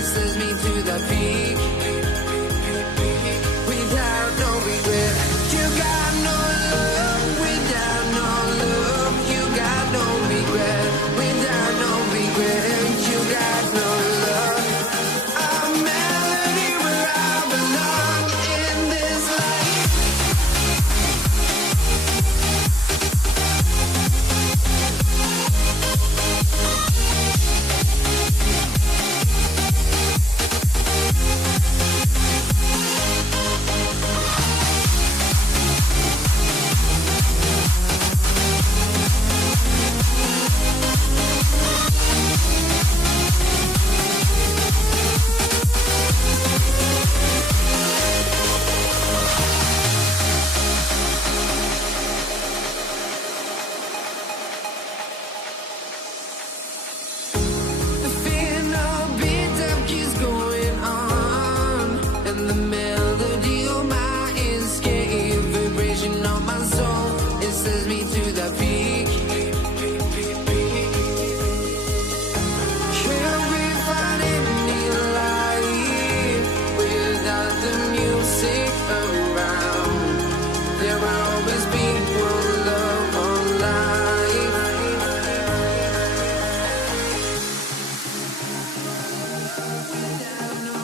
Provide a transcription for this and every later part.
it sends me to the peak. Without no regret, you got no love. Without no love, you got no regret. Without no regret, you got no love. A melody where I belong in this life. The feeling of beat up keeps going on, and the melody of my escape, vibration of my soul, it sends me to the peak. Can't we find any light without the music around? There will always be one love, one life. Without no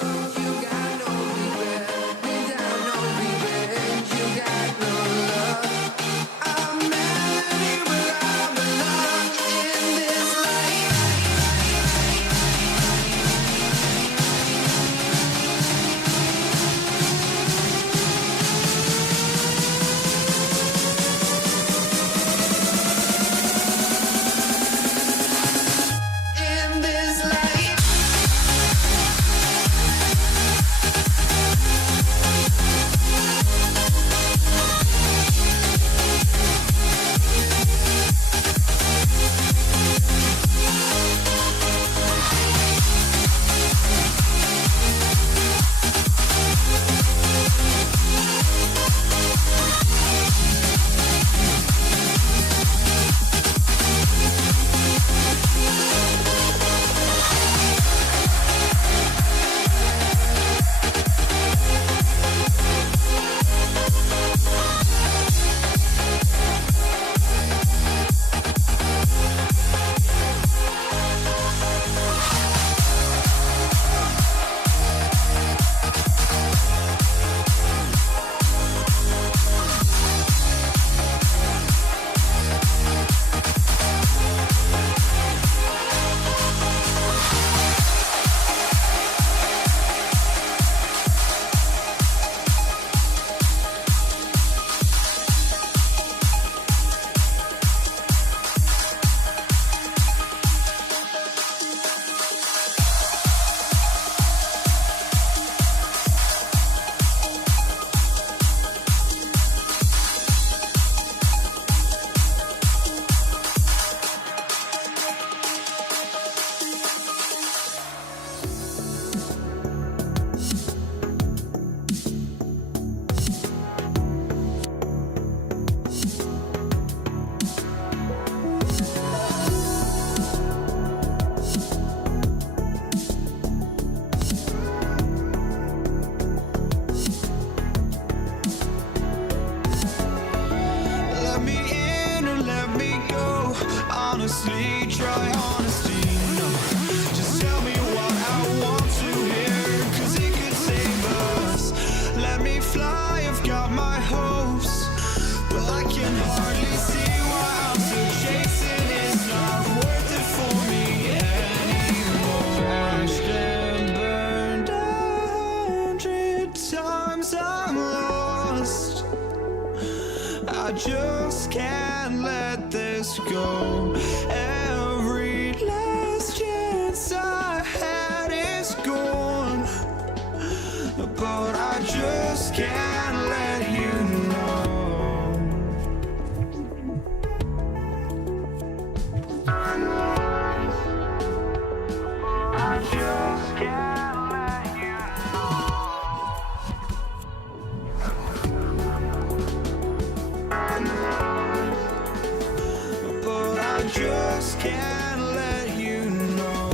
love, you got no regret. Without no regret, you got no love. A melody where I belong in this life. In this life. Let me in or let me go. Honestly, try honesty. No, just tell me what I want to hear, 'cause it could save us. Let me fly, I've got my hopes, but I can hardly see why I'm still chasing. It's not worth it for me anymore. Crashed and burned 100 times, I'm lost. I just can't let this go. Every last chance I had is gone, but I just can't let you know. I just can't let you know. But I just can't let you know.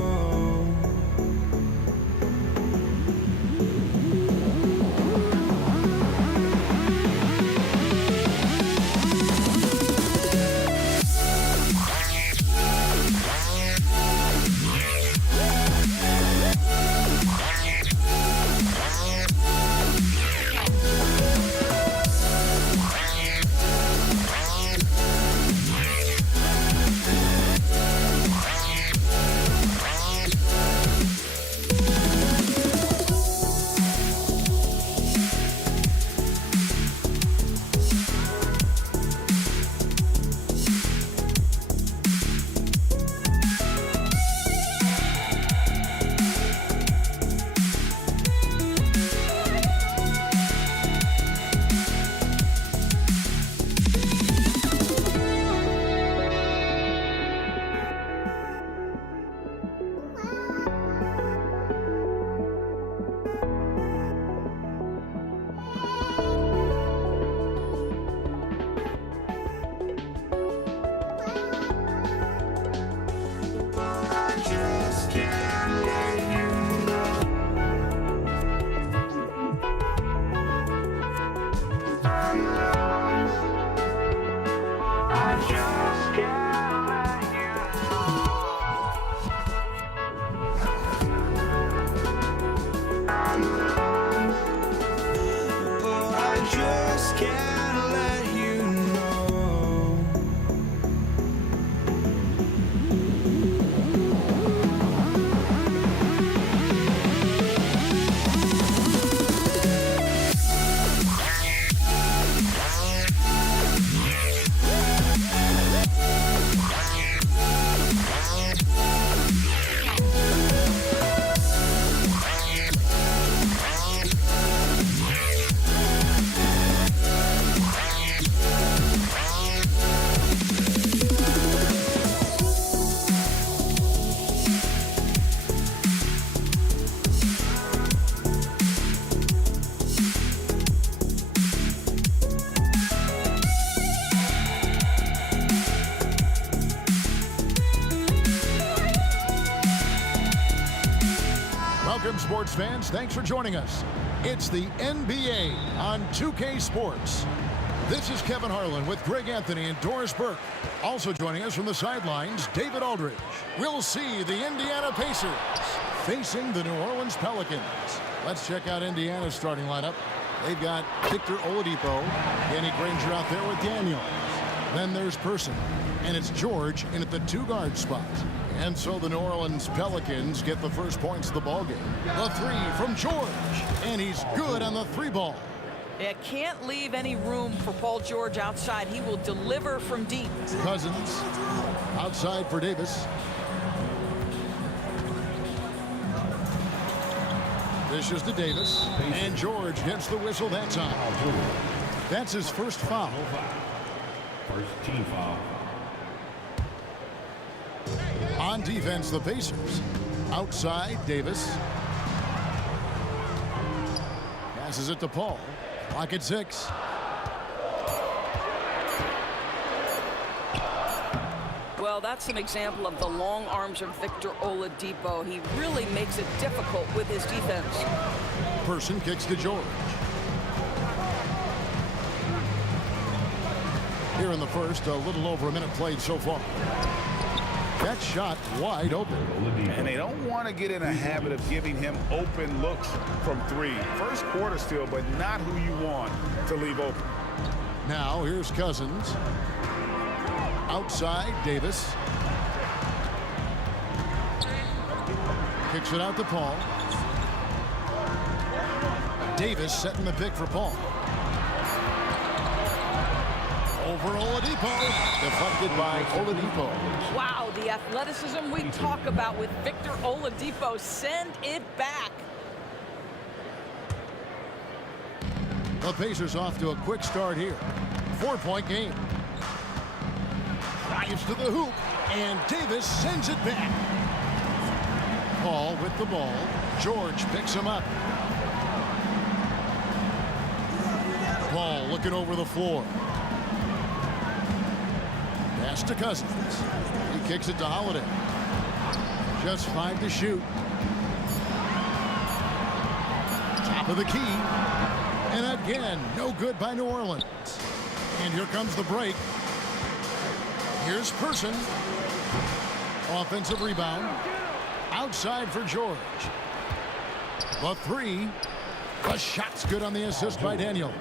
Welcome, sports fans. Thanks for joining us. It's the NBA on 2K Sports. This is Kevin Harlan with Greg Anthony and Doris Burke. Also joining us from the sidelines, David Aldridge. We'll see the Indiana Pacers facing the New Orleans Pelicans. Let's check out Indiana's starting lineup. They've got Victor Oladipo, Danny Granger out there with Daniels. Then there's Person, and it's George in at the two-guard spot. And so the New Orleans Pelicans get the first points of the ballgame. The three from George, and he's good on the three ball. Yeah, can't leave any room for Paul George outside. He will deliver from deep. Cousins outside for Davis. Dishes to Davis, and George gets the whistle that time. That's his first foul. First team foul. On defense, the Pacers. Outside, Davis. Passes it to Paul. Clock at 6. Well, that's an example of the long arms of Victor Oladipo. He really makes it difficult with his defense. Person kicks to George. Here in the first, a little over a minute played so far. That shot wide open. And they don't want to get in a habit of giving him open looks from three. First quarter still, but not who you want to leave open. Now here's Cousins. Outside, Davis. Kicks it out to Paul. Davis setting the pick for Paul. Over Oladipo. Deflected by Oladipo. Wow, the athleticism we talk about with Victor Oladipo. Send it back. The Pacers off to a quick start here. 4-point game. Drives to the hoop, and Davis sends it back. Paul with the ball. George picks him up. Paul looking over the floor. Pass to Cousins. He kicks it to Holiday. Just 5 to shoot. Top of the key. And again, no good by New Orleans. And here comes the break. Here's Person. Offensive rebound. Outside for George. The three. The shot's good on the assist by Daniels.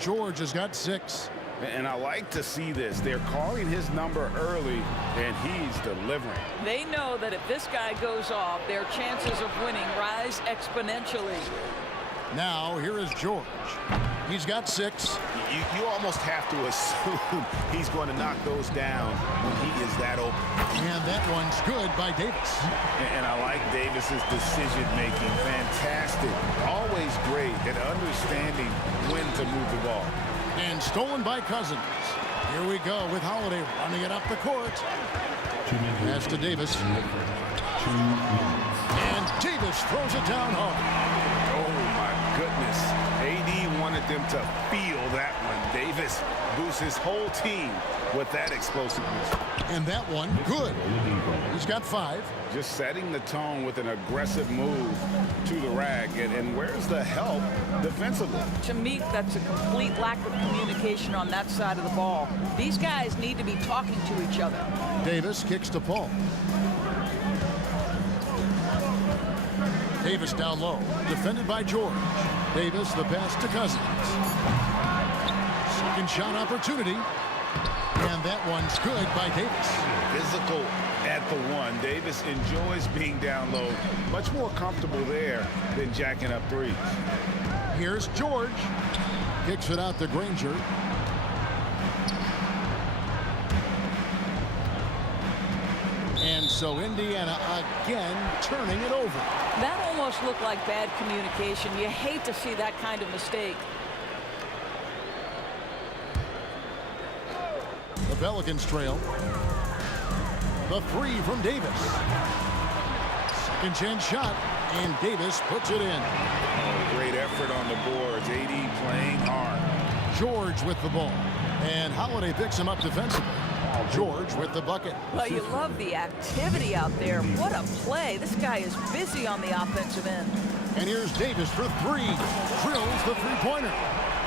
George has got 6. And I like to see this. They're calling his number early, and he's delivering. They know that if this guy goes off, their chances of winning rise exponentially. Now, here is George. He's got 6. You almost have to assume he's going to knock those down when he is that open. And that one's good by Davis. And I like Davis's decision-making. Fantastic. Always great at understanding when to move the ball. And stolen by Cousins. Here we go with Holiday running it up the court. Pass to Davis. And Davis throws it down hard. Oh, my goodness. AD wanted them to feel that one. Davis boosts his whole team with that explosiveness. And that one, good. He's got 5. Just setting the tone with an aggressive move to the rack. And where's the help defensively? To me, that's a complete lack of communication on that side of the ball. These guys need to be talking to each other. Davis kicks to Paul. Davis down low, defended by George. Davis, the pass to Cousins. Second shot opportunity. And that one's good by Davis. Physical at the one. Davis enjoys being down low. Much more comfortable there than jacking up threes. Here's George. Kicks it out to Granger. And so Indiana again turning it over. That almost looked like bad communication. You hate to see that kind of mistake. The Pelicans trail. The three from Davis. Second chance shot, and Davis puts it in. Great effort on the boards. AD playing hard. George with the ball. And Holiday picks him up defensively. George with the bucket. Well, you love the activity out there. What a play. This guy is busy on the offensive end. And here's Davis for three. Drills the three-pointer.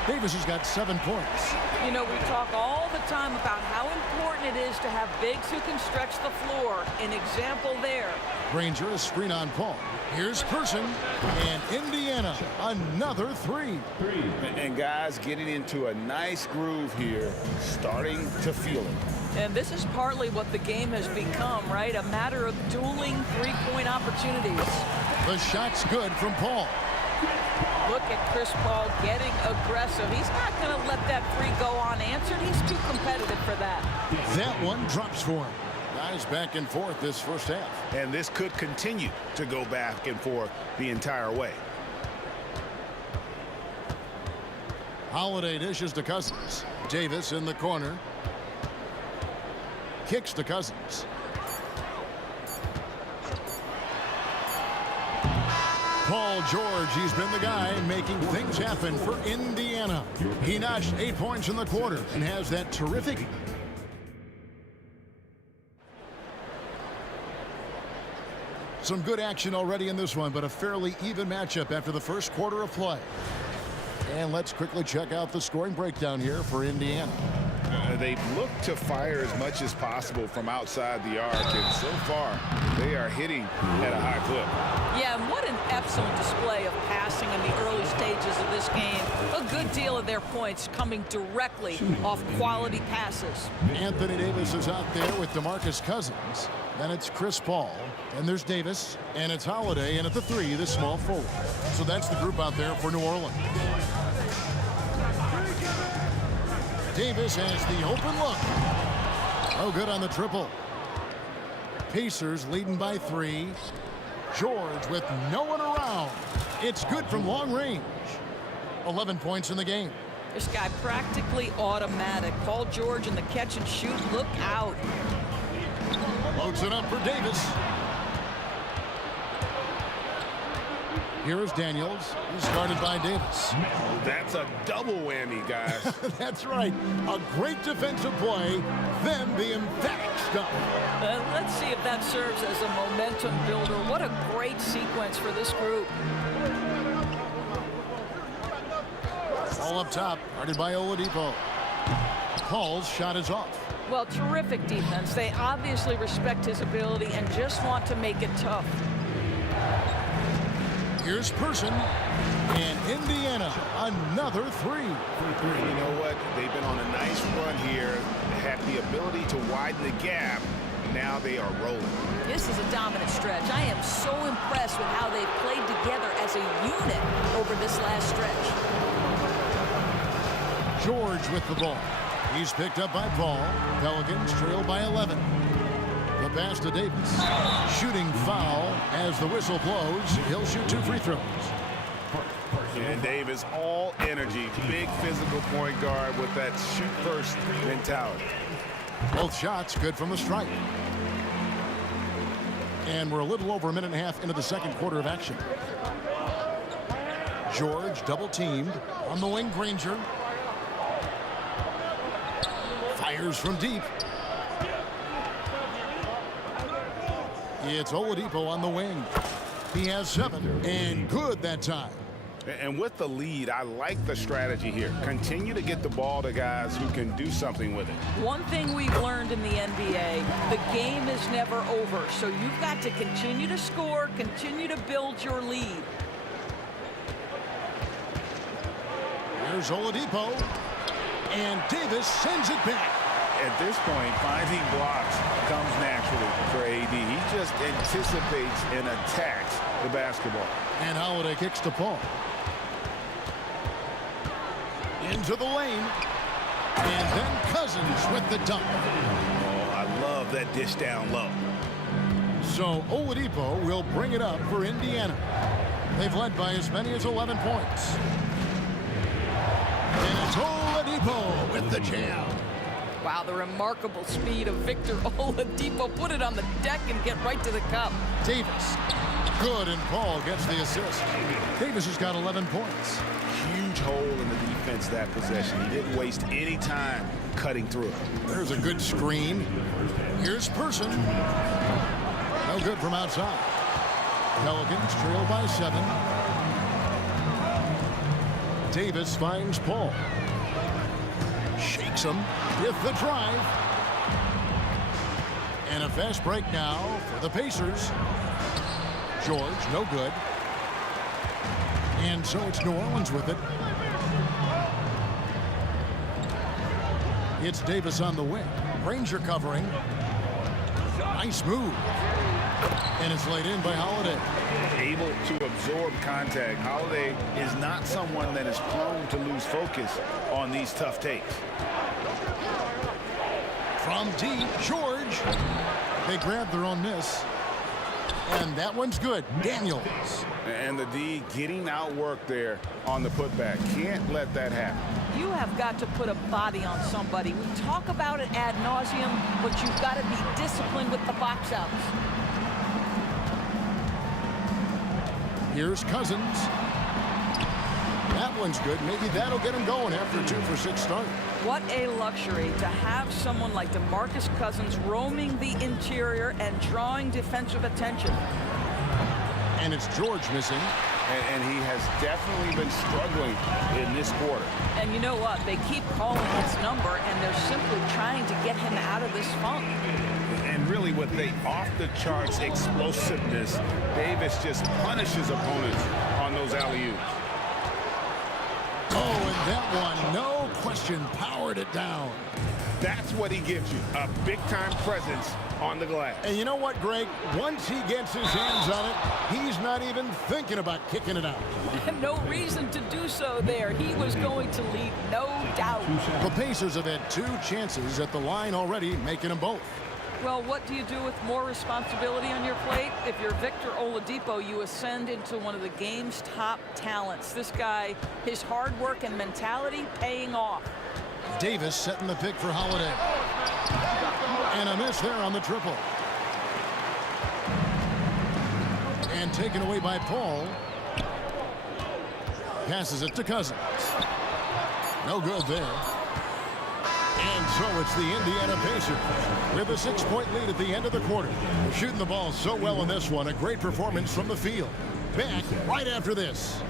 Davis has got 7 points. You know, we talk all the time about how important it is to have bigs who can stretch the floor. An example there. Granger, a screen on Paul. Here's Person, and Indiana, another three. And guys getting into a nice groove here, starting to feel it. And this is partly what the game has become, right? A matter of dueling three-point opportunities. The shot's good from Paul. Look at Chris Paul getting aggressive. He's not going to let that three go unanswered. He's too competitive for that. That one drops for him. Guys back and forth this first half. And this could continue to go back and forth the entire way. Holiday dishes to Cousins. Davis in the corner. Kicks to Cousins. Paul George, he's been the guy making things happen for Indiana. He notched 8 points in the quarter and has that terrific. Some good action already in this one, but a fairly even matchup after the first quarter of play. And let's quickly check out the scoring breakdown here for Indiana. They look to fire as much as possible from outside the arc, and so far they are hitting at a high clip. Yeah, and what an excellent display of passing in the early stages of this game. A good deal of their points coming directly off quality passes. Anthony Davis is out there with DeMarcus Cousins. Then it's Chris Paul. And there's Davis. And it's Holiday. And at the three, the small forward. So that's the group out there for New Orleans. Davis has the open look. Oh, good on the triple. Pacers leading by 3. George with no one around. It's good from long range. 11 points in the game. This guy practically automatic. Paul George in the catch and shoot. Look out. Loads it up for Davis. Here is Daniels. He's guarded by Davis. That's a double whammy, guys. That's right. A great defensive play, then the emphatic stuff. Let's see if that serves as a momentum builder. What a great sequence for this group. All up top, guarded by Oladipo. Paul's shot is off. Well, terrific defense. They obviously respect his ability and just want to make it tough. Here's Person, and Indiana, another three. You know what? They've been on a nice run here. They have the ability to widen the gap. Now they are rolling. This is a dominant stretch. I am so impressed with how they've played together as a unit over this last stretch. George with the ball. He's picked up by Paul. Pelicans trail by 11. The pass to Davis. Shooting foul as the whistle blows. He'll shoot 2 free throws. And Davis, all energy, big physical point guard with that shoot-first mentality. Both shots good from the stripe. And we're a little over a minute and a half into the second quarter of action. George double-teamed on the wing. Granger fires from deep. It's Oladipo on the wing. He has 7, and good that time. And with the lead, I like the strategy here. Continue to get the ball to guys who can do something with it. One thing we've learned in the NBA, the game is never over. So you've got to continue to score, continue to build your lead. Here's Oladipo. And Davis sends it back. At this point, finding blocks comes naturally for AD. He just anticipates and attacks the basketball. And Holiday kicks to Paul. Into the lane. And then Cousins with the dunk. Oh, I love that dish down low. So Oladipo will bring it up for Indiana. They've led by as many as 11 points. And it's Oladipo with the jam. Wow, the remarkable speed of Victor Oladipo. Put it on the deck and get right to the cup. Davis. Good, and Paul gets the assist. Davis has got 11 points. huge hole in the defense that possession. He didn't waste any time cutting through it. There's a good screen. Here's Person. No good from outside. Pelicans trail by 7. Davis finds Paul. Shakes him with the drive. And a fast break now for the Pacers. George, no good. And so it's New Orleans with it. It's Davis on the wing. Granger covering. Nice move. And it's laid in by Holiday. Able to absorb contact. Holiday is not someone that is prone to lose focus on these tough takes. From deep, George. They grab their own miss. And that one's good. Daniels. And the D getting outworked there on the putback. Can't let that happen. You have got to put a body on somebody. We talk about it ad nauseum, but you've got to be disciplined with the box outs. Here's Cousins. That one's good. Maybe that'll get him going after a 2-for-6 start. What a luxury to have someone like DeMarcus Cousins roaming the interior and drawing defensive attention. And it's George missing. And he has definitely been struggling in this quarter. And you know what? They keep calling his number, and they're simply trying to get him out of this funk. And really with the off-the-charts explosiveness, Davis just punishes opponents on those alley-oops. Oh, and that one, no question, powered it down. That's what he gives you, a big-time presence on the glass. And you know what, Greg? Once he gets his hands on it, he's not even thinking about kicking it out. No reason to do so there. He was going to lead, no doubt. The Pacers have had 2 chances at the line already, making them both. Well, what do you do with more responsibility on your plate? If you're Victor Oladipo, you ascend into one of the game's top talents. This guy, his hard work and mentality paying off. Davis setting the pick for Holiday. And a miss there on the triple. And taken away by Paul. Passes it to Cousins. No good there. And so it's the Indiana Pacers with a 6-point lead at the end of the quarter. They're shooting the ball so well in this one. A great performance from the field. Back right after this.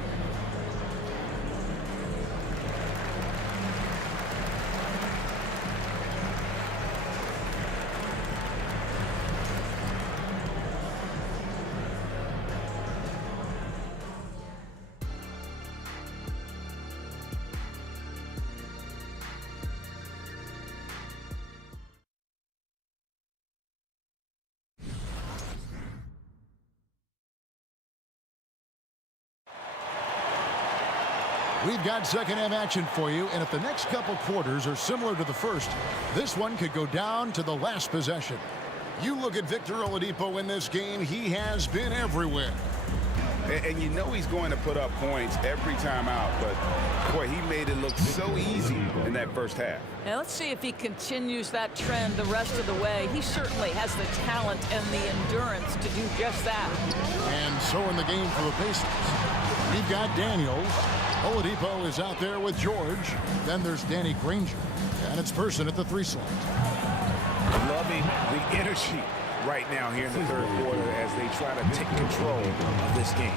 We've got second-half action for you, and if the next couple quarters are similar to the first, this one could go down to the last possession. You look at Victor Oladipo in this game, he has been everywhere. And you know he's going to put up points every time out, but boy, he made it look so easy in that first half. Now let's see if he continues that trend the rest of the way. He certainly has the talent and the endurance to do just that. And so in the game for the Pacers, we've got Daniels. Oladipo is out there with George. Then there's Danny Granger. And it's Person at the 3 slot. Loving the energy right now here in the third quarter as they try to take control of this game.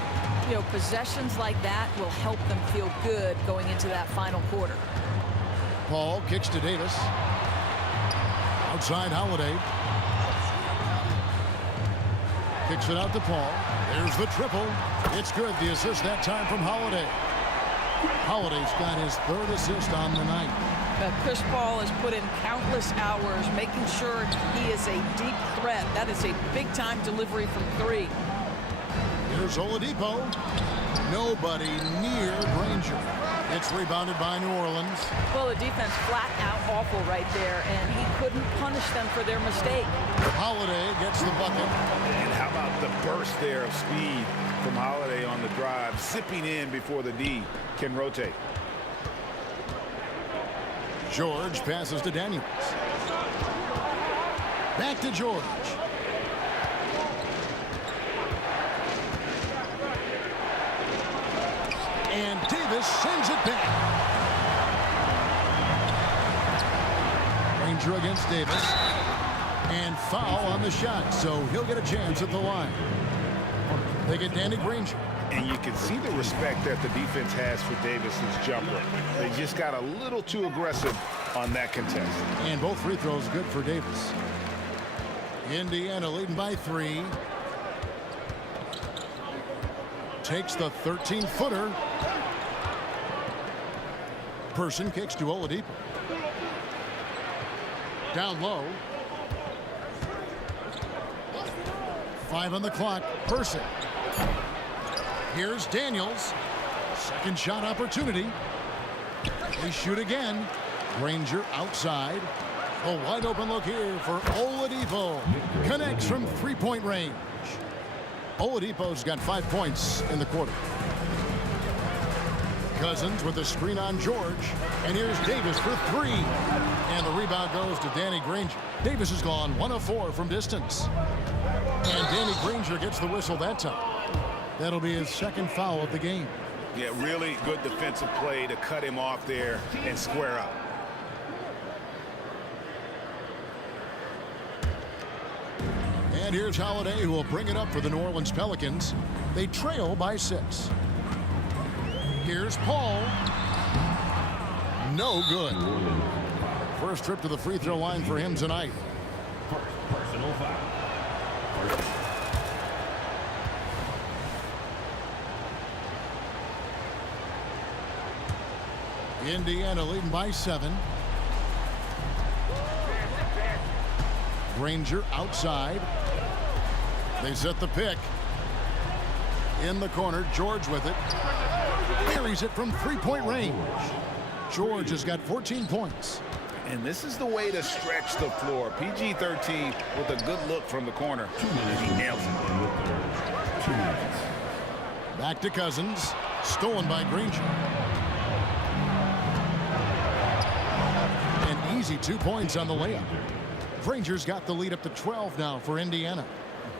You know, possessions like that will help them feel good going into that final quarter. Paul kicks to Davis. Outside Holiday. Kicks it out to Paul. There's the triple. It's good. The assist that time from Holiday. Holiday's got his 3rd assist on the night. Chris Paul has put in countless hours making sure he is a deep threat. That is a big-time delivery from 3. Here's Oladipo. Nobody near Granger. It's rebounded by New Orleans. Well, the defense flat out awful right there, and he couldn't punish them for their mistake. Holiday gets the bucket. And how about the burst there of speed from Holiday on the drive, zipping in before the D can rotate. George passes to Daniels. Back to George. And Davis Davis sends it back. Granger against Davis. And foul on the shot, so he'll get a chance at the line. They get Danny Granger. And you can see the respect that the defense has for Davis's jumper. They just got a little too aggressive on that contest. And both free throws good for Davis. Indiana leading by 3. Takes the 13-footer. Person kicks to Oladipo. Down low. 5 on the clock. Person. Here's Daniels. Second shot opportunity. They shoot again. Granger outside. A wide open look here for Oladipo. Connects from three-point range. Oladipo's got 5 points in the quarter. Cousins with a screen on George. And here's Davis for 3. And the rebound goes to Danny Granger. Davis has gone 1 of 4 from distance. And Danny Granger gets the whistle that time. That'll be his second foul of the game. Yeah, really good defensive play to cut him off there and square up. And here's Holiday, who will bring it up for the New Orleans Pelicans. They trail by 6. Here's Paul. No good. First trip to the free throw line for him tonight. Personal foul. Indiana leading by 7. Granger outside. They set the pick. In the corner, George with it. Buries it from three-point range. George has got 14 points. And this is the way to stretch the floor. PG-13 with a good look from the corner. He nails it. 2 minutes. Back to Cousins. Stolen by Granger. An easy 2 points on the layup. Granger's got the lead up to 12 now for Indiana.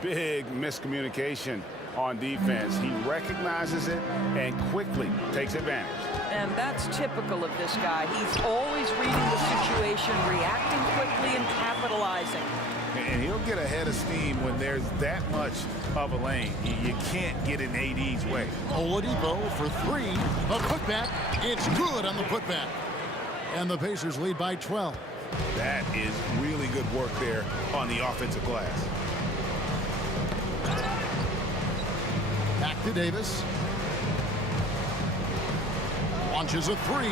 Big miscommunication on defense. He recognizes it and quickly takes advantage. And that's typical of this guy. He's always reading the situation, reacting quickly and capitalizing. And he'll get ahead of steam when there's that much of a lane. You can't get in AD's way. Oladipo for 3. A putback. It's good on the putback. And the Pacers lead by 12. That is really good work there on the offensive glass. Back to Davis. Launches a 3.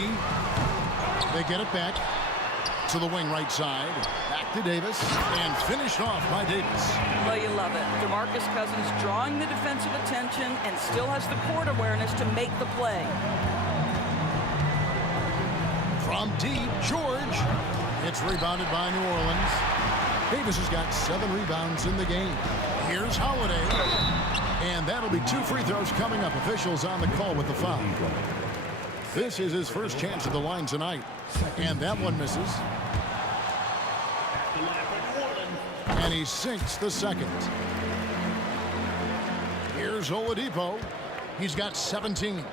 They get it back to the wing right side. Back to Davis. And finished off by Davis. Well, you love it. DeMarcus Cousins drawing the defensive attention and still has the court awareness to make the play. From deep, George. It's rebounded by New Orleans. Davis has got 7 rebounds in the game. Here's Holiday. And that'll be 2 free throws coming up. Officials on the call with the foul. This is his first chance at the line tonight. And that one misses. And he sinks the second. Here's Oladipo. He's got 17.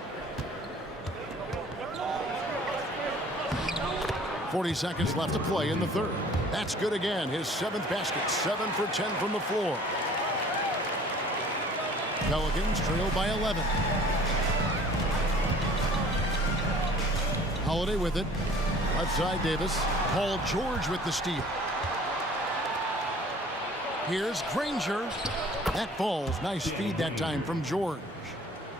40 seconds left to play in the third. That's good again. His 7th basket. 7 for 10 from the floor. Pelicans trail by 11. Holiday with it. Left side, Davis. Paul George with the steal. Here's Granger. That falls. Nice feed that time from George.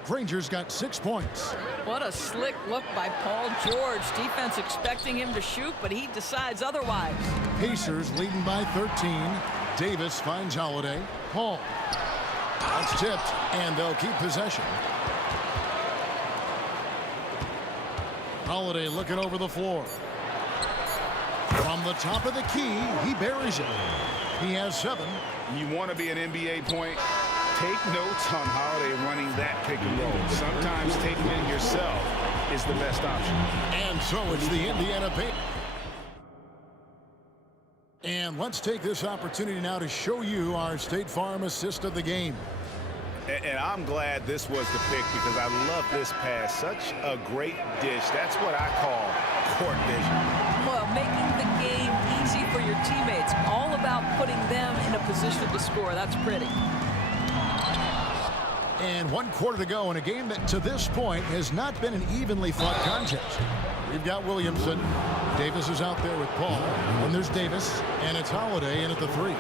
Granger's got 6 points. What a slick look by Paul George. Defense expecting him to shoot, but he decides otherwise. Pacers leading by 13. Davis finds Holiday. Paul. That's tipped, and they'll keep possession. Holiday looking over the floor. From the top of the key, he buries it. He has 7. You want to be an NBA point? Take notes on Holiday running that pick and roll. Sometimes taking it yourself is the best option. And so it's the Indiana Pacers. And let's take this opportunity now to show you our State Farm assist of the game. And I'm glad this was the pick because I love this pass. Such a great dish. That's what I call court vision. Well, making the game easy for your teammates. All about putting them in a position to score. That's pretty. And 1 quarter to go in a game that to this point has not been an evenly fought contest. We've got Williamson. Davis is out there with Paul. And there's Davis. And it's Holiday in at the 3.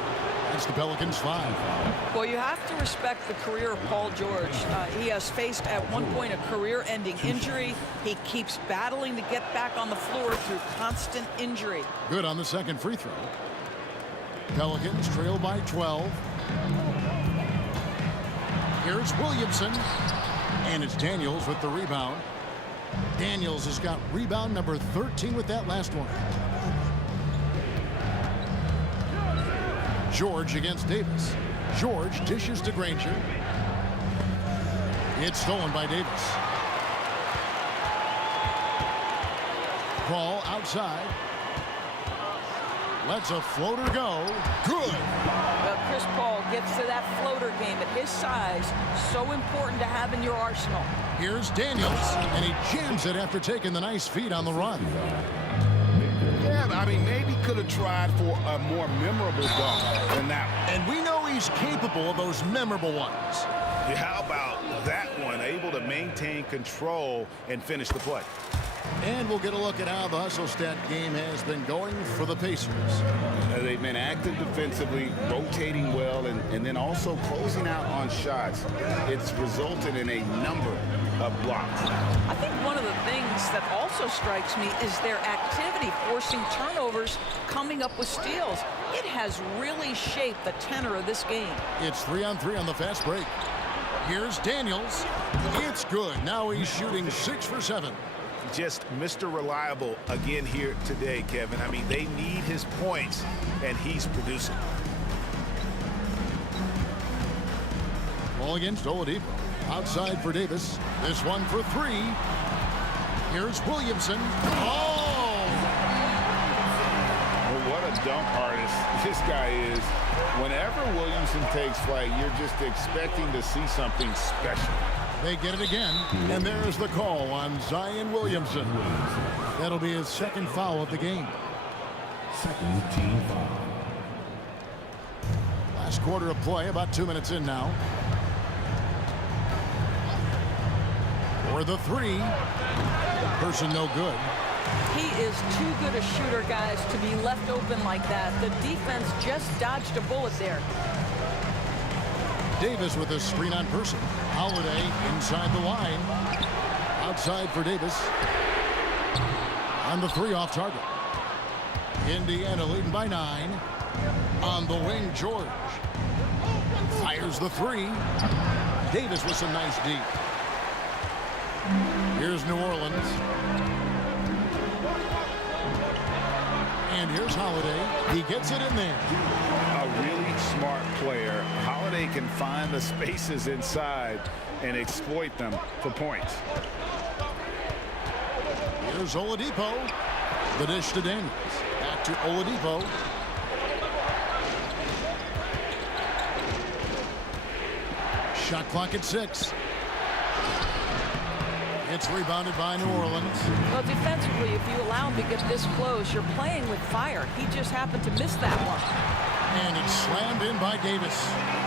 That's the Pelicans 5. Well, you have to respect the career of Paul George. He has faced at one point a career-ending injury. He keeps battling to get back on the floor through constant injury. Good on the second free throw. Pelicans trail by 12. Here's Williamson. And it's Daniels with the rebound. Daniels has got rebound number 13 with that last one. George against Davis. George dishes to Granger. It's stolen by Davis. Paul outside. Lets a floater go. Good. Well, Chris Paul gets to that floater game at his size. So important to have in your arsenal. Here's Daniels, and he jams it after taking the nice feed on the run. Yeah, I mean, maybe could have tried for a more memorable dunk than that one. And we know he's capable of those memorable ones. Yeah, how about that one? Able to maintain control and finish the play. And we'll get a look at how the hustle stat game has been going for the Pacers. They've been active defensively, rotating well, and then also closing out on shots. It's resulted in a number of blocks. I think one of the things that also strikes me is their activity, forcing turnovers, coming up with steals. It has really shaped the tenor of this game. It's 3-on-3 on the fast break. Here's Daniels. It's good. Now he's shooting 6 for 7. Just Mr. Reliable again here today, Kevin. I mean, they need his points, and he's producing. Ball against Oladipo. Outside for Davis. This one for 3. Here's Williamson. Oh! Well, what a dunk artist this guy is. Whenever Williamson takes flight, you're just expecting to see something special. They get it again, and there's the call on Zion Williamson. That'll be his second foul of the game. Second team foul. Last quarter of play, about 2 minutes in now. For the 3. Person no good. He is too good a shooter, guys, to be left open like that. The defense just dodged a bullet there. Davis with a screen on Person. Holiday inside the line. Outside for Davis. On the 3 off target. Indiana leading by 9. On the wing, George. Fires the 3. Davis with some nice D. Here's New Orleans. And here's Holiday. He gets it in there. A really smart player. Holiday can find the spaces inside and exploit them for points. Here's Oladipo. The dish to Daniels. Back to Oladipo. Shot clock at 6. It's rebounded by New Orleans. Well, defensively, if you allow him to get this close, you're playing with fire. He just happened to miss that one. And it's slammed in by Davis.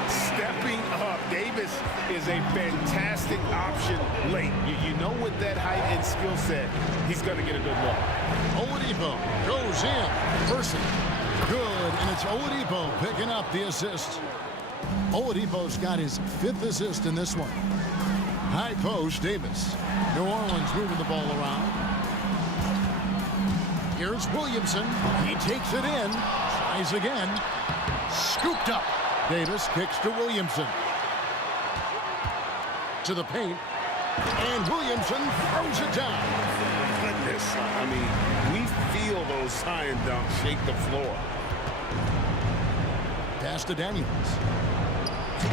Stepping up. Davis is a fantastic option late. You know, with that height and skill set, he's going to get a good look. Oladipo goes in. Person. Good. And it's Oladipo picking up the assist. Oladipo's got his 5th assist in this one. High post, Davis. New Orleans moving the ball around. Here's Williamson. He takes it in. Tries again. Scooped up. Davis kicks to Williamson. To the paint. And Williamson throws it down. Goodness. I mean, we feel those Zion dunks shake the floor. Pass to Daniels.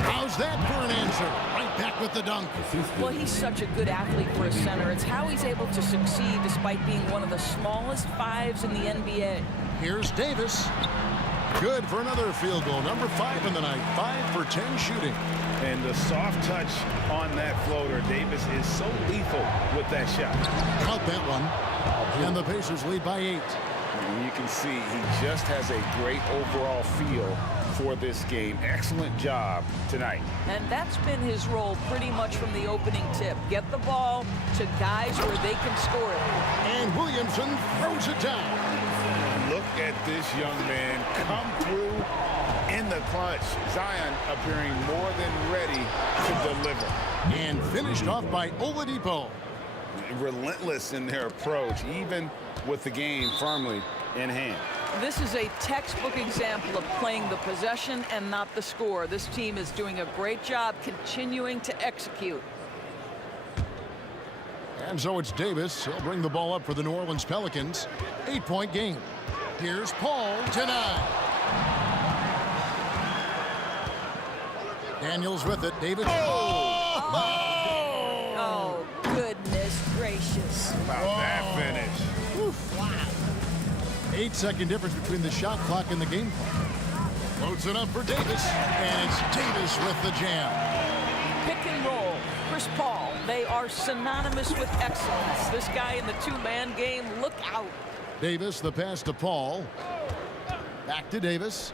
How's that for an answer? Right back with the dunk. Well, he's such a good athlete for a center. It's how he's able to succeed despite being one of the smallest 5s in the NBA. Here's Davis. Good for another field goal. Number 5 in the night. 5 for 10 shooting. And the soft touch on that floater, Davis is so lethal with that shot. Caught that one. And the Pacers lead by 8. And you can see he just has a great overall feel for this game. Excellent job tonight. And that's been his role pretty much from the opening tip. Get the ball to guys where they can score it. And Williamson throws it down. Look at this young man come through in the clutch. Zion appearing more than ready to deliver. And finished off by Oladipo. Relentless in their approach, even with the game firmly in hand. This is a textbook example of playing the possession and not the score. This team is doing a great job continuing to execute. And so it's Davis. He'll bring the ball up for the New Orleans Pelicans. 8-point game. Here's Paul tonight. Daniels with it. Davis. Oh, goodness gracious. About that finish. 8-second difference between the shot clock and the game clock. Loads it up for Davis. And it's Davis with the jam. Pick and roll. Chris Paul. They are synonymous with excellence. This guy in the two-man game, look out. Davis, the pass to Paul. Back to Davis.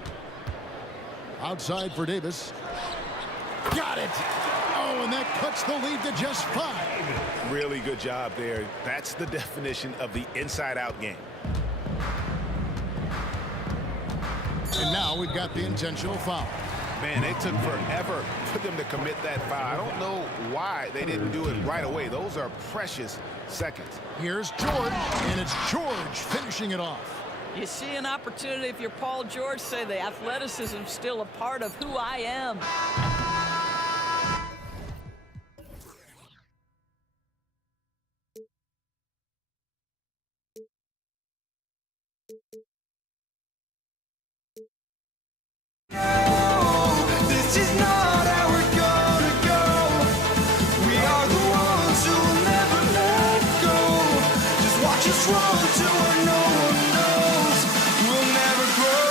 Outside for Davis. Got it. Oh, and that cuts the lead to just 5. Really good job there. That's the definition of the inside-out game. And now we've got the intentional foul. Man, it took forever for them to commit that foul. I don't know why they didn't do it right away. Those are precious seconds. Here's George, and it's George finishing it off. You see an opportunity if you're Paul George, say the athleticism's still a part of who I am. This is not how we're gonna go. We are the ones who will never let go. Just watch us run to where no one knows. We'll never grow.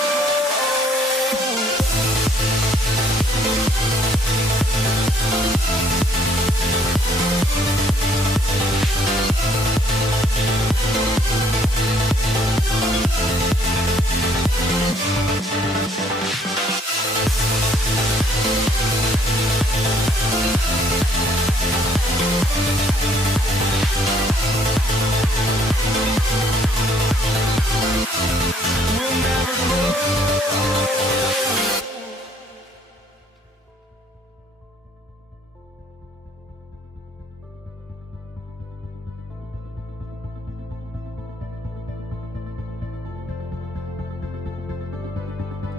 We'll never grow.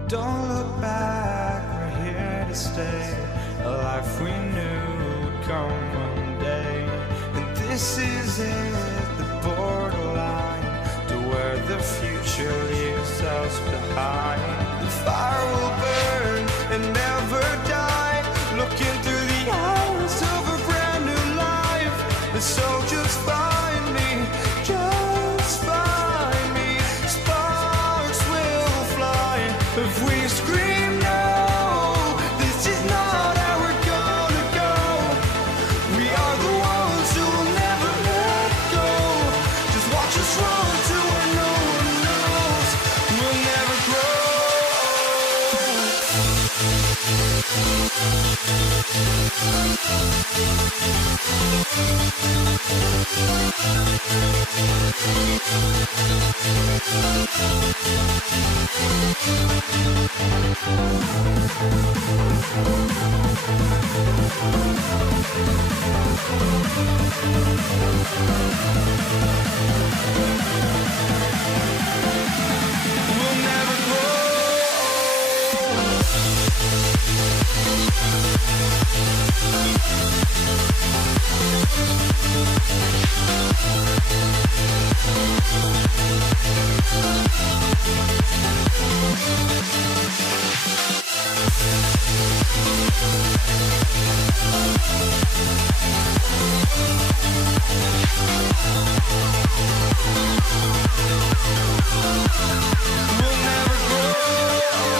Don't look back, we're here to stay. A life we knew would come one day. And this is it, the borderline to where the future leaves us behind. The fire will burn and never die. Looking through the eyes of a brand new life. And so just find me, just find me. Sparks will fly if we scream no. This is not how we're gonna go. We are the ones who will never let go. Just watch us run to where no one knows. We'll never grow. We'll never grow. We'll never grow.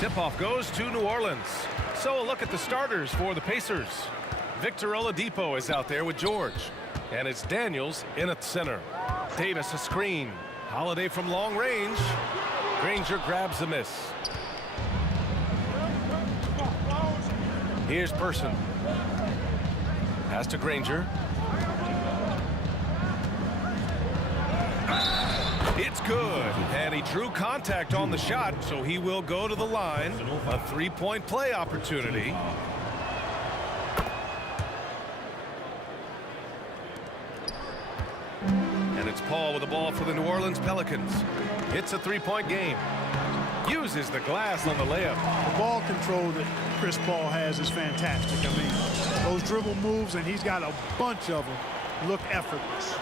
Tip-off goes to New Orleans. So a look at the starters for the Pacers. Victor Oladipo is out there with George. And it's Daniels in at center. Davis a screen. Holiday from long range. Granger grabs the miss. Here's Person. Pass to Granger. It's good. And he drew contact on the shot, so he will go to the line. A three-point play opportunity. And it's Paul with the ball for the New Orleans Pelicans. It's a three-point game. Uses the glass on the layup. The ball control that Chris Paul has is fantastic. I mean, those dribble moves, and he's got a bunch of them, look effortless.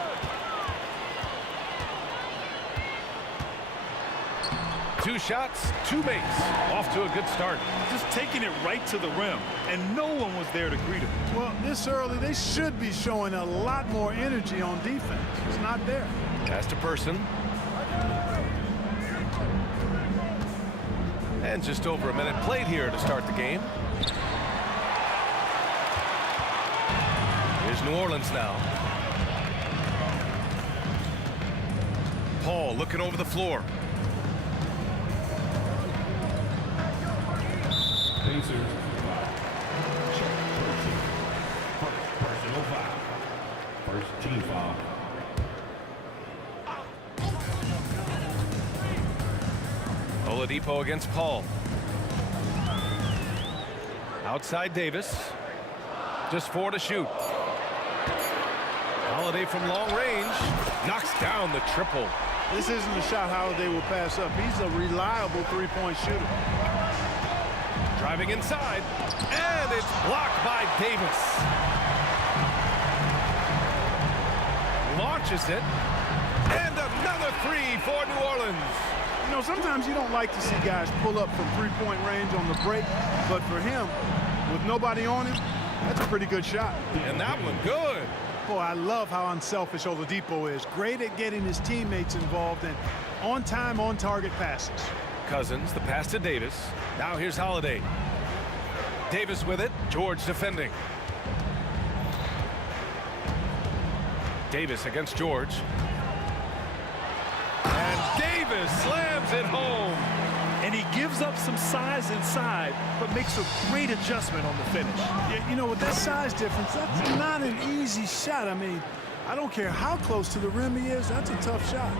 Two shots, two makes. Off to a good start. Just taking it right to the rim, and no one was there to greet him. Well, this early, they should be showing a lot more energy on defense. It's not there. Pass to Person. And just over a minute played here to start the game. Here's New Orleans now. Paul looking over the floor. Pacers. Personal foul. First team foul. Oladipo against Paul. Outside Davis. Just 4 to shoot. Holiday from long range. Knocks down the triple. This isn't a shot Holiday will pass up. He's a reliable three-point shooter. Driving inside. And it's blocked by Davis. Launches it. And another three for New Orleans. You know, sometimes you don't like to see guys pull up from three-point range on the break, but for him, with nobody on him, that's a pretty good shot. And that one good. Boy, I love how unselfish Oladipo is. Great at getting his teammates involved and on-time, on-target passes. Cousins, the pass to Davis. Now here's Holiday. Davis with it. George defending. Davis against George. And Davis slams it home. And he gives up some size inside, but makes a great adjustment on the finish. Yeah, you know, with that size difference, that's not an easy shot. I mean, I don't care how close to the rim he is, that's a tough shot.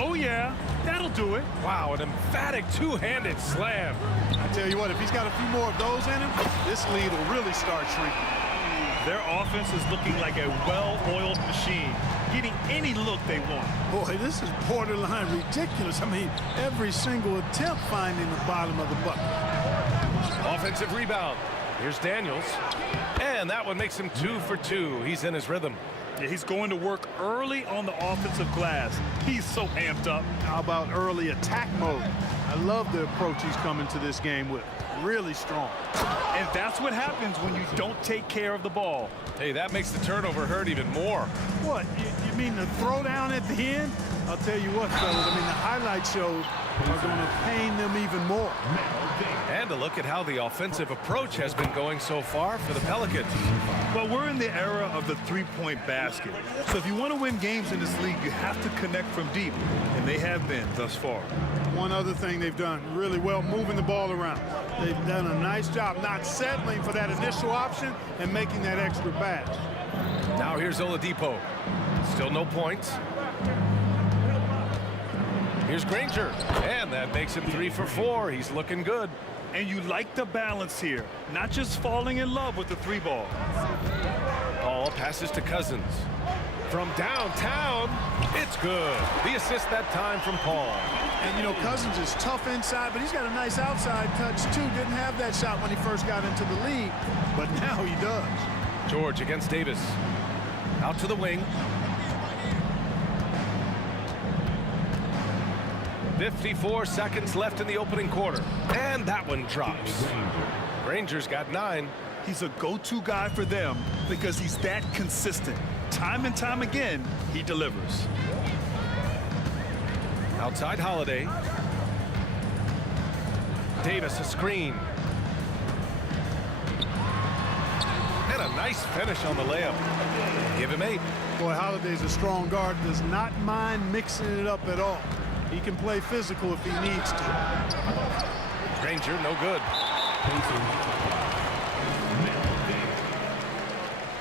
Oh, yeah, that'll do it. Wow, an emphatic two-handed slam. I tell you what, if he's got a few more of those in him, this lead will really start shrinking. Their offense is looking like a well-oiled machine, getting any look they want. Boy, this is borderline ridiculous. I mean, every single attempt finding the bottom of the bucket. Offensive rebound. Here's Daniels. And that one makes him 2 for 2. He's in his rhythm. Yeah, he's going to work early on the offensive glass. He's so amped up. How about early attack mode? I love the approach he's coming to this game with. Really strong. And that's what happens when you don't take care of the ball. Hey, that makes the turnover hurt even more. What, you mean the throwdown at the end? I'll tell you what, fellas, I mean, the highlight shows are going to pain them even more. And a look at how the offensive approach has been going so far for the Pelicans. Well, we're in the era of the three-point basket. So if you want to win games in this league, you have to connect from deep. And they have been thus far. One other thing they've done really well, moving the ball around. They've done a nice job not settling for that initial option and making that extra pass. Now here's Oladipo. Still no points. Here's Granger. And that makes him 3 for 4. He's looking good. And you like the balance here, not just falling in love with the three ball. Paul passes to Cousins. From downtown, it's good. The assist that time from Paul. And, you know, Cousins is tough inside, but he's got a nice outside touch, too. Didn't have that shot when he first got into the league, but now he does. George against Davis. Out to the wing. 54 seconds left in the opening quarter. And that one drops. Granger's got 9. He's a go-to guy for them because he's that consistent. Time and time again, he delivers. Outside Holiday. Davis a screen. And a nice finish on the layup. Give him 8. Boy, Holiday's a strong guard, does not mind mixing it up at all. He can play physical if he needs to. Granger, no good.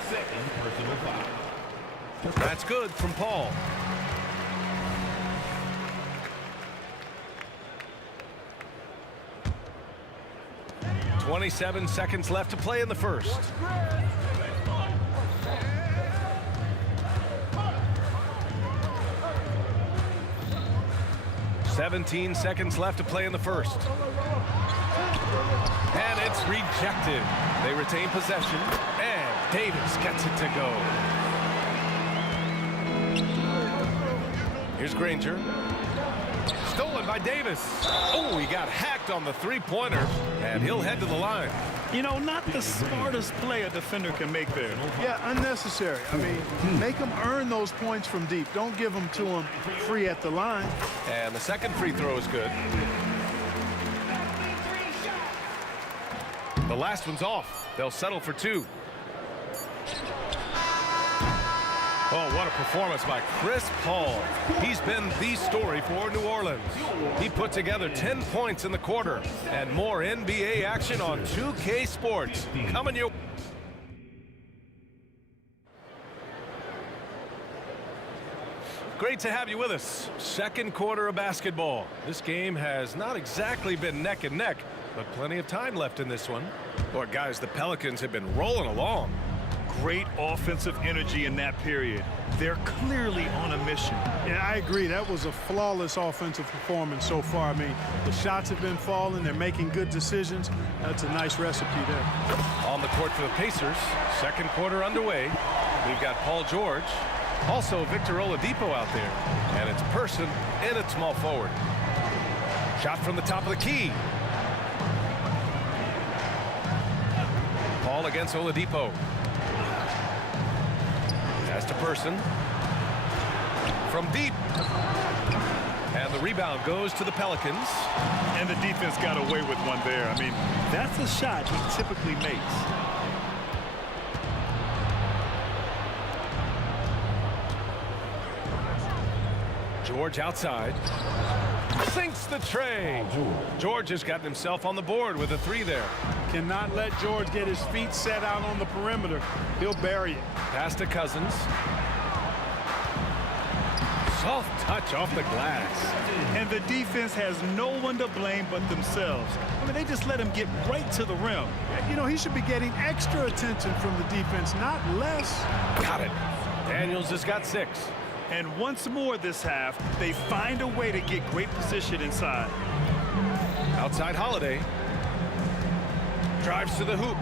Second personal foul. That's good from Paul. "27 seconds left to play in the first. "17 seconds left to play in the first. And it's rejected. They retain possession, and Davis gets it to go. Here's Granger. Stolen by Davis. Oh, he got hacked on the three-pointer, and he'll head to the line. You know, not the smartest play a defender can make there. Yeah, unnecessary. I mean, make them earn those points from deep. Don't give them to them free at the line. And the second free throw is good. The last one's off. They'll settle for 2. Oh, what a performance by Chris Paul. He's been the story for New Orleans. He put together 10 points in the quarter, and more NBA action on 2K Sports. Coming your... Great to have you with us. Second quarter of basketball. This game has not exactly been neck and neck, but plenty of time left in this one. Boy, guys, the Pelicans have been rolling along. Great offensive energy in that period. They're clearly on a mission. Yeah, I agree. That was a flawless offensive performance so far. I mean, the shots have been falling. They're making good decisions. That's a nice recipe there. On the court for the Pacers, second quarter underway. We've got Paul George, also Victor Oladipo out there, and it's Person in at small forward. Shot from the top of the key. Paul against Oladipo. Pass to Person. From deep. And the rebound goes to the Pelicans. And the defense got away with one there. I mean, that's a shot he typically makes. George outside. Sinks the tray. George has gotten himself on the board with a 3 there. Cannot let George get his feet set out on the perimeter. He'll bury it. Pass to Cousins. Soft touch off the glass. And the defense has no one to blame but themselves. I mean, they just let him get right to the rim. You know, he should be getting extra attention from the defense, not less. Got it. Daniels has got 6. And once more this half, they find a way to get great position inside. Outside Holiday. Drives to the hoop.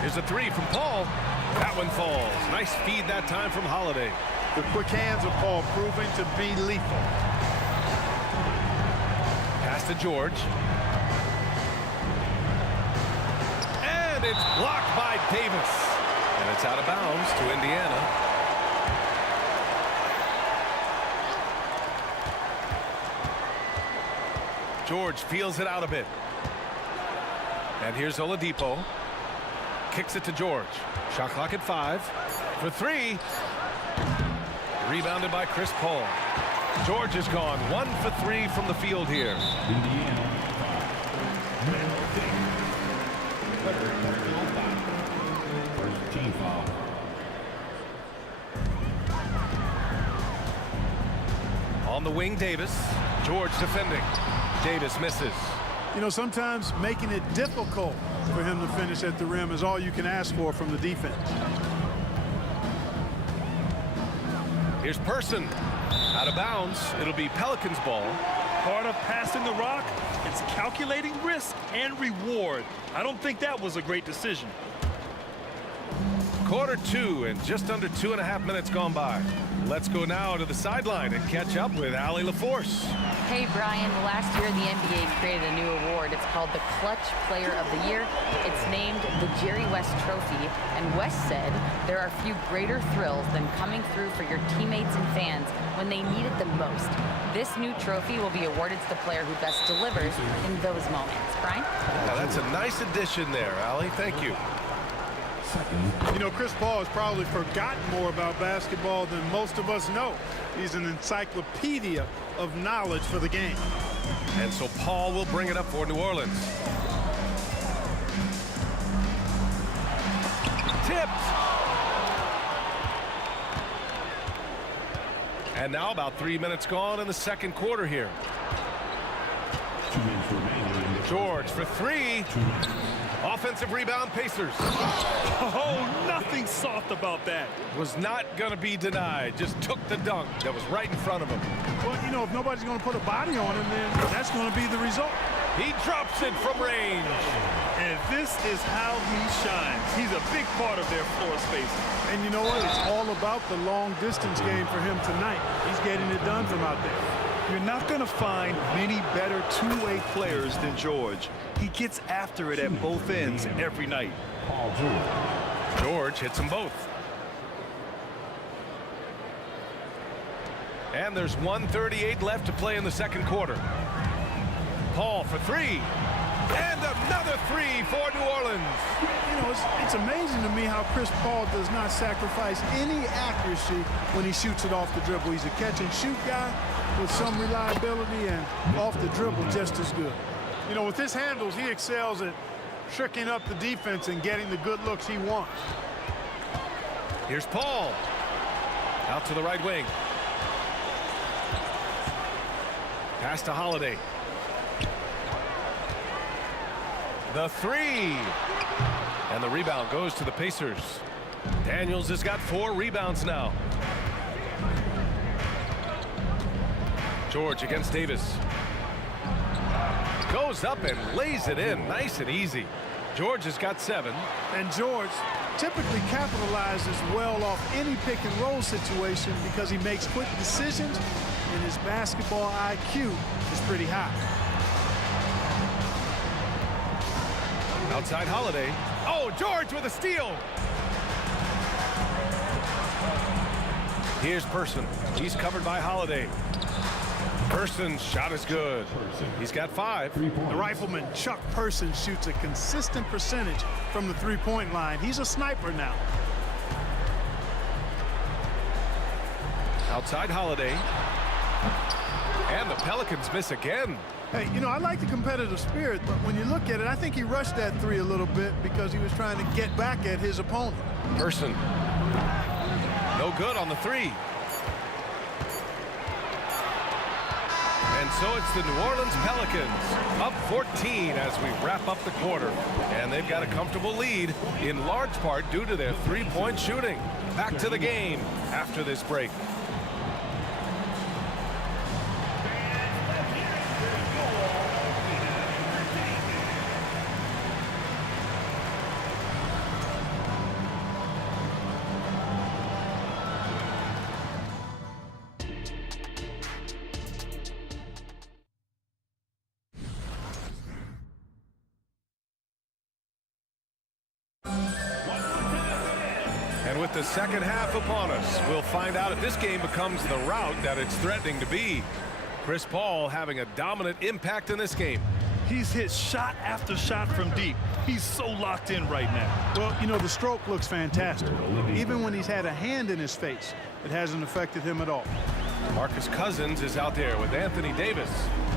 Here's a 3 from Paul. That one falls. Nice feed that time from Holiday. The quick hands of Paul proving to be lethal. Pass to George. And it's blocked by Davis. And it's out of bounds to Indiana. George feels it out a bit. And here's Oladipo. Kicks it to George. Shot clock at 5. For 3. Rebounded by Chris Paul. George has gone 1 for 3 from the field here. Indiana. First team foul. On the wing, Davis. George defending. Davis misses. You know, sometimes making it difficult for him to finish at the rim is all you can ask for from the defense. Here's Person. Out of bounds. It'll be Pelicans ball. Part of passing the rock, it's calculating risk and reward. I don't think that was a great decision. Quarter 2 and just under 2.5 minutes gone by. Let's go now to the sideline and catch up with Allie LaForce. Hey, Brian, last year the NBA created a new award. It's called the Clutch Player of the Year. It's named the Jerry West Trophy, and West said there are few greater thrills than coming through for your teammates and fans when they need it the most. This new trophy will be awarded to the player who best delivers in those moments. Brian? Now, that's a nice addition there, Allie. Thank you. You know, Chris Paul has probably forgotten more about basketball than most of us know. He's an encyclopedia of knowledge for the game. And so Paul will bring it up for New Orleans. Tipped. And now about 3 minutes gone in the second quarter here. 2 minutes remaining. George for three. Offensive rebound, Pacers. Oh, nothing soft about that. Was not going to be denied. Just took the dunk that was right in front of him. Well, you know, if nobody's going to put a body on him, then that's going to be the result. He drops it from range. And this is how he shines. He's a big part of their floor space. And you know what? It's all about the long distance game for him tonight. He's getting it done from out there. You're not going to find many better two-way players than George. He gets after it at both ends every night. Paul George. George hits them both. And there's 1:38 left to play in the second quarter. Paul for three. And another three for New Orleans. You know, it's amazing to me how Chris Paul does not sacrifice any accuracy when he shoots it off the dribble. He's a catch-and-shoot guy with some reliability, and off the dribble just as good. You know, with his handles, he excels at tricking up the defense and getting the good looks he wants. Here's Paul. Out to the right wing. Pass to Holiday. The three. And the rebound goes to the Pacers. Daniels has got 4 rebounds now. George against Davis. Goes up and lays it in nice and easy. George has got 7. And George typically capitalizes well off any pick and roll situation because he makes quick decisions and his basketball IQ is pretty high. Outside Holiday. Oh, George with a steal. Here's Person. He's covered by Holiday. Person's shot is good. He's got 5. The rifleman Chuck Person shoots a consistent percentage from the three-point line. He's a sniper now. Outside Holiday. And the Pelicans miss again. Hey, you know, I like the competitive spirit, but when you look at it, I think he rushed that three a little bit because he was trying to get back at his opponent. Person. No good on the 3. And so it's the New Orleans Pelicans up 14 as we wrap up the quarter. And they've got a comfortable lead in large part due to their three-point shooting. Back to the game after this break. And with the second half upon us, we'll find out if this game becomes the rout that it's threatening to be. Chris Paul having a dominant impact in this game. He's hit shot after shot from deep. He's so locked in right now. Well, you know, the stroke looks fantastic. Even when he's had a hand in his face, it hasn't affected him at all. Marcus Cousins is out there with Anthony Davis.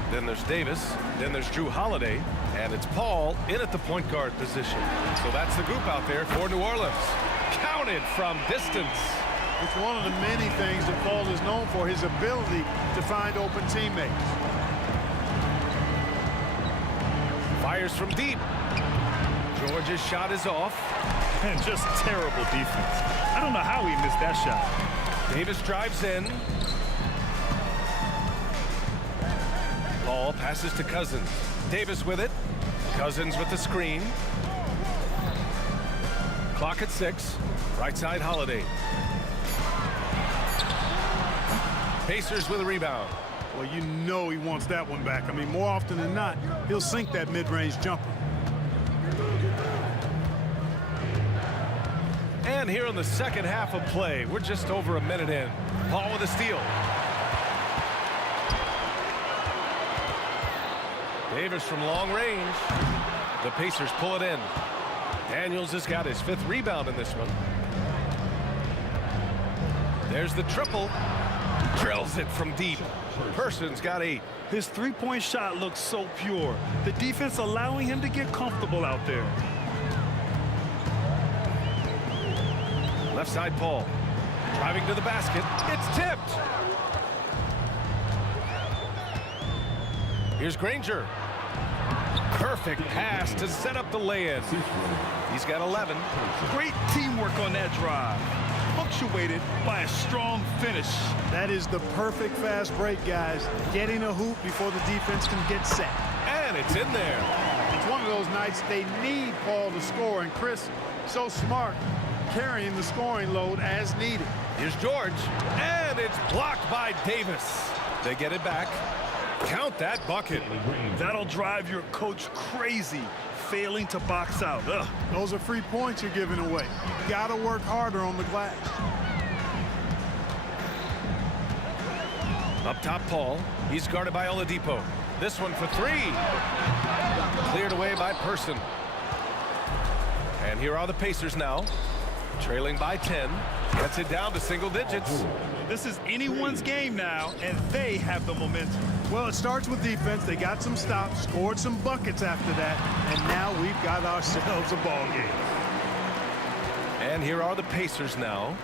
Then there's Davis. Then there's Drew Holiday. And it's Paul in at the point guard position. So that's the group out there for New Orleans. Counted from distance. It's one of the many things that Paul is known for, his ability to find open teammates. Fires from deep. George's shot is off. And just terrible defense. I don't know how he missed that shot. Davis drives in. Paul passes to Cousins. Davis with it. Cousins with the screen. Clock at 6. Right side Holiday. Pacers with a rebound. Well, you know he wants that one back. I mean, more often than not, he'll sink that mid-range jumper. And here in the second half of play, we're just over a minute in. Paul with a steal. Davis from long range. The Pacers pull it in. Daniels has got his 5th rebound in this one. There's the triple. Drills it from deep. Person's got 8. His three-point shot looks so pure. The defense allowing him to get comfortable out there. Left side Paul. Driving to the basket. It's tipped. Here's Granger. Perfect pass to set up the lay-in. He's got 11. Great teamwork on that drive. Punctuated by a strong finish. That is the perfect fast break, guys. Getting a hoop before the defense can get set. And it's in there. It's one of those nights they need Paul to score, and Chris, so smart, carrying the scoring load as needed. Here's George, and it's blocked by Davis. They get it back. Count that bucket. That'll drive your coach crazy, failing to box out. Ugh. Those are free points you're giving away. You got to work harder on the glass. Up top, Paul. He's guarded by Oladipo. This one for 3. Cleared away by Person. And here are the Pacers now. Trailing by 10. Gets it down to single digits. This is anyone's game now, and they have the momentum. Well, it starts with defense. They got some stops, scored some buckets after that, and now we've got ourselves a ball game. And here are the Pacers now.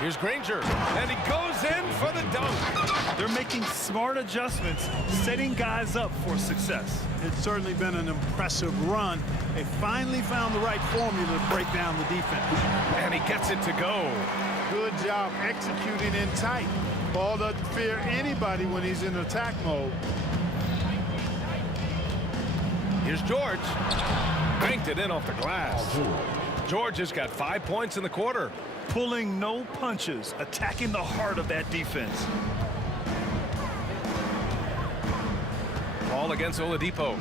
Here's Granger, and he goes in for the dunk. They're making smart adjustments, setting guys up for success. It's certainly been an impressive run. They finally found the right formula to break down the defense. And he gets it to go. Good job executing in tight. Ball doesn't fear anybody when he's in attack mode. Here's George. Banked it in off the glass. George has got 5 points in the quarter. Pulling no punches, attacking the heart of that defense. Paul against Oladipo.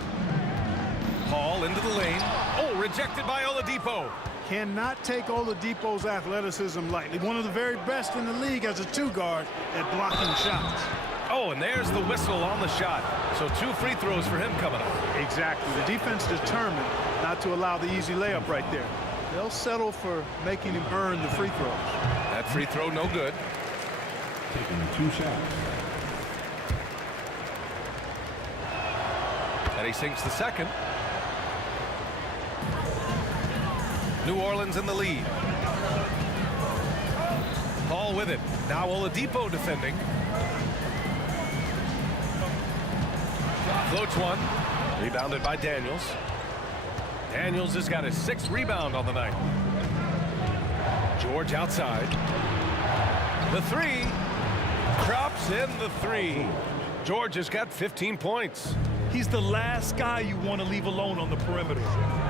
Paul into the lane. Oh, rejected by Oladipo. Cannot take Oladipo's athleticism lightly. One of the very best in the league as a 2-guard at blocking shots. Oh, and there's the whistle on the shot. So 2 free throws for him coming up. Exactly. The defense determined not to allow the easy layup right there. They'll settle for making him earn the free throws. That free throw no good. Taking 2 shots. And he sinks the second. New Orleans in the lead. Paul with it. Now Oladipo defending. Floats one. Rebounded by Daniels. Daniels has got his 6th rebound on the night. George outside. The 3. Drops in the 3. George has got 15 points. He's the last guy you want to leave alone on the perimeter.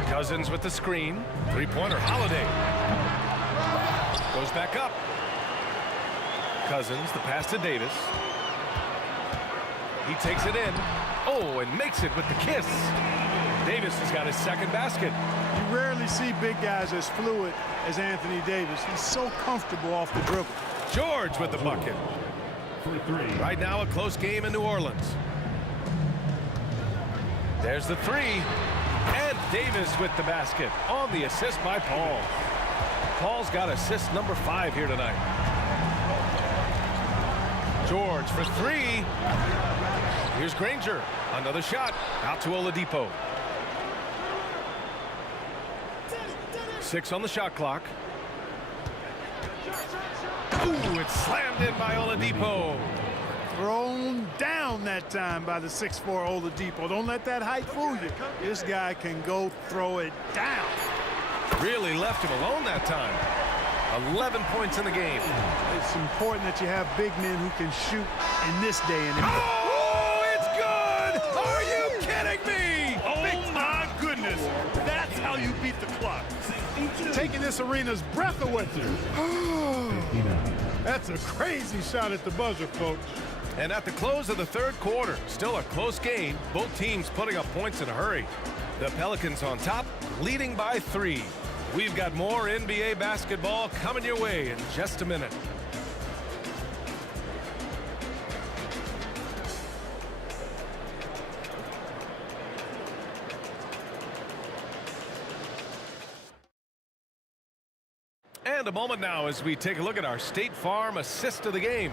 Cousins with the screen. 3-pointer. Holiday. Goes back up. Cousins, the pass to Davis. He takes it in. Oh, and makes it with the kiss. Davis has got his 2nd basket. You rarely see big guys as fluid as Anthony Davis. He's so comfortable off the dribble. George with the bucket. Right now a close game in New Orleans. There's the 3. And Davis with the basket on the assist by Paul. Paul's got assist number 5 here tonight. George for 3. Here's Granger. Another shot. Out to Oladipo. 6 on the shot clock. Ooh, it's slammed in by Oladipo. Thrown down that time by the 6'4" Oladipo. Don't let that height fool you. This guy can go throw it down. Really left him alone that time. 11 points in the game. It's important that you have big men who can shoot in this day and age. Oh, it's good! Are you kidding me? Oh, my goodness. That's how you beat the clock. Taking this arena's breath away. That's a crazy shot at the buzzer, folks. And at the close of the third quarter, still a close game. Both teams putting up points in a hurry. The Pelicans on top, leading by 3. We've got more NBA basketball coming your way in just a minute. And a moment now as we take a look at our State Farm assist of the game.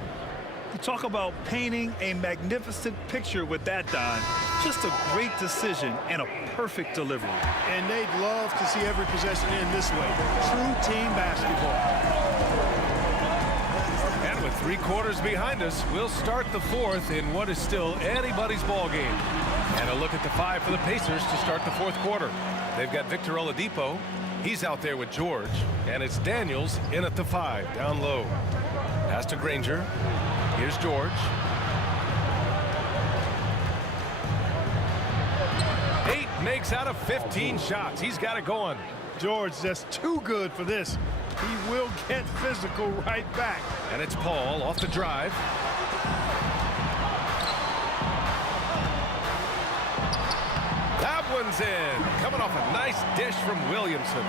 You talk about painting a magnificent picture with that, Don. Just a great decision and a perfect delivery. And they'd love to see every possession end this way. True team basketball. And with 3 quarters behind us, we'll start the 4th in what is still anybody's ball game. And a look at the 5 for the Pacers to start the 4th quarter. They've got Victor Oladipo. He's out there with George. And it's Daniels in at the 5, down low. Pass to Granger. Here's George. 8 makes out of 15 shots. He's got it going. George just too good for this. He will get physical right back. And it's Paul off the drive. That one's in. Coming off a nice dish from Williamson.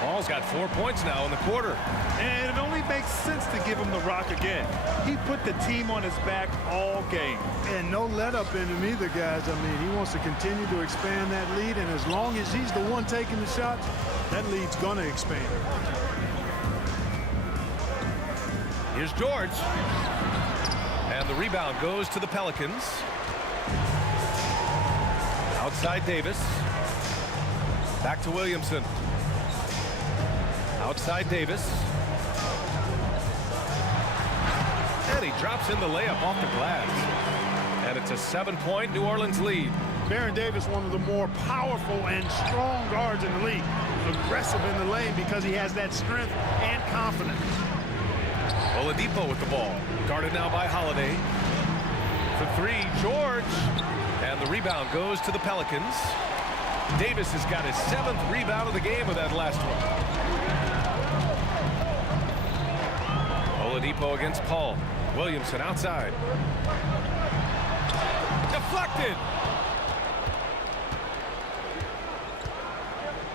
Paul's got 4 points now in the quarter. And it only makes sense to give him the rock again. He put the team on his back all game. And no let up in him either, guys. I mean, he wants to continue to expand that lead, and as long as he's the one taking the shots, that lead's going to expand. Here's George. And the rebound goes to the Pelicans. Outside Davis. Back to Williamson. Outside Davis. And he drops in the layup off the glass. And it's a 7-point New Orleans lead. Baron Davis, one of the more powerful and strong guards in the league. Aggressive in the lane because he has that strength and confidence. Oladipo with the ball. Guarded now by Holiday. For 3, George. And the rebound goes to the Pelicans. Davis has got his 7th rebound of the game with that last one. Oladipo against Paul. Williamson outside. Deflected.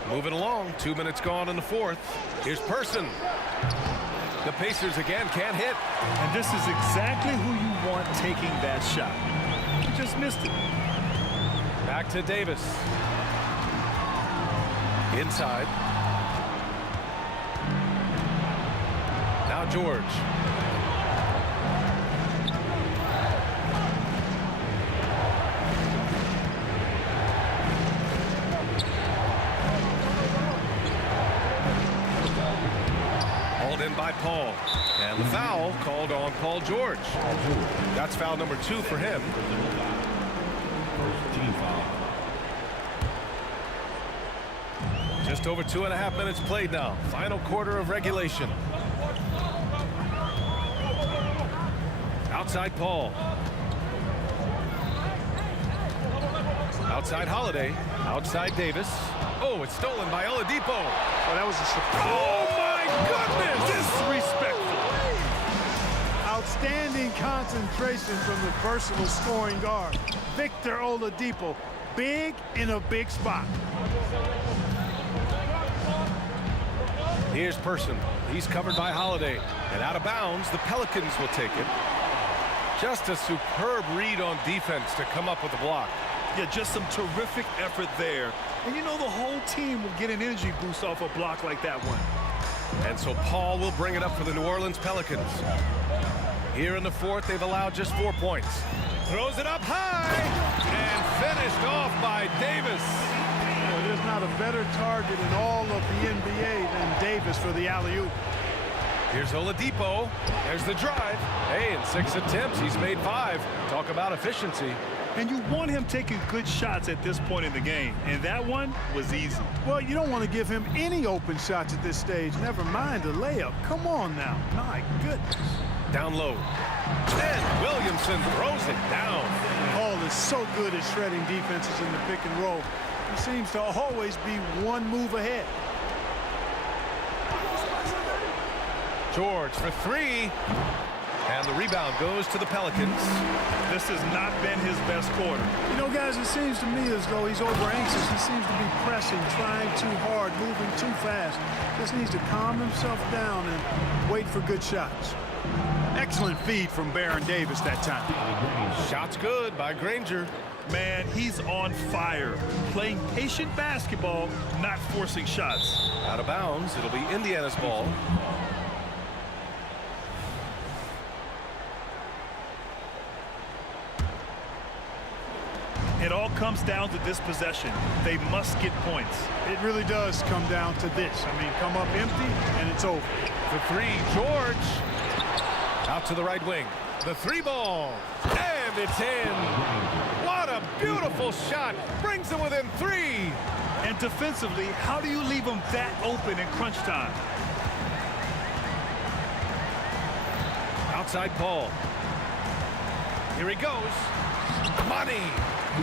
Moving along. 2 minutes gone in the 4th. Here's Person. The Pacers again can't hit. And this is exactly who you want taking that shot. He just missed it. Back to Davis. Inside. Now George. Hauled in by Paul. And the foul called on Paul George. That's foul number 2 for him. Team foul. Just over 2.5 minutes played now. Final quarter of regulation. Outside Paul. Outside Holiday. Outside Davis. Oh, it's stolen by Oladipo. Oh, that was a surprise. Oh, my goodness! Disrespectful. Outstanding concentration from the versatile scoring guard. Victor Oladipo, big in a big spot. Here's Person. He's covered by Holiday. And out of bounds, the Pelicans will take it. Just a superb read on defense to come up with the block. Yeah, just some terrific effort there. And you know the whole team will get an energy boost off a block like that one. And so Paul will bring it up for the New Orleans Pelicans. Here in the 4th, they've allowed just 4 points. Throws it up high and finished off by Davis. Well, there's not a better target in all of the NBA than Davis for the alley-oop. Here's Oladipo. There's the drive. Hey, in 6 attempts, he's made 5. Talk about efficiency. And you want him taking good shots at this point in the game. And that one was easy. Well, you don't want to give him any open shots at this stage. Never mind a layup. Come on now. My goodness. Down low. And Williamson throws it down. Paul is so good at shredding defenses in the pick and roll. He seems to always be one move ahead. George for 3. And the rebound goes to the Pelicans. This has not been his best quarter. You know, guys, it seems to me as though he's over anxious. He seems to be pressing, trying too hard, moving too fast. Just needs to calm himself down and wait for good shots. Excellent feed from Baron Davis that time. Shots good by Granger. Man, he's on fire. Playing patient basketball, not forcing shots. Out of bounds. It'll be Indiana's ball. It all comes down to this possession. They must get points. It really does come down to this. I mean, come up empty, and it's over. The three, George. Out to the right wing. The three ball. And it's in. What a beautiful shot. Brings them within 3. And defensively, how do you leave them that open in crunch time? Outside Paul. Here he goes. Money.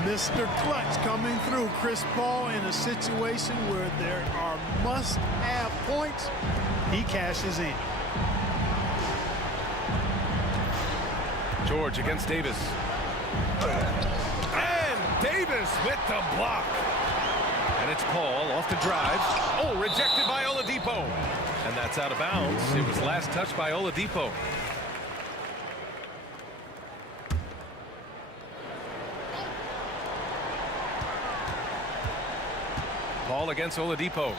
Mr. Clutch coming through. Chris Paul in a situation where there are must-have points. He cashes in. George against Davis. And Davis with the block. And it's Paul off the drive. Oh, rejected by Oladipo. And that's out of bounds. It was last touched by Oladipo. Paul against Oladipo.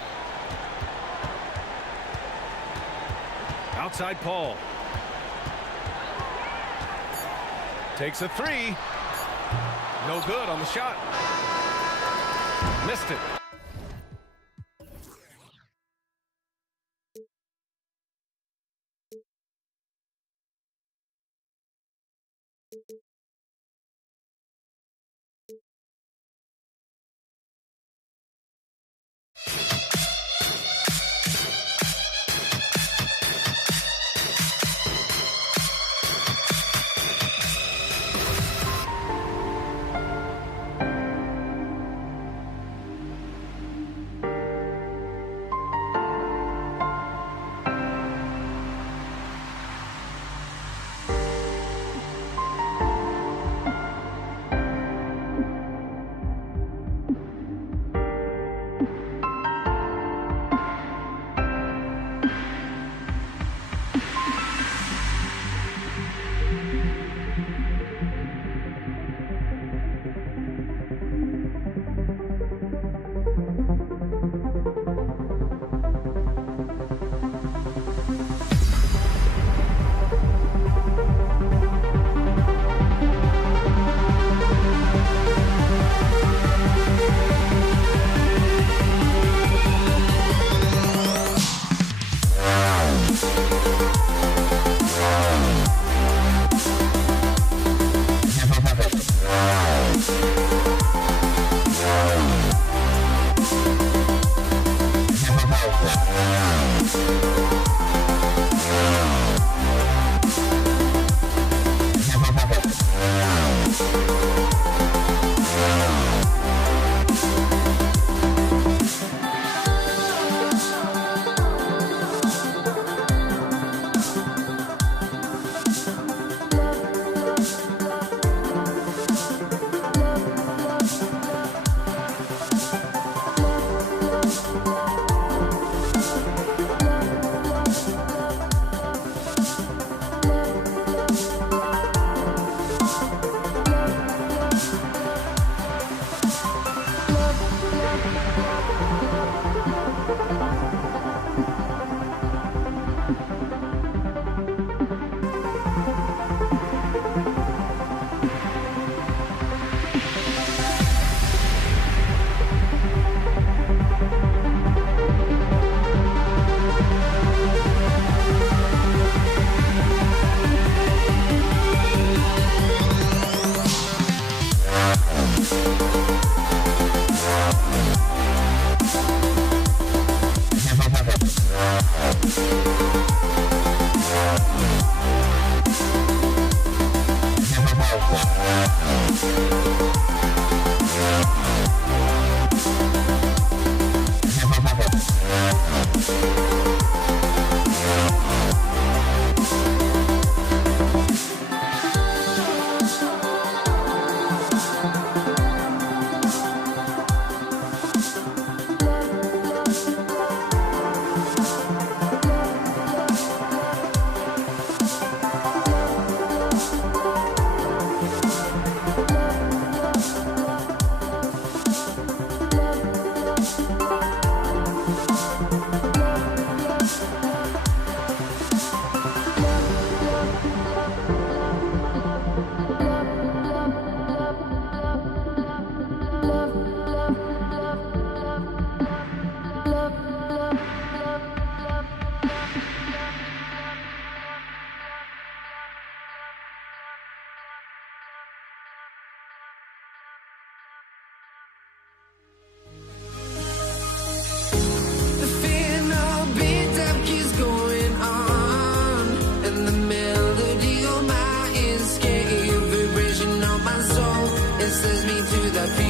Outside Paul. Takes a 3. No good on the shot. Missed it.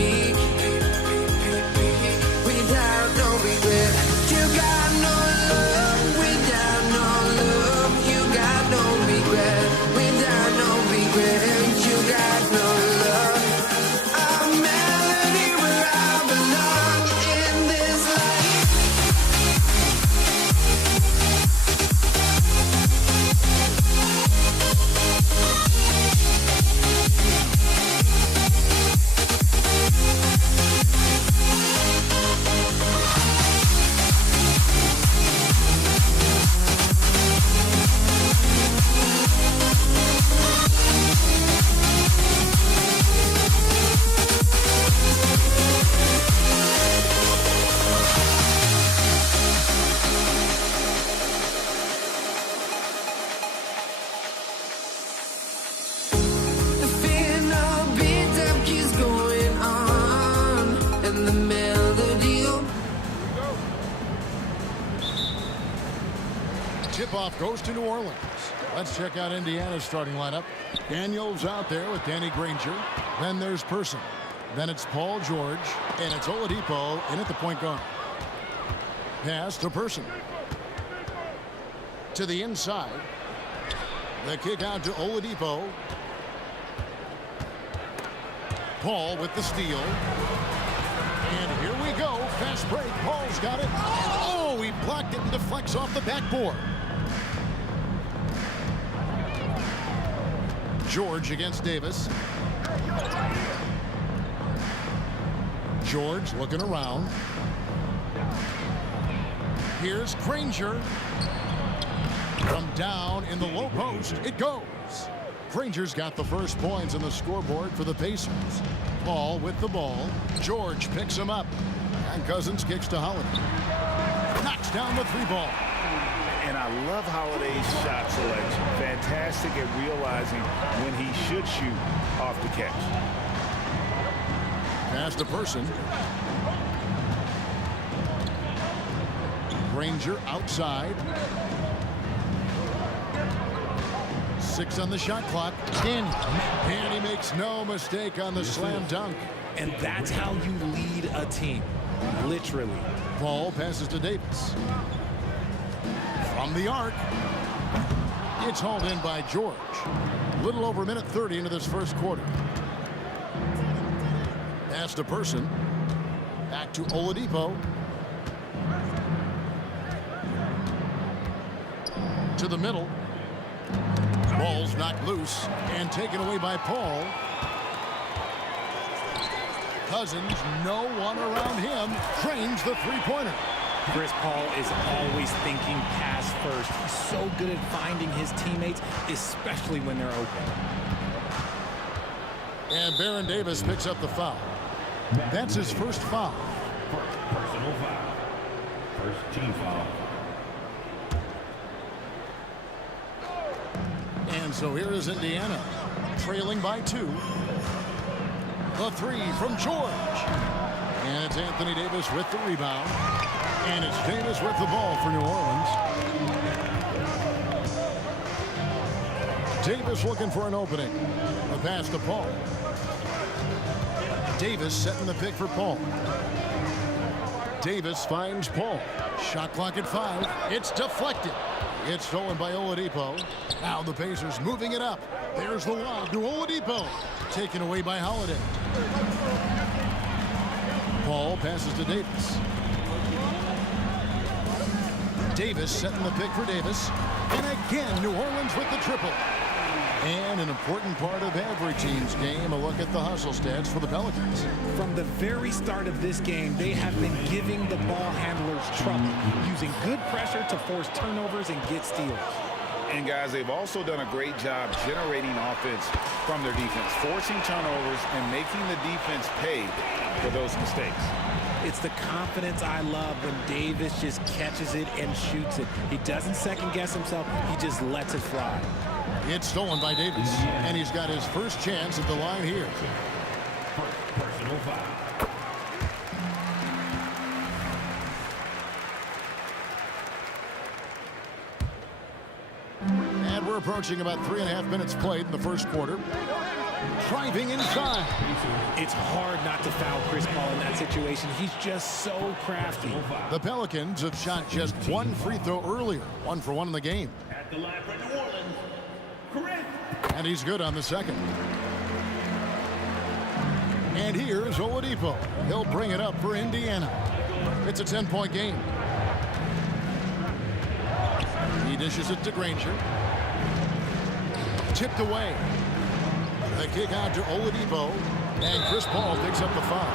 week without no regret. You got no love without no love. You got no regret without no regret. You got no love. A melody where I belong in this life. The final beat up keeps going on, and the melody. Tip-off goes to New Orleans. Let's check out Indiana's starting lineup. Daniels out there with Danny Granger. Then there's Person. Then it's Paul George. And it's Oladipo in at the point guard. Pass to Person. To the inside. The kick out to Oladipo. Paul with the steal. And here we go. Fast break. Paul's got it. Oh, he blocked it and deflects off the backboard. George against Davis. George looking around. Here's Granger. From down in the low post, it goes. Granger's got the first points on the scoreboard for the Pacers. Paul with the ball. George picks him up. And Cousins kicks to Holiday. Knocks down the three ball. And I love Holiday's shot selection. Fantastic at realizing when he should shoot off the catch. Pass to Person. Granger outside. 6 on the shot clock. And he makes no mistake on the slam dunk. And that's how you lead a team. Literally. Ball passes to Davis. From the arc. It's hauled in by George. Little over a minute 30 into this first quarter. Pass to Person. Back to Oladipo. To the middle. Ball's knocked loose and taken away by Paul. Cousins, no one around him, trains the three-pointer. Chris Paul is always thinking pass first. He's so good at finding his teammates, especially when they're open. And Baron Davis picks up the foul. That's his first foul. Personal foul. First team foul. And so here is Indiana, trailing by 2. The three from George. And it's Anthony Davis with the rebound. And it's Davis with the ball for New Orleans. Davis looking for an opening. A pass to Paul. Davis setting the pick for Paul. Davis finds Paul. Shot clock at 5. It's deflected. It's stolen by Oladipo. Now the Pacers moving it up. There's the lob to Oladipo. Taken away by Holiday. Paul passes to Davis. Davis setting the pick for Davis. And again, New Orleans with the triple. And an important part of every team's game, a look at the hustle stats for the Pelicans. From the very start of this game, they have been giving the ball handlers trouble, using good pressure to force turnovers and get steals. And guys, they've also done a great job generating offense from their defense, forcing turnovers and making the defense pay for those mistakes. It's the confidence I love when Davis just catches it and shoots it. He doesn't second guess himself, he just lets it fly. It's stolen by Davis, and he's got his first chance at the line here. Personal foul. And we're approaching about 3.5 minutes played in the first quarter. driving inside. It's hard not to foul Chris Paul in that situation. He's just so crafty. The Pelicans have shot just one free throw earlier, 1 for 1 in the game. At the line for New Orleans, Chris. And he's good on the second. And here's Oladipo. He'll bring it up for Indiana. It's a 10-point game. He dishes it to Granger. Tipped away. The kick out to Oladipo. And Chris Paul picks up the foul.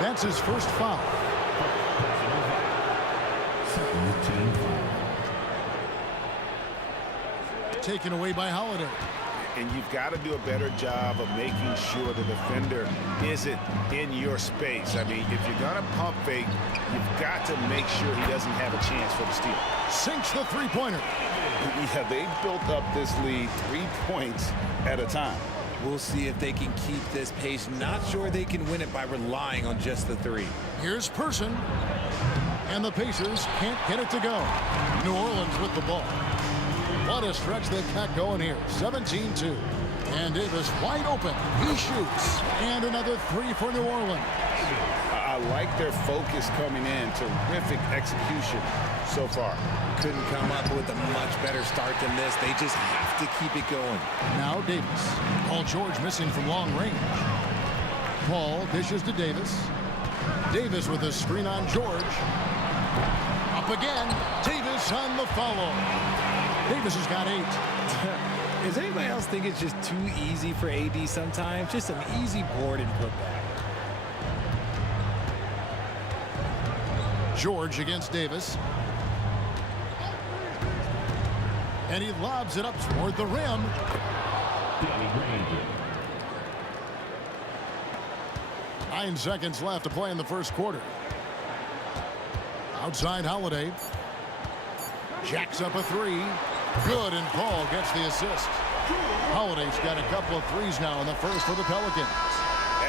That's his first foul. Taken away by Holiday. And you've got to do a better job of making sure the defender isn't in your space. I mean, if you're going to pump fake, you've got to make sure he doesn't have a chance for the steal. Sinks the three-pointer. Yeah, they built up this lead 3 points at a time. We'll see if they can keep this pace. Not sure they can win it by relying on just the three. Here's Person. And the Pacers can't get it to go. New Orleans with the ball. What a stretch they've got going here. 17-2. And Davis wide open. He shoots. And another three for New Orleans. I like their focus coming in. Terrific execution so far. Couldn't come up with a much better start than this. They just have to keep it going. Now Davis. Paul George missing from long range. Paul dishes to Davis. Davis with a screen on George. Up again. Davis on the follow. Davis has got 8. Does anybody else think it's just too easy for AD sometimes? Just an easy board and put back. George against Davis. And he lobs it up toward the rim. 9 seconds left to play in the first quarter. Outside Holiday. Jacks up a 3. Good, and Paul gets the assist. Holiday's got a couple of threes now in the first for the Pelicans.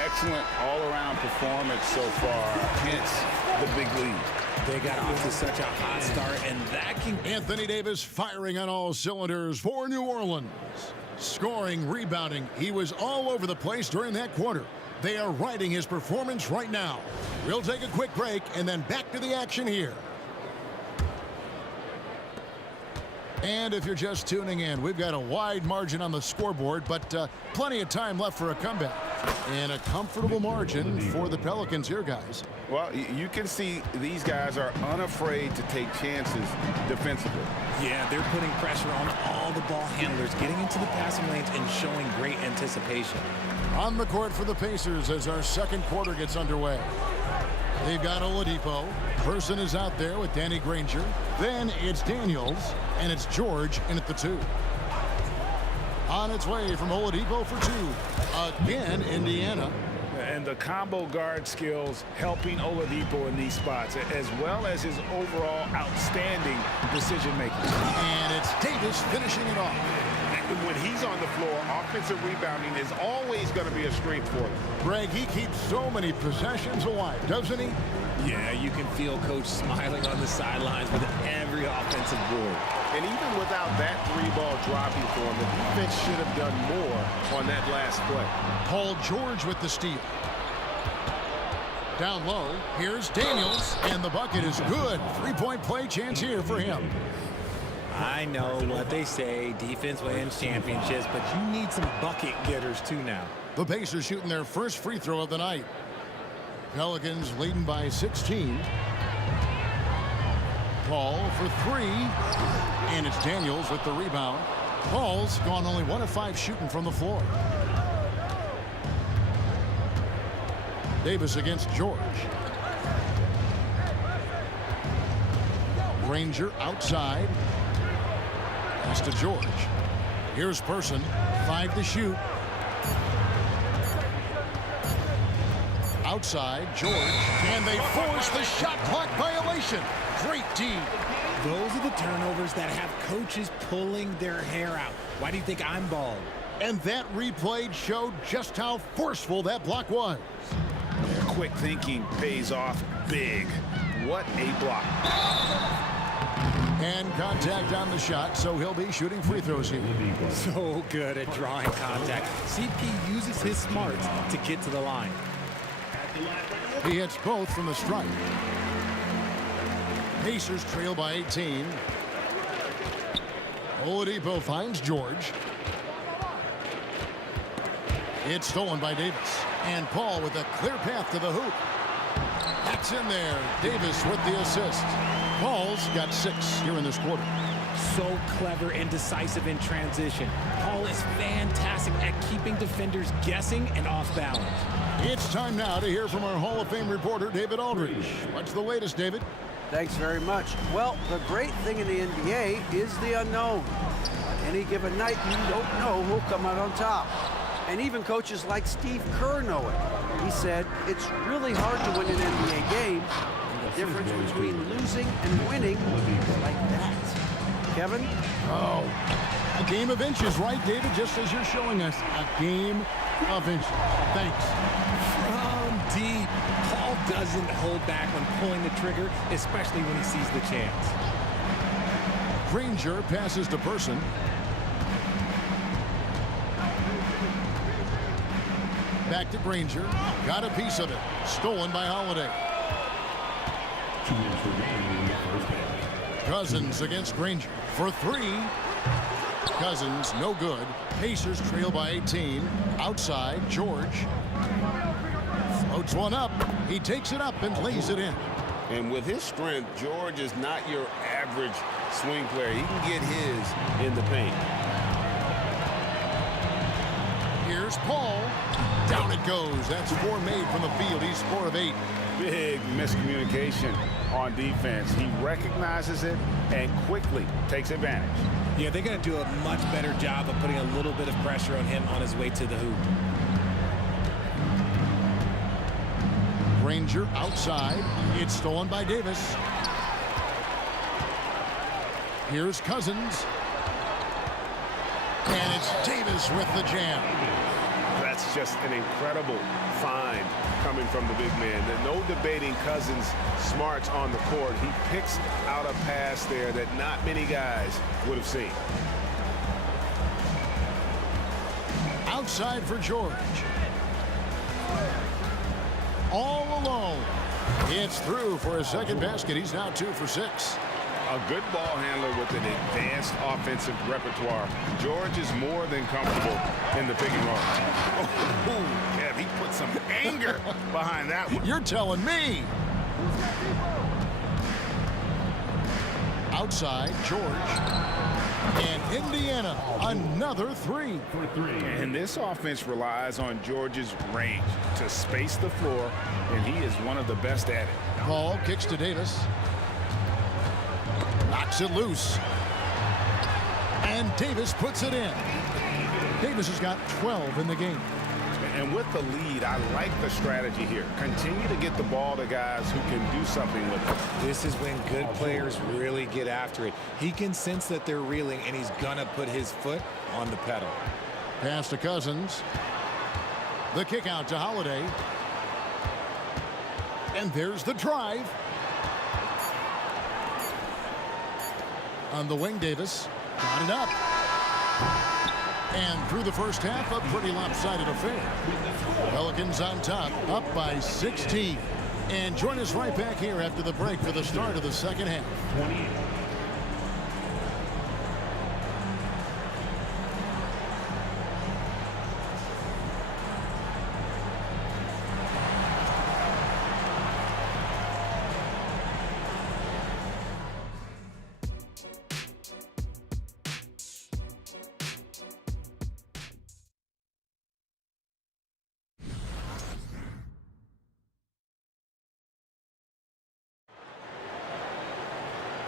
Excellent all-around performance so far, hence the big lead. They got off to such a hot start, and that can... Anthony Davis firing on all cylinders for New Orleans. Scoring, rebounding, he was all over the place during that quarter. They are riding his performance right now. We'll take a quick break and then back to the action here. And if you're just tuning in, we've got a wide margin on the scoreboard, but plenty of time left for a comeback. And a comfortable margin for the Pelicans here, guys. Well, you can see these guys are unafraid to take chances defensively. Yeah, they're putting pressure on all the ball handlers, getting into the passing lanes and showing great anticipation. On the court for the Pacers as our second quarter gets underway. They've got Oladipo. Person is out there with Danny Granger. Then it's Daniels, and it's George in at the 2. On its way from Oladipo for 2. Again, Indiana. And the combo guard skills helping Oladipo in these spots, as well as his overall outstanding decision-making. And it's Davis finishing it off. When he's on the floor, offensive rebounding is always going to be a strength for him. Greg, he keeps so many possessions alive, doesn't he? Yeah, you can feel Coach smiling on the sidelines with every offensive board. And even without that 3-ball dropping for him, the defense should have done more on that last play. Paul George with the steal. Down low, here's Daniels, and the bucket is good. 3-point play chance here for him. I know what they say, defense wins championships, but you need some bucket getters too now. The Pacers shooting their first free throw of the night. Pelicans leading by 16. Paul for 3. And it's Daniels with the rebound. Paul's gone only 1 of 5 shooting from the floor. Davis against George. Granger outside. Pass to George. Here's Person. 5 to shoot. Outside, George. And they force the shot clock violation. Great team. Those are the turnovers that have coaches pulling their hair out. Why do you think I'm bald? And that replay showed just how forceful that block was. Quick thinking pays off big. What a block. And contact on the shot, so he'll be shooting free throws here. So good at drawing contact. CP uses his smarts to get to the line. He hits both from the stripe. Pacers trail by 18. Oladipo finds George. It's stolen by Davis. And Paul with a clear path to the hoop. That's in there. Davis with the assist. Paul's got 6 here in this quarter. So clever and decisive in transition. Paul is fantastic at keeping defenders guessing and off balance. It's time now to hear from our Hall of Fame reporter, David Aldridge. What's the latest, David? Thanks very much. Well, the great thing in the NBA is the unknown. On any given night, you don't know who'll come out on top. And even coaches like Steve Kerr know it. He said, it's really hard to win an NBA game. And the difference between losing and winning is like that. Kevin? Oh, a game of inches, right, David? Just as you're showing us, a game of inches. Thanks. From deep. Paul doesn't hold back when pulling the trigger, especially when he sees the chance. Granger passes to Person. Back to Granger. Got a piece of it. Stolen by Holiday. Cousins against Granger for 3. Cousins, no good. Pacers trail by 18. Outside, George. Floats one up. He takes it up and lays it in. And with his strength, George is not your average swing player. He can get his in the paint. Here's Paul. Down it goes. That's 4 made from the field. He's 4 of 8. Big miscommunication on defense. He recognizes it and quickly takes advantage. Yeah, they're going to do a much better job of putting a little bit of pressure on him on his way to the hoop. Granger outside. It's stolen by Davis. Here's Cousins. And it's Davis with the jam. That's just an incredible find coming from the big man. No debating Cousins' smarts on the court. He picks out a pass there that not many guys would have seen. Outside for George. All alone. It's through for his second basket. He's now 2 for 6. A good ball handler with an advanced offensive repertoire. George is more than comfortable in the pick and roll. Oh, Kev, he put some anger behind that one. You're telling me. Outside, George. And Indiana, another 3. And this offense relies on George's range to space the floor, and he is one of the best at it. Paul kicks to Davis. Knocks it loose. And Davis puts it in. Davis has got 12 in the game. And with the lead, I like the strategy here. Continue to get the ball to guys who can do something with it. This is when good players really get after it. He can sense that they're reeling, and he's going to put his foot on the pedal. Pass to Cousins. The kick out to Holiday. And there's the drive. On the wing, Davis got it up. And through the first half, a pretty lopsided affair. Pelicans on top, up by 16. And join us right back here after the break for the start of the second half.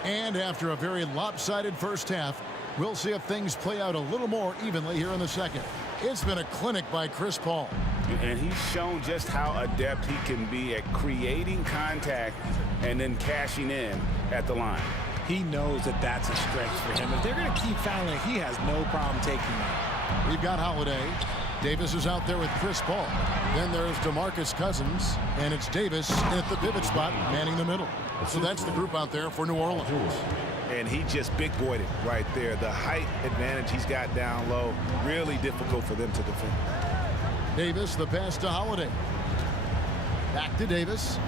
And after a very lopsided first half, we'll see if things play out a little more evenly here in the second. It's been a clinic by Chris Paul. And he's shown just how adept he can be at creating contact and then cashing in at the line. He knows that that's a strength for him. If they're going to keep fouling, he has no problem taking that. We've got Holiday. Davis is out there with Chris Paul. Then there's DeMarcus Cousins, and it's Davis at the pivot spot, manning the middle. So that's the group out there for New Orleans. and he just big boyed it right there. The height advantage he's got down low, really difficult for them to defend. Davis, the pass to Holiday. Back to Davis.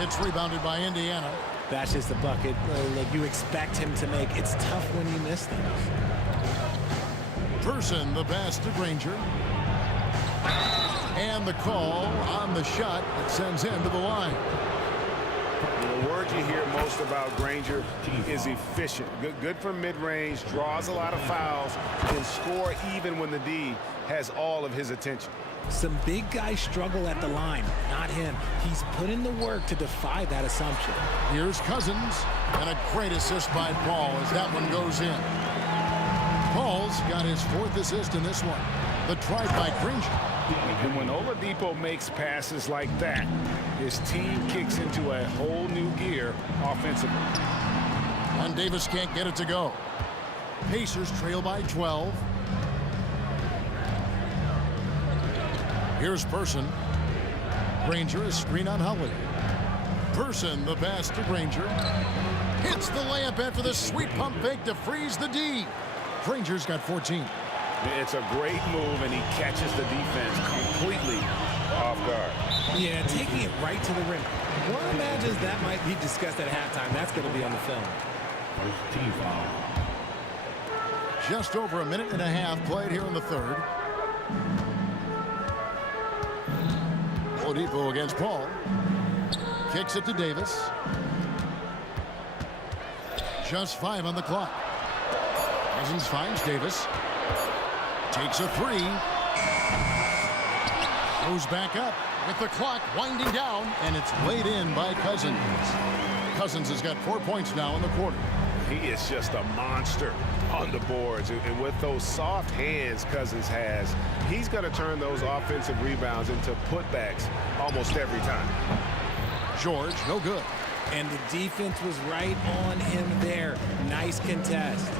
It's rebounded by Indiana. That's just the bucket like you expect him to make. It's tough when you miss things. Person, the pass to Granger. And the call on the shot that sends him to the line. The word you hear most about Granger is efficient. Good from mid-range, draws a lot of fouls, can score even when the D has all of his attention. Some big guys struggle at the line, not him. He's put in the work to defy that assumption. Here's Cousins, and a great assist by Paul as that one goes in. Paul's got his 4th assist in this one. The drive by Granger. And when Oladipo makes passes like that, his team kicks into a whole new gear offensively. And Davis can't get it to go. Pacers trail by 12. Here's Person. Granger is screen on Holiday. Person, the pass to Granger. Hits the layup after the sweet pump fake to freeze the D. Granger's got 14. It's a great move, and he catches the defense completely off guard. Yeah, taking it right to the rim. One imagines that might be discussed at halftime. That's going to be on the film. Team foul. Just over a minute and a half played here in the 3rd. Oladipo against Paul. Kicks it to Davis. Just 5 on the clock. Cousins finds Davis. Takes a 3. Goes back up with the clock winding down, and it's laid in by Cousins. Cousins has got 4 points now in the quarter. He is just a monster on the boards, and with those soft hands Cousins has, he's going to turn those offensive rebounds into putbacks almost every time. George, no good. And the defense was right on him there. Nice contest.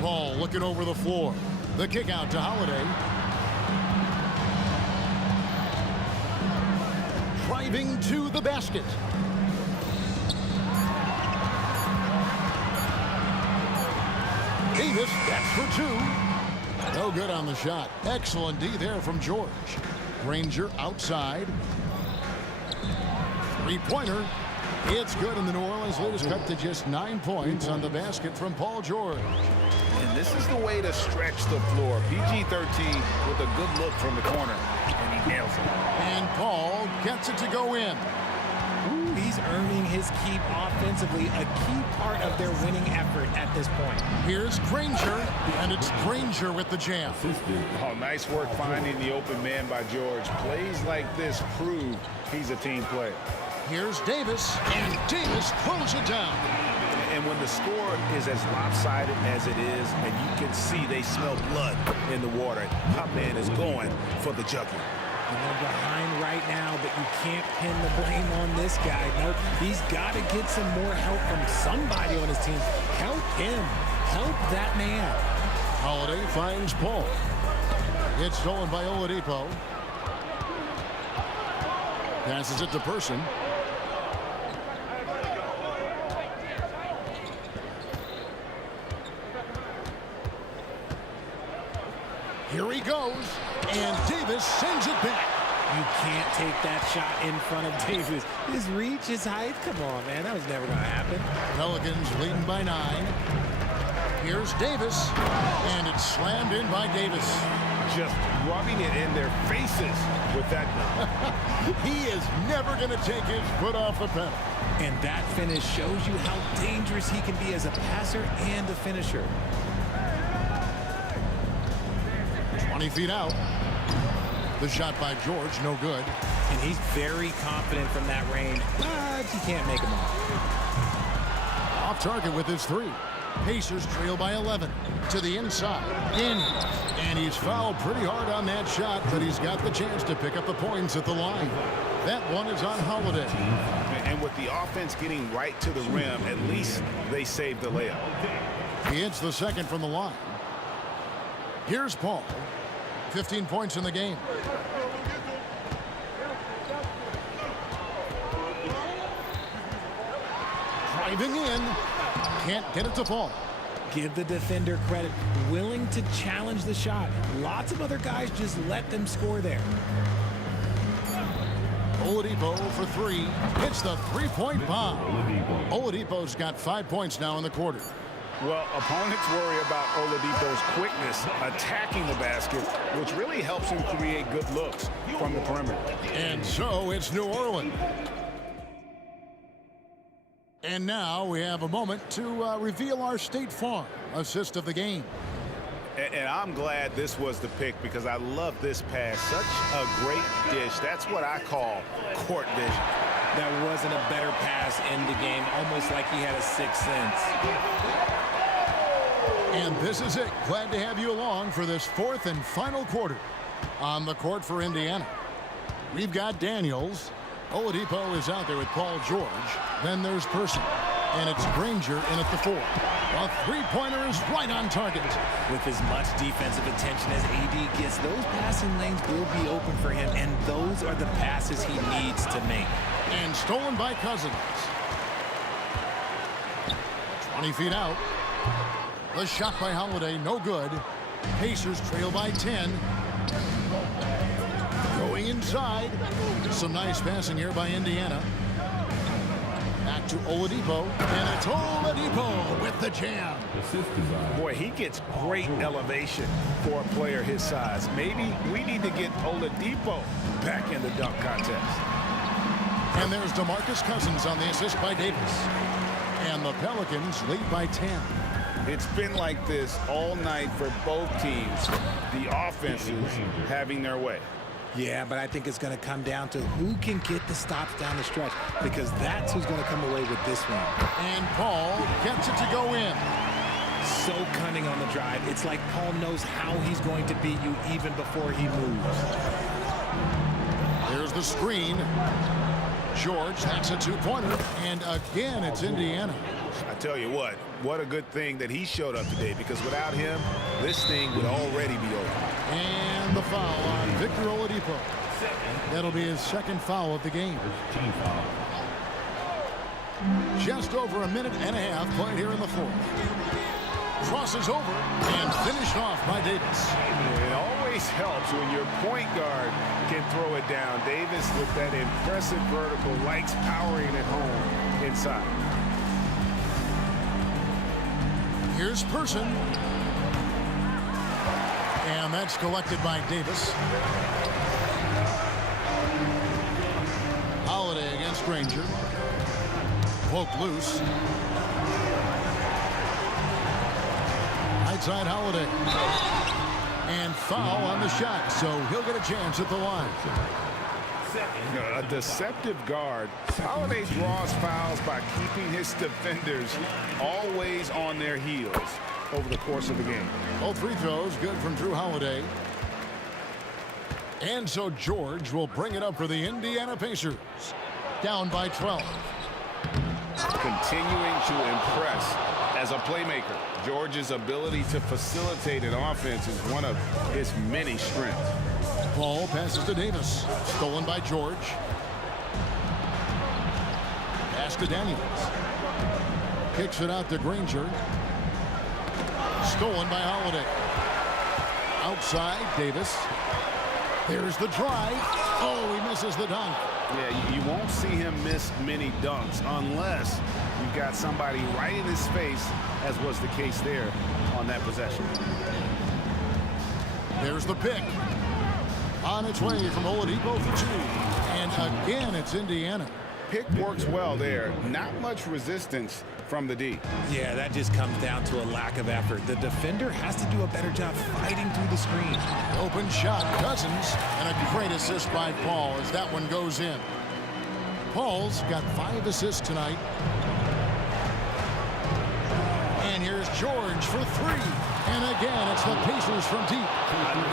Paul looking over the floor. The kick out to Holiday. Driving to the basket. Davis, that's for 2. No good on the shot. Excellent D there from George. Granger outside. 3-pointer. It's good, and the New Orleans lead is cut to just 9 points on the basket from Paul George. And this is the way to stretch the floor. PG-13 with a good look from the corner, and he nails it. And Paul gets it to go in. Ooh, he's earning his keep offensively, a key part of their winning effort at this point. Here's Granger, and it's Granger with the jam. Oh, nice work finding the open man by George. Plays like this prove he's a team player. Here's Davis, and Davis throws it down. And when the score is as lopsided as it is, and you can see they smell blood in the water, my man is going for the jugular. And they're behind right now, but you can't pin the blame on this guy. Nope, he's got to get some more help from somebody on his team. Help him. Help that man. Holiday finds Paul. It's stolen by Oladipo. Passes it to Person. Here he goes, and Davis sends it back. You can't take that shot in front of Davis. His reach, his height, come on, man. That was never going to happen. Pelicans leading by 9. Here's Davis, and it's slammed in by Davis. Just rubbing it in their faces with that. He is never going to take his foot off the pedal. And that finish shows you how dangerous he can be as a passer and a finisher. 20 feet out. The shot by George, no good. And he's very confident from that range, but you can't make him Off target with his 3. Pacers trail by 11. To the inside. In. And he's fouled pretty hard on that shot, but he's got the chance to pick up the points at the line. That one is on Holiday. And with the offense getting right to the rim, at least they saved the layup. He hits the second from the line. Here's Paul. 15 points in the game. Driving in. Can't get it to fall. Give the defender credit. Willing to challenge the shot. Lots of other guys just let them score there. Oladipo for three. Hits the three-point bomb. Oladipo's got 5 points now in the quarter. Well, opponents worry about Oladipo's quickness attacking the basket, which really helps him create good looks from the perimeter. And so it's New Orleans. And now we have a moment to reveal our State Farm assist of the game. And I'm glad this was the pick because I love this pass. Such a great dish. That's what I call court vision. That wasn't a better pass in the game, almost like he had a sixth sense. And this is it. Glad to have you along for this fourth and final quarter. On the court for Indiana, we've got Daniels. Oladipo is out there with Paul George. Then there's Person. And it's Granger in at the 4. A three-pointer is right on target. With as much defensive attention as AD gets, those passing lanes will be open for him, and those are the passes he needs to make. And stolen by Cousins. 20 feet out. The shot by Holiday, no good. Pacers trail by 10. Going inside. Some nice passing here by Indiana. Back to Oladipo, and it's Oladipo with the jam. Boy, he gets great elevation for a player his size. Maybe we need to get Oladipo back in the dunk contest. And there's DeMarcus Cousins on the assist by Davis. And the Pelicans lead by 10. It's been like this all night for both teams. The offenses having their way. Yeah, but I think it's going to come down to who can get the stops down the stretch, because that's who's going to come away with this one. And Paul gets it to go in. So cunning on the drive. It's like Paul knows how he's going to beat you even before he moves. There's the screen. George, that's a two-pointer. And again, it's Indiana. I tell you what a good thing that he showed up today, because without him, this thing would already be over. And the foul on Victor Oladipo. That'll be his second foul of the game. Just over a minute and a half played here in the fourth. Crosses over and finished off by Davis. It always helps when your point guard can throw it down. Davis, with that impressive vertical, likes powering it home inside. Here's Person. And that's collected by Davis. Holiday against Granger. Poke loose. Right side Holiday. And foul on the shot, so he'll get a chance at the line. A deceptive guard. Holiday draws fouls by keeping his defenders always on their heels over the course of the game. Both free throws good from Drew Holiday. And so George will bring it up for the Indiana Pacers. Down by 12. Continuing to impress as a playmaker. George's ability to facilitate an offense is one of his many strengths. Ball passes to Davis. Stolen by George. Pass to Daniels. Kicks it out to Granger. Stolen by Holiday. Outside, Davis. There's the drive. Oh, he misses the dunk. Yeah, you won't see him miss many dunks unless you've got somebody right in his face, as was the case there on that possession. There's the pick. On its way from Oladipo for two. And again, it's Indiana. Pick works well there. Not much resistance from the D. Yeah, that just comes down to a lack of effort. The defender has to do a better job fighting through the screen. Open shot, Cousins, and a great assist by Paul as that one goes in. Paul's got 5 assists tonight. And here's George for 3. And again, it's the Pacers from deep.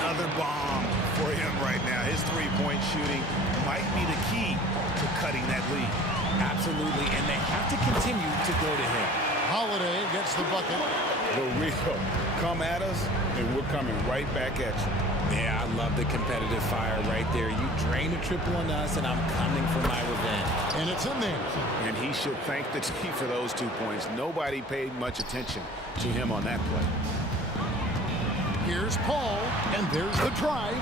Another bomb for him right now. His three-point shooting might be the key to cutting that lead. Absolutely, and they have to continue to go to him. Holiday gets the bucket. the real come at us, and we're coming right back at you. Yeah, I love the competitive fire right there. You drain a triple on us, and I'm coming for my revenge. And it's in there. And he should thank the team for those 2 points. Nobody paid much attention to him on that play. Here's Paul, and there's the drive.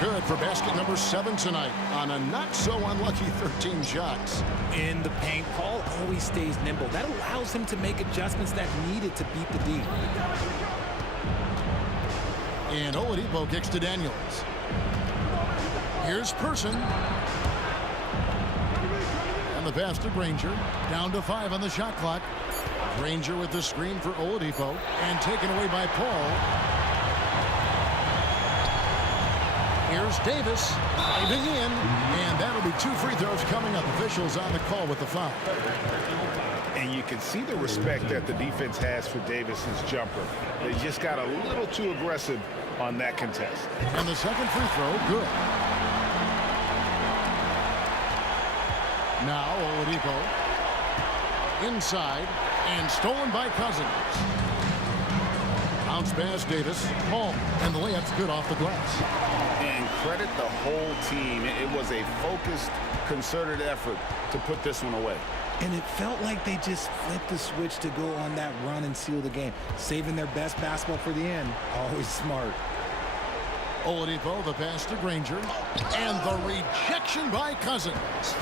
Good for basket number 7 tonight on a not-so-unlucky 13 shots. In the paint, Paul always stays nimble. That allows him to make adjustments that needed to beat the D. And Oladipo kicks to Daniels. Here's Person. And the pass to Granger. Down to 5 on the shot clock. Granger with the screen for Oladipo. And taken away by Paul. Here's Davis, diving in, and that'll be 2 free throws coming up. Officials on the call with the foul. And you can see the respect that the defense has for Davis's jumper. They just got a little too aggressive on that contest. And the second free throw, good. Now Oladipo inside and stolen by Cousins. Bounce pass Davis, Paul, and the layup's good off the glass. And credit the whole team. It was a focused, concerted effort to put this one away. And it felt like they just flipped the switch to go on that run and seal the game. Saving their best basketball for the end. Always smart. Oladipo, the pass to Granger. And the rejection by Cousins.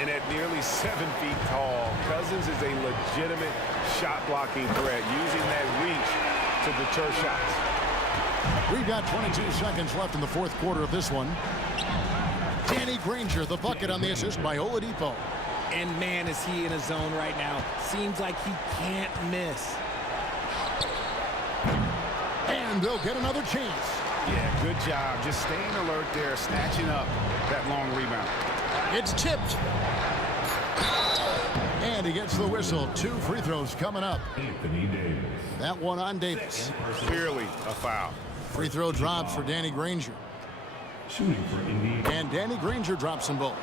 And at nearly 7 feet tall, Cousins is a legitimate shot-blocking threat, using that reach to deter shots. We've got 22 seconds left in the fourth quarter of this one. Danny Granger, the bucket on the assist by Oladipo. And man, is he in a zone right now. Seems like he can't miss. And they'll get another chance. Yeah, good job. Just staying alert there, snatching up that long rebound. It's tipped. And he gets the whistle. 2 free throws coming up. Anthony Davis. That one on Davis. Clearly a foul. Free throw drops for Danny Granger. Shooting for Indiana. And Danny Granger drops them both.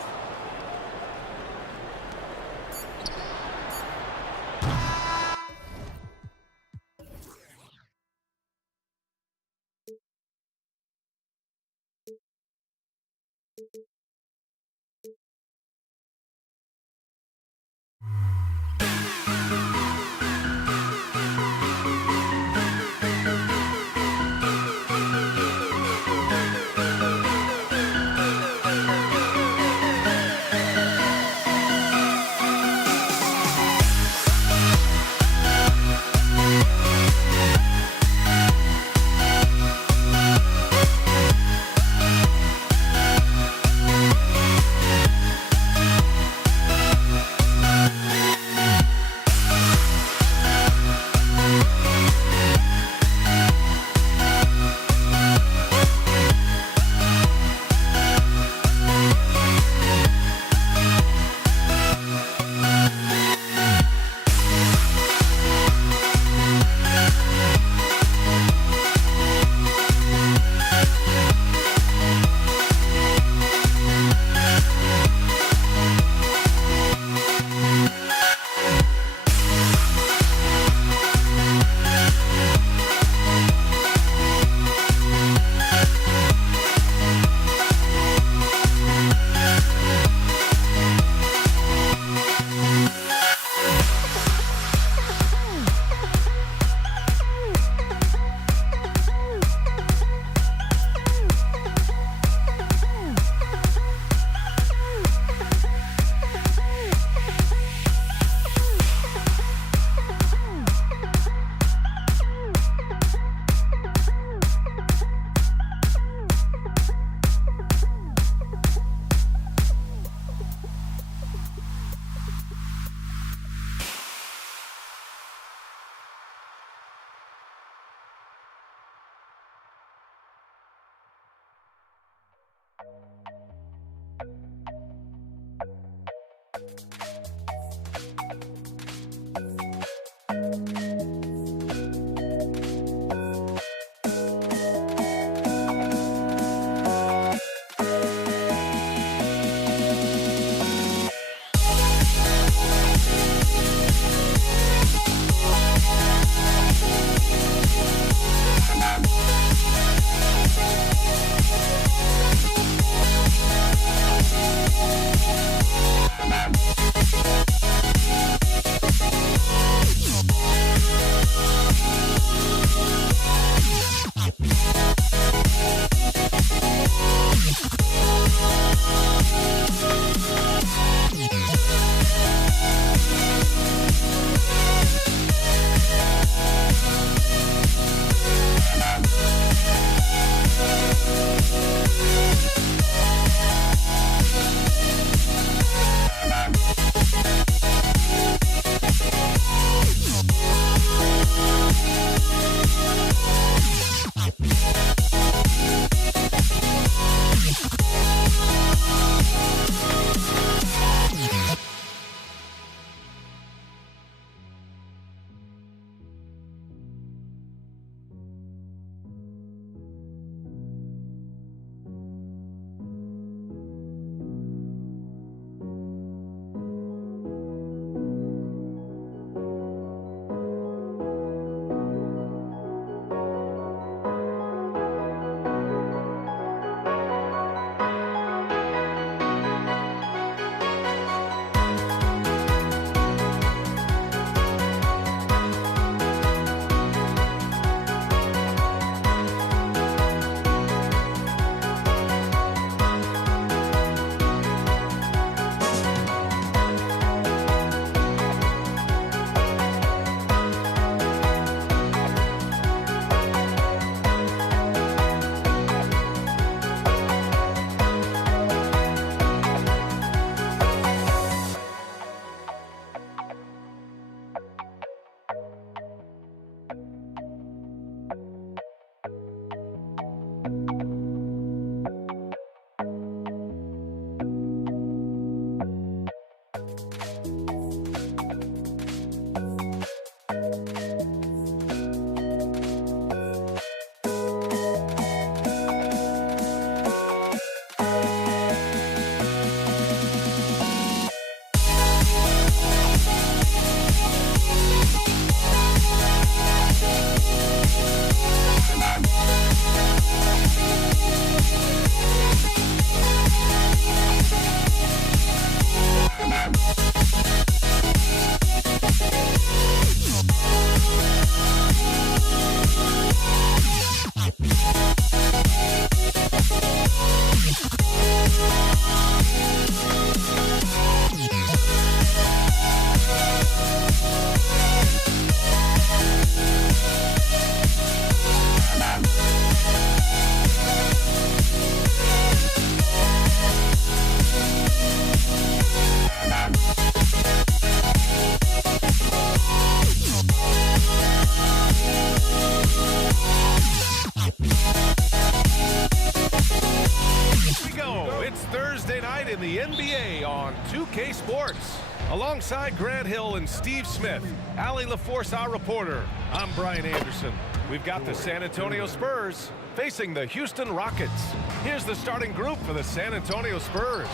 in the NBA on 2K Sports. Alongside Grant Hill and Steve Smith, Allie LaForce, our reporter. I'm Brian Anderson. We've got the San Antonio Spurs facing the Houston Rockets. Here's the starting group for the San Antonio Spurs.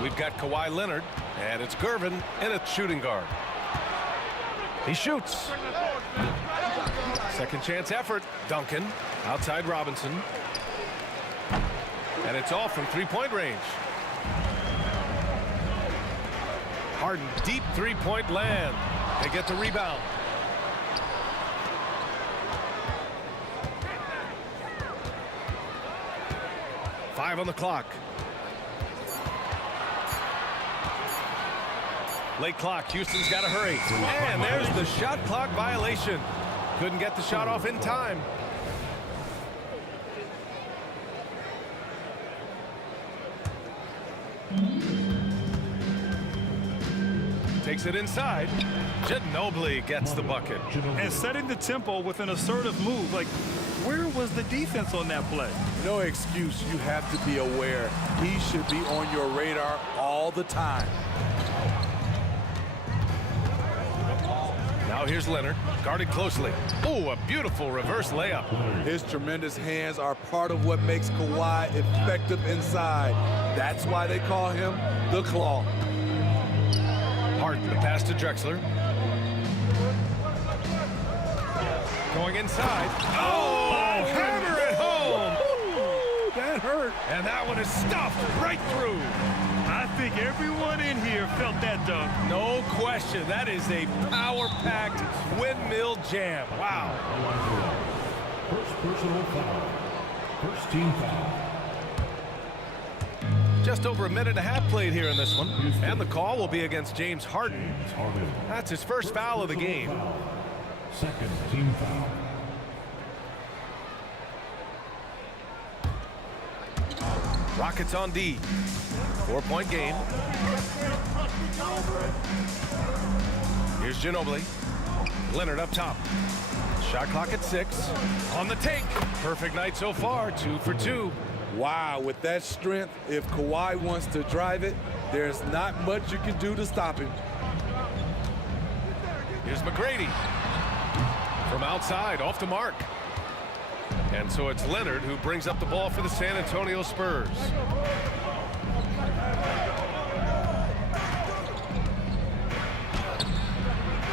We've got Kawhi Leonard, and it's Gervin in a shooting guard. He shoots. Second chance effort. Duncan outside Robinson. And it's all from three-point range. Harden, deep three-point land. They get the rebound. Five on the clock. Late clock. Houston's got to hurry. And there's the shot clock violation. Couldn't get the shot off in time. Takes it inside. Ginobili gets the bucket. And setting the tempo with an assertive move. Like, where was the defense on that play? No excuse. You have to be aware. He should be on your radar all the time. Now here's Leonard, guarded closely. Oh, a beautiful reverse layup. His tremendous hands are part of what makes Kawhi effective inside. That's why they call him the Claw. Harden, the pass to Drexler. Going inside. Oh, hammer it home. Ooh, that hurt. And that one is stuffed right through. I think everyone in here felt that dunk. No question. That is a power-packed windmill jam. Wow. First personal foul. First team foul. Just over a minute and a half played here in this one. And the call will be against James Harden. That's his first foul of the game. Second team foul. Rockets on D. 4-point game. Here's Ginobili. Leonard up top. Shot clock at 6. On the take. Perfect night so far. 2 for 2. Wow, with that strength, if Kawhi wants to drive it, there's not much you can do to stop him. Here's McGrady. From outside, off the mark. And so it's Leonard who brings up the ball for the San Antonio Spurs.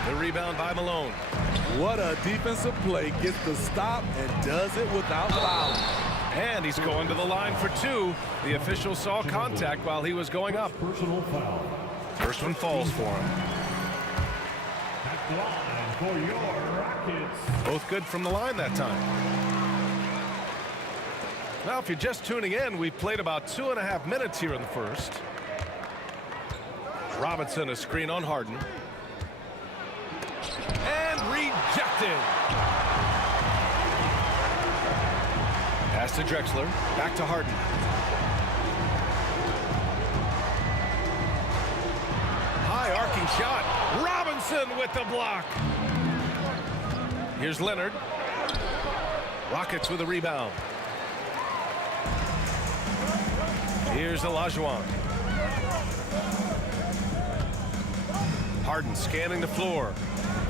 The rebound by Malone. What a defensive play. Gets the stop and does it without fouling. And he's going to the line for 2. The official saw contact while he was going up. Personal foul. First one falls for him. At the line for your Rockets. Both good from the line that time. Now, if you're just tuning in, we've played about 2.5 minutes here in the first. Robinson, a screen on Harden. And rejected. Pass to Drexler. Back to Harden. High arcing shot. Robinson with the block. Here's Leonard. Rockets with a rebound. Here's Olajuwon. Harden scanning the floor.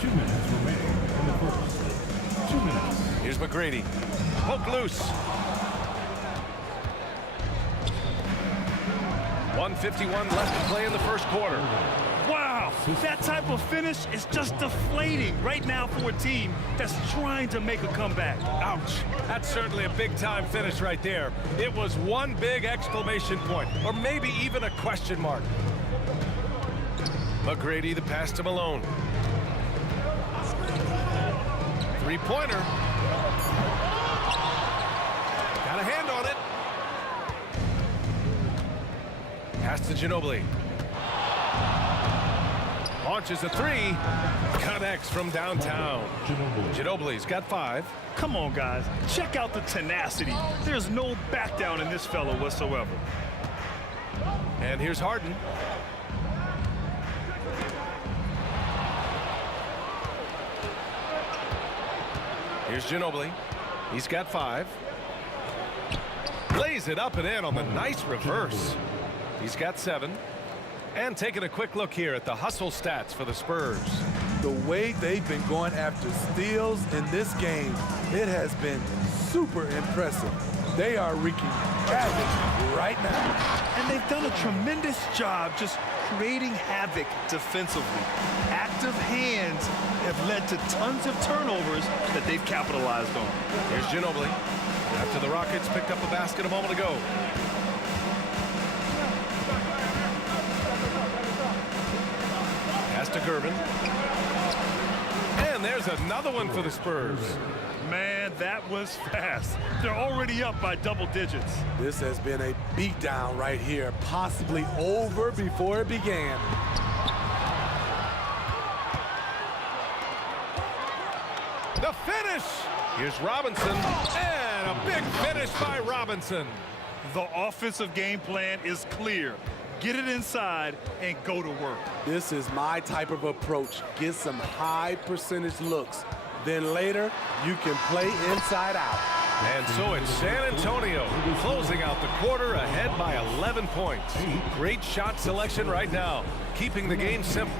2 minutes remaining in the first. 2 minutes. Here's McGrady. Poke loose. 1:51 left to play in the first quarter. Wow, that type of finish is just deflating right now for a team that's trying to make a comeback. Ouch. That's certainly a big-time finish right there. It was one big exclamation point, or maybe even a question mark. McGrady, the pass to Malone. Three-pointer. Got a hand on it. Pass to Ginobili. Launches a three. Connects from downtown. Ginobili's got 5. Come on, guys. Check out the tenacity. There's no back down in this fellow whatsoever. And here's Harden. Here's Ginobili. He's got 5. Lays it up and in on the nice reverse. He's got 7. And taking a quick look here at the hustle stats for the Spurs. The way they've been going after steals in this game, it has been super impressive. They are wreaking havoc right now. And they've done a tremendous job just creating havoc defensively. Active hands have led to tons of turnovers that they've capitalized on. Here's Ginobili. After the Rockets picked up a basket a moment ago. Pass to Gervin. And there's another one for the Spurs. Man, that was fast. They're already up by double digits. This has been a beatdown right here, possibly over before it began. The finish. Here's Robinson. And a big finish by Robinson. The offensive game plan is clear. Get it inside and go to work. This is my type of approach. Get some high percentage looks. Then later, you can play inside out. And so it's San Antonio closing out the quarter ahead by 11 points. Great shot selection right now, keeping the game simple.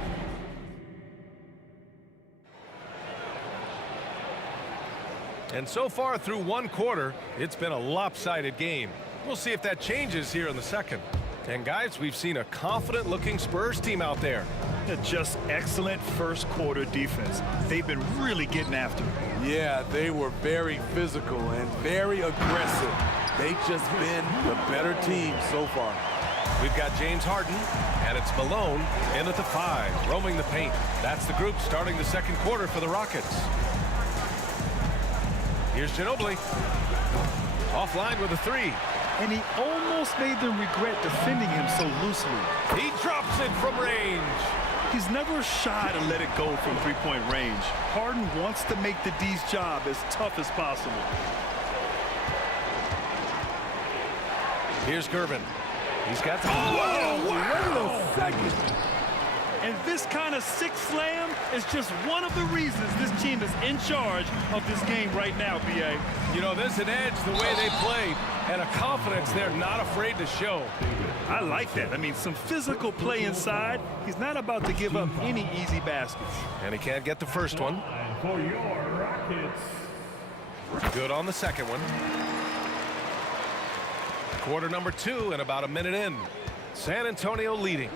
And so far through one quarter, it's been a lopsided game. We'll see if that changes here in the second. And guys, we've seen a confident-looking Spurs team out there. Just excellent first quarter defense. They've been really getting after it. Yeah, they were very physical and very aggressive. They've just been the better team so far. We've got James Harden, and it's Malone in at the 5, roaming the paint. That's the group starting the second quarter for the Rockets. Here's Ginobili. Offline with a 3. And he almost made them regret defending him so loosely. He drops it from range. He's never shy to let it go from three-point range. Harden wants to make the D's job as tough as possible. Here's Gervin. He's got... Whoa! Wait a second! And this kind of sick slam is just one of the reasons this team is in charge of this game right now, B.A. You know, there's an edge the way they play and a confidence they're not afraid to show. I like that. I mean, some physical play inside. He's not about to give up any easy baskets. And he can't get the first one. For your Rockets. Good on the second one. Quarter number 2 and about a minute in. San Antonio leading.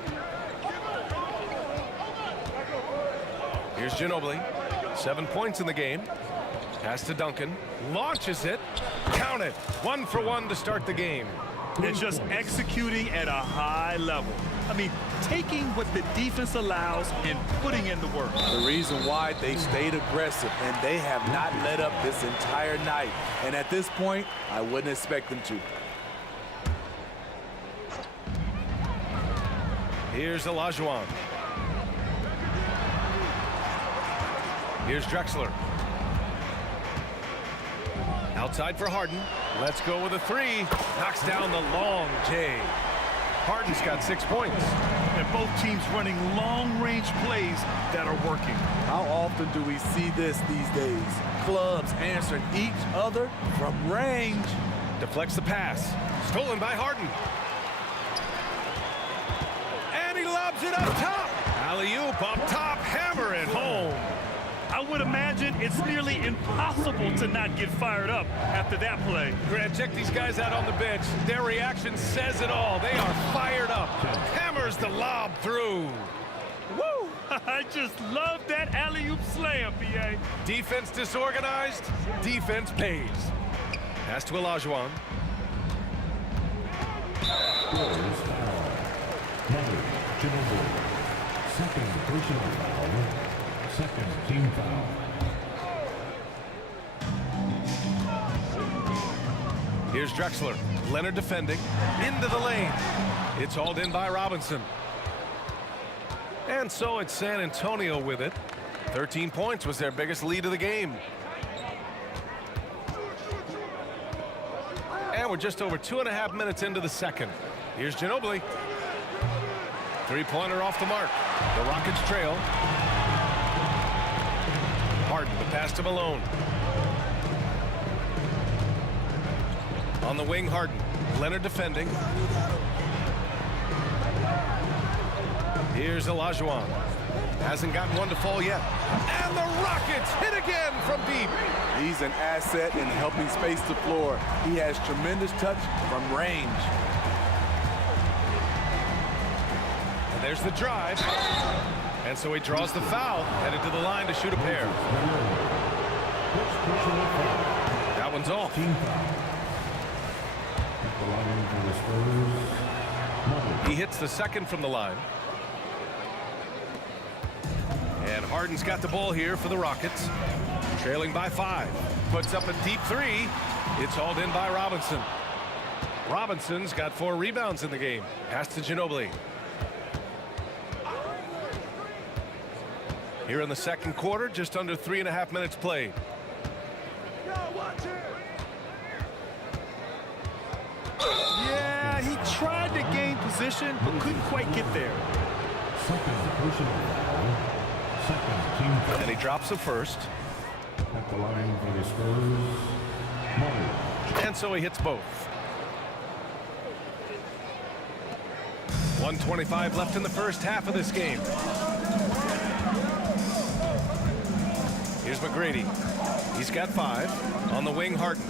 Here's Ginobili. 7 points in the game. Pass to Duncan. Launches it. Count it. 1 for 1 to start the game. And just executing at a high level. I mean, taking what the defense allows and putting in the work. The reason why they stayed aggressive, and they have not let up this entire night. And at this point, I wouldn't expect them to. Here's Olajuwon. Here's Drexler. Outside for Harden. Let's go with a 3. Knocks down the long J. Harden's got 6 points. And both teams running long-range plays that are working. How often do we see this these days? Clubs answering each other from range. Deflects the pass. Stolen by Harden. it up top. Alley-oop up top, hammer it home. I would imagine it's nearly impossible to not get fired up after that play. Grant, check these guys out on the bench. Their reaction says it all. They are fired up. Hammers the lob through. Woo! I just love that alley-oop slam, B.A. Defense disorganized, defense pays. Pass to Olajuwon. Second personal foul. Second team foul. Here's Drexler. Leonard defending. Into the lane. It's hauled in by Robinson. And so it's San Antonio with it. 13 points was their biggest lead of the game. And we're just over 2.5 minutes into the second. Here's Ginobili. Three-pointer off the mark. The Rockets trail. Harden, the pass to Malone. On the wing, Harden. Leonard defending. Here's Olajuwon. Hasn't gotten one to fall yet. And the Rockets hit again from deep. He's an asset in helping space the floor. He has tremendous touch from range. And there's the drive. And so he draws the foul, headed to the line to shoot a pair. That one's off. He hits the second from the line. And Harden's got the ball here for the Rockets. Trailing by 5. Puts up a deep three. It's hauled in by Robinson. Robinson's got 4 rebounds in the game. Pass to Ginobili. Here in the second quarter, just under 3.5 minutes played. Yeah, he tried to gain position, but couldn't quite get there. Second personal foul. Second team foul. And he drops the first. At the line for the Spurs, Moe. And so he hits both. 1:25 left in the first half of this game. Here's McGrady. He's got 5. On the wing, Harden.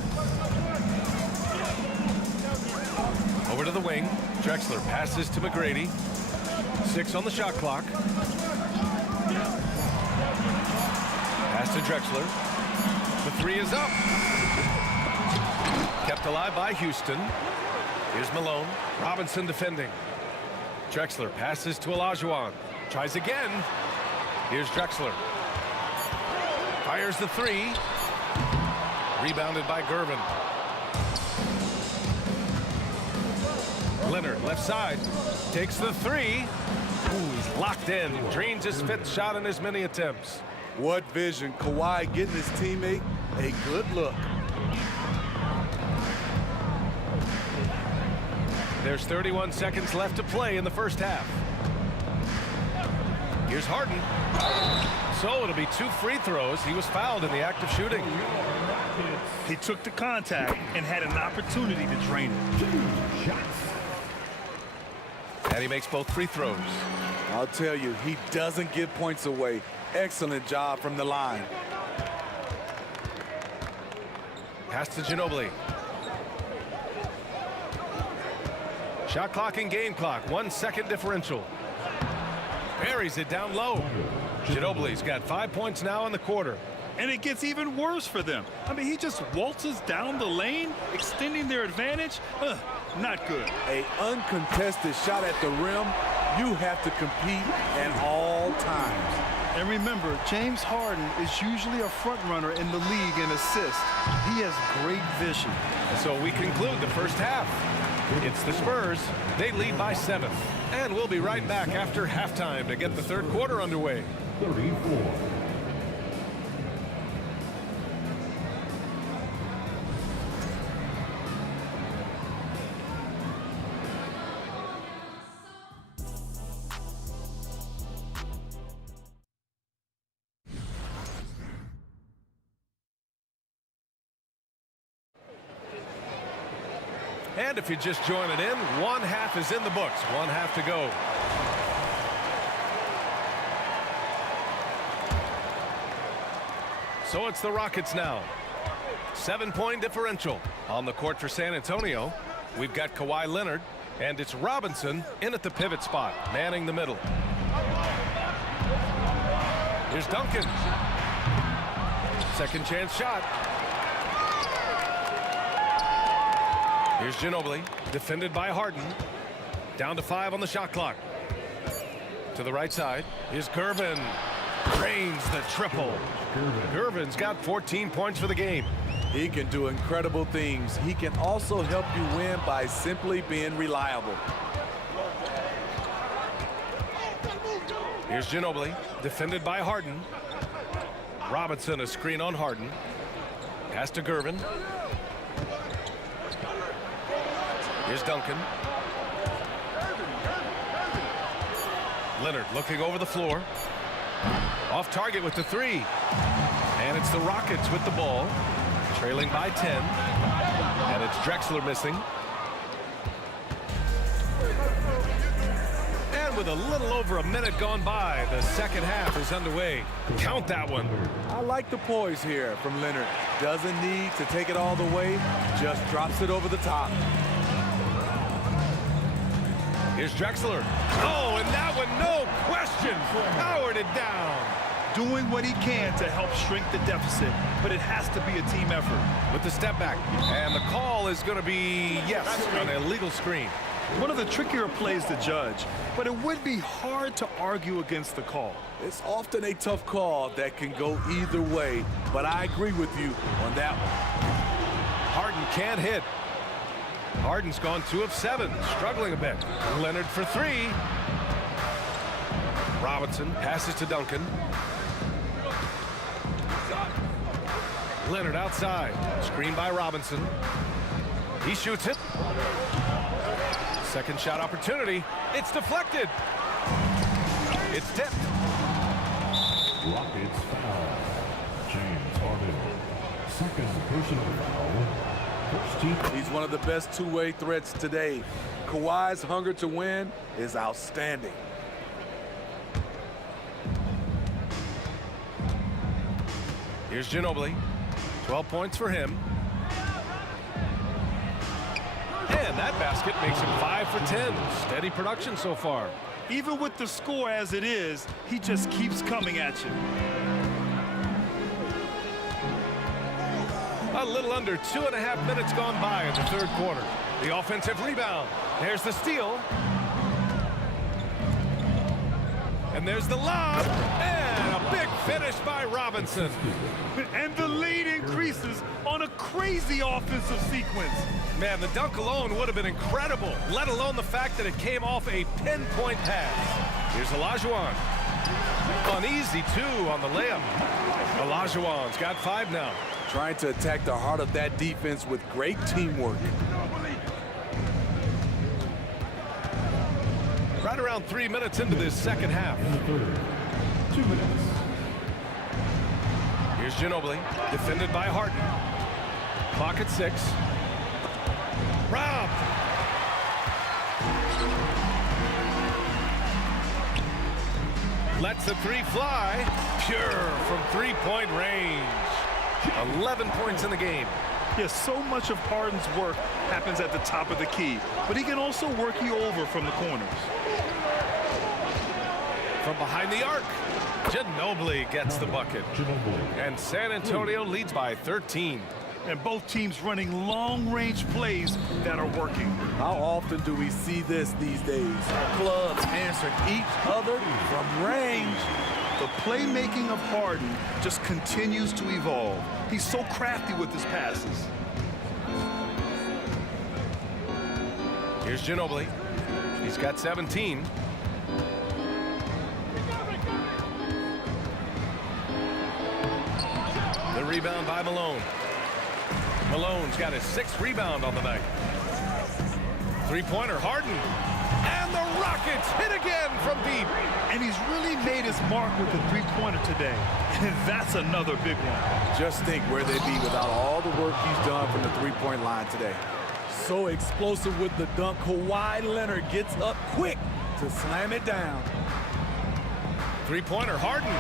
Over to the wing. Drexler passes to McGrady. 6 on the shot clock. Pass to Drexler. The 3 is up. Kept alive by Houston. Here's Malone. Robinson defending. Drexler passes to Olajuwon. Tries again. Here's Drexler. Fires the 3. Rebounded by Gervin. Leonard, left side. Takes the 3. Ooh, he's locked in. Drains his 5th shot in as many attempts. What vision. Kawhi getting his teammate a good look. There's 31 seconds left to play in the first half. Here's Harden. So it'll be 2 free throws. He was fouled in the act of shooting. He took the contact and had an opportunity to drain it. And he makes both free throws. I'll tell you, he doesn't give points away. Excellent job from the line. Pass to Ginobili. Shot clock and game clock. 1 second differential. Buries it down low. Ginobili's got 5 points now in the quarter. And it gets even worse for them. I mean, he just waltzes down the lane, extending their advantage. Not good. A uncontested shot at the rim. You have to compete at all times. And remember, James Harden is usually a front runner in the league in assists. He has great vision. So we conclude the first half. It's the Spurs. They lead by 7. And we'll be right back after halftime to get the third quarter underway. 34. And if you're just joining in, 1 half is in the books. 1 half to go. So it's the Rockets now. 7-point differential on the court for San Antonio. We've got Kawhi Leonard, and it's Robinson in at the pivot spot, manning the middle. Here's Duncan. Second chance shot. Here's Ginobili, defended by Harden. Down to 5 on the shot clock. To the right side. Here's Gervin. Drains the triple. Gervin's got 14 points for the game. He can do incredible things. He can also help you win by simply being reliable. Here's Ginobili, defended by Harden. Robinson, a screen on Harden. Pass to Gervin. Here's Duncan. Leonard looking over the floor. Off target with the 3. And it's the Rockets with the ball. Trailing by 10. And it's Drexler missing. And with a little over a minute gone by, the second half is underway. Count that one. I like the poise here from Leonard. Doesn't need to take it all the way. Just drops it over the top. Here's Drexler. Oh, and that one, no question, powered it down. Doing what he can to help shrink the deficit, but it has to be a team effort. With the step back, and the call is going to be, yes, an illegal screen. One of the trickier plays to judge, but it would be hard to argue against the call. It's often a tough call that can go either way, but I agree with you on that one. Harden can't hit. Harden's gone 2 of 7, struggling a bit. Leonard for 3. Robinson passes to Duncan. Leonard outside. Screen by Robinson. He shoots it. Second shot opportunity. It's deflected. It's tipped. Rockets foul. James Harden. Second personal foul. He's one of the best two-way threats today. Kawhi's hunger to win is outstanding. Here's Ginobili. 12 points for him. And that basket makes him 5 for 10. Steady production so far. Even with the score as it is, he just keeps coming at you. A little under 2.5 minutes gone by in the third quarter. The offensive rebound. There's the steal. And there's the lob. And a big finish by Robinson. And the lead increases on a crazy offensive sequence. Man, the dunk alone would have been incredible, let alone the fact that it came off a pinpoint pass. Here's Olajuwon. Uneasy, too, on the layup. Olajuwon's got 5 now. Trying to attack the heart of that defense with great teamwork. Right around 3 minutes into this second half. 2 minutes. Here's Ginobili, defended by Harden. Clock at 6. Robbed. Lets the 3 fly. Pure from 3-point range. 11 points in the game. Yes, so much of Harden's work happens at the top of the key, but he can also work you over from the corners. From behind the arc, Ginobili gets the bucket. And San Antonio leads by 13. And both teams running long-range plays that are working. How often do we see this these days? Clubs answering each other from range. The playmaking of Harden just continues to evolve. He's so crafty with his passes. Here's Ginobili. He's got 17. The rebound by Malone. Malone's got his 6th rebound on the night. 3-pointer, Harden. And the Rockets hit again from deep. And he's really made his mark with the 3-pointer today. And that's another big one. Just think where they'd be without all the work he's done from the 3-point line today. So explosive with the dunk. Kawhi Leonard gets up quick to slam it down. 3-pointer, Harden.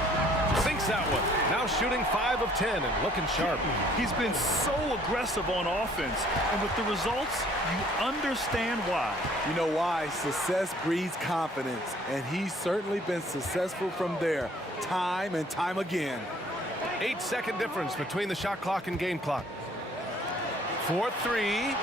Sinks that one. Now shooting 5 of 10 and looking sharp. He's been so aggressive on offense, and with the results, you understand why. You know why? Success breeds confidence, and he's certainly been successful from there, time and time again. 8-second difference between the shot clock and game clock. 4-3,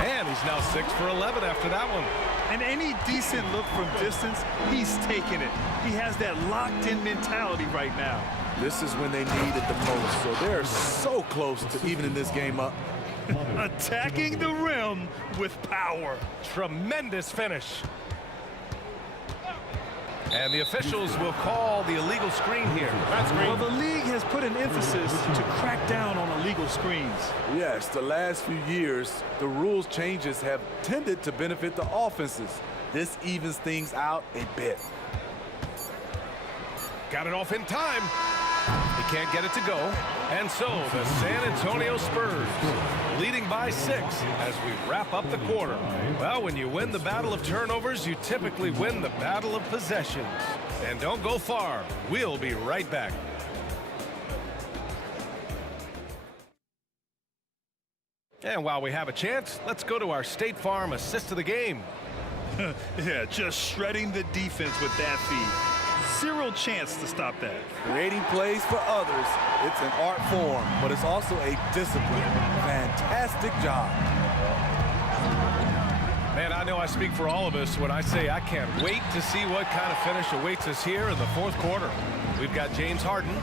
and he's now 6 for 11 after that one. And any decent look from distance, he's taking it. He has that locked-in mentality right now. This is when they need it the most, so they're so close to evening this game up. Attacking the rim with power. Tremendous finish. And the officials will call the illegal screen here. Well, the league has put an emphasis to crack down on illegal screens. Yes, the last few years, the rules changes have tended to benefit the offenses. This evens things out a bit. Got it off in time. He can't get it to go. And so the San Antonio Spurs leading by 6 as we wrap up the quarter. Well, when you win the battle of turnovers, you typically win the battle of possessions. And don't go far. We'll be right back. And while we have a chance, let's go to our State Farm assist of the game. Yeah, just shredding the defense with that feed. Zero chance to stop that. Creating plays for others, it's an art form, but it's also a discipline. Fantastic job. Man, I know I speak for all of us when I say I can't wait to see what kind of finish awaits us here in the fourth quarter. We've got James Harden,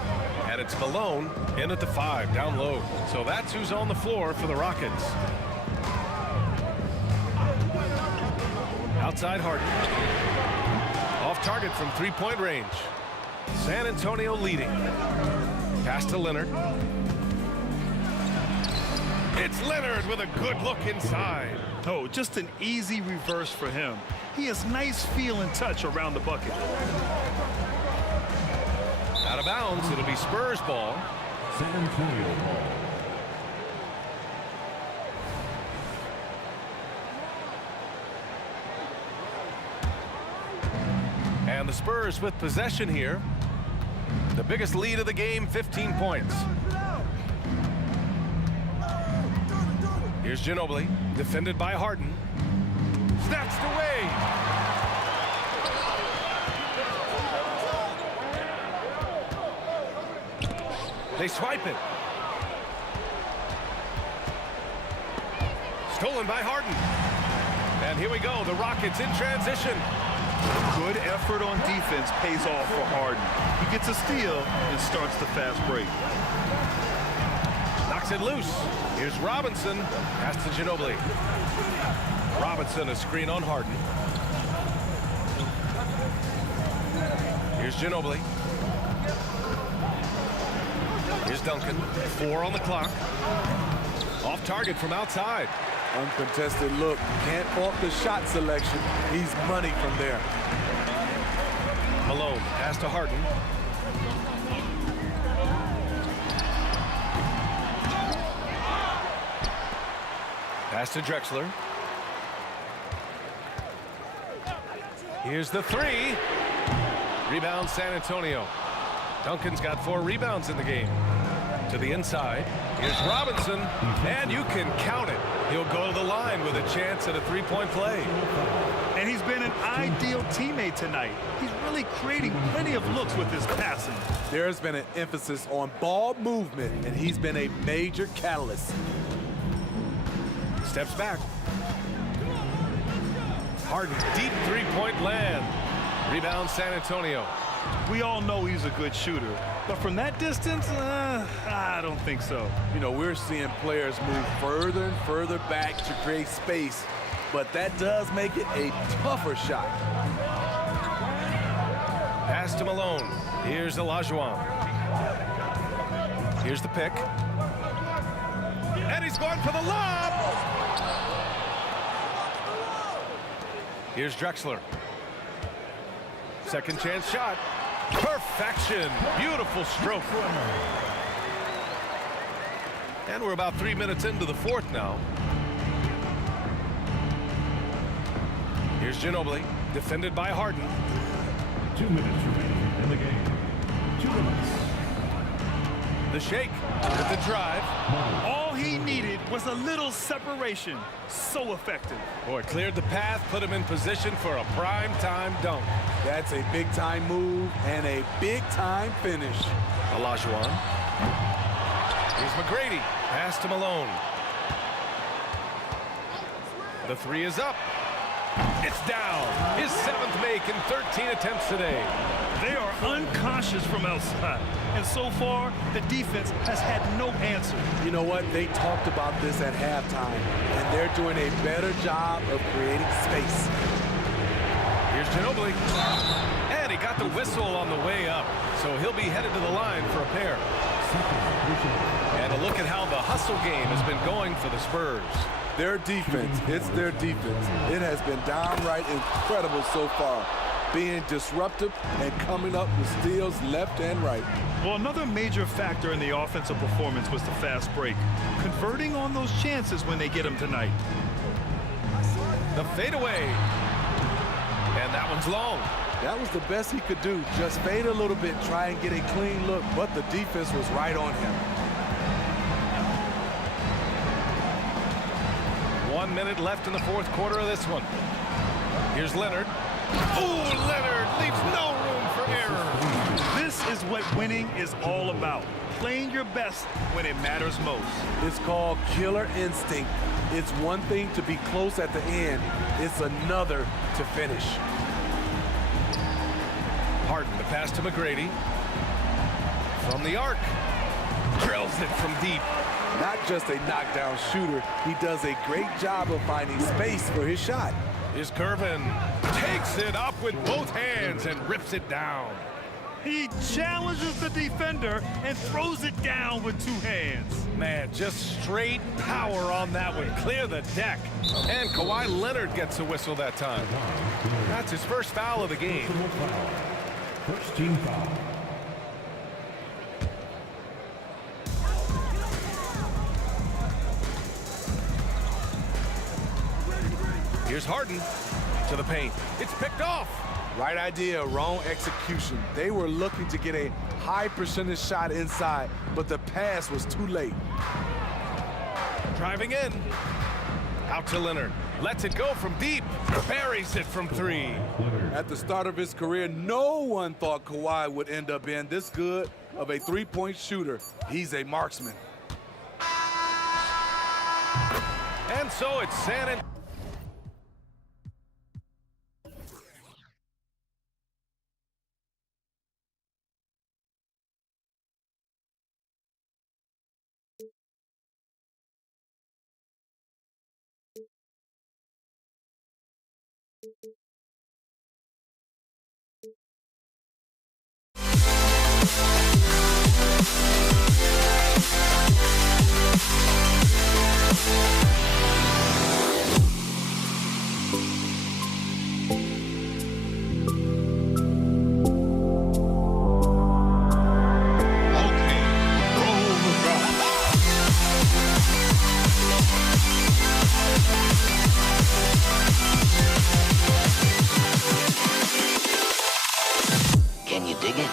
and it's Malone in at the 5, down low. So that's who's on the floor for the Rockets. Outside Harden. Off target from three-point range. San Antonio leading. Pass to Leonard. It's Leonard with a good look inside. Oh, just an easy reverse for him. He has nice feel and touch around the bucket. Out of bounds, it'll be Spurs ball. San Antonio ball. And the Spurs with possession here. The biggest lead of the game, 15 points. Here's Ginobili, defended by Harden. Snatched away. They swipe it. Stolen by Harden. And here we go, the Rockets in transition. Good effort on defense pays off for Harden. He gets a steal and starts the fast break. Knocks it loose. Here's Robinson. Pass to Ginobili. Robinson, a screen on Harden. Here's Ginobili. Here's Duncan. 4 on the clock. Off target from outside. Uncontested look. Can't fault the shot selection. He's money from there. Malone. Pass to Harden. Pass to Drexler. Here's the 3. Rebound San Antonio. Duncan's got 4 rebounds in the game. To the inside. Here's Robinson, and you can count it. He'll go to the line with a chance at a three-point play. And he's been an ideal teammate tonight. He's really creating plenty of looks with his passing. There's been an emphasis on ball movement, and he's been a major catalyst. Steps back. Harden, deep three-point land. Rebound San Antonio. We all know he's a good shooter, but from that distance, I don't think so. You know, we're seeing players move further and further back to create space, but that does make it a tougher shot. Pass to Malone. Here's Olajuwon. Here's the pick. And he's going for the lob. Here's Drexler. Second chance shot. Perfection. Beautiful stroke. And we're about 3 minutes into the fourth now. Here's Ginobili, defended by Harden. 2 minutes remaining in the game. 2 minutes. The shake with the drive. All he needed was a little separation. So effective. Boy, cleared the path, put him in position for a prime-time dunk. That's a big-time move and a big-time finish. Olajuwon. Here's McGrady. Pass to Malone. The three is up. It's down. His 7th make in 13 attempts today. They are unconscious from outside. And so far, the defense has had no answer. You know what? They talked about this at halftime, and they're doing a better job of creating space. Here's Ginobili. And he got the whistle on the way up. So he'll be headed to the line for a pair. And a look at how the hustle game has been going for the Spurs. Their defense, it's their defense. It has been downright incredible so far, being disruptive and coming up with steals left and right. Well, another major factor in the offensive performance was the fast break, converting on those chances when they get them tonight. The fadeaway. And that one's long. That was the best he could do. Just fade a little bit, try and get a clean look, but the defense was right on him. 1 minute left in the 4th quarter of this one. Here's Leonard. Oh, Leonard leaves no room for error. This is what winning is all about. Playing your best when it matters most. It's called killer instinct. It's one thing to be close at the end. It's another to finish. Harden, the pass to McGrady. From the arc. Drills it from deep. Not just a knockdown shooter, he does a great job of finding space for his shot. Here's Curvin. Takes it up with both hands and rips it down. He challenges the defender and throws it down with 2 hands. Man, just straight power on that one. Clear the deck. And Kawhi Leonard gets a whistle that time. That's his first foul of the game. First team foul. Here's Harden to the paint. It's picked off. Right idea, wrong execution. They were looking to get a high percentage shot inside, but the pass was too late. Driving in. Out to Leonard. Lets it go from deep. Buries it from 3. At the start of his career, no one thought Kawhi would end up being this good of a three-point shooter. He's a marksman. And so it's San Antonio. Can you dig it?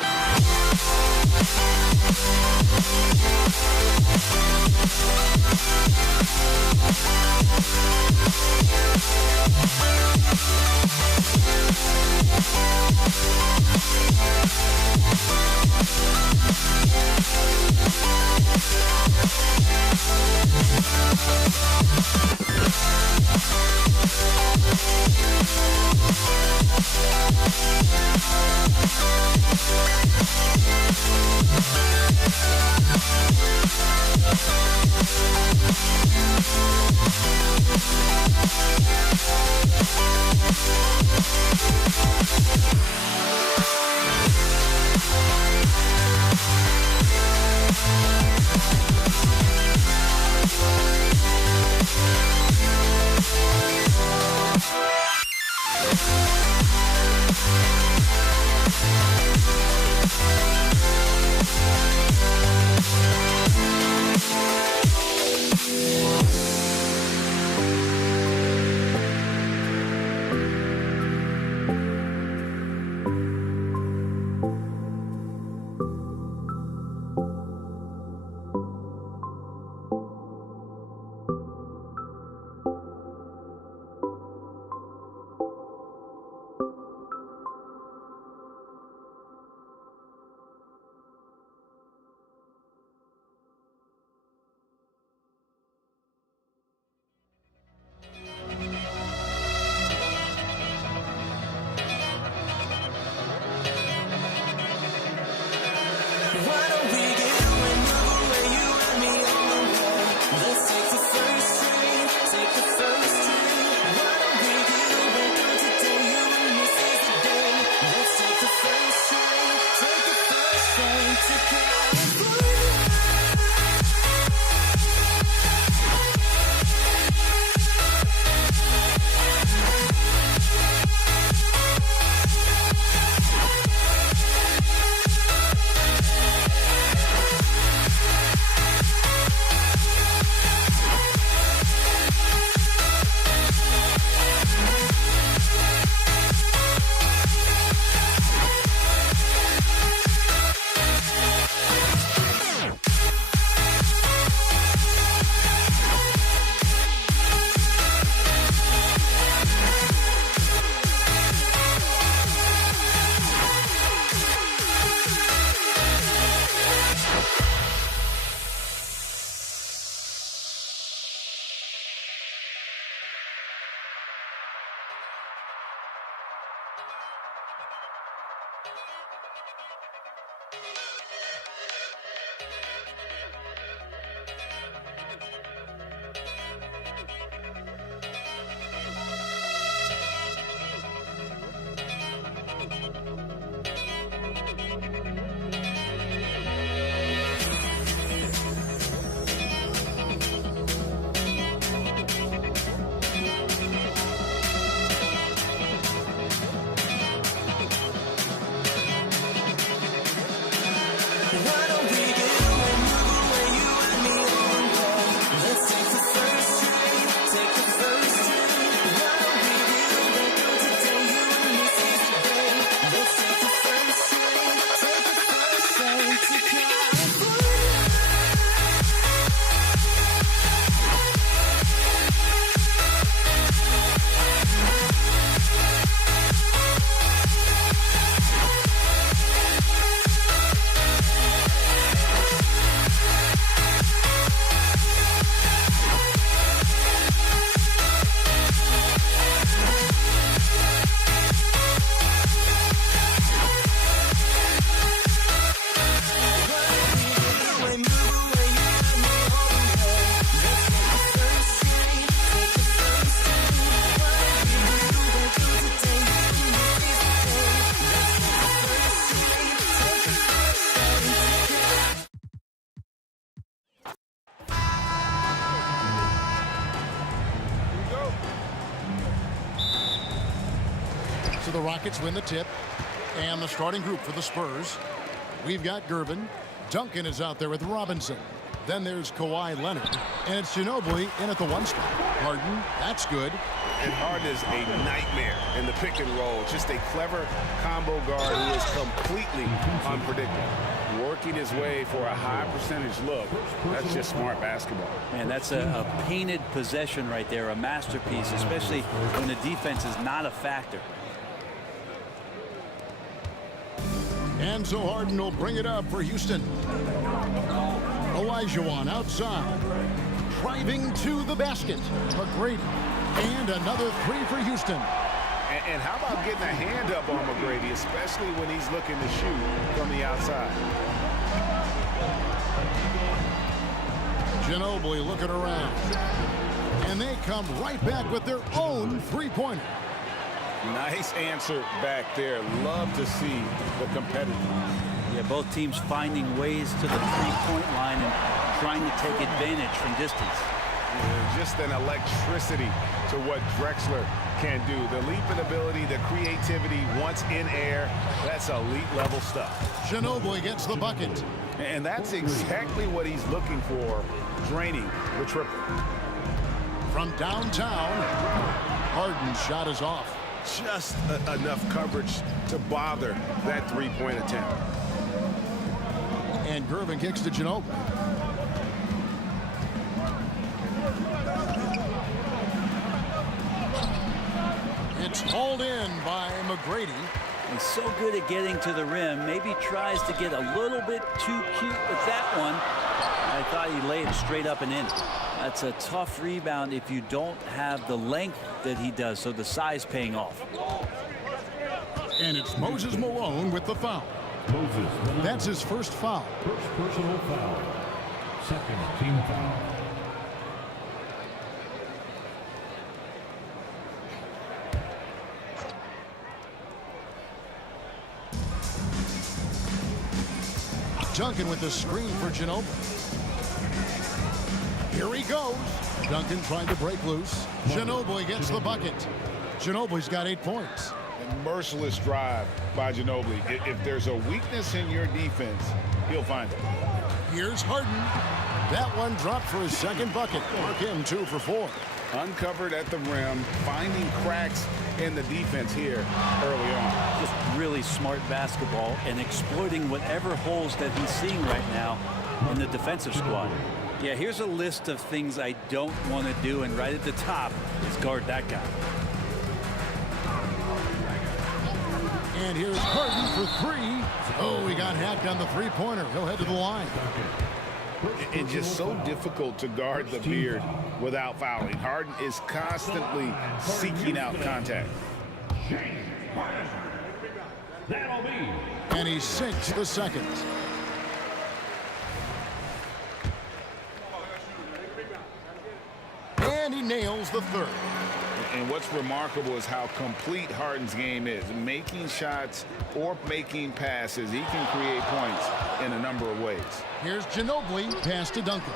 So the Rockets win the tip. And the starting group for the Spurs. We've got Gervin. Duncan is out there with Robinson. Then there's Kawhi Leonard. And it's Ginobili in at the 1 spot. Harden, that's good. And Harden is a nightmare in the pick and roll. Just a clever combo guard who is completely unpredictable. Working his way for a high percentage look. That's just smart basketball. And that's a painted possession right there, a masterpiece, especially when the defense is not a factor. And so Harden will bring it up for Houston. Olajuwon outside. Driving to the basket. McGrady. And another 3 for Houston. And how about getting a hand up on McGrady, especially when he's looking to shoot from the outside. Ginobili looking around. And they come right back with their own 3-pointer. Nice answer back there. Love to see the competitiveness. Yeah, both teams finding ways to the 3-point line and trying to take advantage from distance. Just an electricity to what Drexler can do. The leaping ability, the creativity once in air, that's elite level stuff. Ginobili gets the bucket. And that's exactly what he's looking for, draining the triple. From downtown, Harden's shot is off. Just enough coverage to bother that 3-point attempt. And Gervin kicks to Ginobili. It's hauled in by McGrady. He's so good at getting to the rim. Maybe tries to get a little bit too cute with that one. I thought he laid it straight up and in. That's a tough rebound if you don't have the length that he does, so the size paying off. And it's Moses Malone with the foul. That's his first foul. First personal foul. Second team foul. Duncan with the screen for Ginobili. Here he goes. Duncan trying to break loose. Ginobili gets the bucket. Ginobili's got 8 points. A merciless drive by Ginobili. If there's a weakness in your defense, he'll find it. Here's Harden. That one dropped for his second bucket. Mark him 2 for 4. Uncovered at the rim, finding cracks in the defense here early on. Just really smart basketball and exploiting whatever holes that he's seeing right now in the defensive squad. Yeah, here's a list of things I don't want to do, and right at the top is guard that guy. And here's Harden for 3. Oh, he got hacked on the 3-pointer. He'll head to the line. It's just so difficult to guard the beard without fouling. Harden is constantly seeking out contact. That'll be. And he sinks the second. And he nails the third. And what's remarkable is how complete Harden's game is. Making shots or making passes, he can create points in a number of ways. Here's Ginobili, pass to Duncan.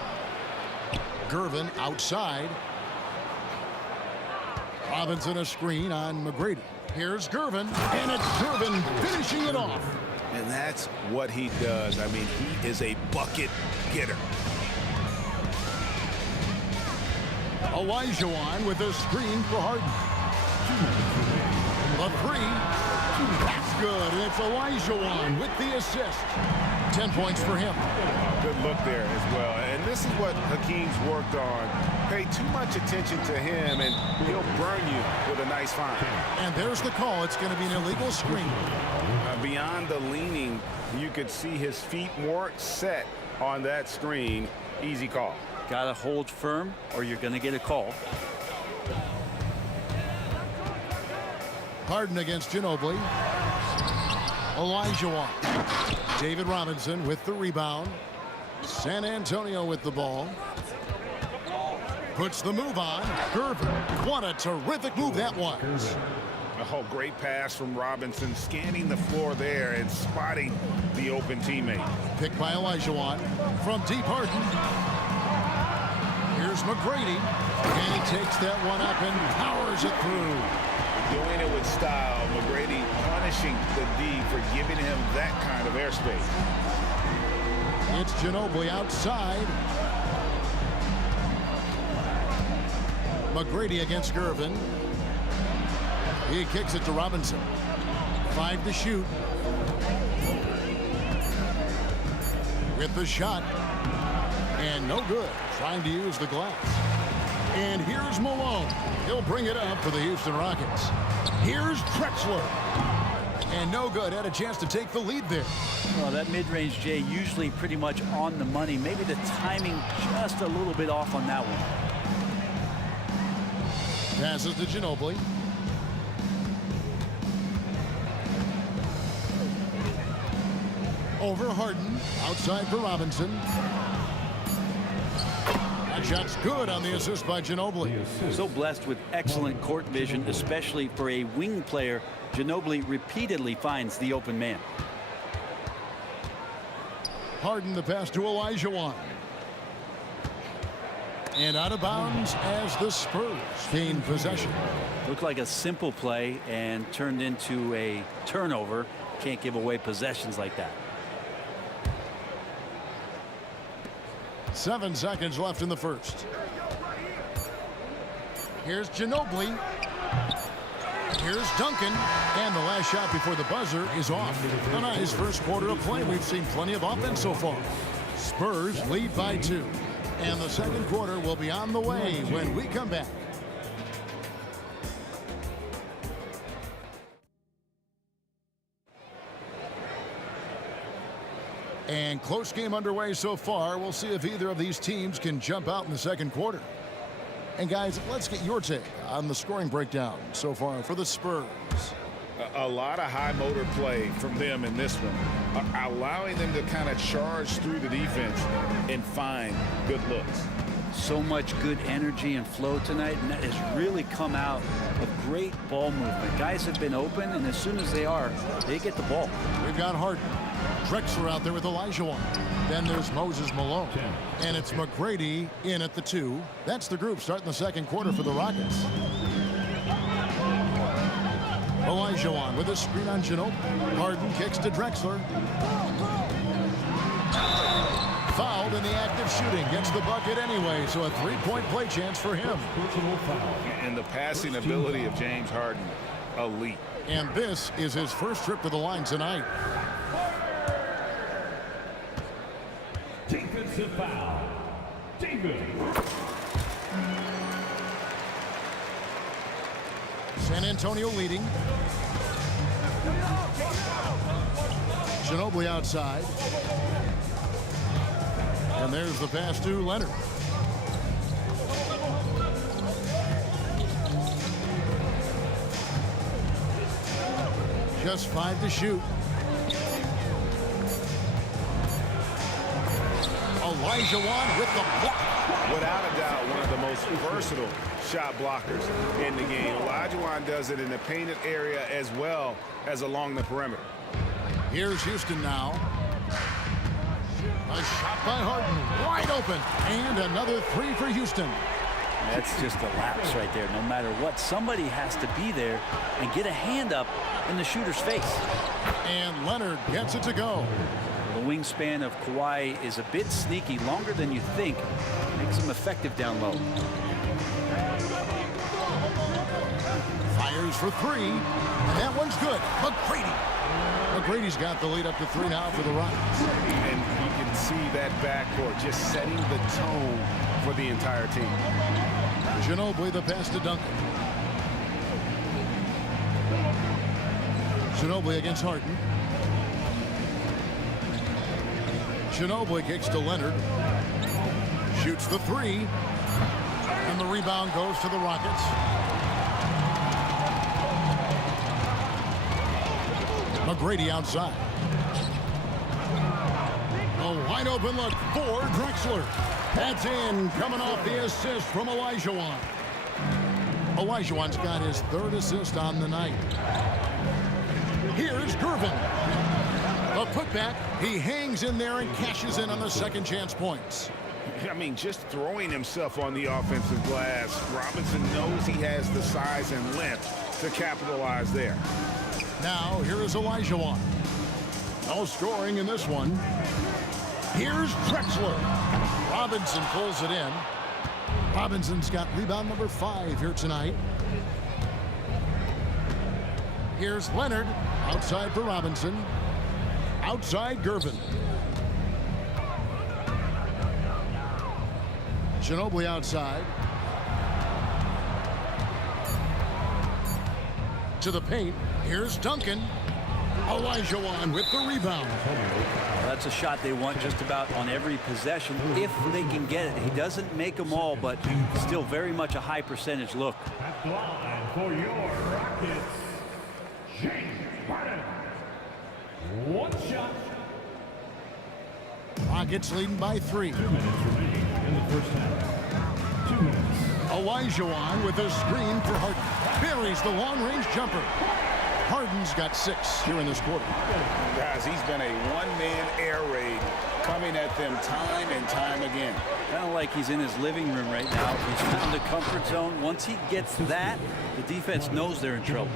Gervin outside. Robinson a screen on McGrady. Here's Gervin, and it's Gervin finishing it off. And that's what he does. I mean, he is a bucket getter. Olajuwon with a screen for Harden. The three. That's good. And it's Olajuwon with the assist. 10 points for him. Good look there as well. And this is what Hakeem's worked on. Pay too much attention to him, and he'll burn you with a nice find. And there's the call. It's going to be an illegal screen. Beyond the leaning, you could see his feet weren't set on that screen. Easy call. Got to hold firm or you're going to get a call. Harden against Ginobili. Olajuwon. David Robinson with the rebound. San Antonio with the ball. Puts the move on. Gervin. What a terrific move that was. Oh, great pass from Robinson, scanning the floor there and spotting the open teammate. Picked by Olajuwon. From deep, Harden. Here's McGrady. And he takes that one up and powers it through. Doing it with style. McGrady punishing the D for giving him that kind of airspace. It's Ginobili outside. McGrady against Gervin. He kicks it to Robinson. 5 to shoot. With the shot. And no good. Trying to use the glass. And here's Malone. He'll bring it up for the Houston Rockets. Here's Drexler. And no good. Had a chance to take the lead there. Well, that mid-range, Jay, usually pretty much on the money. Maybe the timing just a little bit off on that one. Passes to Ginobili. Over Harden. Outside for Robinson. That shot's good on the assist by Ginobili. So blessed with excellent court vision, especially for a wing player. Ginobili repeatedly finds the open man. Harden the pass to Olajuwon. And out of bounds as the Spurs gain possession. Looked like a simple play and turned into a turnover. Can't give away possessions like that. 7 seconds left in the first. Here's Ginobili. Here's Duncan. And the last shot before the buzzer is off. A nice first quarter of play. We've seen plenty of offense so far. Spurs lead by 2. And the second quarter will be on the way when we come back. And close game underway so far. We'll see if either of these teams can jump out in the second quarter. And guys, let's get your take on the scoring breakdown so far for the Spurs. A lot of high motor play from them in this one, allowing them to kind of charge through the defense and find good looks. So much good energy and flow tonight, and that has really come out of great ball movement. Guys have been open, and as soon as they get the ball. We've got Harden. Drexler out there with Olajuwon. Then there's Moses Malone. And it's McGrady in at the 2. That's the group starting the second quarter for the Rockets. Olajuwon with a screen on Ginobili. Harden kicks to Drexler. Fouled in the act of shooting. Gets the bucket anyway, so a 3-point play chance for him. And the passing ability of James Harden, elite. And this is his first trip to the line tonight. Defensive foul. David. San Antonio leading. Ginobili outside. And there's the pass to Leonard. Just 5 to shoot. Olajuwon with the block. Without a doubt, one of the most versatile shot blockers in the game. Olajuwon does it in the painted area as well as along the perimeter. Here's Houston now. A shot by Harden, wide open, and another 3 for Houston. That's just a lapse right there. No matter what, somebody has to be there and get a hand up in the shooter's face. And Leonard gets it to go. The wingspan of Kawhi is a bit sneaky, longer than you think. Makes him effective down low. Fires for 3, and that one's good. McGrady's got the lead up to 3 now for the Rockets. And you can see that backcourt just setting the tone for the entire team. Ginobili the pass to Duncan. Ginobili against Harden. Ginobili kicks to Leonard. Shoots the 3. And the rebound goes to the Rockets. McGrady outside. A wide open look for Drexler. That's in, coming off the assist from Olajuwon. Olajuwon's got his 3rd assist on the night. Here's Gervin. A putback. He hangs in there and cashes in on the second chance points. I mean, just throwing himself on the offensive glass. Robinson knows he has the size and length to capitalize there. Now, here is Olajuwon. No scoring in this one. Here's Drexler. Robinson pulls it in. Robinson's got rebound number 5 here tonight. Here's Leonard. Outside for Robinson. Outside Gervin. Ginobili outside. To the paint. Here's Duncan. Olajuwon with the rebound. Well, that's a shot they want just about on every possession if they can get it. He doesn't make them all, but still very much a high percentage look. At the line for your Rockets, James Harden. 1 shot. Rockets leading by 3. 2 minutes remaining in the first half. 2 minutes. Olajuwon with a screen for Harden. Buries the long-range jumper. Harden's got 6 here in this quarter. Guys, he's been a one-man air raid coming at them time and time again. Kind of like he's in his living room right now. He's found the comfort zone. Once he gets that, the defense knows they're in trouble.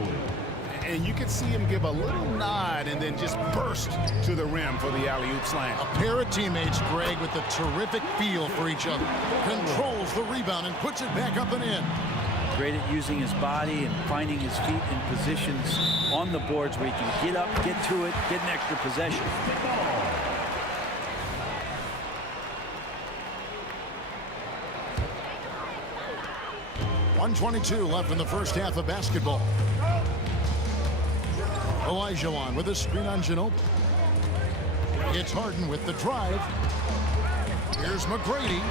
And you can see him give a little nod and then just burst to the rim for the alley-oop slam. A pair of teammates, Greg, with a terrific feel for each other. Controls the rebound and puts it back up and in. Great at using his body and finding his feet in positions on the boards where he can get up, get to it, get an extra possession. 1:22 left in the first half of basketball. Olajuwon with a screen on Ginobili. It's Harden with the drive. Here's McGrady.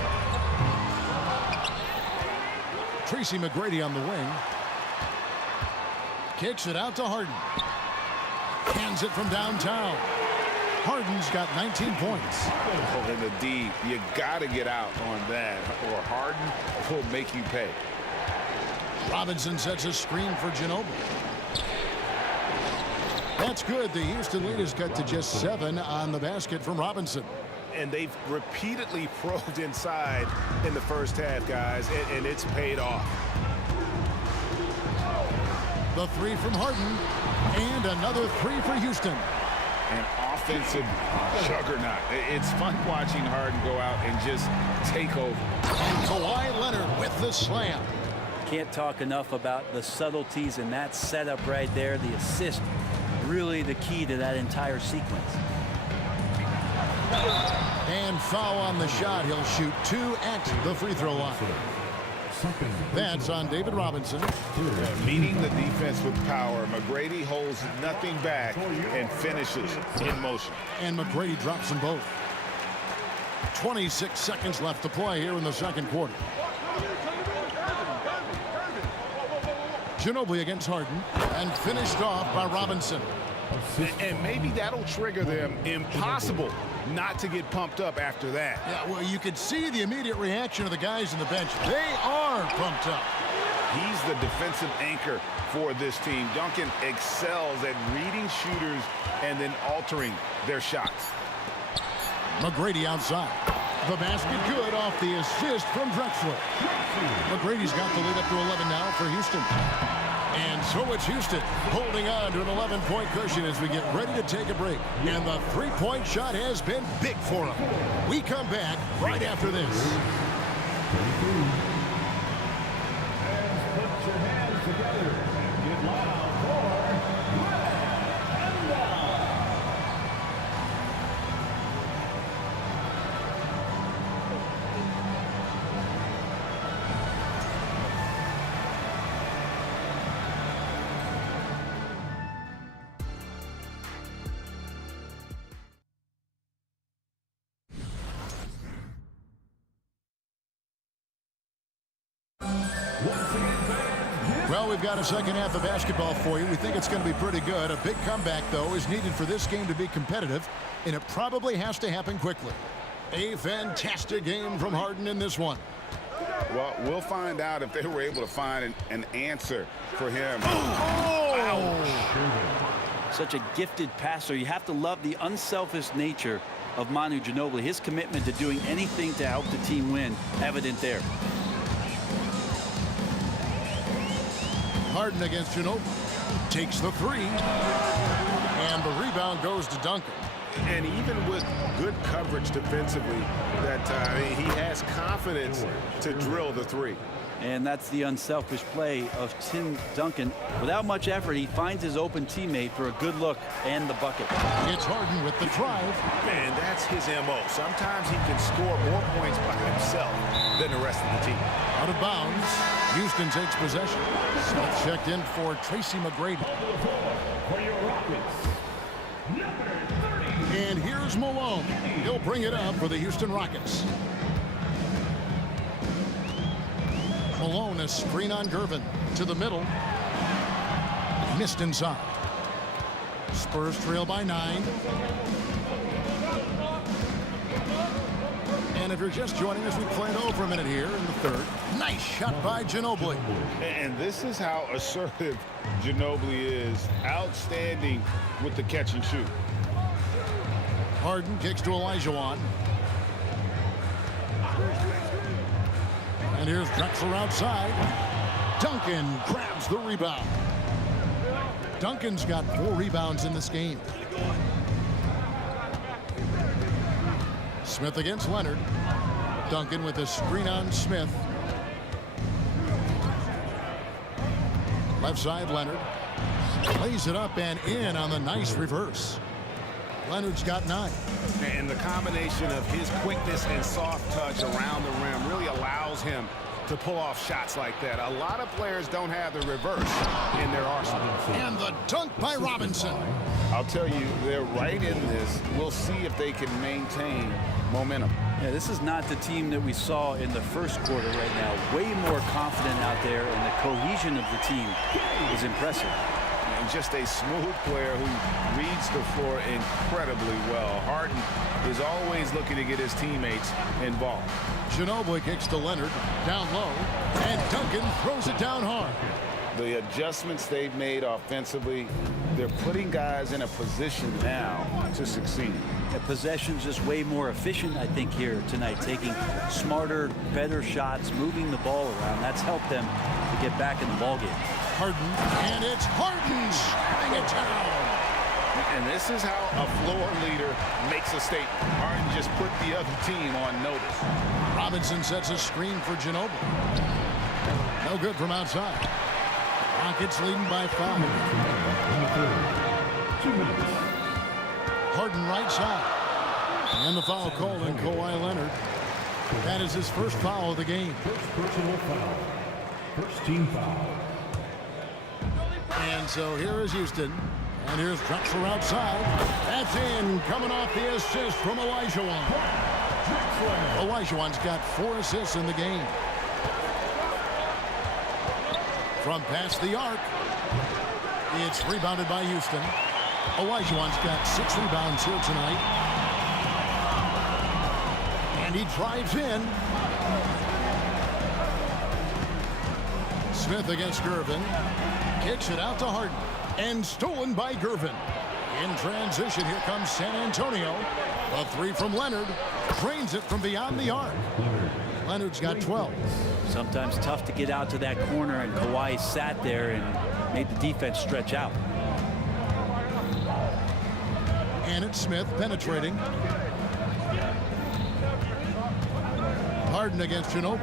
Tracy McGrady on the wing. Kicks it out to Harden. Hands it from downtown. Harden's got 19 points. Oh, in the D, you got to get out on that, or Harden will make you pay. Robinson sets a screen for Ginobili. That's good. The Houston lead is cut to just 7 on the basket from Robinson. And they've repeatedly probed inside in the first half, guys, and it's paid off. The 3 from Harden, and another 3 for Houston. An offensive juggernaut. It's fun watching Harden go out and just take over. And Kawhi Leonard with the slam. Can't talk enough about the subtleties in that setup right there. The assist, really the key to that entire sequence. And foul on the shot. He'll shoot 2 at the free throw line. That's on David Robinson. Meeting the defense with power. McGrady holds nothing back and finishes in motion. And McGrady drops them both. 26 seconds left to play here in the second quarter. Ginobili against Harden, and finished off by Robinson. And maybe that'll trigger them. Impossible not to get pumped up after that. Yeah, well, you could see the immediate reaction of the guys on the bench. They are pumped up. He's the defensive anchor for this team. Duncan excels at reading shooters and then altering their shots. McGrady outside. The basket good off the assist from Drexler. McGrady's got the lead up to 11 now for Houston. And so it's Houston holding on to an 11-point cushion as we get ready to take a break. And the three-point shot has been big for them. We come back right after this. Put your hands together and get loud for Valhalla. Well, we've got a second half of basketball for you. We think it's going to be pretty good. A big comeback, though, is needed for this game to be competitive, and it probably has to happen quickly. A fantastic game from Harden in this one. Well, we'll find out if they were able to find an answer for him. Such a gifted passer. You have to love the unselfish nature of Manu Ginobili. His commitment to doing anything to help the team win, evident there. Harden against Ginobili. Takes the three. And the rebound goes to Duncan. And even with good coverage defensively, that he has confidence to drill the three. And that's the unselfish play of Tim Duncan. Without much effort, he finds his open teammate for a good look and the bucket. It's Harden with the drive. Man, that's his MO. Sometimes he can score more points by himself than the rest of the team. Out of bounds. Houston takes possession. Smith checked in for Tracy McGrady. For your Rockets, number 30. And here's Malone. He'll bring it up for the Houston Rockets. Malone, a screen on Gervin to the middle. Missed inside. Spurs trail by 9. And if you're just joining us, we played over a minute here in the third. Nice shot by Ginobili. And this is how assertive Ginobili is. Outstanding with the catch and shoot. Harden kicks to Olajuwon. And here's Drexler outside. Duncan grabs the rebound. Duncan's got 4 rebounds in this game. Smith against Leonard. Duncan with a screen on Smith. Left side, Leonard. Lays it up and in on the nice reverse. Leonard's got 9. And the combination of his quickness and soft touch around the rim really allows him to pull off shots like that. A lot of players don't have the reverse in their arsenal. And the dunk by Robinson. I'll tell you, they're right in this. We'll see if they can maintain momentum. Yeah, this is not the team that we saw in the first quarter right now. Way more confident out there, and the cohesion of the team is impressive. And just a smooth player who reads the floor incredibly well. Harden is always looking to get his teammates involved. Ginobili kicks to Leonard, down low, and Duncan throws it down hard. The adjustments they've made offensively, they're putting guys in a position now to succeed. The possession's just way more efficient, I think, here tonight, taking smarter, better shots, moving the ball around. That's helped them to get back in the ballgame. Harden, and it's Harden shutting it down. And this is how a floor leader makes a statement. Harden just put the other team on notice. Robinson sets a screen for Ginobili. No good from outside. Rockets leading by 5. 2 minutes. Harden right side. And the foul called on Kawhi Leonard. That is his first foul of the game. First personal foul. First team foul. And so here is Houston. And here's Drexler outside. That's in, coming off the assist from Olajuwon. Olajuwon's got 4 assists in the game. From past the arc. It's rebounded by Houston. Olajuwon's got 6 rebounds here tonight. And he drives in. Smith against Gervin. Kicks it out to Harden. And stolen by Gervin. In transition, here comes San Antonio. A 3 from Leonard. Drains it from beyond the arc. Leonard's got 12. Sometimes tough to get out to that corner, and Kawhi sat there and made the defense stretch out. And it's Smith penetrating. Harden against Ginobili.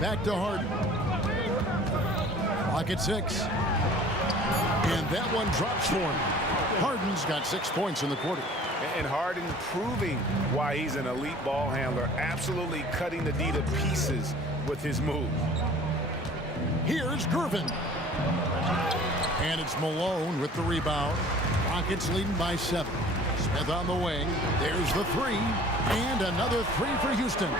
Back to Harden. Clock at 6. And that one drops for him. Harden's got 6 points in the quarter. And Harden proving why he's an elite ball handler, absolutely cutting the D to pieces with his move. Here's Gervin. And it's Malone with the rebound. Rockets leading by 7. Smith on the wing. There's the 3. And another 3 for Houston.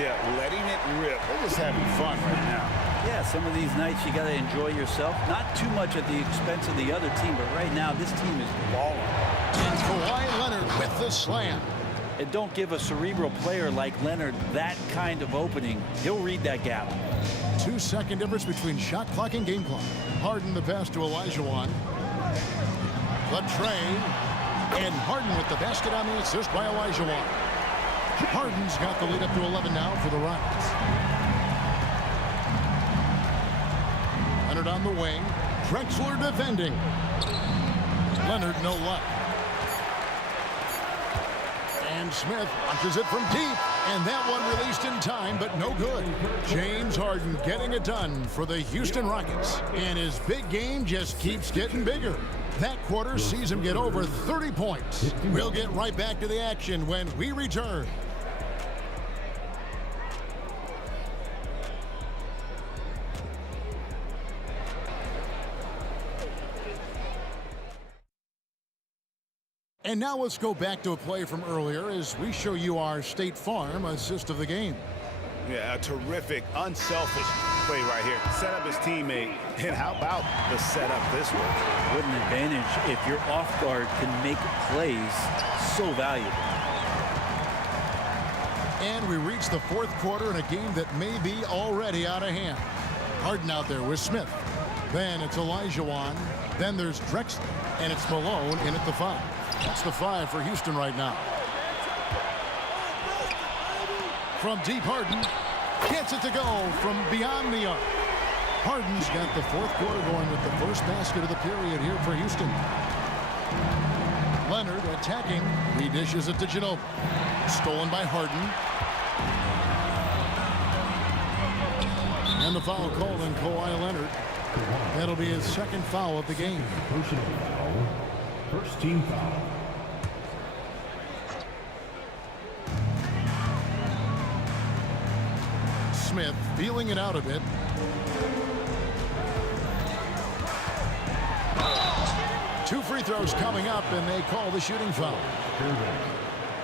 Yeah, letting it rip. They're just having fun right now. Yeah, some of these nights you got to enjoy yourself. Not too much at the expense of the other team, but right now this team is balling. And Kawhi Leonard with the slam. And don't give a cerebral player like Leonard that kind of opening. He'll read that gap. 2-second difference between shot clock and game clock. Harden the pass to Olajuwon. The tray. And Harden with the basket on the assist by Olajuwon. Harden's got the lead up to 11 now for the Rockets. Leonard on the wing. Drexler defending. Leonard no luck. And Smith launches it from deep. And that one released in time, but no good. James Harden getting it done for the Houston Rockets. And his big game just keeps getting bigger. That quarter sees him get over 30 points. We'll get right back to the action when we return. And now let's go back to a play from earlier as we show you our State Farm assist of the game. Yeah, a terrific, unselfish play right here. Set up his teammate. And how about the setup this one? What an advantage if your off guard can make plays so valuable. And we reach the 4th quarter in a game that may be already out of hand. Harden out there with Smith. Then it's Olajuwon. Then there's Drexler. And it's Malone in at the 5. That's the 5 for Houston right now. From deep, Harden gets it to go from beyond the arc. Harden's got the 4th quarter going with the first basket of the period here for Houston. Leonard attacking. He dishes it to Ginobili. Stolen by Harden. And the foul called on Kawhi Leonard. That'll be his 2nd foul of the game. Personal foul. First team foul. Smith feeling it out a bit. Two free throws coming up, and they call the shooting foul.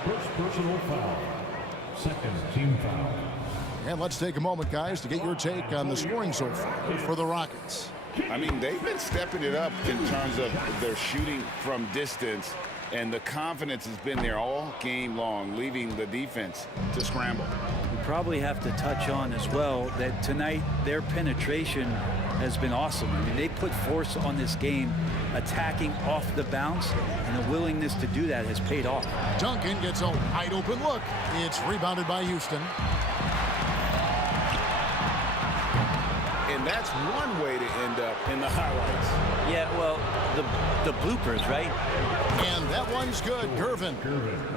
First personal foul. Second team foul. And let's take a moment, guys, to get your take on the scoring so far for the Rockets. I mean, they've been stepping it up in terms of their shooting from distance, and the confidence has been there all game long, leaving the defense to scramble. We probably have to touch on as well that tonight their penetration has been awesome. I mean, they put force on this game, attacking off the bounce, and the willingness to do that has paid off. Duncan gets a wide open look. It's rebounded by Houston. And that's one way to end up in the highlights. Yeah, well, the bloopers, right? And that one's good. Gervin.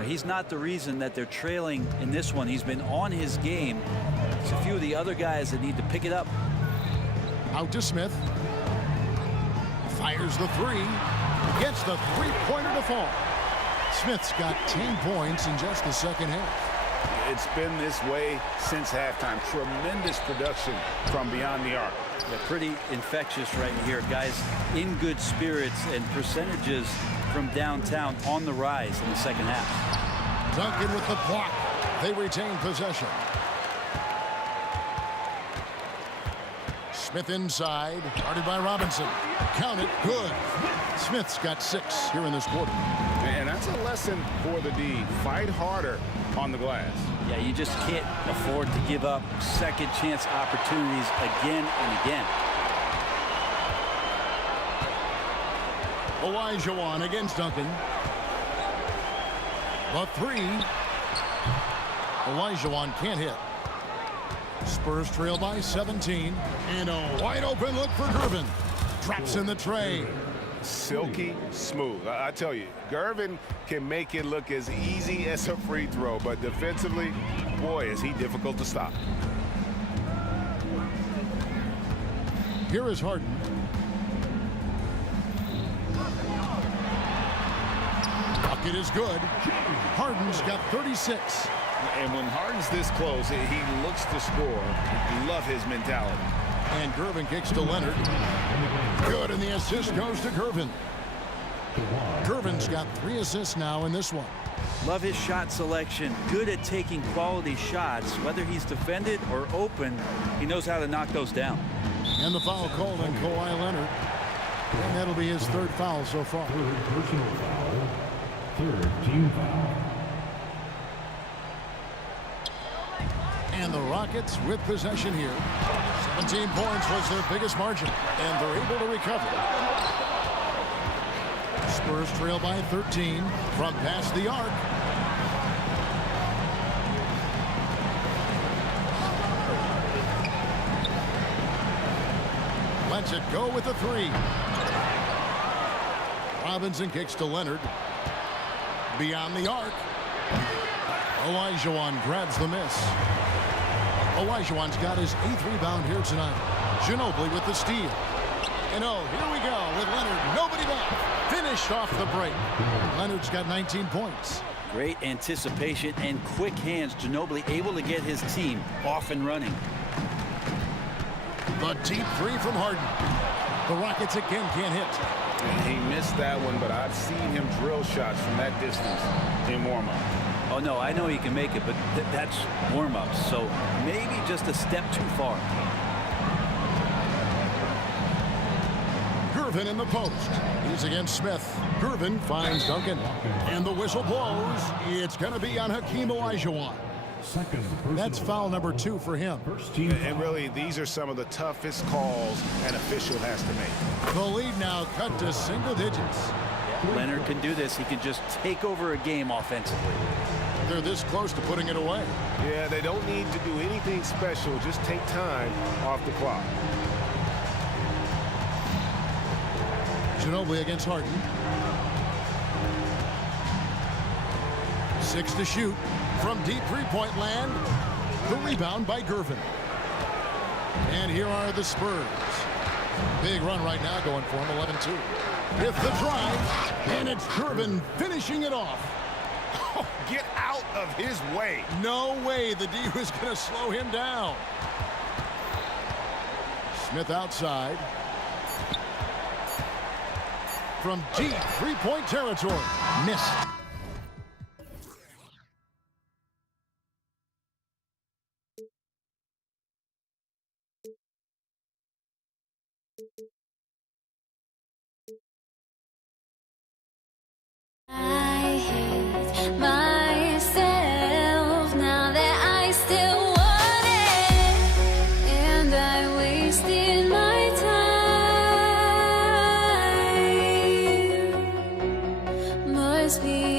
He's not the reason that they're trailing in this one. He's been on his game. There's a few of the other guys that need to pick it up. Out to Smith. Fires the 3. Gets the three-pointer to fall. Smith's got 10 points in just the second half. It's been this way since halftime. Tremendous production from beyond the arc. Yeah, pretty infectious right here. Guys in good spirits, and percentages from downtown on the rise in the second half. Duncan with the block. They retain possession. Smith inside, guarded by Robinson. Count it, good. Smith's got 6 here in this quarter. And that's a lesson for the D. Fight harder on the glass. Yeah, you just can't afford to give up second chance opportunities again and again. Olajuwon against Duncan. The 3. Olajuwon can't hit. Spurs trail by 17. And a wide open look for Gervin. Traps in the tray. Silky smooth. I tell you, Gervin can make it look as easy as a free throw, but defensively, boy, is he difficult to stop. Here is Harden. Bucket is good. Harden's got 36. And when Harden's this close, he looks to score. You love his mentality. And Gervin kicks to Leonard. Good, and the assist goes to Gervin. Gervin's got 3 assists now in this one. Love his shot selection. Good at taking quality shots. Whether he's defended or open, he knows how to knock those down. And the foul called on Kawhi Leonard. And that'll be his 3rd foul so far. 3rd personal foul. 3rd team foul. And the Rockets with possession here. 17 points was their biggest margin, and they're able to recover. Spurs trail by 13 from past the arc. Lets it go with the 3. Robinson kicks to Leonard. Beyond the arc. Olajuwon grabs the miss. Olajuwon's got his 8th rebound here tonight. Ginobili with the steal. And oh, here we go with Leonard. Nobody back. Finished off the break. Leonard's got 19 points. Great anticipation and quick hands. Ginobili able to get his team off and running. The deep 3 from Harden. The Rockets again can't hit. And he missed that one, but I've seen him drill shots from that distance in warm-up. Oh, no, I know he can make it, but that's warm-ups, so maybe just a step too far. Gervin in the post. He's against Smith. Gervin finds Duncan. And the whistle blows. It's going to be on Hakeem Olajuwon. That's foul number 2 for him. And really, these are some of the toughest calls an official has to make. The lead now cut to single digits. Yeah, Leonard can do this. He can just take over a game offensively. They're this close to putting it away. Yeah, they don't need to do anything special. Just take time off the clock. Ginobili against Harden. 6 to shoot from deep 3-point land. The rebound by Gervin. And here are the Spurs. Big run right now going for him, 11-2. With the drive, and it's Gervin finishing it off. Oh, get out of his way. No way the D was going to slow him down. Smith outside. From deep 3-point territory. Missed. I hate myself now that I still want it, and I wasted my time. Must be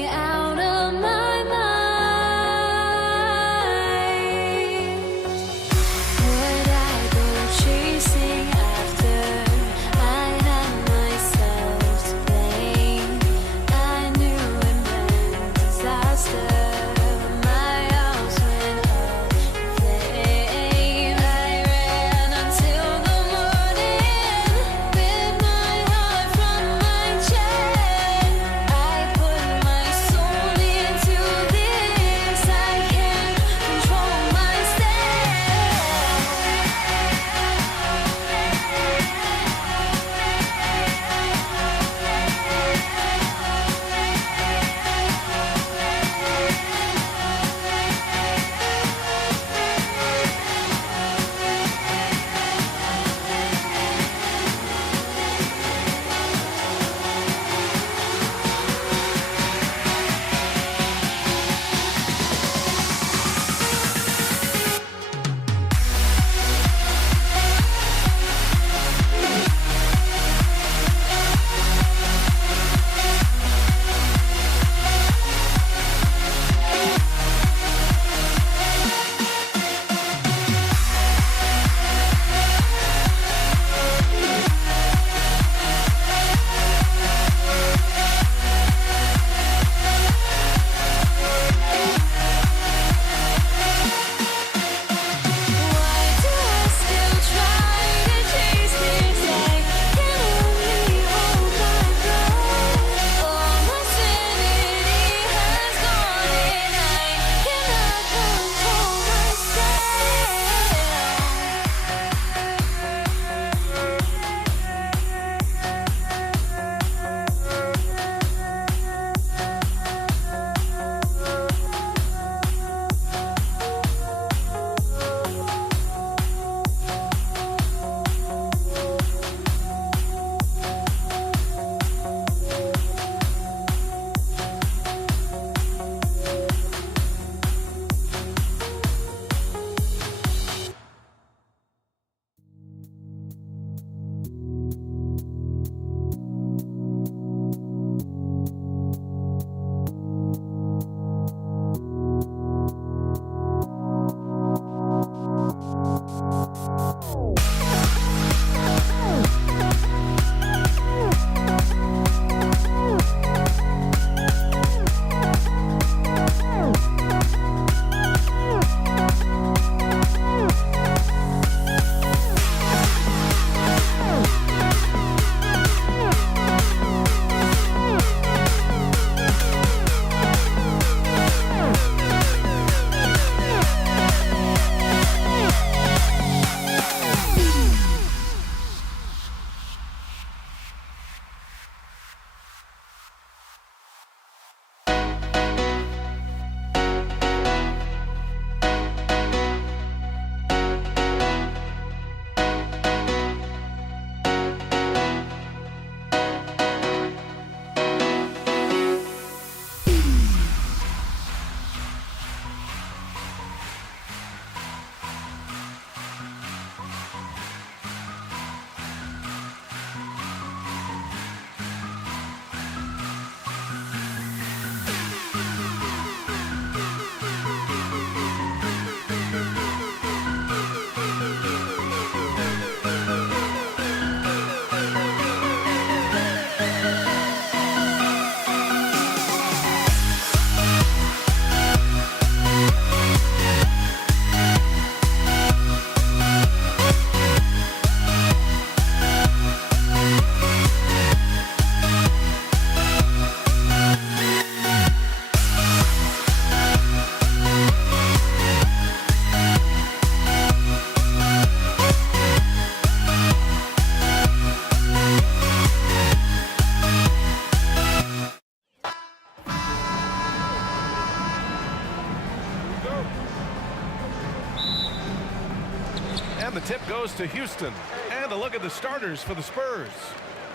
tip goes to Houston. And a look at the starters for the Spurs.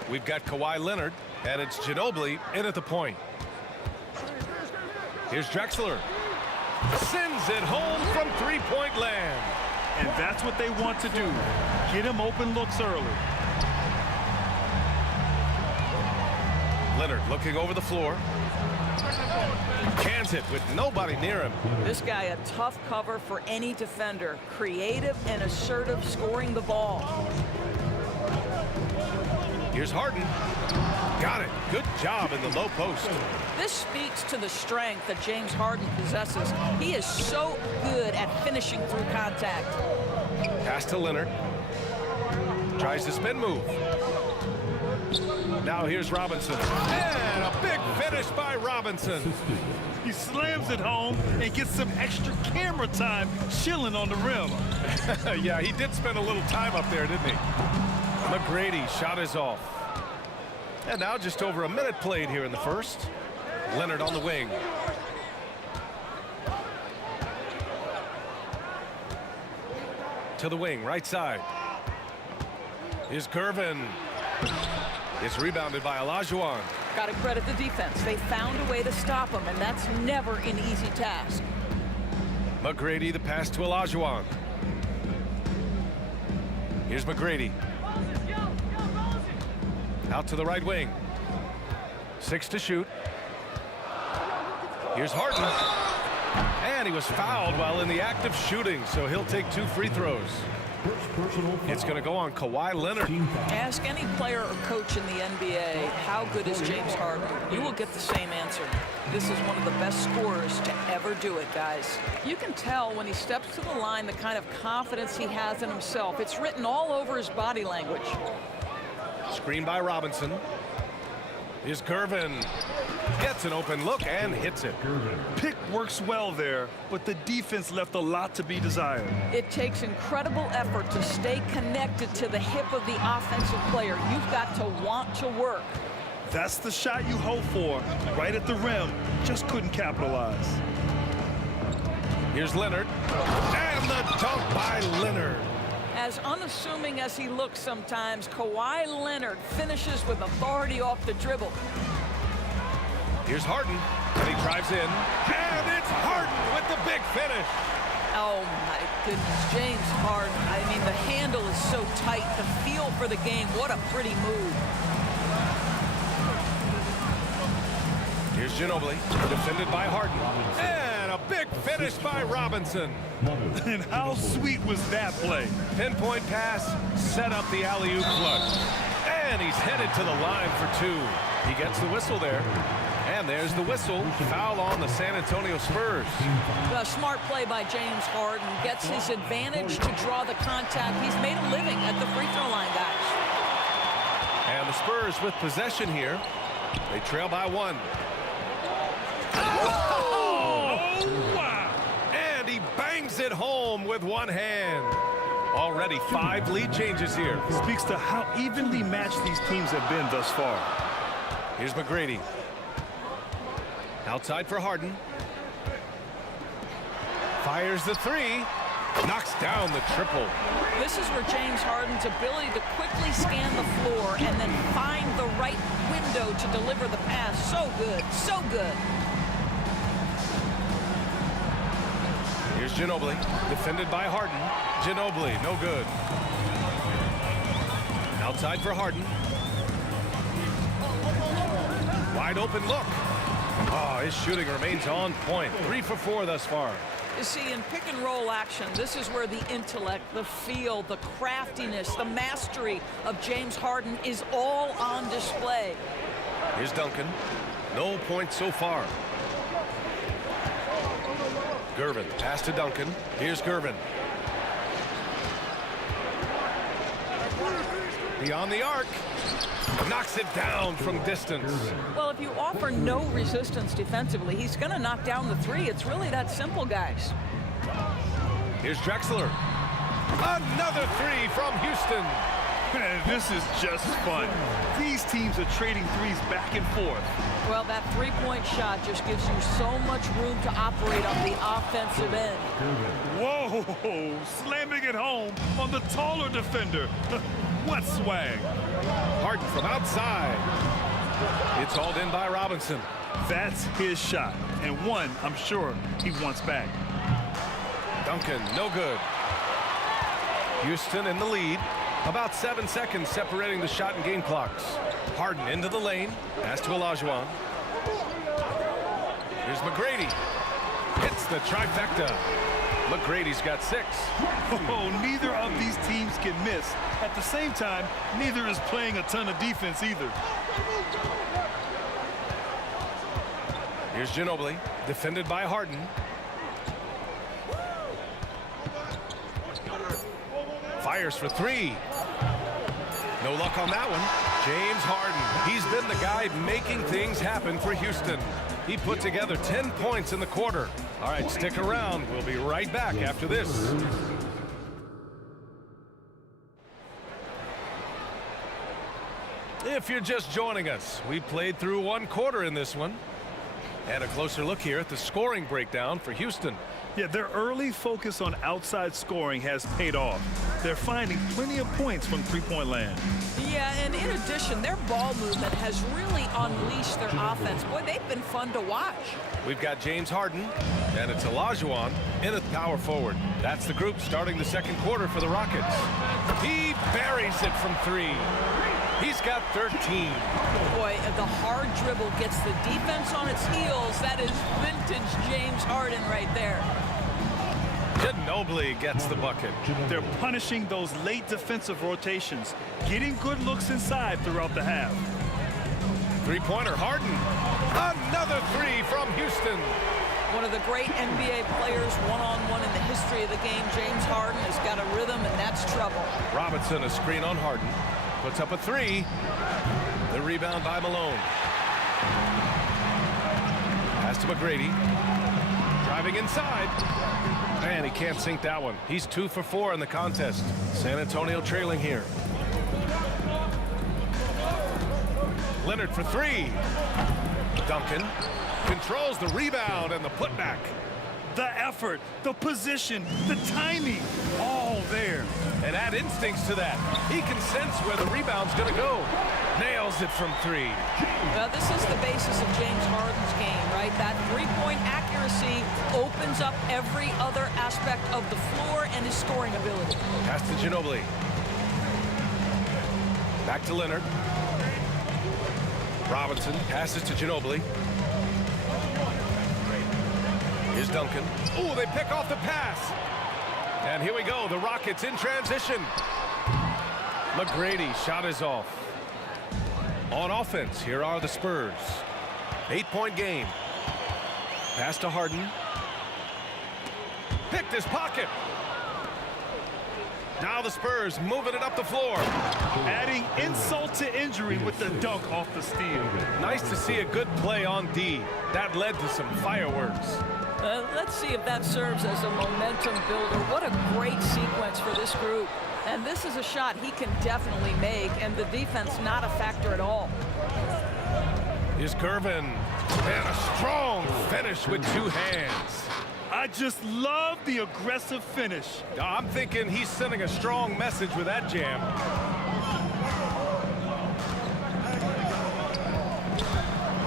We've got Kawhi Leonard, and it's Ginobili in at the point. Here's Drexler. Sends it home from three-point land. And that's what they want to do. Get him open looks early. Leonard looking over the floor. Cans it with nobody near him. This guy a tough cover for any defender. Creative and assertive scoring the ball. Here's Harden. Got it. Good job in the low post. This speaks to the strength that James Harden possesses. He is so good at finishing through contact. Pass to Leonard. Tries the spin move. Now here's Robinson. And a big finish by Robinson. He slams it home and gets some extra camera time chilling on the rim. Yeah, he did spend a little time up there, didn't he? McGrady shot is off. And now just over a minute played here in the first. Leonard on the wing. To the wing, right side. Here's Gervin. It's rebounded by Olajuwon. Got to credit the defense. They found a way to stop him, and that's never an easy task. McGrady, the pass to Olajuwon. Here's McGrady. Out to the right wing. 6 to shoot. Here's Harden. And he was fouled while in the act of shooting, so he'll take 2 free throws. It's going to go on Kawhi Leonard. Ask any player or coach in the NBA, how good is James Harden? You will get the same answer. This is one of the best scorers to ever do it, guys. You can tell when he steps to the line the kind of confidence he has in himself. It's written all over his body language. Screen by Robinson. Here's Gervin. Gets an open look and hits it. Pick works well there, but the defense left a lot to be desired. It takes incredible effort to stay connected to the hip of the offensive player. You've got to want to work. That's the shot you hope for, right at the rim. Just couldn't capitalize. Here's Leonard. And the dunk by Leonard. As unassuming as he looks sometimes, Kawhi Leonard finishes with authority off the dribble. Here's Harden, and he drives in, and it's Harden with the big finish. Oh, my goodness, James Harden. I mean, the handle is so tight, the feel for the game. What a pretty move. Here's Ginobili, defended by Harden, and a big finish by Robinson. And how sweet was that play? Pinpoint pass, set up the alley-oop flush. And he's headed to the line for 2. He gets the whistle there. And there's the whistle. Foul on the San Antonio Spurs. A smart play by James Harden. Gets his advantage to draw the contact. He's made a living at the free throw line, guys. And the Spurs with possession here. They trail by 1. Oh, wow. And he bangs it home with one hand. Already 5 lead changes here. Speaks to how evenly matched these teams have been thus far. Here's McGrady. Outside for Harden. Fires the 3. Knocks down the triple. This is where James Harden's ability to quickly scan the floor and then find the right window to deliver the pass. So good, so good. Here's Ginobili, defended by Harden. Ginobili, no good. Outside for Harden. Wide open look. Oh, his shooting remains on point. 3 for 4 thus far. You see, in pick and roll action, this is where the intellect, the feel, the craftiness, the mastery of James Harden is all on display. Here's Duncan. No points so far. Gervin, pass to Duncan. Here's Gervin. Beyond the arc. Knocks it down from distance. Well, if you offer no resistance defensively, he's going to knock down the 3. It's really that simple, guys. Here's Drexler. Another 3 from Houston. Man, this is just fun. These teams are trading threes back and forth. Well, that three-point shot just gives you so much room to operate on the offensive end. Whoa, slamming it home on the taller defender. What swag. Harden from outside. It's hauled in by Robinson. That's his shot, and one I'm sure he wants back. Duncan, no good. Houston in the lead. About 7 seconds separating the shot and game clocks. Harden into the lane. Pass to Olajuwon. Here's McGrady. Hits the trifecta. McGrady's got 6. Oh, neither of these teams can miss. At the same time, neither is playing a ton of defense either. Here's Ginobili, defended by Harden. Fires for 3. No luck on that one. James Harden. He's been the guy making things happen for Houston. He put together 10 points in the quarter. All right, stick around. We'll be right back after this. If you're just joining us, we played through 1 quarter in this one. And a closer look here at the scoring breakdown for Houston. Yeah, their early focus on outside scoring has paid off. They're finding plenty of points from three-point land. Yeah, and in addition, their ball movement has really unleashed their offense. Boy, they've been fun to watch. We've got James Harden, and it's Olajuwon in at power forward. That's the group starting the second quarter for the Rockets. He buries it from 3. He's got 13. Boy, the hard dribble gets the defense on its heels. That is vintage James Harden right there. Ginobili gets the bucket. They're punishing those late defensive rotations, getting good looks inside throughout the half. Three-pointer, Harden. Another 3 from Houston. One of the great NBA players one-on-one in the history of the game, James Harden, has got a rhythm, and that's trouble. Robinson, a screen on Harden. Puts up a 3. The rebound by Malone. Pass to McGrady. Driving inside. And he can't sink that one. He's 2 for 4 in the contest. San Antonio trailing here. Leonard for 3. Duncan controls the rebound and the putback. The effort, the position, the timing, all there. And add instincts to that. He can sense where the rebound's going to go. Nails it from 3. Well, this is the basis of James Harden's game, right? That three-point accuracy opens up every other aspect of the floor and his scoring ability. Pass to Ginobili. Back to Leonard. Robinson passes to Ginobili. Here's Duncan. Oh, they pick off the pass. And here we go. The Rockets in transition. McGrady shot is off. On offense, here are the Spurs. 8-point game. Pass to Harden. Picked his pocket. Now the Spurs moving it up the floor. Adding insult to injury with the dunk off the steal. Nice to see a good play on D. That led to some fireworks. Let's see if that serves as a momentum builder. What a great sequence for this group. And this is a shot he can definitely make, and the defense not a factor at all. Here's Gervin. And a strong finish with 2 hands. I just love the aggressive finish. I'm thinking he's sending a strong message with that jam.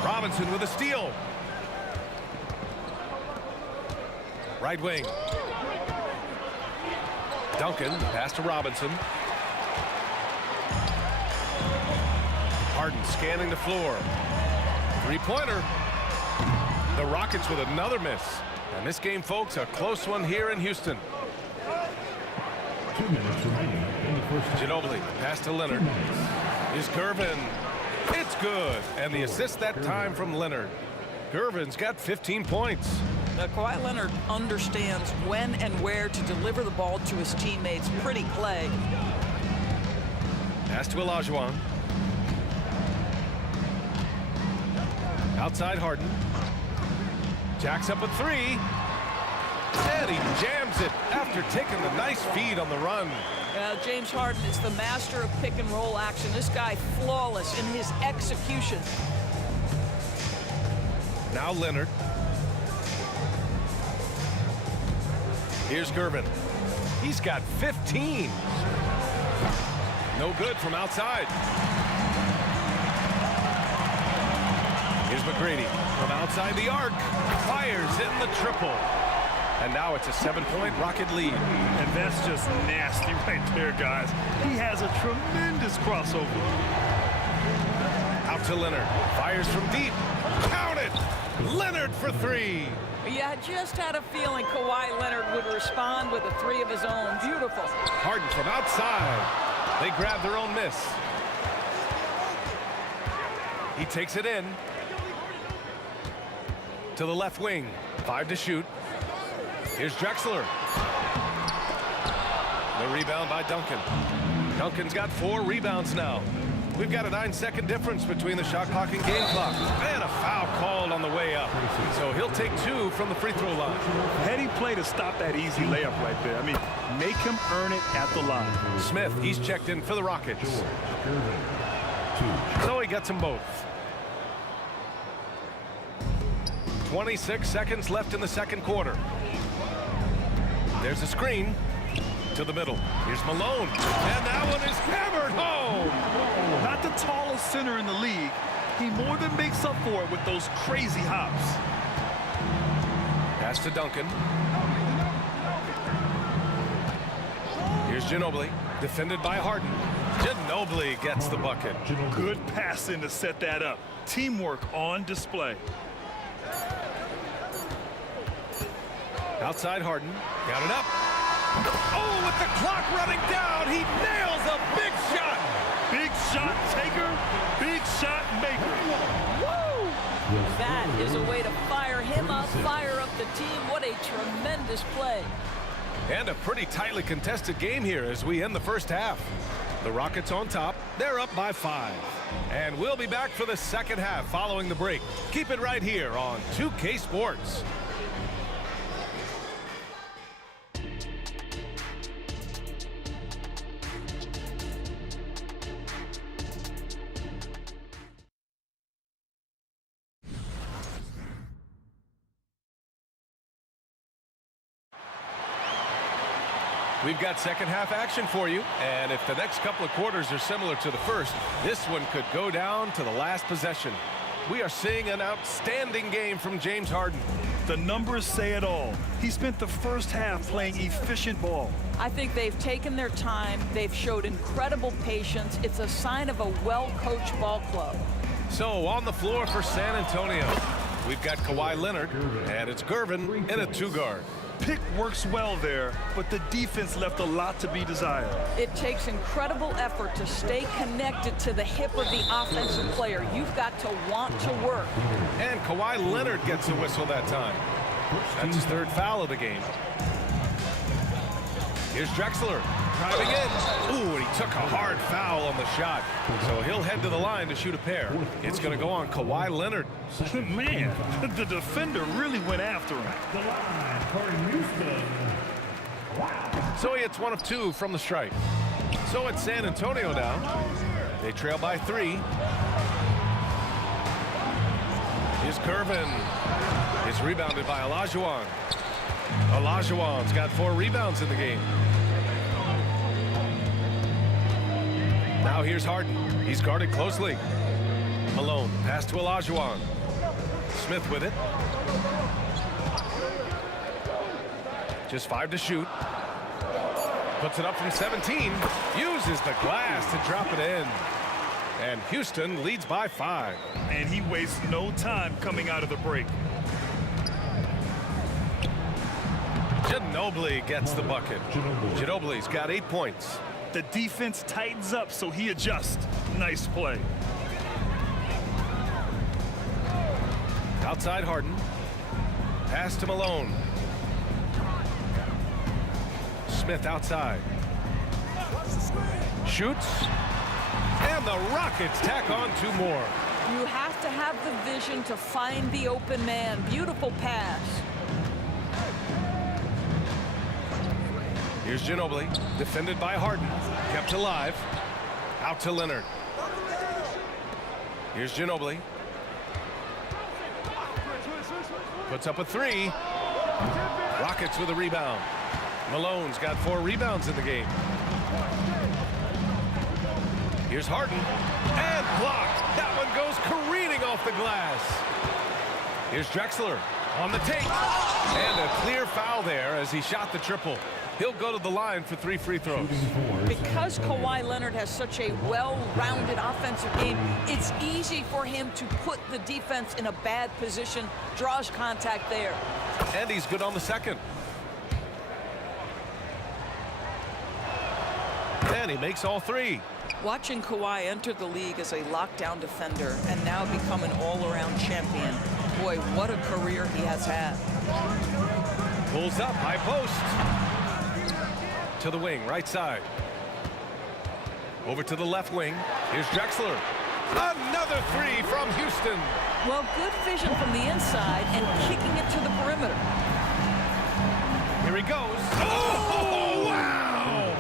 Robinson with a steal. Right wing. Duncan, pass to Robinson. Harden scanning the floor. Three-pointer. The Rockets with another miss. And this game, folks, a close one here in Houston. 2 minutes remaining in the first half. Ginobili, pass to Leonard. Is Gervin. It's good. And the assist that time from Leonard. Gervin's got 15 points. Now, Kawhi Leonard understands when and where to deliver the ball to his teammates. Pretty play. Pass to Olajuwon. Outside Harden. Jacks up a 3. And he jams it after taking the nice feed on the run. James Harden is the master of pick and roll action. This guy flawless in his execution. Now Leonard. Here's Gervin. He's got 15. No good from outside. Here's McGrady from outside the arc. Fires in the triple. And now it's a 7-point Rocket lead. And that's just nasty right there, guys. He has a tremendous crossover. Out to Leonard. Fires from deep. Count it! Leonard for 3. Yeah, I just had a feeling Kawhi Leonard would respond with a 3 of his own. Beautiful. Harden from outside. They grab their own miss. He takes it in. To the left wing. 5 to shoot. Here's Drexler. The rebound by Duncan. Duncan's got 4 rebounds now. We've got a 9-second difference between the shot clock and game clock. And a foul called on the way up. So he'll take 2 from the free throw line. Heady play to stop that easy layup right there. I mean, make him earn it at the line. Smith, he's checked in for the Rockets. So he gets them both. 26 seconds left in the second quarter. There's a screen to the middle. Here's Malone. And that one is hammered home. Not the tallest center in the league. He more than makes up for it with those crazy hops. Pass to Duncan. Here's Ginobili. Defended by Harden. Ginobili gets the bucket. Good passing to set that up. Teamwork on display. Outside Harden. Got it up. Oh, with the clock running down, he nails a big shot. Big shot taker, big shot maker. Woo! That is a way to fire him up, fire up the team. What a tremendous play. And a pretty tightly contested game here as we end the first half. The Rockets on top. They're up by 5. And we'll be back for the second half following the break. Keep it right here on 2K Sports. We've got second half action for you, and if the next couple of quarters are similar to the first, this one could go down to the last possession. We are seeing an outstanding game from James Harden. The numbers say it all. He spent the first half playing efficient ball. I think they've taken their time. They've showed incredible patience. It's a sign of a well-coached ball club. So on the floor for San Antonio, we've got Kawhi Leonard, and it's Gervin in a 2-guard. Pick works well there, but the defense left a lot to be desired. It takes incredible effort to stay connected to the hip of the offensive player. You've got to want to work. And Kawhi Leonard gets a whistle that time. That's his 3rd foul of the game. Here's Drexler driving in. Ooh, and he took a hard foul on the shot. So he'll head to the line to shoot a pair. It's going to go on Kawhi Leonard. Man, the defender really went after him. The line for Houston. So he hits 1 of 2 from the stripe. So it's San Antonio now. They trail by 3. Here's Gervin. It's rebounded by Olajuwon. Olajuwon's got 4 rebounds in the game. Now here's Harden. He's guarded closely. Malone, pass to Olajuwon. Smith with it. Just 5 to shoot. Puts it up from 17. Uses the glass to drop it in. And Houston leads by 5. And he wastes no time coming out of the break. Ginobili gets the bucket. Ginobili's got 8 points. The defense tightens up, so he adjusts. Nice play. Outside Harden. Pass to Malone. Smith outside. Shoots. And the Rockets tack on 2 more. You have to have the vision to find the open man. Beautiful pass. Here's Ginobili, defended by Harden, kept alive. Out to Leonard. Here's Ginobili. Puts up a three. Rockets with a rebound. Malone's got 4 rebounds in the game. Here's Harden. And blocked. That one goes careening off the glass. Here's Drexler on the take. And a clear foul there as he shot the triple. He'll go to the line for 3 free throws. Because Kawhi Leonard has such a well-rounded offensive game, it's easy for him to put the defense in a bad position, draws contact there. And he's good on the second. And he makes all 3. Watching Kawhi enter the league as a lockdown defender and now become an all-around champion, boy, what a career he has had. Pulls up, high post. To the wing, right side. Over to the left wing. Here's Drexler. Another 3 from Houston. Well, good vision from the inside and kicking it to the perimeter. Here he goes. Oh, wow!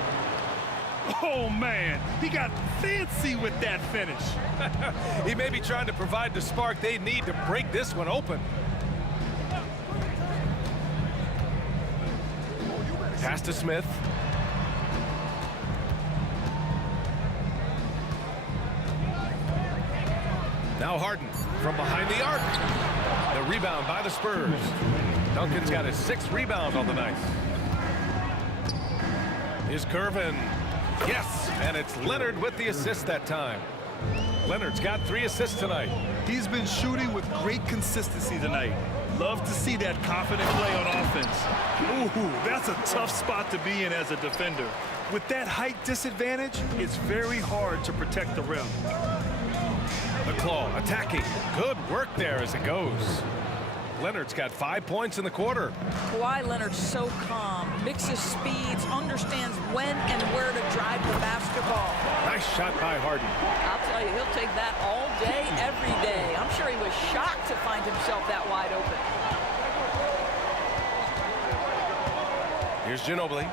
Oh, man, he got fancy with that finish. He may be trying to provide the spark they need to break this one open. Pass to Smith. Now Harden from behind the arc. The rebound by the Spurs. Duncan's got his 6th rebound on the night. Here's Curvin. Yes, and it's Leonard with the assist that time. Leonard's got 3 assists tonight. He's been shooting with great consistency tonight. Love to see that confident play on offense. Ooh, that's a tough spot to be in as a defender. With that height disadvantage, it's very hard to protect the rim. The claw attacking. Good work there as it goes. Leonard's got 5 points in the quarter. Kawhi Leonard's so calm, mixes speeds, understands when and where to drive the basketball. Nice shot by Harden. I'll tell you, he'll take that all day, every day. I'm sure he was shocked to find himself that wide open. Here's Ginobili.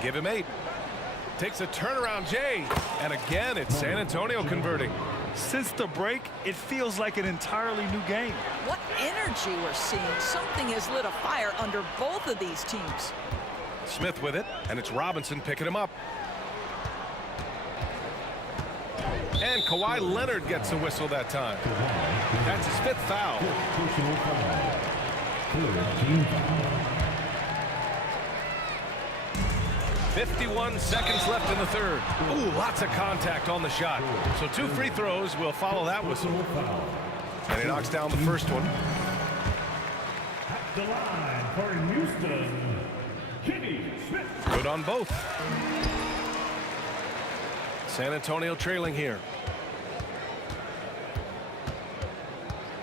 Give him 8. Takes a turnaround, Jay. And again, it's San Antonio converting. Since the break, it feels like an entirely new game. What energy we're seeing. Something has lit a fire under both of these teams. Smith with it, and it's Robinson picking him up. And Kawhi Leonard gets a whistle that time. That's his 5th foul. 51 seconds left in the 3rd. Ooh, lots of contact on the shot. So 2 free throws will follow that whistle. And he knocks down the first one. At the line for Houston, Kenny Smith. Good on both. San Antonio trailing here.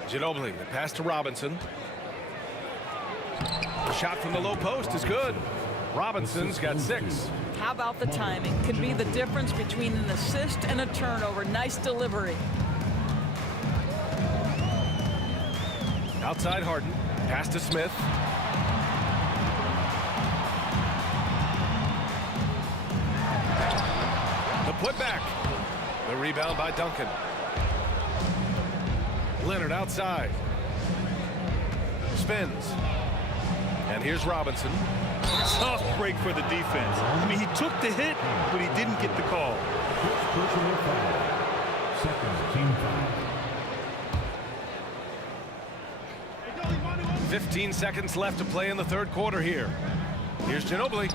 Ginobili, the pass to Robinson. The shot from the low post is good. Robinson's got 6. How about the timing? Could be the difference between an assist and a turnover. Nice delivery. Outside Harden. Pass to Smith. The putback. The rebound by Duncan. Leonard outside. Spins. And here's Robinson. Tough break for the defense. I mean, he took the hit, but he didn't get the call. 15 seconds left to play in the 3rd quarter here. Here's Ginobili.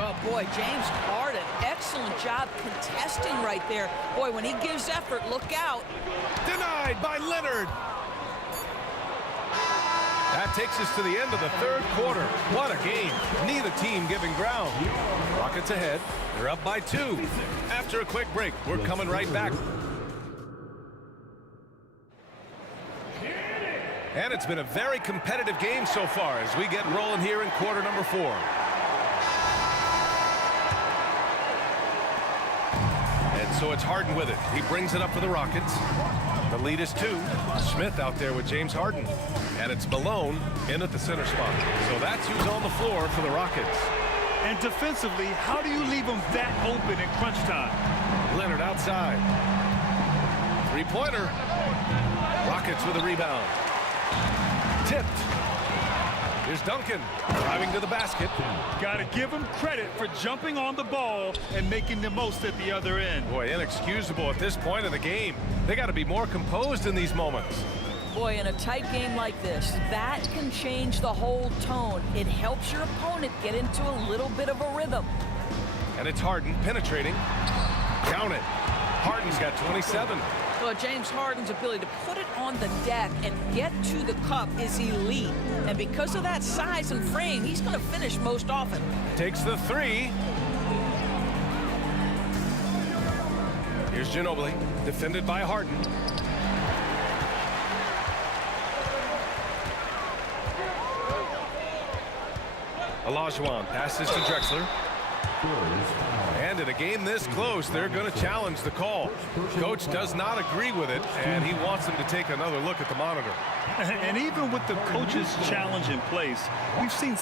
Oh, boy, James Harden, excellent job contesting right there. Boy, when he gives effort, look out. Denied by Leonard. That takes us to the end of the 3rd quarter. What a game. Neither team giving ground. Rockets ahead. They're up by 2. After a quick break, we're coming right back. And it's been a very competitive game so far as we get rolling here in quarter number 4. And so it's Harden with it. He brings it up for the Rockets. The lead is 2. Smith out there with James Harden. And it's Malone in at the center spot. So that's who's on the floor for the Rockets. And defensively, how do you leave them that open in crunch time? Leonard outside. Three-pointer. Rockets with a rebound. Tipped. Here's Duncan driving to the basket. Got to give him credit for jumping on the ball and making the most at the other end. Boy, inexcusable at this point of the game. They got to be more composed in these moments. Boy, in a tight game like this, that can change the whole tone. It helps your opponent get into a little bit of a rhythm. And it's Harden penetrating. Count it. Harden's got 27. Well, James Harden's ability to put it on the deck and get to the cup is elite. And because of that size and frame, he's going to finish most often. Takes the three. Here's Ginobili, defended by Harden. Olajuwon passes to Drexler. And in a game this close, they're going to challenge the call. Coach does not agree with it, and he wants them to take another look at the monitor. And even with the coach's challenge in place, we've seen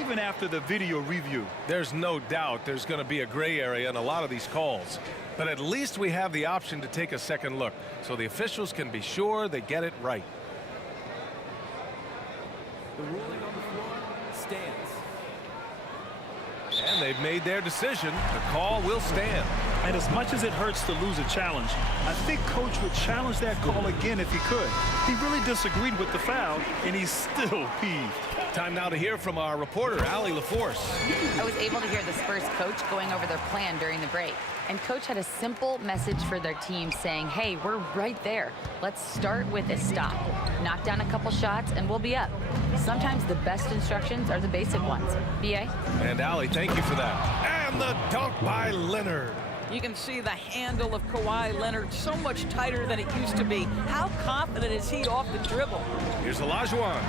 even after the video review. There's no doubt there's going to be a gray area in a lot of these calls. But at least we have the option to take a second look, so the officials can be sure they get it right. The ruling on the floor stands. And they've made their decision. The call will stand. And as much as it hurts to lose a challenge, I think Coach would challenge that call again if he could. He really disagreed with the foul, and he's still peeved. Time now to hear from our reporter, Allie LaForce. I was able to hear the Spurs coach going over their plan during the break. And coach had a simple message for their team saying, hey, we're right there. Let's start with a stop. Knock down a couple shots and we'll be up. Sometimes the best instructions are the basic ones. B.A.? And Allie, thank you for that. And the dunk by Leonard. You can see the handle of Kawhi Leonard so much tighter than it used to be. How confident is he off the dribble? Here's Olajuwon.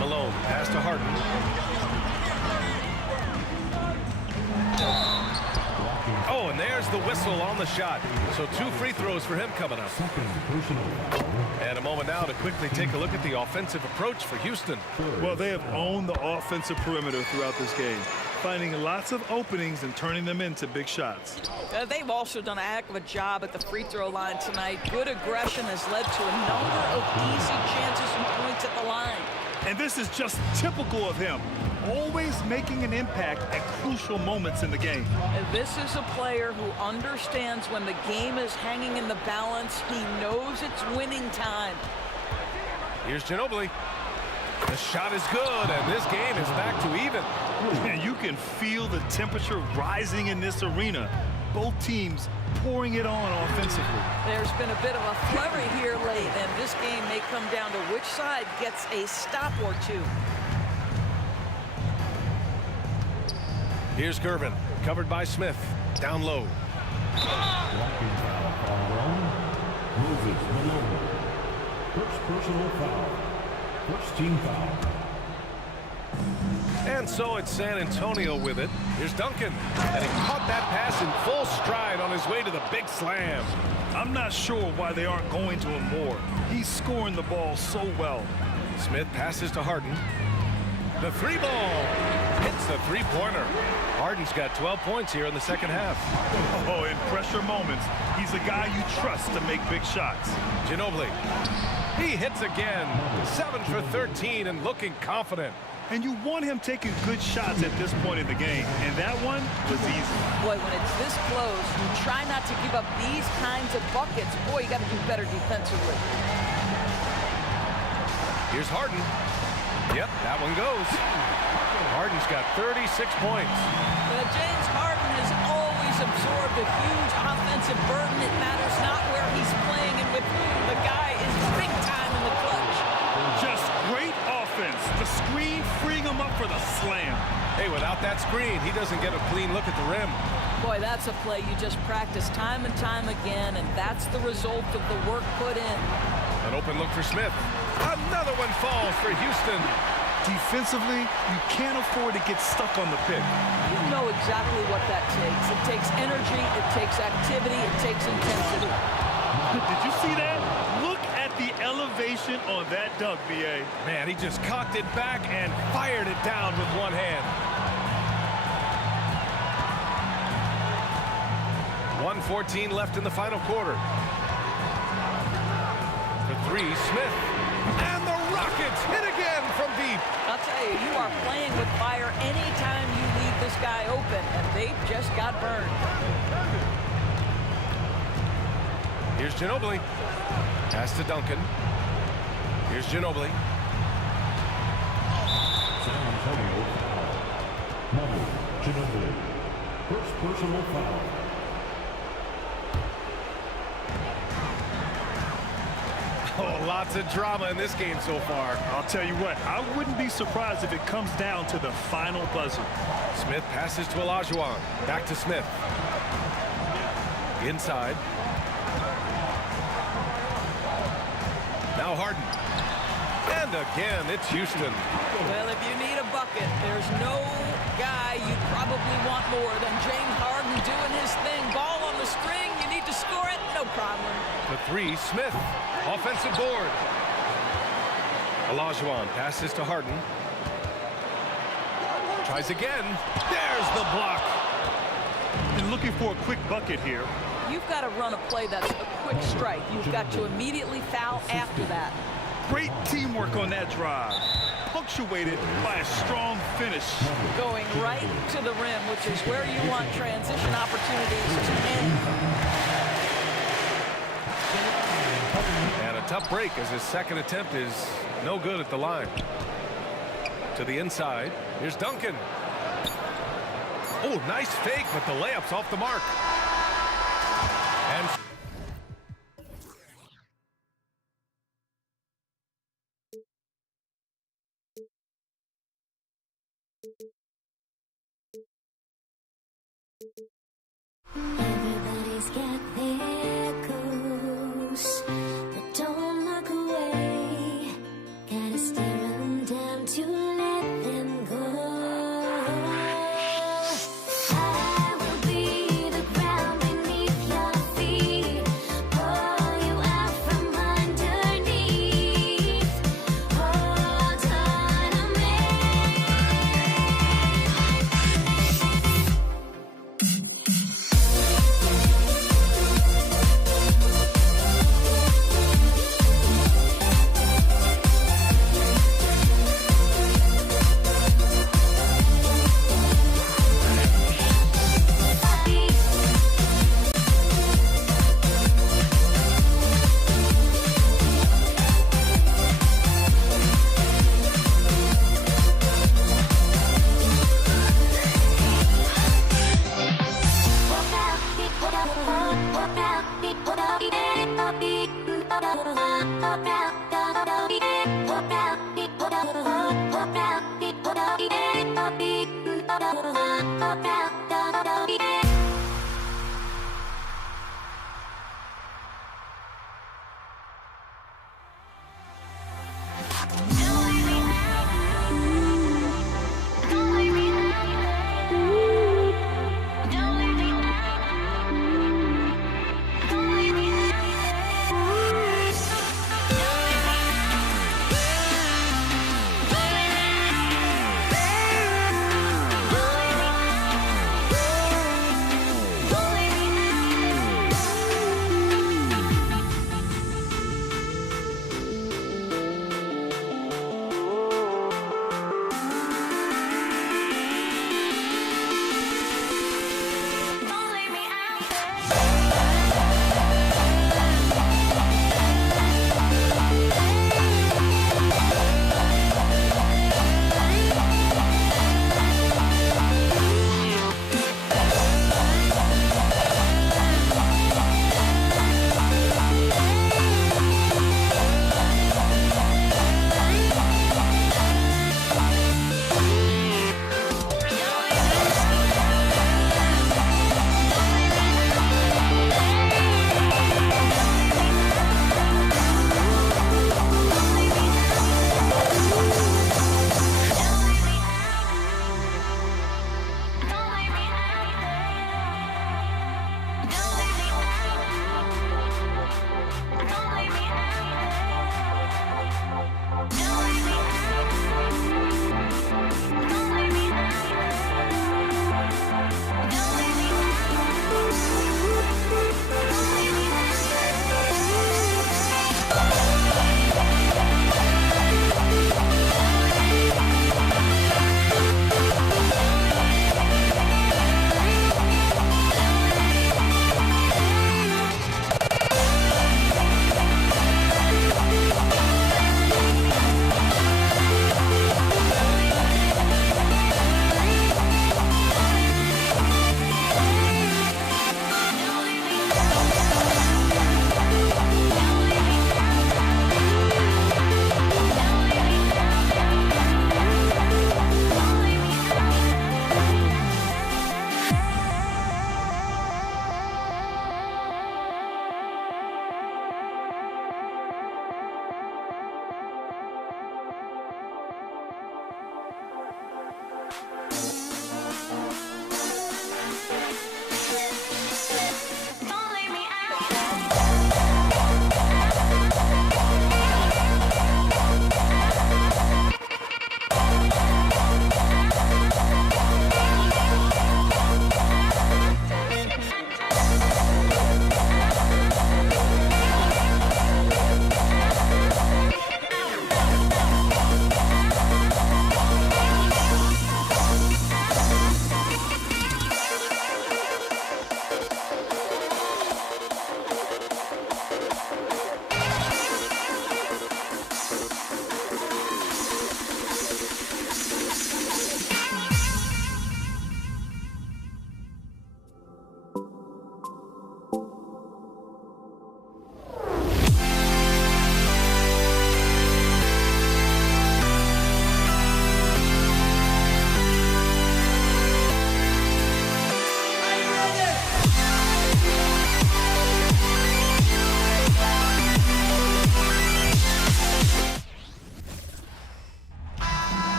Malone, pass to Harden. Oh, and there's the whistle on the shot. So 2 free throws for him coming up. And a moment now to quickly take a look at the offensive approach for Houston. Well, they have owned the offensive perimeter throughout this game, finding lots of openings and turning them into big shots. They've also done a heck of a job at the free throw line tonight. Good aggression has led to a number of easy chances and points at the line. And this is just typical of him, always making an impact at crucial moments in the game. And this is a player who understands when the game is hanging in the balance. He knows it's winning time. Here's Ginobili. The shot is good, and this game is back to even. And you can feel the temperature rising in this arena. Both teams pouring it on offensively. There's been a bit of a flurry here late, and this game may come down to which side gets a stop or two. Here's Gervin, covered by Smith, down low. Blocking foul on Moses Malone. First personal foul. First team foul. And so it's San Antonio with it. Here's Duncan, and he caught that pass in full stride on his way to the big slam. I'm not sure why they aren't going to him more. He's scoring the ball so well. Smith passes to Harden. The three ball hits the three-pointer. Harden's got 12 points here in the second half. Oh, in pressure moments, he's a guy you trust to make big shots. Ginobili, he hits again. 7 for 13 and looking confident. And you want him taking good shots at this point in the game. And that one was easy. Boy, when it's this close, you try not to give up these kinds of buckets. Boy, you got to do better defensively. Here's Harden. Yep, that one goes. Harden's got 36 points. James Harden has always absorbed a huge offensive burden. It matters not where he's playing and with whom. The guy is big time in the clutch. Just great offense. The screen freeing him up for the slam. Hey, without that screen, he doesn't get a clean look at the rim. Boy, that's a play you just practice time and time again, and that's the result of the work put in. An open look for Smith. Another one falls for Houston. Defensively, you can't afford to get stuck on the pick. You know exactly what that takes. It takes energy, it takes activity, it takes intensity. Did you see that? Look at the elevation patient on that dunk, B.A. Man, he just cocked it back and fired it down with one hand. 1:14 left in the final quarter. For three, Smith. And the Rockets hit again from deep. I'll tell you, you are playing with fire anytime you leave this guy open, and they just got burned. Here's Ginobili. Pass to Duncan. Here's Ginobili. San Antonio foul. Manu Ginobili. First personal foul. Oh, lots of drama in this game so far. I'll tell you what, I wouldn't be surprised if it comes down to the final buzzer. Smith passes to Olajuwon. Back to Smith. Inside. Now Harden. And again, it's Houston. Well, if you need a bucket, there's no guy you'd probably want more than James Harden doing his thing. Ball on the string, you need to score it, no problem. The three, Smith. Offensive board. Olajuwon passes to Harden. Tries again. There's the block. And looking for a quick bucket here. You've got to run a play that's a quick strike. You've got to immediately foul after that. Great teamwork on that drive, punctuated by a strong finish. Going right to the rim, which is where you want transition opportunities to end. And a tough break as his second attempt is no good at the line. To the inside. Here's Duncan. Oh, nice fake, but the layup's off the mark. And Everybody's got their goals, but don't look away. Gotta stare them down to let them go. I will be the ground beneath your feet, pull you out from underneath. Hold on to me.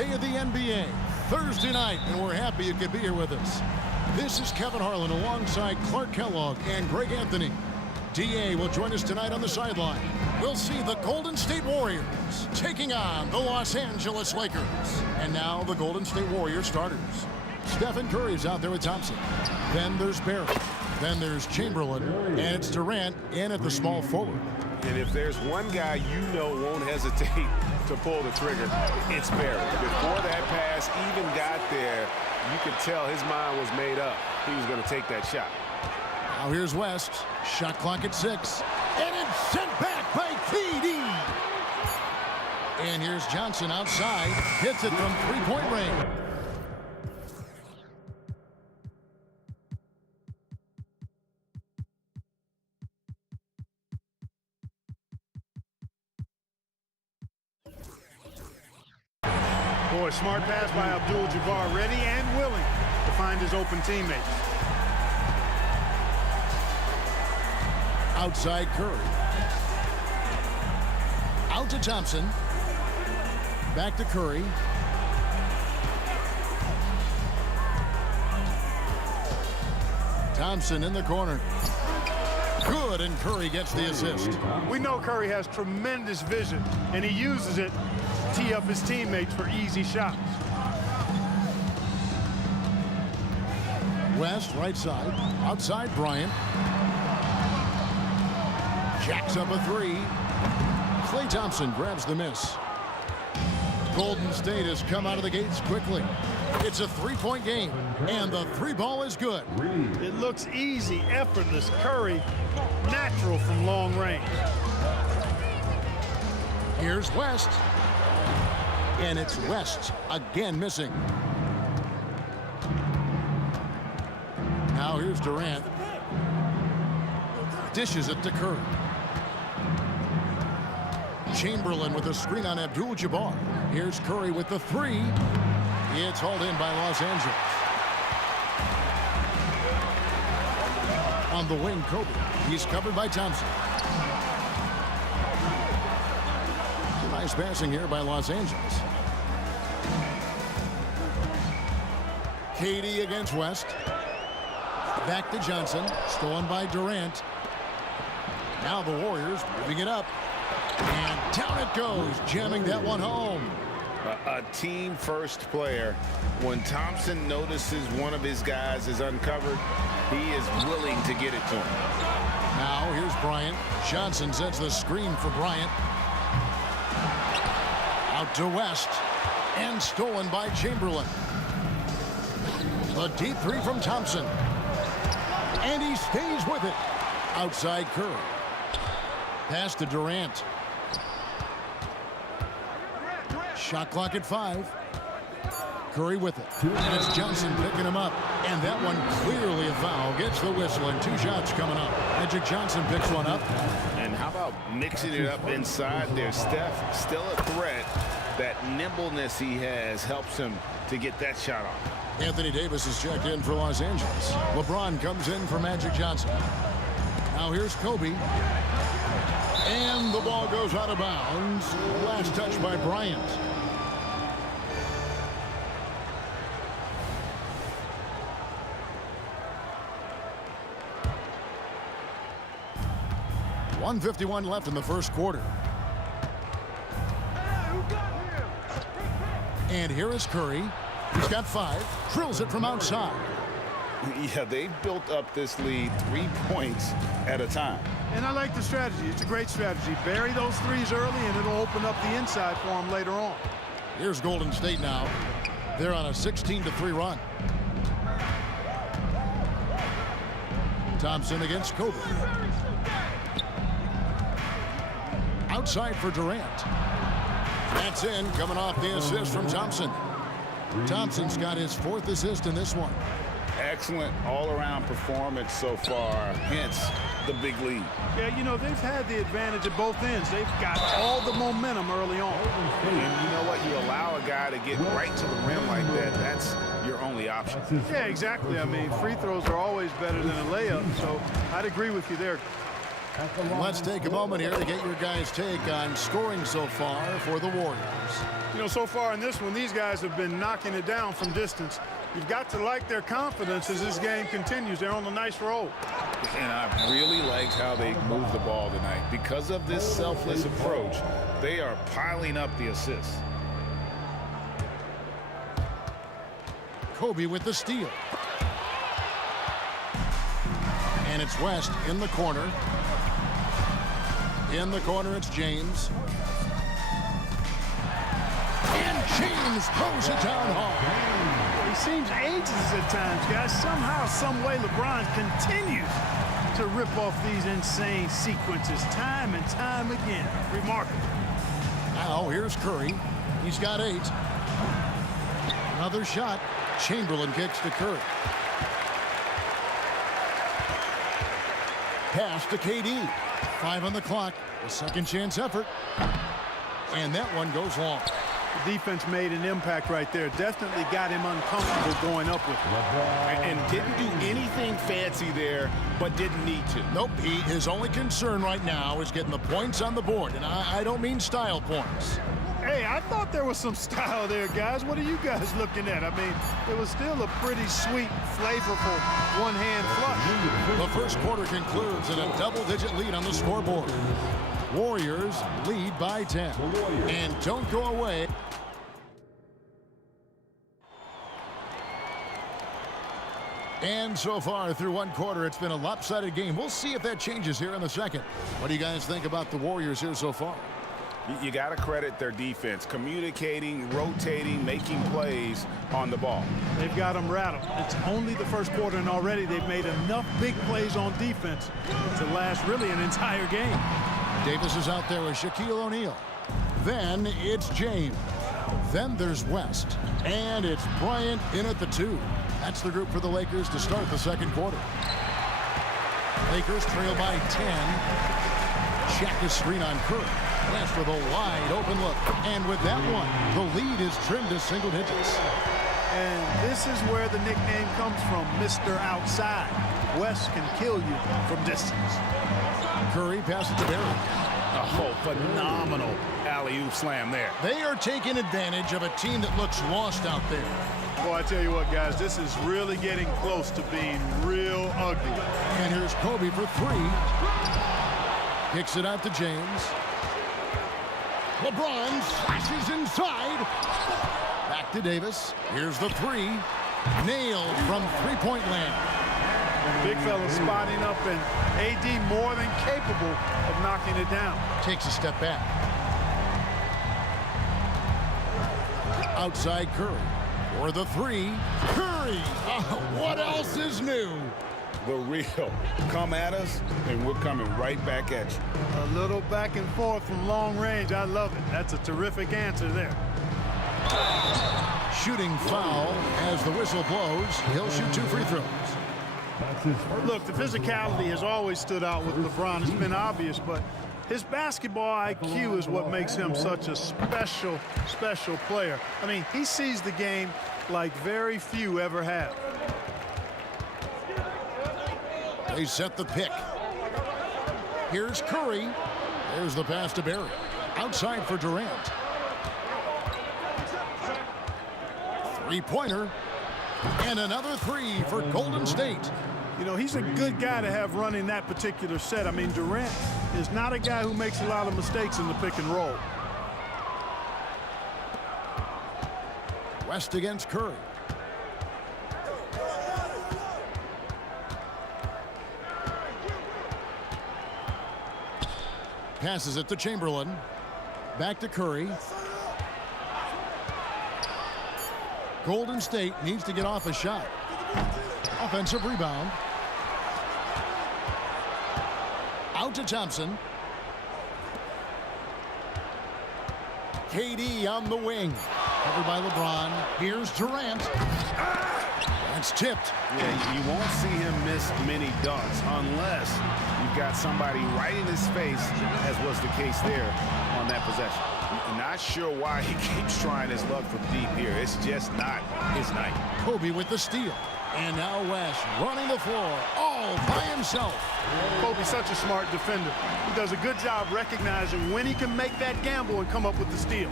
day of the NBA, Thursday night, and we're happy you could be here with us. This is Kevin Harlan alongside Clark Kellogg and Greg Anthony. DA will join us tonight on the sideline. We'll see the Golden State Warriors taking on the Los Angeles Lakers. And now the Golden State Warriors starters. Stephen Curry's out there with Thompson. Then there's Barrett. Then there's Chamberlain. And it's Durant in at the small forward. And if there's one guy you know won't hesitate to pull the trigger, it's Barrett. Before that pass even got there, you could tell his mind was made up. He was going to take that shot. Now here's West. Shot clock at 6. And it's sent back by KD. And here's Johnson outside. Hits it from three-point range. Boy, smart pass by Abdul-Jabbar, ready and willing to find his open teammates. Outside Curry. Out to Thompson. Back to Curry. Thompson in the corner. Good, and Curry gets the assist. We know Curry has tremendous vision, and he uses it to tee up his teammates for easy shots. West, right side. Outside Bryant. Jacks up a three. Klay Thompson grabs the miss. Golden State has come out of the gates quickly. It's a three-point game, and the three ball is good. It looks easy, effortless. Curry, natural from long range. Here's West. And it's West again missing. Now here's Durant. Dishes it to Curry. Chamberlain with a screen on Abdul-Jabbar. Here's Curry with the three. It's hauled in by Los Angeles. On the wing, Kobe. He's covered by Thompson. Nice passing here by Los Angeles. KD against West. Back to Johnson. Stolen by Durant. Now the Warriors moving it up. And down it goes, jamming that one home. A team-first player. When Thompson notices one of his guys is uncovered, he is willing to get it to him. Now here's Bryant. Johnson sets the screen for Bryant. Out to West. And stolen by Chamberlain. A deep three from Thompson. And he stays with it. Outside Curry. Pass to Durant. Shot clock at 5. Curry with it. And it's Johnson picking him up. And that one clearly a foul. Gets the whistle, and 2 shots coming up. Magic Johnson picks one up. And how about mixing it up inside there? Steph still a threat. That nimbleness he has helps him to get that shot off. Anthony Davis is checked in for Los Angeles. LeBron comes in for Magic Johnson. Now here's Kobe. And the ball goes out of bounds. Last touch by Bryant. .151 left in the first quarter. And here is Curry. He's got 5. Drills it from outside. Yeah, they built up this lead 3 points at a time. And I like the strategy. It's a great strategy. Bury those threes early, and it'll open up the inside for them later on. Here's Golden State now. They're on a 16-3 run. Thompson against Kobe. Outside for Durant. That's in, coming off the assist from Thompson. Thompson's got his 4th assist in this one. Excellent all-around performance so far, hence the big lead. Yeah, you know, they've had the advantage at both ends. They've got all the momentum early on. And you know what? You allow a guy to get right to the rim like that, that's your only option. Yeah, exactly. I mean, free throws are always better than a layup, so I'd agree with you there. And let's take a moment here to get your guys' take on scoring so far for the Warriors. You know, so far in this one, these guys have been knocking it down from distance. You've got to like their confidence as this game continues. They're on a nice roll. And I really liked how they moved the ball tonight. Because of this selfless approach, they are piling up the assists. Kobe with the steal. And it's West in the corner. In the corner, it's James. And James throws it down hard. He seems ages at times, guys. Somehow, some way, LeBron continues to rip off these insane sequences time and time again. Remarkable. Now, here's Curry. He's got 8. Another shot. Chamberlain kicks to Curry. Pass to KD. 5 on the clock. A second chance effort. And that one goes long. The defense made an impact right there. Definitely got him uncomfortable going up with it. And didn't do anything fancy there, but didn't need to. Nope. His only concern right now is getting the points on the board. And I don't mean style points. Hey, I thought there was some style there, guys. What are you guys looking at? I mean, it was still a pretty sweet, flavorful one-hand flush. The first quarter concludes in a double-digit lead on the scoreboard. Warriors lead by 10. And don't go away. And so far through one quarter, it's been a lopsided game. We'll see if that changes here in the second. What do you guys think about the Warriors here so far? You got to credit their defense, communicating, rotating, making plays on the ball. They've got them rattled. It's only the first quarter, and already they've made enough big plays on defense to last really an entire game. Davis is out there with Shaquille O'Neal. Then it's James. Then there's West. And it's Bryant in at the 2. That's the group for the Lakers to start the second quarter. Lakers trail by 10. Check his screen on Curry. West with a wide open look. And with that one, the lead is trimmed to single digits. And this is where the nickname comes from, Mr. Outside. West can kill you from distance. Curry passes to Barry. Oh, phenomenal alley-oop slam there. They are taking advantage of a team that looks lost out there. Boy, I tell you what, guys, this is really getting close to being real ugly. And here's Kobe for 3. Kicks it out to James. LeBron flashes inside. Back to Davis. Here's the 3. Nailed from three-point land. Big fella spotting up, and AD more than capable of knocking it down. Takes a step back. Outside Curry. For the 3. Curry! What else is new? The real. Come at us, and we're coming right back at you. A little back and forth from long range. I love it. That's a terrific answer there. Shooting foul as the whistle blows. He'll shoot 2 free throws. Look, the physicality has always stood out with LeBron. It's been obvious, but his basketball IQ is what makes him such a special, special player. I mean, he sees the game like very few ever have. They set the pick. Here's Curry. There's the pass to Barry. Outside for Durant. Three-pointer. And another 3 for Golden State. You know, he's a good guy to have running that particular set. I mean, Durant is not a guy who makes a lot of mistakes in the pick and roll. West against Curry. Passes it to Chamberlain. Back to Curry. Golden State needs to get off a shot. Offensive rebound. Out to Thompson. KD on the wing. Covered by LeBron. Here's Durant. That's tipped. Yeah, you won't see him miss many dunks unless you've got somebody right in his face, as was the case there on that possession. Not sure why he keeps trying his luck from deep here. It's just not his night. Kobe with the steal. And now West running the floor all by himself. Kobe's such a smart defender. He does a good job recognizing when he can make that gamble and come up with the steal.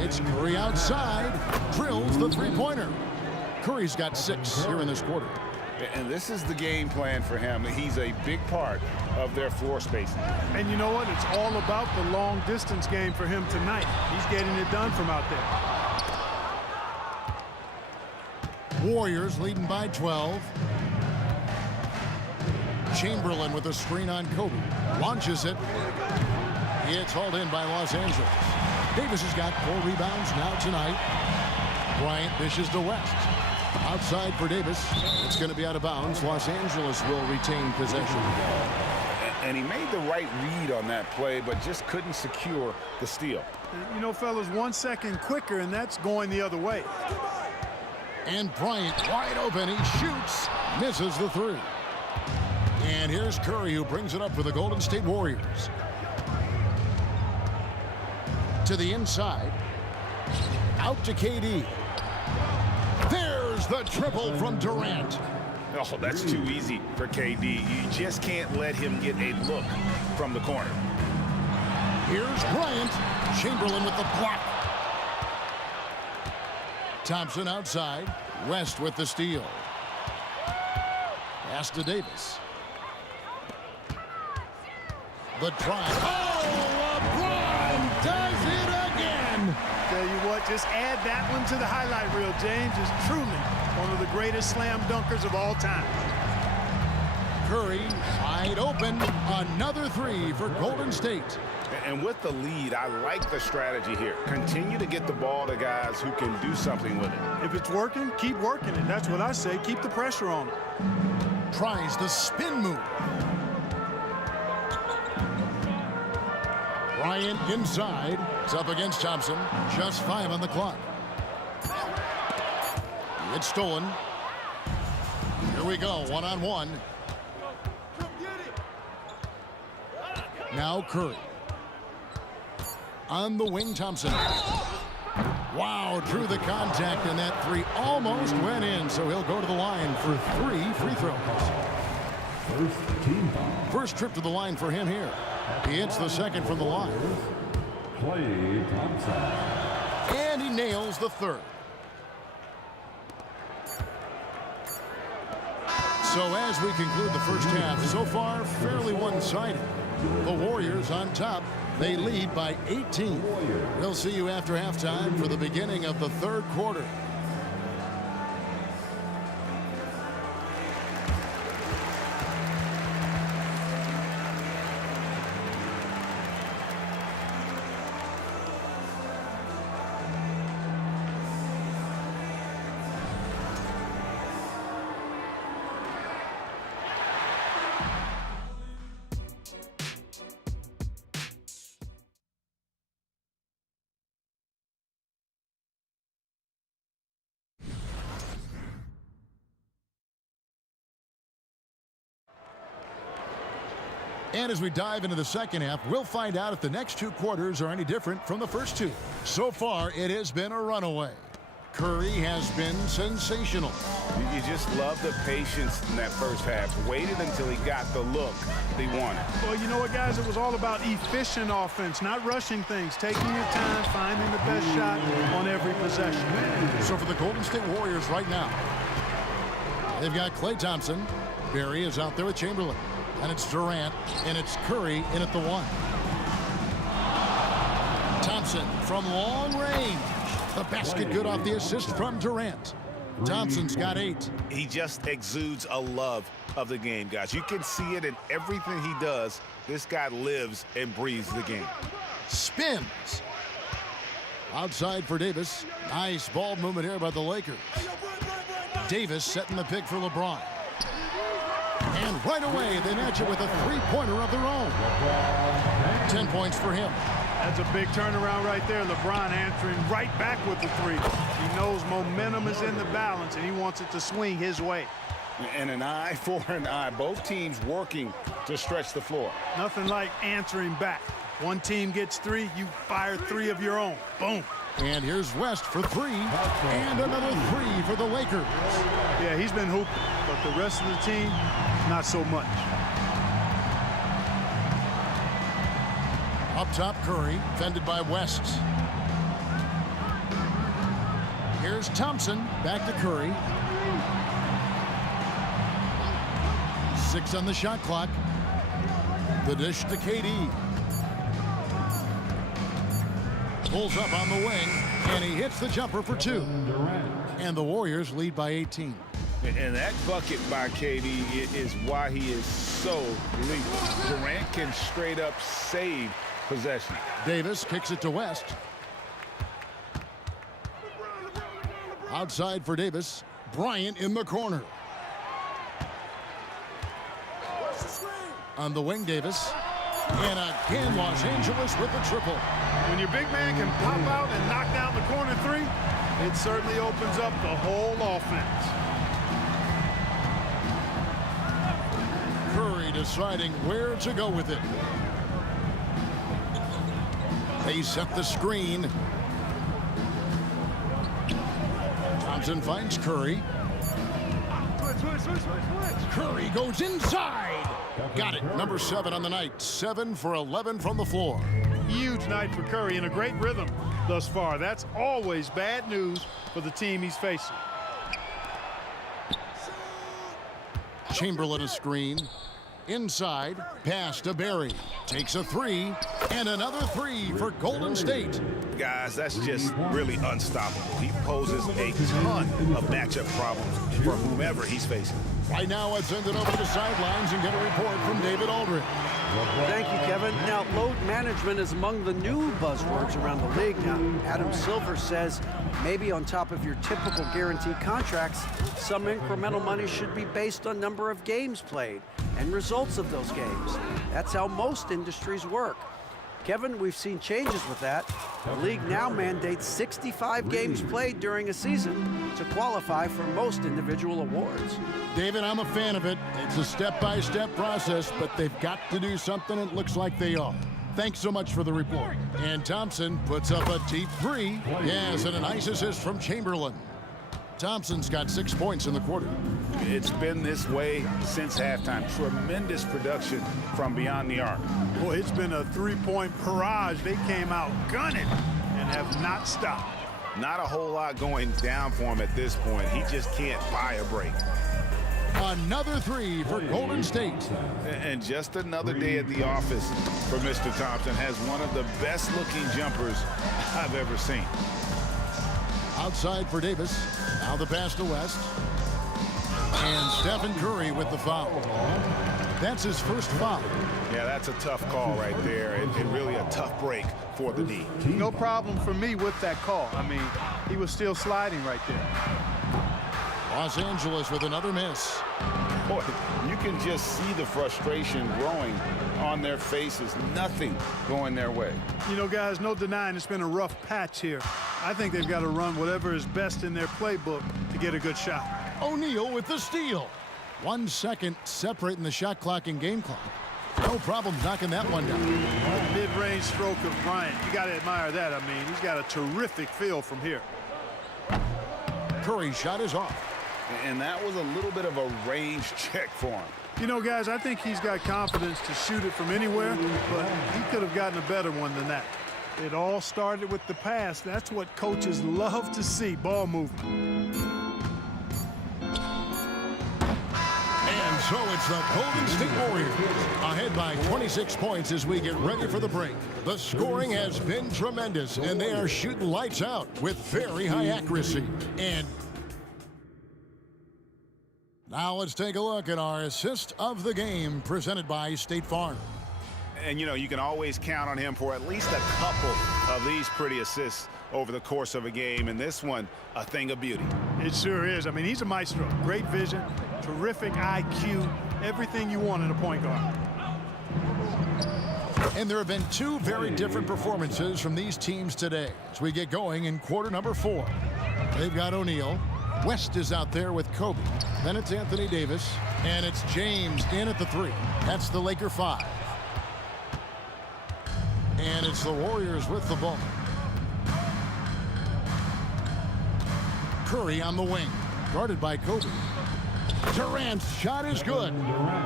It's Curry outside, drills the three-pointer. Curry's got 6 here in this quarter. And this is the game plan for him. He's a big part of their floor spacing. And you know what? It's all about the long distance game for him tonight. He's getting it done from out there. Warriors leading by 12. Chamberlain with a screen on Kobe. Launches it. It's hauled in by Los Angeles. Davis has got 4 rebounds now tonight. Bryant dishes to West. Outside for Davis. It's going to be out of bounds. Los Angeles will retain possession. And he made the right read on that play, but just couldn't secure the steal. You know, fellas, 1 second quicker, and that's going the other way. And Bryant wide open. He shoots. Misses the 3. And here's Curry, who brings it up for the Golden State Warriors. To the inside. Out to KD. There's the triple from Durant. Oh, that's too easy for KD. You just can't let him get a look from the corner. Here's Bryant. Chamberlain with the block. Thompson outside. West with the steal. Pass to Davis. The drive. Oh, LeBron does it again. Tell you what, just add that one to the highlight reel. James is truly one of the greatest slam dunkers of all time. Curry wide open. Another 3 for Golden State. And with the lead, I like the strategy here. Continue to get the ball to guys who can do something with it. If it's working, keep working it. That's what I say. Keep the pressure on it. Tries the spin move. Bryant inside. It's up against Thompson. Just 5 on the clock. It's stolen. Here we go, 1-on-1. Now Curry. On the wing, Thompson. Wow, drew the contact, and that 3 almost went in, so he'll go to the line for 3 free throws. First trip to the line for him here. He hits the second from the line. Klay Thompson. And he nails the 3rd. So as we conclude the first half, so far fairly one-sided. The Warriors on top. They lead by 18. We'll see you after halftime for the beginning of the 3rd quarter. And as we dive into the second half, we'll find out if the next 2 quarters are any different from the first 2. So far, it has been a runaway. Curry has been sensational. You just love the patience in that first half. Waited until he got the look he wanted. Well, you know what, guys? It was all about efficient offense, not rushing things, taking your time, finding the best shot on every possession. So for the Golden State Warriors right now, they've got Klay Thompson. Barry is out there with Chamberlain. And it's Durant, and it's Curry in at the 1. Thompson from long range. The basket good off the assist from Durant. Thompson's got 8. He just exudes a love of the game, guys. You can see it in everything he does. This guy lives and breathes the game. Spins. Outside for Davis. Nice ball movement here by the Lakers. Davis setting the pick for LeBron. And right away, they match it with a 3-pointer of their own. 10 points for him. That's a big turnaround right there. LeBron answering right back with the 3. He knows momentum is in the balance, and he wants it to swing his way. And an eye for an eye. Both teams working to stretch the floor. Nothing like answering back. One team gets 3, you fire 3 of your own. Boom. And here's West for three. And another three for the Lakers. Yeah, he's been hooping, but the rest of the team, not so much. Up top, Curry, fended by West. Here's Thompson, back to Curry. 6 on the shot clock. The dish to KD. Pulls up on the wing, and he hits the jumper for 2. And the Warriors lead by 18. And that bucket by KD is why he is so lethal. Durant can straight up save possession. Davis kicks it to West. Outside for Davis. Bryant in the corner. On the wing, Davis. And again, Los Angeles with the triple. When your big man can pop out and knock down the corner three, it certainly opens up the whole offense. Curry deciding where to go with it. They set the screen. Thompson finds Curry. Curry goes inside. Got it. Number 7 on the night. 7 for 11 from the floor. Huge night for Curry and a great rhythm thus far. That's always bad news for the team he's facing. Chamberlain a screen. Inside. Pass to Barry. Takes a 3. And another 3 for Golden State. Guys, that's just really unstoppable. He poses a ton of matchup problems for whomever he's facing. Right now, let's send it over to the sidelines and get a report from David Aldridge. Thank you, Kevin. Now, load management is among the new buzzwords around the league now. Adam Silver says maybe on top of your typical guaranteed contracts, some incremental money should be based on number of games played and results of those games. That's how most industries work. Kevin, we've seen changes with that. The league now mandates 65 games played during a season to qualify for most individual awards. David, I'm a fan of it. It's a step-by-step process, but they've got to do something. It looks like they are. Thanks so much for the report. And Thompson puts up a deep 3. Yes, and a nice assist from Chamberlain. Thompson's got 6 points in the quarter. It's been this way since halftime. Tremendous production from beyond the arc. Boy, it's been a three-point barrage. They came out gunning and have not stopped. Not a whole lot going down for him at this point. He just can't buy a break. Another 3 for Golden State. And just another day at the office for Mr. Thompson. Has one of the best-looking jumpers I've ever seen. Outside for Davis. Now the pass to West. And Stephen Curry with the foul. That's his first foul. Yeah, that's a tough call right there, and really a tough break for the D. No problem for me with that call. I mean, he was still sliding right there. Los Angeles with another miss. Boy, you can just see the frustration growing on their faces. Nothing going their way. You know, guys, no denying it's been a rough patch here. I think they've got to run whatever is best in their playbook to get a good shot. O'Neal with the steal. 1 second separating the shot clock and game clock. No problem knocking that one down. A mid-range stroke of Bryant. You got to admire that. I mean, he's got a terrific feel from here. Curry's shot is off. And that was a little bit of a range check for him. You know, guys, I think he's got confidence to shoot it from anywhere, but he could have gotten a better one than that. It all started with the pass. That's what coaches love to see, ball movement. And so it's the Golden State Warriors ahead by 26 points as we get ready for the break. The scoring has been tremendous, and they are shooting lights out with very high accuracy. And now let's take a look at our assist of the game presented by State Farm. And, you know, you can always count on him for at least a couple of these pretty assists over the course of a game. And this one, a thing of beauty. It sure is. I mean, he's a maestro. Great vision, terrific IQ, everything you want in a point guard. And there have been 2 very different performances from these teams today as we get going in quarter number 4. They've got O'Neal. West is out there with Kobe. Then it's Anthony Davis. And it's James in at the 3. That's the Laker 5. And it's the Warriors with the ball. Curry on the wing, guarded by Kobe. Durant's shot is good.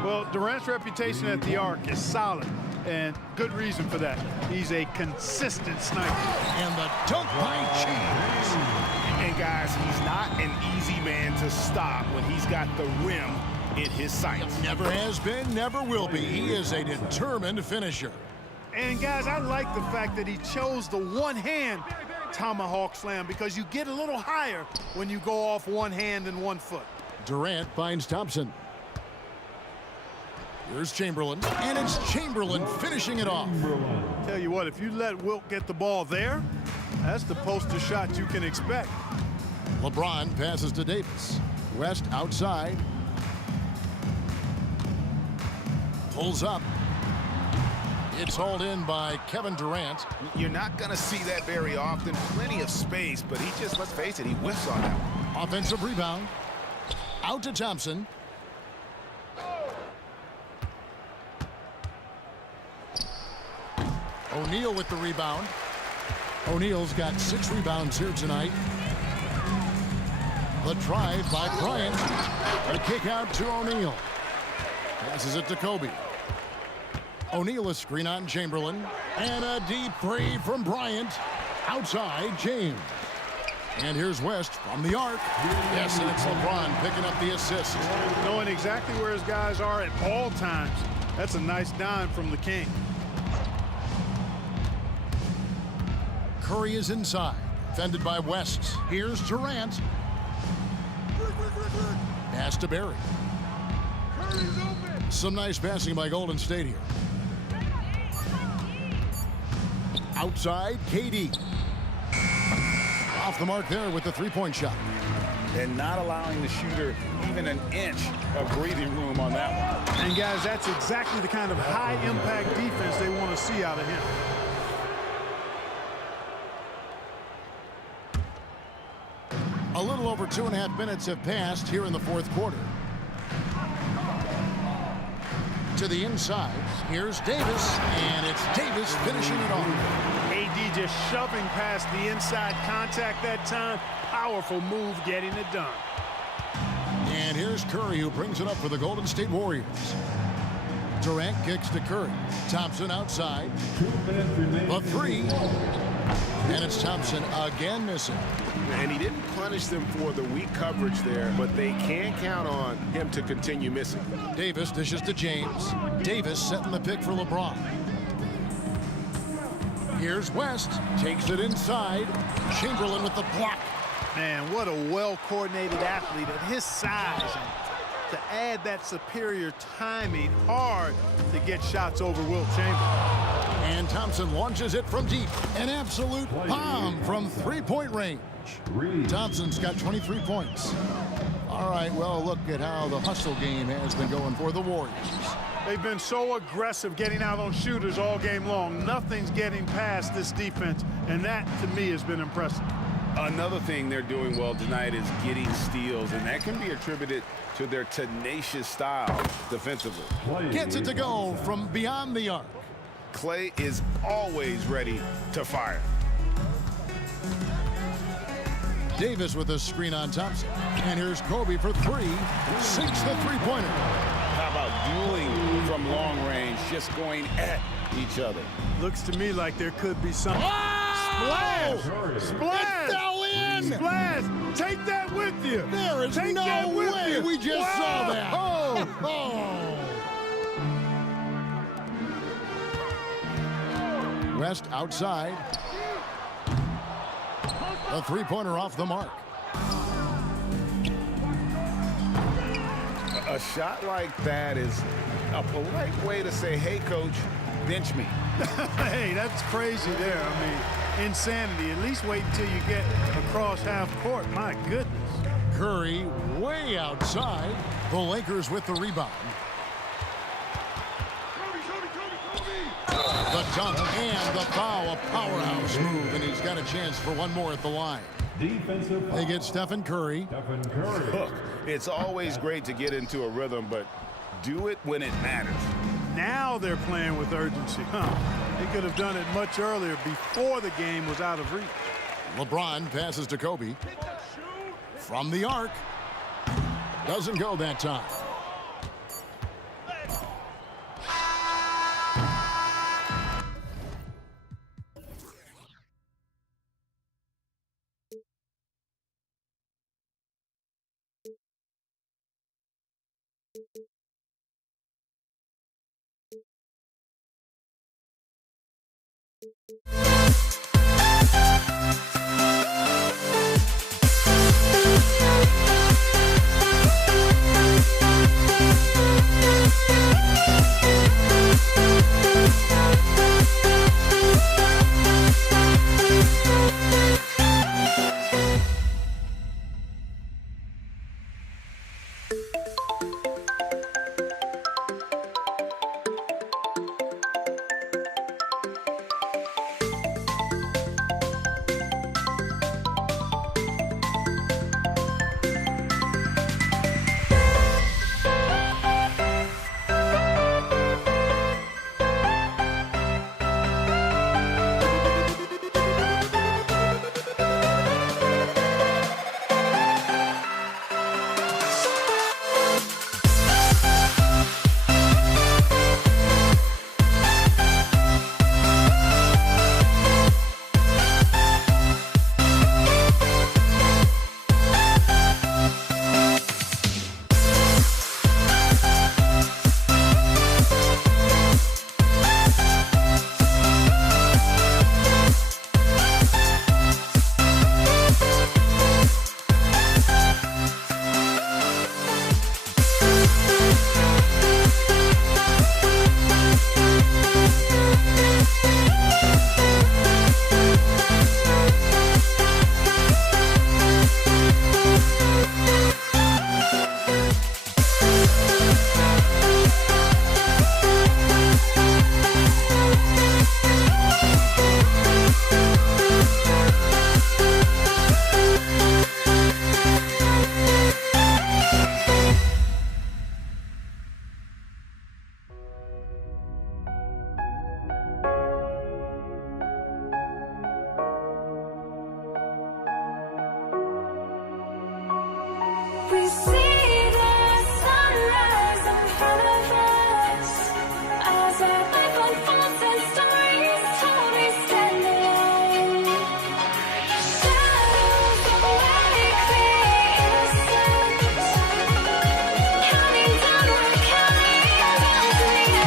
Well, Durant's reputation at the arc is solid, and good reason for that. He's a consistent sniper. And the dunk by James. And guys, he's not an easy man to stop when he's got the rim in his sights. Never has been, never will be. He is a determined finisher. And guys, I like the fact that he chose the one-hand tomahawk slam, because you get a little higher when you go off one hand and 1 foot. Durant finds Thompson. Here's Chamberlain, and it's Chamberlain finishing it off. Tell you what, if you let Wilt get the ball there, that's the poster shot you can expect. LeBron passes to Davis. West outside. Pulls up. It's hauled in by Kevin Durant. You're not going to see that very often. Plenty of space, but he just, let's face it, he whiffs on that one. Offensive rebound. Out to Thompson. O'Neal with the rebound. O'Neal's got 6 rebounds here tonight. The drive by Bryant. A kick out to O'Neal. Passes it to Kobe. O'Neal a screen on Chamberlain. And a deep three from Bryant. Outside James. And here's West from the arc. Yes, and it's LeBron picking up the assist. Knowing exactly where his guys are at all times. That's a nice dime from the King. Curry is inside. Defended by West. Here's Durant. Pass to Barry. Some nice passing by Golden State here. Outside, KD. Off the mark there with the three-point shot. And not allowing the shooter even an inch of breathing room on that one. And guys, that's exactly the kind of high-impact defense they want to see out of him. A little over 2.5 minutes have passed here in the fourth quarter. To the inside, here's Davis, and it's Davis finishing it off. AD just shoving past the inside contact that time. Powerful move getting it done. And here's Curry, who brings it up for the Golden State Warriors. Durant kicks to Curry. Thompson outside. The three. And it's Thompson again missing. And he didn't punish them for the weak coverage there, but they can count on him to continue missing. Davis dishes to James. Davis setting the pick for LeBron. Here's West. Takes it inside. Chamberlain with the block. Man, what a well-coordinated athlete at his size. And to add that superior timing, hard to get shots over Wilt Chamberlain. And Thompson launches it from deep. An absolute bomb from three-point range. Thompson's got 23 points. All right, well, look at how the hustle game has been going for the Warriors. They've been so aggressive getting out on shooters all game long. Nothing's getting past this defense, and that, to me, has been impressive. Another thing they're doing well tonight is getting steals, and that can be attributed to their tenacious style defensively. Gets it to go from beyond the arc. Clay is always ready to fire. Davis with a screen on Thompson. And here's Kobe for three. Sinks the three-pointer. How about dueling from long range, just going at each other? Looks to me like there could be some... Oh! Splash! Splash! It fell in! Splash! Take that with you! There is Take no way you. we just saw that! Oh! Oh! West outside. A three-pointer off the mark. A shot like that is a polite way to say, hey, coach, bench me. Hey, that's crazy there. I mean, insanity. At least wait until you get across half court. My goodness. Curry way outside. The Lakers with the rebound. The dunk and the foul, a powerhouse move, and he's got a chance for one more at the line. They get Stephen Curry. Look, it's always great to get into a rhythm, but do it when it matters. Now they're playing with urgency. They could have done it much earlier, before the game was out of reach. LeBron passes to Kobe. From the arc. Doesn't go that time. We see the sunrise in front of us as our life unfolds and stories told. We stand alone. Shadows awake the innocent, counting down, we're counting down to the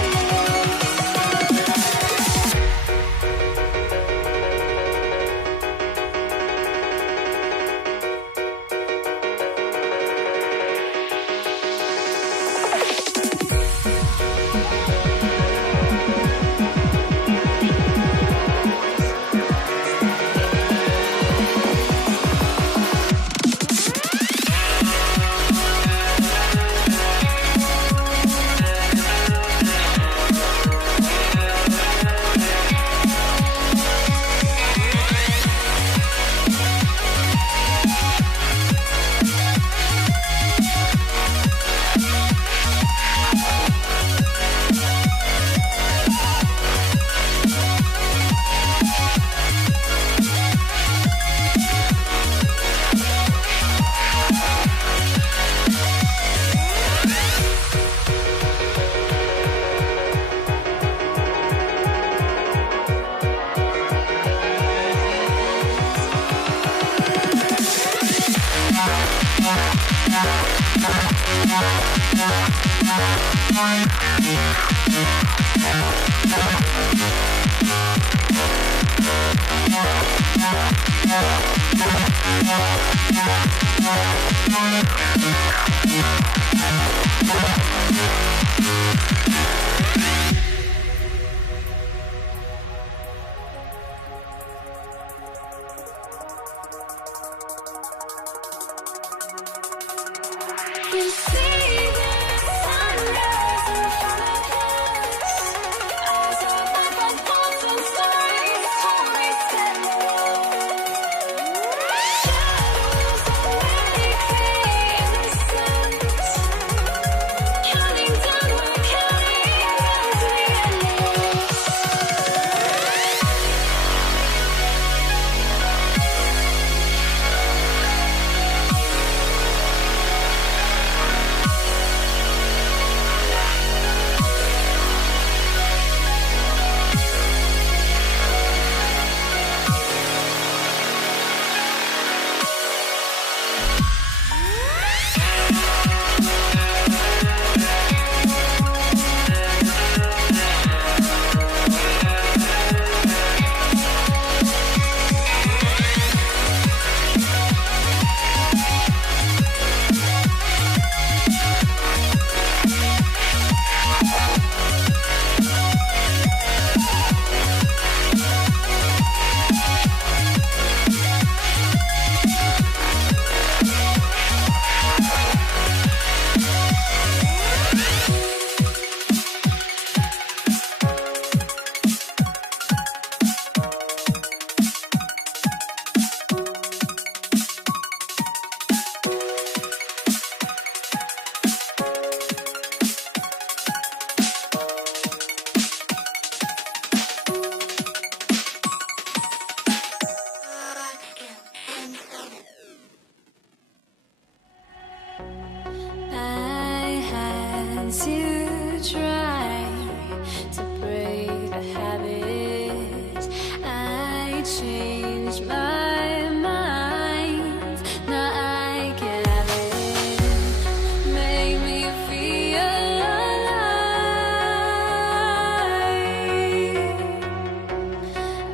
We see the sunrise in front of us as our life unfolds and stories told. We stand alone. Shadows awake the innocent, counting down, we're counting down to the endless. to try to break the habit. I changed my mind. Now I can have it. Make me feel alive.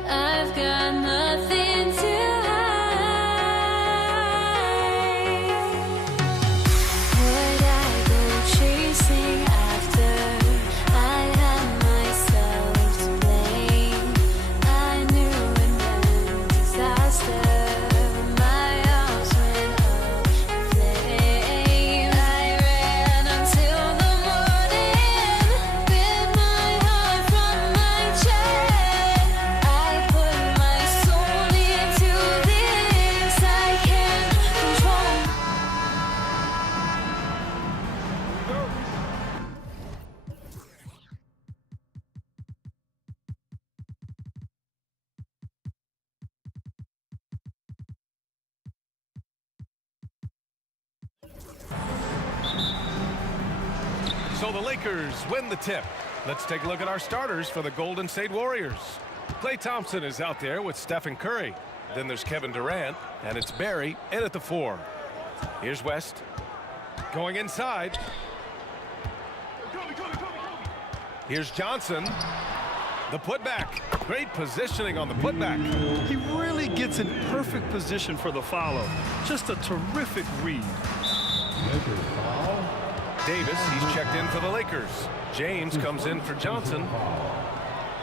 I've got nothing to would I go chasing after? I had myself to blame. I knew it meant disaster. My arms went up in flames. I ran until the morning, bit my heart from my chest. I put my soul into this. I can't control. So the Lakers win the tip. Let's take a look at our starters for the Golden State Warriors. Klay Thompson is out there with Stephen Curry. Then there's Kevin Durant, and it's Barry in at the 4. Here's West going inside. Here's Johnson. The putback. Great positioning on the putback. He really gets in perfect position for the follow. Just a terrific read. Davis, he's checked in for the Lakers. James comes in for Johnson.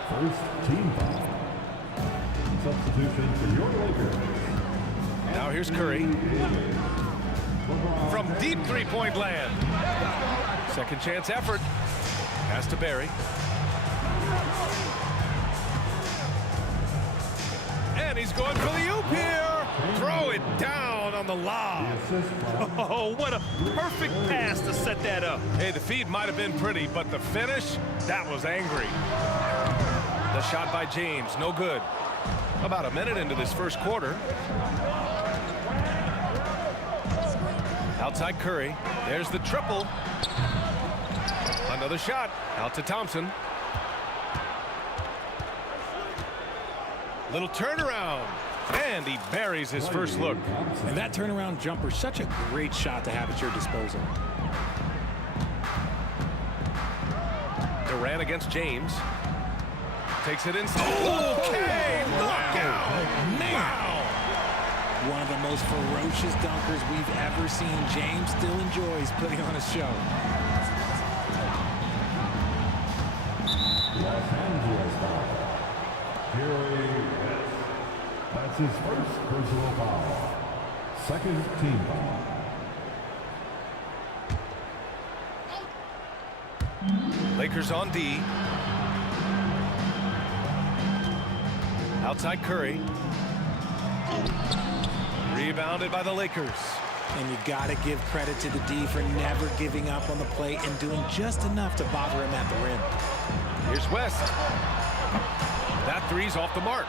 First team foul. Substitution for your Lakers. Now here's Curry. From deep three-point land. Second chance effort. Pass to Barry. And he's going for the oop here. Throw it down on the lob. Oh, what a perfect pass to set that up. Hey, the feed might have been pretty, but the finish, that was angry. The shot by James, no good. About a minute into this first quarter. Outside Curry. There's the triple. Another shot. Out to Thompson. Little turnaround. And he buries his first look. And that turnaround jumper, such a great shot to have at your disposal. Durant against James. Takes it inside. Okay, knockout. Man. One of the most ferocious dunkers we've ever seen. James still enjoys putting on a show. Los Angeles foul. Jerry West. That's his first personal foul. Second team foul. Lakers on D. Outside Curry. Rebounded by the Lakers. And you got to give credit to the D for never giving up on the play and doing just enough to bother him at the rim. Here's West. That three's off the mark.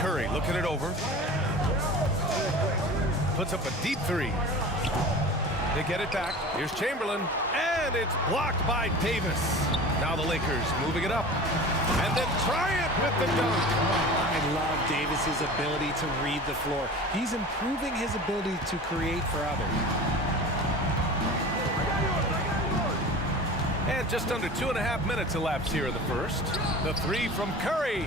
Curry looking it over. Puts up a deep three. They get it back. Here's Chamberlain. And it's blocked by Davis. Now the Lakers moving it up. And then Bryant with the dunk. I love Davis's ability to read the floor. He's improving his ability to create for others. And just under 2.5 minutes elapsed here in the first. The three from Curry.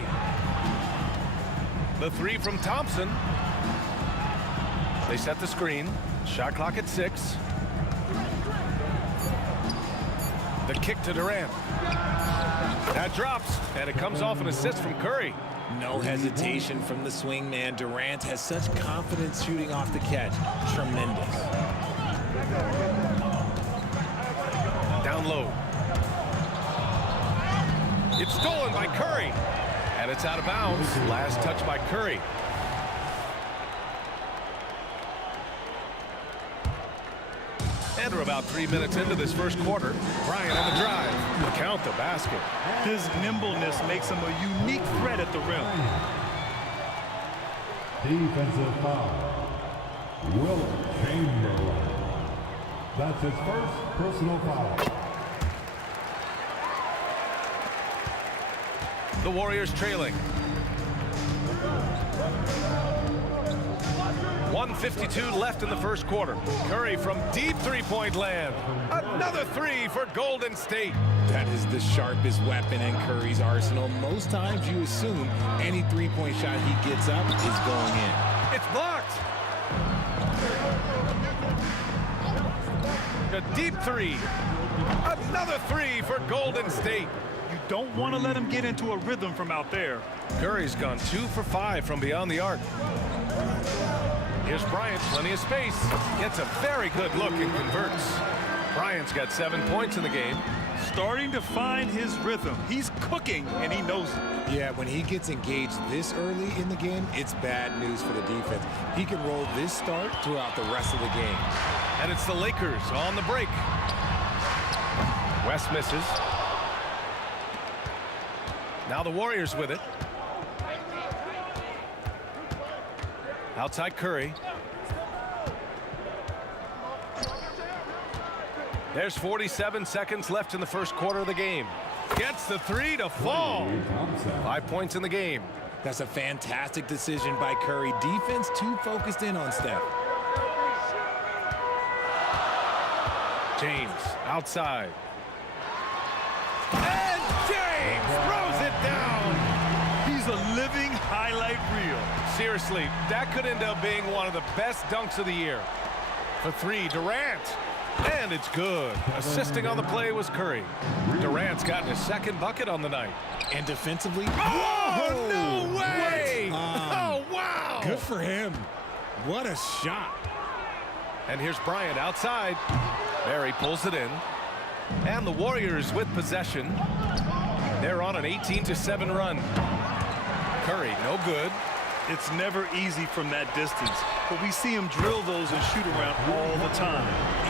The three from Thompson. They set the screen. Shot clock at 6. The kick to Durant. That drops, and it comes off an assist from Curry. No hesitation from the swing man. Durant has such confidence shooting off the catch. Tremendous. Down low. It's stolen by Curry. And it's out of bounds. Last touch by Curry. And we're about 3 minutes into this first quarter. Bryant on the drive. Count the basket. His nimbleness makes him a unique threat at the rim. Defensive foul. Will Chamberlain. That's his first personal foul. The Warriors trailing. 1:52 left in the first quarter. Curry from deep three-point land. Another three for Golden State. That is the sharpest weapon in Curry's arsenal. Most times you assume any three-point shot he gets up is going in. It's blocked. A deep three. Another three for Golden State. You don't want to let him get into a rhythm from out there. Curry's gone 2 for 5 from beyond the arc. Here's Bryant, plenty of space. Gets a very good look and converts. Bryant's got 7 points in the game. Starting to find his rhythm. He's cooking, and he knows it. Yeah, when he gets engaged this early in the game, it's bad news for the defense. He can roll this start throughout the rest of the game. And it's the Lakers on the break. West misses. Now the Warriors with it. Outside Curry. There's 47 seconds left in the first quarter of the game. Gets the three to fall. 5 points in the game. That's a fantastic decision by Curry. Defense too focused in on Steph. James outside. And James throws it down. He's a living highlight reel. Seriously, that could end up being one of the best dunks of the year. For three, Durant. And it's good. Assisting on the play was Curry. Durant's gotten his second bucket on the night. And defensively, oh, no way! Oh, wow! Good for him. What a shot. And here's Bryant outside. Barry pulls it in. And the Warriors with possession. They're on an 18-7 run. Curry, no good. It's never easy from that distance, but we see him drill those and shoot around all the time.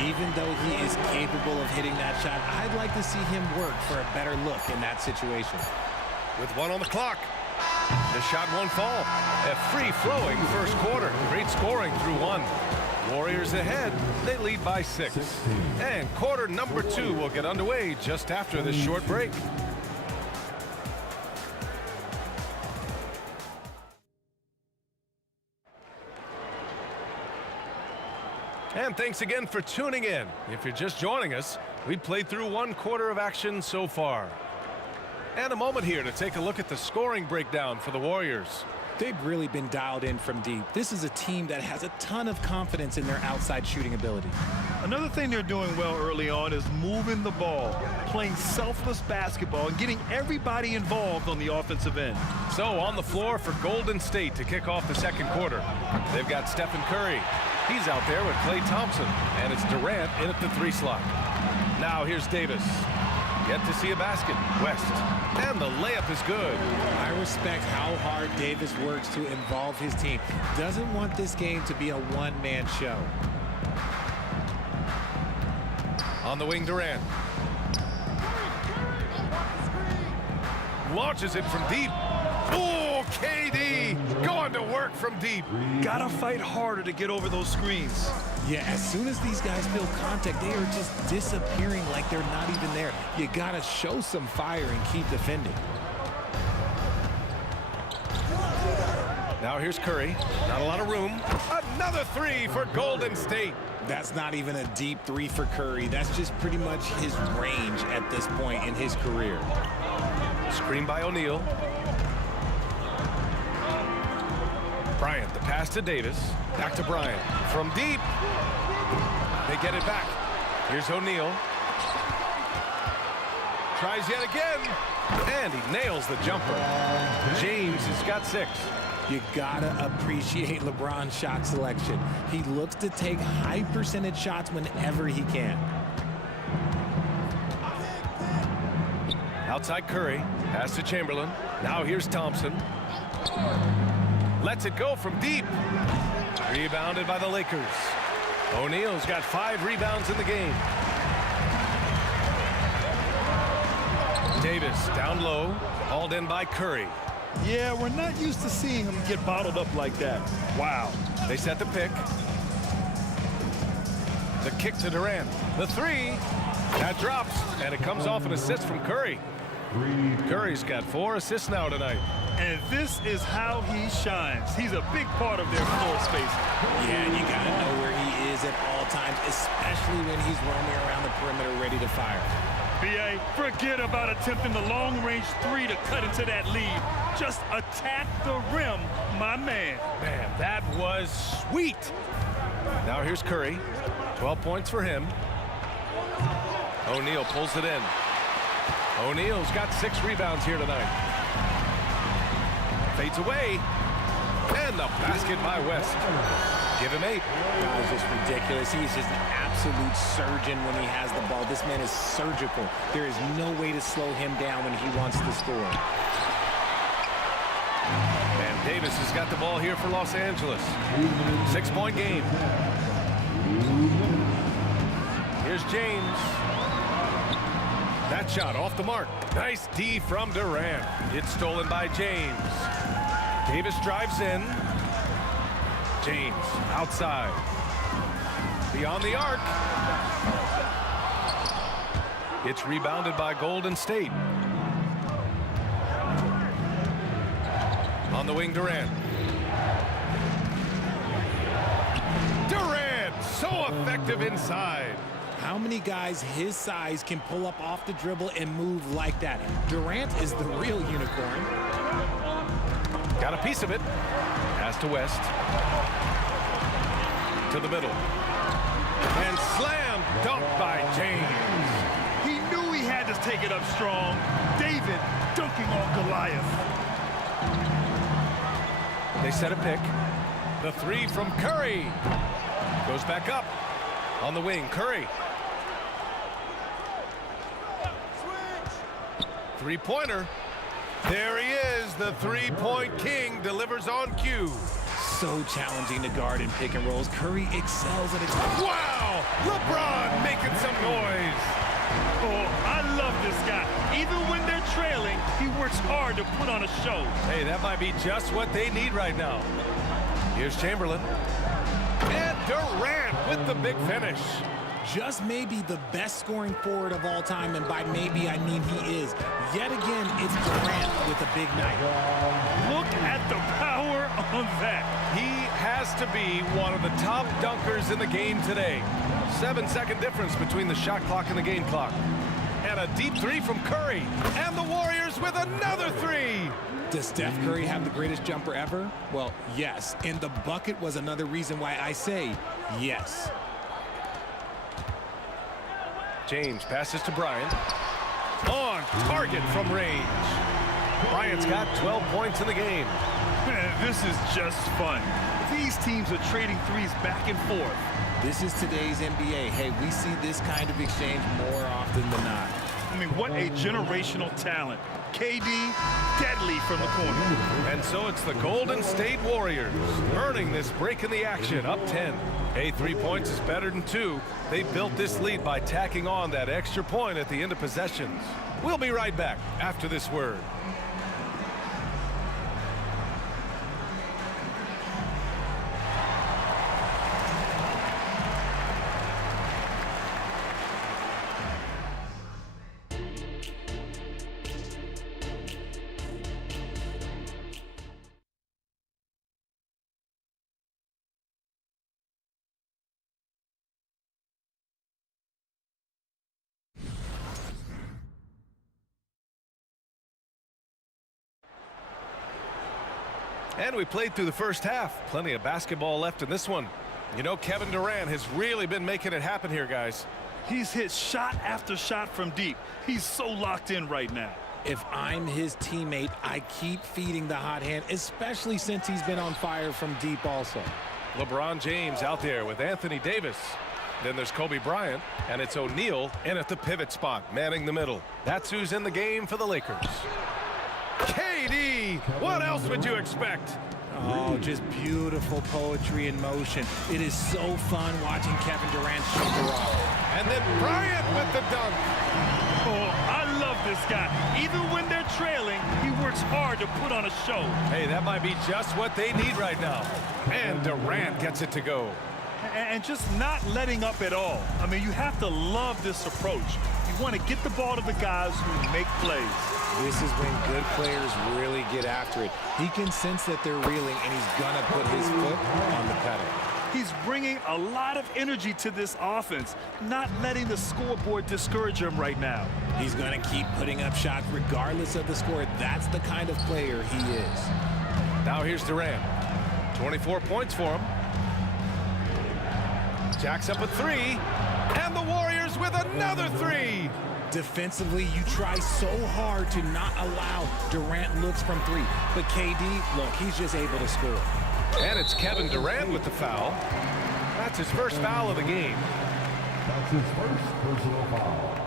Even though he is capable of hitting that shot, I'd like to see him work for a better look in that situation. With 1 on the clock. The shot won't fall. A free-flowing first quarter. Great scoring through 1. Warriors ahead. They lead by 6. And quarter number 2 will get underway just after this short break. And thanks again for tuning in. If you're just joining us, we've played through 1 quarter of action so far. And a moment here to take a look at the scoring breakdown for the Warriors. They've really been dialed in from deep. This is a team that has a ton of confidence in their outside shooting ability. Another thing they're doing well early on is moving the ball, playing selfless basketball, and getting everybody involved on the offensive end. So on the floor for Golden State to kick off the second quarter. They've got Stephen Curry. He's out there with Klay Thompson, and it's Durant in at the 3 slot. Now here's Davis. Yet to see a basket. West. And the layup is good. I respect how hard Davis works to involve his team. Doesn't want this game to be a one-man show. On the wing, Durant. Launches it from deep. Oh, KD going to work from deep. Gotta fight harder to get over those screens. Yeah, as soon as these guys feel contact, they are just disappearing like they're not even there. You gotta show some fire and keep defending. Now here's Curry. Not a lot of room. Another 3 for Golden State. That's not even a deep 3 for Curry. That's just pretty much his range at this point in his career. Screen by O'Neal. Bryant, the pass to Davis. Back to Bryant. From deep. They get it back. Here's O'Neal. Tries yet again. And he nails the jumper. James has got 6. You gotta appreciate LeBron's shot selection. He looks to take high percentage shots whenever he can. Outside Curry. Pass to Chamberlain. Now here's Thompson. Lets it go from deep. Rebounded by the Lakers. O'Neal's got 5 rebounds in the game. Davis down low. Hauled in by Curry. Yeah, we're not used to seeing him get bottled up like that. Wow. They set the pick. The kick to Durant. The three. That drops, and it comes off an assist from Curry. Curry's got 4 assists now tonight. And this is how he shines. He's a big part of their floor space. Yeah, you got to know where he is at all times, especially when he's roaming around the perimeter ready to fire. B.A., forget about attempting the long-range 3 to cut into that lead. Just attack the rim, my man. Man, that was sweet. Now here's Curry. 12 points for him. O'Neal pulls it in. O'Neal's got 6 rebounds here tonight. Fades away. And the basket by West. Give him 8. That was just ridiculous. He's just an absolute surgeon when he has the ball. This man is surgical. There is no way to slow him down when he wants to score. And Davis has got the ball here for Los Angeles. 6-point game. Here's James. That shot off the mark. Nice D from Durant. It's stolen by James. Davis drives in. James outside. Beyond the arc. It's rebounded by Golden State. On the wing, Durant. Durant, so effective inside. How many guys his size can pull up off the dribble and move like that? Durant is the real unicorn. Got a piece of it. Pass to West. To the middle. And slam dunked by James. He knew he had to take it up strong. David dunking on Goliath. They set a pick. The 3 from Curry. Goes back up. On the wing, Curry. Three-pointer. There he is. The three-point king delivers on cue. So challenging to guard in pick and rolls. Curry excels at it. Wow! LeBron making some noise. Oh, I love this guy. Even when they're trailing, he works hard to put on a show. Hey, that might be just what they need right now. Here's Chamberlain. And Durant with the big finish. Just maybe the best scoring forward of all time, and by maybe I mean he is. Yet again, it's Durant with a big night. Look at the power on that. He has to be one of the top dunkers in the game today. 7-second difference between the shot clock and the game clock. And a deep 3 from Curry. And the Warriors with another 3. Does Steph Curry have the greatest jumper ever? Well, yes. And the bucket was another reason why I say yes. James passes to Bryant. On target from range. Bryant's got 12 points in the game. Man, this is just fun. These teams are trading threes back and forth. This is today's NBA. Hey, we see this kind of exchange more often than not. I mean, what a generational talent. KD, deadly from the corner. And so it's the Golden State Warriors earning this break in the action, up 10. Hey, 3 points is better than 2. They built this lead by tacking on that extra point at the end of possessions. We'll be right back after this word. And we played through the first half. Plenty of basketball left in this one. You know, Kevin Durant has really been making it happen here, guys. He's hit shot after shot from deep. He's so locked in right now. If I'm his teammate, I keep feeding the hot hand, especially since he's been on fire from deep also. LeBron James out there with Anthony Davis. Then there's Kobe Bryant, and it's O'Neal in at the pivot spot, manning the middle. That's who's in the game for the Lakers. KD, what else would you expect? Oh, just beautiful poetry in motion. It is so fun watching Kevin Durant shoot the rock. And then Bryant with the dunk. Oh, I love this guy. Even when they're trailing, he works hard to put on a show. Hey, that might be just what they need right now. And Durant gets it to go. and just not letting up at all. I mean, you have to love this approach. You want to get the ball to the guys who make plays. This is when good players really get after it. He can sense that they're reeling, and he's going to put his foot on the pedal. He's bringing a lot of energy to this offense, not letting the scoreboard discourage him right now. He's going to keep putting up shots regardless of the score. That's the kind of player he is. Now here's Durant. 24 points for him. Jacks up a three, and the Warriors with another three. Defensively, you try so hard to not allow Durant looks from three. But KD, look, he's just able to score. And it's Kevin Durant with the foul. That's his first foul of the game. That's his first personal foul.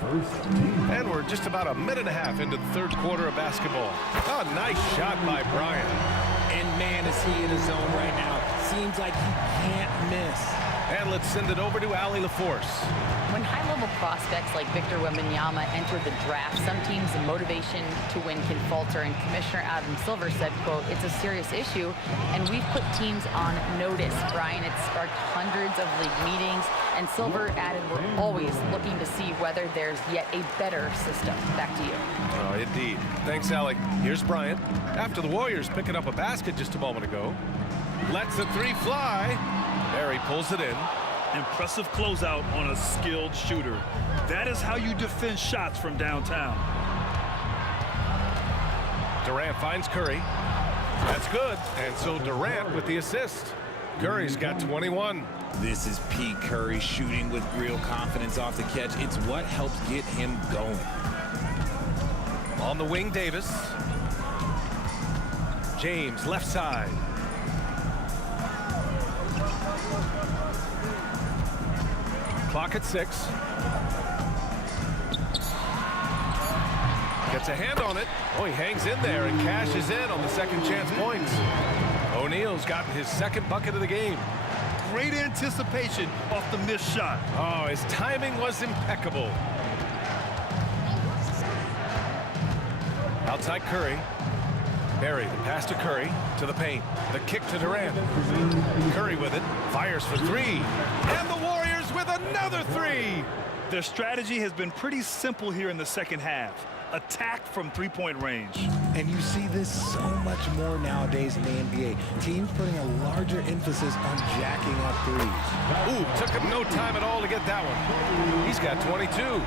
First team. And we're just about a minute and a half into the third quarter of basketball. Oh, nice shot by Bryant. And man, is he in his zone right now. Seems like he can't miss. And let's send it over to Allie LaForce. When high-level prospects like Victor Wembanyama enter the draft, some teams' motivation to win can falter, and Commissioner Adam Silver said, quote, "It's a serious issue, and we've put teams on notice." Brian, it sparked hundreds of league meetings, and Silver added, "We're always looking to see whether there's yet a better system." Back to you. Oh, indeed. Thanks, Allie. Here's Bryant. After the Warriors picking up a basket just a moment ago. Lets the three fly. Barry pulls it in. Impressive closeout on a skilled shooter. That is how you defend shots from downtown. Durant finds Curry. That's good. And so Durant with the assist. Curry's got 21. This is Pete Curry shooting with real confidence off the catch. It's what helps get him going. On the wing, Davis. James, left side. Clock at 6. Gets a hand on it. Oh, he hangs in there and cashes in on the second chance points. O'Neal's gotten his second bucket of the game. Great anticipation off the missed shot. Oh, his timing was impeccable. Outside Curry. Barry, the pass to Curry, to the paint. The kick to Durant. Curry with it, fires for three. And the Warriors with another three. Their strategy has been pretty simple here in the second half. Attack from three-point range. And you see this so much more nowadays in the NBA. Teams putting a larger emphasis on jacking up threes. Ooh, took him no time at all to get that one. He's got 22.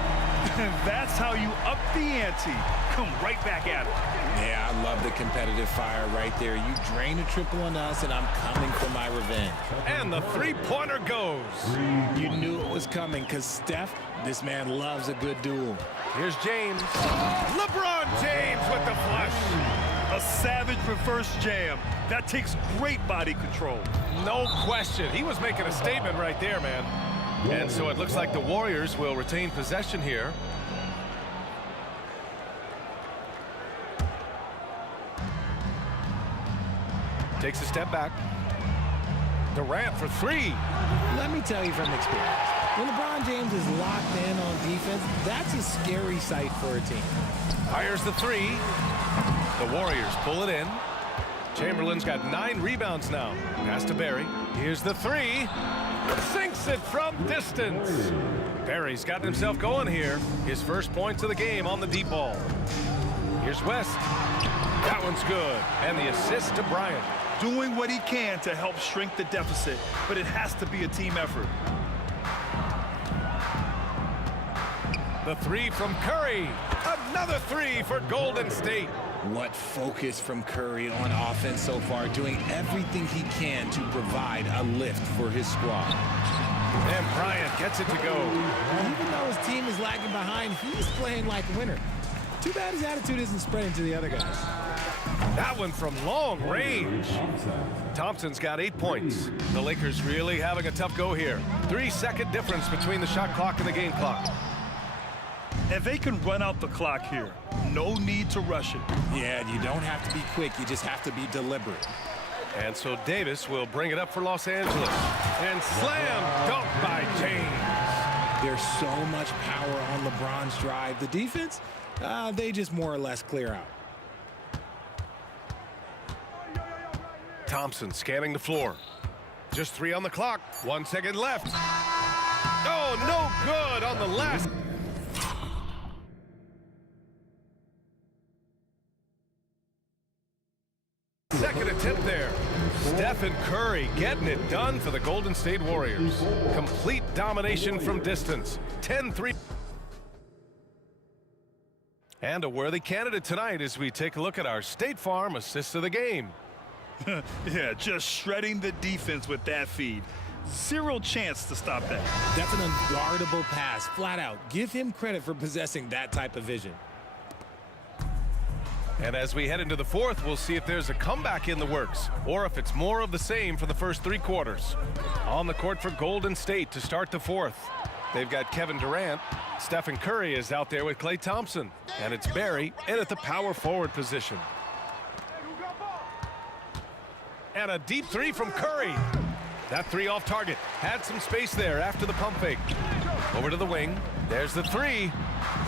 That's how you up the ante. Come right back at it. Yeah, I love the competitive fire right there. You drain a triple on us, and I'm coming for my revenge. And the three-pointer goes. You knew it was coming because Steph, this man loves a good duel. Here's James. LeBron James with the flush. A savage reverse jam. That takes great body control. No question. He was making a statement right there, man. And so it looks like the Warriors will retain possession here. Takes a step back. Durant for three. Let me tell you from experience, when LeBron James is locked in on defense, that's a scary sight for a team. Fires the three. The Warriors pull it in. Chamberlain's got 9 rebounds now. Pass to Barry. Here's the three. Sinks it from distance. Barry's gotten himself going here. His first points of the game on the deep ball. Here's West. That one's good. And the assist to Bryant. Doing what he can to help shrink the deficit, but it has to be a team effort. The three from Curry. Another three for Golden State. What focus from Curry on offense so far, doing everything he can to provide a lift for his squad. And Bryant gets it to go. Even though his team is lagging behind, he's playing like a winner. Too bad his attitude isn't spreading to the other guys. That one from long range. Thompson's got 8 points. The Lakers really having a tough go here. 3-second difference between the shot clock and the game clock. And they can run out the clock here. No need to rush it. Yeah, you don't have to be quick. You just have to be deliberate. And so Davis will bring it up for Los Angeles. And slam dunk by James. There's so much power on LeBron's drive. The defense, they just more or less clear out. Thompson scanning the floor. Just 3 on the clock. 1 second left. Oh, no good on the last. Second attempt there. Stephen Curry getting it done for the Golden State Warriors. Complete domination from distance. 10-3. And a worthy candidate tonight as we take a look at our State Farm assist of the game. Yeah, just shredding the defense with that feed. Zero chance to stop that. That's an unguardable pass, flat out. Give him credit for possessing that type of vision. And as we head into the fourth, we'll see if there's a comeback in the works or if it's more of the same for the first 3 quarters. On the court for Golden State to start the fourth. They've got Kevin Durant. Stephen Curry is out there with Klay Thompson. And it's Barry in at the power forward position. And a deep 3 from Curry. That 3 off target. Had some space there after the pump fake. Over to the wing. There's the 3.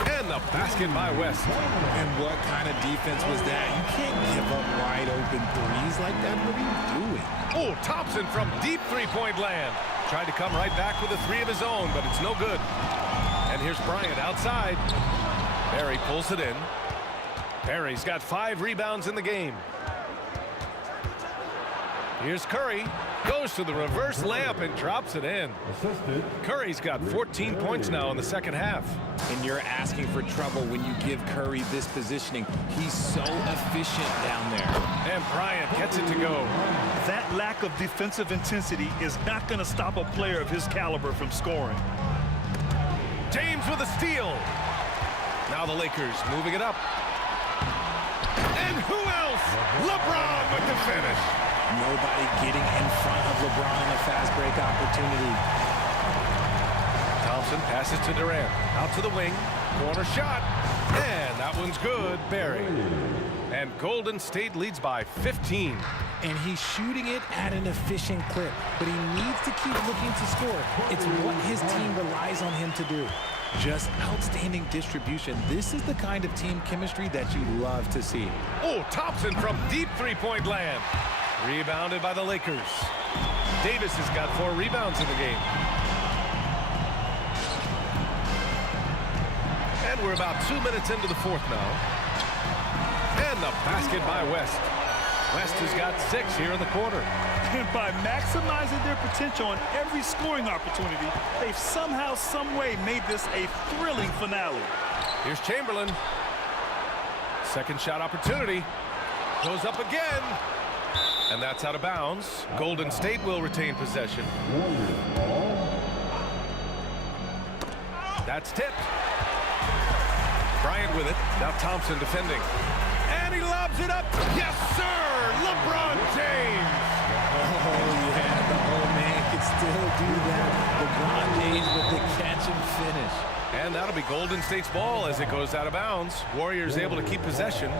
And the basket by West. And what kind of defense was that? You can't give up wide open threes like that. What are you doing? Oh, Thompson from deep 3-point land. Tried to come right back with a 3 of his own, but it's no good. And here's Bryant outside. Barry pulls it in. Barry's got 5 rebounds in the game. Here's Curry. Goes to the reverse layup and drops it in. Curry's got 14 points now in the second half. And you're asking for trouble when you give Curry this positioning. He's so efficient down there. And Bryant gets it to go. That lack of defensive intensity is not going to stop a player of his caliber from scoring. James with a steal. Now the Lakers moving it up. And who else? LeBron with the finish. Nobody getting in front of LeBron on a fast break opportunity. Thompson passes to Durant. Out to the wing. Corner shot. And that one's good. Barry. And Golden State leads by 15. And he's shooting it at an efficient clip. But he needs to keep looking to score. It's what his team relies on him to do. Just outstanding distribution. This is the kind of team chemistry that you love to see. Oh, Thompson from deep 3-point land. Rebounded by the Lakers. Davis has got 4 rebounds in the game. And we're about 2 minutes into the fourth now. And the basket by West. West has got 6 here in the quarter. And by maximizing their potential on every scoring opportunity, they've somehow, some way made this a thrilling finale. Here's Chamberlain. Second shot opportunity. Goes up again. And that's out of bounds. Golden State will retain possession. That's tipped. Bryant with it. Now Thompson defending. And he lobs it up. Yes, sir! LeBron James! Oh, yeah, the old man can still do that. LeBron James with the catch and finish. And that'll be Golden State's ball as it goes out of bounds. Warriors able to keep possession.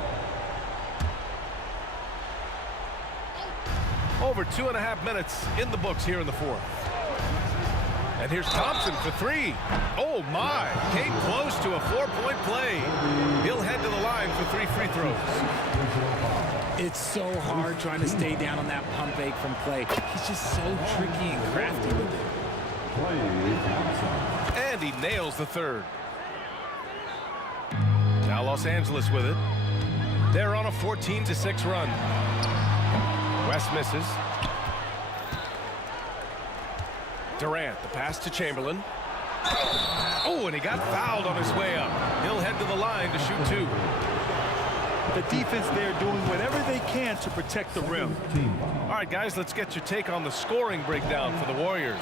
Over 2.5 minutes in the books here in the fourth. And here's Thompson for 3. Oh, my. Came close to a 4-point play. He'll head to the line for 3 free throws. It's so hard trying to stay down on that pump fake from Klay. He's just so tricky and crafty with it. And he nails the third. Now Los Angeles with it. They're on a 14-6 run. West misses. Durant, the pass to Chamberlain. Oh, and he got fouled on his way up. He'll head to the line to shoot 2. The defense there doing whatever they can to protect the rim. All right, guys, let's get your take on the scoring breakdown for the Warriors.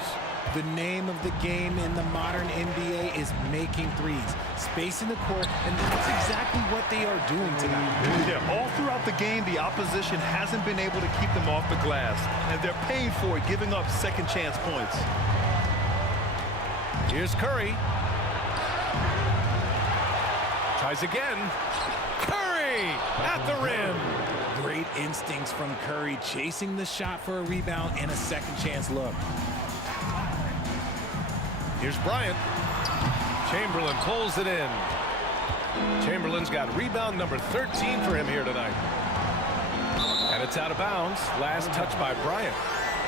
The name of the game in the modern NBA is making threes, spacing the court, and that's exactly what they are doing tonight. Yeah, all throughout the game, the opposition hasn't been able to keep them off the glass, and they're paying for it, giving up second chance points. Here's Curry. Tries again. Curry at the rim. Great instincts from Curry, chasing the shot for a rebound and a second chance look. Here's Bryant. Chamberlain pulls it in. Chamberlain's got rebound number 13 for him here tonight. And it's out of bounds. Last touch by Bryant.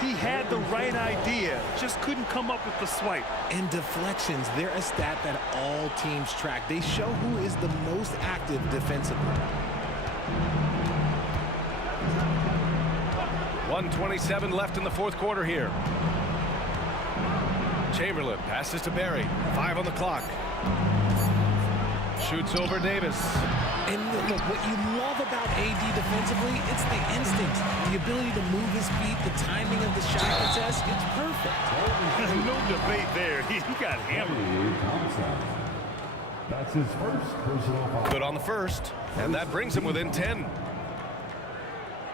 He had the right idea, just couldn't come up with the swipe. And deflections, they're a stat that all teams track. They show who is the most active defensively. 1:27 left in the fourth quarter here. Chamberlain passes to Barry. 5 on the clock. Shoots over Davis. And look, what you love about AD defensively, it's the instinct, the ability to move his feet, the timing of the shot contest. It's perfect. No debate there. He got hammered. That's his first personal foul. Good on the first, and that brings him within 10.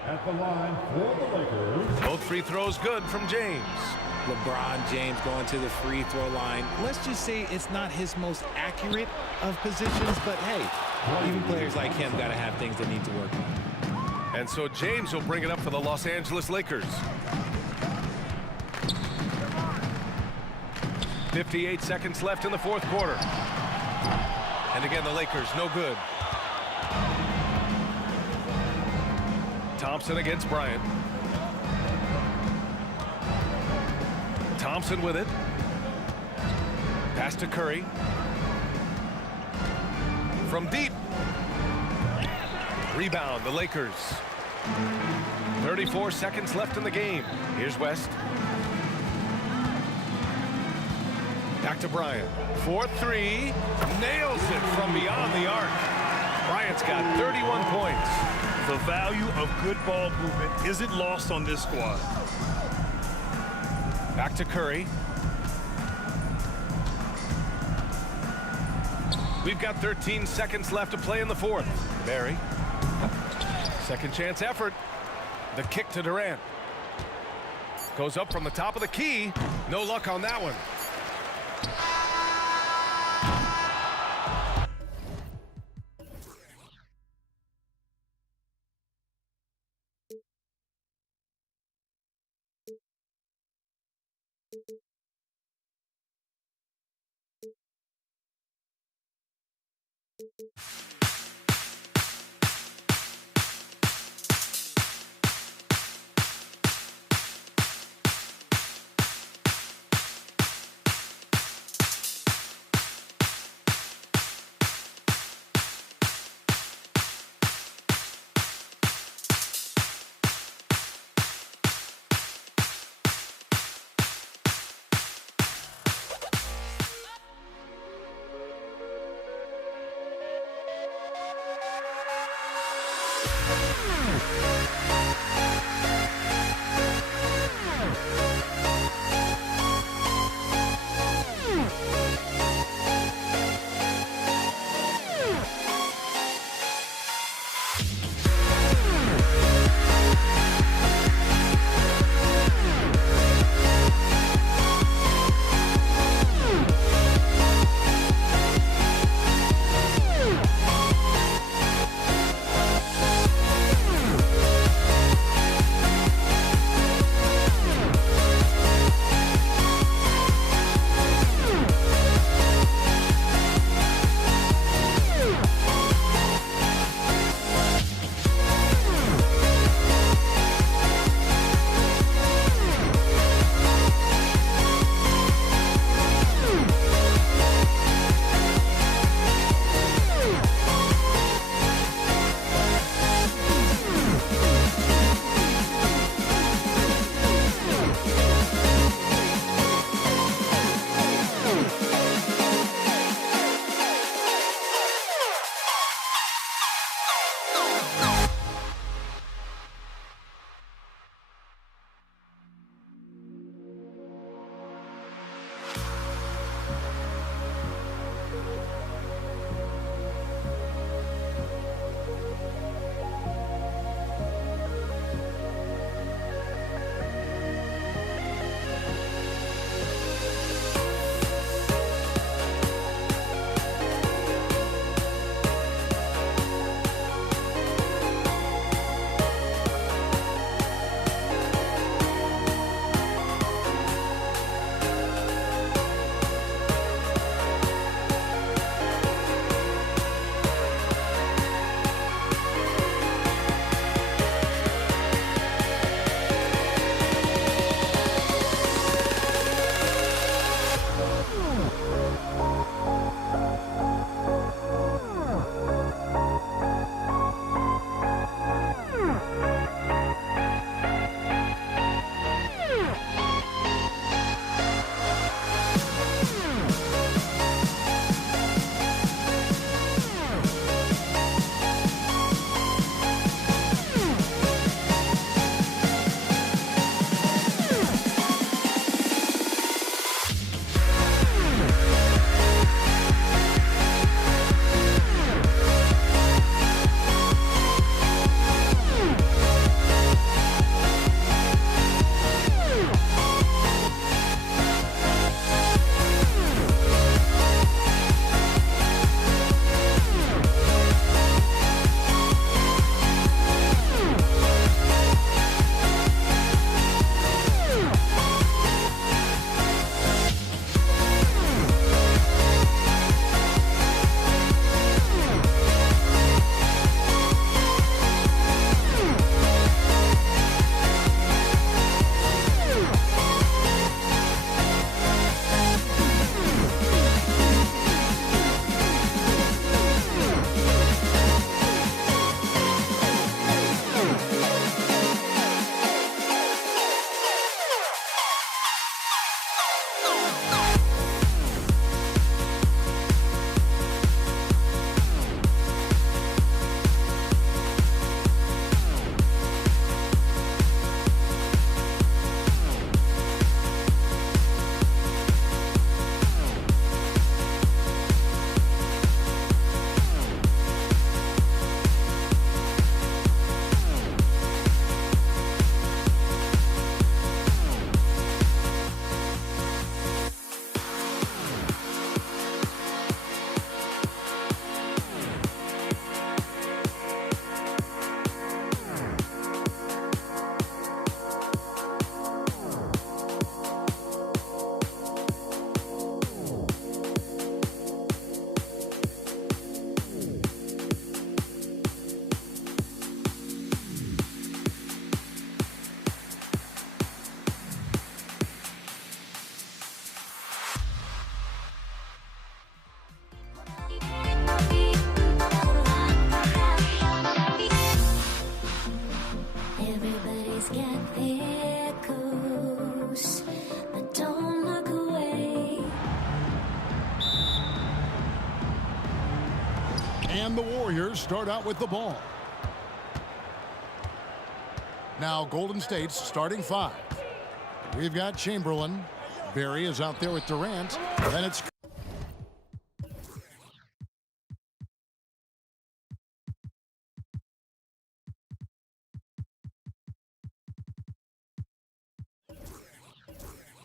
At the line for the Lakers. Both free throws good from James. LeBron James going to the free throw line. Let's just say it's not his most accurate of positions, but hey, even players like him got to have things that need to work on. And so James will bring it up for the Los Angeles Lakers. 58 seconds left in the fourth quarter. And again, the Lakers no good. Thompson against Bryant. Thompson with it. Pass to Curry. From deep. Rebound, the Lakers. 34 seconds left in the game. Here's West. Back to Bryant. 4-3. Nails it from beyond the arc. Bryant's got 31 points. The value of good ball movement isn't lost on this squad. Back to Curry. We've got 13 seconds left to play in the fourth. Barry. Second chance effort. The kick to Durant. Goes up from the top of the key. No luck on that one. And the Warriors start out with the ball. Now Golden State's starting 5. We've got Chamberlain. Barry is out there with Durant. Then it's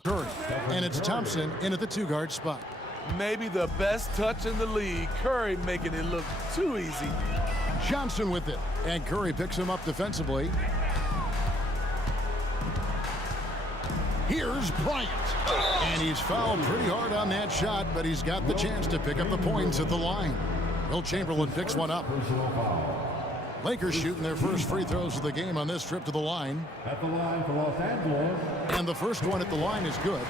Curry. And it's Thompson in at the 2-guard spot. Maybe the best touch in the league. Curry making it look too easy. Johnson with it. And Curry picks him up defensively. Here's Bryant. And he's fouled pretty hard on that shot, but he's got the chance to pick up the points at the line. Will Chamberlain picks one up. Lakers shooting their first free throws of the game on this trip to the line. At the line for Los Angeles. And the first one at the line is good.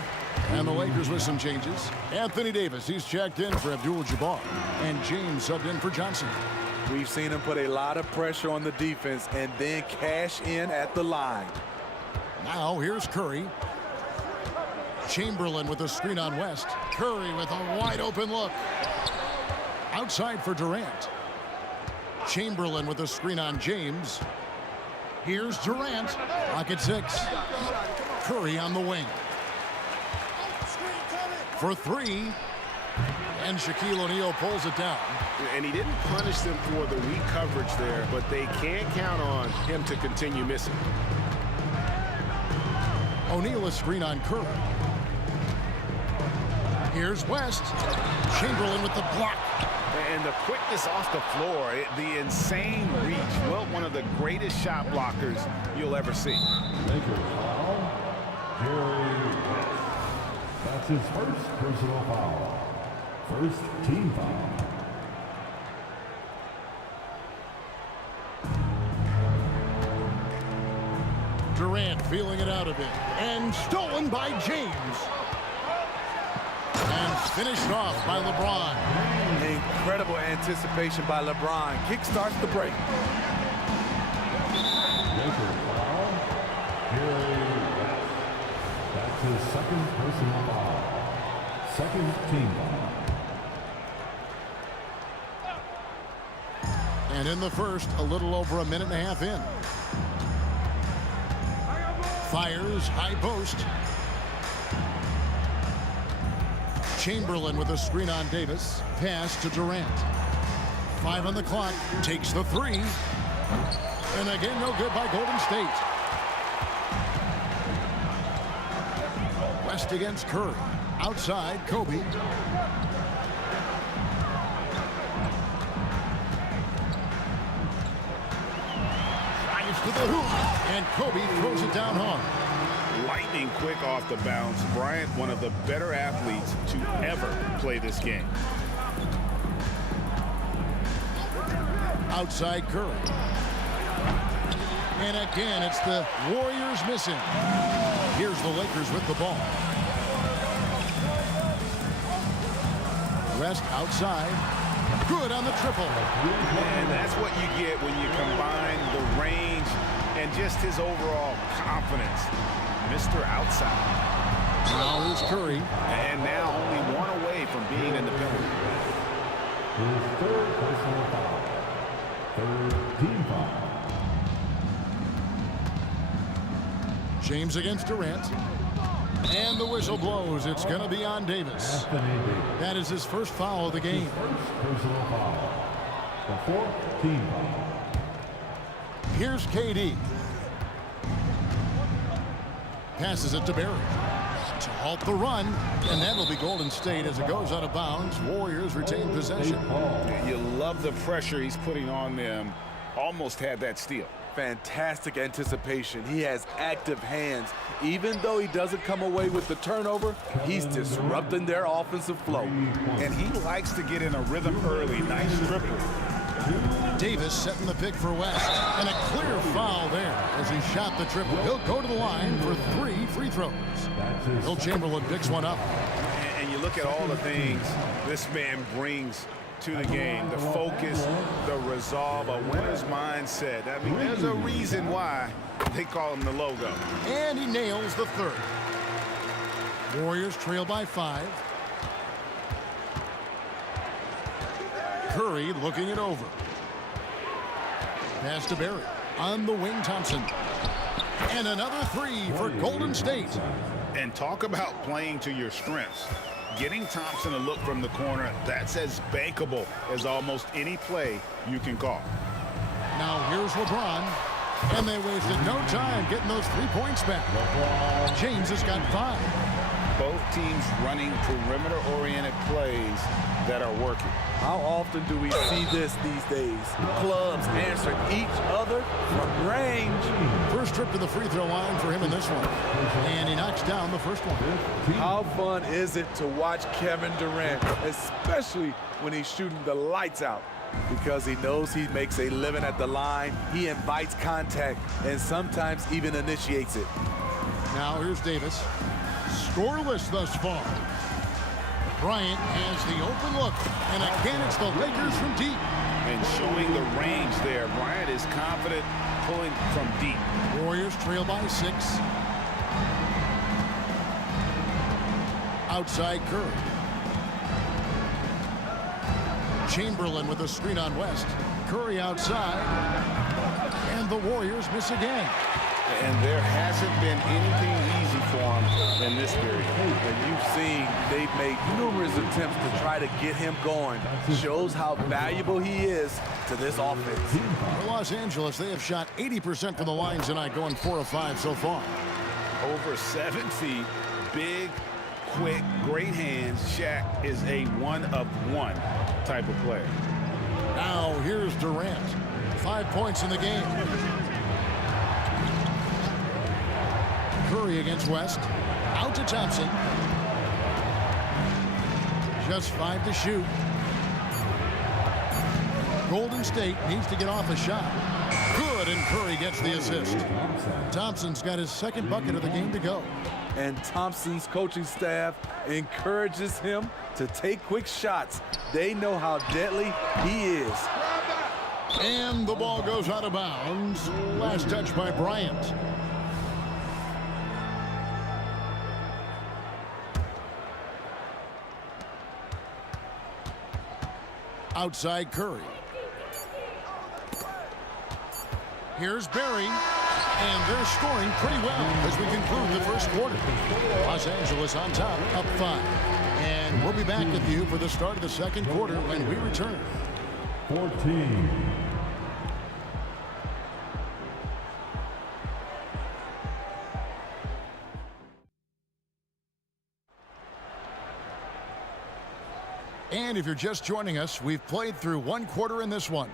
And the Lakers with some changes. Anthony Davis, he's checked in for Abdul-Jabbar. And James subbed in for Johnson. We've seen him put a lot of pressure on the defense and then cash in at the line. Now here's Curry. Chamberlain with a screen on West. Curry with a wide open look. Outside for Durant. Chamberlain with a screen on James. Here's Durant. Clock at 6. Curry on the wing. For 3. And Shaquille O'Neal pulls it down. And he didn't punish them for the weak coverage there, but they can't count on him to continue missing. O'Neal a screen on Curry. Here's West. Chamberlain with the block. And the quickness off the floor, the insane reach. Well, one of the greatest shot blockers you'll ever see. Lakers foul. Jerry West. That's his first personal foul. First team foul. Durant feeling it out of it. And stolen by James. And finished off by LeBron. Incredible anticipation by LeBron. Kick starts the break. Lakers foul. Jerry West. That's his second personal foul. Second team foul. And in the first, a little over a minute and a half in. Fires, high post. Chamberlain with a screen on Davis. Pass to Durant. 5 on the clock. Takes the 3. And again, no good by Golden State. West against Curry. Outside, Kobe. Drives to the hoop. And Kobe throws it down hard. Lightning quick off the bounce. Bryant, one of the better athletes to ever play this game. Outside Curry. And again, it's the Warriors missing. Here's the Lakers with the ball. West outside. Good on the triple. And that's what you get when you combine the range and just his overall confidence. Mr. Outside. Now here's Curry. And now only one away from being in the penalty. His third personal foul. Third team foul. James against Durant. And the whistle blows. It's going to be on Davis. That is his first foul of the game. First personal foul. The fourth team foul. Here's KD. Passes it to Barry. To halt the run. And that will be Golden State as it goes out of bounds. Warriors retain possession. You love the pressure he's putting on them. Almost had that steal. Fantastic anticipation. He has active hands. Even though he doesn't come away with the turnover, he's disrupting their offensive flow. And he likes to get in a rhythm early. Nice triple. Davis setting the pick for West. And a clear foul there as he shot the triple. He'll go to the line for 3 free throws. Will Chamberlain picks one up. And you look at all the things this man brings to the game. The focus, the resolve, a winner's mindset. I mean, there's a reason why they call him the logo. And he nails the third. Warriors trail by 5. Curry looking it over. Pass to Barry. On the wing, Thompson. And another three for Golden State. And talk about playing to your strengths. Getting Thompson a look from the corner, that's as bankable as almost any play you can call. Now here's LeBron. And they wasted no time getting those 3 points back. James has got 5. Both teams running perimeter-oriented plays that are working. How often do we see this these days? Clubs answering each other from range. First trip to the free throw line for him in this one. And he knocks down the first one. How fun is it to watch Kevin Durant, especially when he's shooting the lights out? Because he knows he makes a living at the line, he invites contact, and sometimes even initiates it. Now here's Davis. Scoreless thus far. Bryant has the open look, and again it's the Lakers from deep. And showing the range there, Bryant is confident pulling from deep. Warriors trail by 6. Outside Curry. Chamberlain with a screen on West. Curry outside. And the Warriors miss again. And there hasn't been anything easy for them in this period. And you've seen they've made numerous attempts to try to get him going. Shows how valuable he is to this offense. For Los Angeles, they have shot 80% from the line tonight, going 4 of 5 so far. Over 7 feet, big, quick, great hands. Shaq is a one-of-one type of player. Now here's Durant. 5 points in the game. Curry against West. Out to Thompson. Just 5 to shoot. Golden State needs to get off a shot. Good, and Curry gets the assist. Thompson's got his second bucket of the game to go. And Thompson's coaching staff encourages him to take quick shots. They know how deadly he is. And the ball goes out of bounds. Last touch by Bryant. Outside Curry. Here's Barry. And they're scoring pretty well as we conclude the first quarter. Los Angeles on top, up 5. And we'll be back with you for the start of the second quarter when we return. 14. And if you're just joining us, we've played through 1 quarter in this one.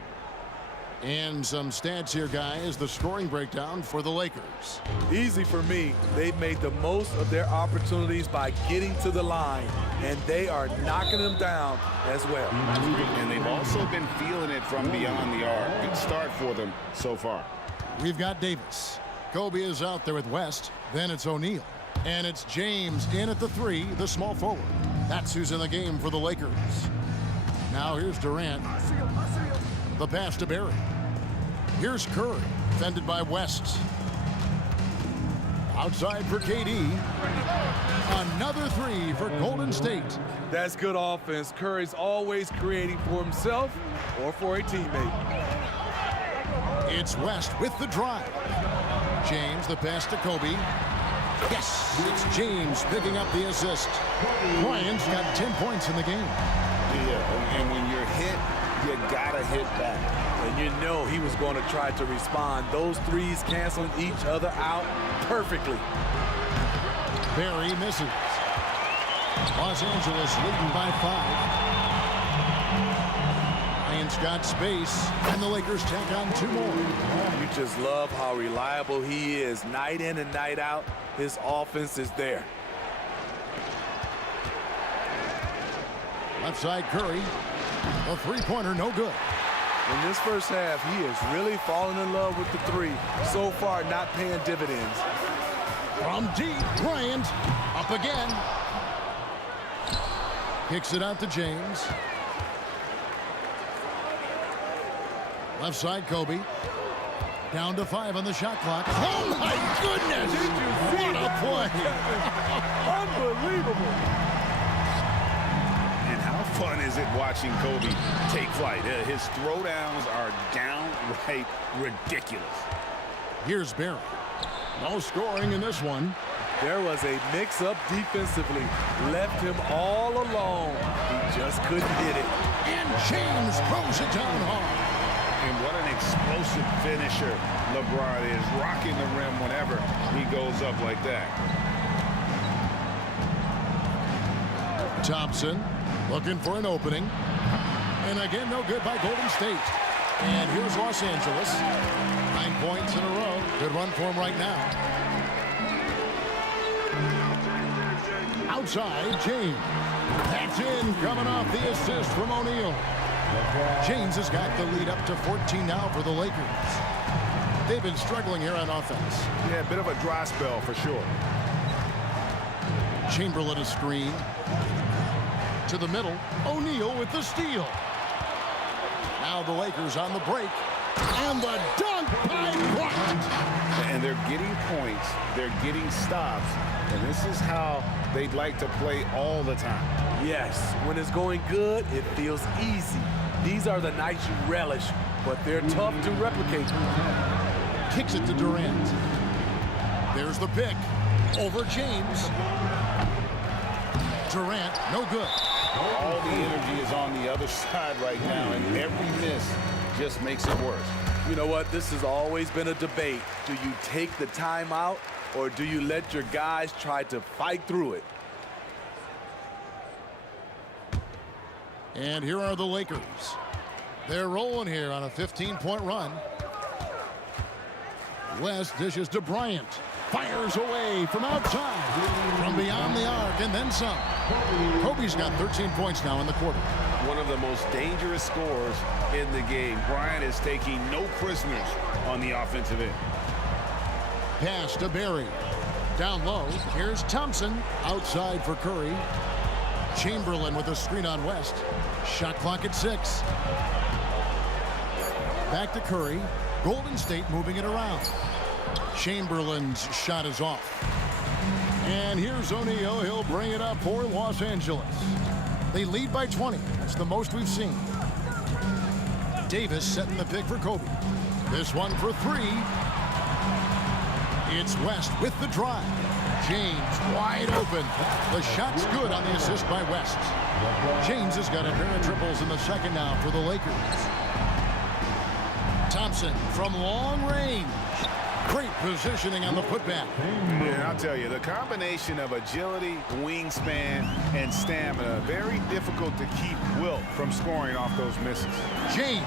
And some stats here, guys. The scoring breakdown for the Lakers. Easy for me. They've made the most of their opportunities by getting to the line, and they are knocking them down as well. And they've also been feeling it from beyond the arc. Good start for them so far. We've got Davis. Kobe is out there with West. Then it's O'Neal. And it's James in at the 3, the small forward. That's who's in the game for the Lakers. Now here's Durant. The pass to Barry. Here's Curry, defended by West. Outside for KD. Another 3 for Golden State. That's good offense. Curry's always creating for himself or for a teammate. It's West with the drive. James, the pass to Kobe. Yes, it's James picking up the assist. Bryant's got 10 points in the game. Yeah, and when you're hit, you gotta hit back. And you know he was going to try to respond. Those threes canceling each other out perfectly. Barry misses. Los Angeles leading by 5. Bryant's got space, and the Lakers tack on 2 more. You just love how reliable he is. Night in and night out, his offense is there. Left side Curry. A 3-pointer, no good. In this first half, he is really falling in love with the 3. So far, not paying dividends. From deep, Bryant up again. Kicks it out to James. Left side, Kobe. Down to 5 on the shot clock. Oh, my goodness! What a play! Unbelievable! And how fun is is it watching Kobe take flight? His throwdowns are downright ridiculous. Here's Barry. No scoring in this one. There was a mix-up defensively. Left him all alone. He just couldn't hit it. And James throws it down hard. And what an explosive finisher LeBron is, rocking the rim whenever he goes up like that. Thompson looking for an opening. And again, no good by Golden State. And here's Los Angeles. 9 points in a row. Good run for him right now. Outside, James. That's in, coming off the assist from O'Neal. James has got the lead up to 14 now for the Lakers. They've been struggling here on offense. Yeah, a bit of a dry spell for sure. Chamberlain a screen. To the middle. O'Neal with the steal. Now the Lakers on the break. And the dunk by Bryant. And they're getting points. They're getting stops. And this is how they'd like to play all the time. Yes, when it's going good, it feels easy. These are the nights you relish, but they're tough to replicate. Kicks it to Durant. There's the pick. Over James. Durant, no good. All the energy is on the other side right now, and every miss just makes it worse. You know what? This has always been a debate. Do you take the timeout, or do you let your guys try to fight through it? And here are the Lakers. They're rolling here on a 15-point run. West dishes to Bryant. Fires away from outside. From beyond the arc and then some. Kobe's got 13 points now in the quarter. One of the most dangerous scorers in the game. Bryant is taking no prisoners on the offensive end. Pass to Barry. Down low. Here's Thompson. Outside for Curry. Chamberlain with a screen on West. Shot clock at 6. Back to Curry. Golden State moving it around. Chamberlain's shot is off. And here's O'Neal. He'll bring it up for Los Angeles. They lead by 20. That's the most we've seen. Davis setting the pick for Kobe. This one for 3. It's West with the drive. James wide open. The shot's good on the assist by West. James has got a pair of triples in the second now for the Lakers. Thompson from long range. Great positioning on the putback. Yeah, I'll tell you, the combination of agility, wingspan, and stamina, very difficult to keep Wilt from scoring off those misses. James.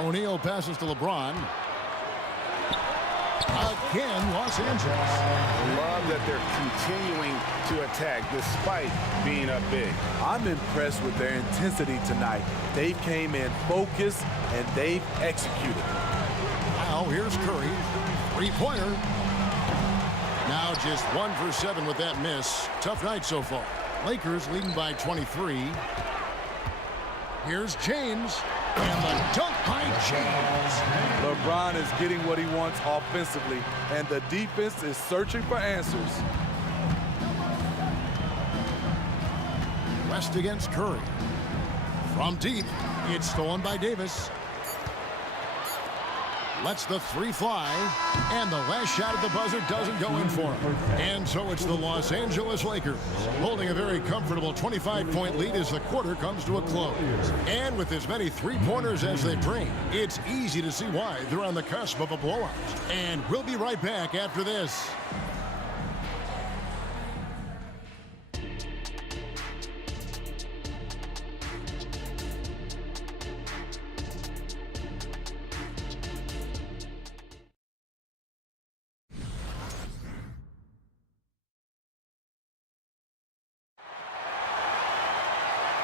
O'Neal passes to LeBron. Again, Los Angeles. Love that they're continuing to attack despite being up big. I'm impressed with their intensity tonight. They came in focused and they've executed. Now here's Curry. 3-pointer. Now just 1 for 7 with that miss. Tough night so far. Lakers leading by 23. Here's James. And the dunk by James. LeBron is getting what he wants offensively, and the defense is searching for answers. West against Curry. From deep, it's stolen by Davis. Lets the 3 fly, and the last shot at the buzzer doesn't go in for him. And so it's the Los Angeles Lakers holding a very comfortable 25-point lead as the quarter comes to a close. And with as many 3-pointers as they bring, it's easy to see why they're on the cusp of a blowout. And we'll be right back after this.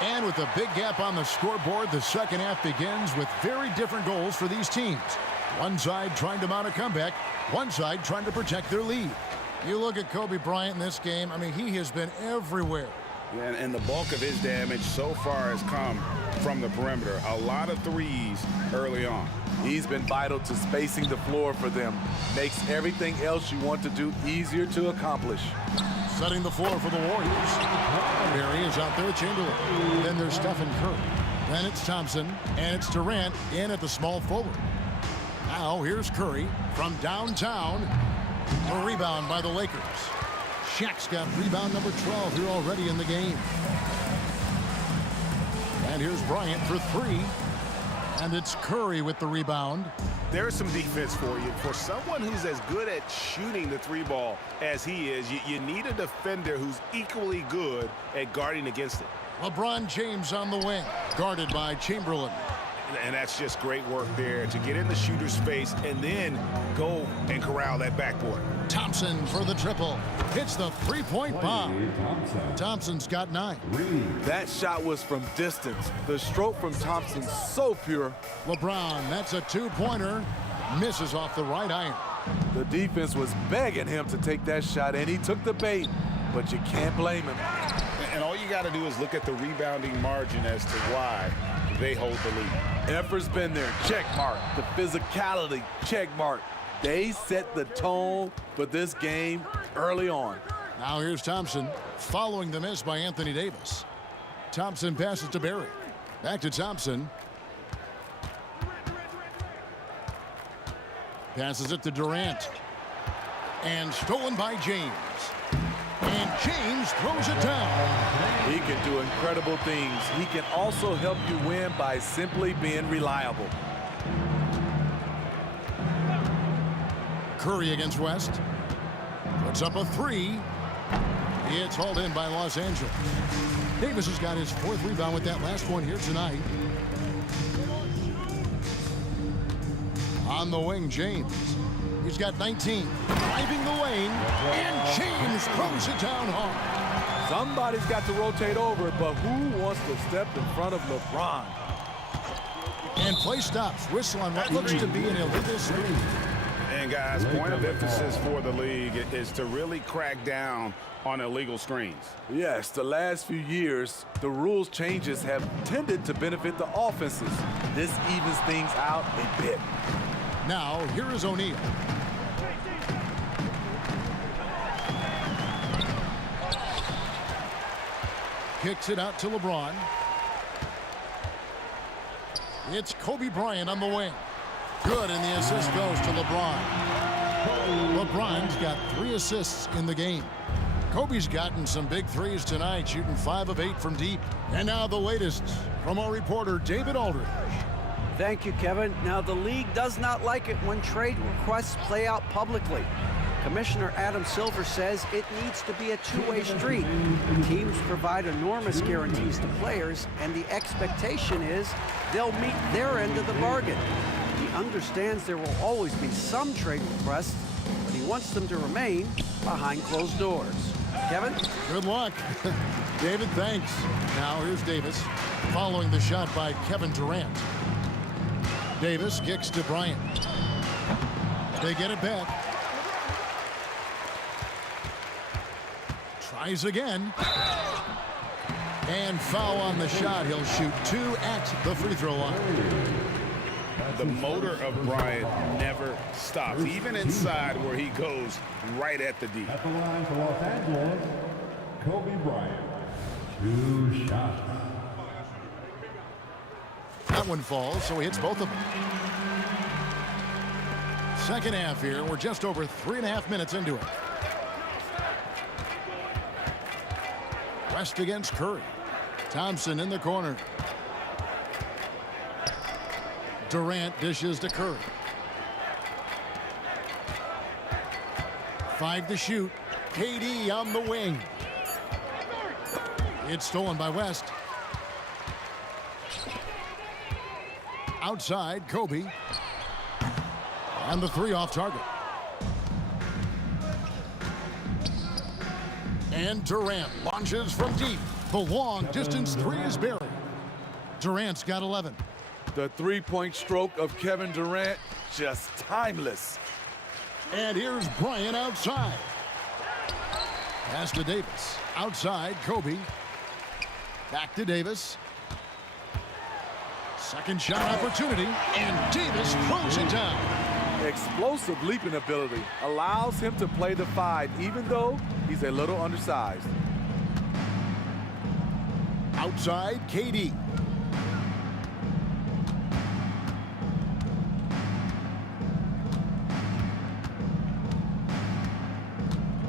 And with a big gap on the scoreboard, the second half begins with very different goals for these teams. One side trying to mount a comeback, one side trying to protect their lead. You look at Kobe Bryant in this game, I mean, he has been everywhere. And the bulk of his damage so far has come from the perimeter. A lot of threes early on. He's been vital to spacing the floor for them. Makes everything else you want to do easier to accomplish. Setting the floor for the Warriors. Barry is out there with Chamberlain. Then there's Stephen Curry. Then it's Thompson, and it's Durant in at the small forward. Now here's Curry from downtown. A rebound by the Lakers. Shaq's got rebound number 12 here already in the game. And here's Bryant for three. And it's Curry with the rebound. There's some defense for you. For someone who's as good at shooting the three ball as he is, you need a defender who's equally good at guarding against it. LeBron James on the wing, guarded by Chamberlain. And that's just great work there to get in the shooter's face and then go and corral that backboard. Thompson for the triple. Hits the three-point bomb. Thompson's got 9. That shot was from distance. The stroke from Thompson so pure. LeBron, that's a two-pointer. Misses off the right iron. The defense was begging him to take that shot, and he took the bait. But you can't blame him. And all you got to do is look at the rebounding margin as to why they hold the lead. Effort's been there, check mark. The physicality, check mark. They set the tone for this game early on. Now here's Thompson, following the miss by Anthony Davis. Thompson passes to Barry. Back to Thompson. Passes it to Durant. And stolen by James. And James throws it down. He can do incredible things. He can also help you win by simply being reliable. Curry against West. Puts up a three. It's hauled in by Los Angeles. Davis has got his 4th rebound with that last one here tonight. On the wing, James. He's got 19. Driving the lane. And James throws it down hard. Somebody's got to rotate over, but who wants to step in front of LeBron? And play stops. Whistle on what looks to be an illegal screen. And guys, point of emphasis for the league is to really crack down on illegal screens. Yes, the last few years, the rules changes have tended to benefit the offenses. This evens things out a bit. Now, here is O'Neal. Kicks it out to LeBron. It's Kobe Bryant on the wing. Good, and the assist goes to LeBron. LeBron's got 3 assists in the game. Kobe's gotten some big threes tonight, shooting 5 of 8 from deep. And now the latest from our reporter, David Aldridge. Thank you, Kevin. Now, the league does not like it when trade requests play out publicly. Commissioner Adam Silver says it needs to be a two-way street. Teams provide enormous guarantees to players, and the expectation is they'll meet their end of the bargain. He understands there will always be some trade requests, but he wants them to remain behind closed doors. Kevin? Good luck. David, thanks. Now here's Davis, following the shot by Kevin Durant. Davis kicks to Bryant. They get it back. Tries again. And foul on the shot. He'll shoot 2 at the free throw line. The motor of Bryant never stops, even inside where he goes right at the D. At the line for Los Angeles, Kobe Bryant. 2 shots. That one falls, so he hits both of them. Second half here. We're just over 3.5 minutes into it. West against Curry. Thompson in the corner. Durant dishes to Curry. 5 to shoot. KD on the wing. It's stolen by West. Outside, Kobe. And the 3 off target. And Durant launches from deep. The long distance 3 is buried. Durant's got 11. The three-point stroke of Kevin Durant, just timeless. And here's Bryant outside. Pass to Davis. Outside, Kobe. Back to Davis. Second shot opportunity, and Davis throws it down. Explosive leaping ability allows him to play the 5, even though he's a little undersized. Outside, KD.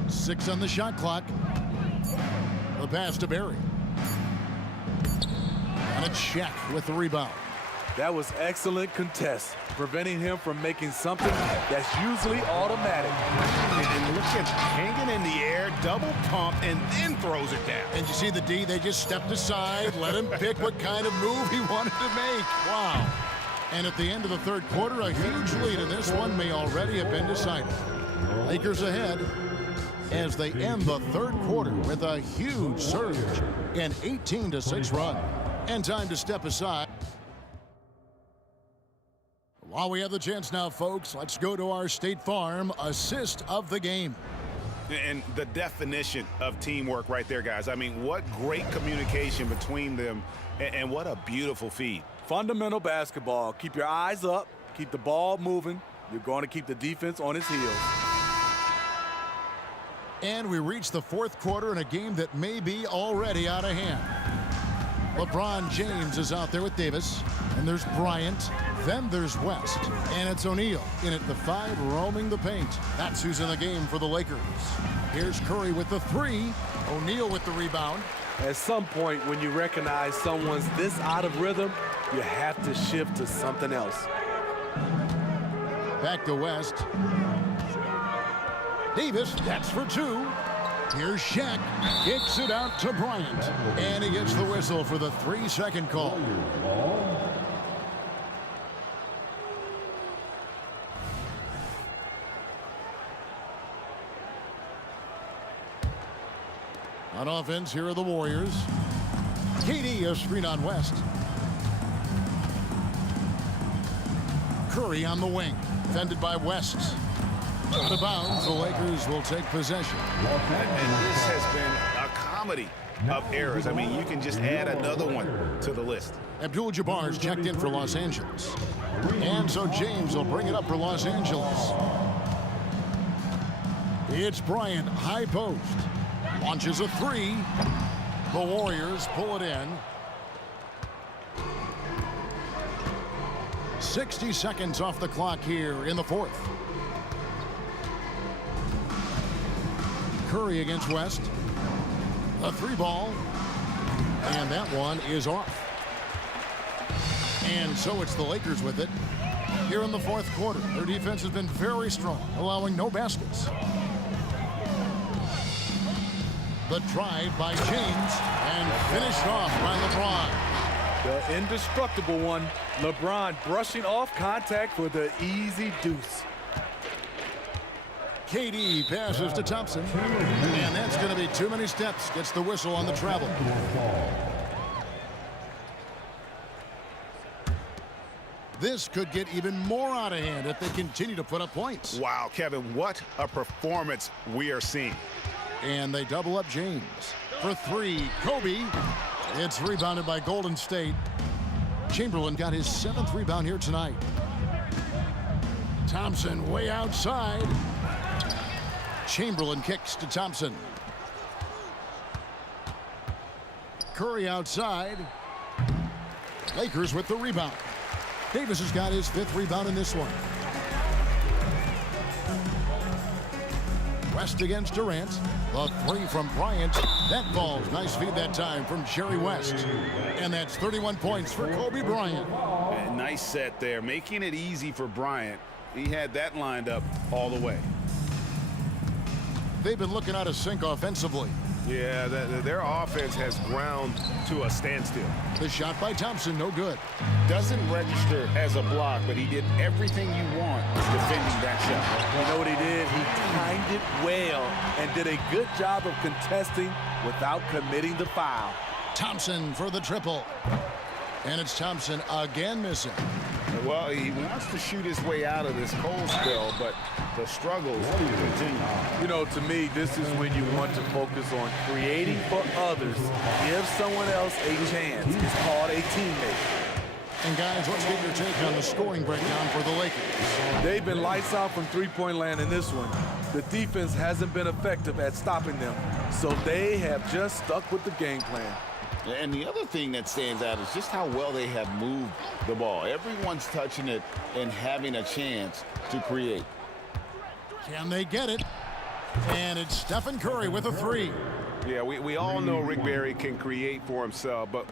Six on the shot clock. The pass to Barry. And a check with the rebound. That was excellent contest, preventing him from making something that's usually automatic. And look at hanging in the air, double pump, and then throws it down. And you see the D, they just stepped aside, let him pick what kind of move he wanted to make. Wow. And at the end of the third quarter, a huge lead, and this one may already have been decided. Lakers ahead as they end the third quarter with a huge surge, an 18-6 run. And time to step aside. While we have the chance now, folks, let's go to our State Farm assist of the game. And the definition of teamwork right there, guys. I mean, what great communication between them, and what a beautiful feed. Fundamental basketball. Keep your eyes up, keep the ball moving. You're going to keep the defense on its heels. And we reach the fourth quarter in a game that may be already out of hand. LeBron James is out there with Davis, and there's Bryant, then there's West, and it's O'Neal in at the 5 roaming the paint. That's who's in the game for the Lakers. Here's Curry with the 3, O'Neal with the rebound. At some point, when you recognize someone's this out of rhythm, you have to shift to something else. Back to West. Davis, that's for 2. Here's Shaq, kicks it out to Bryant, and he gets the whistle for the 3-second call. On offense, here are the Warriors. KD, a screen on West. Curry on the wing, defended by West. Out of bounds, the Lakers will take possession. And this has been a comedy of errors. I mean, you can just add another one to the list. Abdul-Jabbar's checked in for Los Angeles. And so James will bring it up for Los Angeles. It's Bryant, high post. Launches a 3. The Warriors pull it in. 60 seconds off the clock here in the fourth. Curry against West. A 3 ball. And that one is off. And so it's the Lakers with it here in the fourth quarter. Their defense has been very strong, allowing no baskets. The drive by James and finished off by LeBron. The indestructible one, LeBron brushing off contact for the easy deuce. KD passes to Thompson, and that's going to be too many steps. Gets the whistle on the travel. This could get even more out of hand if they continue to put up points. Wow, Kevin, what a performance we are seeing. And they double up James. For 3, Kobe. It's rebounded by Golden State. Chamberlain got his 7th rebound here tonight. Thompson way outside. Chamberlain kicks to Thompson. Curry outside. Lakers with the rebound. Davis has got his 5th rebound in this one. West against Durant. The 3 from Bryant. That falls. Nice feed that time from Jerry West. And that's 31 points for Kobe Bryant. And nice set there, making it easy for Bryant. He had that lined up all the way. They've been looking out of sync offensively. Yeah, their offense has ground to a standstill. The shot by Thompson, no good. Doesn't register as a block, but he did everything you want defending that shot. You know what he did? He timed it well and did a good job of contesting without committing the foul. Thompson for the triple. And it's Thompson again missing. Well, he wants to shoot his way out of this cold spell, but the struggles continue. You know, to me, this is when you want to focus on creating for others. Give someone else a chance. It's called a teammate. And guys, let's get your take on the scoring breakdown for the Lakers. They've been lights out from three-point land in this one. The defense hasn't been effective at stopping them, so they have just stuck with the game plan. And the other thing that stands out is just how well they have moved the ball. Everyone's touching it and having a chance to create. Can they get it? And it's Stephen Curry with a three. Yeah, we all know Rick Barry can create for himself, but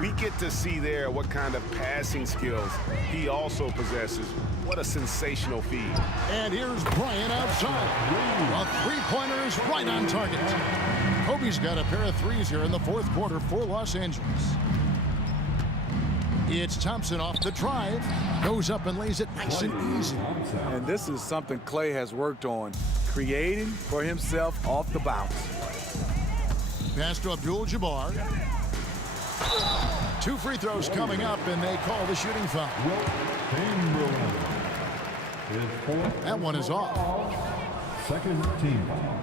we get to see there what kind of passing skills he also possesses. What a sensational feed. And here's Bryant outside. A three-pointer is right on target. Kobe's got a pair of threes here in the fourth quarter for Los Angeles. It's Thompson off the drive. Goes up and lays it nice and easy. And this is something Clay has worked on, creating for himself off the bounce. Pass to Abdul-Jabbar. Two free throws coming up, and they call the shooting foul. That one is off. Second team foul.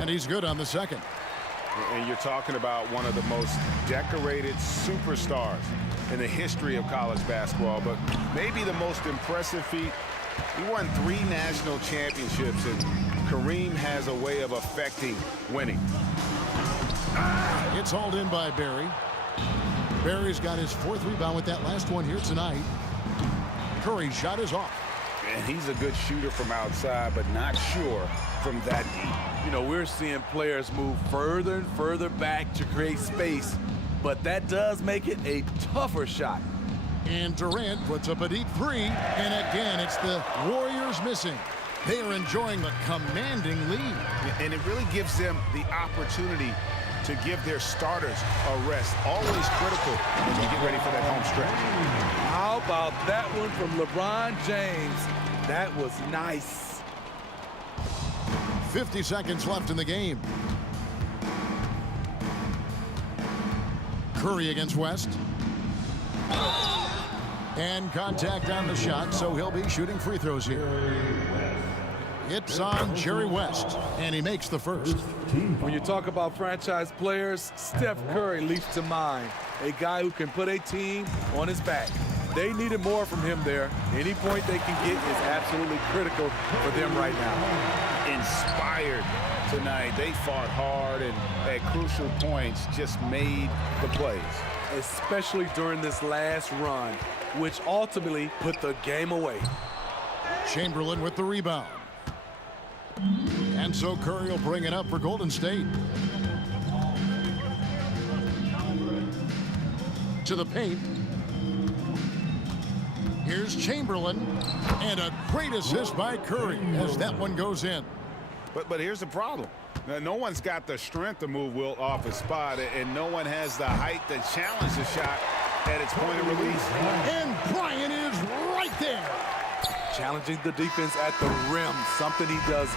And he's good on the second. And you're talking about one of the most decorated superstars in the history of college basketball, but maybe the most impressive feat. He won 3 national championships, and Kareem has a way of affecting winning. It's hauled in by Barry. Barry's got his 4th rebound with that last one here tonight. Curry's shot is off. And he's a good shooter from outside, but not sure from that deep. You know, we're seeing players move further and further back to create space, but that does make it a tougher shot. And Durant puts up a deep three, and again, it's the Warriors missing. They are enjoying a commanding lead. And it really gives them the opportunity to give their starters a rest. Always critical when you get ready for that home stretch. How about that one from LeBron James? That was nice. 50 seconds left in the game. Curry against West. And contact on the shot, so he'll be shooting free throws here. It's on Jerry West, and he makes the first. When you talk about franchise players, Steph Curry leaps to mind. A guy who can put a team on his back. They needed more from him there. Any point they can get is absolutely critical for them right now. Inspired tonight. They fought hard and at crucial points just made the plays. Especially during this last run, which ultimately put the game away. Chamberlain with the rebound. And so Curry will bring it up for Golden State. To the paint. Here's Chamberlain. And a great assist by Curry as that one goes in. But here's the problem. Now, no one's got the strength to move Wilt off his spot, and no one has the height to challenge the shot at its point of release. And Bryant is right there. Challenging the defense at the rim, something he does.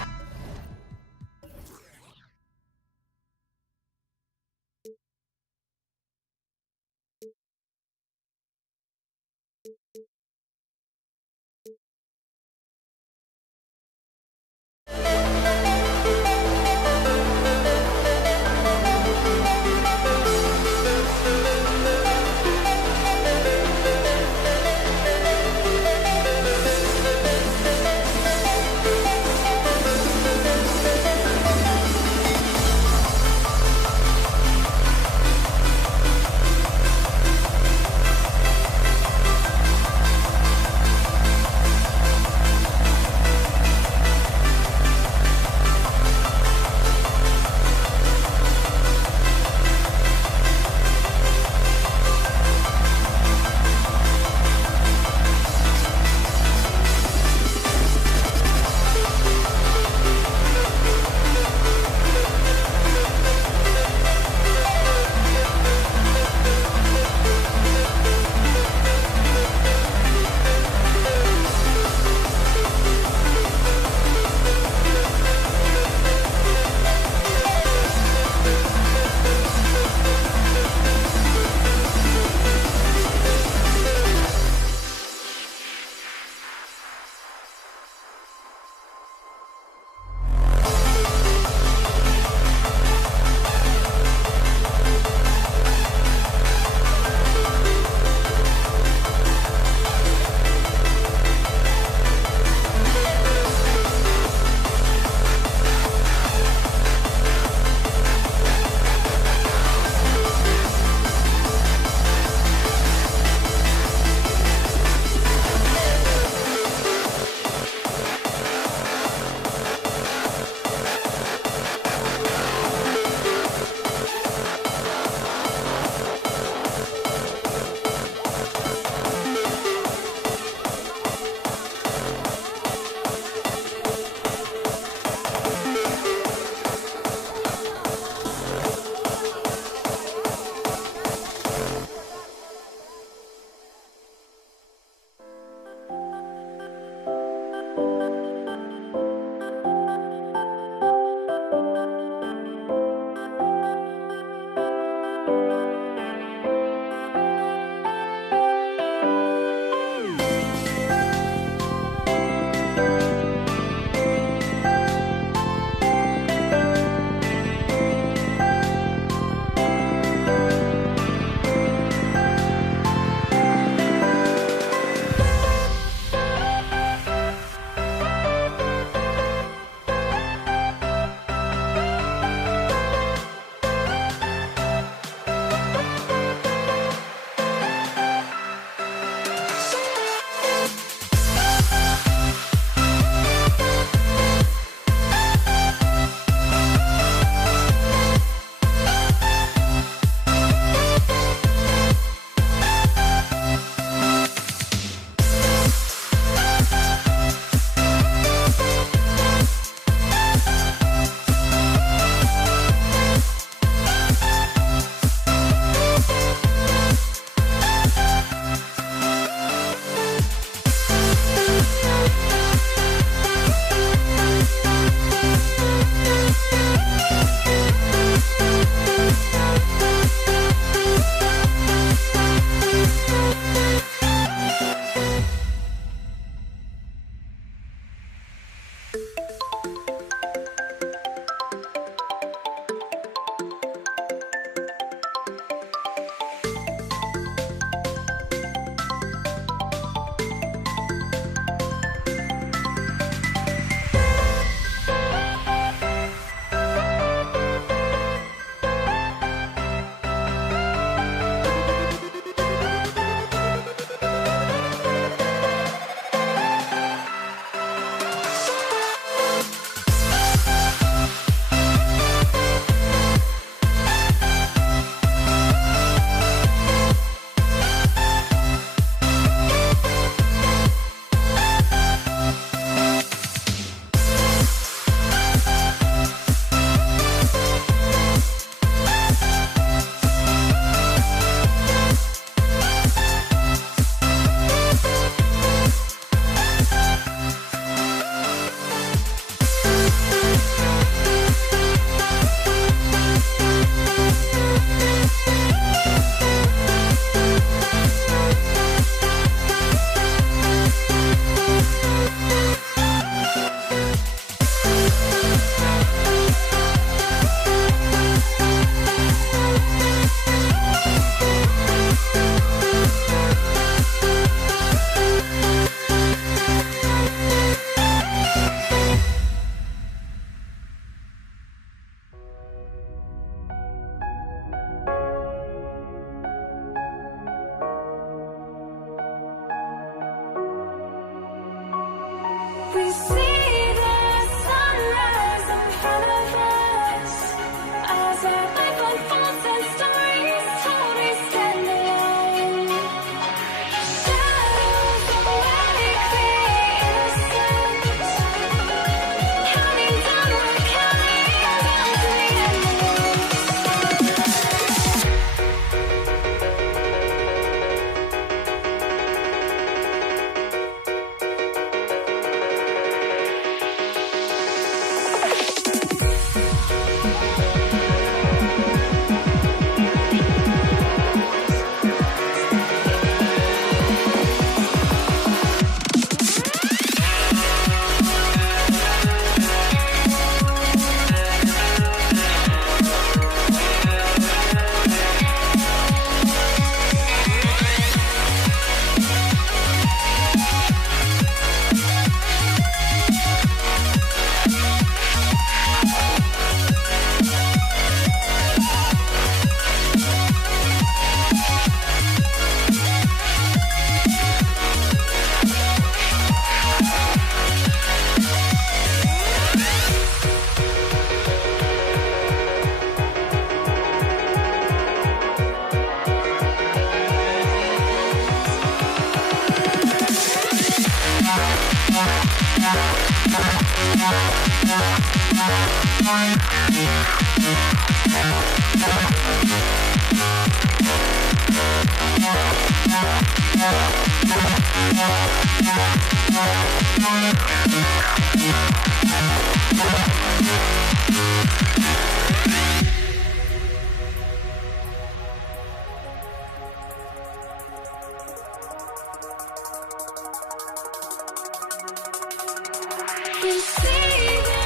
You see the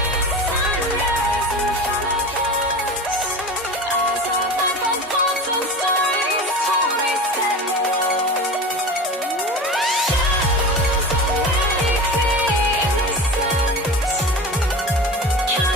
sunrise in front of us. Eyes are like a thousand stories told me stand alone. Shadows already create innocence. Can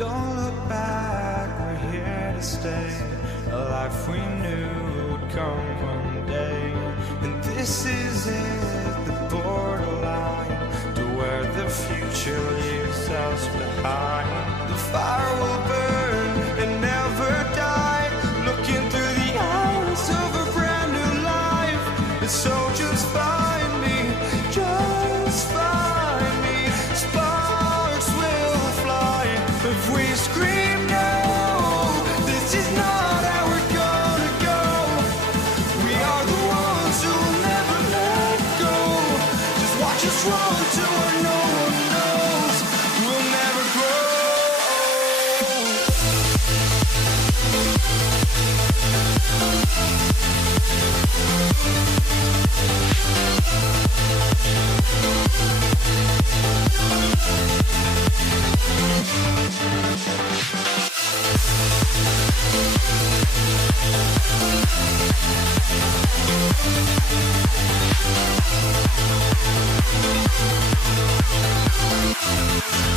Don't look back, we're here to stay. A life we knew would come one day. And this is it, the borderline to where the future leaves us behind. The fire will burn and never die, looking through the eyes of a brand new life. And so just find me, just find me, us run to where no one knows. We'll never grow.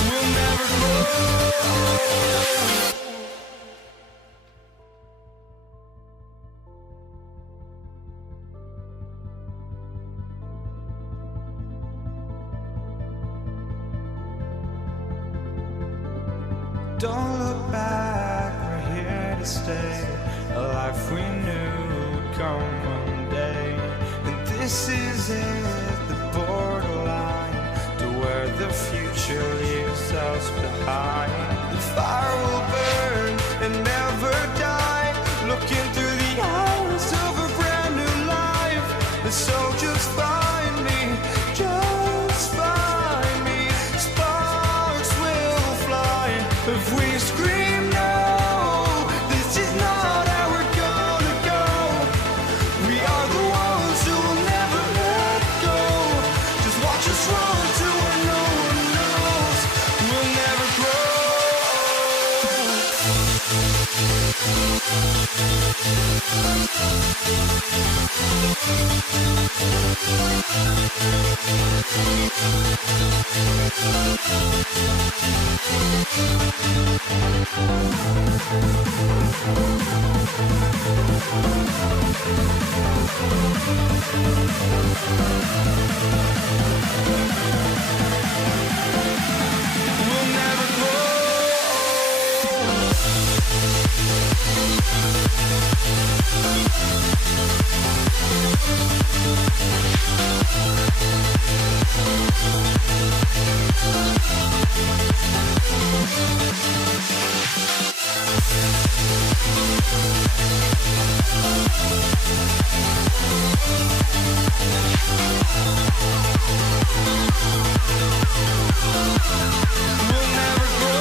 We'll never grow. Don't look back, we're here to stay. A life we knew would come one day. And this is it, the borderline to where the future leaves us behind. The fire will burn and never die, looking through the eyes of a brand new life. And so just find me, just find me. Sparks will fly if we scream no. This is not how we're gonna go. We are the ones who will never let go. Just watch us run to where no one knows. We'll never grow. We'll never grow. We'll never grow.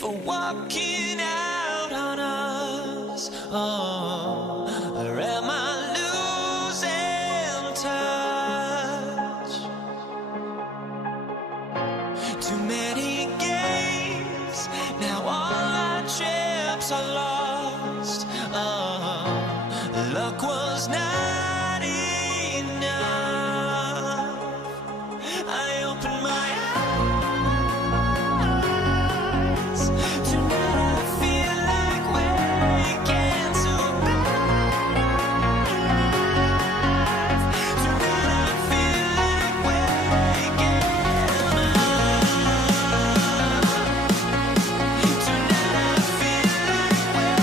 for walking out on us? Oh, or am I losing touch? Too many games, now all our chips are lost. Oh, luck was not enough. I opened my eyes. Tonight I feel like waking to life. Tonight I feel like waking up. Tonight I feel like waking up.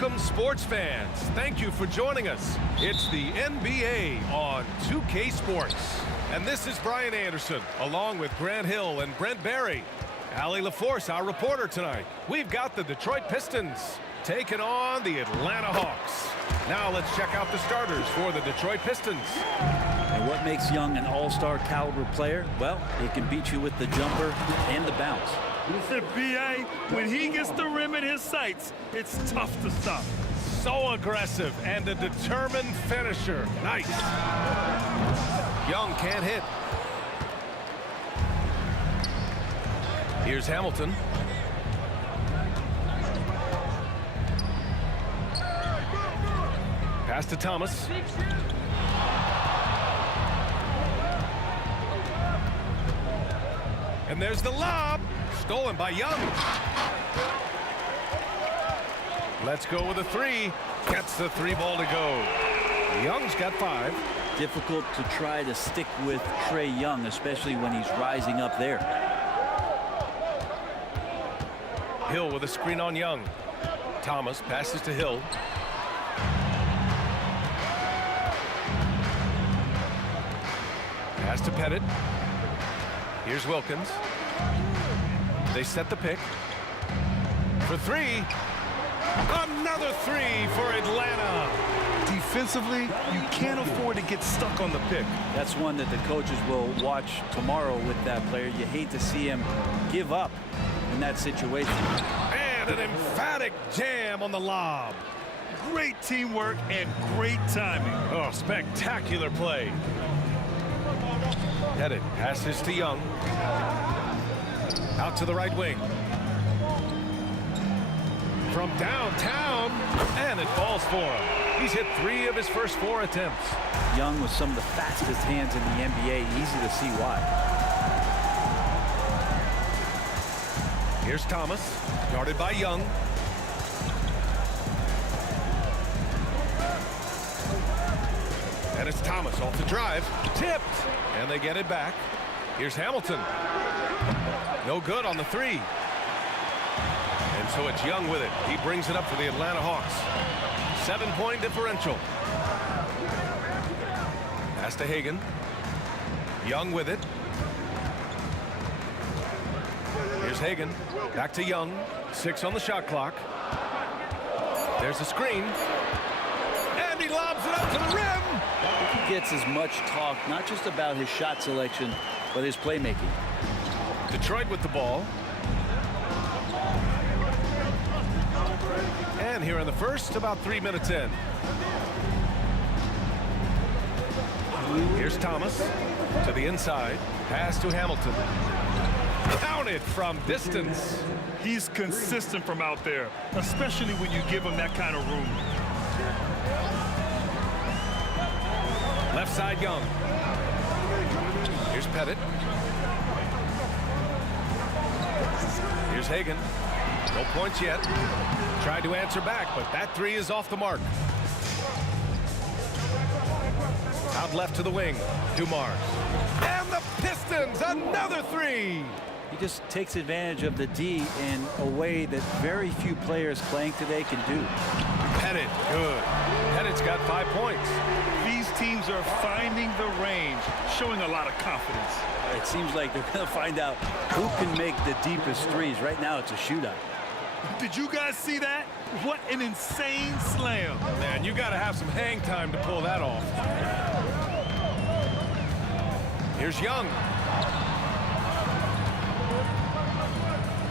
Welcome, sports fans. Thank you for joining us. It's the NBA on 2K Sports. And this is Brian Anderson, along with Grant Hill and Brent Barry. Allie LaForce, our reporter tonight. We've got the Detroit Pistons taking on the Atlanta Hawks. Now let's check out the starters for the Detroit Pistons. And what makes Young an all-star caliber player? Well, he can beat you with the jumper and the bounce. B.A., when he gets the rim in his sights, it's tough to stop. So aggressive and a determined finisher. Nice. Young can't hit. Here's Hamilton. Pass to Thomas. And there's the lob. Stolen by Young. Let's go with a three. Gets the three ball to go. Young's got 5. Difficult to try to stick with Trae Young, especially when he's rising up there. Hill with a screen on Young. Thomas passes to Hill. Pass to Pettit. Here's Wilkins. They set the pick. For 3. Another 3 for Atlanta. Defensively, you can't afford to get stuck on the pick. That's one that the coaches will watch tomorrow with that player. You hate to see him give up in that situation. And an emphatic jam on the lob. Great teamwork and great timing. Oh, spectacular play. Pettit passes to Young. Out to the right wing. From downtown, and it falls for him. He's hit 3 of his first 4 attempts. Young with some of the fastest hands in the NBA. Easy to see why. Here's Thomas, guarded by Young. And it's Thomas off the drive. Tipped, and they get it back. Here's Hamilton. No good on the 3. And so it's Young with it. He brings it up for the Atlanta Hawks. 7-point differential. Pass to Hagan. Young with it. Here's Hagan. Back to Young. 6 on the shot clock. There's a screen. And he lobs it up to the rim. He gets as much talk, not just about his shot selection, but his playmaking. Detroit with the ball. And here in the first, about 3 minutes in. Here's Thomas to the inside. Pass to Hamilton. Counted from distance. He's consistent from out there, especially when you give him that kind of room. Left side Young. Here's Pettit. Here's Hagan. No points yet. Tried to answer back, but that 3 is off the mark. Out left to the wing. Dumars. And the Pistons, another 3. He just takes advantage of the D in a way that very few players playing today can do. Pettit, good. Pettit's got 5 points. These teams are finding the range, showing a lot of confidence. It seems like they're going to find out who can make the deepest threes. Right now, it's a shootout. Did you guys see that? What an insane slam. Man, you got to have some hang time to pull that off. Here's Young.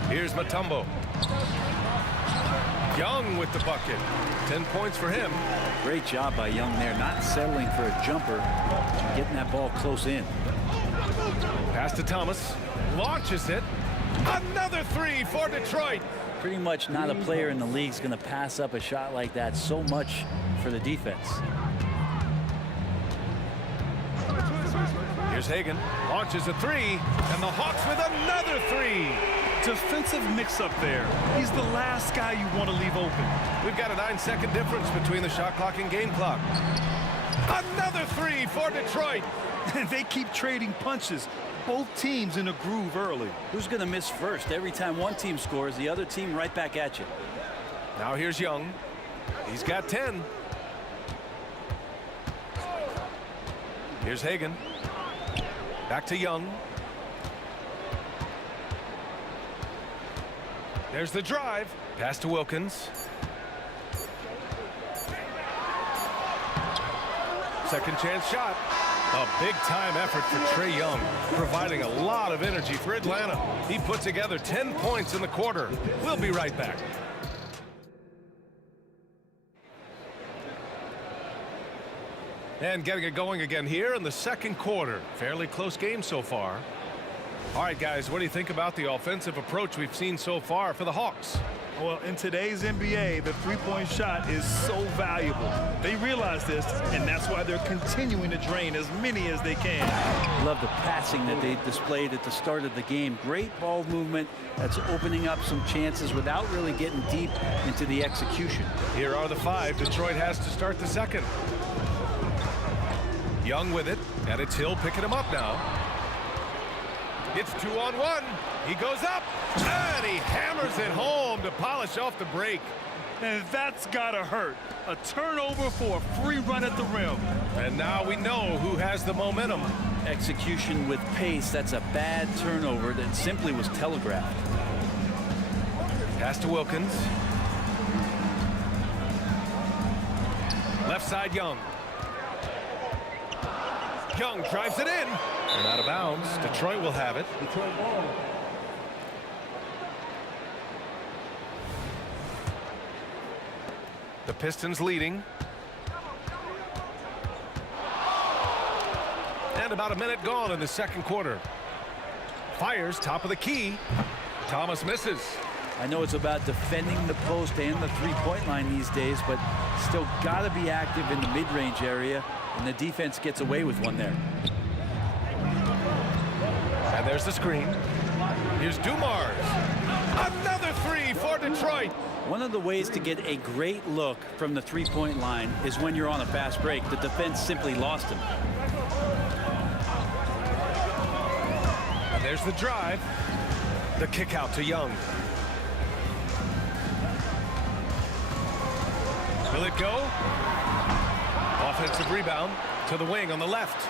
Here's Mutombo. Young with the bucket. 10 points for him. Great job by Young there, not settling for a jumper, getting that ball close in. Pass to Thomas. Launches it. Another 3 for Detroit. Pretty much not a player in the league is going to pass up a shot like that. So much for the defense. Here's Hagan. Launches a 3. And the Hawks with another 3. Defensive mix-up there. He's the last guy you want to leave open. We've got a 9-second difference between the shot clock and game clock. Another 3 for Detroit. And they keep trading punches. Both teams in a groove early. Who's going to miss first? Every time one team scores, the other team right back at you. Now here's Young. He's got 10. Here's Hagan. Back to Young. There's the drive. Pass to Wilkins. Second chance shot. A big-time effort for Trae Young, providing a lot of energy for Atlanta. He put together 10 points in the quarter. We'll be right back. And getting it going again here in the second quarter. Fairly close game so far. All right, guys, what do you think about the offensive approach we've seen so far for the Hawks? Well, in today's NBA, the three-point shot is so valuable. They realize this, and that's why they're continuing to drain as many as they can. Love the passing that they displayed at the start of the game. Great ball movement that's opening up some chances without really getting deep into the execution. Here are the 5 Detroit has to start the second. Young with it, and it's Hill picking him up now. It's 2-on-1. He goes up, and he hammers it home to polish off the break. And that's gotta hurt. A turnover for a free run at the rim. And now we know who has the momentum. Execution with pace. That's a bad turnover that simply was telegraphed. Pass to Wilkins. Left side, Young. Young drives it in. And out of bounds. Detroit will have it. Detroit ball. The Pistons leading. And about a minute gone in the second quarter. Fires top of the key. Thomas misses. I know it's about defending the post and the three-point line these days, but still got to be active in the mid-range area, and the defense gets away with one there. And there's the screen. Here's Dumars. Another 3 for Detroit. One of the ways to get a great look from the three-point line is when you're on a fast break. The defense simply lost him. And there's the drive. The kick out to Young. Will it go? Offensive rebound to the wing on the left.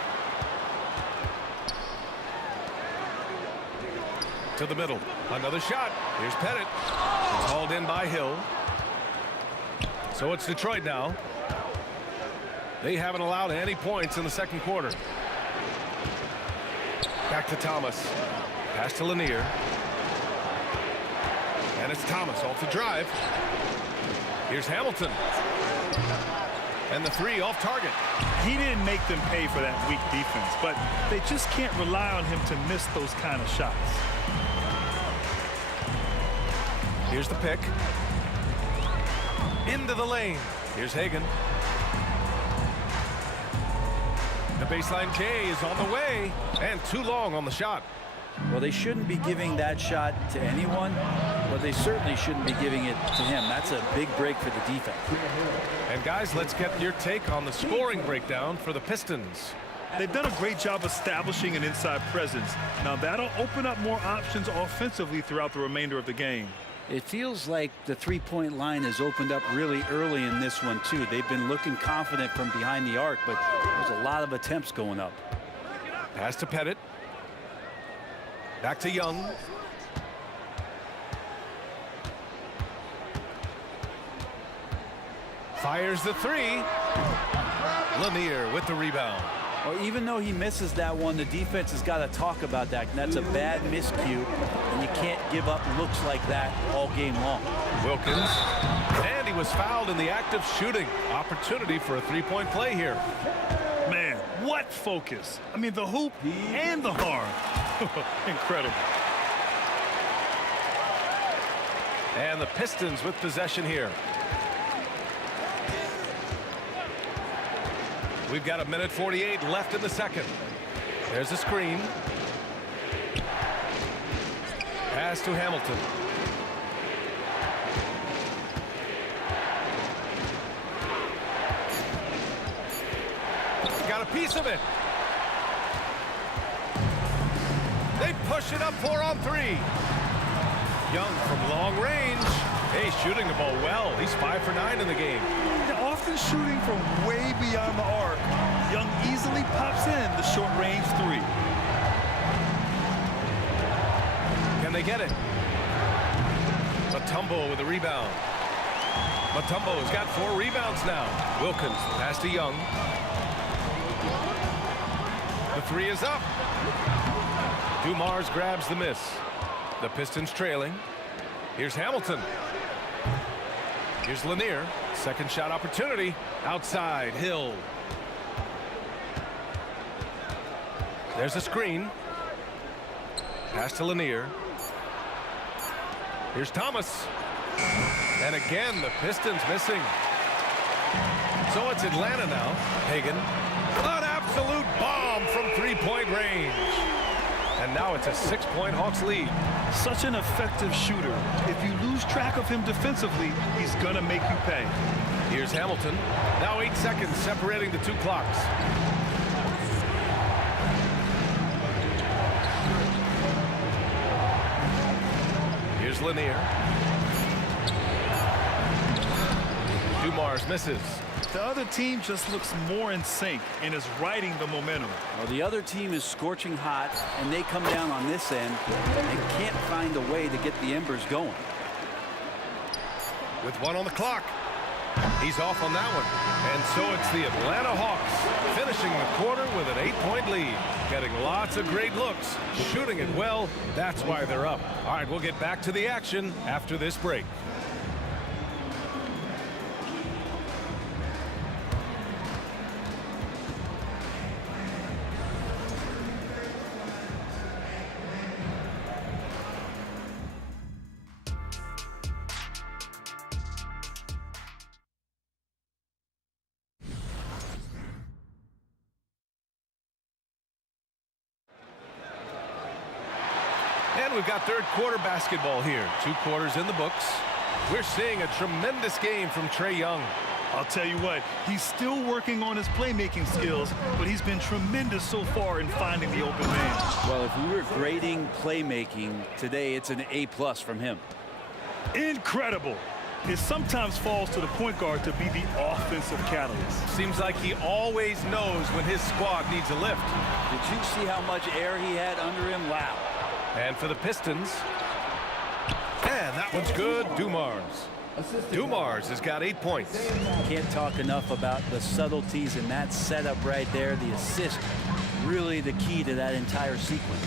To the middle. Another shot. Here's Pettit. It's hauled in by Hill. So it's Detroit now. They haven't allowed any points in the second quarter. Back to Thomas. Pass to Lanier. And it's Thomas off the drive. Here's Hamilton. And the 3 off target. He didn't make them pay for that weak defense, but they just can't rely on him to miss those kind of shots. Here's the pick. Into the lane. Here's Hagan. The baseline K is on the way. And too long on the shot. Well, they shouldn't be giving that shot to anyone, but they certainly shouldn't be giving it to him. That's a big break for the defense. And guys, let's get your take on the scoring breakdown for the Pistons. They've done a great job establishing an inside presence. Now that'll open up more options offensively throughout the remainder of the game. It feels like the three-point line has opened up really early in this one, too. They've been looking confident from behind the arc, but there's a lot of attempts going up. Pass to Pettit. Back to Young. Fires the 3. Lanier with the rebound. Well, even though he misses that one, the defense has got to talk about that. And that's a bad miscue, and you can't give up looks like that all game long. Wilkins. And he was fouled in the act of shooting. Opportunity for a three-point play here. Man, what focus. I mean, the hoop and the harm. Incredible. And the Pistons with possession here. We've got 1:48 left in the second. There's a screen. Pass to Hamilton. Got a piece of it. They push it up 4-on-3. Young from long range. Hey, shooting the ball well. He's 5 for 9 in the game. They're often shooting from way beyond the arc. Young easily pops in the short-range 3. Can they get it? Mutombo with a rebound. Mutombo's got 4 rebounds now. Wilkins pass to Young. The 3 is up. Dumars grabs the miss. The Pistons trailing. Here's Hamilton. Here's Lanier. Second shot opportunity. Outside, Hill. There's a screen. Pass to Lanier. Here's Thomas. And again, the Pistons missing. So it's Atlanta now. Hagan. An absolute bomb from three-point range. And now it's a 6-point Hawks lead. Such an effective shooter. If you lose track of him defensively, he's going to make you pay. Here's Hamilton. Now 8 seconds separating the 2 clocks. Here's Lanier. Dumars misses. The other team just looks more in sync and is riding the momentum. Well, the other team is scorching hot, and they come down on this end and can't find a way to get the embers going. With 1 on the clock. He's off on that one. And so it's the Atlanta Hawks finishing the quarter with an 8-point lead. Getting lots of great looks. Shooting it well. That's why they're up. All right, we'll get back to the action after this break. And we've got third quarter basketball here. 2 quarters in the books. We're seeing a tremendous game from Trae Young. I'll tell you what, he's still working on his playmaking skills, but he's been tremendous so far in finding the open man. Well, if we were grading playmaking today, it's an A+ from him. Incredible. It sometimes falls to the point guard to be the offensive catalyst. Seems like he always knows when his squad needs a lift. Did you see how much air he had under him? Wow. And for the Pistons, and that one's good. Dumars. Dumars has got 8 points. Can't talk enough about the subtleties in that setup right there. The assist, really the key to that entire sequence.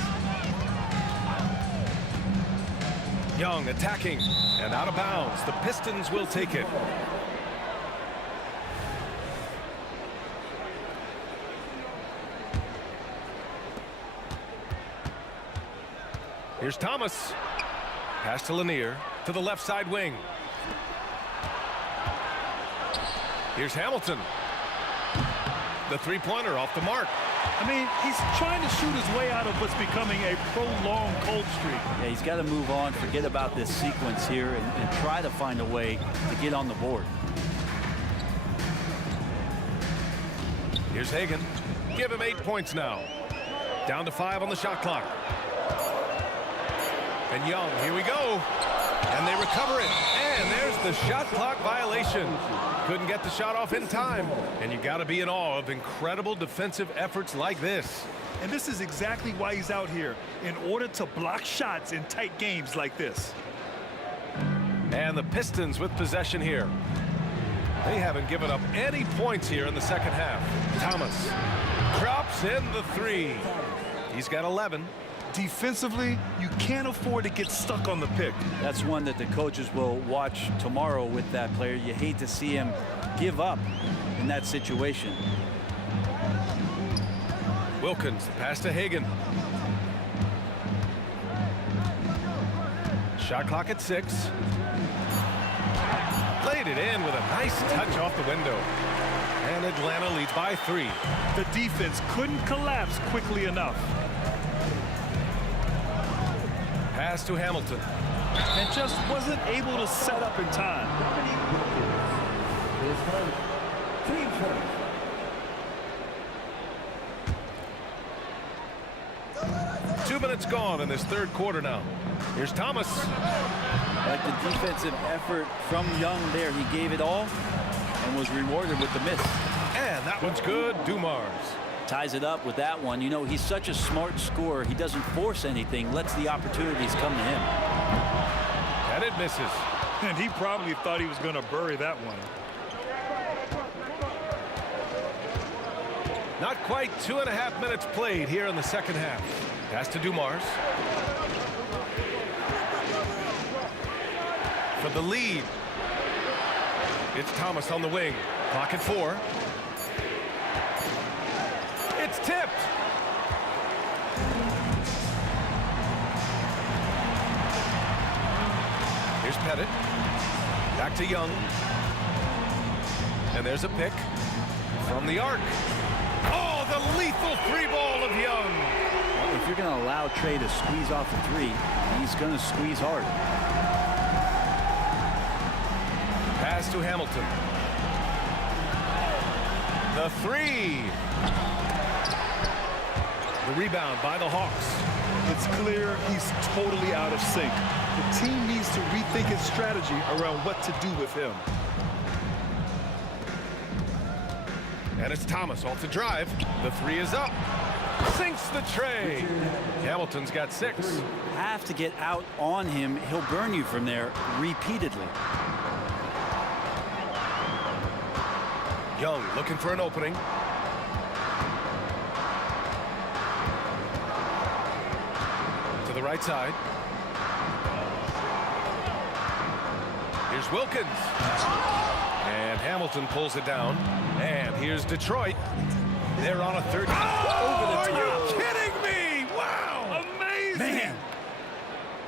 Young attacking and out of bounds. The Pistons will take it. Here's Thomas. Pass to Lanier to the left side wing. Here's Hamilton. The 3-pointer off the mark. I mean, he's trying to shoot his way out of what's becoming a prolonged cold streak. Yeah, he's got to move on, forget about this sequence here, and try to find a way to get on the board. Here's Hagan. Give him 8 points now. Down to 5 on the shot clock. And Young, here we go. And they recover it. And there's the shot clock violation. Couldn't get the shot off in time. And you got to be in awe of incredible defensive efforts like this. And this is exactly why he's out here, in order to block shots in tight games like this. And the Pistons with possession here. They haven't given up any points here in the second half. Thomas drops in the 3. He's got 11. Defensively, you can't afford to get stuck on the pick. That's one that the coaches will watch tomorrow with that player. You hate to see him give up in that situation. Wilkins, pass to Hagan. Shot clock at 6. Played it in with a nice touch off the window. And Atlanta leads by 3. The defense couldn't collapse quickly enough. Pass to Hamilton. And just wasn't able to set up in time. 2 minutes gone in this third quarter now. Here's Thomas. Like the defensive effort from Young there. He gave it all and was rewarded with the miss. And that one's good. Dumars ties it up with that one. You know, he's such a smart scorer. He doesn't force anything, lets the opportunities come to him. And it misses. And he probably thought he was going to bury that one. Not quite 2.5 minutes played here in the second half. Pass to Dumars. For the lead. It's Thomas on the wing. Clock at 4. It's tipped. Here's Pettit. Back to Young. And there's a pick from the arc. Oh, the lethal three ball of Young. Well, if you're going to allow Trey to squeeze off the three, he's going to squeeze hard. Pass to Hamilton. The three. The rebound by the Hawks. It's clear he's totally out of sync. The team needs to rethink its strategy around what to do with him. And it's Thomas off the drive. The three is up. Sinks the tray. Hamilton's got 6. Have to get out on him. He'll burn you from there repeatedly. Young looking for an opening. To the right side. Here's Wilkins. And Hamilton pulls it down. And here's Detroit. They're on a third. Oh, are you kidding me? Wow. Amazing. Man.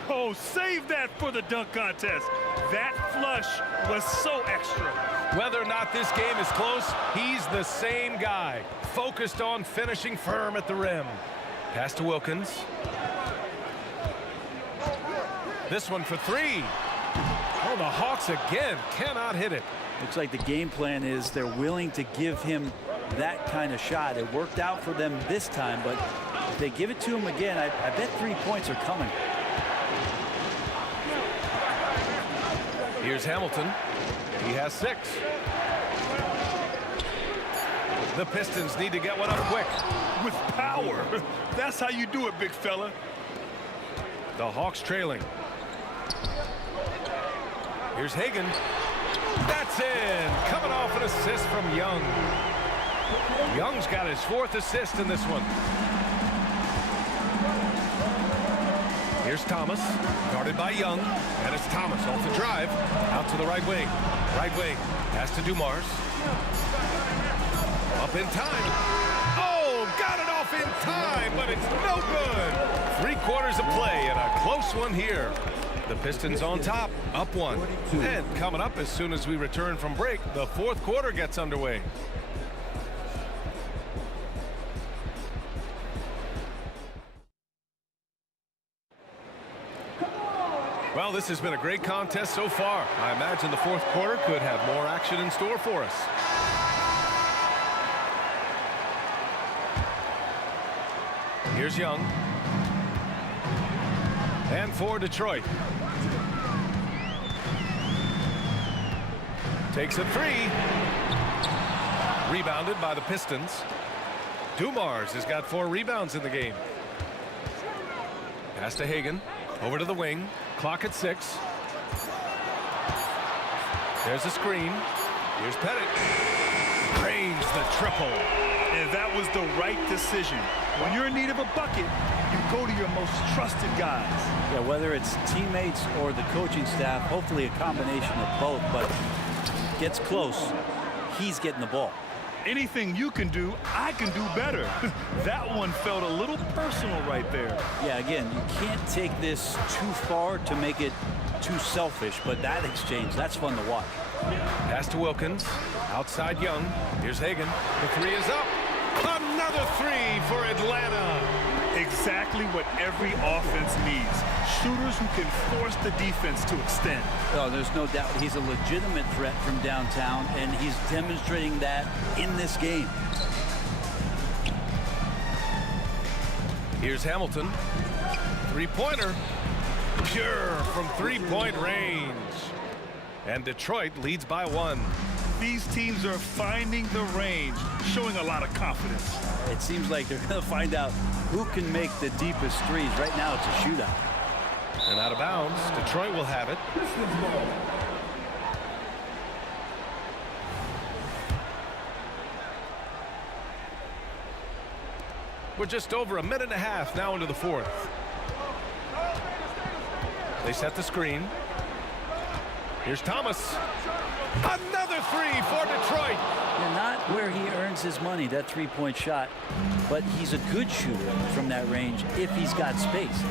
Oh, save that for the dunk contest. That flush was so extra. Whether or not this game is close, he's the same guy. Focused on finishing firm at the rim. Pass to Wilkins. This one for 3. Oh, the Hawks again cannot hit it. Looks like the game plan is they're willing to give him that kind of shot. It worked out for them this time, but if they give it to him again, I bet 3 points are coming. Here's Hamilton. He has 6. The Pistons need to get one up quick. With power. That's how you do it, big fella. The Hawks trailing. Here's Hagan. That's in. Coming off an assist from Young. Young's got his 4th assist in this one. Here's Thomas, guarded by Young, and it's Thomas off the drive, out to the right wing. Right wing, pass to Dumars. Up in time. Oh, got it off in time, but it's no good. 3 quarters of play and a close one here. The Pistons on top, up 1. And coming up as soon as we return from break, the 4th quarter gets underway. Well, this has been a great contest so far. I imagine the 4th quarter could have more action in store for us. Here's Young. And for Detroit. Takes a 3. Rebounded by the Pistons. Dumars has got 4 rebounds in the game. Pass to Hagan. Over to the wing. Clock at 6. There's a screen. Here's Pettit. Drains the triple. And that was the right decision. When you're in need of a bucket, you go to your most trusted guys. Yeah, whether it's teammates or the coaching staff, hopefully a combination of both, but gets close, he's getting the ball. Anything you can do, I can do better. That one felt a little personal right there. Yeah, again, you can't take this too far to make it too selfish, but that exchange, that's fun to watch. Pass to Wilkins. Outside Young. Here's Hagan. The 3 is up. Another 3 for Atlanta. Exactly what every offense needs. Shooters who can force the defense to extend. Oh, there's no doubt he's a legitimate threat from downtown, and he's demonstrating that in this game. Here's Hamilton. 3-pointer. Pure from three-point range. And Detroit leads by 1. These teams are finding the range, showing a lot of confidence. It seems like they're going to find out who can make the deepest threes. Right now, it's a shootout. And out of bounds, Detroit will have it. We're just over a minute and a half now into the fourth. They set the screen. Here's Thomas. Another three for Detroit. Yeah, not where he earns his money, that three-point shot, but he's a good shooter from that range if he's got space.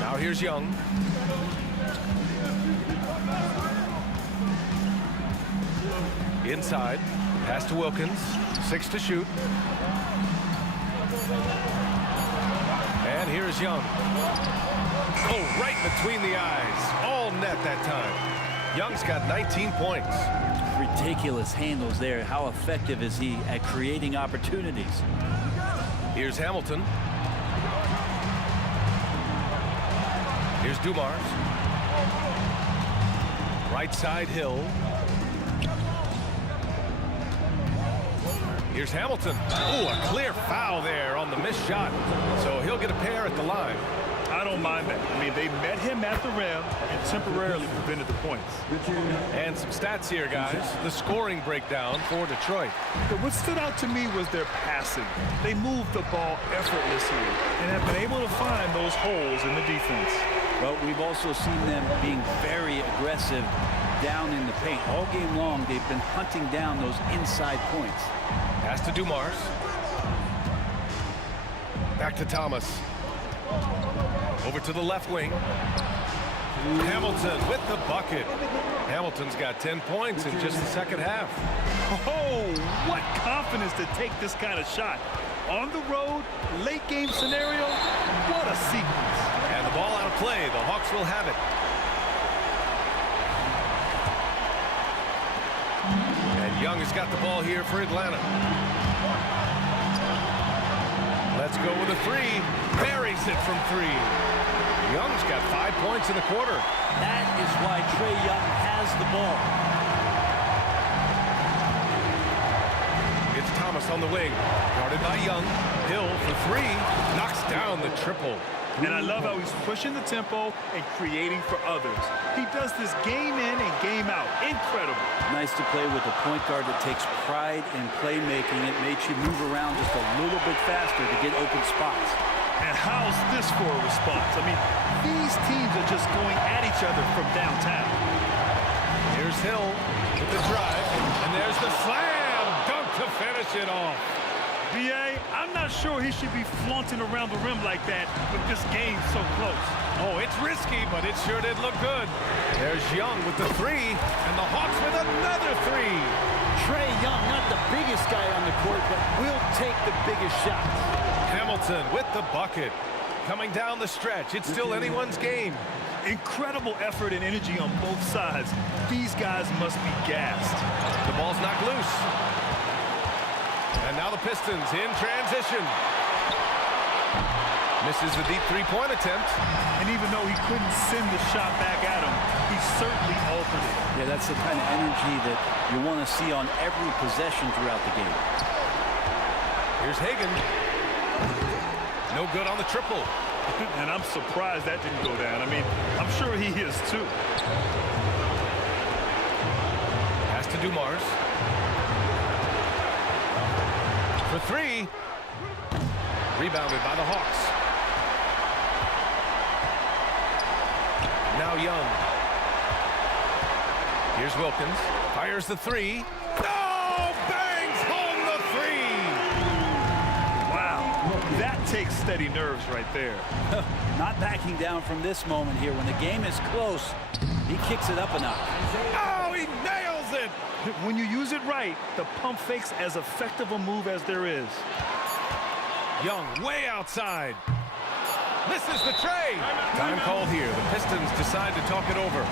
Now here's Young. Inside. Pass to Wilkins. 6 to shoot. And here's Young. Oh, right between the eyes. All net that time. Young's got 19 points. Ridiculous handles there. How effective is he at creating opportunities? Here's Hamilton. Here's Dumars. Right side, Hill. Here's Hamilton. Oh, a clear foul there on the missed shot. So he'll get a pair at the line. I don't mind that. I mean, they met him at the rim and temporarily prevented the points. And some stats here, guys. The scoring breakdown for Detroit. But what stood out to me was their passing. They moved the ball effortlessly and have been able to find those holes in the defense. Well, we've also seen them being very aggressive down in the paint. All game long, they've been hunting down those inside points. Pass to Dumars. Back to Thomas. Over to the left wing. Hamilton with the bucket. Hamilton's got 10 points in just the second half. Oh, what confidence to take this kind of shot. On the road, late game scenario, what a sequence. And the ball out of play. The Hawks will have it. And Young has got the ball here for Atlanta. Let's go with a three. Buries it from 3. Young's got 5 points in the quarter. That is why Trae Young has the ball. It's Thomas on the wing. Guarded by Young. Hill for 3. Knocks down the triple. And I love how he's pushing the tempo and creating for others. He does this game in and game out. Incredible. Nice to play with a point guard that takes pride in playmaking. It makes you move around just a little bit faster to get open spots. And how's this for a response? I mean, these teams are just going at each other from downtown. Here's Hill with the drive. And there's the slam dunk to finish it off. B.A., I'm not sure he should be flaunting around the rim like that with this game so close. Oh, it's risky, but it sure did look good. There's Young with the 3, and the Hawks with another 3. Trae Young, not the biggest guy on the court, but will take the biggest shots. Hamilton with the bucket. Coming down the stretch. It's still anyone's game. Incredible effort and energy on both sides. These guys must be gassed. The ball's knocked loose. And now the Pistons in transition. Misses the deep three-point attempt. And even though he couldn't send the shot back at him, he certainly altered it. Yeah, that's the kind of energy that you want to see on every possession throughout the game. Here's Hagan. No good on the triple. And I'm surprised that didn't go down. I mean, I'm sure he is too. Pass to Dumars. For 3. Rebounded by the Hawks. Now Young. Here's Wilkins. Fires the 3. Oh! Bangs home the 3! Wow. That takes steady nerves right there. Not backing down from this moment here. When the game is close, he kicks it up a notch. Oh, he nails it! When you use it right, the pump fake's as effective a move as there is. Young way outside. Misses the tray. Time call here. The Pistons decide to talk it over.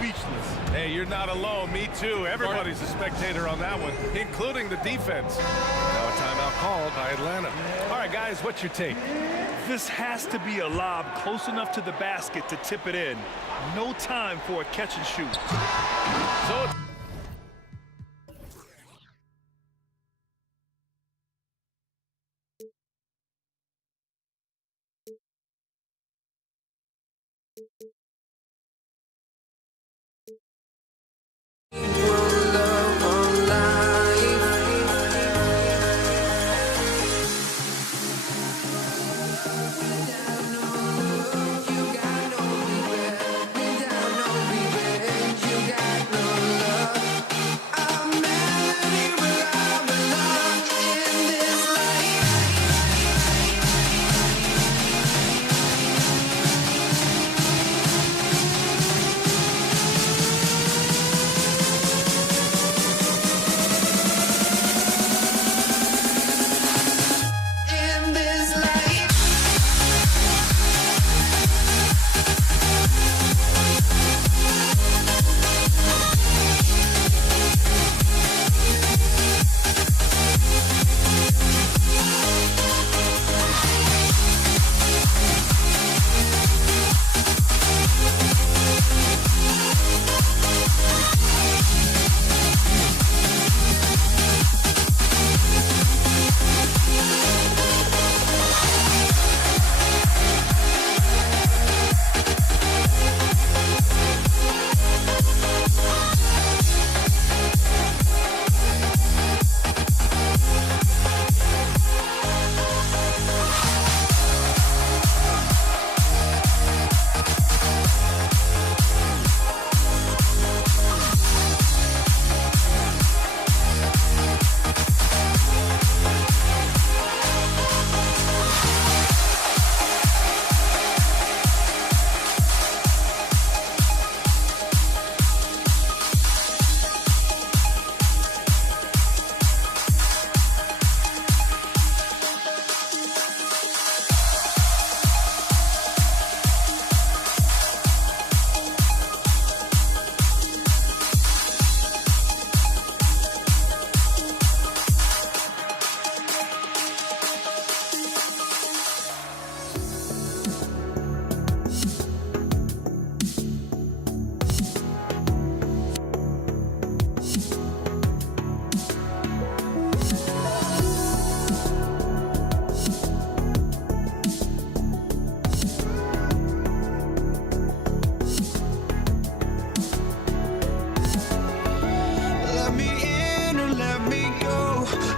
speechless. Hey, you're not alone. Me too. Everybody's a spectator on that one, including the defense. Now a timeout called by Atlanta. All right, guys, what's your take? This has to be a lob close enough to the basket to tip it in. No time for a catch and shoot. So it's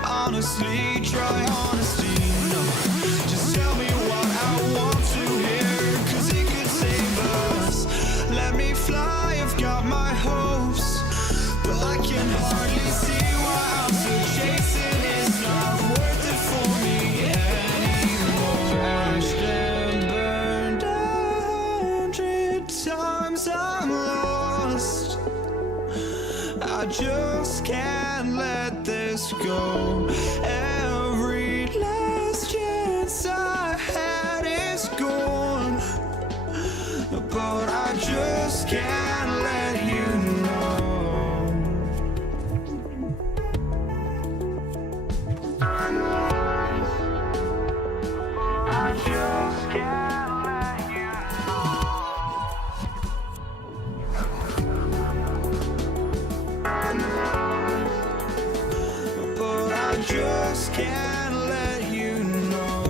honestly, try honesty, no. Just tell me what I want to hear, 'cause it could save us. Let me fly, I've got my hopes, but I can hardly see why I'm still chasing. It's not worth it for me anymore. Crashed and burned 100 times, I'm lost. I just can't let this go. Every last chance I had is gone, but I just can't let you know. I just can't let you but I just can't let you know.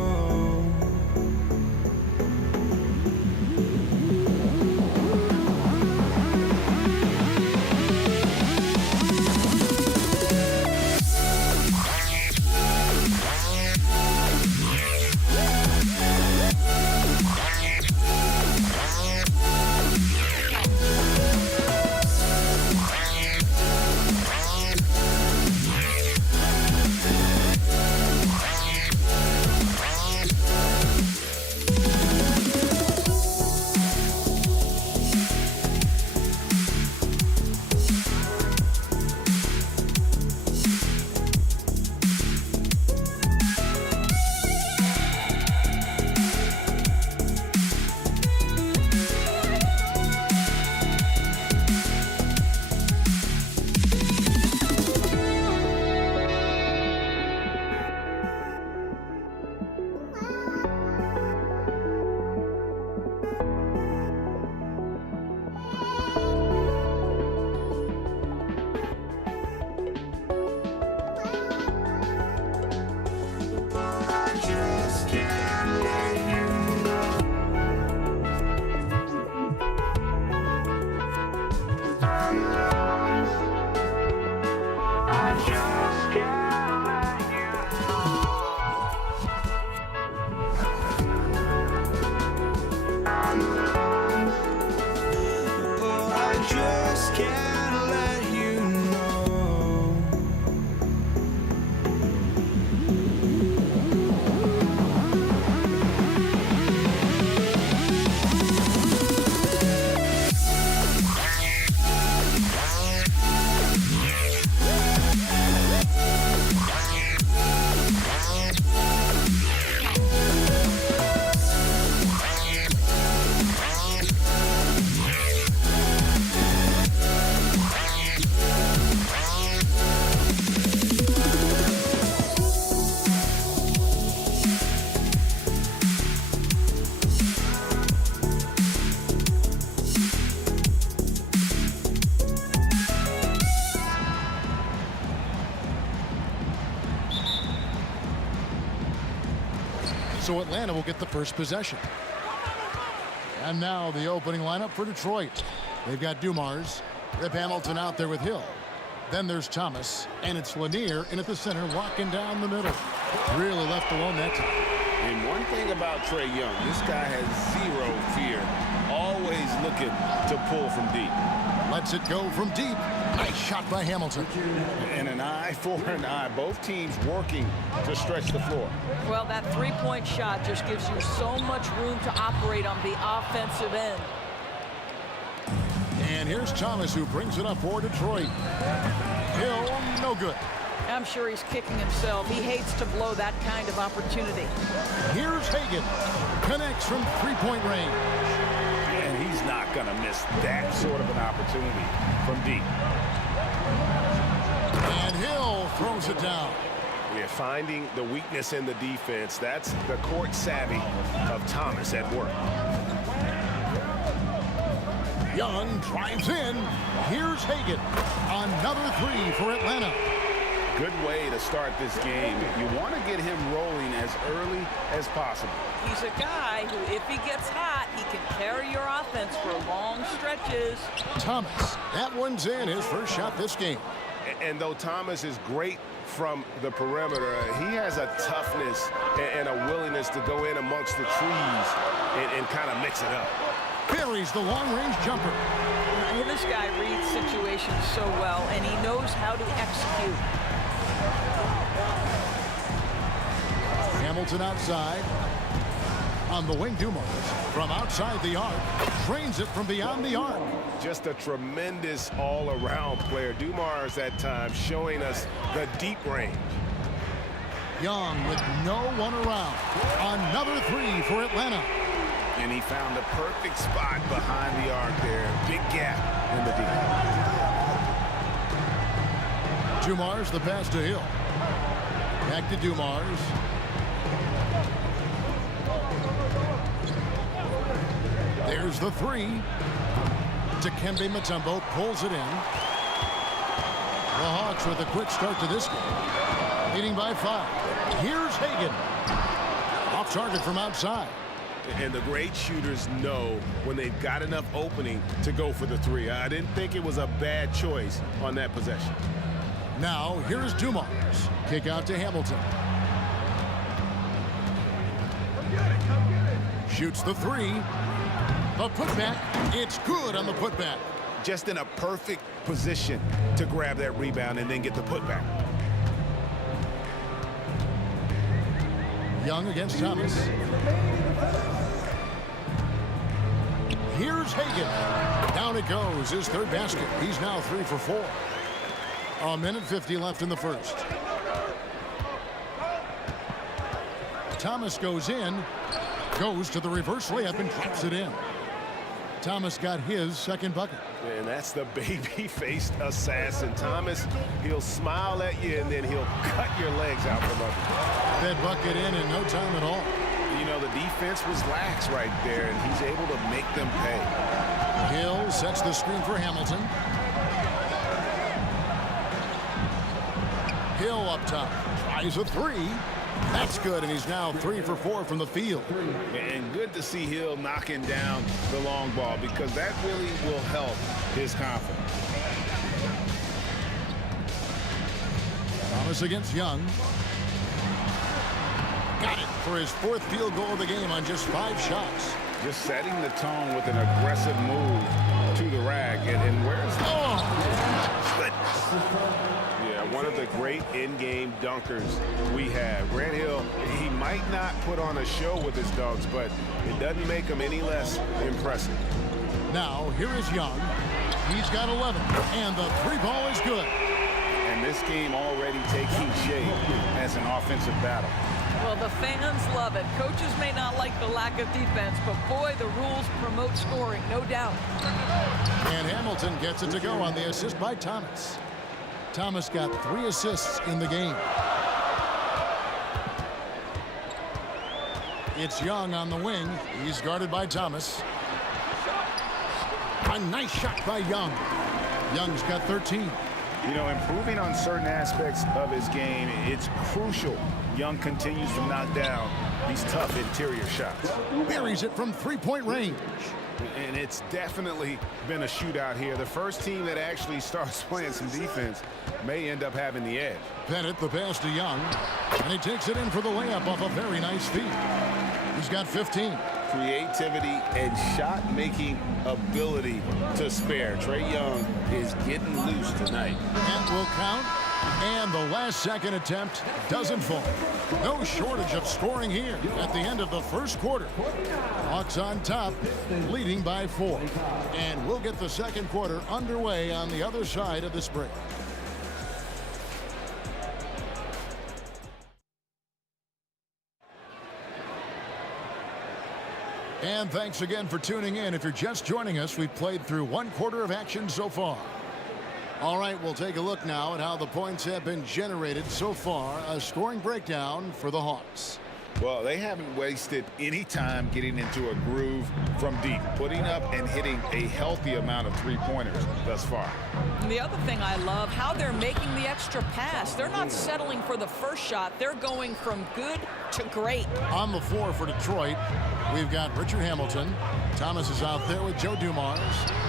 I just can't let you oh, I just can't let you know. So Atlanta will get the first possession. And now the opening lineup for Detroit. They've got Dumars, Rip Hamilton out there with Hill. Then there's Thomas, and it's Lanier in at the center, walking down the middle. Really left alone that time. And one thing about Trae Young, this guy has zero fear. Always looking to pull from deep. Lets it go from deep. Nice shot by Hamilton. And an eye for an eye. Both teams working to stretch the floor. Well, that three-point shot just gives you so much room to operate on the offensive end. And here's Thomas, who brings it up for Detroit. Hill, no good. I'm sure he's kicking himself. He hates to blow that kind of opportunity. Here's Hagan. Connects from three-point range. And he's not going to miss that sort of an opportunity from deep. And Hill throws it down. We're finding the weakness in the defense. That's the court savvy of Thomas at work. Young drives in. Here's Hagan. Another three for Atlanta. Good way to start this game. You want to get him rolling as early as possible. He's a guy who, if he gets hot, he can carry your offense for long stretches. Thomas, that one's in, his first shot this game. And though Thomas is great from the perimeter, he has a toughness and a willingness to go in amongst the trees and kind of mix it up. Buries the long-range jumper. This guy reads situations so well, and he knows how to execute. Hamilton outside. On the wing, Dumars from outside the arc. Drains it from beyond the arc. Just a tremendous all-around player. Dumars at times showing us the deep range. Young with no one around. Another three for Atlanta. And he found the perfect spot behind the arc there. Big gap in the deep. Dumars, the pass to Hill. Back to Dumars. There's the three. Dikembe Mutombo pulls it in. The Hawks with a quick start to this game. Leading by 5. Here's Hagan. Off target from outside. And the great shooters know when they've got enough opening to go for the three. I didn't think it was a bad choice on that possession. Now, here's Dumars. Kick out to Hamilton. Shoots the three. The putback. It's good on the putback. Just in a perfect position to grab that rebound and then get the putback. Young against Thomas. Here's Hagan. Down it goes. His third basket. He's now 3 for 4. A minute 50 left in the first. Thomas goes in. Goes to the reverse layup and drops it in. Thomas got his second bucket. And that's the baby-faced assassin. Thomas, he'll smile at you and then he'll cut your legs out from under you. That bucket in no time at all. You know, the defense was lax right there, and he's able to make them pay. Hill sets the screen for Hamilton. Hill up top. Tries a three. That's good, and he's now 3 for 4 from the field. And good to see Hill knocking down the long ball because that really will help his confidence. Thomas against Young. Got it for his 4th field goal of the game on just 5 shots. Just setting the tone with an aggressive move to the rack. And where's the... Yeah, one of the great in-game dunkers we have. Grant Hill, he might not put on a show with his dunks, but it doesn't make him any less impressive. Now, here is Young. He's got 11, and the 3-ball is good. And this game already taking shape as an offensive battle. Well, the fans love it. Coaches may not like the lack of defense, but boy, the rules promote scoring, no doubt. And Hamilton gets it to go on the assist by Thomas. Thomas got 3 assists in the game. It's Young on the wing. He's guarded by Thomas. A nice shot by Young. Young's got 13. You know, improving on certain aspects of his game, it's crucial Young continues to knock down these tough interior shots. Buries it from 3-point range. And it's definitely been a shootout here. The first team that actually starts playing some defense may end up having the edge. Bennett, the pass to Young, and he takes it in for the layup off a very nice feed. He's got 15. Creativity and shot-making ability to spare. Trae Young is getting loose tonight. And will count. And the last second attempt doesn't fall. No shortage of scoring here at the end of the first quarter. Hawks on top, leading by 4. And we'll get the second quarter underway on the other side of this break. And thanks again for tuning in. If you're just joining us, we've played through 1 quarter of action so far. All right, we'll take a look now at how the points have been generated so far. A scoring breakdown for the Hawks. Well, they haven't wasted any time getting into a groove from deep, putting up and hitting a healthy amount of 3-pointers thus far. And the other thing I love, how they're making the extra pass. They're not settling for the first shot. They're going from good to great. On the floor for Detroit, we've got Richard Hamilton. Thomas is out there with Joe Dumars.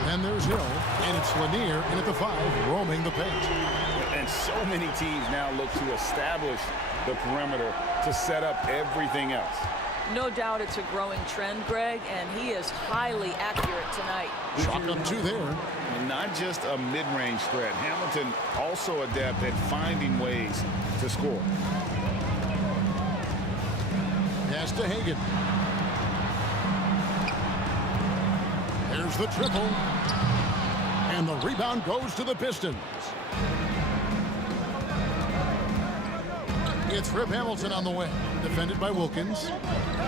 Then there's Hill, and it's Lanier in at the 5, roaming the paint. And so many teams now look to establish the perimeter to set up everything else. No doubt it's a growing trend, Greg, and he is highly accurate tonight. Chalk up 2 there. And not just a mid-range threat. Hamilton also adept at finding ways to score. Pass to Hagan. There's the triple. And the rebound goes to the Pistons. It's Rip Hamilton on the wing. Defended by Wilkins.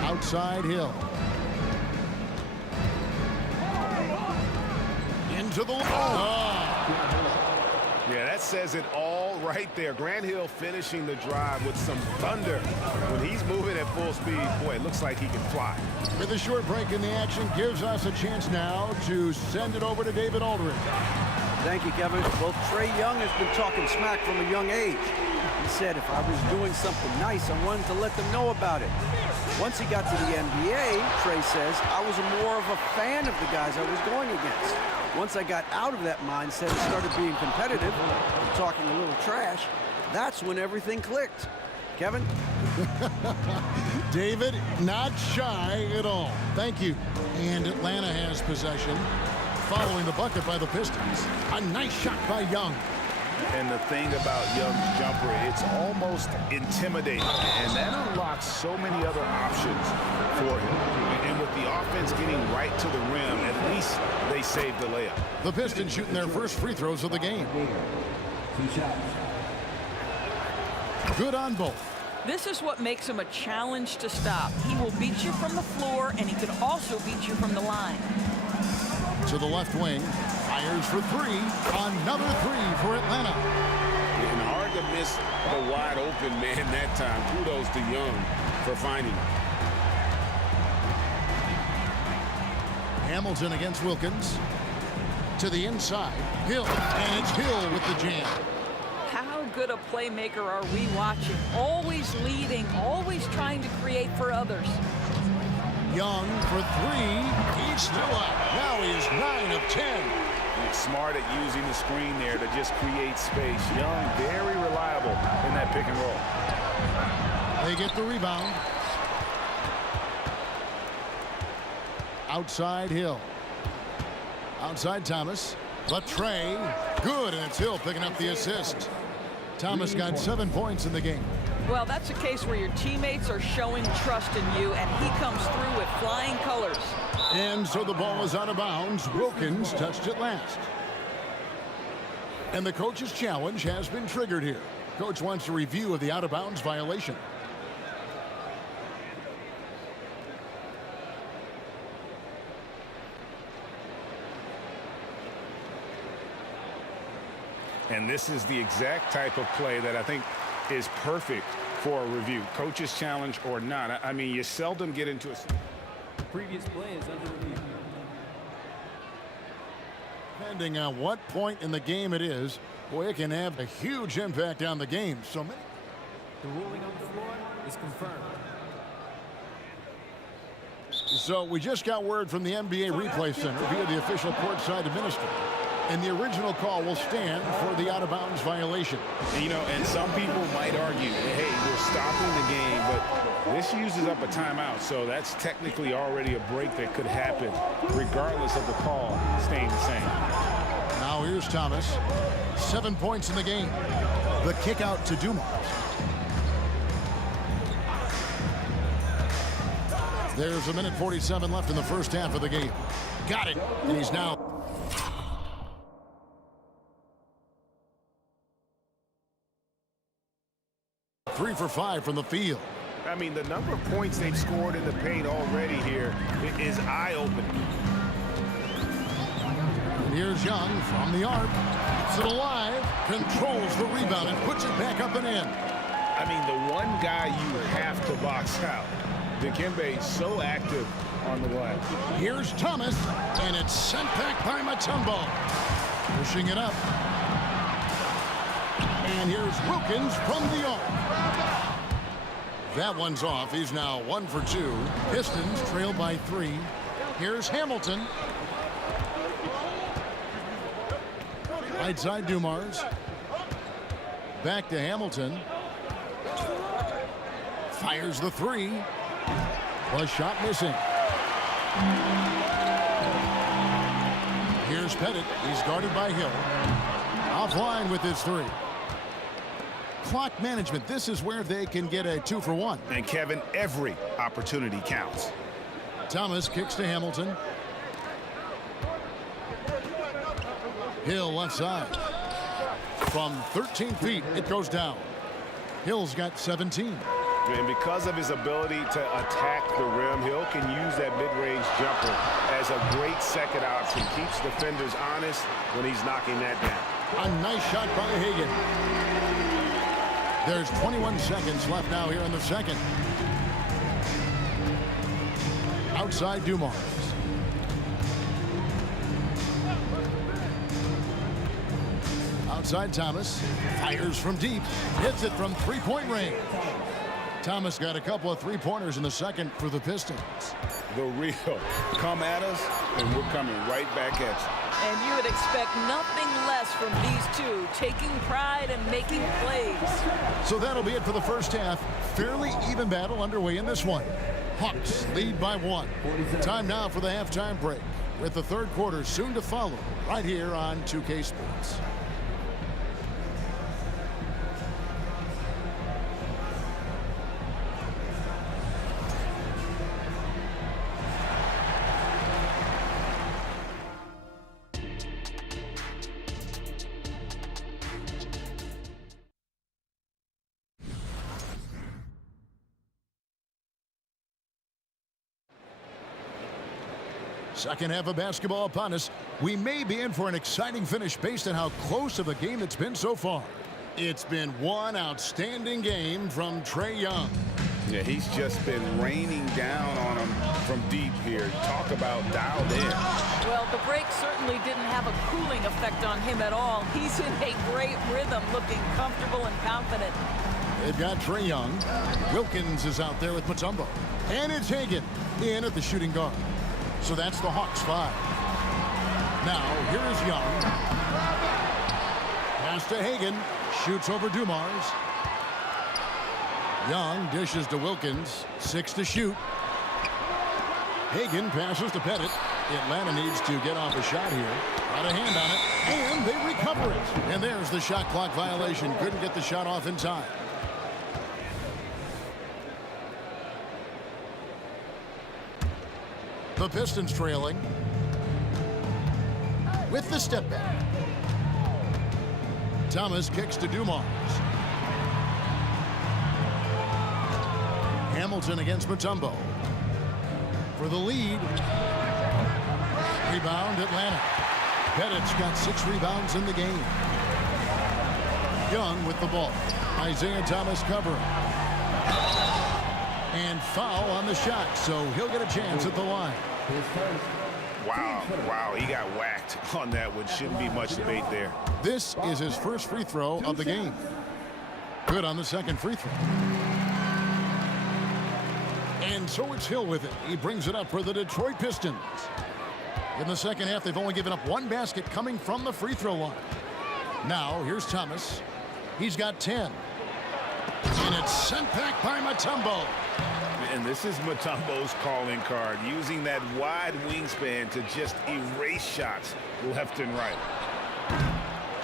Outside Hill. Into the... Yeah, that says it all right there. Grant Hill finishing the drive with some thunder. When he's moving at full speed, boy, it looks like he can fly. With a short break in the action, gives us a chance now to send it over to David Aldridge. Thank you, Kevin. Well, Trae Young has been talking smack from a young age. He said if I was doing something nice, I wanted to let them know about it. Once he got to the NBA, Trae says, I was more of a fan of the guys I was going against. Once I got out of that mindset and started being competitive and talking a little trash, that's when everything clicked. Kevin? David, not shy at all. Thank you. And Atlanta has possession. Following the bucket by the Pistons. A nice shot by Young. And the thing about Young's jumper, it's almost intimidating. And that unlocks so many other options for him. And with the offense getting right to the rim, at least they saved the layup. The Pistons shooting their first free throws of the game. Good on both. This is what makes him a challenge to stop. He will beat you from the floor, and he can also beat you from the line. To the left wing. Fires for 3. Another 3 for Atlanta. And hard to miss the wide open man that time. Kudos to Young for finding him. Hamilton against Wilkins. To the inside. Hill. And it's Hill with the jam. How good a playmaker are we watching? Always leading, always trying to create for others. Young for three. He's still up. Now he is 9 of 10. He's smart at using the screen there to just create space. Young, very reliable in that pick and roll. They get the rebound. Outside Hill. Outside Thomas. Latre. Good, and it's Hill picking up the assist. Thomas got 7 points in the game. Well, that's a case where your teammates are showing trust in you, and he comes through with flying colors. And so the ball is out of bounds. Wilkins touched it last. And the coach's challenge has been triggered here. Coach wants a review of the out-of-bounds violation. And this is the exact type of play that I think is perfect for a review. Coach's challenge or not. I mean, you seldom get into a... Previous play is under review. Depending on what point in the game it is, boy, it can have a huge impact on the game. So many. The ruling on the floor is confirmed. So we just got word from the NBA Replay Center via the official courtside administrator. And the original call will stand for the out-of-bounds violation. You know, and some people might argue, hey, we're stopping the game, but this uses up a timeout, so that's technically already a break that could happen, regardless of the call staying the same. Now here's Thomas. 7 points in the game. The kick out to Dumars. There's 1:47 left in the first half of the game. Got it. And he's now... Three for 5 from the field. I mean, the number of points they've scored in the paint already here is eye-opening. And here's Young from the arc. Keeps it alive. Controls the rebound and puts it back up and in. I mean, the one guy you have to box out. Dikembe so active on the glass. Here's Thomas, and it's sent back by Mutombo. Pushing it up. And here's Wilkins from the arc. That one's off. He's now 1 for 2. Pistons trail by 3. Here's Hamilton. Right side Dumars. Back to Hamilton. Fires the 3. Was shot missing. Here's Pettit. He's guarded by Hill. Offline with his 3. Clock management. This is where they can get a 2 for 1. And Kevin, every opportunity counts. Thomas kicks to Hamilton. Hill left side. From 13 feet, it goes down. Hill's got 17. And because of his ability to attack the rim, Hill can use that mid-range jumper as a great second option. Keeps defenders honest when he's knocking that down. A nice shot by Hagan. There's 21 seconds left now here in the second. Outside Dumars. Outside Thomas. Fires from deep. Hits it from three-point range. Thomas got a couple of three-pointers in the second for the Pistons. The real. Come at us, and we're coming right back at you. And you would expect nothing less from these two, taking pride and making plays. So that'll be it for the first half. Fairly even battle underway in this one. Hawks lead by 1. Time now for the halftime break, with the third quarter soon to follow right here on 2K Sports. Second half of basketball upon us. We may be in for an exciting finish based on how close of a game it's been so far. It's been one outstanding game from Trae Young. Yeah, he's just been raining down on him from deep here. Talk about dialed in. Well, the break certainly didn't have a cooling effect on him at all. He's in a great rhythm, looking comfortable and confident. They've got Trey Young. Wilkins is out there with Mutombo. And it's Hagan in at the shooting guard. So that's the Hawks 5. Now, here is Young. Pass to Hagan. Shoots over Dumars. Young dishes to Wilkins. 6 to shoot. Hagan passes to Pettit. Atlanta needs to get off a shot here. Got a hand on it. And they recover it. And there's the shot clock violation. Couldn't get the shot off in time. The Pistons trailing with the step back. Thomas kicks to Dumars. Hamilton against Mutombo. For the lead. Rebound Atlanta. Pettit's got 6 rebounds in the game. Young with the ball. Isaiah Thomas covering. And foul on the shot, so he'll get a chance at the line. Wow, he got whacked on that one. Shouldn't be much debate there. This is his first free throw of the game. Good on the second free throw. And so it's Hill with it. He brings it up for the Detroit Pistons. In the second half, they've only given up 1 basket coming from the free throw line. Now, here's Thomas. He's got 10. And it's sent back by Mutombo. And this is Mutombo's calling card, using that wide wingspan to just erase shots left and right.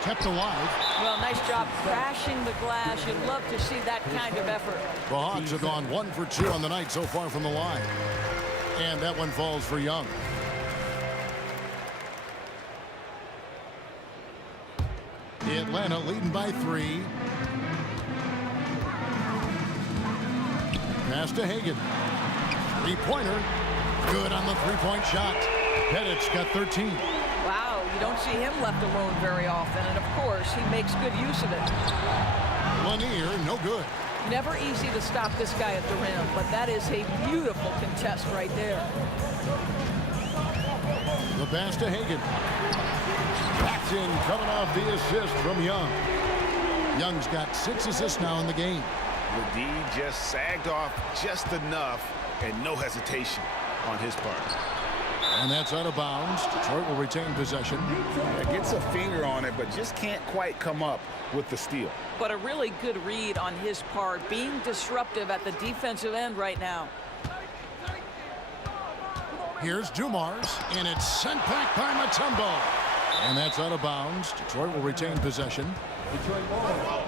Kept alive. Well, nice job crashing the glass. You'd love to see that kind of effort. The Hawks have gone 1 for 2 on the night so far from the line. And that one falls for Young. Atlanta leading by 3. Pass to Hagan. 3-pointer. Good on the 3-point shot. Pettit's got 13. Wow, you don't see him left alone very often. And, of course, he makes good use of it. Lanier, no good. Never easy to stop this guy at the rim, but that is a beautiful contest right there. The pass to Hagan. Paxton coming off the assist from Young. Young's got 6 assists now in the game. The D just sagged off just enough, and no hesitation on his part. And that's out of bounds. Detroit will retain possession. Gets a finger on it, but just can't quite come up with the steal. But a really good read on his part, being disruptive at the defensive end right now. Here's Dumars, and it's sent back by Mutombo. And that's out of bounds. Detroit will retain possession. Detroit ball.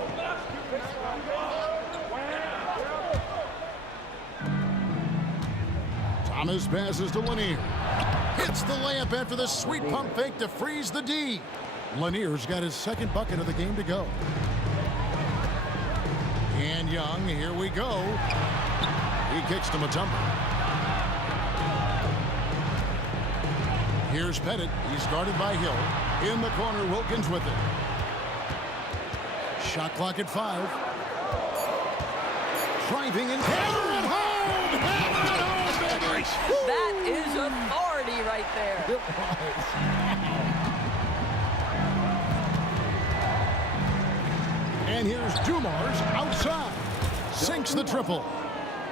Thomas passes to Lanier. Hits the layup after the sweet pump fake to freeze the D. Lanier's got his 2nd bucket of the game to go. And Young, here we go. He kicks to Mutombo. Here's Pettit. He's guarded by Hill. In the corner, Wilkins with it. Shot clock at 5. Driving and hammer it home! Hammer it home, baby! That is authority right there. It was. And here's Dumars outside. Sinks the triple.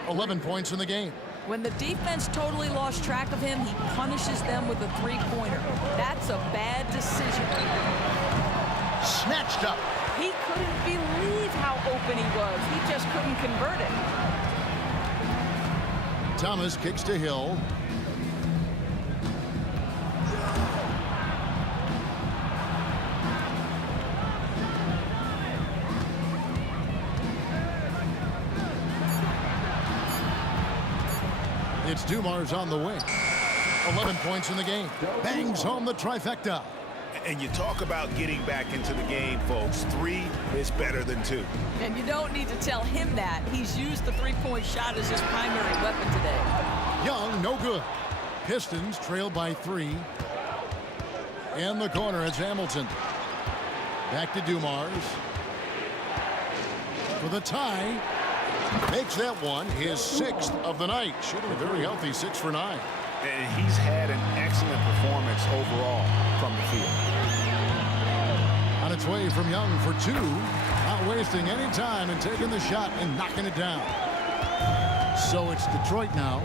11 points in the game. When the defense totally lost track of him, he punishes them with a 3-pointer. That's a bad decision. Snatched up. He couldn't believe how open he was. He just couldn't convert it. Thomas kicks to Hill. It's Dumars on the wing. 11 points in the game. Bangs home the trifecta. And you talk about getting back into the game, folks. 3 is better than 2. And you don't need to tell him that. He's used the 3-point shot as his primary weapon today. Young, no good. Pistons trail by 3. In the corner, it's Hamilton. Back to Dumars. For the tie. Makes that one his 6th of the night. Shooting a very healthy 6 for 9. And he's had an excellent performance overall from the field. On its way from Young for 2. Not wasting any time and taking the shot and knocking it down. So it's Detroit now.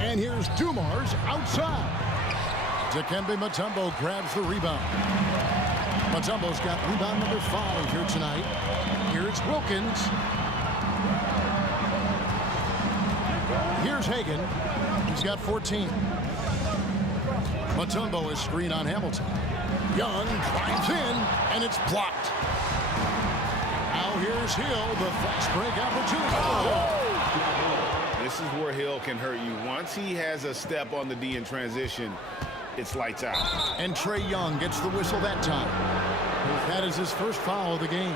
And here's Dumars outside. Dikembe Mutombo grabs the rebound. Mutombo's got rebound number 5 here tonight. Here's Wilkins. Here's Hagan. He's got 14. Mutombo is screen on Hamilton. Young drives in, and it's blocked. Now here's Hill, the fast break opportunity. Oh! This is where Hill can hurt you. Once he has a step on the D in transition, it's lights out. And Trae Young gets the whistle that time. That is his first foul of the game.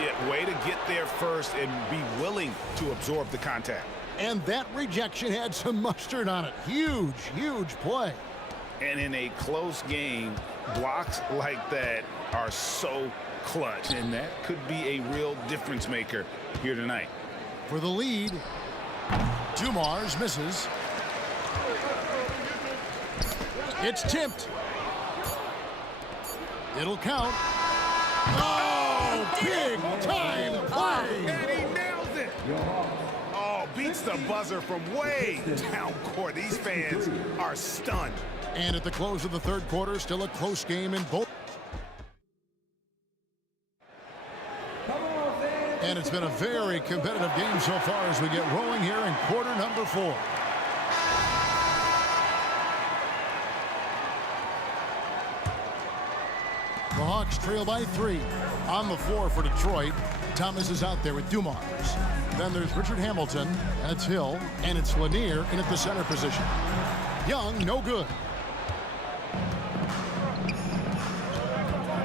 Yeah, way to get there first and be willing to absorb the contact. And that rejection had some mustard on it. Huge, huge play. And in a close game, blocks like that are so clutch, and that could be a real difference maker here tonight. For the lead, Dumars misses. It's tipped. It'll count. Oh, big time play. And he nails it. Oh, beats the buzzer from way down court. These fans are stunned. And at the close of the third quarter, still a close game in both. And it's been a very competitive game so far as we get rolling here in quarter number 4. The Hawks trail by 3. On the floor for Detroit, Thomas is out there with Dumars. Then there's Richard Hamilton, and it's Hill, and it's Lanier in at the center position. Young, no good.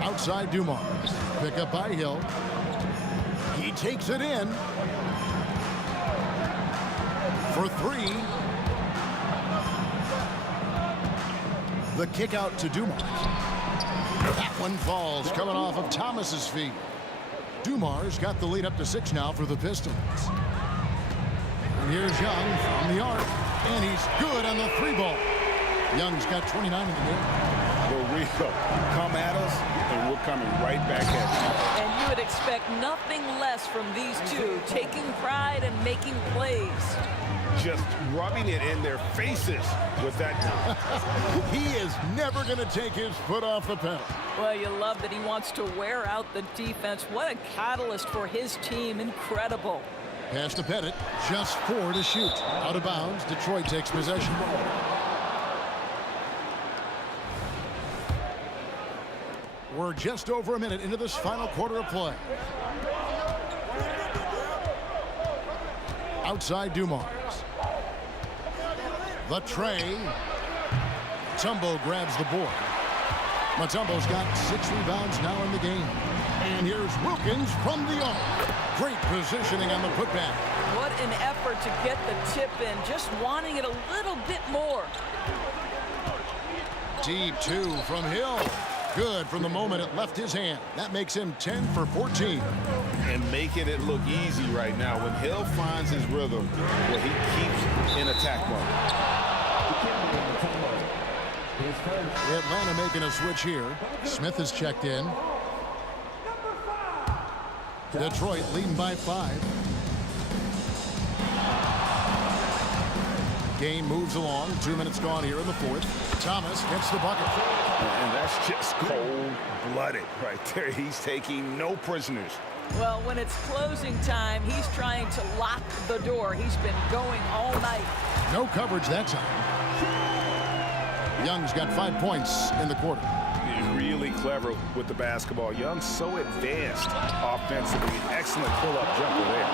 Outside Dumars. Pick up by Hill. He takes it in. For 3. The kick out to Dumars. That one falls, coming off of Thomas's feet. Dumars got the lead up to 6 now for the Pistons. And here's Young from the arc, and he's good on the 3-ball. Young's got 29 in the game. Well, Rico, come at us, and we're coming right back at you. And you would expect nothing less from these two, taking pride and making plays. Just rubbing it in their faces with that. He is never going to take his foot off the pedal. Well, you love that he wants to wear out the defense. What a catalyst for his team. Incredible. Pass to Pettit. Just 4 to shoot. Out of bounds. Detroit takes possession. We're just over a minute into this final quarter of play. Outside Dumars. The tray. Mutombo grabs the board. Mutombo's got 6 rebounds now in the game. And here's Wilkins from the arc. Great positioning on the putback. What an effort to get the tip in, just wanting it a little bit more. Deep 2 from Hill. Good from the moment it left his hand. That makes him 10 for 14. And making it look easy right now. When Hill finds his rhythm, well, he keeps in attack mode. Atlanta making a switch here. Smith has checked in. Detroit leading by 5. Game moves along. 2 minutes gone here in the 4th. Thomas gets the bucket. And that's just cold-blooded right there. He's taking no prisoners. Well, when it's closing time, he's trying to lock the door. He's been going all night. No coverage that time. Young's got 5 points in the quarter. He's really clever with the basketball. Young's so advanced offensively. Excellent pull-up jumper there.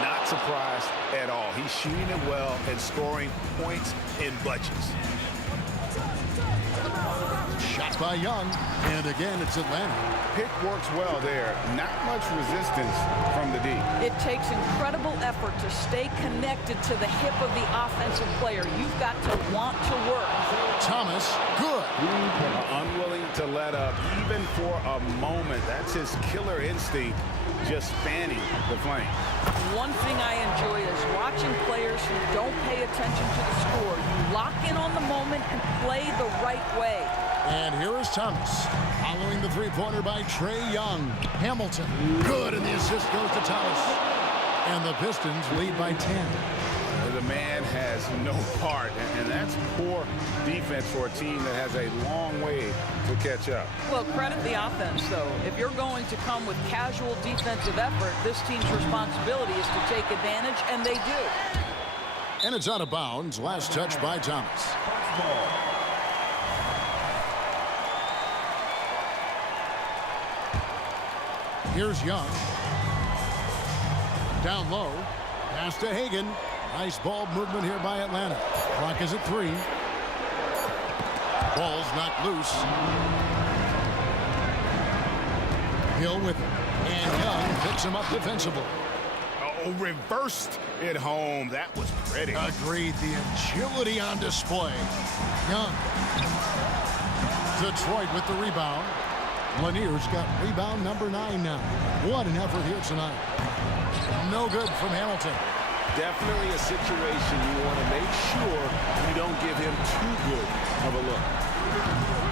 Not surprised at all. He's shooting it well and scoring points in bunches. Shot by Young, and again it's Atlanta. Pick works well there. Not much resistance from the D. It takes incredible effort to stay connected to the hip of the offensive player. You've got to want to work. Thomas, good. Unwilling to let up even for a moment. That's his killer instinct, just fanning the flame. One thing I enjoy is watching players who don't pay attention to the score. You lock in on the moment and play the right way. And here is Thomas, following the three-pointer by Trae Young. Hamilton, good, and the assist goes to Thomas. And the Pistons lead by 10. The man has no heart, and that's poor defense for a team that has a long way to catch up. Well, credit the offense, though. If you're going to come with casual defensive effort, this team's responsibility is to take advantage, and they do. And it's out of bounds. Last touch by Thomas. Here's Young. Down low. Pass to Hagan. Nice ball movement here by Atlanta. Clock is at 3. Ball's knocked loose. Hill with it. And Young picks him up defensively. Oh, reversed it home. That was pretty. Agreed. The agility on display. Young. Detroit with the rebound. Lanier's got rebound number 9 now. What an effort here tonight. No good from Hamilton. Definitely a situation you want to make sure you don't give him too good of a look.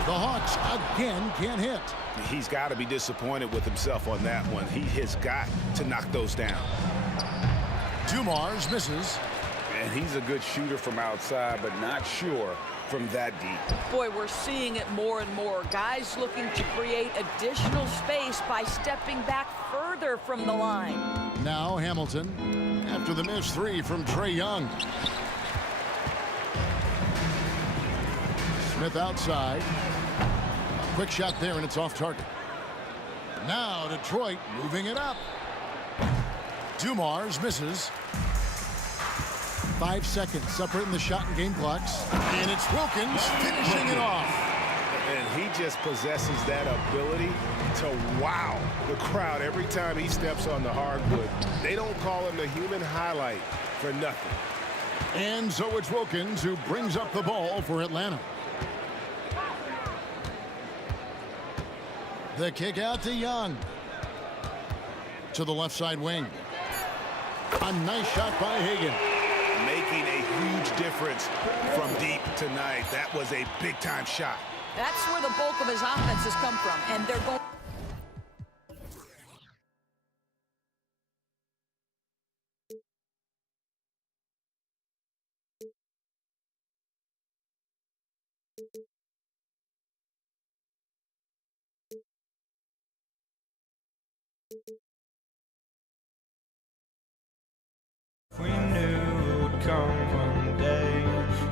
The Hawks again can't hit. He's got to be disappointed with himself on that one. He has got to knock those down. Dumars misses. And he's a good shooter from outside, but not sure from that deep. Boy, we're seeing it more and more. Guys looking to create additional space by stepping back further from the line. Now Hamilton after the missed 3 from Trae Young. Smith outside. A quick shot there, and it's off target. Now Detroit moving it up. Dumars misses. 5 seconds separating the shot and game clocks. And it's Wilkins finishing it off. And he just possesses that ability to wow the crowd every time he steps on the hardwood. They don't call him the human highlight for nothing. And so it's Wilkins who brings up the ball for Atlanta. The kick out to Young. To the left side wing. A nice shot by Hagan. Making a huge difference from deep tonight. That was a big-time shot. That's where the bulk of his offense has come from, and they're going. We knew it would come one day,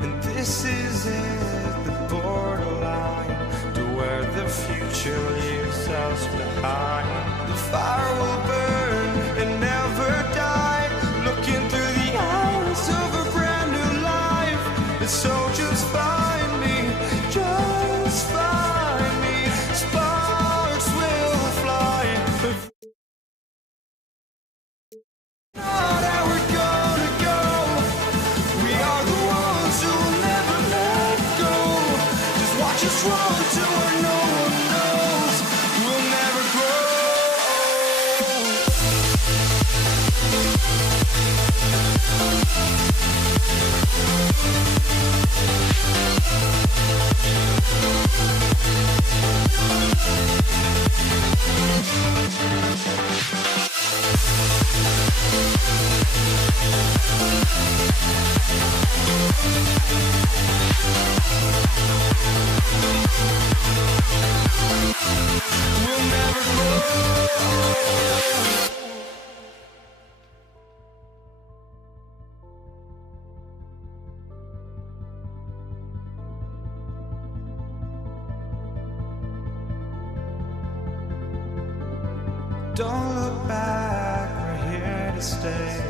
and this is it, the borderline to where the future leaves us behind. The fire will burn and never die, looking through the eyes of a brand new life. And so just find me, just find me. Sparks will fly. Just run to where no one knows we'll never Don't look back, we're here to stay.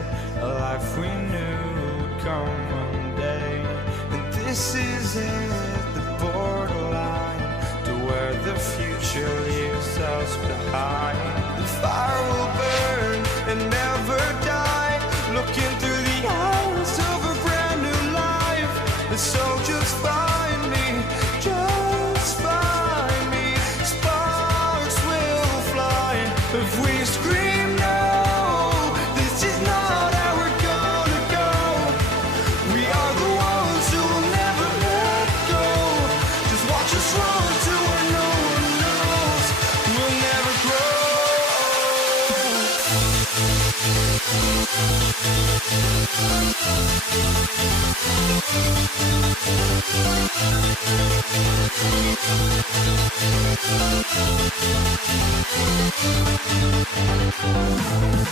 A life we knew would come one day. And this is it, the borderline to where the future leaves us behind. The fire will burn and never die, looking through the eyes of a brand new life. And so just find me, just find me.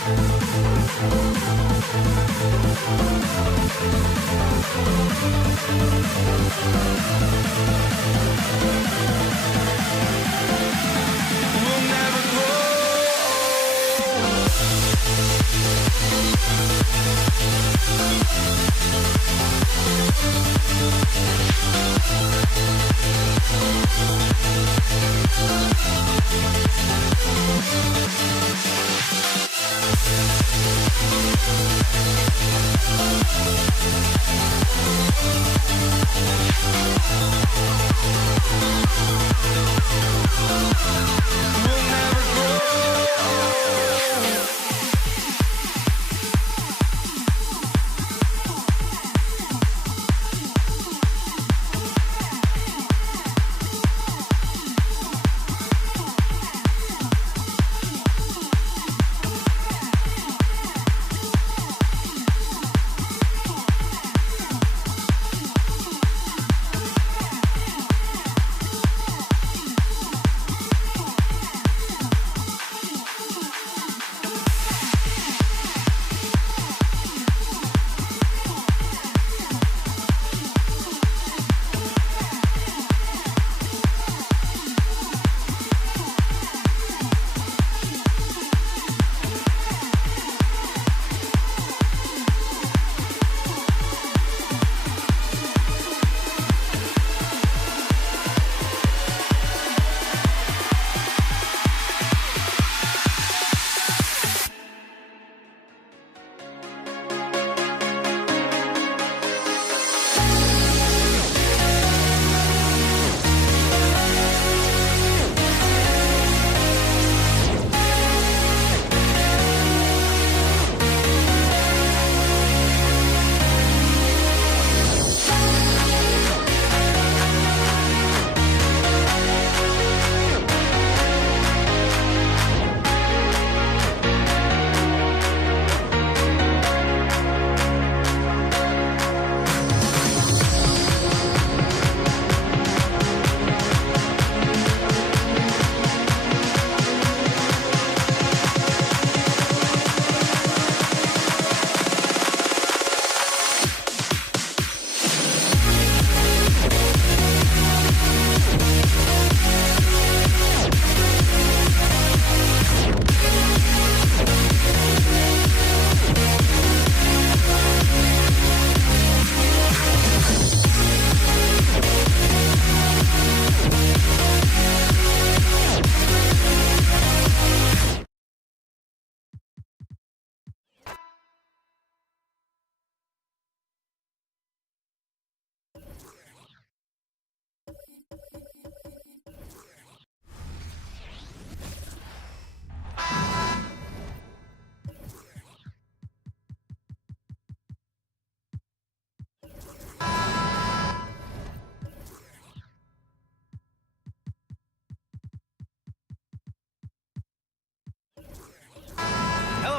We'll never grow. We'll never grow.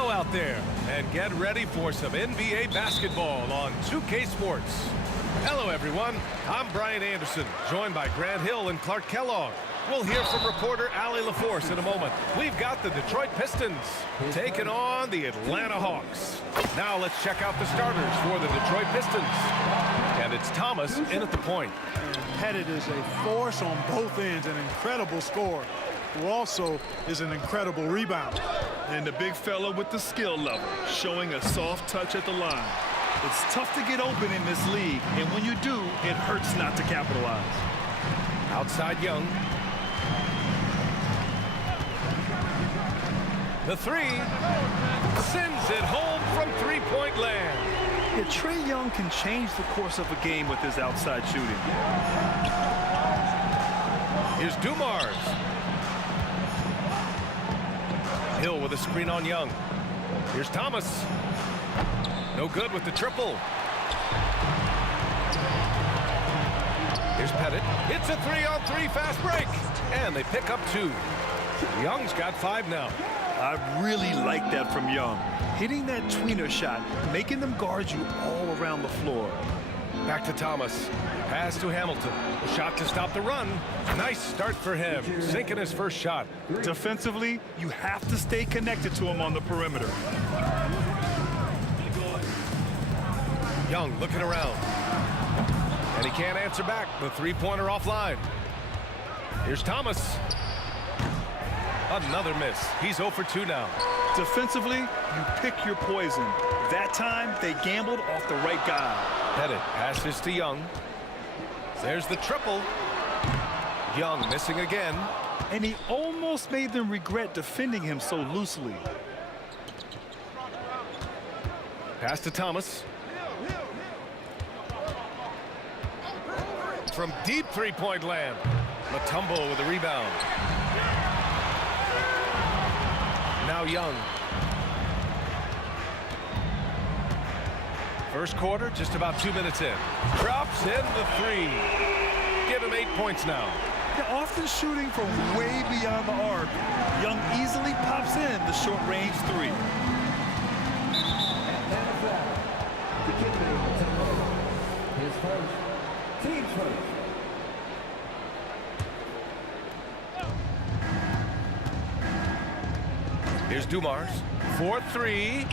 Out there and get ready for some NBA basketball on 2K Sports. Hello everyone, I'm Brian Anderson, joined by Grant Hill and Clark Kellogg. We'll hear from reporter Allie LaForce in a moment. We've got the Detroit Pistons taking on the Atlanta Hawks. Now let's check out the starters for the Detroit Pistons. And it's Thomas in at the point. Pettit is a force on both ends, an incredible scorer, who also is an incredible rebounder. And the big fella with the skill level, showing a soft touch at the line. It's tough to get open in this league, and when you do, it hurts not to capitalize. Outside Young. The three sends it home from three-point land. Yeah, Trae Young can change the course of a game with his outside shooting. Here's Dumars. Hill with a screen on Young. Here's Thomas. No good with the triple. Here's Pettit. It's a 3-on-3 fast break. And they pick up 2. Young's got 5 now. I really like that from Young. Hitting that tweener shot, making them guard you all around the floor. Back to Thomas. Pass to Hamilton. A shot to stop the run. Nice start for him. Sinking his first shot. Defensively, you have to stay connected to him on the perimeter. Young looking around. And he can't answer back. The three-pointer offline. Here's Thomas. Another miss. He's 0 for 2 now. Defensively, you pick your poison. That time, they gambled off the right guy. Pettit passes to Young. There's the triple. Young missing again. And he almost made them regret defending him so loosely. Pass to Thomas. From deep three-point land. Mutombo with a rebound. Now Young. First quarter, just about 2 minutes in. Drops in the three. Give him 8 points now. They're often shooting from way beyond the arc. Young easily pops in the short-range three. His first, team's first. Here's Dumars. 4-3.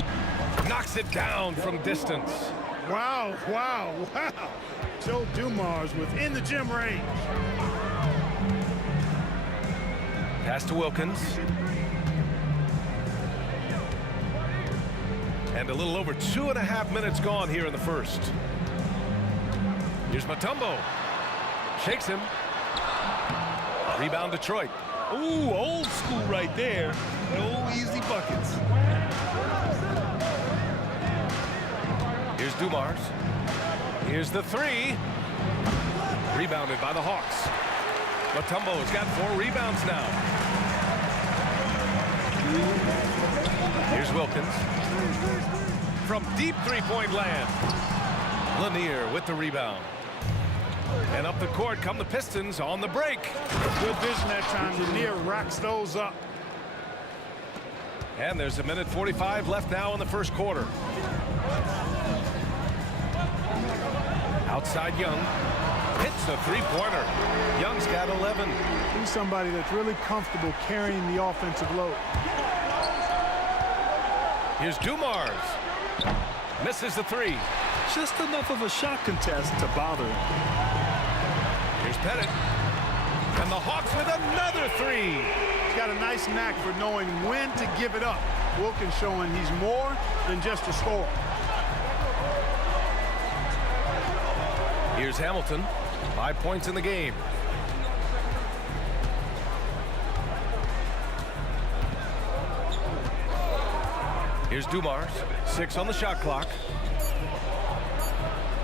Knocks it down from distance. Wow, wow, wow. Joe Dumars within the gym range. Pass to Wilkins. And a little over 2.5 minutes gone here in the first. Here's Mutombo. Shakes him. Rebound Detroit. Ooh, old school right there. No easy buckets. Here's Dumars. Here's the three. Rebounded by the Hawks. Mutombo's got 4 rebounds now. Here's Wilkins. From deep three-point land. Lanier with the rebound. And up the court come the Pistons on the break. Good vision that time. Lanier racks those up. And there's 1:45 left now in the first quarter. Outside Young. Hits the three-pointer. Young's got 11. He's somebody that's really comfortable carrying the offensive load. Here's Dumars. Misses the three. Just enough of a shot contest to bother him. Here's Pettit. And the Hawks with another three. He's got a nice knack for knowing when to give it up. Wilkins showing he's more than just a scorer. Here's Hamilton. 5 points in the game. Here's Dumars. 6 on the shot clock.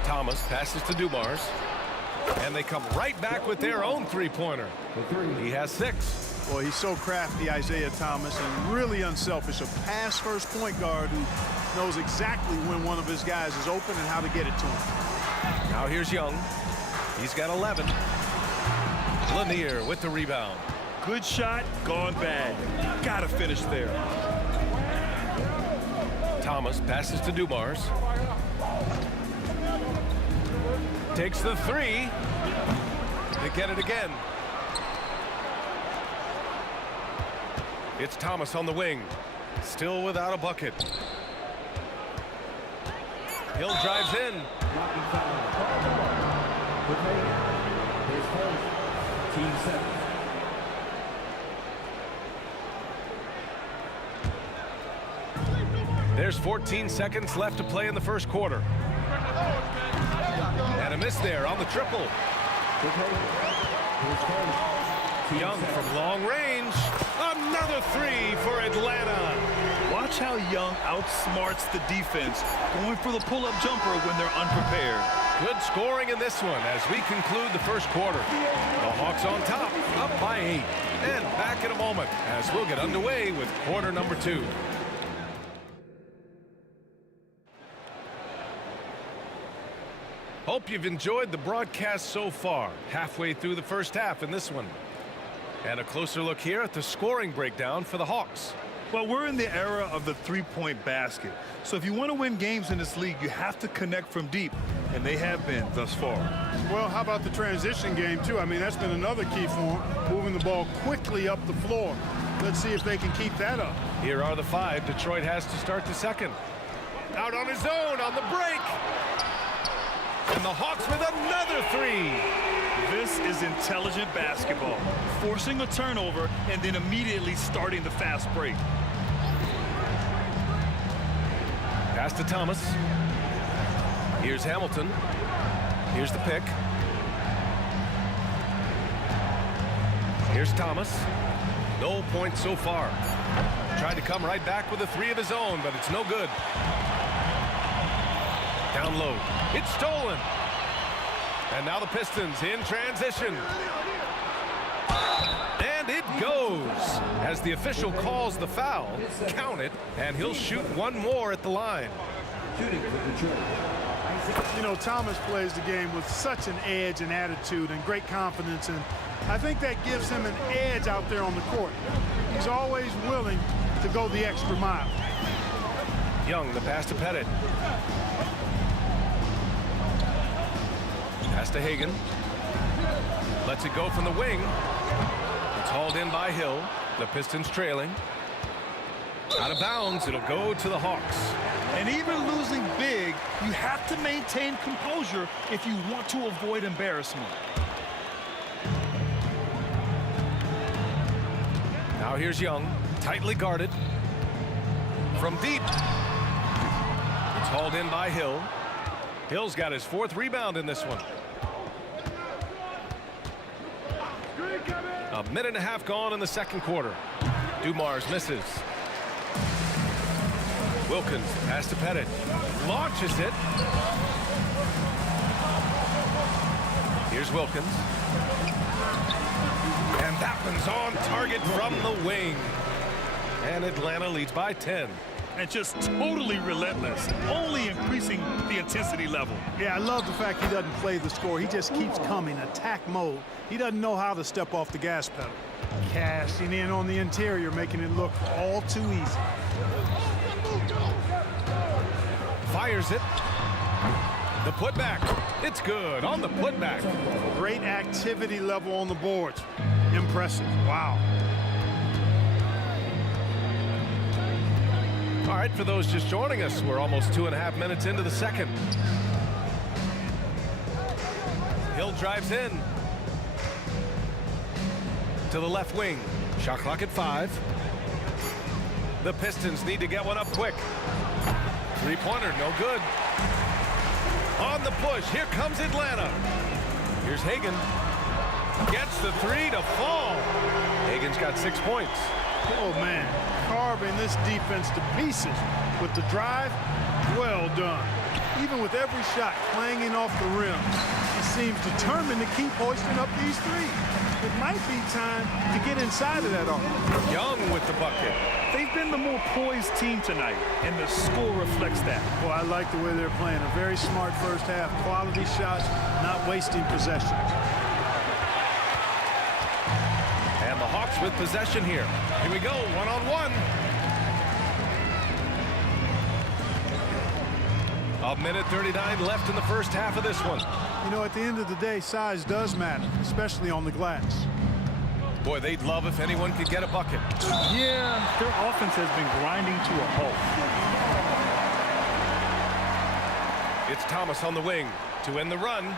Thomas passes to Dumars. And they come right back with their own three-pointer. He has 6. Boy, he's so crafty, Isaiah Thomas, and really unselfish. A pass-first point guard who knows exactly when one of his guys is open and how to get it to him. Now here's Young. He's got 11. Lanier with the rebound. Good shot, gone bad. Gotta finish there. Thomas passes to Dumars. Takes the three. They get it again. It's Thomas on the wing. Still without a bucket. Hill drives in. His first, team seven. There's 14 seconds left to play in the first quarter. And a miss there on the triple. Young from long range. Another three for Atlanta. Watch how Young outsmarts the defense, going for the pull-up jumper when they're unprepared. Good scoring in this one as we conclude the first quarter. The Hawks on top, up by 8. And back in a moment as we'll get underway with quarter number 2. Hope you've enjoyed the broadcast so far. Halfway through the first half in this one. And a closer look here at the scoring breakdown for the Hawks. Well, we're in the era of the three-point basket. So if you want to win games in this league, you have to connect from deep, and they have been thus far. Well, how about the transition game, too? I mean, that's been another key for them, moving the ball quickly up the floor. Let's see if they can keep that up. Here are the 5. Detroit has to start the second. Out on his own on the break. And the Hawks with another 3. This is intelligent basketball, forcing a turnover and then immediately starting the fast break. Pass to Thomas. Here's Hamilton. Here's the pick. Here's Thomas. No points so far. Tried to come right back with a 3 of his own, but it's no good. Down low. It's stolen. And now the Pistons in transition. And it goes. As the official calls the foul, count it, and he'll shoot one more at the line. You know, Thomas plays the game with such an edge and attitude and great confidence, and I think that gives him an edge out there on the court. He's always willing to go the extra mile. Young, the pass to Pettit. Pass to Hagan. Lets it go from the wing. It's hauled in by Hill. The Pistons trailing. Out of bounds, it'll go to the Hawks. And even losing big, you have to maintain composure if you want to avoid embarrassment. Now here's Young, tightly guarded. From deep. It's hauled in by Hill. Hill's got his 4th rebound in this one. A minute and a half gone in the second quarter. Dumars misses. Wilkins, pass to Pettit. Launches it. Here's Wilkins. And that one's on target from the wing. And Atlanta leads by 10. And just totally relentless, only increasing the intensity level. Yeah, I love the fact he doesn't play the score. He just keeps coming, attack mode. He doesn't know how to step off the gas pedal. Cashing in on the interior, making it look all too easy. Fires it. The putback. It's good on the putback. Great activity level on the boards. Impressive. Wow. All right, for those just joining us, we're almost 2.5 minutes into the second. Hill drives in to the left wing. Shot clock at 5. The Pistons need to get one up quick. 3-pointer, no good. On the push, here comes Atlanta. Here's Hagan. Gets the 3 to fall. Hagan's got 6 points. Oh, man, carving this defense to pieces with the drive. Well done. Even with every shot clanging off the rim, he seems determined to keep hoisting up these 3. It might be time to get inside of that arc. Young with the bucket. They've been the more poised team tonight, and the score reflects that. Well, I like the way they're playing. A very smart first half. Quality shots, not wasting possessions. And the Hawks with possession here. Here we go, one-on-one. A minute 39 left in the first half of this one. You know, at the end of the day, size does matter, especially on the glass. Boy, they'd love if anyone could get a bucket. Yeah, their offense has been grinding to a halt. It's Thomas on the wing to end the run,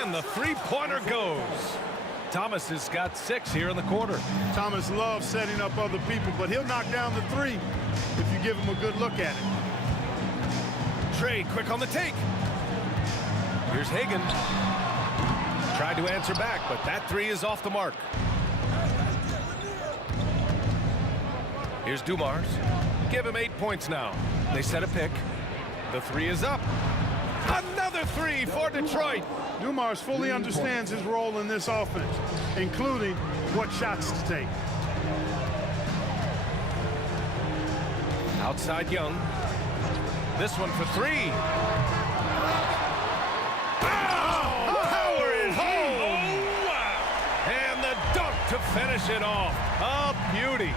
and the 3-pointer goes. Thomas has got 6 here in the quarter. Thomas loves setting up other people, but he'll knock down the 3 if you give him a good look at it. Trey quick on the take. Here's Hagan. Tried to answer back, but that 3 is off the mark. Here's Dumars. Give him 8 points now. They set a pick. The 3 is up. Another 3 for Detroit. Dumars fully understands his role in this offense, including what shots to take. Outside Young. This one for 3. Power it home! And the dunk to finish it off. A beauty.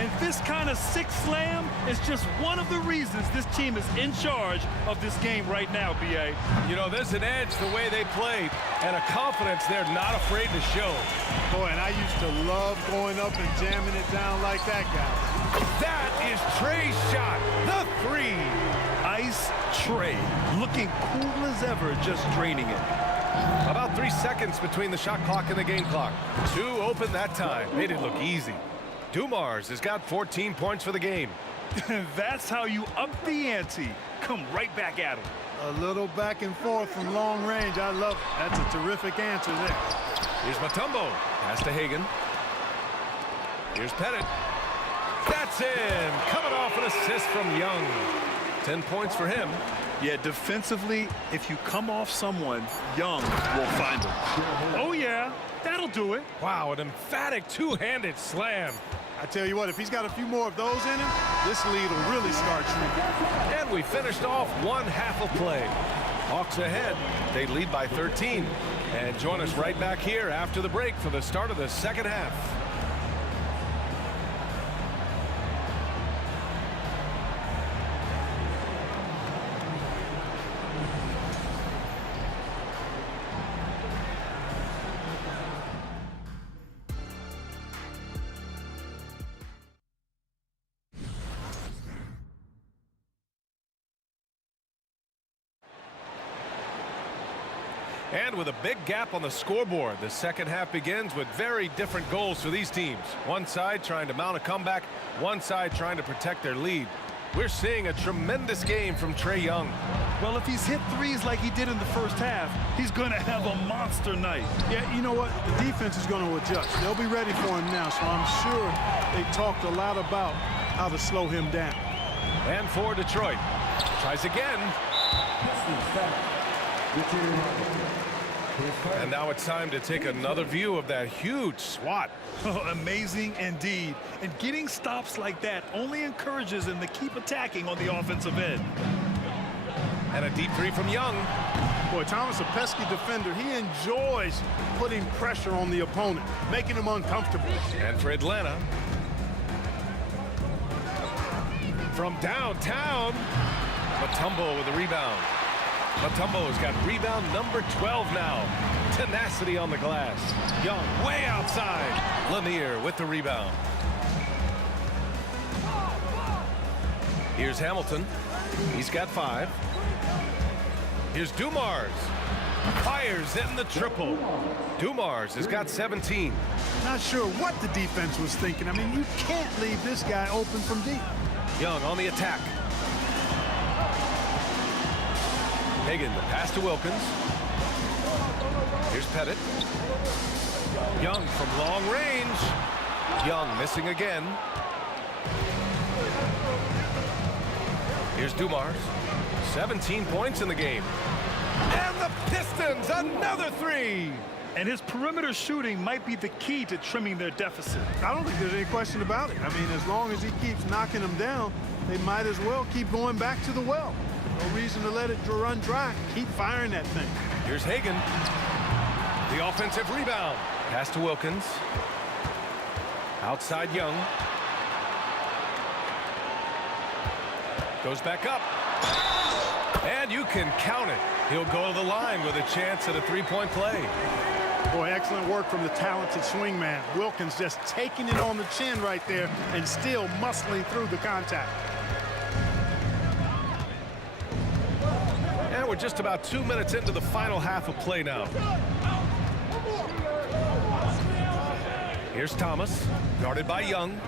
And this kind of sick slam is just one of the reasons this team is in charge of this game right now, B.A. You know, there's an edge the way they played and a confidence they're not afraid to show. Boy, and I used to love going up and jamming it down like that guy. That is Trey's shot, the three. Ice Trey, looking cool as ever, just draining it. About 3 seconds between the shot clock and the game clock. 2 open that time. Made it look easy. Dumars has got 14 points for the game. That's how you up the ante. Come right back at him. A little back and forth from long range. I love it. That's a terrific answer there. Here's Mutombo. Pass to Hagan. Here's Pettit. That's in. Coming off an assist from Young. 10 points for him. Yeah, defensively, if you come off someone, Young will find him. Oh, yeah, that'll do it. Wow, an emphatic two-handed slam. I tell you what, if he's got a few more of those in him, this lead will really start shrinking. And we finished off one half of play. Hawks ahead. They lead by 13. And join us right back here after the break for the start of the second half. And with a big gap on the scoreboard, the second half begins with very different goals for these teams. One side trying to mount a comeback, one side trying to protect their lead. We're seeing a tremendous game from Trae Young. Well, if he's hit threes like he did in the first half, he's going to have a monster night. Yeah, you know what? The defense is going to adjust. They'll be ready for him now, so I'm sure they talked a lot about how to slow him down. And for Detroit. Tries again. And now it's time to take another view of that huge swat. Oh, amazing indeed. And getting stops like that only encourages him to keep attacking on the offensive end. And a deep three from Young. Boy, Thomas, a pesky defender. He enjoys putting pressure on the opponent, making him uncomfortable. And for Atlanta. From downtown, Mutombo with the rebound. Mutombo's got rebound number 12 now. Tenacity on the glass. Young way outside. Lanier with the rebound. Here's Hamilton. He's got 5. Here's Dumars. Fires in the triple. Dumars has got 17. Not sure what the defense was thinking. I mean, you can't leave this guy open from deep. Young on the attack. Hagan, the pass to Wilkins. Here's Pettit. Young from long range. Young missing again. Here's Dumars. 17 points in the game. And the Pistons, another 3. And his perimeter shooting might be the key to trimming their deficit. I don't think there's any question about it. I mean, as long as he keeps knocking them down, they might as well keep going back to the well. No reason to let it run dry. Keep firing that thing. Here's Hagan. The offensive rebound. Pass to Wilkins. Outside Young. Goes back up. And you can count it. He'll go to the line with a chance at a three-point play. Boy, excellent work from the talented swingman. Wilkins just taking it on the chin right there and still muscling through the contact. And we're just about 2 minutes into the final half of play now. Here's Thomas, guarded by Young.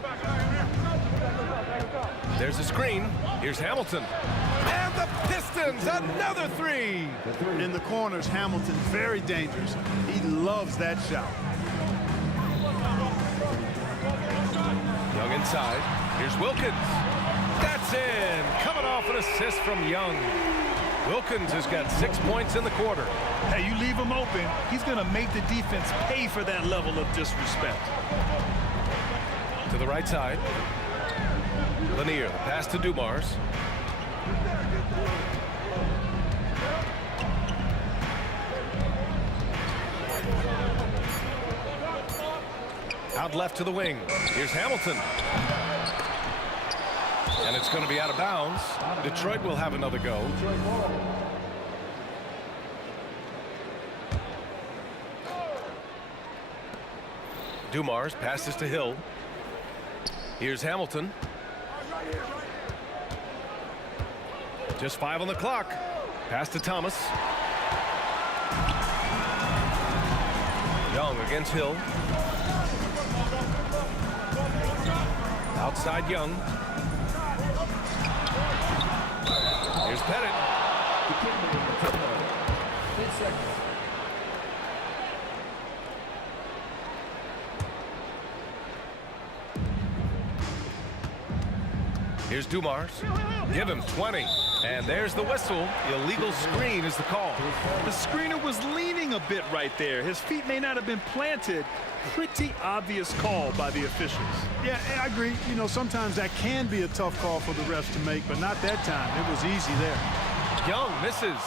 There's a screen. Here's Hamilton. And the Pistons, another 3. In the corners, Hamilton, very dangerous. He loves that shot. Young inside. Here's Wilkins. That's in. Coming off an assist from Young. Wilkins has got 6 points in the quarter. Hey, you leave him open, he's going to make the defense pay for that level of disrespect. To the right side. Lanier, the pass to Dumars. Out left to the wing. Here's Hamilton. And it's going to be out of bounds. Detroit will have another go. Dumars passes to Hill. Here's Hamilton. Just 5 on the clock. Pass to Thomas. Young against Hill. Outside Young. Here's Pettit. Here's Dumars. Give him 20. And there's the whistle. Illegal screen is the call. The screener was leaning a bit right there. His feet may not have been planted. Pretty obvious call by the officials. Yeah, I agree. You know, sometimes that can be a tough call for the refs to make, but not that time. It was easy there. Young misses.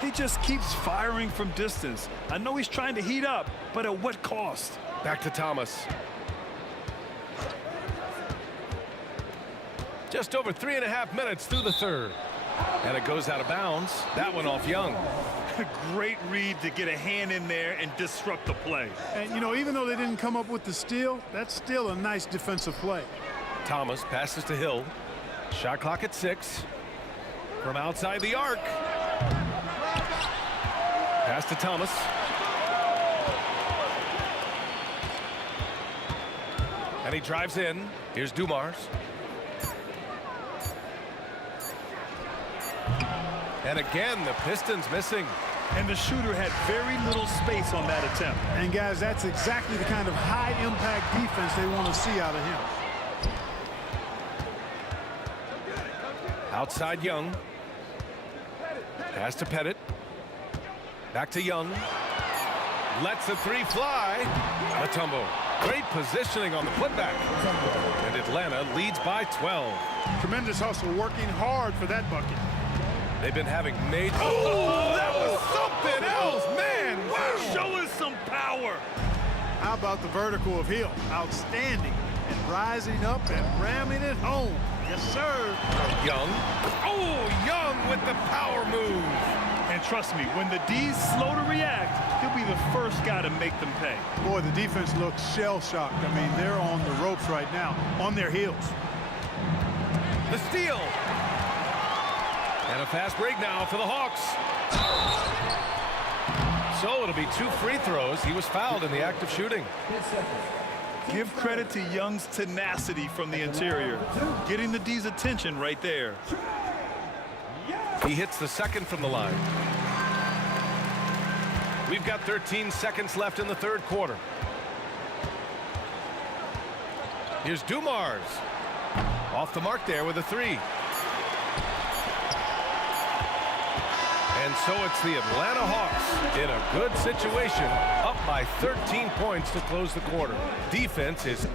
He just keeps firing from distance. I know he's trying to heat up, but at what cost? Back to Thomas. Just over 3.5 minutes through the third. And it goes out of bounds. That one off Young. Great read to get a hand in there and disrupt the play. And, you know, even though they didn't come up with the steal, that's still a nice defensive play. Thomas passes to Hill. Shot clock at 6. From outside the arc. Pass to Thomas. And he drives in. Here's Dumars. And again, the Pistons missing. And the shooter had very little space on that attempt. And, guys, that's exactly the kind of high-impact defense they want to see out of him. Outside Young. Pass to Pettit. Back to Young. Lets the 3 fly. Matumbo. Great positioning on the putback. And Atlanta leads by 12. Tremendous hustle, working hard for that bucket. They've been having major... Oh, that was something else, man! Wow, showing some power. How about the vertical of Hill? Outstanding. And rising up and ramming it home. Yes, sir. Young. Oh, Young with the power move. And trust me, when the D's slow to react, he'll be the first guy to make them pay. Boy, the defense looks shell-shocked. I mean, they're on the ropes right now, on their heels. The steal. And a fast break now for the Hawks. So it'll be 2 free throws. He was fouled in the act of shooting. Give credit to Young's tenacity from the interior. Getting the D's attention right there. He hits the second from the line. We've got 13 seconds left in the third quarter. Here's Dumars. Off the mark there with a 3. And so it's the Atlanta Hawks in a good situation, up by 13 points to close the quarter. Defense is...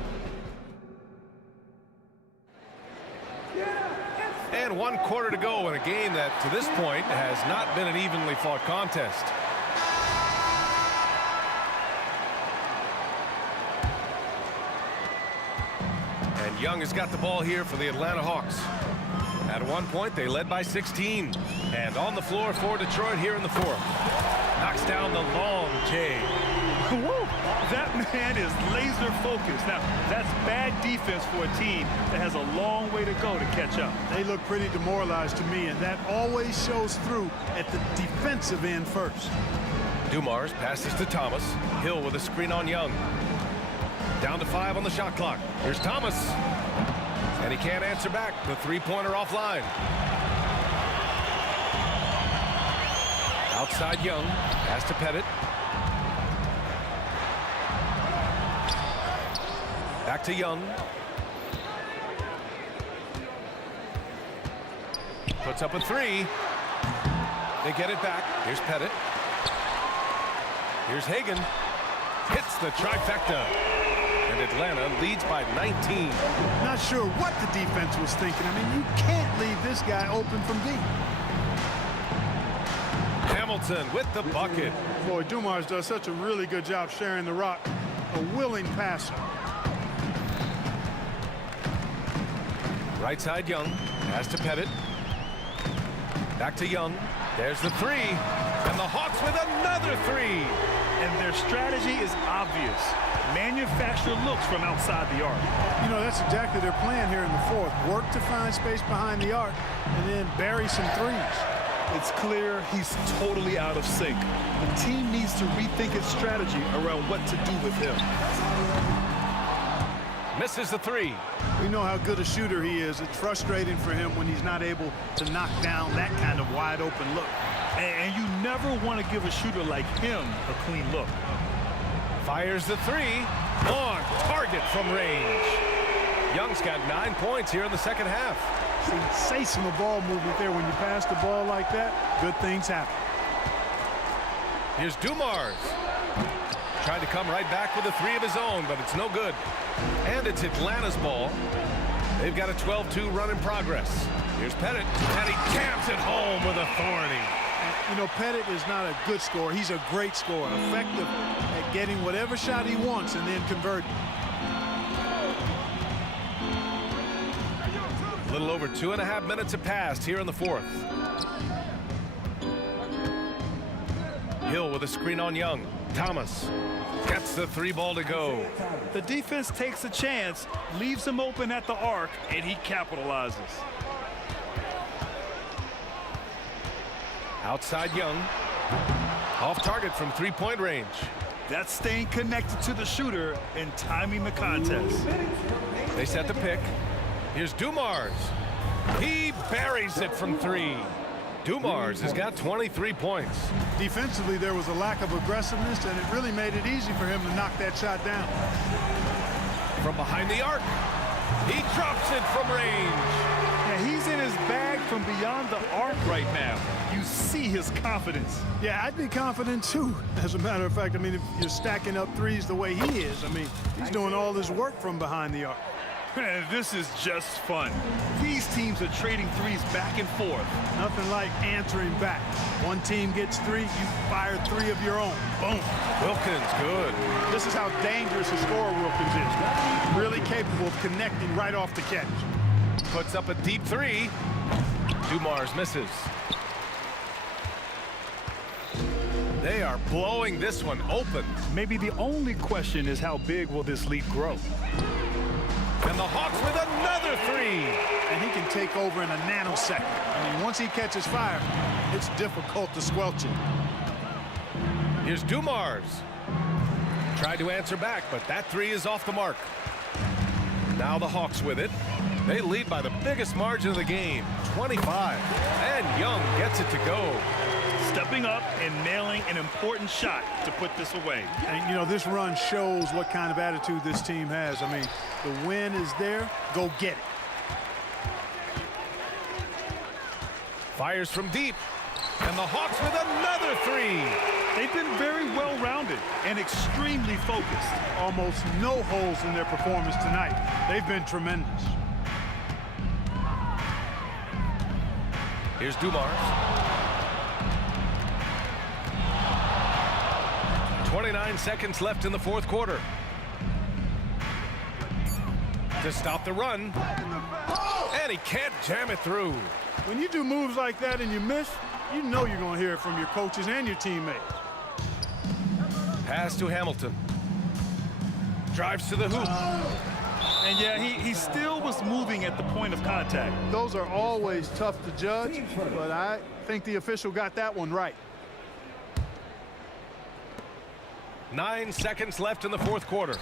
And 1 quarter to go in a game that, to this point, has not been an evenly fought contest. And Young has got the ball here for the Atlanta Hawks. At one point, they led by 16. And on the floor for Detroit here in the fourth. Knocks down the long J. Woo! That man is laser focused. Now, that's bad defense for a team that has a long way to go to catch up. They look pretty demoralized to me, and that always shows through at the defensive end first. Dumars passes to Thomas. Hill with a screen on Young. Down to 5 on the shot clock. Here's Thomas. And he can't answer back. The 3-pointer offline. Outside Young. Pass to Pettit. Back to Young. Puts up a 3. They get it back. Here's Pettit. Here's Hagan. Hits the trifecta. And Atlanta leads by 19. Not sure what the defense was thinking. I mean, you can't leave this guy open from deep. Hamilton with the bucket. Boy, Dumars does such a really good job sharing the rock. A willing passer. Right side, Young. Pass to Pettit. Back to Young. There's the three. And the Hawks with another three. And their strategy is obvious. Manufacture looks from outside the arc. You know, that's exactly their plan here in the fourth. Work to find space behind the arc and then bury some threes. It's clear he's totally out of sync. The team needs to rethink its strategy around what to do with him. Misses the three. We know how good a shooter he is. It's frustrating for him when he's not able to knock down that kind of wide open look. And you never want to give a shooter like him a clean look. Fires the three. On target from range. Young's got 9 points here in the second half. Sensational ball movement there. When you pass the ball like that, good things happen. Here's Dumars. Tried to come right back with a three of his own, but it's no good. And it's Atlanta's ball. They've got a 12-2 run in progress. Here's Pettit, and he jams it home with authority. You know, Pettit is not a good scorer. He's a great scorer, effective at getting whatever shot he wants and then converting. A little over 2.5 minutes have passed here in the fourth. Hill with a screen on Young. Thomas gets the three ball to go. The defense takes a chance, leaves him open at the arc, and he capitalizes. Outside Young. Off target from three-point range. That's staying connected to the shooter and timing the contest. They set the pick. Here's Dumars. He buries it from three. Dumars has got 23 points. Defensively, there was a lack of aggressiveness, and it really made it easy for him to knock that shot down. From behind the arc, he drops it from range. Yeah, he's in his bag from beyond the arc right now. You see his confidence. Yeah, I'd be confident too. As a matter of fact, I mean, if you're stacking up threes the way he is, I mean, he's doing all this work from behind the arc. Man, this is just fun. These teams are trading threes back and forth. Nothing like answering back. One team gets three, you fire three of your own. Boom. Wilkins, good. This is how dangerous a scorer Wilkins is. Really capable of connecting right off the catch. Puts up a deep three. Dumars misses. They are blowing this one open. Maybe the only question is how big will this lead grow? And the Hawks with another three. And he can take over in a nanosecond. I mean, once he catches fire, it's difficult to squelch it. Here's Dumars. Tried to answer back, but that three is off the mark. Now the Hawks with it. They lead by the biggest margin of the game, 25. And Young gets it to go. Stepping up and nailing an important shot to put this away. And, you know, this run shows what kind of attitude this team has. I mean, the win is there. Go get it. Fires from deep. And the Hawks with another three. They've been very well-rounded and extremely focused. Almost no holes in their performance tonight. They've been tremendous. Here's Dumars. 29 seconds left in the fourth quarter. To stop the run. And he can't jam it through. When you do moves like that and you miss, you know you're going to hear it from your coaches and your teammates. Pass to Hamilton. Drives to the hoop. And yeah, he still was moving at the point of contact. Those are always tough to judge, but I think the official got that one right. 9 seconds left in the fourth quarter.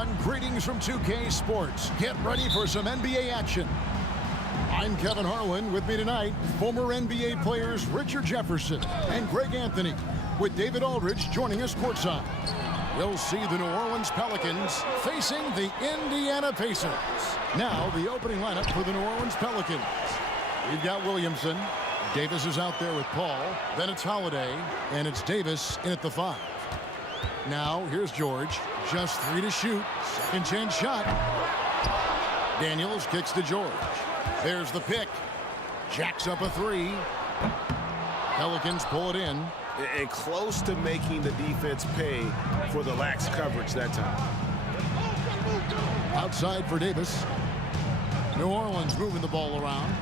everyone. Greetings from 2K Sports. Get ready for some NBA action. I'm Kevin Harlan. With me tonight, former NBA players Richard Jefferson and Greg Anthony, with David Aldridge joining us courtside. We'll see the New Orleans Pelicans facing the Indiana Pacers. Now, the opening lineup for the New Orleans Pelicans. We've got Williamson. Davis is out there with Paul. Then it's Holiday, and it's Davis in at the 5. Now, here's George. Just 3 to shoot. Second chance shot. Daniels kicks to George. There's the pick. Jacks up a 3. Pelicans pull it in. And close to making the defense pay for the lax coverage that time. Outside for Davis. New Orleans moving the ball around.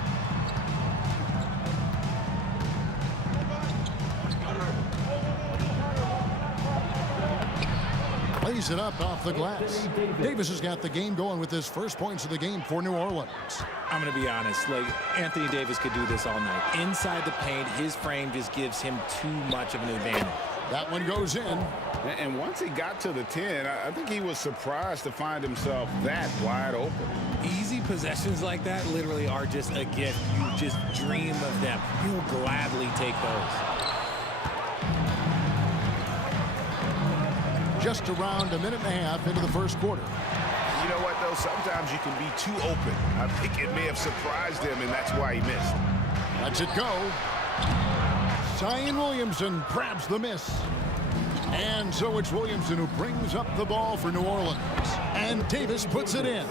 Lays it up off the glass. Davis has got the game going with his first points of the game for New Orleans. I'm going to be honest, like Anthony Davis could do this all night. Inside the paint, his frame just gives him too much of an advantage. That one goes in. And once he got to the 10, I think he was surprised to find himself that wide open. Easy possessions like that literally are just a gift. You just dream of them. You'll gladly take those. Just around a minute and a half into the first quarter. You know what, though? Sometimes you can be too open. I think it may have surprised him, and that's why he missed. Lets it go. Zion Williamson grabs the miss. And so it's Williamson who brings up the ball for New Orleans. And Davis puts it in.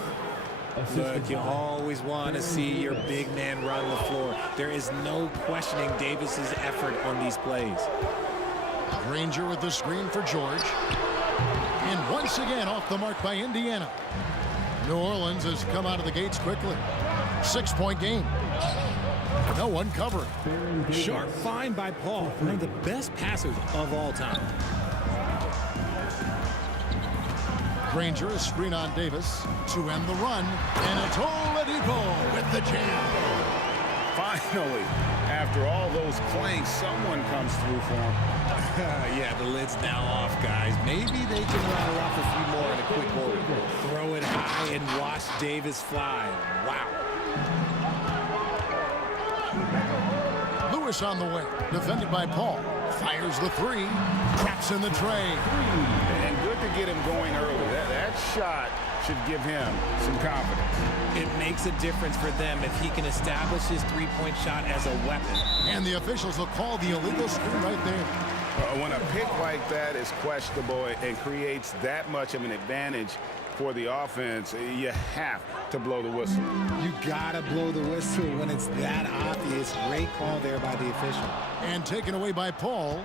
Look, you always want to see your big man run the floor. There is no questioning Davis's effort on these plays. Granger with the screen for George. And once again off the mark by Indiana. New Orleans has come out of the gates quickly. 6-point game. No one covering. Sharp find by Paul, one of the best passers of all time. Granger, a screen on Davis to end the run. And it's Oladipo with the jam. Finally, after all those clanks, someone comes through for him. Yeah, the lid's now off, guys. Maybe they can rattle off a few more in a quick order. Throw it high and watch Davis fly. Wow. Lewis on the way, defended by Paul. Fires the 3, traps in the tray. And good to get him going early. That shot should give him some confidence. It makes a difference for them if he can establish his three-point shot as a weapon. And the officials will call the illegal screen right there. When a pick like that is questionable and creates that much of an advantage for the offense, you have to blow the whistle. You gotta blow the whistle when it's that obvious. Great call there by the official. And taken away by Paul.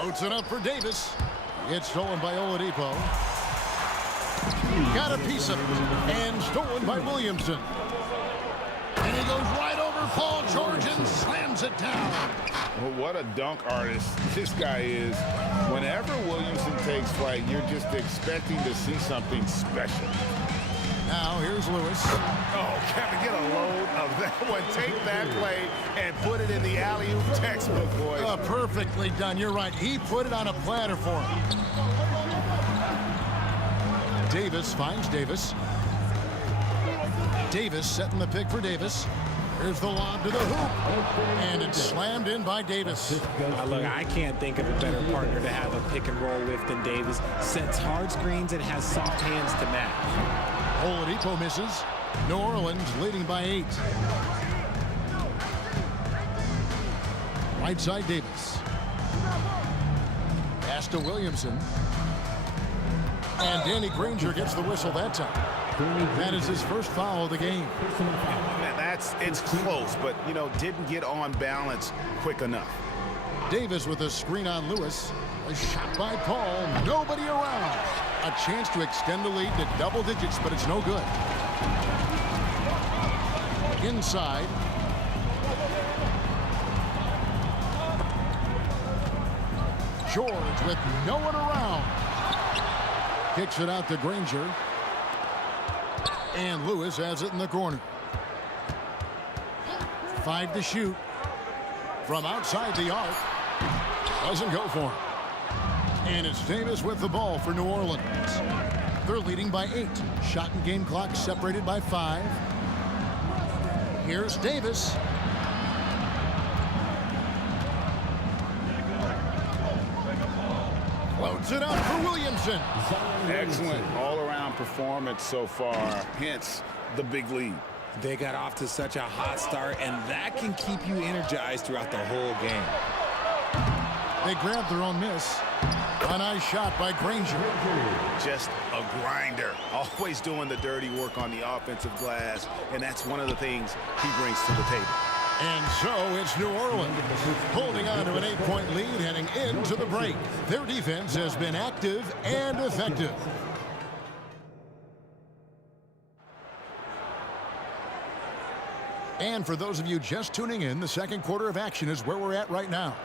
Floats it up for Davis. It's stolen by Oladipo. Got a piece of it. And stolen by Williamson. And he goes right over Paul George and slams it down. Well, what a dunk artist this guy is. Whenever Williamson takes flight, you're just expecting to see something special. Now here's Lewis. Oh, Kevin, get a load of that one. Take that play and put it in the alley-oop textbook, boys. Perfectly done. You're right. He put it on a platter for him. Davis finds Davis. Davis setting the pick for Davis. Here's the lob to the hoop. And it's slammed in by Davis. Look, I can't think of a better partner to have a pick and roll with than Davis. Sets hard screens and has soft hands to match. Oladipo misses. New Orleans leading by 8. Right side Davis. Pass to Williamson. And Danny Granger gets the whistle that time. That is his first foul of the game. It's close, but, didn't get on balance quick enough. Davis with a screen on Lewis. A shot by Paul. Nobody around. A chance to extend the lead to double digits, but it's no good. Inside. George with no one around. Kicks it out to Granger. And Lewis has it in the corner. 5 to shoot. From outside the arc. Doesn't go for him. And it's Davis with the ball for New Orleans. They're leading by 8. Shot and game clock separated by 5. Here's Davis. Floats it up for Williamson. Excellent all-around performance so far, hence the big lead. They got off to such a hot start, and that can keep you energized throughout the whole game. They grab their own miss. A nice shot by Granger. Just a grinder, always doing the dirty work on the offensive glass, and that's one of the things he brings to the table. And so it's New Orleans holding on to an 8-point lead heading into the break. Their defense has been active and effective. And for those of you just tuning in, the second quarter of action is where we're at right now.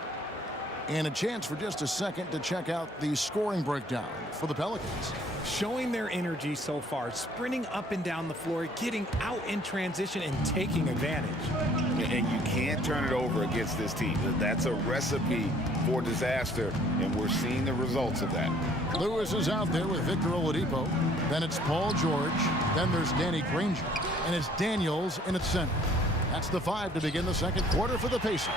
And a chance for just a second to check out the scoring breakdown for the Pelicans. Showing their energy so far, sprinting up and down the floor, getting out in transition, and taking advantage. And you can't turn it over against this team. That's a recipe for disaster, and we're seeing the results of that. Lewis is out there with Victor Oladipo. Then it's Paul George. Then there's Danny Granger. And it's Daniels in its center. That's the 5 to begin the second quarter for the Pacers.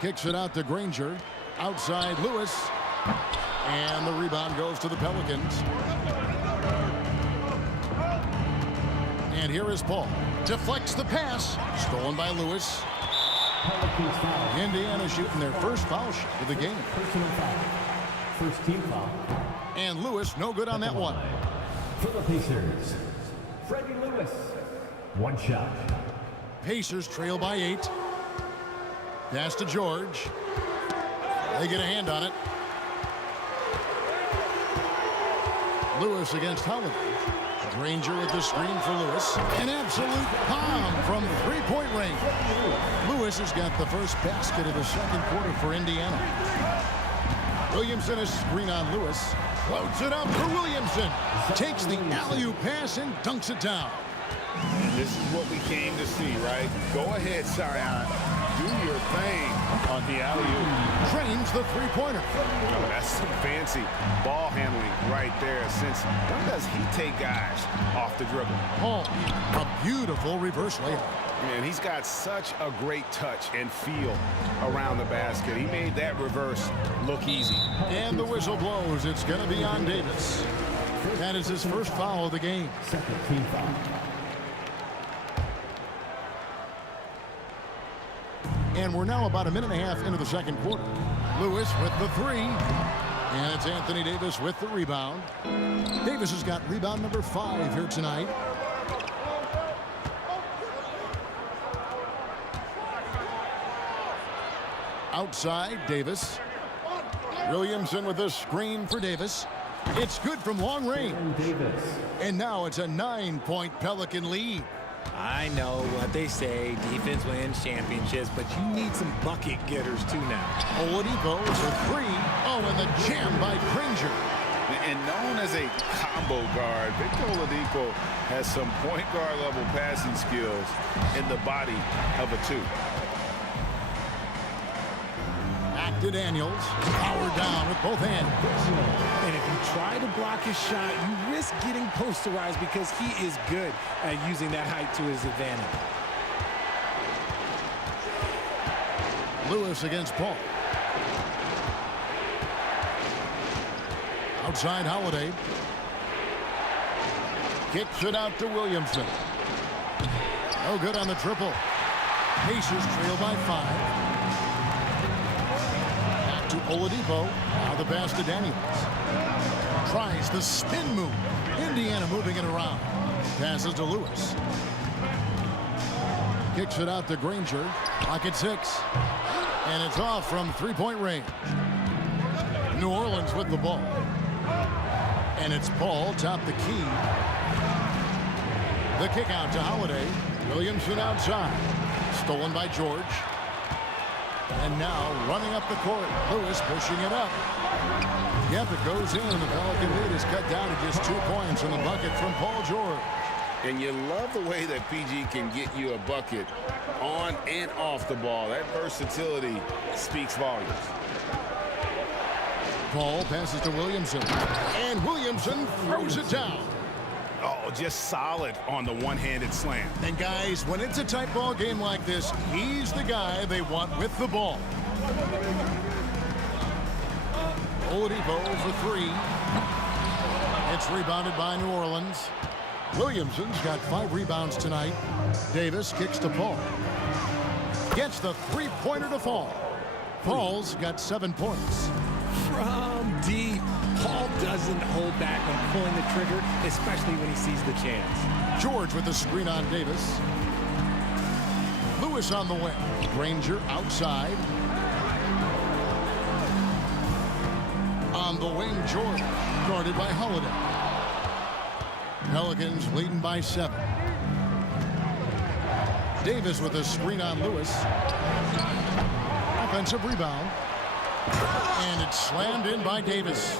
Kicks it out to Granger. Outside Lewis. And the rebound goes to the Pelicans. And here is Paul. Deflects the pass. Stolen by Lewis. Indiana shooting their first foul shot of the game. Personal foul. First team foul. And Lewis no good on that one. For the Pacers, Freddie Lewis. One shot. Pacers trail by 8. Pass to George. They get a hand on it. Lewis against Holiday. Granger with the screen for Lewis. An absolute bomb from 3-point range. Lewis has got the first basket of the second quarter for Indiana. Williamson is screen on Lewis. Floats it up for Williamson. Takes the alley-oop pass and dunks it down. This is what we came to see, right? Go ahead, Zion. Do your thing on the alley-oop. Trains the three-pointer. Oh, that's some fancy ball handling right there. Since when does he take guys off the dribble? Oh, a beautiful reverse layup. Man, he's got such a great touch and feel around the basket. He made that reverse look easy. And the whistle blows. It's going to be on Davis. That is his first foul of the game. Second team foul. And we're now about a minute and a half into the second quarter. Lewis with the 3. And it's Anthony Davis with the rebound. Davis has got rebound number 5 here tonight. Outside, Davis. Williamson with the screen for Davis. It's good from long range. And now it's a 9-point Pelican lead. I know what they say, defense wins championships, but you need some bucket getters too now. Oladipo for 3. Oh, and the jam by Granger. And known as a combo guard, Victor Oladipo has some point guard level passing skills in the body of a 2. Back to Daniels. Powered down with both hands. And if you try to block his shot, you risk getting posterized because he is good at using that height to his advantage. Lewis against Paul. Outside Holiday. Kicks it out to Williamson. No good on the triple. Pacers trail by 5. To Oladipo. Now the pass to Daniels. Tries the spin move. Indiana moving it around. Passes to Lewis. Kicks it out to Granger. Pocket 6. And it's off from 3-point range. New Orleans with the ball. And it's Paul top the key. The kick out to Holiday. Williamson outside. Stolen by George. And now running up the court, Lewis pushing it up. Yep, it goes in, and the Pelican lead is cut down to just 2 points in the bucket from Paul George. And you love the way that PG can get you a bucket on and off the ball. That versatility speaks volumes. Paul passes to Williamson, and Williamson throws it down. Oh, just solid on the one-handed slam. And guys, when it's a tight ball game like this, he's the guy they want with the ball. Oladipo for three. It's rebounded by New Orleans. Williamson's got 5 rebounds tonight. Davis kicks to Paul. Gets the three-pointer to fall. Paul's got 7 points. From deep, Paul doesn't hold back when pulling the trigger, especially when he sees the chance. George with the screen on Davis. Lewis on the wing. Granger outside. On the wing, George, guarded by Holiday. Pelicans leading by 7. Davis with a screen on Lewis. Offensive rebound. And it's slammed in by Davis.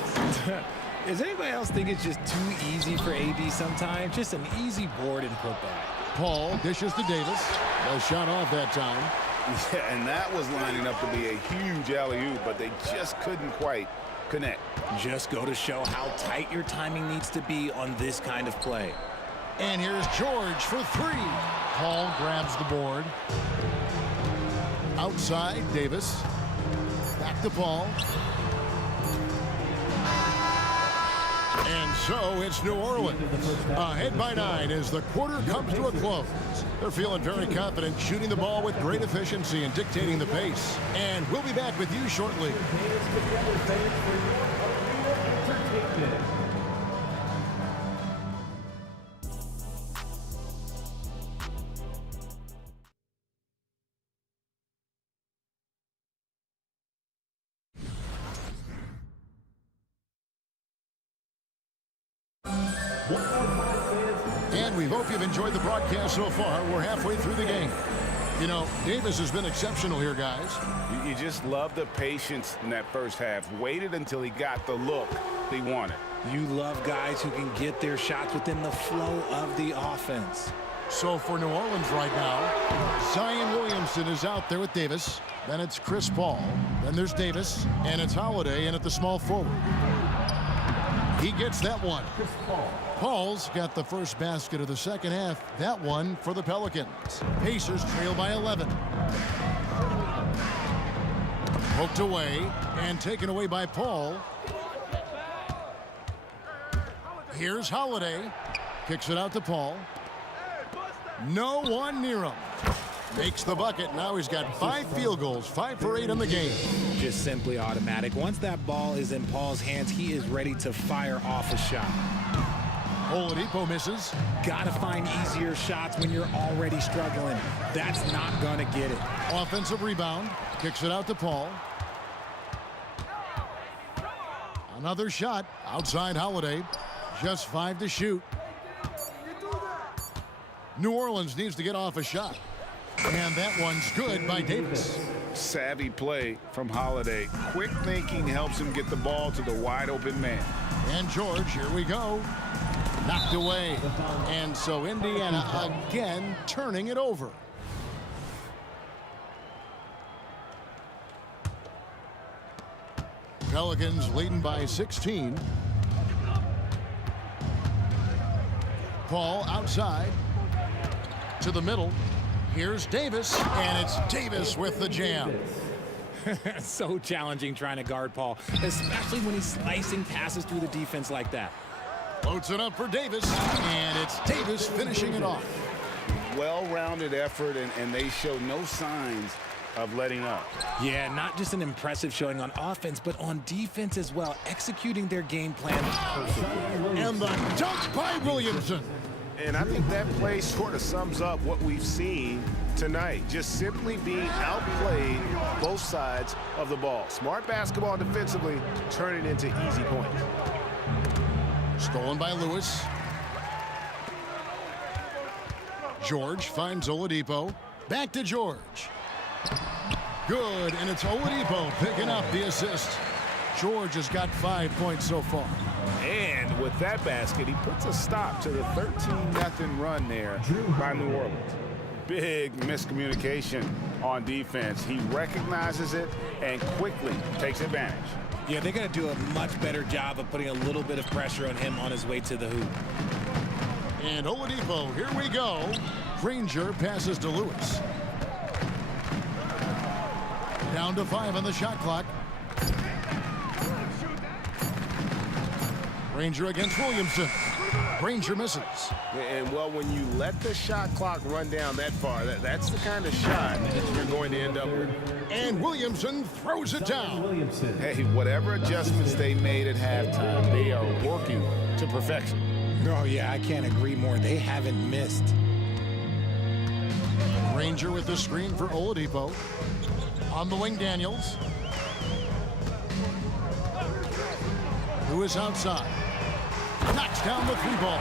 Does anybody else think it's just too easy for AD sometimes? Just an easy board and put back. Paul dishes to Davis. A shot off that time. Yeah, and that was lining up to be a huge alley-oop, but they just couldn't quite connect. Just go to show how tight your timing needs to be on this kind of play. And here's George for 3. Paul grabs the board. Outside, Davis. Back to Paul. And so it's New Orleans ahead by 9 as the quarter comes to a close. They're feeling very confident, shooting the ball with great efficiency and dictating the pace. And we'll be back with you shortly. And we hope you've enjoyed the broadcast so far. We're halfway through the game. You know, Davis has been exceptional here, guys. You just love the patience in that first half. Waited until he got the look he wanted. You love guys who can get their shots within the flow of the offense. So for New Orleans right now, Zion Williamson is out there with Davis. Then it's Chris Paul. Then there's Davis. And it's Holiday in at the small forward. He gets that one. Paul's got the first basket of the second half. That one for the Pelicans. Pacers trail by 11. Poked away and taken away by Paul. Here's Holiday. Kicks it out to Paul. No one near him. Makes the bucket. Now he's got 5 field goals, 5 for 8 in the game. Just simply automatic. Once that ball is in Paul's hands, he is ready to fire off a shot. Oladipo misses. Gotta find easier shots when you're already struggling. That's not gonna get it. Offensive rebound. Kicks it out to Paul. Another shot outside Holiday. Just 5 to shoot. New Orleans needs to get off a shot. And that one's good by Davis. Savvy play from Holiday. Quick thinking helps him get the ball to the wide open man. And George, here we go. Knocked away. And so Indiana again turning it over. Pelicans leading by 16. Paul outside to the middle. Here's Davis, and it's Davis with the jam. So challenging trying to guard Paul, especially when he's slicing passes through the defense like that. Floats it up for Davis, and it's Davis finishing it off. Well-rounded effort, and they show no signs of letting up. Yeah, not just an impressive showing on offense, but on defense as well, executing their game plan perfectly. And the dunk by Williamson. And I think that play sort of sums up what we've seen tonight. Just simply being outplayed both sides of the ball. Smart basketball defensively, turning into easy points. Stolen by Lewis. George finds Oladipo. Back to George. Good, and it's Oladipo picking up the assist. George has got 5 points so far. And with that basket, he puts a stop to the 13-0 run there by New Orleans. Big miscommunication on defense. He recognizes it and quickly takes advantage. Yeah, they're going to do a much better job of putting a little bit of pressure on him on his way to the hoop. And Oladipo, here we go. Granger passes to Lewis. Down to 5 on the shot clock. Granger against Williamson. Granger misses. And, well, when you let the shot clock run down that far, that's the kind of shot that you're going to end up with. And Williamson throws it down. Hey, whatever adjustments they made at halftime, they are working to perfection. Oh, yeah, I can't agree more. They haven't missed. Granger with the screen for Oladipo. On the wing, Daniels. Lewis outside. Knocks down the 3 ball.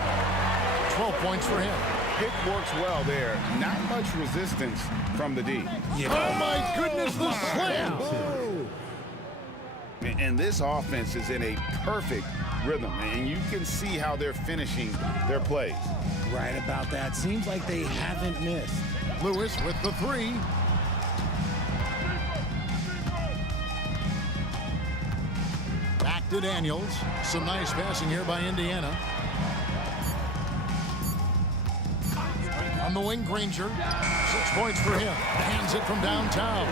12 points for him. Pick works well there. Not much resistance from the D. Yeah. Oh, my goodness, the slam. And this offense is in a perfect rhythm, and you can see how they're finishing their plays. Right about that. Seems like they haven't missed. Lewis with the 3. Back to Daniels. Some nice passing here by Indiana. On the wing, Granger. 6 points for him. Hands it from downtown.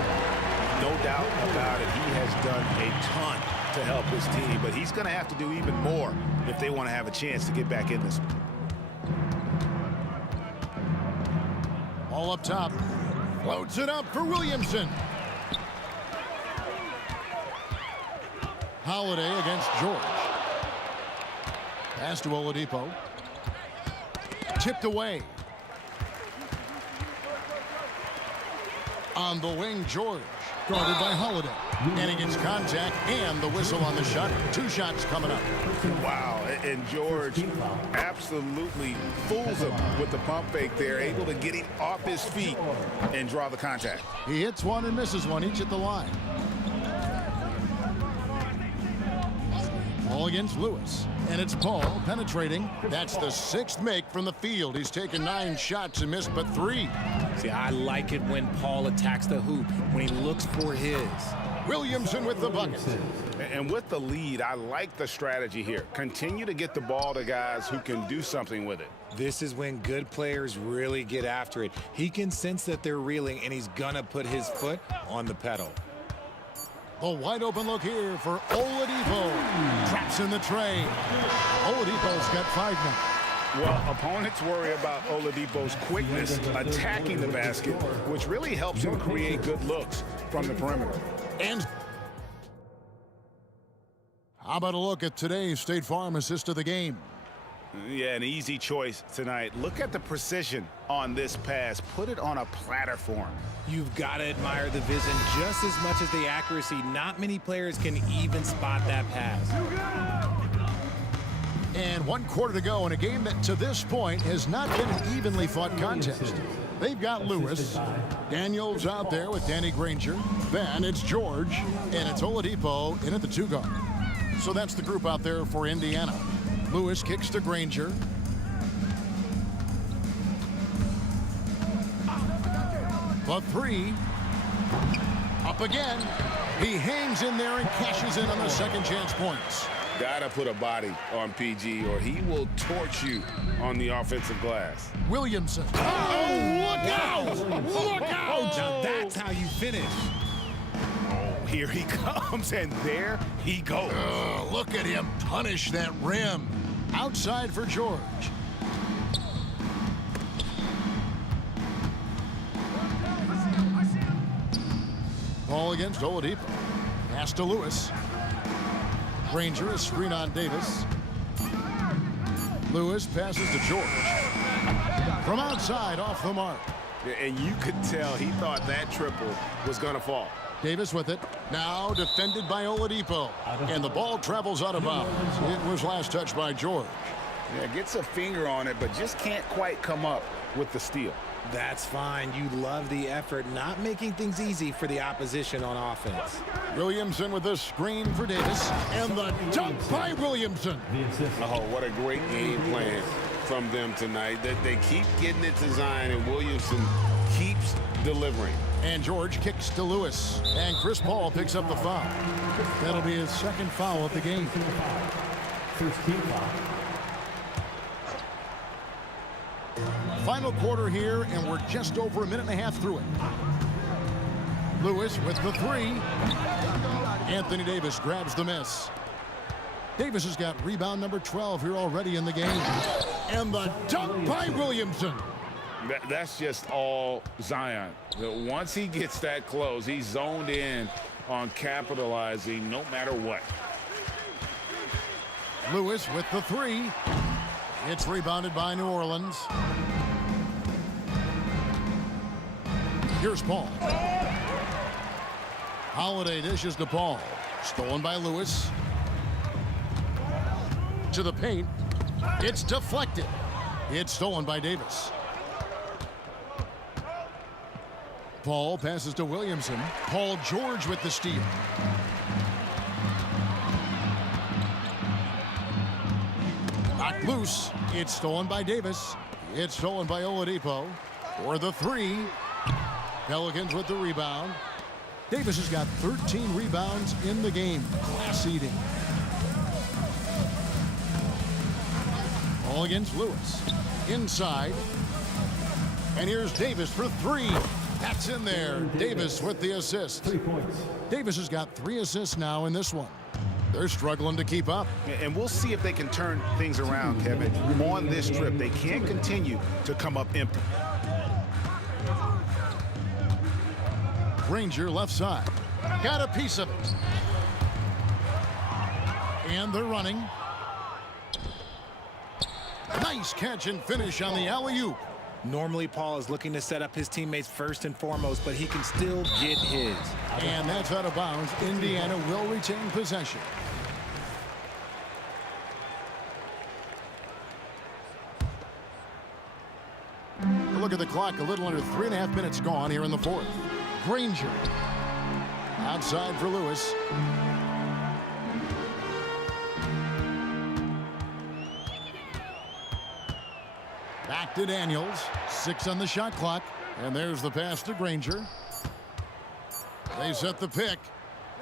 No doubt about it. He has done a ton to help his team, but he's going to have to do even more if they want to have a chance to get back in this one. All up top. Floats it up for Williamson. Holiday against George. Pass to Oladipo. Tipped away. On the wing, George. Guarded by Holiday. And he gets contact and the whistle on the shot. 2 shots coming up. Wow, and George absolutely fools him with the pump fake there, able to get him off his feet and draw the contact. He hits one and misses one, each at the line. Ball against Lewis. And it's Paul penetrating. That's the 6th make from the field. He's taken 9 shots and missed but 3. See, I like it when Paul attacks the hoop, when he looks for his. Williamson with the bucket. And with the lead, I like the strategy here. Continue to get the ball to guys who can do something with it. This is when good players really get after it. He can sense that they're reeling, and he's gonna put his foot on the pedal. A wide open look here for Oladipo. Traps in the tray. Oladipo's got 5 now. Well, opponents worry about Oladipo's quickness attacking the basket, which really helps him create good looks from the perimeter. And how about a look at today's State Farm assist of the game? Yeah, an easy choice tonight. Look at the precision on this pass. Put it on a platter for him. You've got to admire the vision just as much as the accuracy. Not many players can even spot that pass. And 1 quarter to go in a game that to this point has not been an evenly fought contest. They've got Lewis. Daniels out there with Danny Granger. Then it's George. And it's Oladipo in at the 2 guard. So that's the group out there for Indiana. Lewis kicks to Granger. The 3. Up again. He hangs in there and cashes in on the second chance points. Gotta put a body on PG or he will torch you on the offensive glass. Williamson. Oh, look out! Look out! Now that's how you finish. Oh, here he comes, and there he goes. Look at him punish that rim. Outside for George. Ball against Oladipo. Pass to Lewis. Granger, a screen on Davis. Lewis passes to George. From outside, off the mark. And you could tell he thought that triple was going to fall. Davis with it. Now defended by Oladipo. And the ball travels out of bounds. It was last touched by George. Yeah, gets a finger on it, but just can't quite come up with the steal. That's fine. You love the effort, not making things easy for the opposition on offense. Williamson with the screen for Davis, and the dunk by Williamson. Oh, what a great game plan from them tonight. That they keep getting it to Zion, and Williamson keeps delivering. And George kicks to Lewis, and Chris Paul picks up the foul. That'll be his second foul of the game. First team foul. Final quarter here, and we're just over a minute and a half through it. Lewis with the three. Anthony Davis grabs the miss. Davis has got rebound number 12 here already in the game. And the dunk by Williamson. That's just all Zion. Once he gets that close, he's zoned in on capitalizing no matter what. Lewis with the three. It's rebounded by New Orleans. Here's Paul. Holiday dishes to Paul. Stolen by Lewis. To the paint. It's deflected. It's stolen by Davis. Paul passes to Williamson. Paul George with the steal. Knocked loose. It's stolen by Davis. It's stolen by Oladipo. For the three. Pelicans with the rebound. Davis has got 13 rebounds in the game. Class eating. All against Lewis. Inside. And here's Davis for three. That's in there. Davis with the assist. 3 points. Davis has got 3 assists now in this one. They're struggling to keep up. And we'll see if they can turn things around, Kevin. On this trip, they can't continue to come up empty. Granger left side. Got a piece of it. And they're running. Nice catch and finish on the alley-oop. Normally, Paul is looking to set up his teammates first and foremost, but he can still get his. And that's out of bounds. Indiana will retain possession. Look at the clock. A little under 3.5 minutes gone here in the fourth. Granger. Outside for Lewis. Back to Daniels. 6 on the shot clock. And there's the pass to Granger. They set the pick.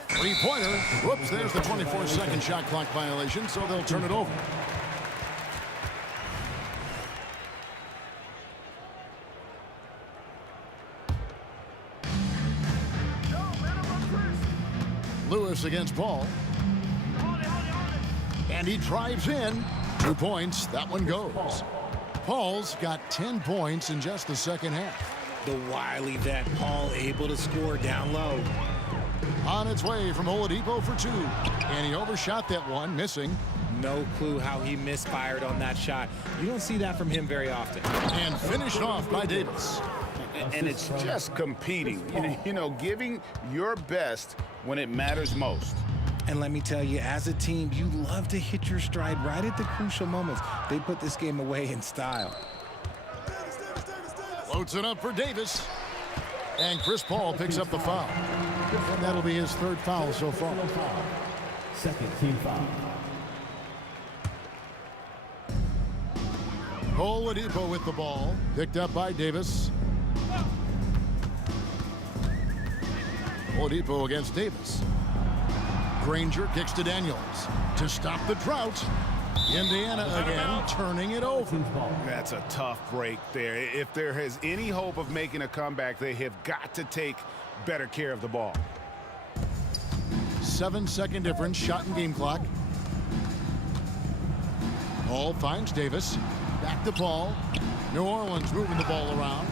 Three-pointer. Whoops, there's the 24-second shot clock violation, so they'll turn it over. Lewis against Paul. And he drives in. 2 points. That one goes. Paul's got 10 points in just the second half. The wily vet Paul able to score down low. On its way from Oladipo for 2. And he overshot that one, missing. No clue how he misfired on that shot. You don't see that from him very often. And finished off by Davis. And it's just competing. You know, giving your best when it matters most. And let me tell you, as a team, you love to hit your stride right at the crucial moments. They put this game away in style. Floats it up for Davis. And Chris Paul picks up the foul. And that'll be his 3rd foul so far. Second team foul. Oladipo with the ball. Picked up by Davis. Oladipo against Davis. Granger kicks to Daniels to stop the drought. Indiana again turning it over. That's a tough break there. If there is any hope of making a comeback, they have got to take better care of the ball. 7-second difference, shot and game clock. Paul finds Davis. Back to Paul. New Orleans moving the ball around.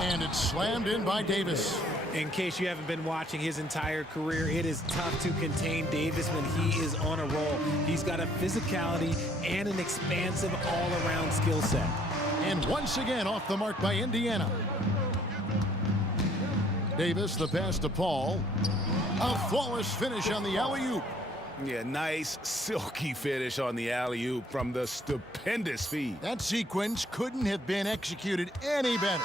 And it's slammed in by Davis. In case you haven't been watching his entire career, it is tough to contain Davis when he is on a roll. He's got a physicality and an expansive all-around skill set. And once again off the mark by Indiana. Davis, the pass to Paul. A flawless finish on the alley-oop. Yeah, nice silky finish on the alley-oop from the stupendous feed. That sequence couldn't have been executed any better.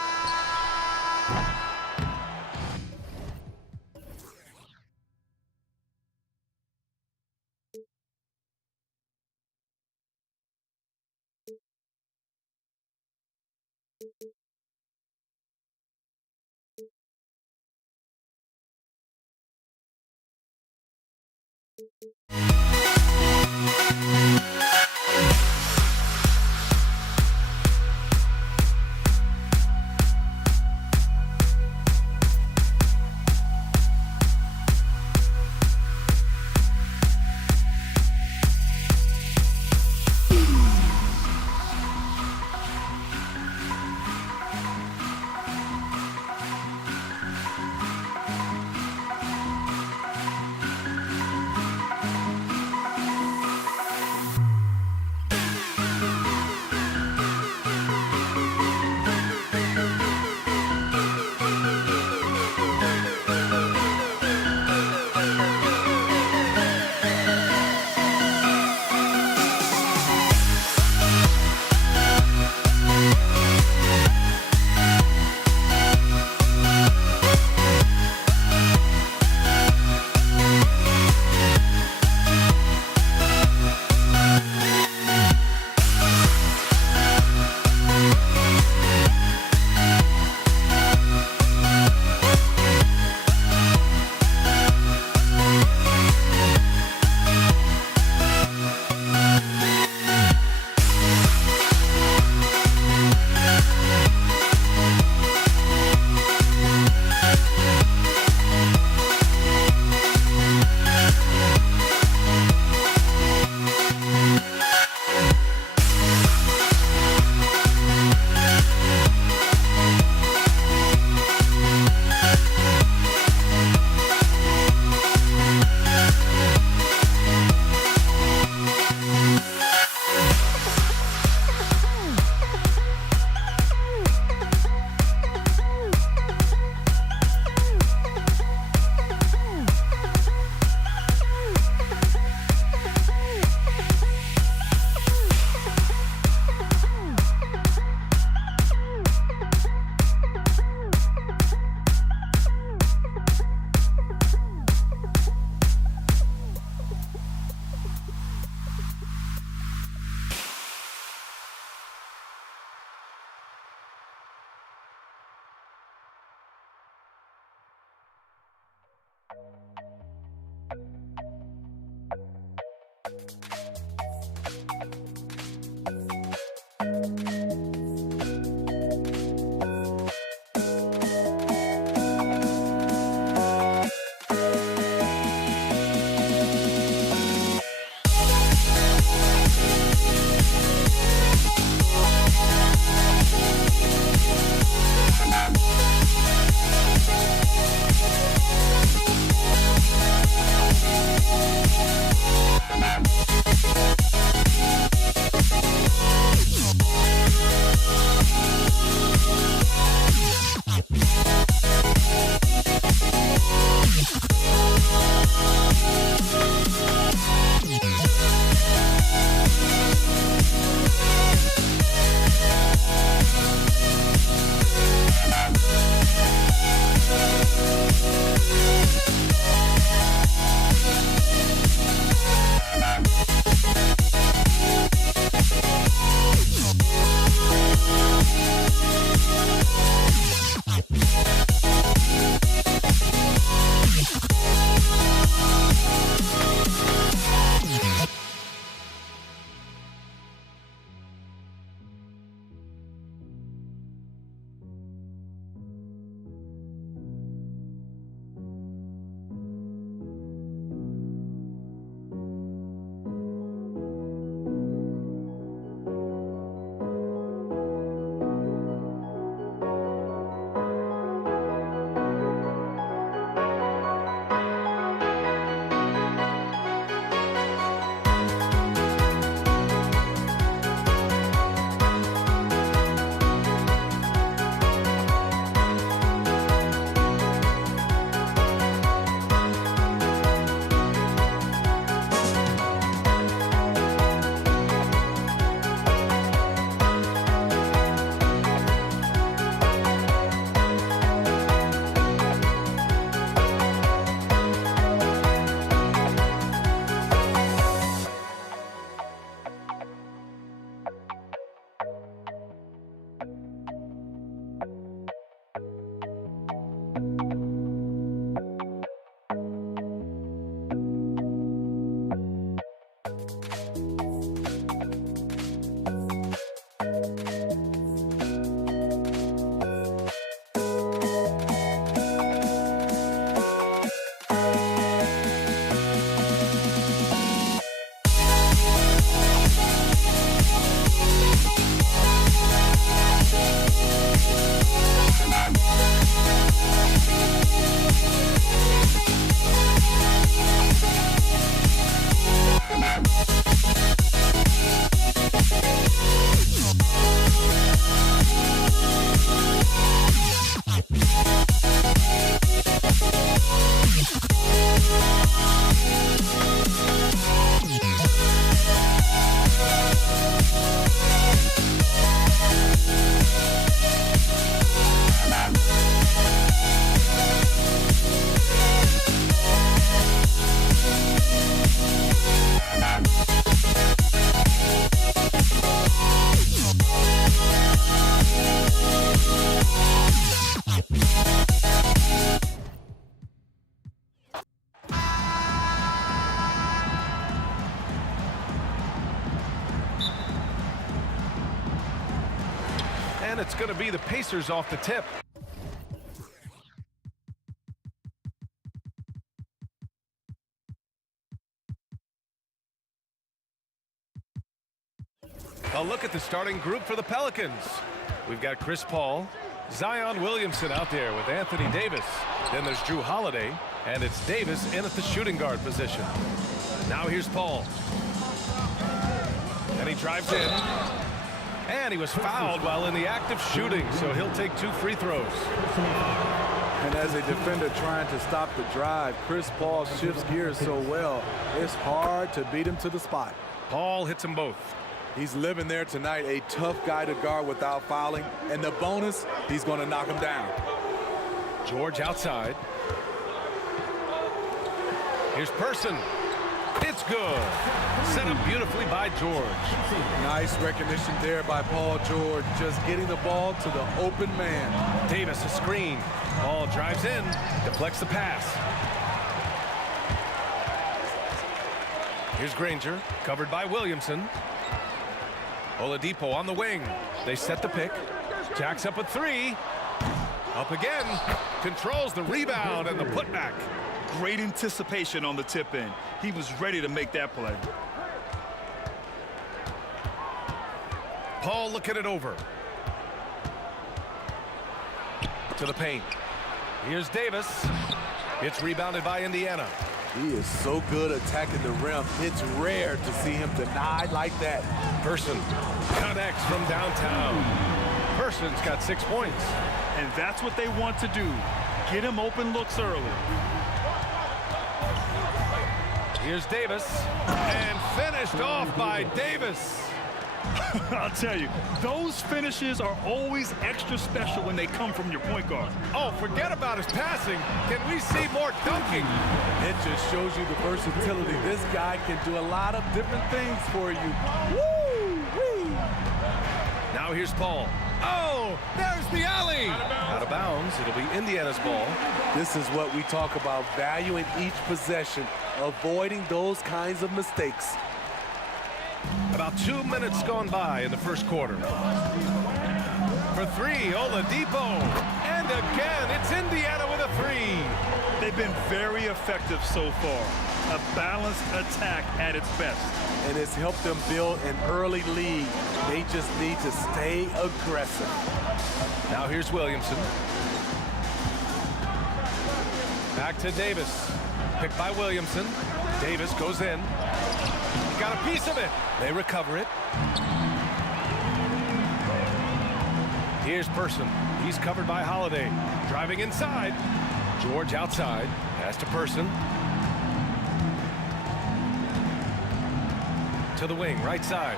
And it's going to be the Pacers off the tip. A look at the starting group for the Pelicans. We've got Chris Paul, Zion Williamson out there with Anthony Davis. Then there's Drew Holiday, and it's Davis in at the shooting guard position. Now here's Paul. And he drives in. And he was fouled while in the act of shooting, so he'll take 2 free throws. And as a defender trying to stop the drive, Chris Paul shifts gears so well, it's hard to beat him to the spot. Paul hits them both. He's living there tonight, a tough guy to guard without fouling. And the bonus, he's going to knock him down. George outside. Here's Person. It's good. Set up beautifully by George. Nice recognition there by Paul George, just getting the ball to the open man. Davis a screen. Paul drives in, deflects the pass. Here's Granger, covered by Williamson. Oladipo on the wing. They set the pick. Jacks up a 3. Up again. Controls the rebound and the putback. Great anticipation on the tip in. He was ready to make that play. Paul looking it over. To the paint. Here's Davis. It's rebounded by Indiana. He is so good attacking the rim. It's rare to see him denied like that. Person connects from downtown. Person's got 6 points. And that's what they want to do. Get him open looks early. Here's Davis. And finished off by Davis. I'll tell you, those finishes are always extra special when they come from your point guard. Oh, forget about his passing. Can we see more dunking? It just shows you the versatility. This guy can do a lot of different things for you. Woo-wee! Now here's Paul. Oh, there's the alley. Out of bounds. It'll be Indiana's ball. This is what we talk about, valuing each possession, avoiding those kinds of mistakes. About 2 minutes gone by in the first quarter. For 3, Oladipo. And again, it's Indiana with a 3. They've been very effective so far. A balanced attack at its best. And it's helped them build an early lead. They just need to stay aggressive. Now here's Williamson. Back to Davis. Picked by Williamson. Davis goes in. He got a piece of it. They recover it. Here's Person. He's covered by Holiday. Driving inside. George outside. Pass to Person. To the wing, right side.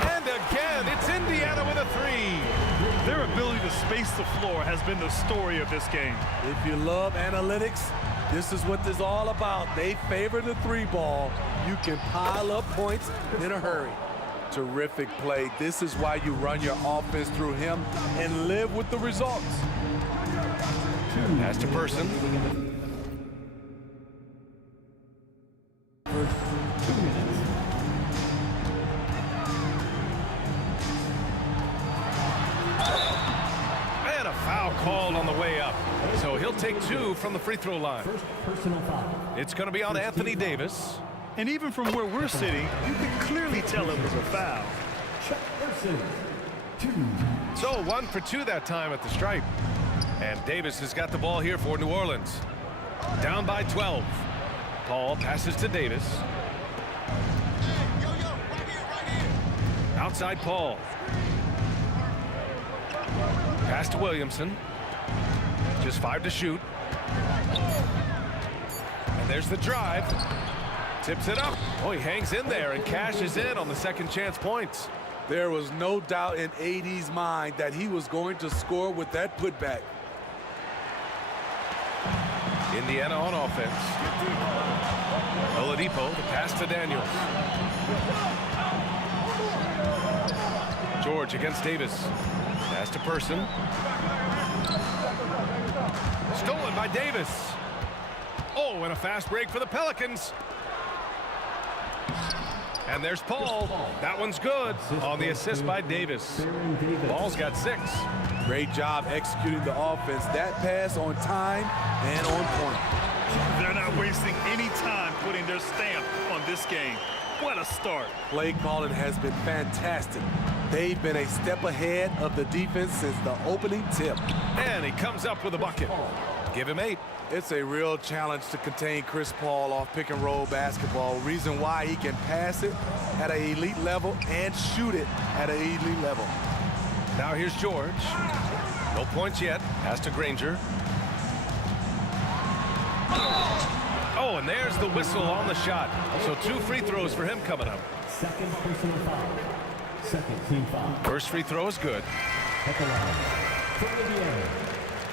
And again, it's Indiana with a 3. Their ability to space the floor has been the story of this game. If you love analytics, this is what this is all about. They favor the 3 ball. You can pile up points in a hurry. Terrific play. This is why you run your offense through him and live with the results. Pass to Person. And a foul called on the way up. So he'll take 2 from the free throw line. It's going to be on Anthony Davis. And even from where we're sitting, you can clearly tell it was a foul. So 1 for 2 that time at the stripe. And Davis has got the ball here for New Orleans. Down by 12. Paul passes to Davis. Outside Paul. Pass to Williamson. Just 5 to shoot. And there's the drive. Tips it up. Oh, he hangs in there and cashes in on the second chance points. There was no doubt in AD's mind that he was going to score with that putback. Indiana on offense. Oladipo, the pass to Daniels. George against Davis. Pass to Person. Stolen by Davis. Oh, and a fast break for the Pelicans. And there's Paul. That one's good on the assist by Davis. Paul's got 6. Great job executing the offense. That pass on time and on point. They're not wasting any time putting their stamp on this game. What a start. Play calling has been fantastic. They've been a step ahead of the defense since the opening tip. And he comes up with a bucket. Give him 8. It's a real challenge to contain Chris Paul off pick and roll basketball. Reason why he can pass it at an elite level and shoot it at an elite level. Now here's George. No points yet. Pass to Granger. Oh, and there's the whistle on the shot. So 2 free throws for him coming up. Second personal foul. Second team foul. First free throw is good. At the line. From Indiana,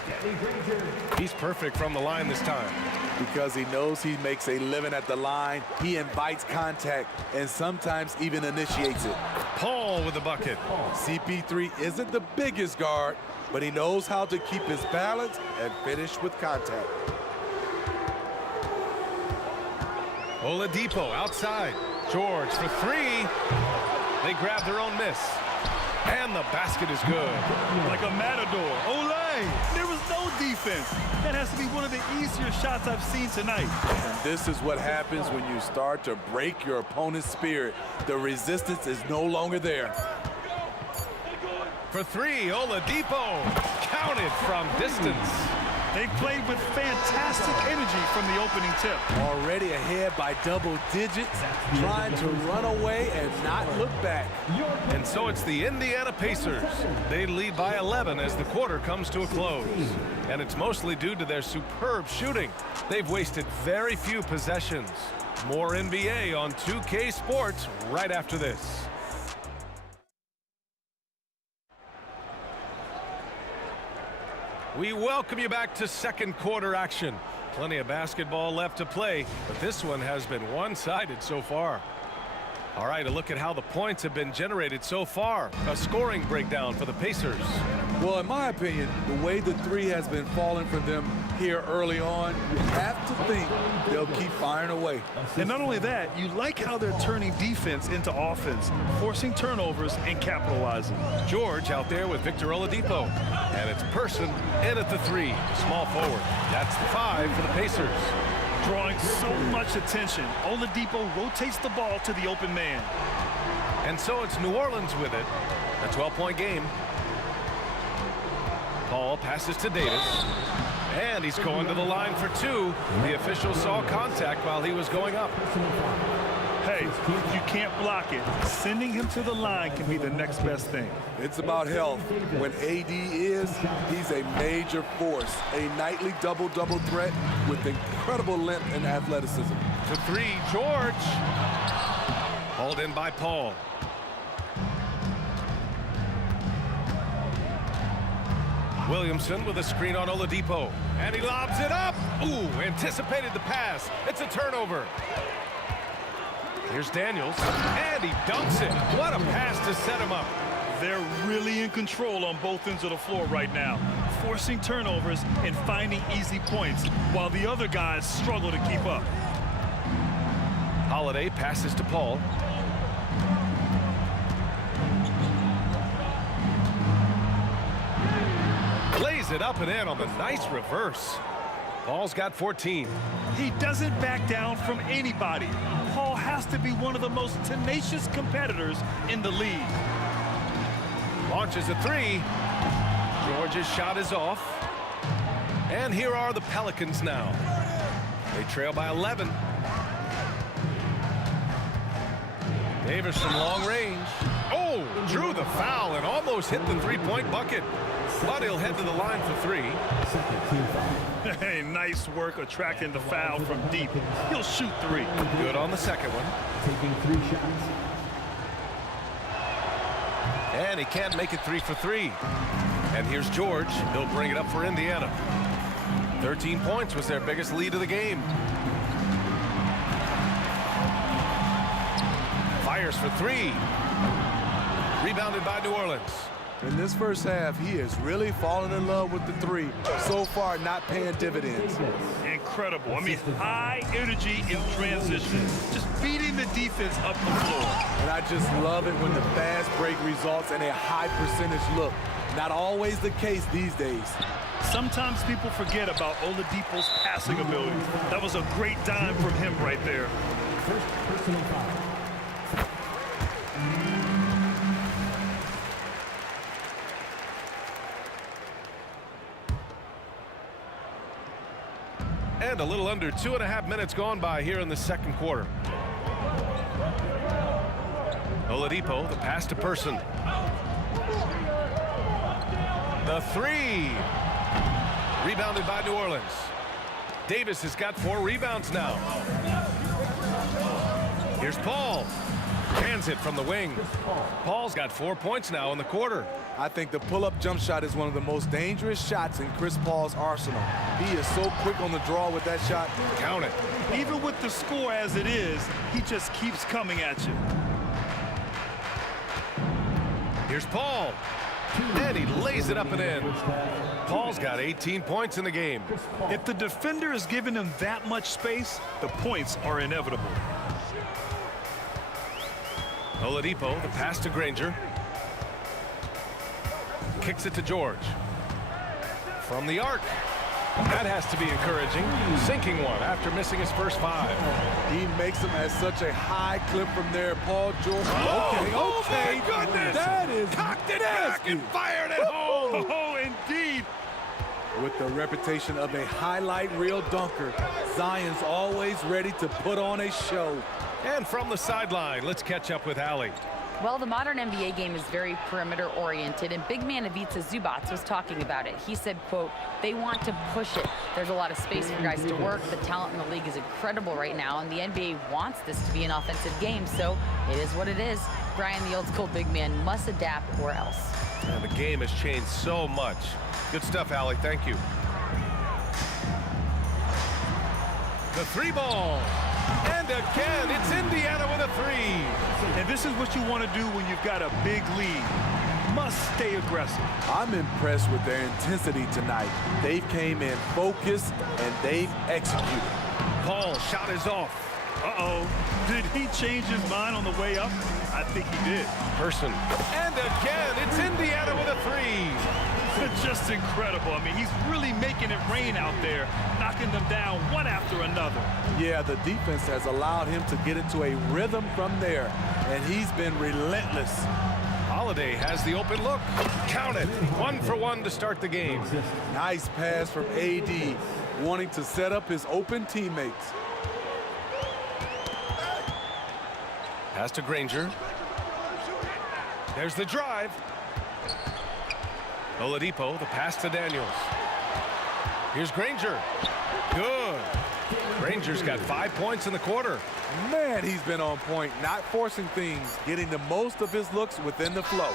Danny Granger. He's perfect from the line this time. Because he knows he makes a living at the line, he invites contact and sometimes even initiates it. Paul with the bucket. CP3 isn't the biggest guard, but he knows how to keep his balance and finish with contact. Oladipo outside. George for 3. They grab their own miss. And the basket is good. Like a matador. Olay! There was no defense. That has to be one of the easier shots I've seen tonight. And this is what happens when you start to break your opponent's spirit. The resistance is no longer there. For 3, Oladipo. Counted from distance. They played with fantastic energy from the opening tip. Already ahead by double digits, trying to run away and not look back. And so it's the Indiana Pacers. They lead by 11 as the quarter comes to a close. And it's mostly due to their superb shooting. They've wasted very few possessions. More NBA on 2K Sports right after this. We welcome you back to second quarter action. Plenty of basketball left to play, but this one has been one-sided so far. All right, a look at how the points have been generated so far. A scoring breakdown for the Pacers. Well, in my opinion, the way the 3 has been falling for them here early on, you have to think they'll keep firing away. And not only that, you like how they're turning defense into offense, forcing turnovers and capitalizing. George out there with Victor Oladipo. And it's Person in at the 3, the small forward. That's the 5 for the Pacers. Drawing so much attention, Oladipo rotates the ball to the open man. And so it's New Orleans with it. A 12-point game. Paul passes to Davis. And he's going to the line for 2. The official saw contact while he was going up. Hey, if you can't block it, sending him to the line can be the next best thing. It's about health. When AD is, he's a major force. A nightly double-double threat with incredible length and athleticism. To 3, George. Hauled in by Paul. Williamson with a screen on Oladipo. And he lobs it up. Ooh, anticipated the pass. It's a turnover. Here's Daniels, and he dunks it. What a pass to set him up. They're really in control on both ends of the floor right now, forcing turnovers and finding easy points, while the other guys struggle to keep up. Holiday passes to Paul. Lays it up and in on the nice reverse. Paul's got 14. He doesn't back down from anybody. Paul has to be one of the most tenacious competitors in the league. Launches a 3. George's shot is off. And here are the Pelicans now. They trail by 11. Davis from long range. Oh, drew the foul and almost hit the three-point bucket. But he'll head to the line for three. Hey, nice work attracting the foul from deep. He'll shoot three. Good on the second one. Taking 3 shots. And he can't make it 3 for 3. And here's George. He'll bring it up for Indiana. 13 points was their biggest lead of the game. Fires for 3. Rebounded by New Orleans. In this first half, he is really falling in love with the 3. So far, not paying dividends. Incredible. I mean, high energy in transition. Just beating the defense up the floor. And I just love it when the fast break results in a high percentage look. Not always the case these days. Sometimes people forget about Oladipo's passing ability. That was a great dime from him right there. First personal foul. And a little under 2.5 minutes gone by here in the second quarter. Oladipo, the pass to Person. The 3. Rebounded by New Orleans. Davis has got 4 rebounds now. Here's Paul. Hands it from the wing. Paul's got 4 points now in the quarter. I think the pull-up jump shot is one of the most dangerous shots in Chris Paul's arsenal. He is so quick on the draw with that shot. Count it. Even with the score as it is, he just keeps coming at you. Here's Paul. And he lays it up and in. Paul's got 18 points in the game. If the defender is giving him that much space, the points are inevitable. Oladipo, the pass to Granger. Kicks it to George. From the arc. That has to be encouraging. Sinking one after missing his first 5. He makes them at such a high clip from there. Paul George. Okay. My goodness. That is cocked it back and fired it home. Oh, indeed. With the reputation of a highlight reel dunker, Zion's always ready to put on a show. And from the sideline, let's catch up with Allie. Well, the modern NBA game is very perimeter-oriented, and big man Ivica Zubac was talking about it. He said, quote, they want to push it. There's a lot of space for guys to work. The talent in the league is incredible right now, and the NBA wants this to be an offensive game, so it is what it is. Brian, the old-school big man, must adapt or else. Yeah, the game has changed so much. Good stuff, Allie. Thank you. The 3 ball. And again, it's Indiana with a 3. And this is what you want to do when you've got a big lead. Must stay aggressive. I'm impressed with their intensity tonight. They came in focused and they've executed. Paul shot is off. Uh-oh. Did he change his mind on the way up? I think he did. Person. And again, it's Indiana with a 3. Just incredible. I mean, he's really making it rain out there, knocking them down one after another. Yeah, the defense has allowed him to get into a rhythm from there, and he's been relentless. Holiday has the open look. Count it. 1 for 1 to start the game. Nice pass from AD, wanting to set up his open teammates. Pass to Granger. There's the drive. Oladipo, the pass to Daniels. Here's Granger. Good. Granger's got 5 points in the quarter. Man, he's been on point, not forcing things, getting the most of his looks within the flow.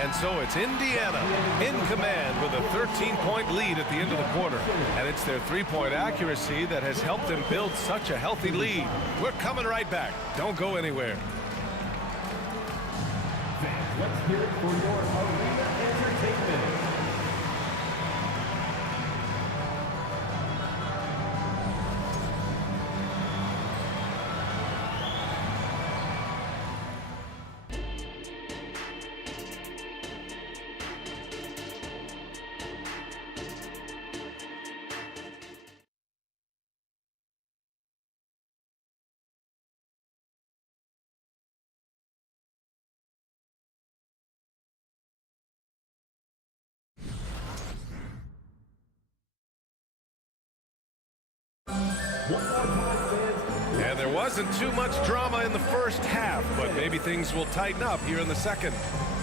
And so it's Indiana in command with a 13-point lead at the end of the quarter. And it's their 3-point accuracy that has helped them build such a healthy lead. We're coming right back. Don't go anywhere. Let's hear it for your arena entertainment. And there wasn't too much drama in the first half, but maybe things will tighten up here in the second.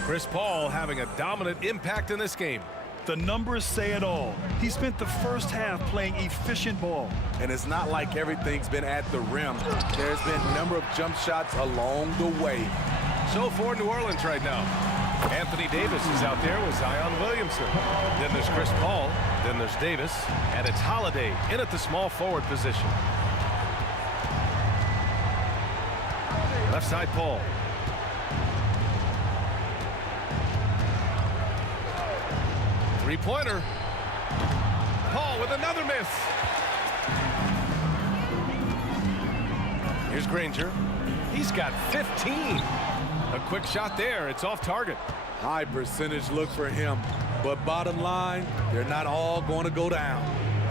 Chris Paul having a dominant impact in this game. The numbers say it all. He spent the first half playing efficient ball. And it's not like everything's been at the rim. There's been a number of jump shots along the way. So for New Orleans right now, Anthony Davis is out there with Zion Williamson. Then there's Chris Paul. Then there's Davis. And it's Holiday in at the small forward position. Left side, Paul. Three-pointer. Paul with another miss. Here's Granger. He's got 15. A quick shot there. It's off target. High percentage look for him. But bottom line, they're not all going to go down.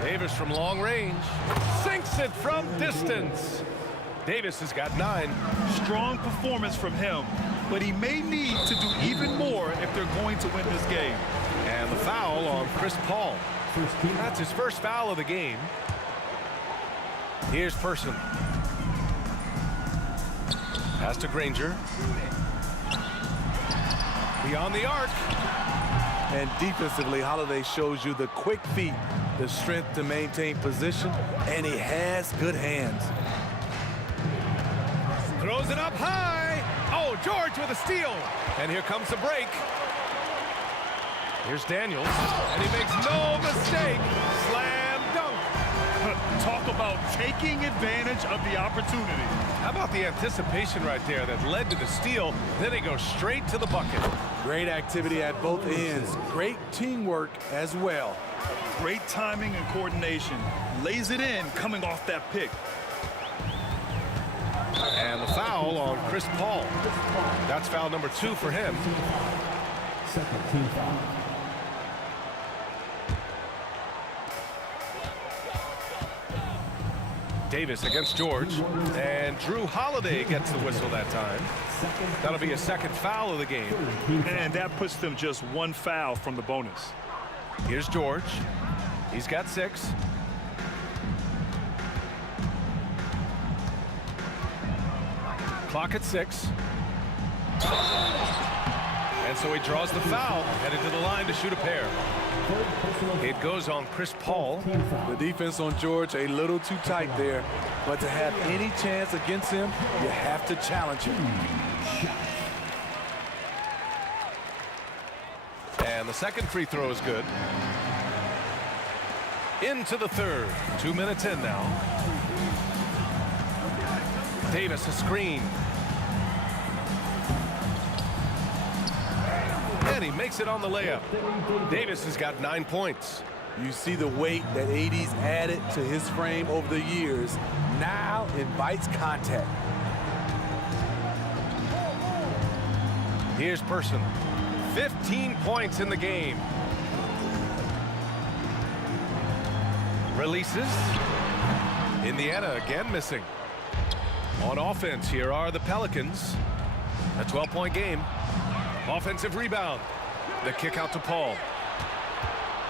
Davis from long range. Sinks it from distance. Davis has got 9. Strong performance from him, but he may need to do even more if they're going to win this game. And the foul on Chris Paul. That's his first foul of the game. Here's Person. Pass to Granger. Beyond the arc. And defensively, Holiday shows you the quick feet, the strength to maintain position, and he has good hands. Throws it up high. Oh, George with a steal. And here comes the break. Here's Daniels, and he makes no mistake. Slam dunk. Talk about taking advantage of the opportunity. How about the anticipation right there that led to the steal? Then he goes straight to the bucket. Great activity at both ends. Great teamwork as well. Great timing and coordination. Lays it in coming off that pick. And the foul on Chris Paul. That's foul number 2 for him. Second team foul. Davis against George. And Drew Holiday gets the whistle that time. That'll be a second foul of the game. And that puts them just 1 foul from the bonus. Here's George. He's got 6. Clock at 6. And so he draws the foul, headed to the line to shoot a pair. It goes on Chris Paul. The defense on George a little too tight there, but to have any chance against him, you have to challenge him. And the second free throw is good. Into the third. 2 minutes in now. Davis a screen. And he makes it on the layup. Davis has got 9 points. You see the weight that AD's added to his frame over the years. Now invites contact. Here's Person. 15 points in the game. Releases. Indiana again missing. On offense, here are the Pelicans. A 12-point game. Offensive rebound. The kick out to Paul.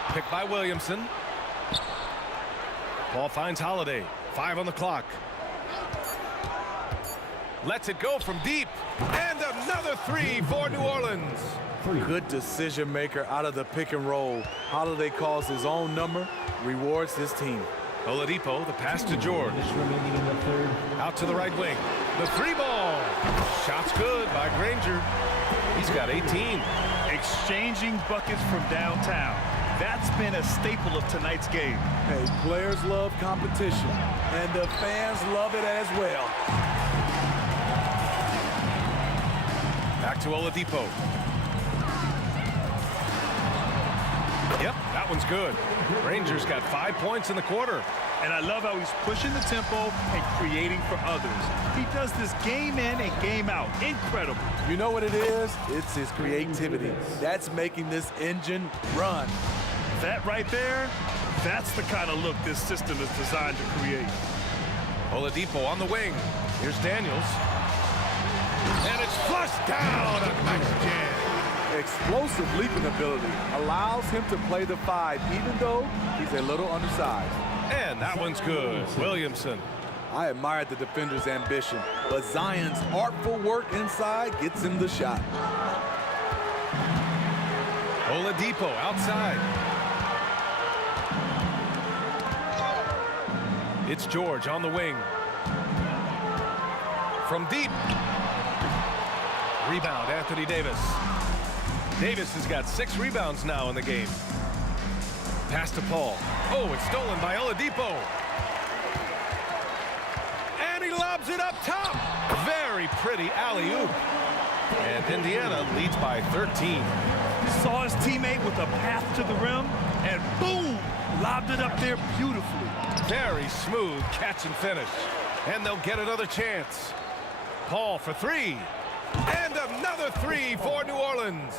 Picked by Williamson. Paul finds Holiday. 5 on the clock. Lets it go from deep. And another 3 for New Orleans. Good decision maker out of the pick and roll. Holiday calls his own number, rewards his team. Oladipo, the pass to George. Out to the right wing. The 3-ball. Shot's good by Granger. He's got 18. Exchanging buckets from downtown. That's been a staple of tonight's game. Hey, players love competition, and the fans love it as well. Back to Oladipo. Yep, that one's good. Rangers got 5 points in the quarter. And I love how he's pushing the tempo and creating for others. He does this game in and game out. Incredible. You know what it is? It's his creativity. That's making this engine run. That right there, that's the kind of look this system is designed to create. Oladipo on the wing. Here's Daniels. And it's flushed down. A nice jam. Explosive leaping ability allows him to play the 5, even though he's a little undersized. And that one's good. Williamson. I admired the defender's ambition, but Zion's artful work inside gets him the shot. Oladipo outside. It's George on the wing. From deep. Rebound, Anthony Davis. Davis has got 6 rebounds now in the game. Pass to Paul. Oh, it's stolen by Oladipo. And he lobs it up top. Very pretty alley-oop. And Indiana leads by 13. Saw his teammate with a path to the rim, and boom, lobbed it up there beautifully. Very smooth catch and finish. And they'll get another chance. Paul for 3. And another 3 for New Orleans.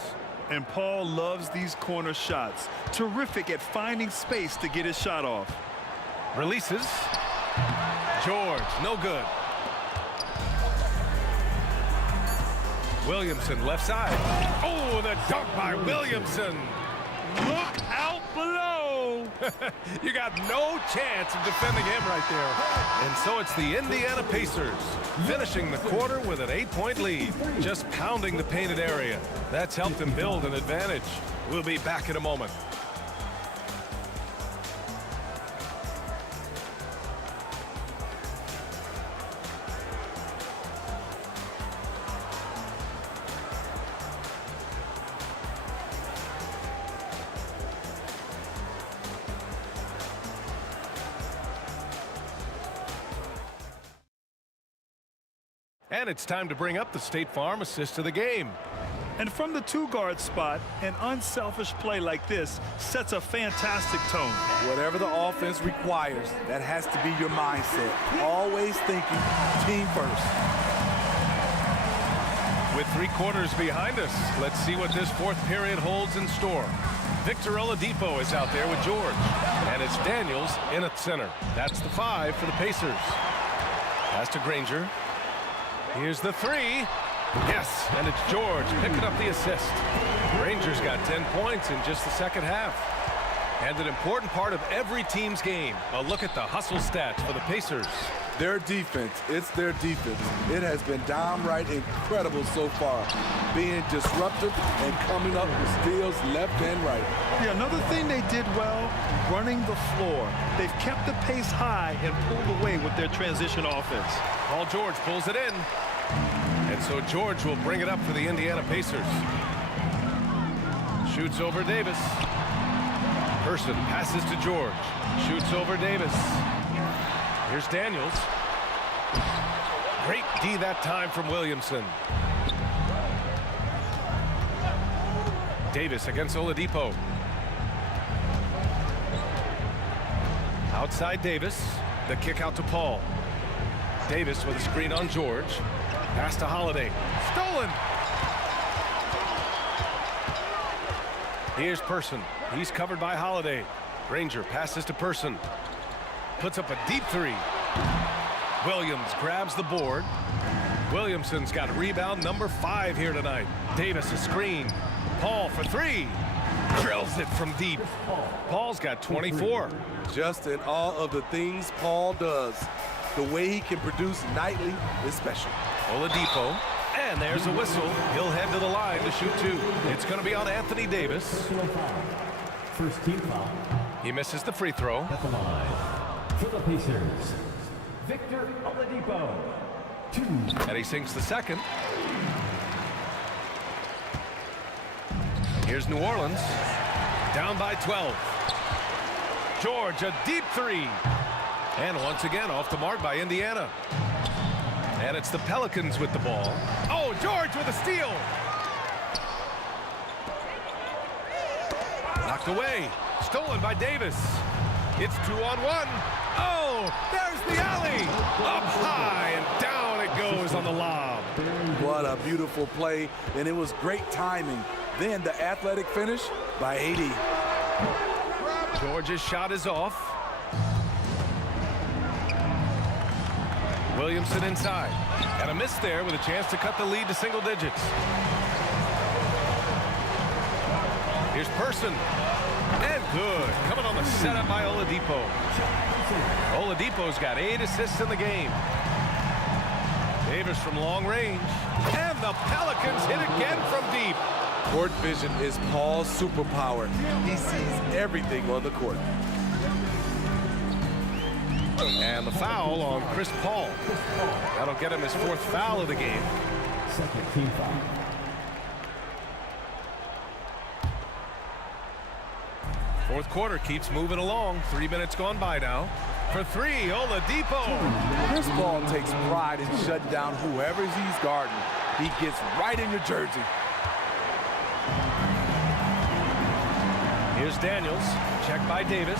And Paul loves these corner shots. Terrific at finding space to get his shot off. Releases. George, no good. Williamson left side. Oh, the dunk by Williamson. Look out below. You got no chance of defending him right there. And so it's the Indiana Pacers finishing the quarter with an 8-point lead, just pounding the painted area. That's helped them build an advantage. We'll be back in a moment. And it's time to bring up the State Farm assist of the game. And from the 2-guard spot, an unselfish play like this sets a fantastic tone. Whatever the offense requires, that has to be your mindset. Always thinking team first. With 3 quarters behind us, let's see what this 4th period holds in store. Victor Oladipo is out there with George. And it's Daniels in at center. That's the 5 for the Pacers. Pass to Granger. Here's the 3. Yes, and it's George picking up the assist. Rangers got 10 points in just the second half. And an important part of every team's game. A look at the hustle stats for the Pacers. Their defense, it's their defense. It has been downright incredible so far. Being disruptive and coming up with steals left and right. Yeah, another thing they did well, running the floor. They've kept the pace high and pulled away with their transition offense. Paul George pulls it in. And so George will bring it up for the Indiana Pacers. Shoots over Davis. Person passes to George. Shoots over Davis. Here's Daniels. Great D that time from Williamson. Davis against Oladipo. Outside Davis. The kick out to Paul. Davis with a screen on George. Pass to Holiday. Stolen. Here's Person. He's covered by Holiday. Granger passes to Person. Puts up a deep 3. Williams grabs the board. Williamson's got rebound number 5 here tonight. Davis a screen. Paul for 3. Drills it from deep. Paul's got 24. Just in all of the things Paul does, the way he can produce nightly is special. Oladipo. And there's a whistle. He'll head to the line to shoot 2. It's going to be on Anthony Davis. First team foul. He misses the free throw. At the line for the Pacers, Victor Oladipo. 2. And he sinks the second. Here's New Orleans. Down by 12. George, a deep 3. And once again, off the mark by Indiana. And it's the Pelicans with the ball. Oh, George with a steal. Knocked away. Stolen by Davis. It's 2-on-1. Oh, there's the alley. Up high and down it goes on the lob. What a beautiful play, and it was great timing. Then the athletic finish by AD. George's shot is off. Williamson inside. And a miss there with a chance to cut the lead to single digits. Here's Person. And good. Coming on the setup by Oladipo. Oladipo's got 8 assists in the game. Davis from long range. And the Pelicans hit again from deep. Court vision is Paul's superpower. He sees everything on the court. And the foul on Chris Paul. That'll get him his 4th foul of the game. Second team foul. Fourth quarter keeps moving along. 3 minutes gone by now. For 3, Oladipo. Chris Paul takes pride in shutting down whoever he's guarding. He gets right in your jersey. Here's Daniels. Check by Davis.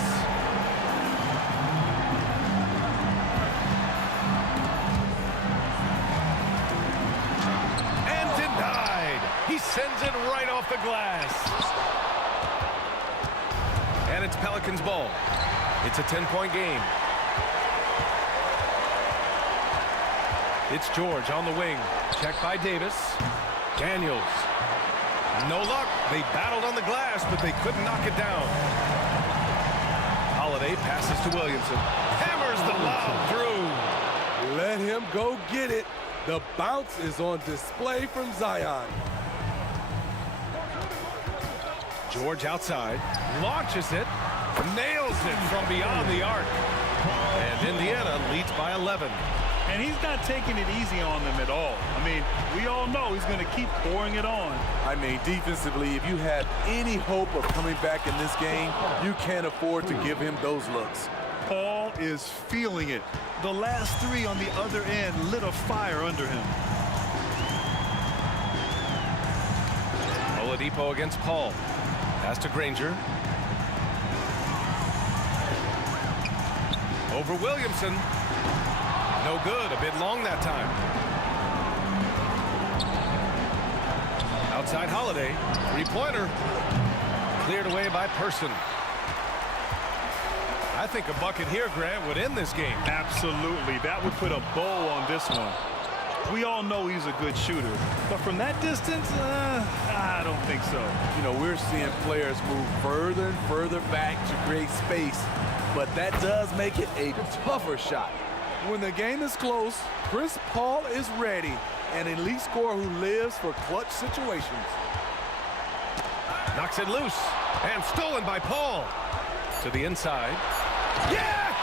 And denied. He sends it right off the glass. And it's Pelicans ball. It's a 10-point game. It's George on the wing. Check by Davis. Daniels. No luck. They battled on the glass, but they couldn't knock it down. Holiday passes to Williamson. Hammers the lob through. Let him go get it. The bounce is on display from Zion. George outside. Launches it. Nails it from beyond the arc. And Indiana leads by 11. And he's not taking it easy on them at all. I mean, we all know he's going to keep pouring it on. I mean, defensively, if you have any hope of coming back in this game, you can't afford to give him those looks. Paul is feeling it. The last 3 on the other end lit a fire under him. Oladipo against Paul. Pass to Granger. Over Williamson. No good. A bit long that time. Outside Holiday. 3-pointer. Cleared away by Person. I think a bucket here, Grant, would end this game. Absolutely. That would put a bow on this one. We all know he's a good shooter. But from that distance, I don't think so. You know, we're seeing players move further and further back to create space. But that does make it a tougher shot. When the game is close, Chris Paul is ready, an elite scorer who lives for clutch situations. Knocks it loose, and stolen by Paul. To the inside. Yeah!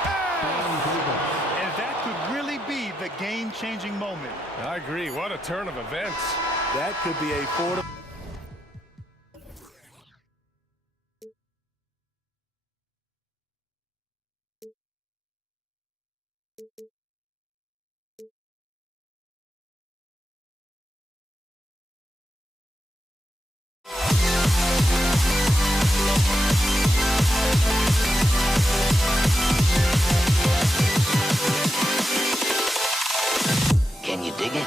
And that could really be the game-changing moment. I agree. What a turn of events. That could be a 4-. Can you dig it?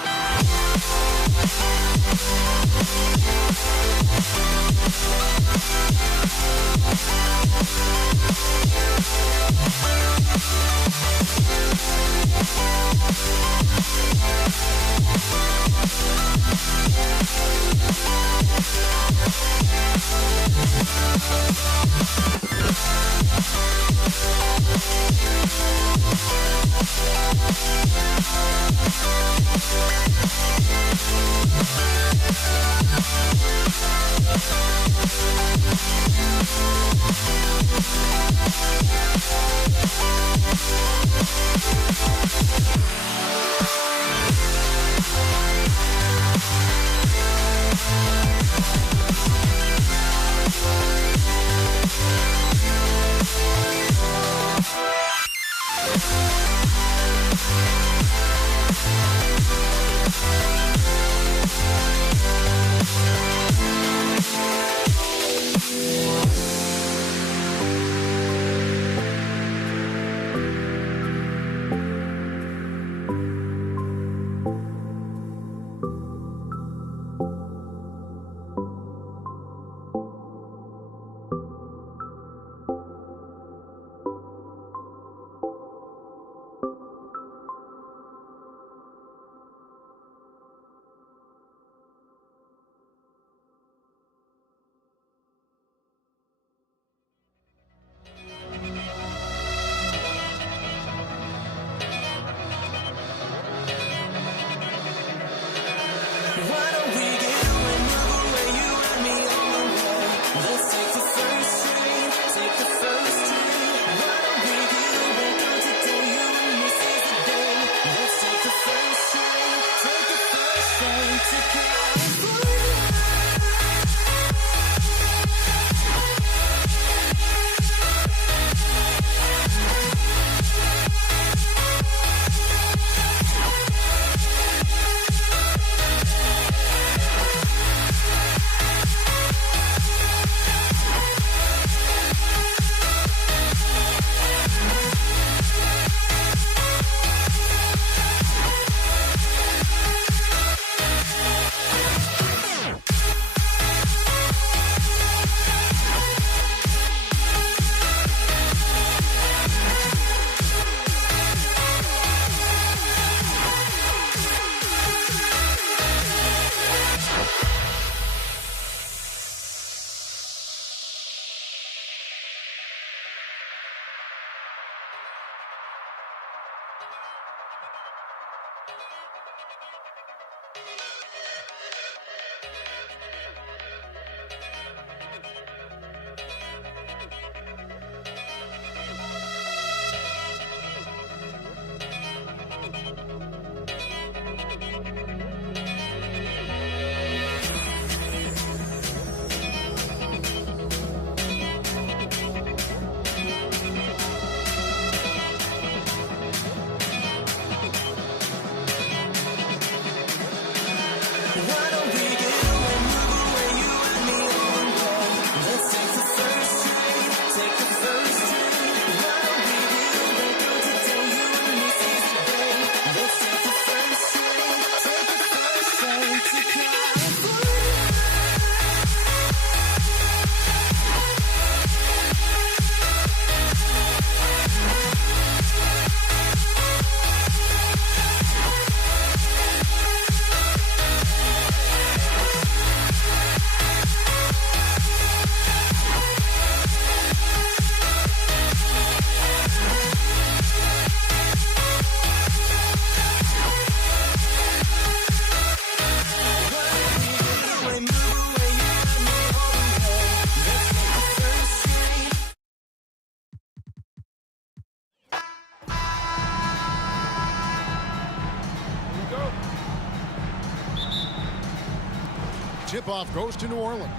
Tip-off goes to New Orleans.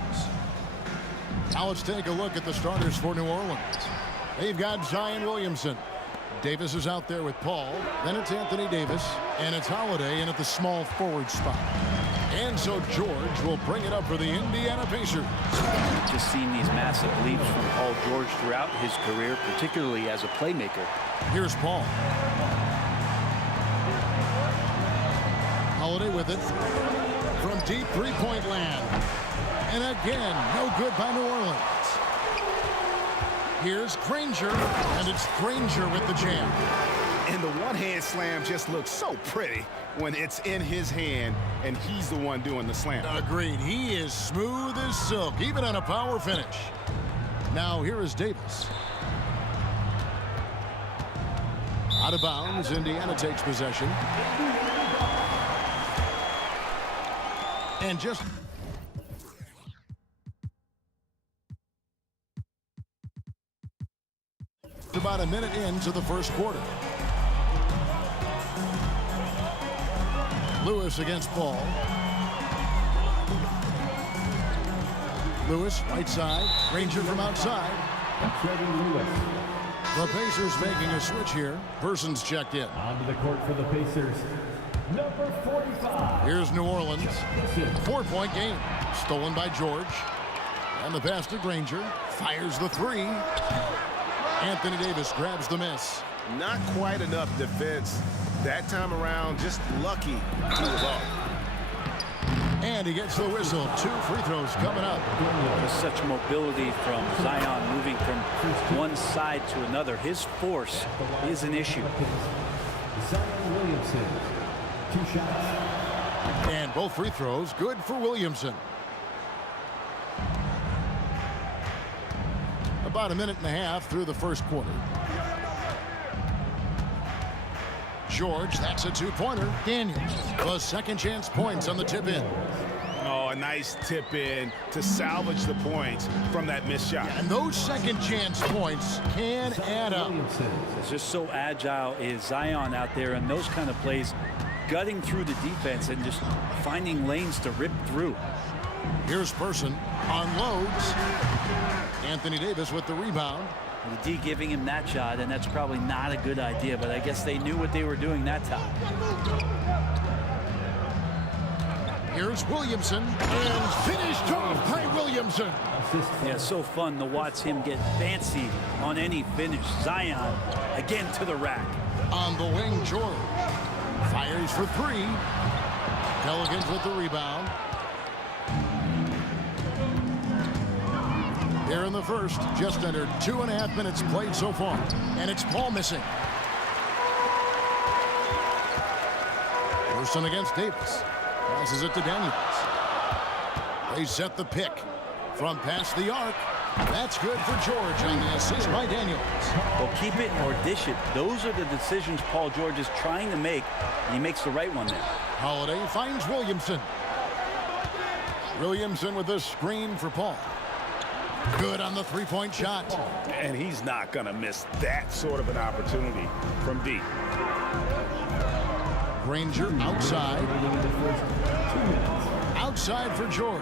Now let's take a look at the starters for New Orleans. They've got Zion Williamson. Davis is out there with Paul. Then it's Anthony Davis. And it's Holiday in at the small forward spot. And so George will bring it up for the Indiana Pacers. Just seen these massive leaps from Paul George throughout his career, particularly as a playmaker. Here's Paul. Holiday with it. From deep three-point land. And again, no good by New Orleans. Here's Granger, and it's Granger with the jam. And the one-hand slam just looks so pretty when it's in his hand and he's the one doing the slam. Agreed. He is smooth as silk, even on a power finish. Now here is Davis. Out of bounds, Indiana takes possession. And just about a minute into the first quarter. Lewis against Paul. Lewis, right side. Granger from outside. The Pacers making a switch here. Persons checked in. Onto the court for the Pacers, number 45. Here's New Orleans. 4-point game. Stolen by George. And the pass to Granger. Fires the three. Anthony Davis grabs the miss. Not quite enough defense that time around. Just lucky he was off. And he gets the whistle. 2 free throws coming up. There's such mobility from Zion moving from one side to another. His force is an issue. Zion Williamson, 2 shots. And both free throws good for Williamson. About a minute and a half through the first quarter. George, that's a 2-pointer. Daniels, the second chance points on the tip in. Oh, a nice tip in to salvage the points from that missed shot. And those second chance points can add up. It's just so agile is Zion out there in those kind of plays, gutting through the defense and just finding lanes to rip through. Here's Person, unloads. Anthony Davis with the rebound. The D giving him that shot, and that's probably not a good idea, but I guess they knew what they were doing that time. Here's Williamson, and finished off by Williamson. Yeah, so fun to watch him get fancy on any finish. Zion, again to the rack. On the wing, George. Fires for 3. Pelicans with the rebound. Here in the first, just under 2.5 minutes played so far. And it's Paul missing. Person against Davis. Passes it to Daniels. They set the pick from past the arc. That's good for George on the assist by Daniels. Well, keep it or dish it. Those are the decisions Paul George is trying to make, and he makes the right one there. Holiday finds Williamson. Williamson with the screen for Paul. Good on the 3-point shot. And he's not going to miss that sort of an opportunity from deep. Granger outside. Outside for George.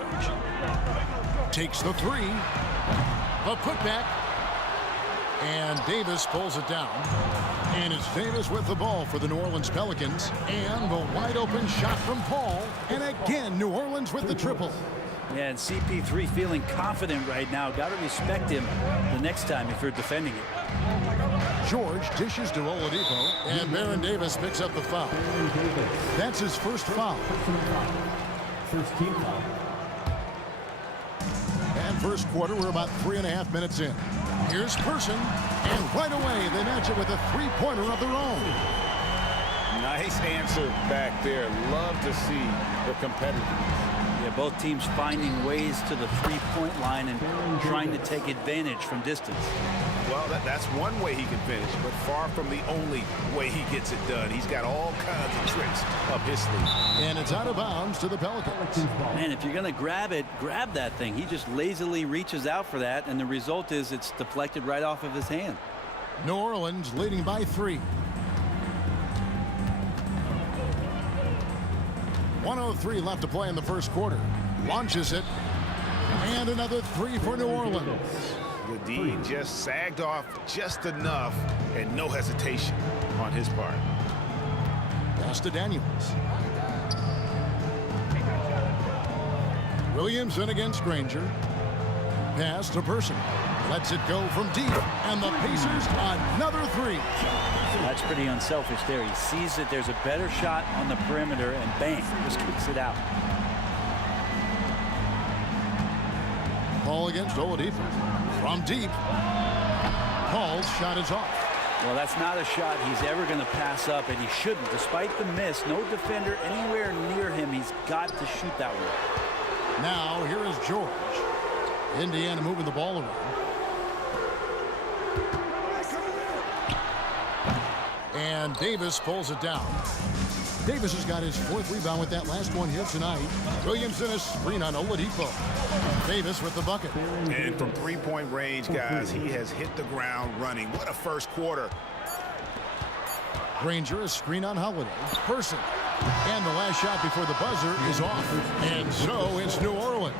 Takes the 3. The putback. And Davis pulls it down. And it's Davis with the ball for the New Orleans Pelicans. And the wide open shot from Paul. And again, New Orleans with the triple. Yeah, and CP3 feeling confident right now. Got to respect him the next time if you're defending it. George dishes to Oladipo, and Baron Davis picks up the foul. That's his first foul. First team foul. And first quarter, we're about 3.5 minutes in. Here's Person, and right away they match it with a three-pointer of their own. Nice answer back there. Love to see the competitiveness. Yeah, both teams finding ways to the three-point line and trying to take advantage from distance. Well, that's one way he can finish, but far from the only way he gets it done. He's got all kinds of tricks up his sleeve. And it's out of bounds to the Pelicans. Man, if you're going to grab it, grab that thing. He just lazily reaches out for that, and the result is it's deflected right off of his hand. New Orleans leading by 3. 1:03 left to play in the first quarter. Launches it. And another 3 for New Orleans. The D just sagged off just enough, and no hesitation on his part. Pass to Daniels. Williamson against Granger. Pass to Person. Lets it go from deep, and the Pacers another 3. That's pretty unselfish there. He sees that there's a better shot on the perimeter, and bang, just kicks it out. Ball against Oladipo. From deep. Paul's shot is off. Well, that's not a shot he's ever going to pass up, and he shouldn't. Despite the miss, no defender anywhere near him. He's got to shoot that one. Now, here is George. Indiana moving the ball around. And Davis pulls it down. Davis has got his 4th rebound with that last one here tonight. Williamson is screen on Oladipo. Davis with the bucket. And from three-point range, guys, he has hit the ground running. What a first quarter. Granger is screen on Holiday. Person. And the last shot before the buzzer is off. And so it's New Orleans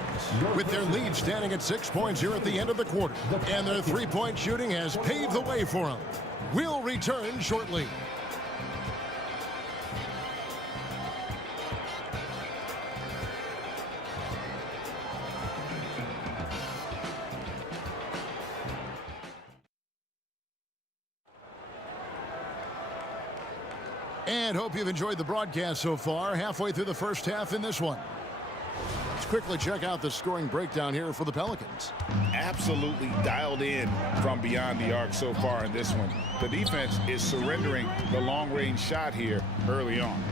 with their lead standing at 6 points here at the end of the quarter. And their three-point shooting has paved the way for them. We'll return shortly. And hope you've enjoyed the broadcast so far. Halfway through the first half in this one. Let's quickly check out the scoring breakdown here for the Pelicans. Absolutely dialed in from beyond the arc so far in this one. The defense is surrendering the long-range shot here early on.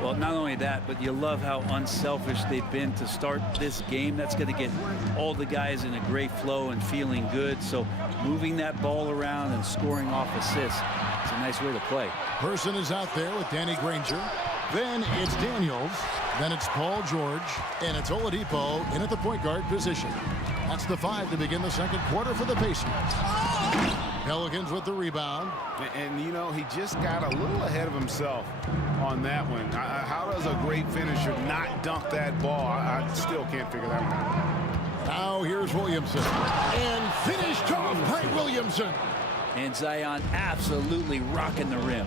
Well, not only that, but you love how unselfish they've been to start this game. That's going to get all the guys in a great flow and feeling good. So moving that ball around and scoring off assists, it's a nice way to play. Person is out there with Danny Granger. Then it's Daniels. Then it's Paul George. And it's Oladipo in at the point guard position. That's the 5 to begin the second quarter for the Pacers. Pelicans with the rebound. And you know, he just got a little ahead of himself on that one. How does a great finisher not dunk that ball? I still can't figure that one out. Now here's Williamson. And finished off by Williamson. And Zion absolutely rocking the rim.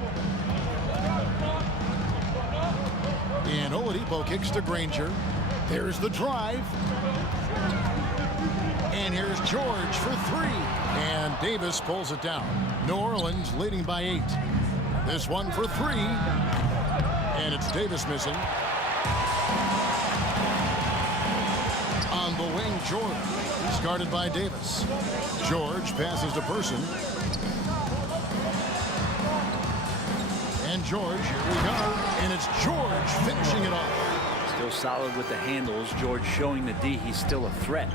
And Oladipo kicks to Granger. There's the drive. And here's George for 3. And Davis pulls it down. New Orleans leading by 8. This one for 3. And it's Davis missing. On the wing, George. Started by Davis. George passes to Person. And George, here we go. And it's George finishing it off. Still solid with the handles. George showing the D he's still a threat.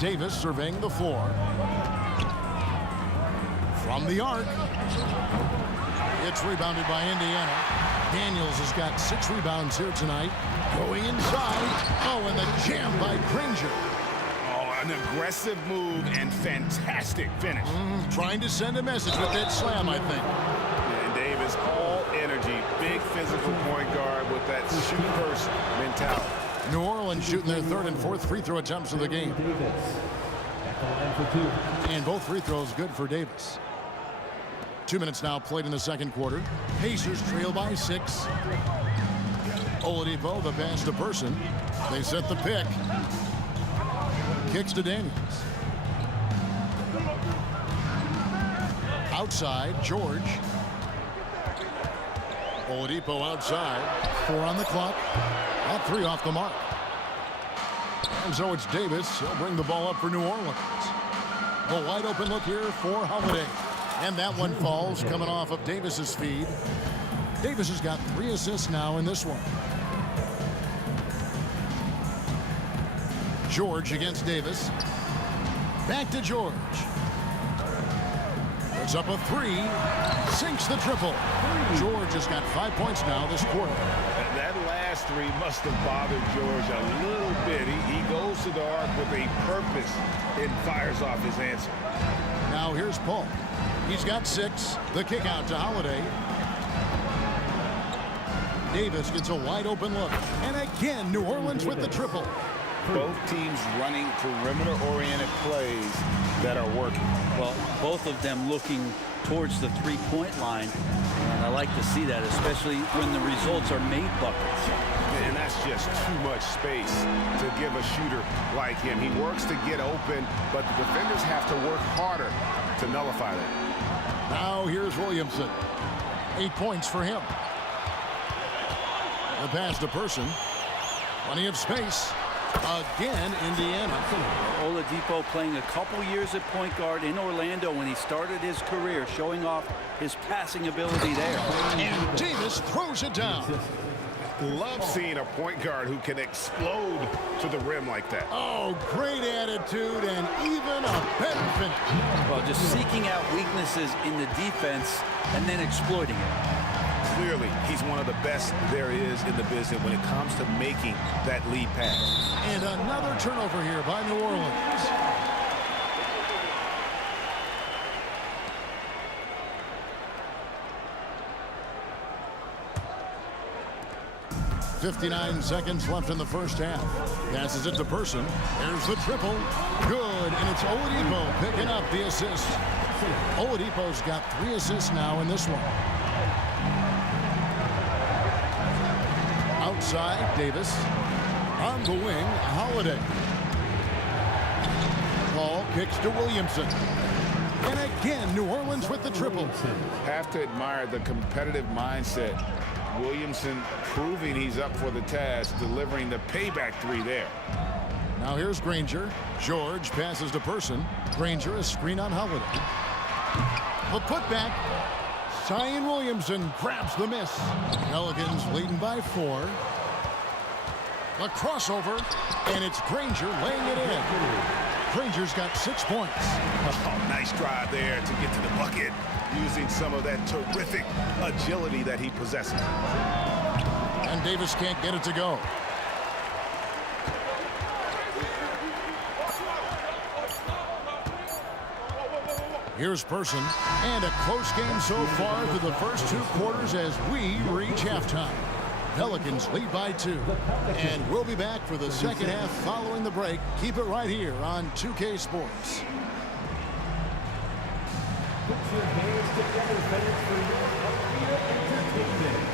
Davis surveying the floor. From the arc. It's rebounded by Indiana. Daniels has got 6 rebounds here tonight. Going inside. Oh, and the jam by Granger. Oh, an aggressive move and fantastic finish. Trying to send a message with that slam, I think. And Davis, all energy, big physical point guard with that shoot first mentality. New Orleans shooting their 3rd and 4th free throw attempts of the game. And both free throws good for Davis. 2 minutes now played in the second quarter. Pacers trail by 6. Oladipo, the pass to Person. They set the pick. Kicks to Daniels. Outside, George. Oladipo outside. 4 on the clock. At 3 off the mark. And so it's Davis. He'll bring the ball up for New Orleans. A wide open look here for Holiday. And that one falls coming off of Davis's feed. Davis has got 3 assists now in this one. George against Davis. Back to George. Puts up a 3. Sinks the triple. George has got 5 points now this quarter. And that last 3 must have bothered George a little bit. He goes to the arc with a purpose and fires off his answer. Now here's Paul. He's got 6. The kick out to Holiday. Davis gets a wide open look. And again, New Orleans with the triple. Both teams running perimeter-oriented plays that are working. Well, both of them looking towards the three-point line. And I like to see that, especially when the results are made buckets. And that's just too much space to give a shooter like him. He works to get open, but the defenders have to work harder to nullify that. Now here's Williamson. 8 points for him. The pass to Person. Plenty of space. Again, Indiana. Oladipo playing a couple years at point guard in Orlando when he started his career, showing off his passing ability there. And Davis throws it down. Love seeing a point guard who can explode to the rim like that. Oh, great attitude and even a better finish. Well, just seeking out weaknesses in the defense and then exploiting it. Clearly, he's one of the best there is in the business when it comes to making that lead pass. And another turnover here by New Orleans. .59 seconds left in the first half. Passes it to Person. There's the triple. Good, and it's Oladipo picking up the assist. Oladipo's got 3 assists now in this one. Outside, Davis. On the wing, Holiday. Ball kicks to Williamson. And again, New Orleans with the triple. Have to admire the competitive mindset. Williamson proving he's up for the task, delivering the payback 3 there. Now here's Granger. George passes to Person. Granger, a screen on Holiday. A putback. Zion Williamson grabs the miss. Pelicans leading by 4. A crossover, and it's Granger laying it in. Granger's got 6 points. Oh, nice drive there to get to the bucket, using some of that terrific agility that he possesses. And Davis can't get it to go. Here's Person, and a close game so far through the first 2 quarters as we reach halftime. Pelicans lead by 2. And we'll be back for the second half following the break. Keep it right here on 2K Sports. Put your hands together, fans, for your Arena Entertainment.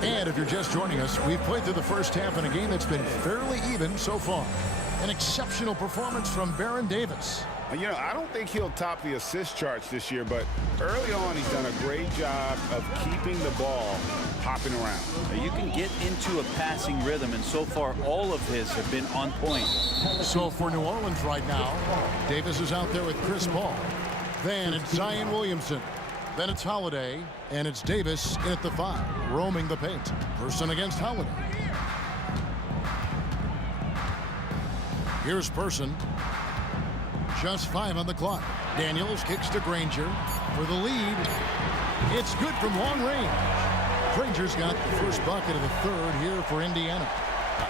And if you're just joining us, we've played through the first half in a game that's been fairly even so far. An exceptional performance from Baron Davis. You know, I don't think he'll top the assist charts this year, but early on he's done a great job of keeping the ball hopping around. You can get into a passing rhythm, and so far all of his have been on point. So for New Orleans right now, Davis is out there with Chris Paul. Then it's Zion Williamson. Then it's Holiday, and it's Davis in at the 5, roaming the paint. Person against Holiday. Here's Person. Just 5 on the clock. Daniels kicks to Granger for the lead. It's good from long range. Granger's got the first bucket of the 3rd here for Indiana.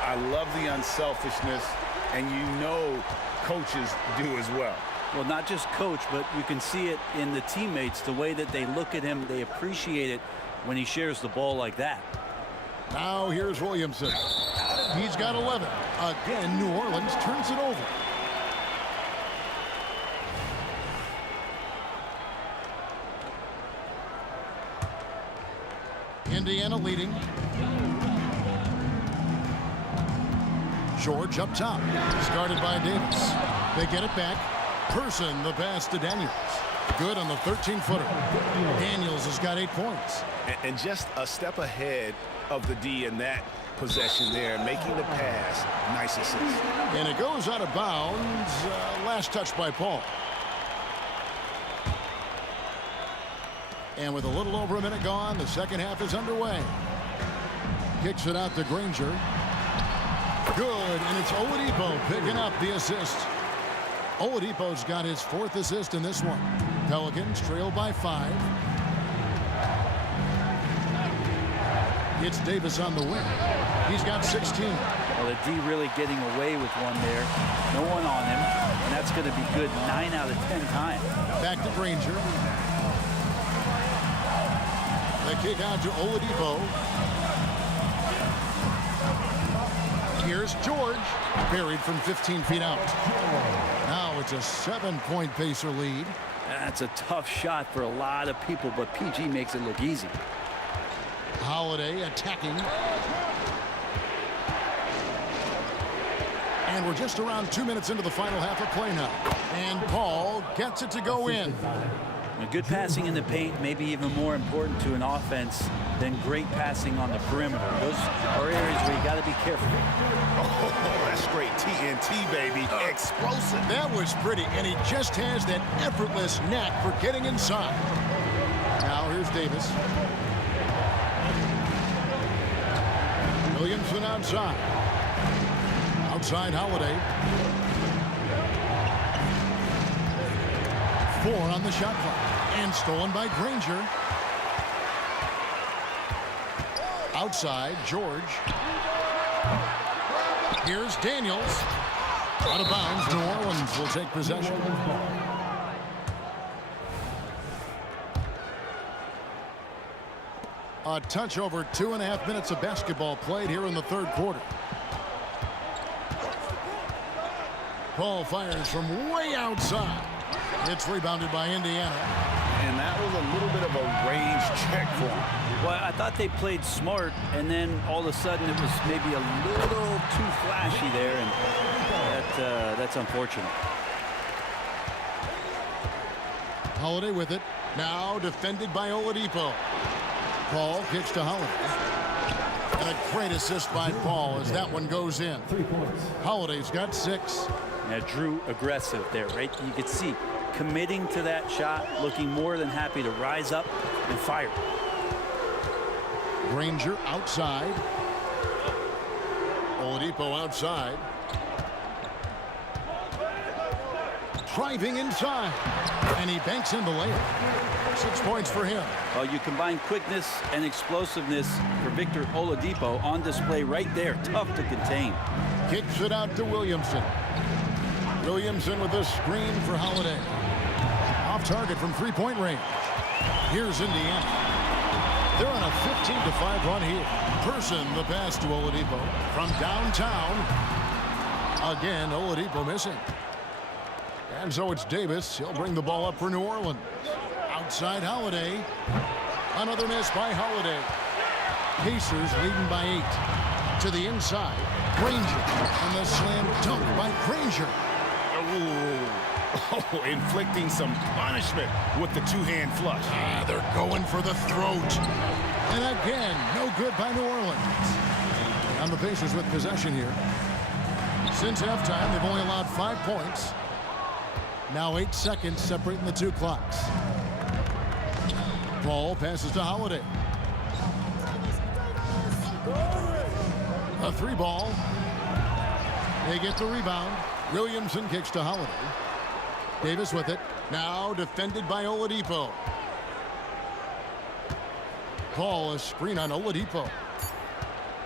I love the unselfishness, and you know coaches do as well. Well, not just coach, but you can see it in the teammates, the way that they look at him. They appreciate it when he shares the ball like that. Now here's Williamson. He's got 11. Again, New Orleans turns it over. Indiana leading. George up top. Started by Davis. They get it back. Person the pass to Daniels. Good on the 13-footer. Daniels has got 8 points. And just a step ahead of the D in that possession there, making the pass. Nice assist. And it goes out of bounds. Last touch by Paul. And with a little over a minute gone, the second half is underway. Kicks it out to Granger. Good, and it's Oladipo picking up the assist. Oladipo's got his 4th assist in this one. Pelicans trail by 5. It's Davis on the wing. He's got 16. Well, the D really getting away with one there. No one on him, and that's going to be good 9 out of 10 times. Back to Granger. The kick out to Oladipo. Here's George. Buried from 15 feet out. Now it's a 7-point Pacer lead. That's a tough shot for a lot of people, but PG makes it look easy. Holiday attacking. And we're just around 2 minutes into the final half of play now. And Paul gets it to go in. Good passing in the paint may be even more important to an offense than great passing on the perimeter. Those are areas where you got to be careful. Oh, that's straight TNT, baby. Explosive. That was pretty, and he just has that effortless knack for getting inside. Now here's Davis. Williamson outside. Outside Holiday. 4 on the shot clock. And stolen by Granger. Outside, George. Here's Daniels. Out of bounds, New Orleans will take possession. A touch over 2.5 minutes of basketball played here in the 3rd quarter. Paul fires from way outside. It's rebounded by Indiana. And that was a little bit of a range check for him. Well, I thought they played smart, and then all of a sudden it was maybe a little too flashy there, and that's unfortunate. Holiday with it. Now defended by Oladipo. Paul kicks to Holiday. And a great assist by Paul as that one goes in. 3 points. Holiday's got 6. Now, Drew aggressive there, right? You could see committing to that shot, looking more than happy to rise up and fire. Granger outside. Oladipo outside. Driving inside. And he banks in the layup. 6 points for him. Well, you combine quickness and explosiveness for Victor Oladipo on display right there. Tough to contain. Kicks it out to Williamson. Williamson with a screen for Holiday. Off target from 3-point range. Here's Indiana. They're on a 15-5 run here. Person the pass to Oladipo from downtown. Again, Oladipo missing. And so it's Davis. He'll bring the ball up for New Orleans. Outside Holiday. Another miss by Holiday. Pacers leading by 8. To the inside. Granger. And the slam dunk by Granger. Oh, inflicting some punishment with the 2-hand flush. They're going for the throat. And again, no good by New Orleans. And the Pacers with possession here. Since halftime, they've only allowed 5 points. Now 8 seconds separating the 2 clocks. Paul passes to Holiday. A 3-ball. They get the rebound. Williamson kicks to Holiday. Davis with it. Now defended by Oladipo. Paul, a screen on Oladipo.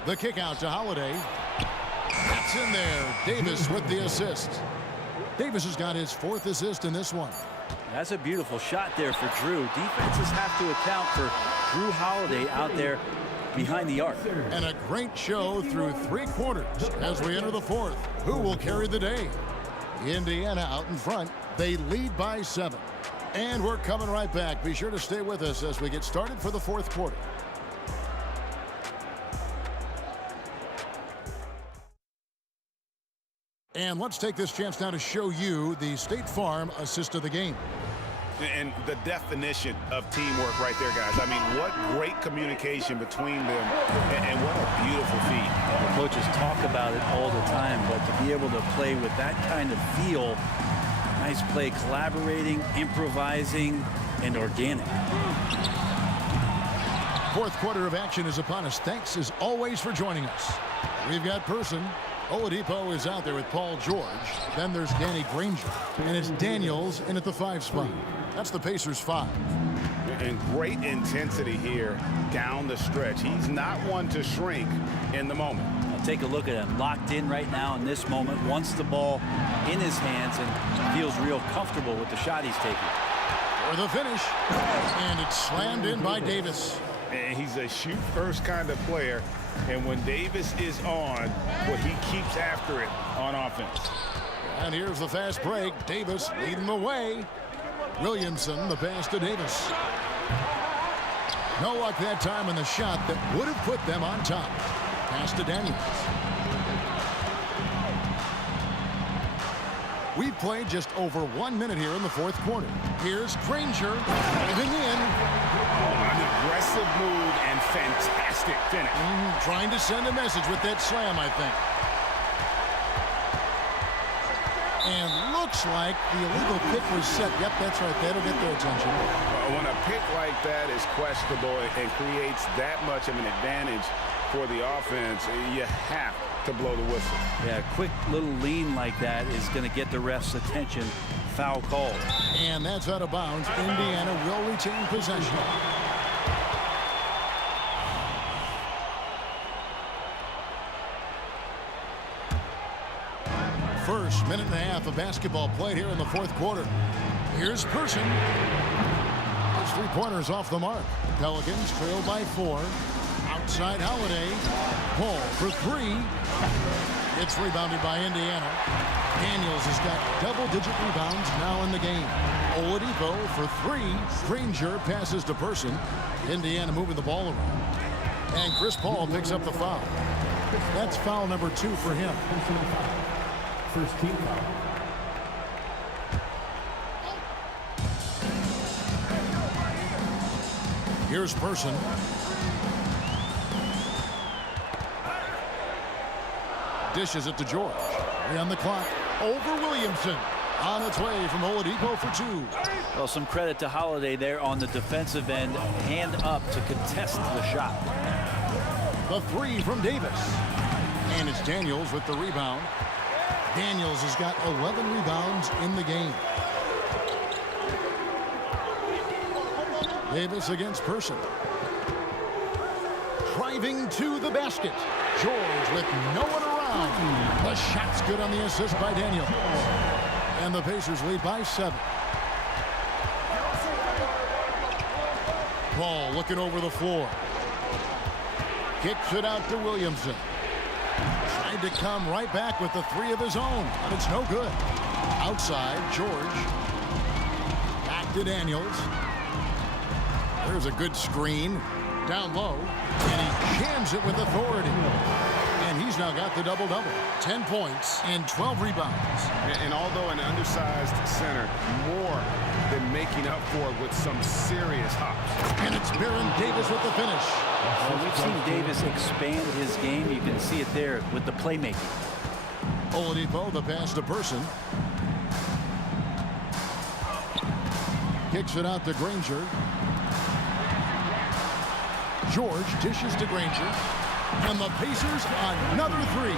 The kick out to Holiday. That's in there. Davis with the assist. Davis has got his 4th assist in this one. That's a beautiful shot there for Drew. Defenses have to account for Drew Holiday out there behind the arc. And a great show through 3 quarters as we enter the 4th. Who will carry the day? Indiana out in front. They lead by 7. And we're coming right back. Be sure to stay with us as we get started for the 4th quarter. And let's take this chance now to show you the State Farm assist of the game. And the definition of teamwork right there, guys. I mean, what great communication between them, and what a beautiful feat. The coaches talk about it all the time, but to be able to play with that kind of feel, nice play, collaborating, improvising, and organic. Fourth quarter of action is upon us. Thanks, as always, for joining us. We've got Person. Oladipo is out there with Paul George. Then there's Danny Granger. And it's Daniels in at the 5 spot. That's the Pacers' 5. And great intensity here down the stretch. He's not one to shrink in the moment. Now take a look at him. Locked in right now in this moment. Wants the ball in his hands and feels real comfortable with the shot he's taking. For the finish. And it's slammed in by Davis. And he's a shoot-first kind of player. And when Davis is on, well, he keeps after it on offense. And here's the fast break. Davis leading the way. Williamson, the pass to Davis. No luck that time in the shot that would have put them on top. Pass to Daniels. We've played just over 1 minute here in the fourth quarter. Here's Granger driving in. An aggressive move and fantastic finish. Trying to send a message with that slam, I think. And looks like the illegal pick was set. Yep, that's right. That'll get their attention. When a pick like that is questionable and creates that much of an advantage for the offense, you have to blow the whistle. Yeah, a quick little lean like that is going to get the ref's attention. Foul call. And that's out of bounds. Indiana will retain possession. First minute and a half of basketball played here in the fourth quarter. Here's Person. His 3-pointers off the mark. Pelicans trail by 4. Outside Holiday. Paul for 3. It's rebounded by Indiana. Daniels has got double-digit rebounds now in the game. Oladipo for 3. Granger passes to Person. Indiana moving the ball around. And Chris Paul picks up the foul. That's foul number 2 for him. First team foul. Here's Person. Dishes it to George. 3 on the clock. Over Williamson. On its way from Oladipo for 2. Well, some credit to Holiday there on the defensive end. Hand up to contest the shot. The 3 from Davis. And it's Daniels with the rebound. Daniels has got 11 rebounds in the game. Davis against Person. Driving to the basket. George with no one around. The shot's good on the assist by Daniels. And the Pacers lead by 7. Paul looking over the floor. Kicks it out to Williamson. Tried to come right back with the 3 of his own, but it's no good. Outside, George. Back to Daniels. There's a good screen. Down low, and he jams it with authority. And he's now got the double-double. 10 points and 12 rebounds. And although an undersized center, more than making up for it with some serious hops. And it's Baron Davis with the finish. Well, we've seen Davis expand his game. You can see it there with the playmaking. Oladipo, the pass to Person. Kicks it out to Granger. George dishes to Granger. And the Pacers another 3.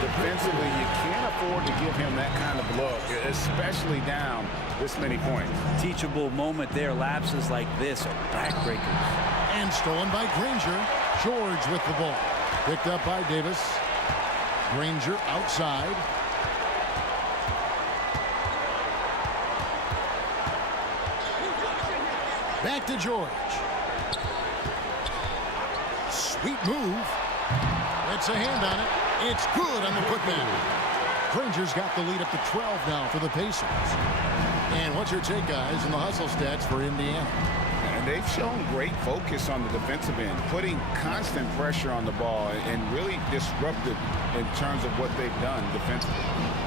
Defensively, you can't afford to give him that kind of look, especially down this many points. Teachable moment there. Lapses like this are backbreakers. And stolen by Granger. George with the ball. Picked up by Davis. Granger outside. Back to George. Sweet move. That's a hand on it. It's good on the putback. Granger's got the lead up to 12 now for the Pacers. And what's your take, guys, in the hustle stats for Indiana? And they've shown great focus on the defensive end, putting constant pressure on the ball and really disruptive in terms of what they've done defensively.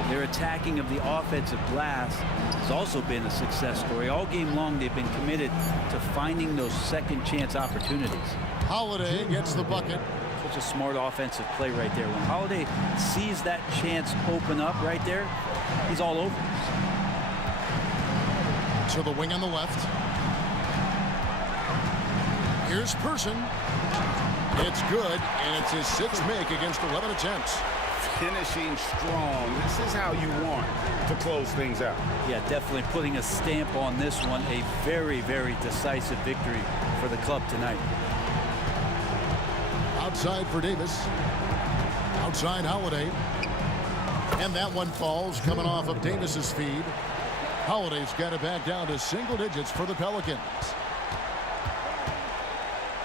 Their attacking of the offensive glass has also been a success story. All game long, they've been committed to finding those second chance opportunities. Holiday gets the bucket. Such a smart offensive play right there. When Holiday sees that chance open up right there, he's all over. To the wing on the left. Here's Person. It's good, and it's his 6th make against 11 attempts. Finishing strong. This is how you want to close things out. Yeah, definitely putting a stamp on this one. A very, very decisive victory for the club tonight. Outside for Davis. Outside Holiday. And that one falls coming off of Davis's feed. Holiday's got it back down to single digits for the Pelicans.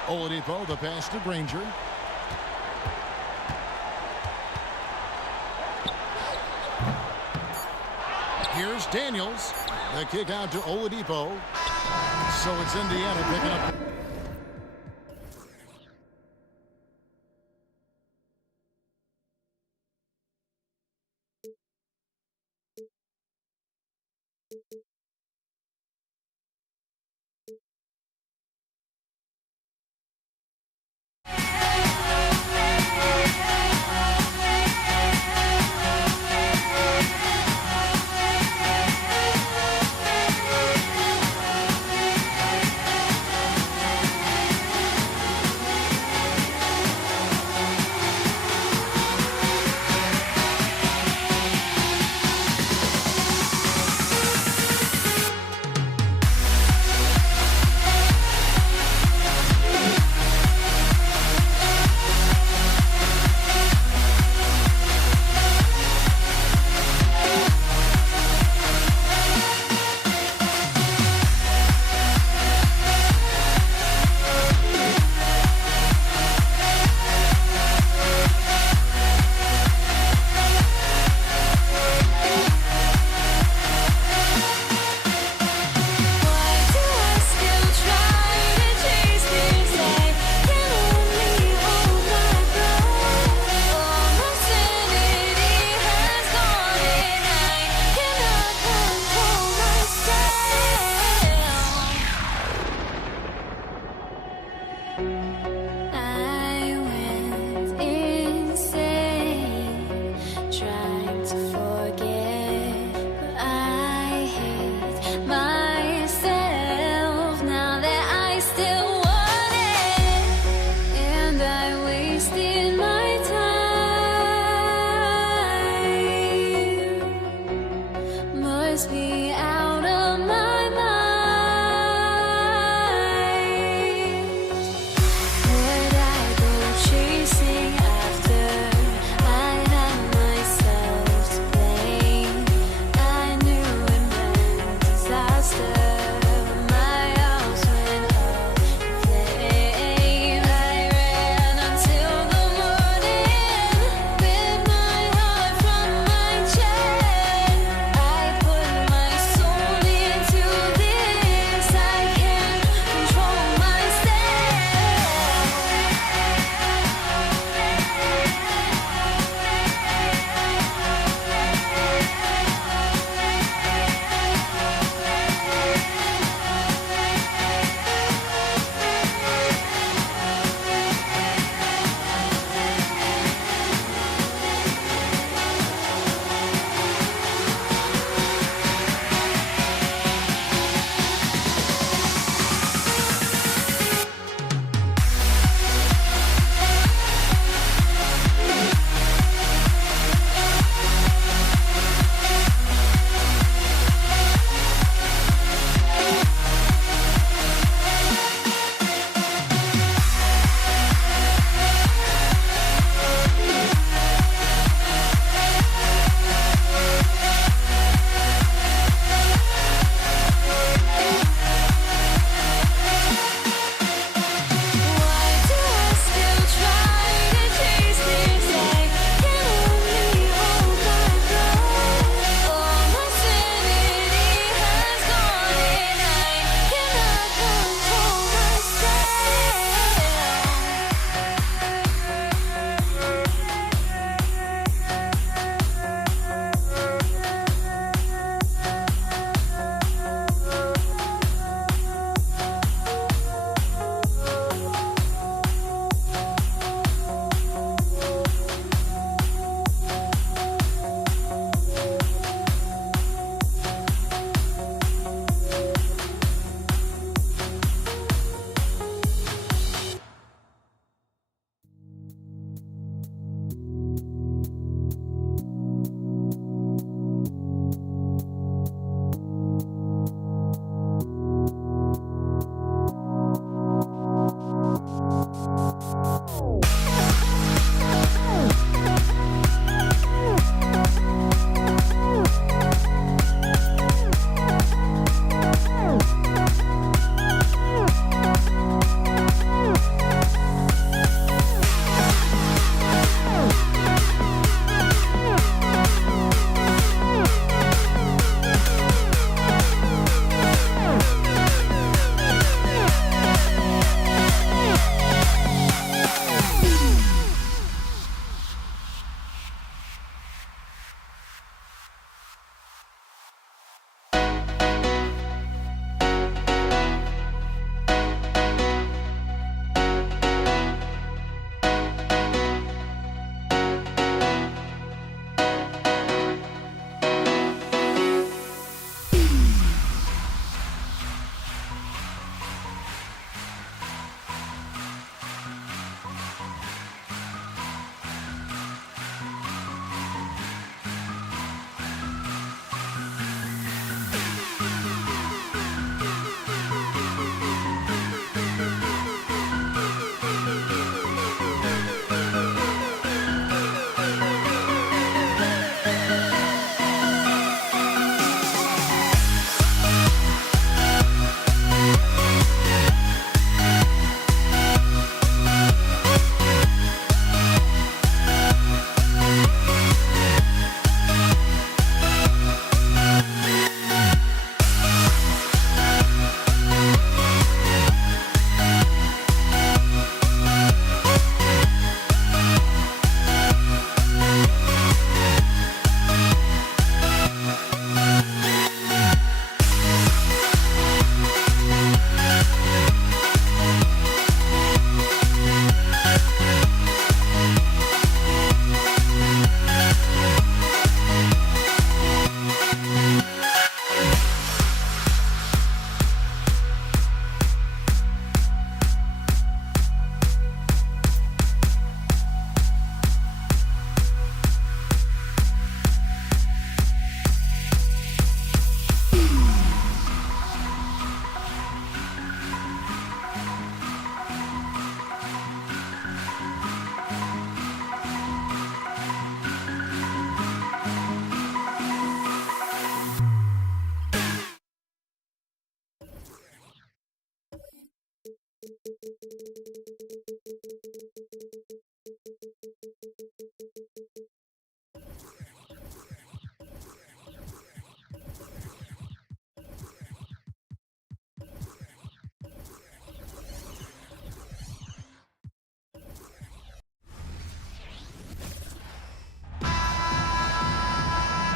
Oladipo, the pass to Granger. Here's Daniels. The kick out to Oladipo. So it's Indiana picking up.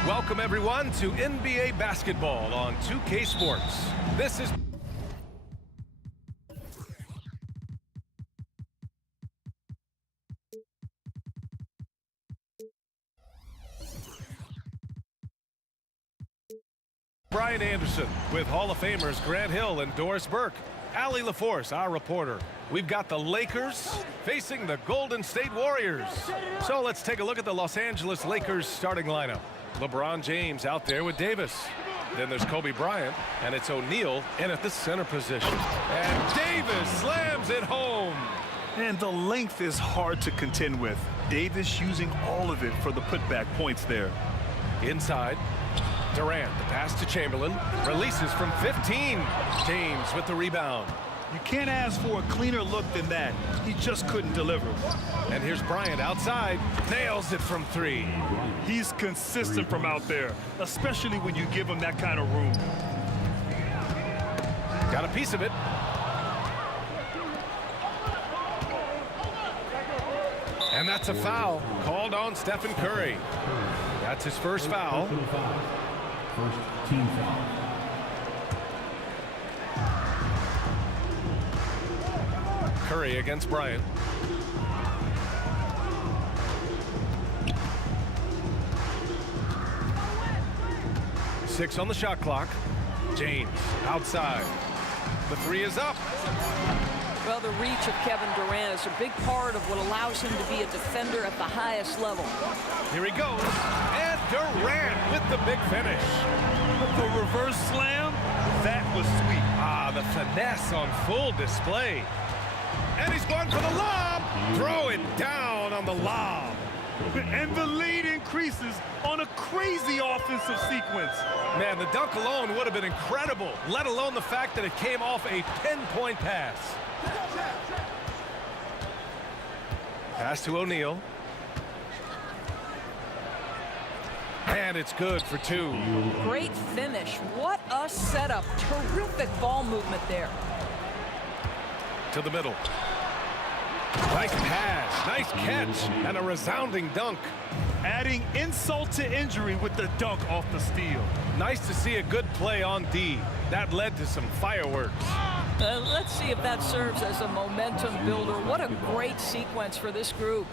Welcome, everyone, to NBA basketball on 2K Sports. This is Brian Anderson with Hall of Famers Grant Hill and Doris Burke. Allie LaForce, our reporter. We've got the Lakers facing the Golden State Warriors. So let's take a look at the Los Angeles Lakers starting lineup. LeBron James out there with Davis. Then there's Kobe Bryant, and it's O'Neal in at the center position. And Davis slams it home. And the length is hard to contend with. Davis using all of it for the putback points there. Inside, Durant, the pass to Chamberlain, releases from 15. James with the rebound. You can't ask for a cleaner look than that. He just couldn't deliver. And here's Bryant outside, nails it from 3. He's consistent from out there, especially when you give him that kind of room. Got a piece of it. And that's a foul called on Stephen Curry. That's his first foul. First team foul. Curry against Bryant. Six on the shot clock. James outside. The 3 is up. Well, the reach of Kevin Durant is a big part of what allows him to be a defender at the highest level. Here he goes. And Durant with the big finish. The reverse slam, that was sweet. Ah, the finesse on full display. And he's going for the lob. Throw it down on the lob. And the lead increases on a crazy offensive sequence. Man, the dunk alone would have been incredible, let alone the fact that it came off a pinpoint pass. Pass to O'Neal. And it's good for 2. Great finish. What a setup. Terrific ball movement there. To the middle. Nice pass, nice catch, and a resounding dunk. Adding insult to injury with the dunk off the steal. Nice to see a good play on D. That led to some fireworks. Let's see if that serves as a momentum builder. What a great sequence for this group.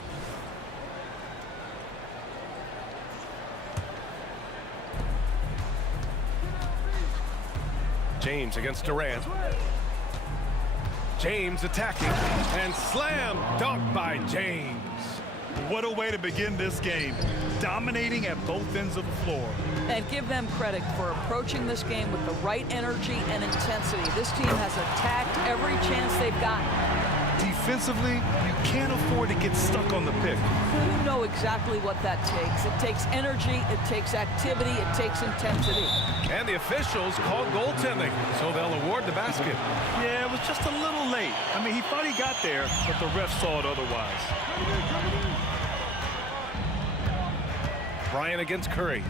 James against Durant. James attacking, and slam dunk by James. What a way to begin this game. Dominating at both ends of the floor. And give them credit for approaching this game with the right energy and intensity. This team has attacked every chance they've gotten. Defensively, you can't afford to get stuck on the pick. You know exactly what that takes. It takes energy, it takes activity, it takes intensity. And the officials called goaltending, so they'll award the basket. Yeah, it was just a little late. I mean, he thought he got there, but the ref saw it otherwise. Bryant against Curry.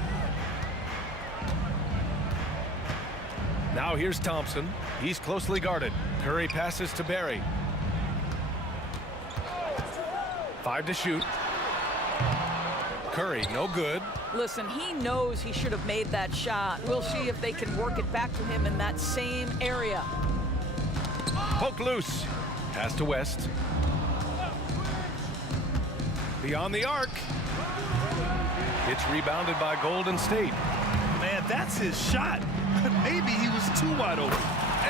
Now here's Thompson. He's closely guarded. Curry passes to Barry. 5 to shoot. Curry, no good. Listen, he knows he should have made that shot. We'll see if they can work it back to him in that same area. Poke loose. Pass to West. Beyond the arc. It's rebounded by Golden State. Man, that's his shot. Maybe he was too wide open.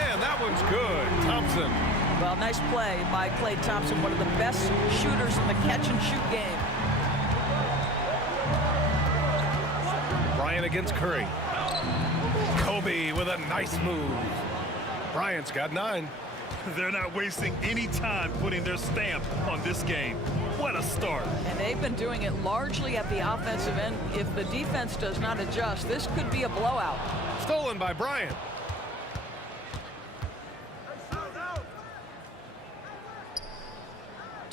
And that one's good. Thompson. Well, nice play by Klay Thompson, one of the best shooters in the catch-and-shoot game. Bryant against Curry. Kobe with a nice move. Bryant's got 9. They're not wasting any time putting their stamp on this game. What a start. And they've been doing it largely at the offensive end. If the defense does not adjust, this could be a blowout. Stolen by Bryant.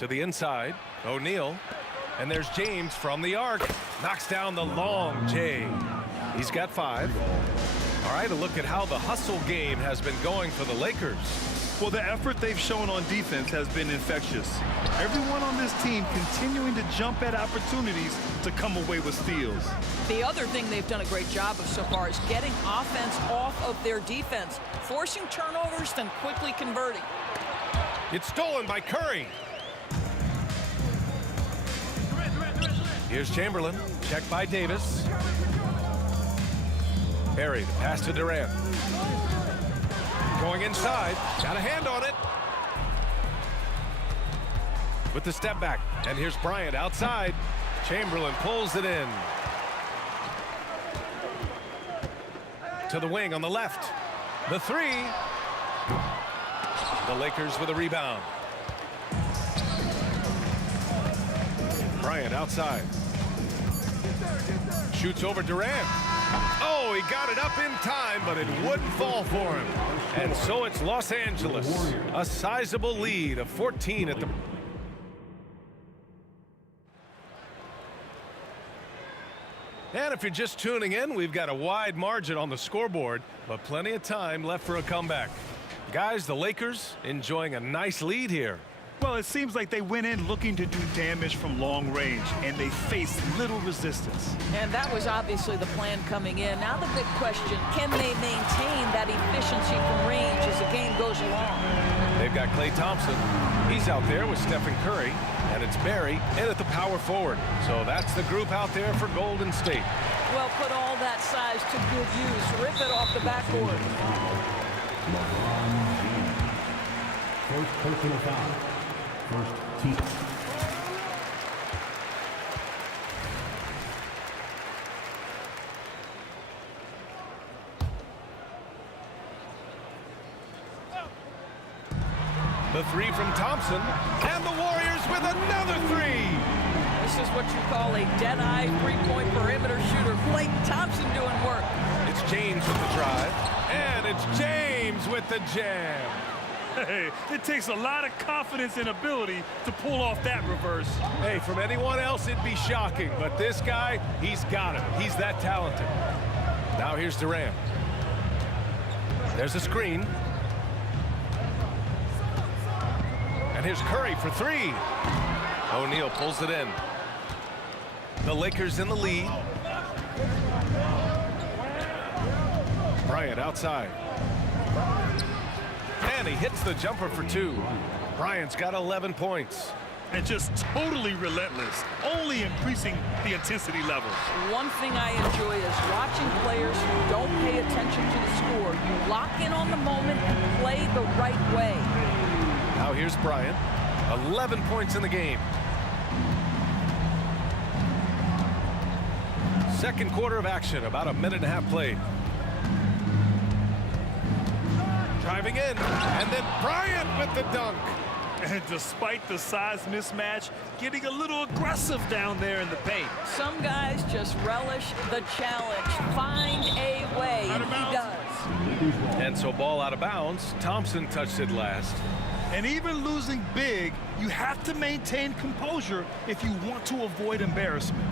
To the inside, O'Neal. And there's James from the arc. Knocks down the long J. He's got 5. All right, a look at how the hustle game has been going for the Lakers. Well, the effort they've shown on defense has been infectious. Everyone on this team continuing to jump at opportunities to come away with steals. The other thing they've done a great job of so far is getting offense off of their defense, forcing turnovers, then quickly converting. It's stolen by Curry. Here's Chamberlain. Checked by Davis. Barry, the pass to Durant. Going inside. Got a hand on it. With the step back. And here's Bryant outside. Chamberlain pulls it in. To the wing on the left. The 3. The Lakers with a rebound. Bryant outside. Shoots over Durant. Oh, he got it up in time, but it wouldn't fall for him. And so it's Los Angeles. A sizable lead of 14 at the... And if you're just tuning in, we've got a wide margin on the scoreboard, but plenty of time left for a comeback. Guys, the Lakers enjoying a nice lead here. Well, it seems like they went in looking to do damage from long range, and they faced little resistance. And that was obviously the plan coming in. Now the big question, can they maintain that efficiency from range as the game goes along? They've got Klay Thompson. He's out there with Stephen Curry, and it's Barry in at the power forward. So that's the group out there for Golden State. Well, put all that size to good use. Rip it off the backboard. First personal foul. First team. The 3 from Thompson, and the Warriors with another 3. This is what you call a dead-eye three-point perimeter shooter. Klay Thompson doing work. It's James with the drive, and it's James with the jam. Hey, it takes a lot of confidence and ability to pull off that reverse. Hey, from anyone else, it'd be shocking, but this guy, he's got it. He's that talented. Now here's Durant. There's a screen. And here's Curry for 3. O'Neal pulls it in. The Lakers in the lead. Bryant outside. And he hits the jumper for 2. Bryant's got 11 points. And just totally relentless, only increasing the intensity levels. One thing I enjoy is watching players who don't pay attention to the score. You lock in on the moment and play the right way. Now here's Bryant. 11 points in the game. Second quarter of action, about a minute and a half played. Driving in, and then Bryant with the dunk. And despite the size mismatch, getting a little aggressive down there in the paint. Some guys just relish the challenge. Find a way, and he does. And so ball out of bounds. Thompson touched it last. And even losing big, you have to maintain composure if you want to avoid embarrassment.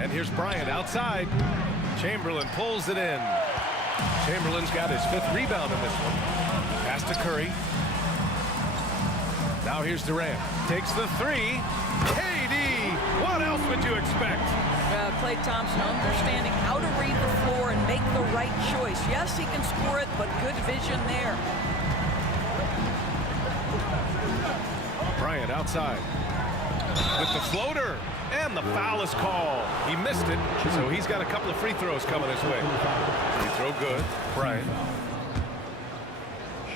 And here's Bryant outside. Chamberlain pulls it in. Chamberlain's got his 5th rebound in this one. Pass to Curry. Now here's Durant. Takes the 3. KD! What else would you expect? Klay Thompson understanding how to read the floor and make the right choice. Yes, he can score it, but good vision there. Bryant outside. With the floater. And the foul is called. He missed it, so he's got a couple of free throws coming his way. Free throw good. Bryant.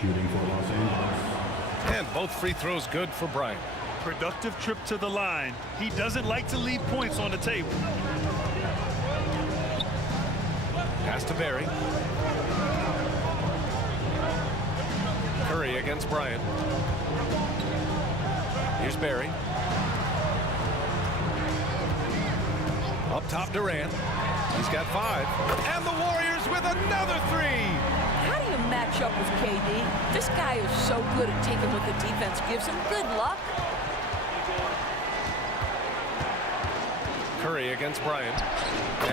Shooting for Los Angeles. And both free throws good for Bryant. Productive trip to the line. He doesn't like to leave points on the table. Pass to Barry. Curry against Bryant. Here's Barry. Up top, Durant. He's got 5. And the Warriors with another 3. How do you match matchup with KD. This guy is so good at taking what the defense gives him. Good luck. Curry against Bryant.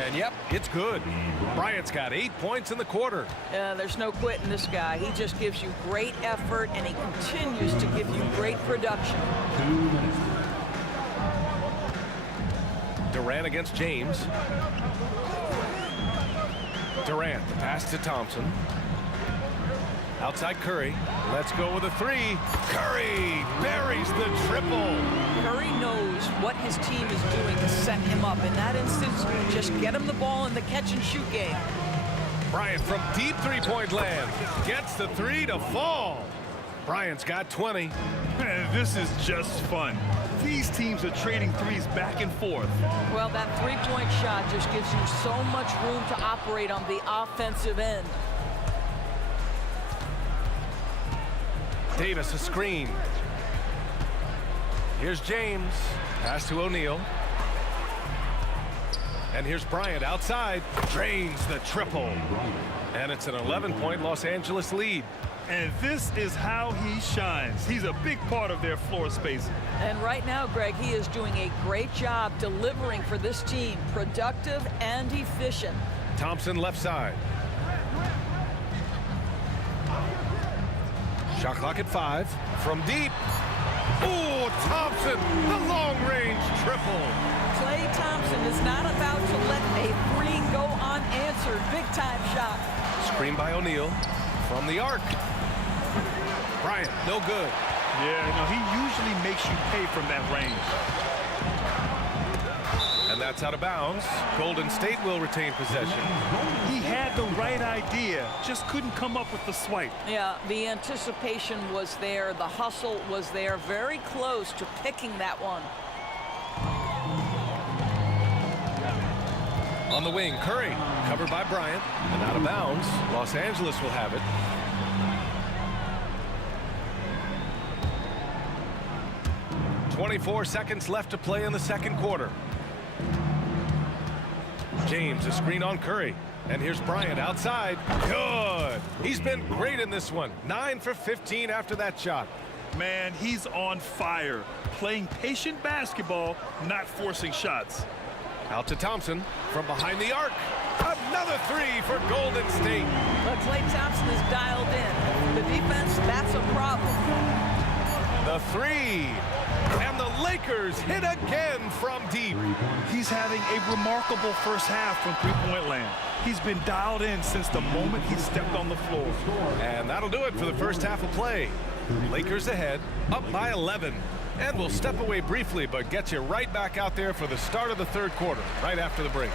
And yep, it's good. Bryant's got 8 points in the quarter. There's no quitting this guy. He just gives you great effort, and he continues to give you great production. Durant against James. Durant, the pass to Thompson. Outside Curry. Let's go with a three. Curry buries the triple. Curry knows what his team is doing to set him up. In that instance, just get him the ball in the catch-and-shoot game. Bryant from deep three-point land gets the three to fall. Bryant's got 20. Man, this is just fun. These teams are trading threes back and forth. Well, that three-point shot just gives you so much room to operate on the offensive end. Davis a screen. Here's James. Pass to O'Neal. And here's Bryant outside. Drains the triple. And it's an 11-point Los Angeles lead. And this is how he shines. He's a big part of their floor space. And right now, Greg, he is doing a great job delivering for this team. Productive and efficient. Thompson left side. Shot clock at 5. From deep. Oh, Thompson, the long-range triple. Klay Thompson is not about to let a three go unanswered. Big-time shot. Screen by O'Neal. From the arc. Bryant, no good. Yeah, he usually makes you pay from that range. And that's out of bounds. Golden State will retain possession. He had the right idea, just couldn't come up with the swipe. Yeah, the anticipation was there. The hustle was there. Very close to picking that one. On the wing, Curry, covered by Bryant, and out of bounds. Los Angeles will have it. .24 seconds left to play in the second quarter. James, a screen on Curry. And here's Bryant outside. Good. He's been great in this one. 9 for 15 after that shot. Man, he's on fire. Playing patient basketball, not forcing shots. Out to Thompson from behind the arc. Another three for Golden State. But Klay Thompson is dialed in. The defense, that's a problem. The three. And the Lakers hit again from deep. He's having a remarkable first half from three-point land. He's been dialed in since the moment he stepped on the floor. And that'll do it for the first half of play. Lakers ahead, up by 11. And we'll step away briefly, but get you right back out there for the start of the third quarter, right after the break.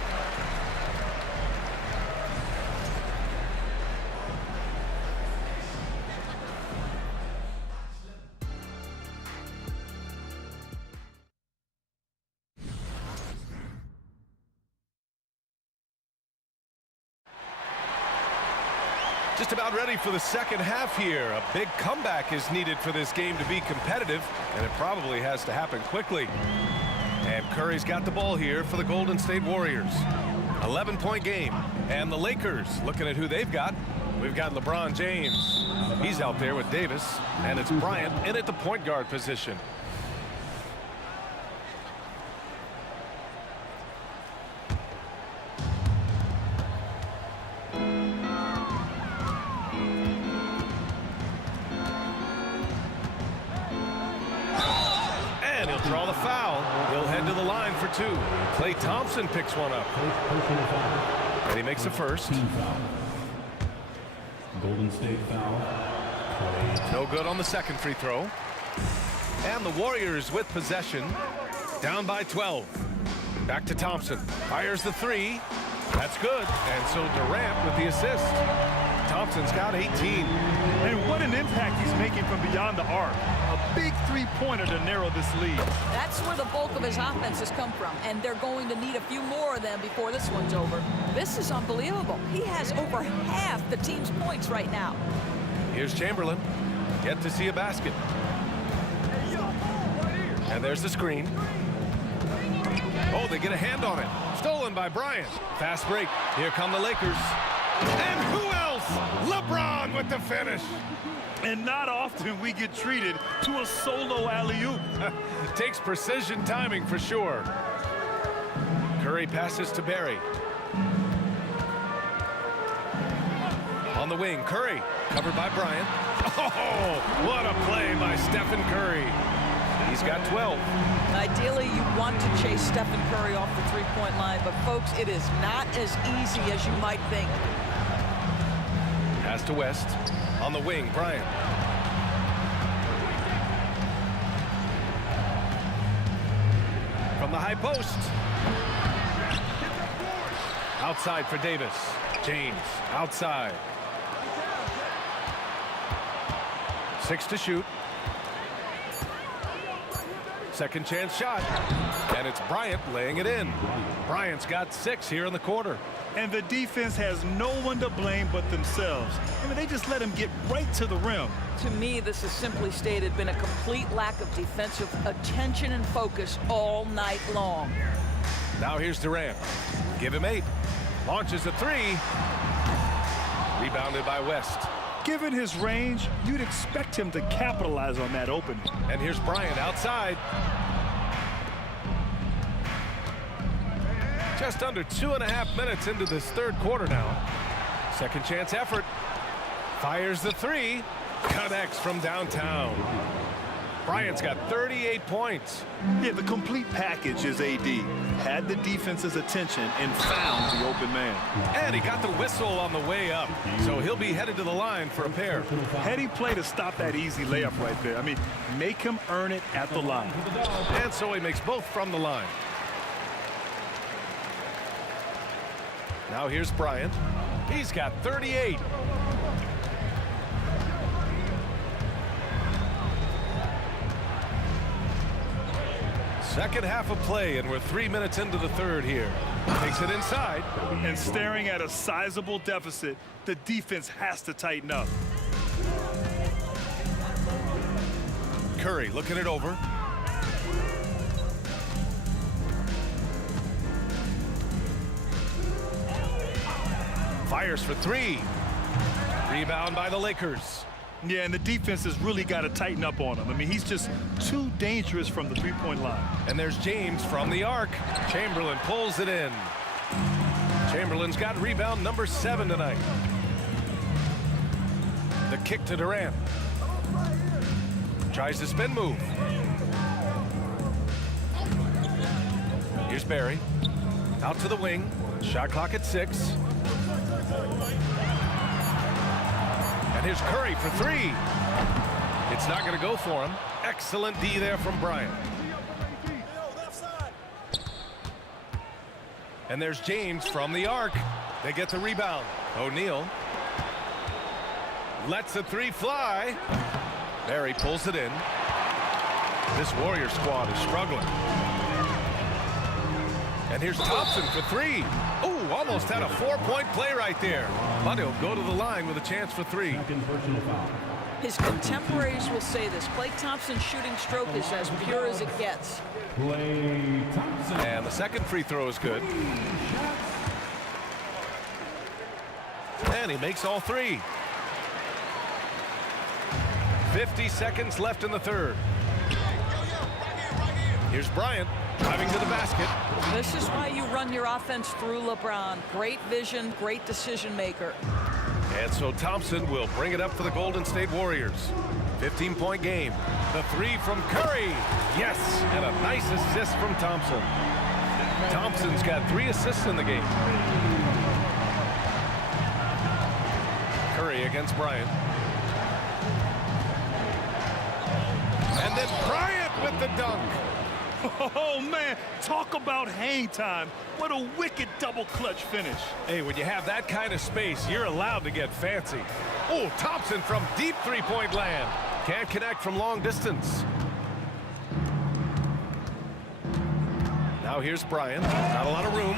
Just about ready for the second half here. A big comeback is needed for this game to be competitive, and it probably has to happen quickly. And Curry's got the ball here for the Golden State Warriors. 11-point game. And the Lakers, looking at who they've got. We've got LeBron James. He's out there with Davis, and it's Bryant in at the point guard position. Draw the foul. He'll head to the line for two. Klay Thompson picks one up. And he makes the first. Golden State foul. No good on the second free throw. And the Warriors with possession. Down by 12. Back to Thompson. Fires the three. That's good. And so Durant with the assist. Thompson's got 18. And what an impact he's making from beyond the arc. A big three-pointer to narrow this lead. That's where the bulk of his offense has come from, and they're going to need a few more of them before this one's over. This is unbelievable. He has over half the team's points right now. Here's Chamberlain. Yet to see a basket. And there's the screen. Oh, they get a hand on it. Stolen by Bryant. Fast break. Here come the Lakers. And who else LeBron with the finish. And not often we get treated to a solo alley-oop. Takes precision timing for sure. Curry passes to Barry. On the wing, Curry, covered by Bryant. Oh, what a play by Stephen Curry. He's got 12. Ideally, you want to chase Stephen Curry off the three-point line, but folks, it is not as easy as you might think. Pass to West. On the wing, Bryant. From the high post. Outside for Davis. James, outside. 6 to shoot. Second chance shot. And it's Bryant laying it in. Bryant's got 6 here in the quarter. And the defense has no one to blame but themselves. I mean, they just let him get right to the rim. To me, this has simply stated been a complete lack of defensive attention and focus all night long. Now here's Durant. Give him 8. Launches a 3. Rebounded by West. Given his range, you'd expect him to capitalize on that opening. And here's Bryant outside. Just under 2.5 minutes into this third quarter now. Second chance effort. Fires the 3. Connects from downtown. Bryant's got 38 points. Yeah, the complete package is AD. Had the defense's attention and found the open man. And he got the whistle on the way up. So he'll be headed to the line for a pair. Heady play to stop that easy layup right there. I mean, make him earn it at the line. And so he makes both from the line. Now here's Bryant. He's got 38. Second half of play, and we're 3 minutes into the third here. Takes it inside. And staring at a sizable deficit, the defense has to tighten up. Curry looking it over. Fires for 3. Rebound by the Lakers. Yeah, and the defense has really got to tighten up on him. I mean, he's just too dangerous from the three-point line. And there's James from the arc. Chamberlain pulls it in. Chamberlain's got rebound number 7 tonight. The kick to Durant. Tries the spin move. Here's Barry. Out to the wing. Shot clock at 6. And here's Curry for 3. It's not going to go for him. Excellent D there from Bryant. And there's James from the arc. They get the rebound. O'Neal lets the 3 fly. Barry pulls it in. This Warrior squad is struggling. And here's Thompson for 3. Oh, almost had a 4-point play right there. But he'll go to the line with a chance for 3. His contemporaries will say this. Klay Thompson's shooting stroke is as pure as it gets. Klay Thompson. And the second free throw is good. And he makes all 3. 50 seconds left in the third. Here's Bryant driving to the basket. This is why you run your offense through LeBron. Great vision, great decision maker. And so Thompson will bring it up for the Golden State Warriors. 15-point game. The 3 from Curry. Yes, and a nice assist from Thompson. Thompson's got 3 assists in the game. Curry against Bryant. And then Bryant with the dunk. Oh, man, talk about hang time. What a wicked double clutch finish. Hey, when you have that kind of space, you're allowed to get fancy. Oh, Thompson from deep three-point land. Can't connect from long distance. Now here's Bryant. Not a lot of room.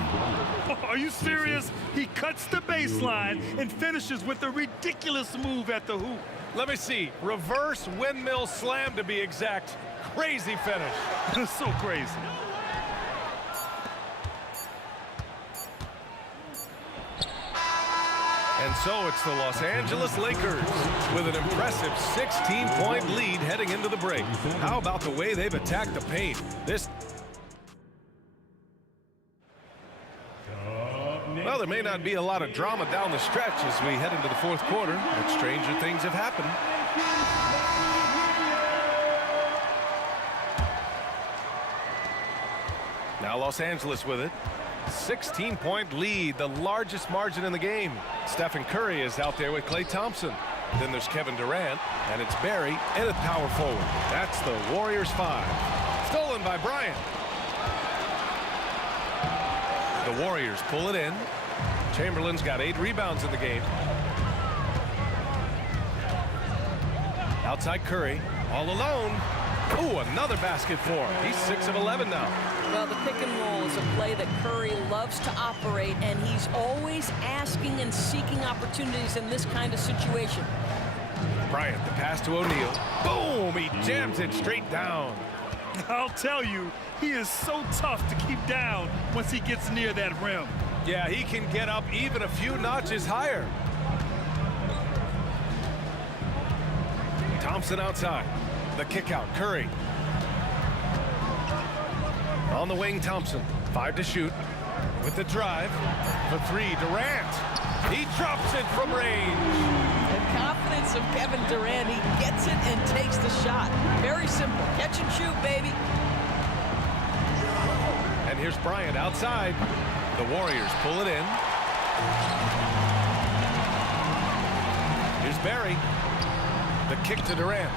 Are you serious? He cuts the baseline and finishes with a ridiculous move at the hoop. Let me see. Reverse windmill slam to be exact. Crazy finish. So crazy. And And so it's the Los Angeles Lakers with an impressive 16-point lead heading into the break. How about the way they've attacked the paint? Well, there may not be a lot of drama down the stretch as we head into the fourth quarter, but stranger things have happened. Now Los Angeles with it. 16-point lead, the largest margin in the game. Stephen Curry is out there with Klay Thompson. Then there's Kevin Durant, and it's Barry and a power forward. That's the Warriors 5. Stolen by Bryant. The Warriors pull it in. Chamberlain's got 8 rebounds in the game. Outside Curry, all alone. Ooh, another basket for him. He's 6 of 11 now. Well, the pick and roll is a play that Curry loves to operate, and he's always asking and seeking opportunities in this kind of situation. Bryant, the pass to O'Neal. Boom! He jams it straight down. I'll tell you, he is so tough to keep down once he gets near that rim. Yeah, he can get up even a few notches higher. Thompson outside. The kick out, Curry. On the wing, Thompson. 5 to shoot. With the drive. For 3, Durant. He drops it from range. The confidence of Kevin Durant. He gets it and takes the shot. Very simple. Catch and shoot, baby. And here's Bryant outside. The Warriors pull it in. Here's Barry. The kick to Durant.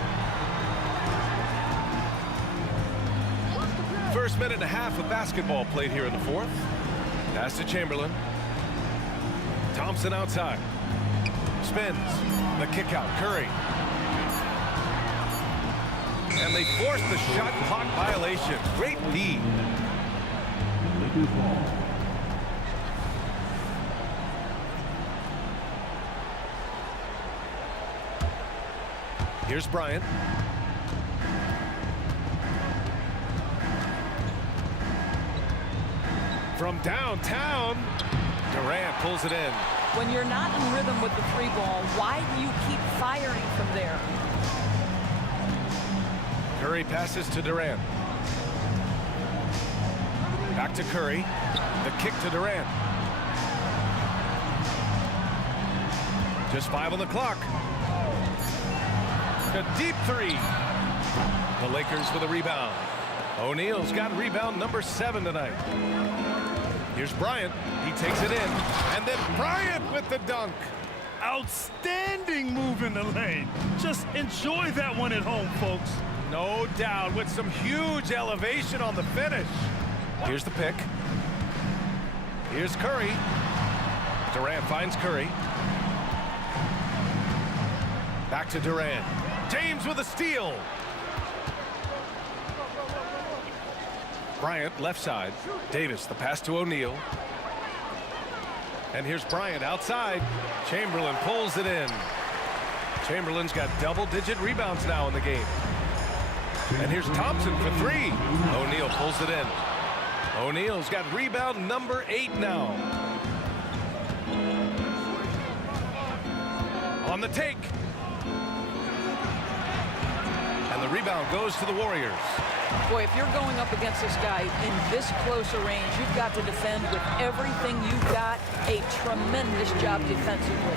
First minute and a half of basketball played here in the fourth. Pass to Chamberlain. Thompson outside. Spins. The kick out. Curry. And they force the shot clock violation. Great lead. Here's Bryant. From downtown, Durant pulls it in. When you're not in rhythm with the 3 ball, why do you keep firing from there? Curry passes to Durant. Back to Curry. The kick to Durant. Just 5 on the clock. A deep 3. The Lakers with a rebound. O'Neal's got rebound number 7 tonight. Here's Bryant. He takes it in. And then Bryant with the dunk. Outstanding move in the lane. Just enjoy that one at home, folks. No doubt, with some huge elevation on the finish. Here's the pick. Here's Curry. Durant finds Curry. Back to Durant. James with a steal. Bryant left side. Davis the pass to O'Neal. And here's Bryant outside. Chamberlain pulls it in. Chamberlain's got double-digit rebounds now in the game. And here's Thompson for 3. O'Neal pulls it in. O'Neal's got rebound number 8 now. On the take. And the rebound goes to the Warriors. Boy, if you're going up against this guy in this close a range, you've got to defend with everything you've got. A tremendous job defensively.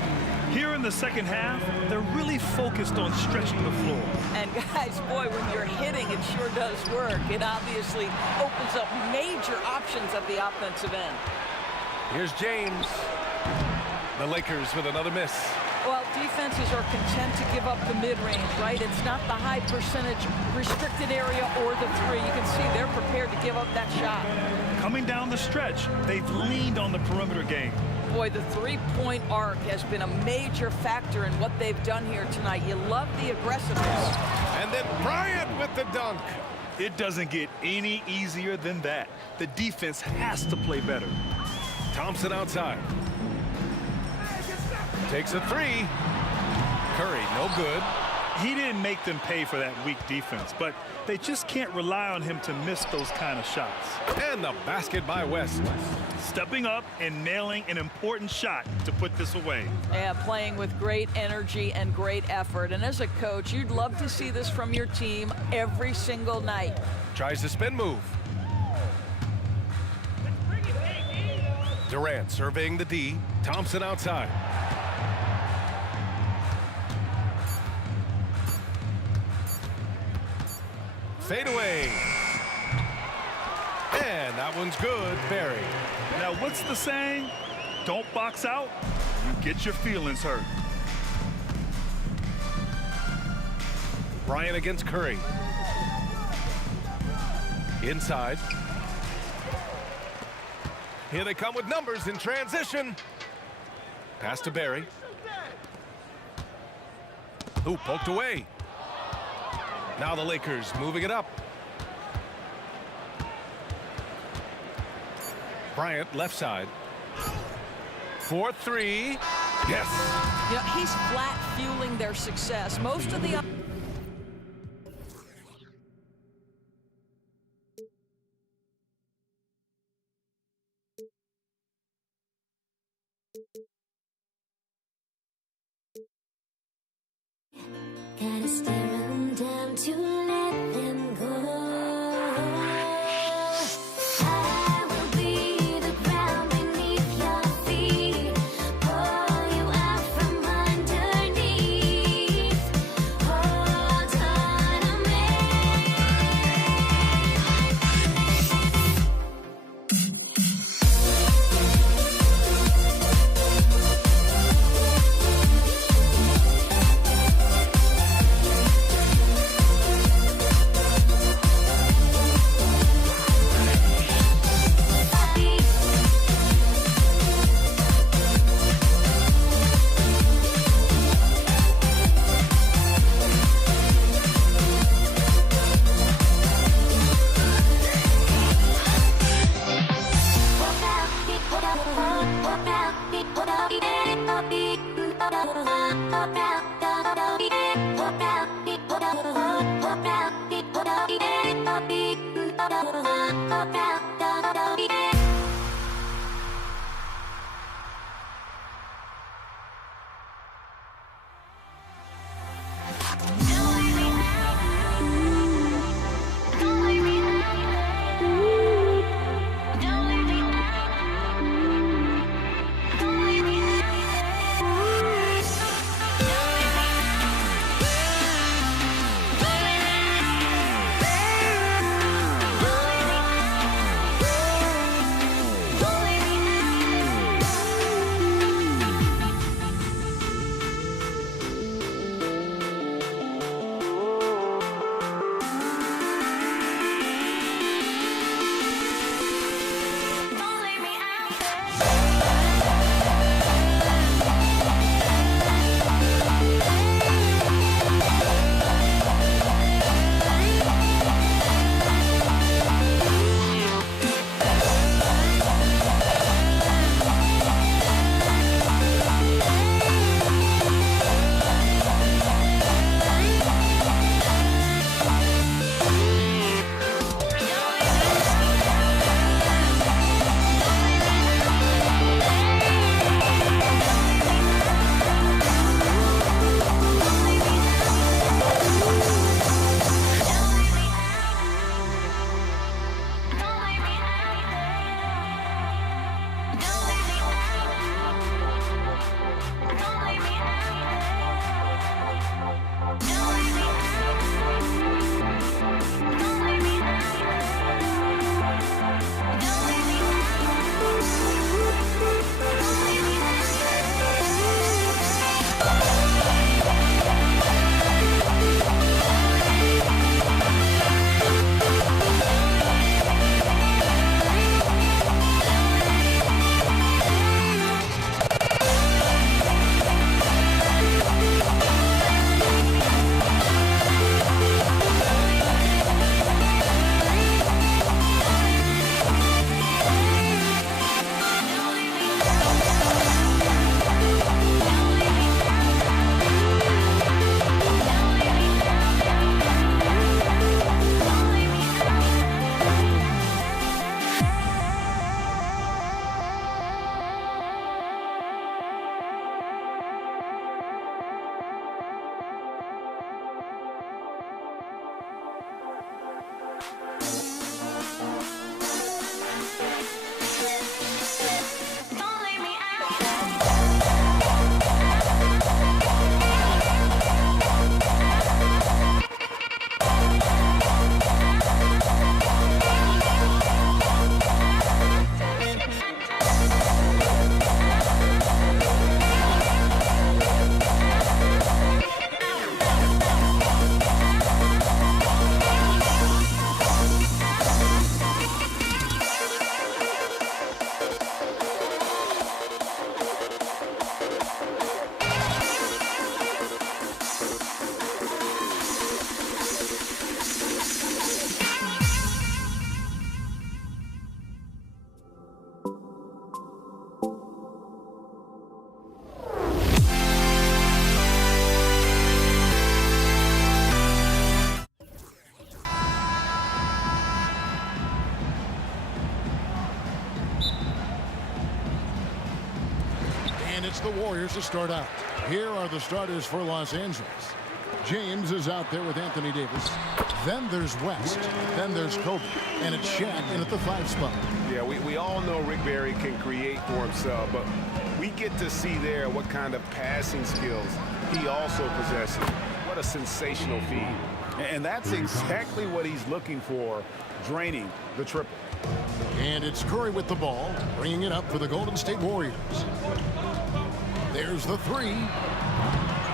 Here in the second half, they're really focused on stretching the floor. And guys, boy, when you're hitting, it sure does work. It obviously opens up major options at the offensive end. Here's James. The Lakers with another miss. Well, defenses are content to give up the mid-range, right? It's not the high percentage restricted area or the 3. You can see they're prepared to give up that shot. Coming down the stretch, they've leaned on the perimeter game. Boy, the 3-point arc has been a major factor in what they've done here tonight. You love the aggressiveness. And then Bryant with the dunk. It doesn't get any easier than that. The defense has to play better. Thompson outside. Takes a 3. Curry, no good. He didn't make them pay for that weak defense, but they just can't rely on him to miss those kind of shots. And the basket by West. Stepping up and nailing an important shot to put this away. Yeah, playing with great energy and great effort. And as a coach, you'd love to see this from your team every single night. Tries the spin move. Durant surveying the D. Thompson outside. Fade away. And that one's good, Barry. Now, what's the saying? Don't box out, you get your feelings hurt. Bryant against Curry. Inside. Here they come with numbers in transition. Pass to Barry. Ooh, poked away. Now the Lakers moving it up. Bryant left side. 4-3. Yes. You know, he's flat fueling their success. Most of the Gotta stare 'em down to let them go. I will be the ground beneath your feet, pull you out from underneath. Hold on to me. the Warriors to start out. Here are the starters for Los Angeles. James is out there with Anthony Davis. Then there's West. Then there's Kobe. And it's Shaq in at the 5 spot. Yeah, we all know Rick Barry can create for himself, but we get to see there what kind of passing skills he also possesses. What a sensational feed. And that's exactly what he's looking for, draining the triple. And it's Curry with the ball, bringing it up for the Golden State Warriors. There's the 3.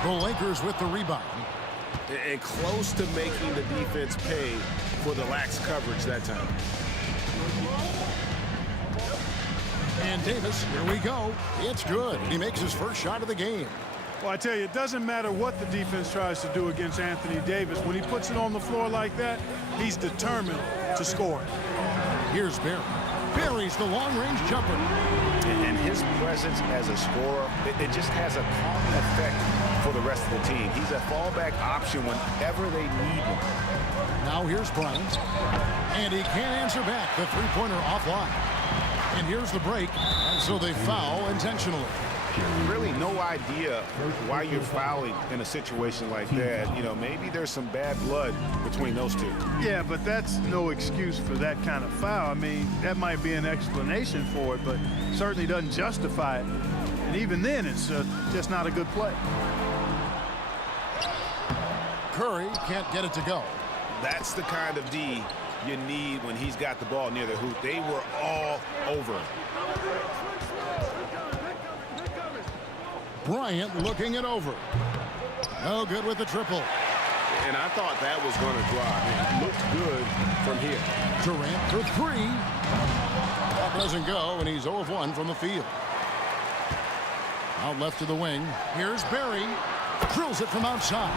The Lakers with the rebound. And close to making the defense pay for the lax coverage that time. And Davis, here we go. It's good. He makes his first shot of the game. Well, I tell you, it doesn't matter what the defense tries to do against Anthony Davis. When he puts it on the floor like that, he's determined to score it. Here's Barry. Barry's the long-range jumper. And his presence as a scorer, it just has a calming effect for the rest of the team. He's a fallback option whenever they need him. Now here's Bryant. And he can't answer back. The three-pointer offline. And here's the break. And so they foul intentionally. Really no idea why you're fouling in a situation like that. You know, maybe there's some bad blood between those two. Yeah, but that's no excuse for that kind of foul. I mean, that might be an explanation for it, but certainly doesn't justify it. And even then, it's just not a good play. Curry can't get it to go. That's the kind of D you need when he's got the ball near the hoop. They were all over him. Bryant looking it over. No good with the triple. And I thought that was going to drop. It looked good from here. Durant for 3. That doesn't go, and he's 0 of 1 from the field. Out left to the wing. Here's Barry. Drills it from outside.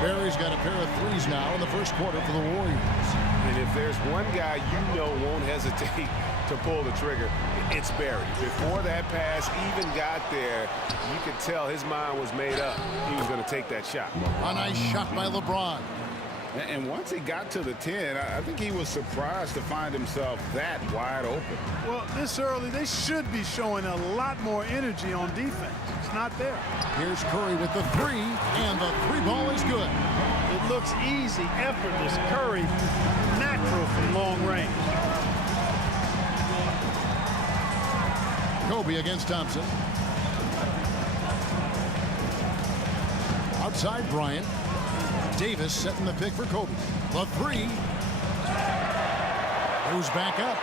Barry's got a pair of 3s now in the first quarter for the Warriors. And if there's one guy you know won't hesitate to pull the trigger, it's Barry. Before that pass even got there, you could tell his mind was made up. He was going to take that shot. A nice shot by LeBron. And once he got to the 10, I think he was surprised to find himself that wide open. Well, this early, they should be showing a lot more energy on defense. It's not there. Here's Curry with the 3, and the 3 ball is good. It looks easy, effortless. Curry, natural from long range. Kobe against Thompson. Outside Bryant. Davis setting the pick for Kobe. The 3. Goes back up.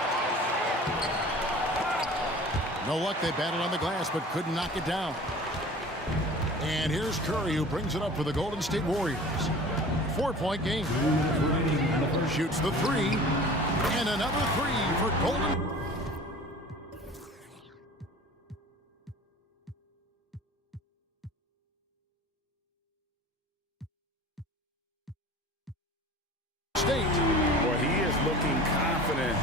No luck. They battled on the glass, but couldn't knock it down. And here's Curry, who brings it up for the Golden State Warriors. 4-point game. Shoots the 3. And another 3 for Golden State. Boy, he is looking confident.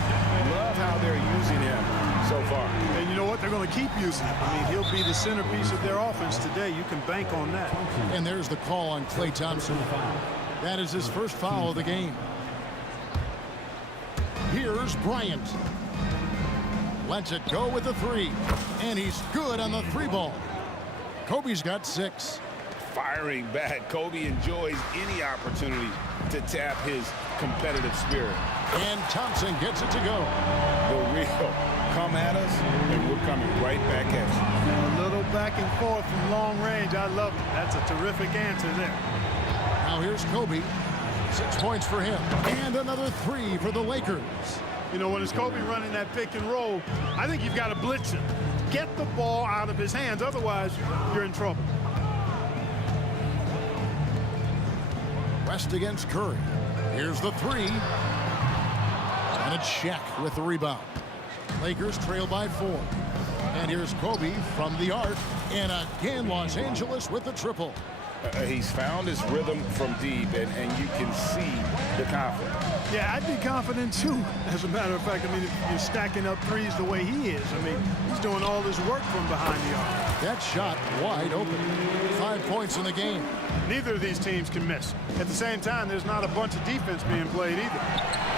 Love how they're using him so far. And you know what? They're going to keep using him. I mean, he'll be the centerpiece of their offense today. You can bank on that. And there's the call on Klay Thompson. That is his first foul of the game. Here's Bryant. Lets it go with the 3. And he's good on the 3 ball. Kobe's got 6. Firing back. Kobe enjoys any opportunity to tap his competitive spirit. And Thompson gets it to go. The real come at us, and we're coming right back at you. A little back and forth from long range. I love it. That's a terrific answer there. Now here's Kobe. 6 points for him. And another 3 for the Lakers. You know, when it's Kobe running that pick and roll, I think you've got to blitz him. Get the ball out of his hands. Otherwise, you're in trouble. West against Curry. Here's the 3. And it's Shaq with the rebound. Lakers trail by 4. And here's Kobe from the arc. And again, Los Angeles with the triple. He's found his rhythm from deep, and you can see the confidence. Yeah, I'd be confident too. As a matter of fact, I mean, if you're stacking up threes the way he is, I mean, he's doing all this work from behind the arc. That shot wide open. 5 points in the game. Neither of these teams can miss. At the same time, there's not a bunch of defense being played either. You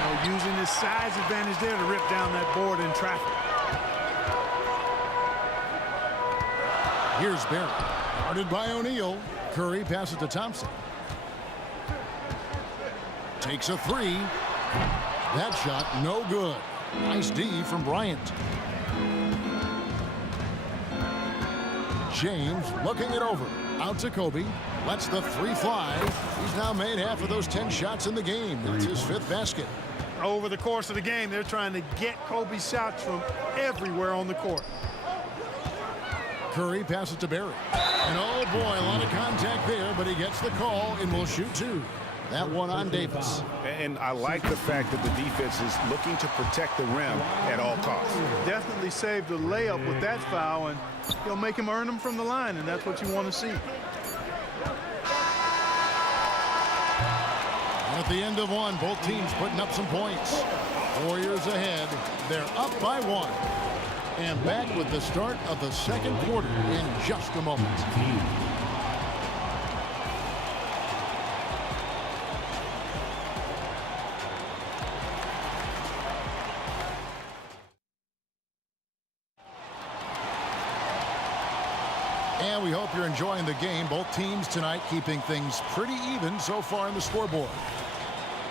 know, using his size advantage there to rip down that board in traffic. Here's Barry. Guarded by O'Neal. Curry passes to Thompson. Takes a three. That shot no good. Nice D from Bryant. James looking it over. Out to Kobe. Lets the three fly. He's now made half of those 10 shots in the game. It's his 5th basket. Over the course of the game, they're trying to get Kobe's shots from everywhere on the court. Curry passes to Barry. And oh boy, a lot of contact there, but he gets the call and will shoot 2. That one on Davis. And I like the fact that the defense is looking to protect the rim at all costs. Definitely saved the layup with that foul, and he'll make him earn them from the line, and that's what you want to see. At the end of one, both teams putting up some points. Warriors ahead. They're up by 1. And back with the start of the second quarter in just a moment. And we hope you're enjoying the game. Both teams tonight keeping things pretty even so far on the scoreboard.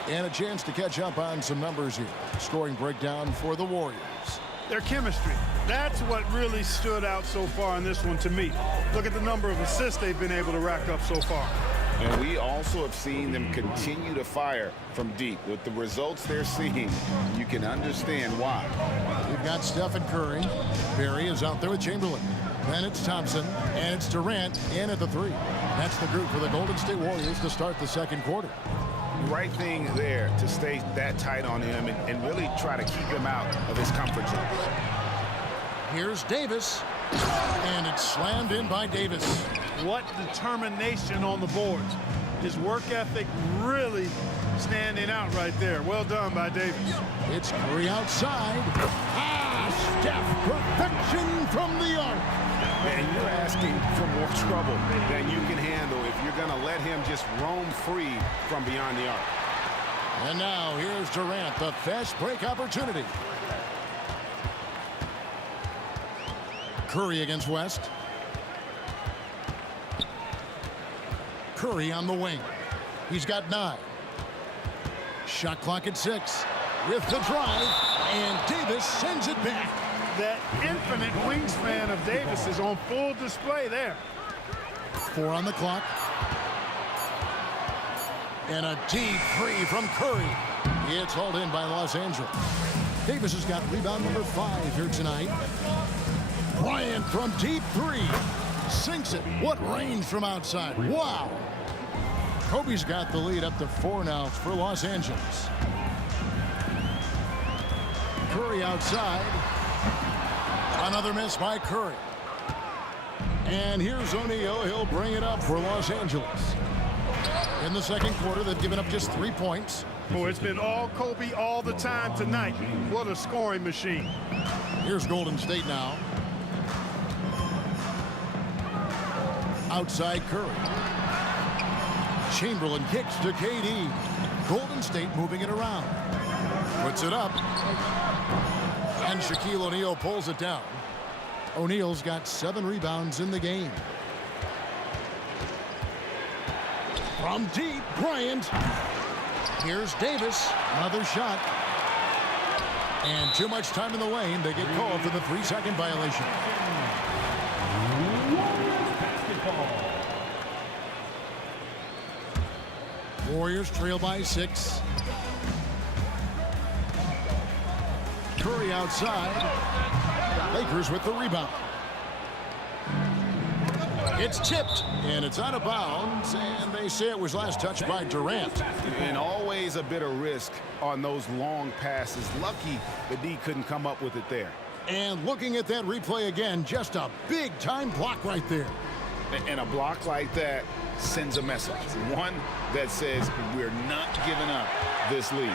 And a chance to catch up on some numbers here. Scoring breakdown for the Warriors. Their chemistry. That's what really stood out so far in this one to me. Look at the number of assists they've been able to rack up so far. And we also have seen them continue to fire from deep. With the results they're seeing, you can understand why. We've got Steph and Curry. Barry is out there with Chamberlain. Then it's Thompson, and it's Durant in at the 3. That's the group for the Golden State Warriors to start the second quarter. Right thing there to stay that tight on him and really try to keep him out of his comfort zone. Here's Davis, and it's slammed in by Davis. What determination on the boards. His work ethic really standing out right there. Well done by Davis. It's Curry outside. Steph, perfection from the arc. And you're asking for more trouble than you can handle if you're going to let him just roam free from beyond the arc. And now here's Durant, the fast break opportunity. Curry against West. Curry on the wing. He's got 9. Shot clock at 6. With the drive, and Davis sends it back. That infinite wingspan of Davis is on full display there. 4 on the clock. And a deep 3 from Curry. It's hauled in by Los Angeles. Davis has got rebound number 5 here tonight. Bryant from deep 3. Sinks it. What range from outside. Wow. Kobe's got the lead up to 4 now for Los Angeles. Curry outside. Another miss by Curry. And here's O'Neal. He'll bring it up for Los Angeles. In the second quarter, they've given up just 3 points. Boy, it's been all Kobe all the time tonight. What a scoring machine. Here's Golden State now. Outside Curry. Chamberlain kicks to KD. Golden State moving it around. Puts it up. And Shaquille O'Neal pulls it down. O'Neal's got 7 rebounds in the game. From deep, Bryant. Here's Davis. Another shot. And too much time in the lane. They get called for the 3-second violation. Warriors trail by 6. Curry outside. Lakers with the rebound. It's tipped, and it's out of bounds, and they say it was last touched by Durant. And always a bit of risk on those long passes. Lucky the D couldn't come up with it there. And looking at that replay again, just a big-time block right there. And a block like that sends a message. One that says we're not giving up this lead.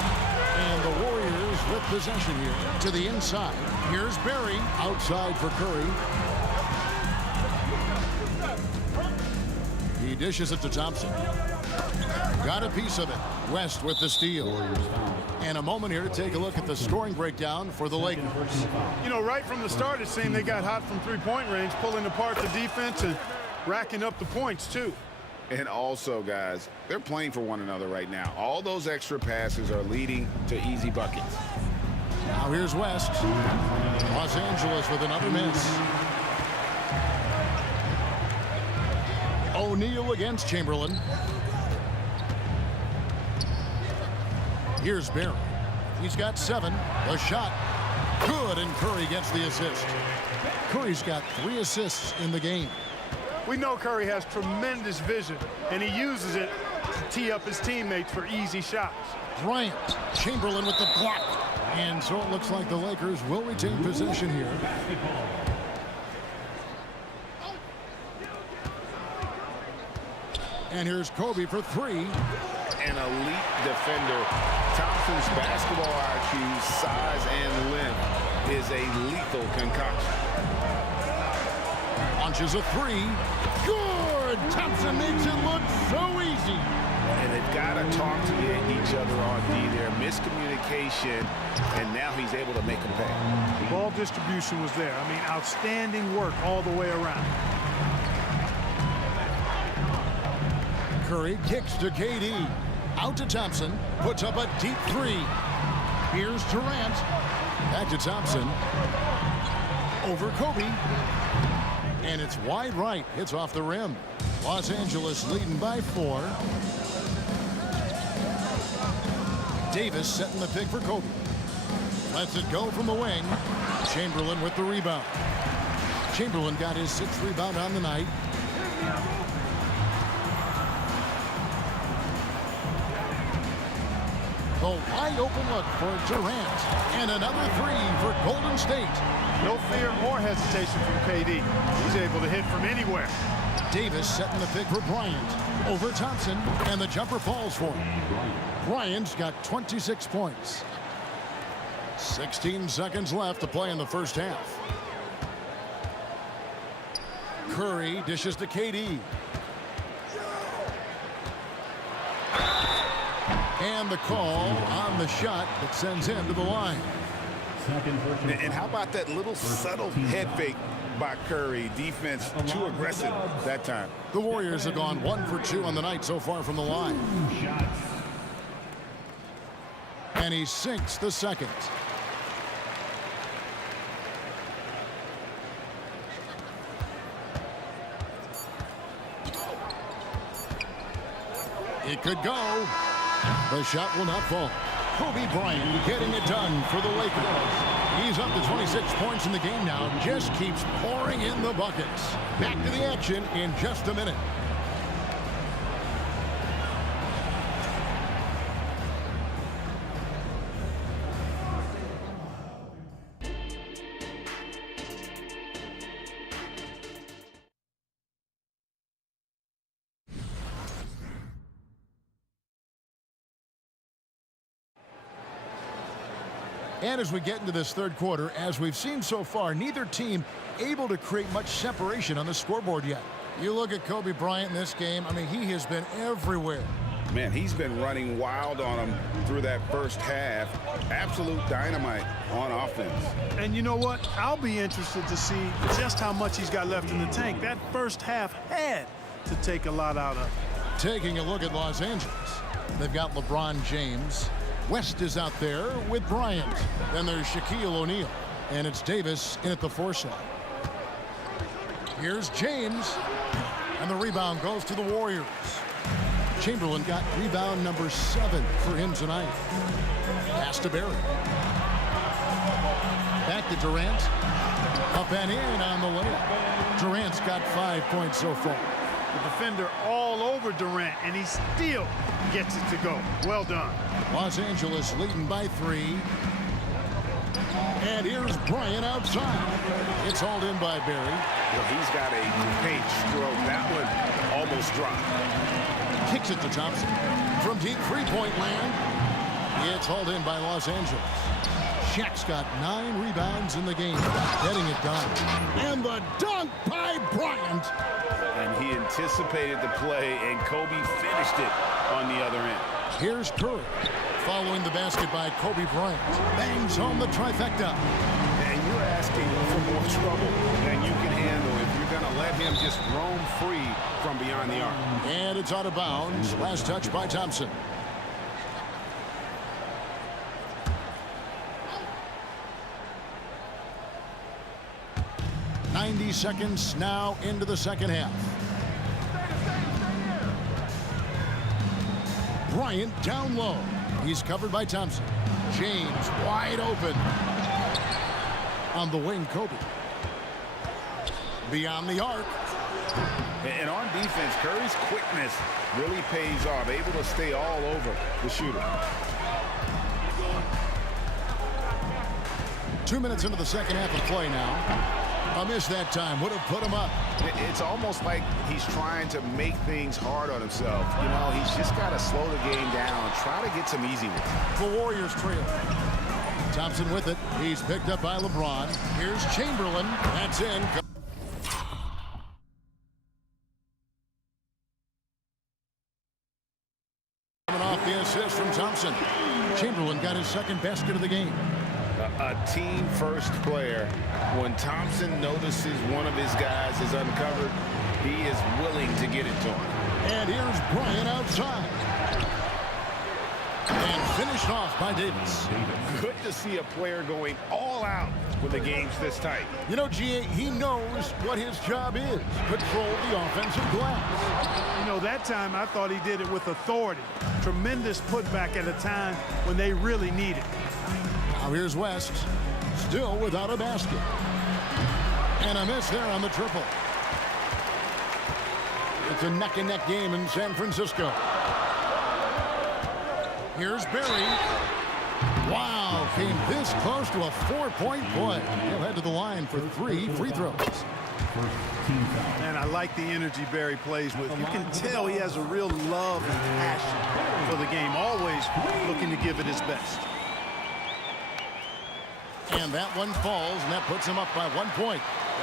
And the Warriors with possession here to the inside. Here's Barry outside for Curry. He dishes it to Thompson. Got a piece of it. West with the steal. And a moment here to take a look at the scoring breakdown for the Lakers. You know, right from the start, it seemed they got hot from three-point range, pulling apart the defense and racking up the points, too. And also, guys, they're playing for one another right now. All those extra passes are leading to easy buckets. Now here's West. Los Angeles with another miss. O'Neal against Chamberlain. Here's Barry. He's got 7. The shot. Good, and Curry gets the assist. Curry's got 3 assists in the game. We know Curry has tremendous vision, and he uses it to tee up his teammates for easy shots. Bryant. Chamberlain with the block. And so it looks like the Lakers will retain possession here. And here's Kobe for 3. An elite defender. Thompson's basketball IQ, size, and length is a lethal concoction. Launches a 3. Good! Thompson makes it look so easy. And they've got to talk to each other on D there. Miscommunication, and now he's able to make them pay. The ball distribution was there. I mean, outstanding work all the way around. Curry kicks to KD. Out to Thompson. Puts up a deep 3. Here's Durant. Back to Thompson. Over Kobe. And it's wide right. Hits off the rim. Los Angeles leading by 4. Davis setting the pick for Kobe. Lets it go from the wing. Chamberlain with the rebound. Chamberlain got his 6th rebound on the night. The wide open look for Durant. And another 3 for Golden State. No fear or hesitation from KD. He's able to hit from anywhere. Davis setting the pick for Bryant. Over Thompson, and the jumper falls for him. Bryant's got 26 points. 16 seconds left to play in the first half. Curry dishes to KD. And the call on the shot that sends him to the line. And how about that little subtle head fake by Curry? Defense too aggressive that time. The Warriors have gone 1 for 2 on the night so far from the line. And he sinks the second. It could go. The shot will not fall. Kobe Bryant getting it done for the Lakers. He's up to 26 points in the game now. Just keeps pouring in the buckets. Back to the action in just a minute. And as we get into this third quarter, as we've seen so far, neither team able to create much separation on the scoreboard yet. You look at Kobe Bryant in this game, I mean, he has been everywhere. Man, he's been running wild on him through that first half. Absolute dynamite on offense. And you know what? I'll be interested to see just how much he's got left in the tank. That first half had to take a lot out of. Taking a look at Los Angeles, they've got LeBron James. West is out there with Bryant. Then there's Shaquille O'Neal. And it's Davis in at the 4 slot. Here's James. And the rebound goes to the Warriors. Chamberlain got rebound number 7 for him tonight. Pass to Barry. Back to Durant. Up and in on the layup. Durant's got 5 points so far. The defender all over Durant, and he still gets it to go. Well done. Los Angeles leading by 3. And here's Bryant outside. It's hauled in by Barry. Well, he's got a paint stroke. That one almost dropped. Kicks it to Thompson. From deep three-point land. It's hauled in by Los Angeles. Shaq's got 9 rebounds in the game. Getting it done. And the dunk by Bryant. And he anticipated the play, and Kobe finished it on the other end. Here's Curry. Following the basket by Kobe Bryant. Bangs home the trifecta. And you're asking for more trouble than you can handle if you're going to let him just roam free from beyond the arc. And it's out of bounds. Last touch by Thompson. .90 seconds now into the second half. Bryant down low. He's covered by Thompson. James wide open. On the wing, Kobe. Beyond the arc. And on defense, Curry's quickness really pays off. Able to stay all over the shooter. 2 minutes into the second half of play now. A miss that time would have put him up. It's almost like he's trying to make things hard on himself. You know, he's just got to slow the game down, try to get some easy ones. The Warriors trail. Thompson with it. He's picked up by LeBron. Here's Chamberlain. That's in. Coming off the assist from Thompson. Chamberlain got his second basket of the game. A team-first player. When Thompson notices one of his guys is uncovered, he is willing to get it to him. And here's Bryant outside. And finished off by Davis. Good to see a player going all out when the game's this tight. You know, G.A., he knows what his job is. Control the offensive glass. You know, that time I thought he did it with authority. Tremendous putback at a time when they really need it. Now here's West, still without a basket. And a miss there on the triple. It's a neck-and-neck game in San Francisco. Here's Barry. Wow, came this close to a 4-point play. He'll head to the line for 3 free throws. Man, I like the energy Barry plays with. You can tell he has a real love and passion for the game, always looking to give it his best. And that one falls, and that puts him up by 1 point.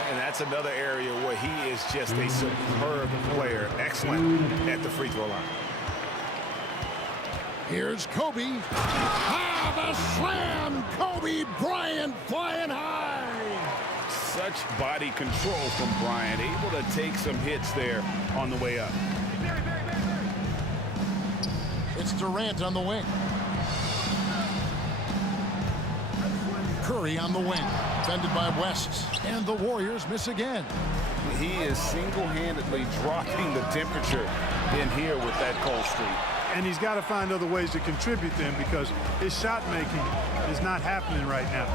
And that's another area where he is just a superb player. Excellent at the free throw line. Here's Kobe. Ah, the slam! Kobe Bryant flying high. Such body control from Bryant. Able to take some hits there on the way up. It's Durant on the wing. Curry on the wing, defended by West, and the Warriors miss again. He is single-handedly dropping the temperature in here with that cold streak. And he's got to find other ways to contribute then, because his shot making is not happening right now.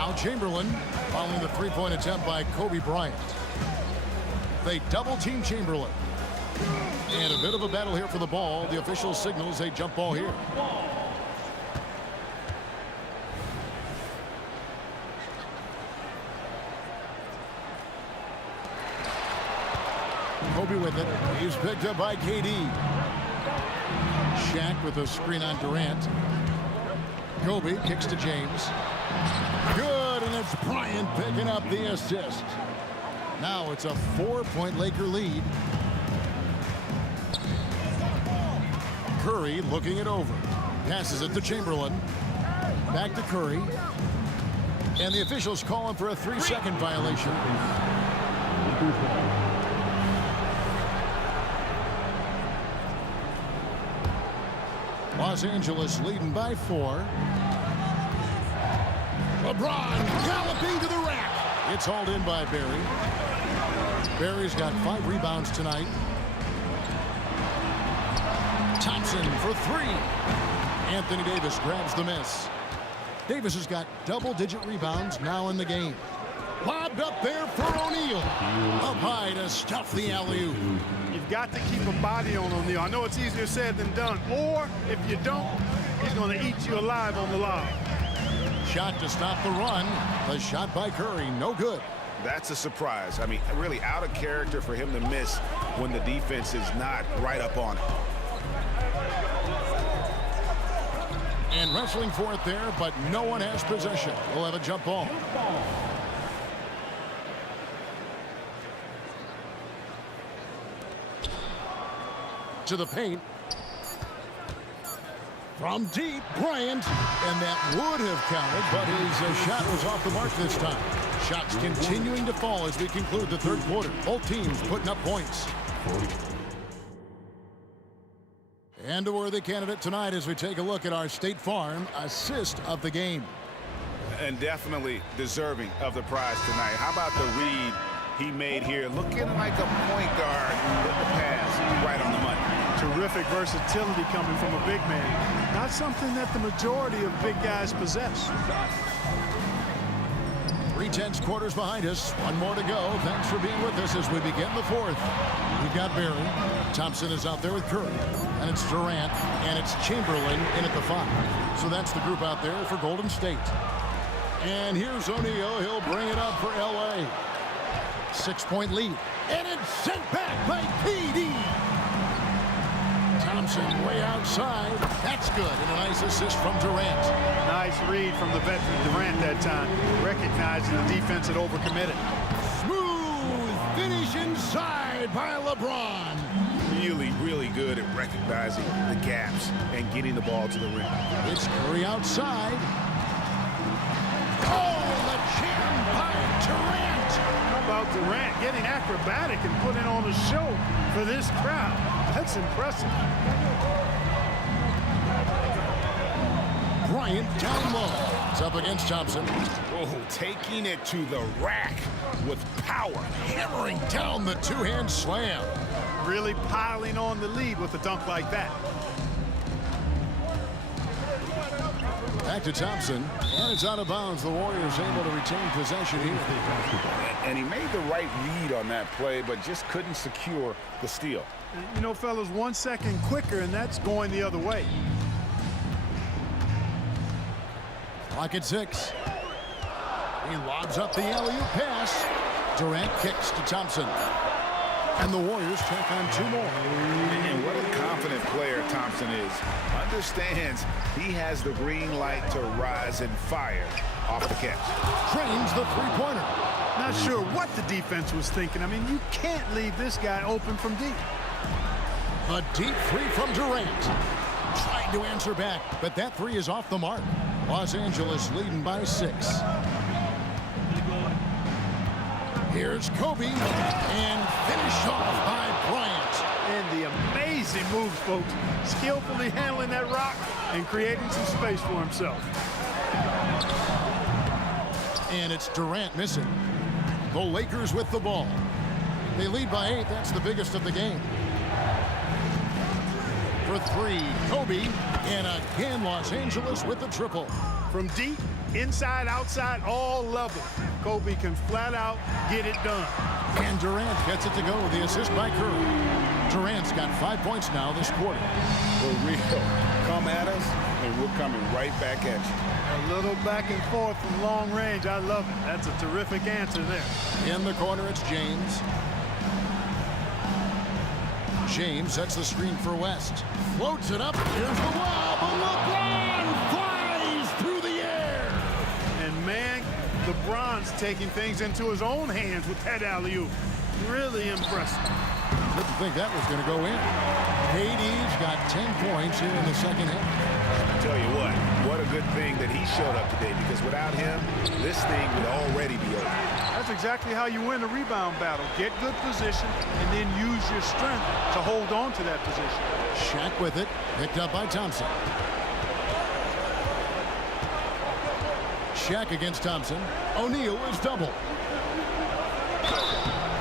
Al Chamberlain following the three-point attempt by Kobe Bryant. They double-team Chamberlain. And a bit of a battle here for the ball. The official signals a jump ball here. Kobe with it. He's picked up by KD. Shaq with a screen on Durant. Kobe kicks to James. Good, and it's Bryant picking up the assist. Now it's a 4-point Laker lead. Curry looking it over. Passes it to Chamberlain. Back to Curry. And the officials calling for a 3-second violation. Los Angeles leading by 4. LeBron galloping to the rack. It's hauled in by Barry. Barry's got 5 rebounds tonight. Thompson for 3. Anthony Davis grabs the miss. Davis has got double-digit rebounds now in the game. Lobbed up there for O'Neal. Up high to stuff the alley-oop. You've got to keep a body on O'Neal. I know it's easier said than done. Or, if you don't, he's going to eat you alive on the lob. Shot to stop the run. The shot by Curry, no good. That's a surprise. I mean, really out of character for him to miss when the defense is not right up on it. And wrestling for it there, but no one has possession. We'll have a jump ball. To the paint. From deep, Bryant. And that would have counted, but his shot was off the mark this time. Shots continuing to fall as we conclude the third quarter. Both teams putting up points. And a worthy candidate tonight as we take a look at our State Farm assist of the game. And definitely deserving of the prize tonight. How about the read he made here? Looking like a point guard with the pass right on the money. Terrific versatility coming from a big man. Not something that the majority of big guys possess. 3/10 quarters behind us. One more to go. Thanks for being with us as we begin the fourth. We've got Barry. Thompson is out there with Curry. And it's Durant. And it's Chamberlain in at the 5. So that's the group out there for Golden State. And here's O'Neal. He'll bring it up for L.A. 6-point lead. And it's sent back by PD. Thompson way outside. That's good. And a nice assist from Durant. Nice read from the veteran Durant that time. Recognizing the defense had overcommitted. Smooth finish inside by LeBron. Really, really good at recognizing the gaps and getting the ball to the rim. It's Curry outside. Oh, the jam by Durant. How about Durant getting acrobatic and putting on a show for this crowd? That's impressive. Bryant down low. It's up against Thompson. Oh, taking it to the rack with power. Hammering down the two-hand slam. Really piling on the lead with a dunk like that. Back to Thompson, and it's out of bounds. The Warriors able to retain possession here. And he made the right read on that play, but just couldn't secure the steal. You know, fellas, 1 second quicker, and that's going the other way. Clock at 6. He lobs up the alley-oop pass. Durant kicks to Thompson. And the Warriors take on 2 more. And what a confident player Thompson is. Understands he has the green light to rise and fire off the catch. Trains the three-pointer. Not sure what the defense was thinking. I mean, you can't leave this guy open from deep. A deep 3 from Durant. Trying to answer back, but that 3 is off the mark. Los Angeles leading by 6. Here's Kobe, and finished off by Bryant. And the amazing moves, folks. Skillfully handling that rock and creating some space for himself. And it's Durant missing. The Lakers with the ball. They lead by 8. That's the biggest of the game. For 3, Kobe. And again, Los Angeles with the triple. From deep, inside, outside, all levels. Kobe can flat out get it done. And Durant gets it to go with the assist by Curry. Durant's got 5 points now this quarter. For real. Come at us, and we're coming right back at you. A little back and forth from long range. I love it. That's a terrific answer there. In the corner, it's James. James sets the screen for West. Floats it up. Here's the lob. And LeBron flies through the air. And man, LeBron's taking things into his own hands with that alley-oop. Really impressive. Didn't think that was going to go in. KD's got 10 points here in the second half. I tell you what a good thing that he showed up today, because without him, this thing would already be over. That's exactly how you win a rebound battle. Get good position and then use your strength to hold on to that position. Shaq with it, picked up by Thompson. Shaq against Thompson. O'Neal is double.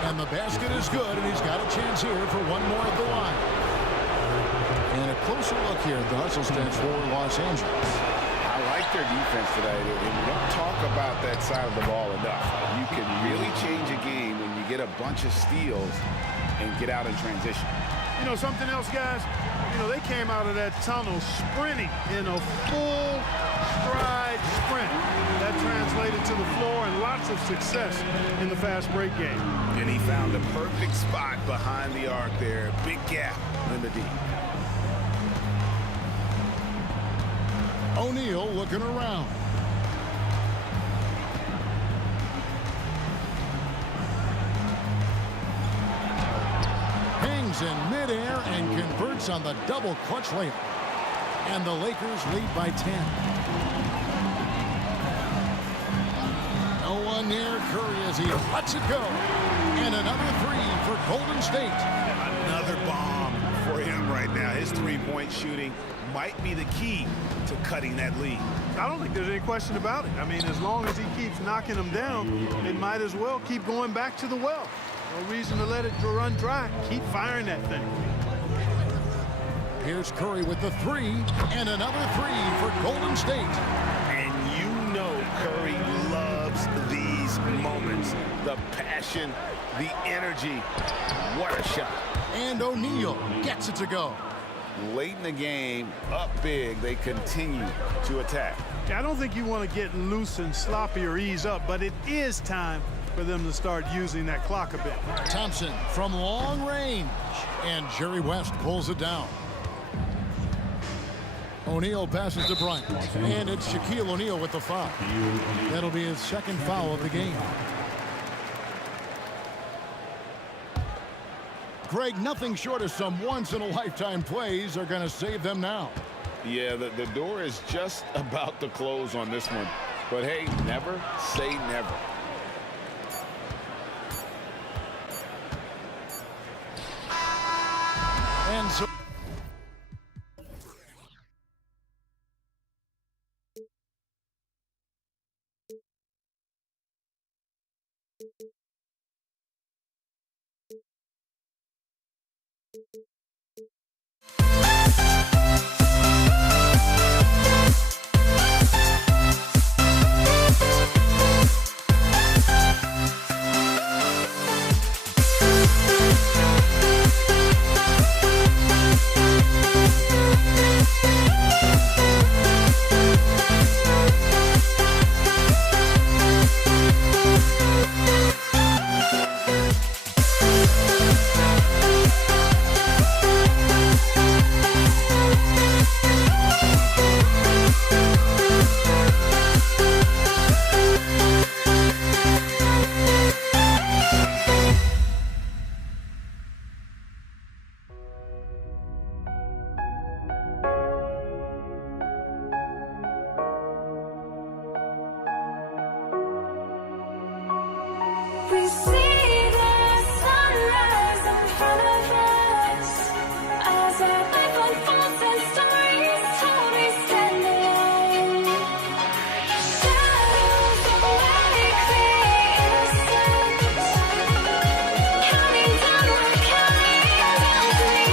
And the basket is good, and he's got a chance here for one more at the line. And a closer look here at the hustle stats for Los Angeles. I like their defense today, and we don't talk about that side of the ball enough. You can really change a game when you get a bunch of steals and get out in transition. You know something else, guys? You know, they came out of that tunnel sprinting in a full stride sprint. That translated to the floor and lots of success in the fast break game. And he found the perfect spot behind the arc there. Big gap in the deep. O'Neal looking around. Hangs in midair and converts on the double clutch layup. And the Lakers lead by 10. No one near Curry as he lets it go. And another three for Golden State. Another bomb for him right now. His three-point shooting might be the key to cutting that lead. I don't think there's any question about it. I mean, as long as he keeps knocking them down, it might as well keep going back to the well. No reason to let it run dry. Keep firing that thing. Here's Curry with the three, and another three for Golden State. And you know Curry loves these moments. The passion, the energy. What a shot. And O'Neal gets it to go. Late in the game, up big, they continue to attack. I don't think you want to get loose and sloppy or ease up, but it is time for them to start using that clock a bit. Thompson from long range, and Jerry West pulls it down. O'Neal passes to Bryant, and it's Shaquille O'Neal with the foul. That'll be his second foul of the game. Greg, nothing short of some once-in-a-lifetime plays are going to save them now. Yeah, the door is just about to close on this one. But hey, never say never. And so We see the sunrise in front of us as our life unfolds and stories told. We stand alone. Shadows awake the innocence, counting down, we're counting down to the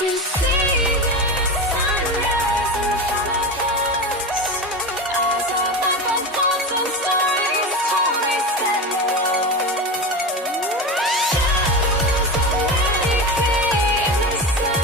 We see the sunrise in front of us as our life unfolds and stories told. We stand alone. Shadows awake the innocence,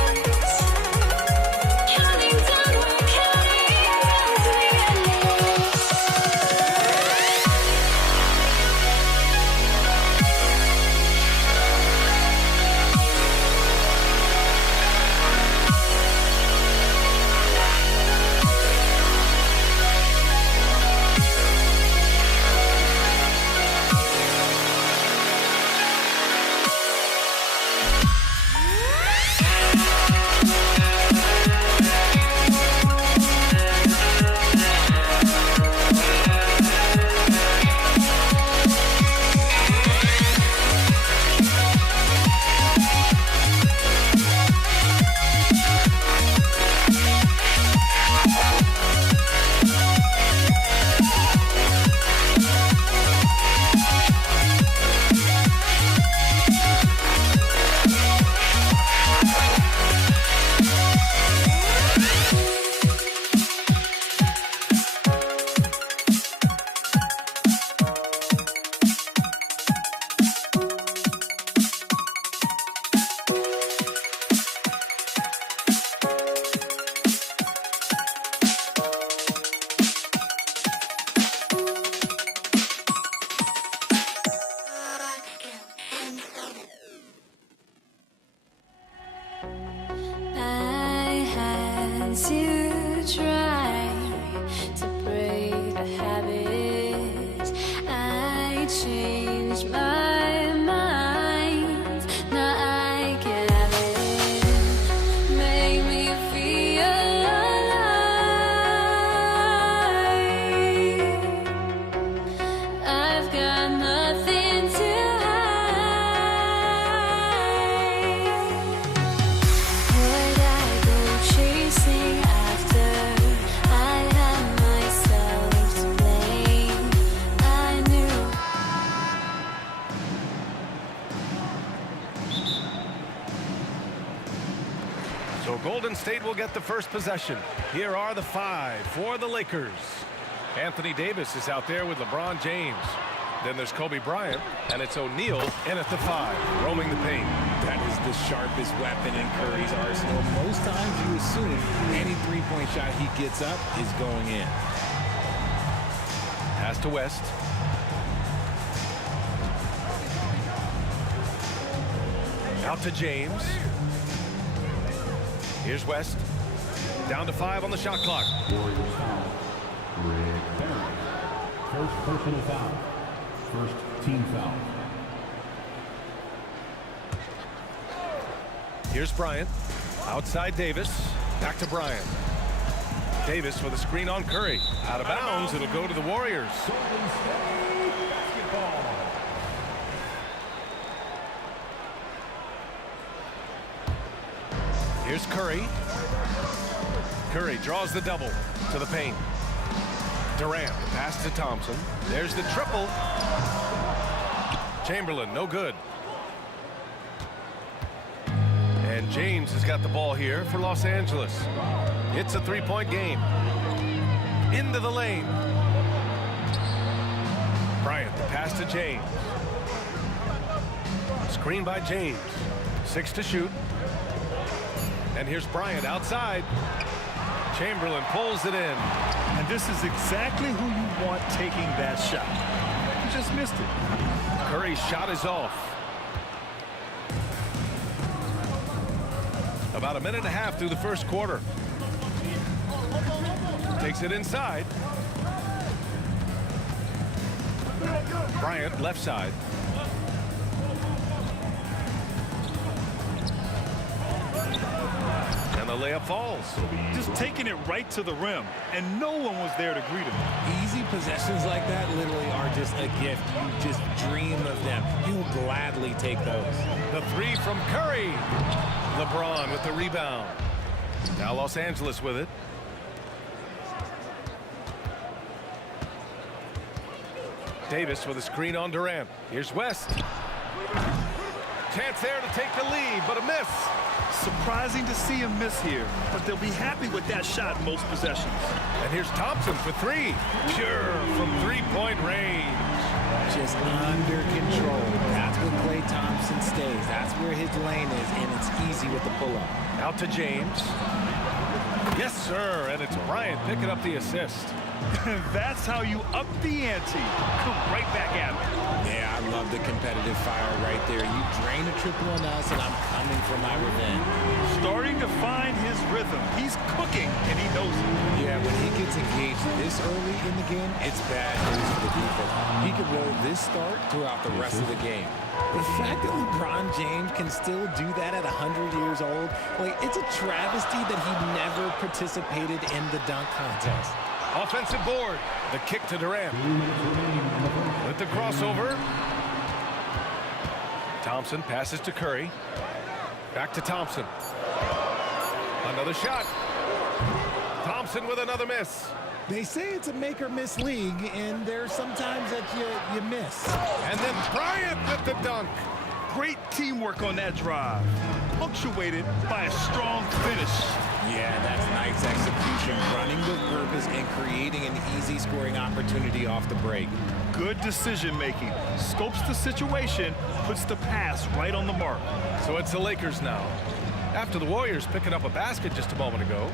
Golden State will get the first possession. Here are the 5 for the Lakers. Anthony Davis is out there with LeBron James. Then there's Kobe Bryant, and it's O'Neal in at the 5, roaming the paint. That is the sharpest weapon in Curry's arsenal. Most times you assume any three-point shot he gets up is going in. Pass to West. Out to James. Here's West. Down to 5 on the shot clock. Warriors foul. Rick Barry. First personal foul. First team foul. Here's Bryant. Outside Davis. Back to Bryant. Davis with a screen on Curry. Out of bounds. It'll go to the Warriors. Golden State basketball. Here's Curry. Curry draws the double to the paint. Durant, pass to Thompson. There's the triple. Chamberlain, no good. And James has got the ball here for Los Angeles. It's a three-point game. Into the lane. Bryant, the pass to James. Screen by James. 6 to shoot. And here's Bryant outside. Chamberlain pulls it in. And this is exactly who you want taking that shot. You just missed it. Curry's shot is off. About a minute and a half through the first quarter. Takes it inside. Bryant, left side. And the layup falls. Just taking it right to the rim, and no one was there to greet him. Easy possessions like that literally are just a gift. You just dream of them. He'll gladly take those. The 3 from Curry. LeBron with the rebound. Now Los Angeles with it. Davis with a screen on Durant. Here's West. Chance there to take the lead, but a miss. Surprising to see him miss here, but they'll be happy with that shot in most possessions. And here's Thompson for 3. Pure from three-point range. Just under control. That's where Klay Thompson stays. That's where his lane is, and it's easy with the pull-up. Out to James. Yes, sir, and it's Bryant picking up the assist. That's how you up the ante. Come right back at him. Yeah, I love the competitive fire right there. You drain a triple on us, and I'm coming for my revenge. Starting to find his rhythm. He's cooking, and he knows it. Yeah, when he gets engaged this early in the game, it's bad news for the defense. He could roll this start throughout the rest of the game. The fact that LeBron James can still do that at 100 years old, like, it's a travesty that he never participated in the dunk contest. Offensive board. The kick to Durant. With the crossover. Thompson passes to Curry. Back to Thompson. Another shot. Thompson with another miss. They say it's a make-or-miss league, and there's sometimes that you miss. And then Bryant with the dunk. Great teamwork on that drive. Punctuated by a strong finish. Yeah, that's nice execution, running with purpose and creating an easy scoring opportunity off the break. Good decision-making. Scopes the situation, puts the pass right on the mark. So it's the Lakers now. After the Warriors picking up a basket just a moment ago.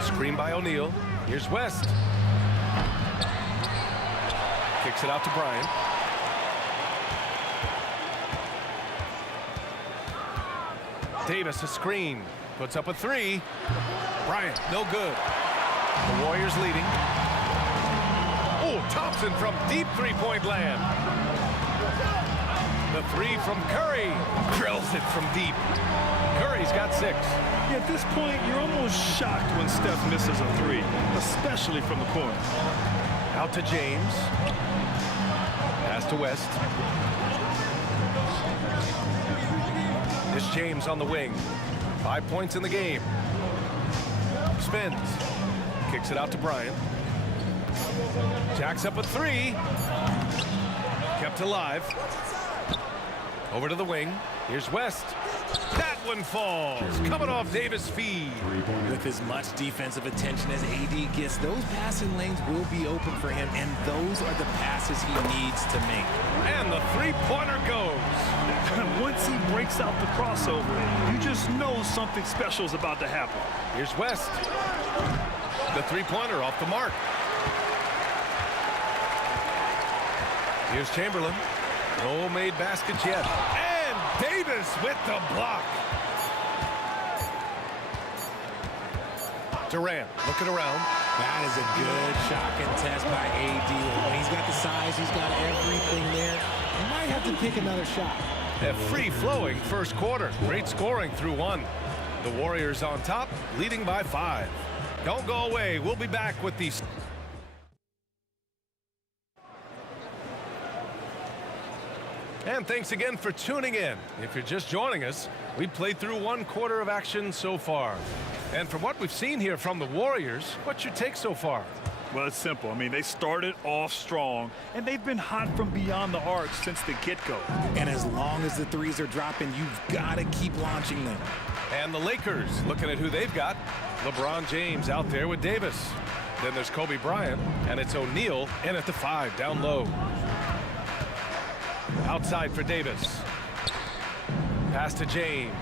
Screen by O'Neal. Here's West. Kicks it out to Bryant. Davis a screen. Puts up a 3. Bryant, no good. The Warriors leading. Oh, Thompson from deep three-point land. The 3 from Curry. Drills it from deep. Curry's got 6. Yeah, at this point, you're almost shocked when Steph misses a 3, especially from the corner. Out to James. Pass to West. This James on the wing. 5 points in the game. Spins. Kicks it out to Bryant. Jacks up a 3. Kept alive. Over to the wing. Here's West. That one falls. Coming off Davis' feed. With as much defensive attention as AD gets, those passing lanes will be open for him, and those are the passes he needs to make. And the three-pointer goes. Once he breaks out the crossover, you just know something special is about to happen. Here's West. The three-pointer off the mark. Here's Chamberlain. No made baskets yet. And Davis with the block. Durant looking around. That is a good shot contest by AD. When he's got the size, he's got everything there. He might have to pick another shot. A free-flowing first quarter. Great scoring through one. The Warriors on top, leading by 5. Don't go away. We'll be back with these. And thanks again for tuning in. If you're just joining us, we've played through one quarter of action so far. And from what we've seen here from the Warriors, what's your take so far? Well, it's simple. I mean, they started off strong, and they've been hot from beyond the arc since the get-go. And as long as the threes are dropping, you've got to keep launching them. And the Lakers, looking at who they've got. LeBron James out there with Davis. Then there's Kobe Bryant, and it's O'Neal in at the 5, down low. Outside for Davis. Pass to James.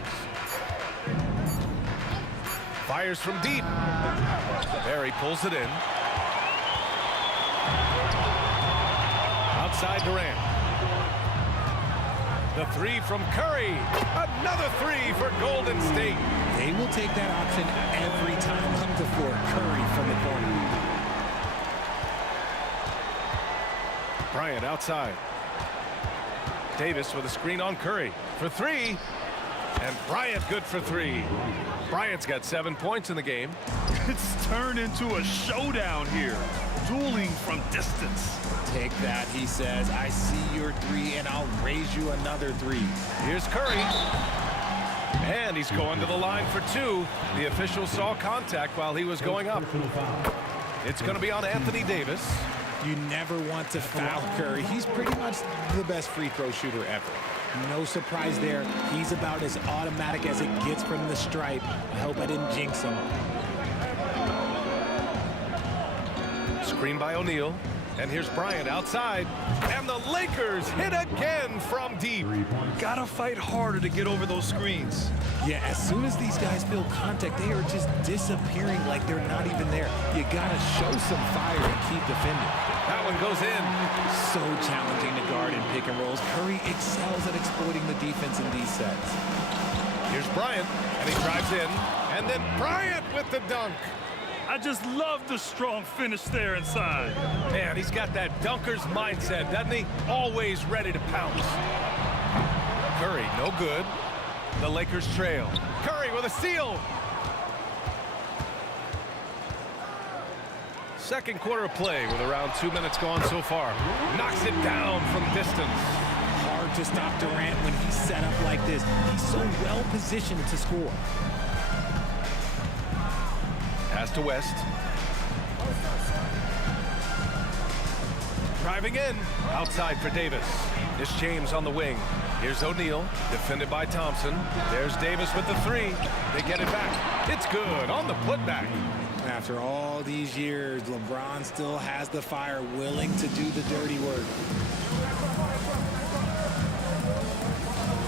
Fires from deep. Barry pulls it in. Outside Durant. The 3 from Curry. Another 3 for Golden State. They will take that option every time on the floor. Curry from the corner. Bryant outside. Davis with a screen on Curry for 3. And Bryant good for 3. Bryant's got 7 points in the game. It's turned into a showdown here. Dueling from distance. Take that, he says. I see your 3, and I'll raise you another 3. Here's Curry. And he's going to the line for 2. The official saw contact while he was going up. It's going to be on Anthony Davis. You never want to foul Curry. He's pretty much the best free throw shooter ever. No surprise there. He's about as automatic as it gets from the stripe. I hope I didn't jinx him. Screen by O'Neal. And here's Bryant outside. And the Lakers hit again from deep. Gotta fight harder to get over those screens. Yeah, as soon as these guys feel contact, they are just disappearing like they're not even there. You gotta show some fire and keep defending. That one goes in. So challenging to guard in pick and rolls. Curry excels at exploiting the defense in these sets. Here's Bryant, and he drives in. And then Bryant with the dunk. I just love the strong finish there inside. Man, he's got that dunker's mindset, doesn't he? Always ready to pounce. Curry, no good. The Lakers trail. Curry with a steal. Second quarter of play with around 2 minutes gone so far. Knocks it down from distance. Hard to stop Durant when he's set up like this. He's so well positioned to score. Pass to West. Driving in. Outside for Davis. It's James on the wing. Here's O'Neal, defended by Thompson. There's Davis with the 3. They get it back. It's good on the putback. After all these years, LeBron still has the fire, willing to do the dirty work.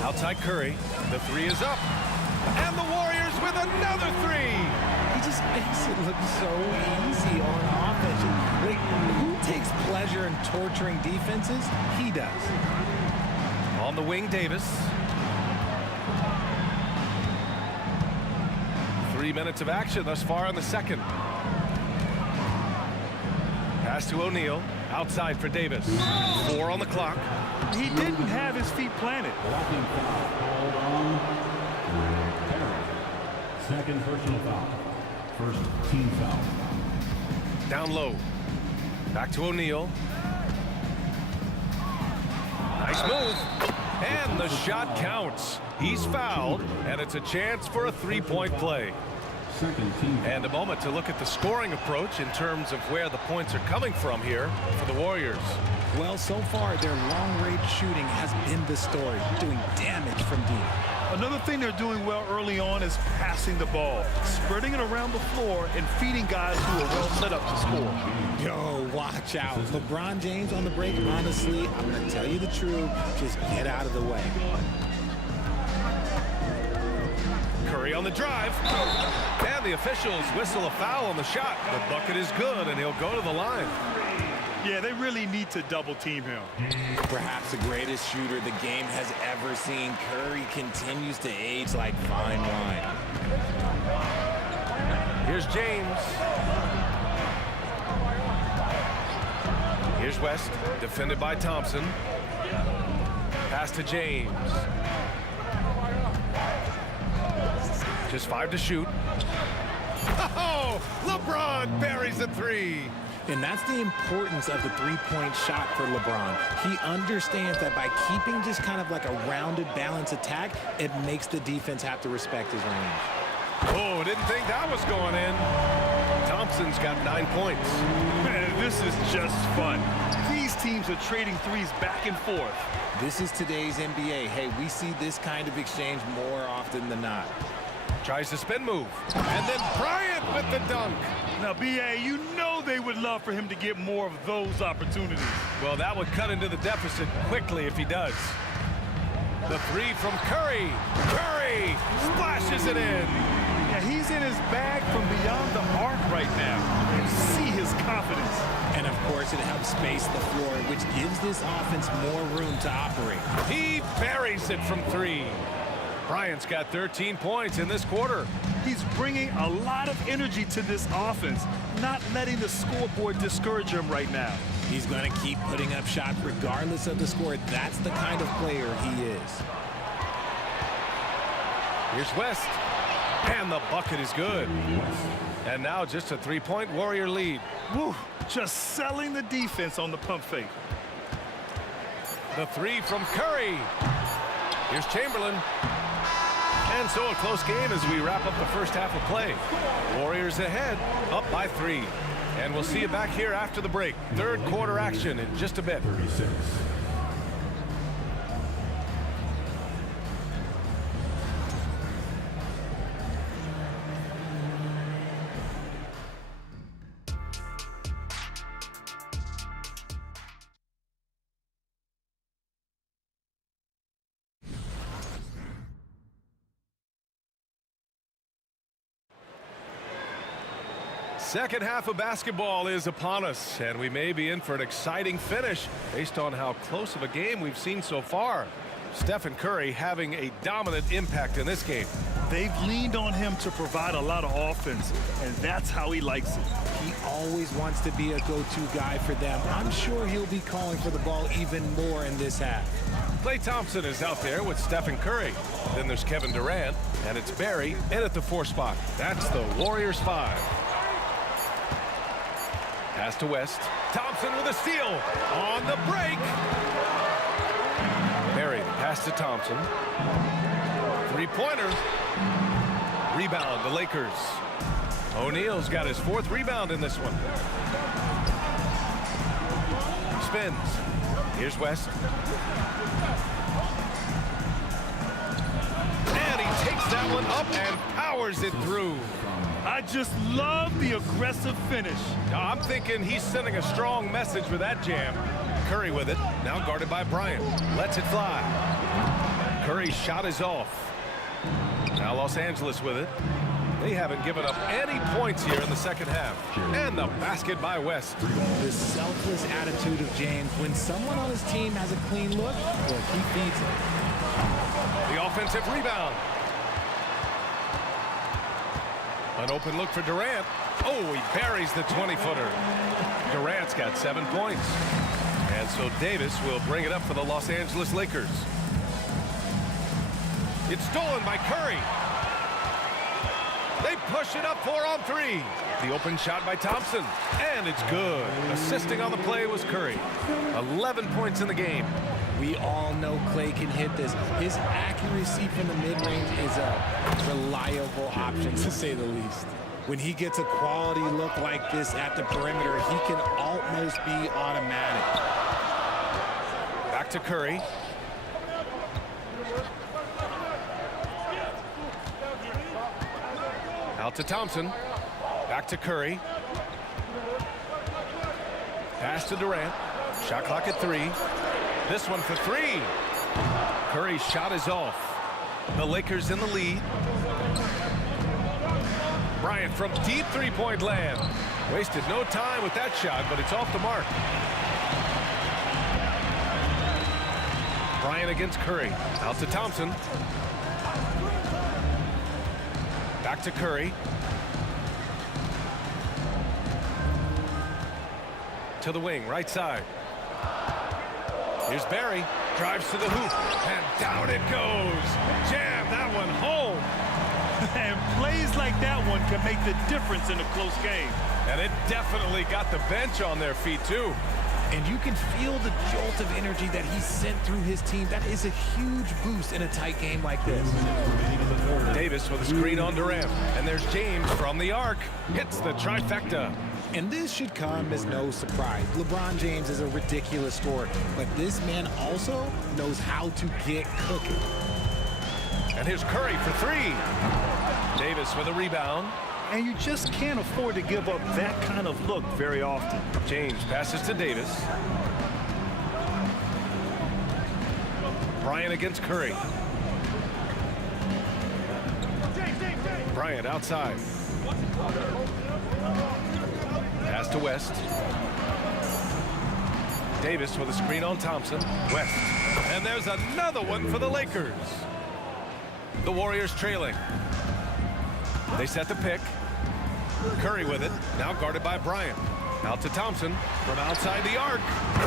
Outside Curry. The 3 is up. And the Warriors with another 3. He just makes it look so easy on offense. Like, who takes pleasure in torturing defenses? He does. On the wing, Davis. 3 minutes of action thus far in the second. Pass to O'Neal. Outside for Davis. 4 on the clock. He didn't have his feet planted. Second personal foul. First team foul. Down low. Back to O'Neal. Nice move. And the shot counts. He's fouled, and it's a chance for a 3-point play. And a moment to look at the scoring approach in terms of where the points are coming from here for the Warriors. Well, so far, their long-range shooting has been the story, doing damage from deep. Another thing they're doing well early on is passing the ball, spreading it around the floor and feeding guys who are well set up to score. Yo, watch out. LeBron James on the break, honestly, I'm going to tell you the truth. Just get out of the way. Curry on the drive. And the officials whistle a foul on the shot. The bucket is good, and he'll go to the line. Yeah, they really need to double team him. Perhaps the greatest shooter the game has ever seen. Curry continues to age like fine wine. Here's James. Here's West, defended by Thompson. Pass to James. Just 5 to shoot. Oh, LeBron buries a 3. And that's the importance of the three-point shot for LeBron. He understands that by keeping just kind of like a rounded, balanced attack, it makes the defense have to respect his range. Oh, didn't think that was going in. Thompson's got 9 points. Man, this is just fun. These teams are trading threes back and forth. This is today's NBA. Hey, we see this kind of exchange more often than not. Tries the spin move. And then Bryant with the dunk. Now, B.A., you know they would love for him to get more of those opportunities. Well, that would cut into the deficit quickly if he does. The 3 from Curry. Curry splashes it in. Yeah, he's in his bag from beyond the arc right now. You see his confidence. And, of course, it helps space the floor, which gives this offense more room to operate. He buries it from 3. Bryant's got 13 points in this quarter. He's bringing a lot of energy to this offense, not letting the scoreboard discourage him right now. He's going to keep putting up shots regardless of the score. That's the kind of player he is. Here's West. And the bucket is good. And now just a 3-point Warrior lead. Woo, just selling the defense on the pump fake. The 3 from Curry. Here's Chamberlain. And so a close game as we wrap up the first half of play. Warriors ahead, up by 3. And we'll see you back here after the break. Third quarter action in just a bit. 36. Second half of basketball is upon us, and we may be in for an exciting finish based on how close of a game we've seen so far. Stephen Curry having a dominant impact in this game. They've leaned on him to provide a lot of offense, and that's how he likes it. He always wants to be a go-to guy for them. I'm sure he'll be calling for the ball even more in this half. Klay Thompson is out there with Stephen Curry. Then there's Kevin Durant, and it's Barry in at the 4 spot. That's the Warriors 5. Pass to West. Thompson with a steal on the break. Barry, pass to Thompson. 3-pointer. Rebound, the Lakers. O'Neal's got his 4th rebound in this one. Spins. Here's West. And he takes that one up and powers it through. I just love the aggressive finish. I'm thinking he's sending a strong message with that jam. Curry with it, now guarded by Bryant. Lets it fly. Curry's shot is off. Now Los Angeles with it. They haven't given up any points here in the second half. And the basket by West. The selfless attitude of James. When someone on his team has a clean look, well, he feeds it. The offensive rebound. An open look for Durant. Oh, he buries the 20-footer. Durant's got 7 points. And so Davis will bring it up for the Los Angeles Lakers. It's stolen by Curry. They push it up 4 on 3. The open shot by Thompson. And it's good. Assisting on the play was Curry. 11 points in the game. We all know Klay can hit this. His accuracy from the mid-range is a reliable option, to say the least. When he gets a quality look like this at the perimeter, he can almost be automatic. Back to Curry. Out to Thompson. Back to Curry. Pass to Durant. Shot clock at 3. This one for 3. Curry's shot is off. The Lakers in the lead. Bryant from deep three-point land. Wasted no time with that shot, but it's off the mark. Bryant against Curry. Out to Thompson. Back to Curry. To the wing, right side. Here's Barry. Drives to the hoop. And down it goes. Jam that one home. And plays like that one can make the difference in a close game. And it definitely got the bench on their feet, too. And you can feel the jolt of energy that he sent through his team. That is a huge boost in a tight game like this. Davis with a screen on Durant. And there's James from the arc. Hits the trifecta. And this should come as no surprise. LeBron James is a ridiculous scorer, but this man also knows how to get cooking. And here's Curry for 3. Davis with a rebound. And you just can't afford to give up that kind of look very often. James passes to Davis. Bryant against Curry. Bryant outside. Pass to West. Davis with a screen on Thompson. West. And there's another one for the Lakers. The Warriors trailing. They set the pick. Curry with it. Now guarded by Bryant. Out to Thompson from outside the arc.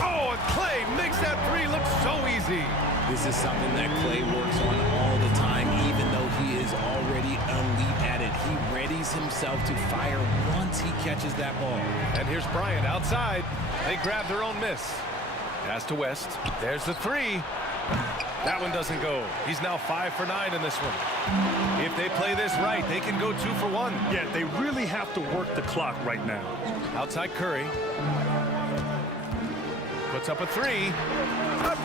Oh, and Clay makes that 3 look so easy. This is something that Clay works on all the time, even though he is already elite at it. He readies himself to fire once he catches that ball. And here's Bryant outside. They grab their own miss. Pass to West. There's the 3. That one doesn't go. He's now 5 for 9 in this one. If they play this right, they can go 2 for 1. Yeah, they really have to work the clock right now. Outside Curry. Puts up a 3.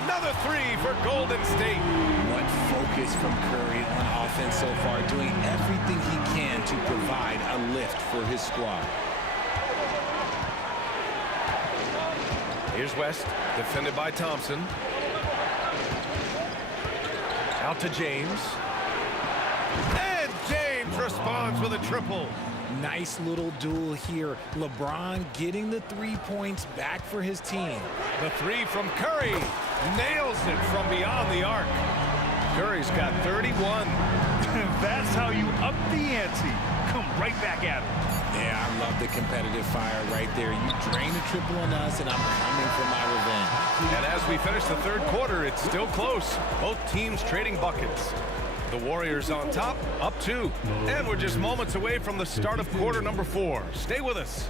Another 3 for Golden State. What focus from Curry on offense so far, doing everything he can to provide a lift for his squad. Here's West, defended by Thompson. Out to James. And James responds with a triple. Nice little duel here. LeBron getting the 3 points back for his team. The 3 from Curry. Nails it from beyond the arc. Curry's got 31. That's how you up the ante. Come right back at him. Yeah, I love the competitive fire right there. You drain a triple on us, and I'm coming for my revenge. And as we finish the third quarter, it's still close. Both teams trading buckets. The Warriors on top, up 2. And we're just moments away from the start of quarter number 4. Stay with us.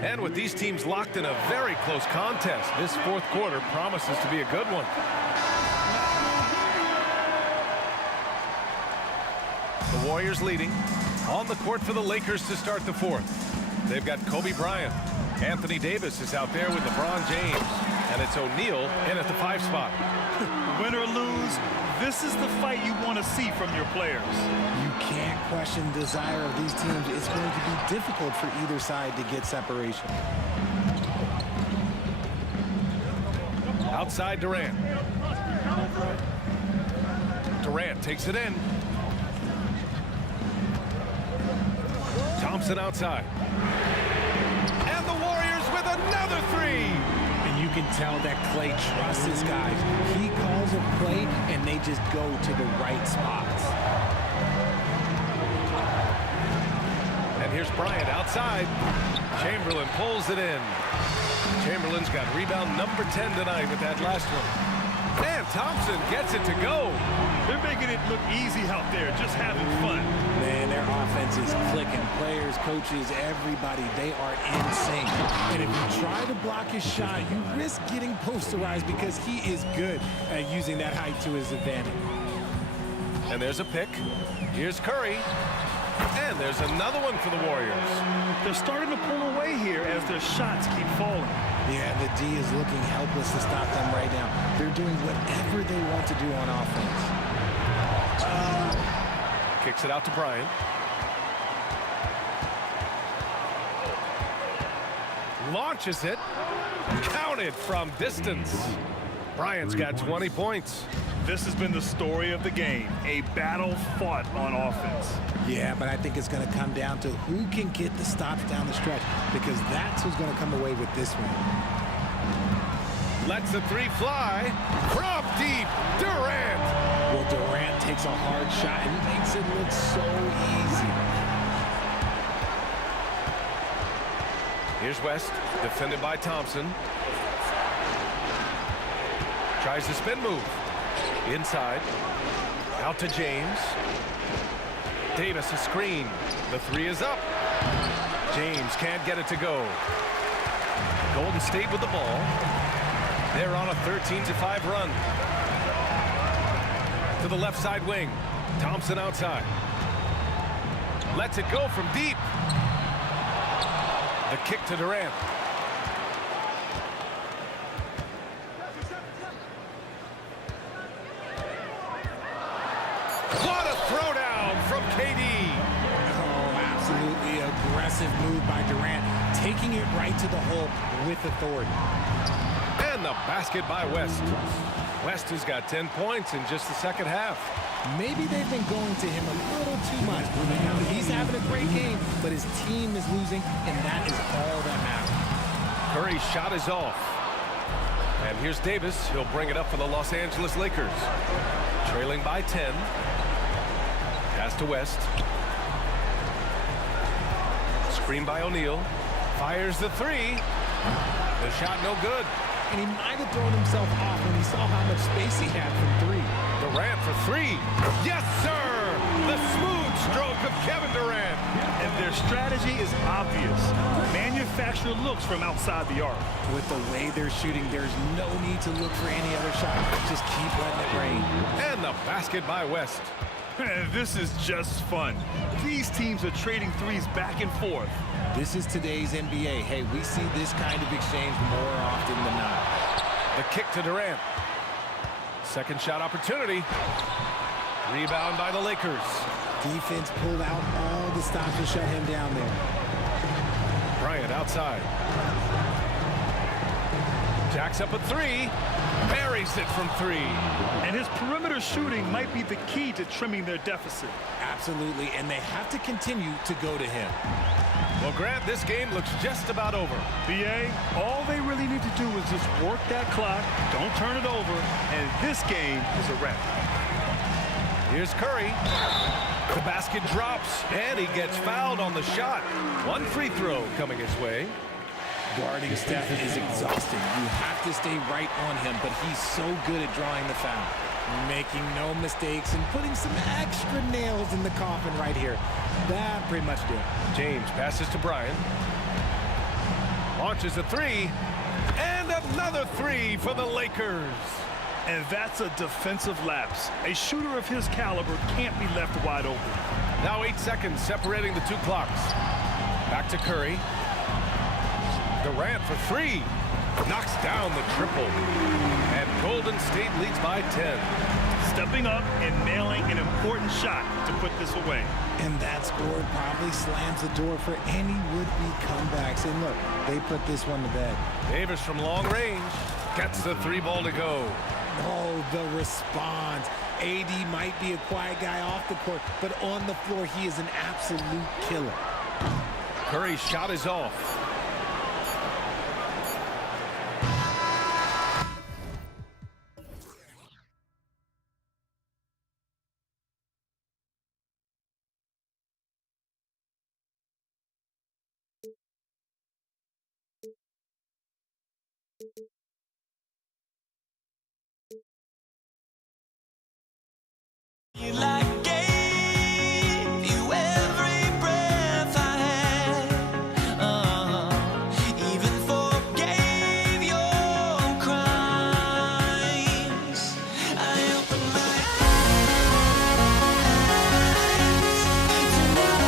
And with these teams locked in a very close contest, this fourth quarter promises to be a good one. The Warriors leading. On the court for the Lakers to start the fourth. They've got Kobe Bryant. Anthony Davis is out there with LeBron James. And it's O'Neal in at the 5 spot. Win or lose, this is the fight you want to see from your players. You can't question the desire of these teams. It's going to be difficult for either side to get separation. Outside Durant. Durant takes it in. Thompson outside. And the Warriors with another 3. And you can tell that Clay trusts his guys. He calls a play, and they just go to the right spots. And here's Bryant outside. Chamberlain pulls it in. Chamberlain's got rebound number 10 tonight with that last one. And Thompson gets it to go. They're making it look easy out there, just having fun. Man, their offense is clicking. Players, coaches, everybody, they are in sync. And if you try to block his shot, you risk getting posterized because he is good at using that height to his advantage. And there's a pick. Here's Curry. And there's another one for the Warriors. They're starting to pull away here as their shots keep falling. Yeah, the D is looking helpless to stop them right now. They're doing whatever they want to do on offense. Kicks it out to Bryant. Launches it. Counted from distance. Bryant's got 20 points. This has been the story of the game, a battle fought on offense. Yeah, but I think it's going to come down to who can get the stops down the stretch, because that's who's going to come away with this one. Lets the three fly from deep. Durant. Well, Durant takes a hard shot and makes it look so easy. Here's West, defended by Thompson. Tries the spin move. Inside. Out to James. Davis a screen. The three is up. James can't get it to go. Golden State with the ball. They're on a 13-5 run. To the left side wing. Thompson outside. Lets it go from deep. The kick to Durant. What a throwdown from KD. Oh, absolutely aggressive move by Durant, taking it right to the hole with authority. And the basket by West. West has got 10 points in just the second half. Maybe they've been going to him a little too much. Now, he's having a great game, but his team is losing, and that is all that matters. Curry's shot is off. And here's Davis. He'll bring it up for the Los Angeles Lakers. Trailing by 10. Pass to West. Screen by O'Neal. Fires the three. The shot no good. And he might have thrown himself off when he saw how much space he had from three. Durant for three. Yes, sir! The smooth stroke of Kevin Durant. And their strategy is obvious. Manufacture looks from outside the arc. With the way they're shooting, there's no need to look for any other shot. Just keep letting it rain. And the basket by West. This is just fun. These teams are trading threes back and forth. This is today's NBA. Hey, we see this kind of exchange more often than not. The kick to Durant. Second shot opportunity. Rebound by the Lakers. Defense pulled out all the stops to shut him down there. Bryant outside. Jacks up a three. Buries it from three. And his perimeter shooting might be the key to trimming their deficit. Absolutely, and they have to continue to go to him. Well, Grant, this game looks just about over. BA, all they really need to do is just work that clock, don't turn it over, and this game is a wrap. Here's Curry. The basket drops, and he gets fouled on the shot. One free throw coming his way. Guarding Steph is exhausting. You have to stay right on him, but he's so good at drawing the foul. Making no mistakes and putting some extra nails in the coffin right here. That pretty much did. James passes to Bryant. Launches a three. And another three for the Lakers. And that's a defensive lapse. A shooter of his caliber can't be left wide open. Now 8 seconds separating the two clocks. Back to Curry. Durant for three. Knocks down the triple. And Golden State leads by 10. Stepping up and nailing an important shot to put this away. And that score probably slams the door for any would-be comebacks. And look, they put this one to bed. Davis from long range gets the three ball to go. Oh, the response. AD might be a quiet guy off the court, but on the floor, he is an absolute killer. Curry's shot is off. Like gave you every breath I had, even forgave your crimes. I opened my eyes to what I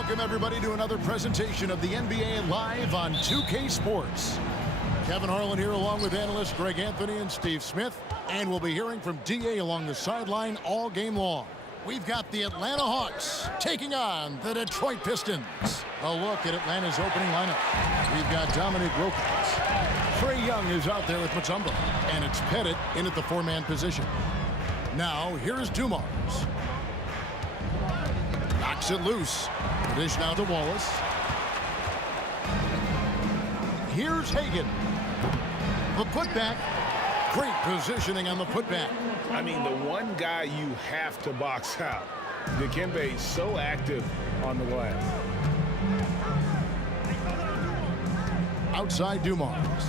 Welcome, everybody, to another presentation of the NBA live on 2K Sports. Kevin Harlan here along with analysts Greg Anthony and Steve Smith. And we'll be hearing from DA along the sideline all game long. We've got the Atlanta Hawks taking on the Detroit Pistons. A look at Atlanta's opening lineup. We've got Dominic Wilkins. Trae Young is out there with Mutombo. And it's Pettit in at the four-man position. Now, here's Dumars. Knocks it loose. The dish now to Wallace. Here's Hagan. The putback. Great positioning on the putback. I mean, the one guy you have to box out. Dikembe is so active on the glass. Outside Dumars.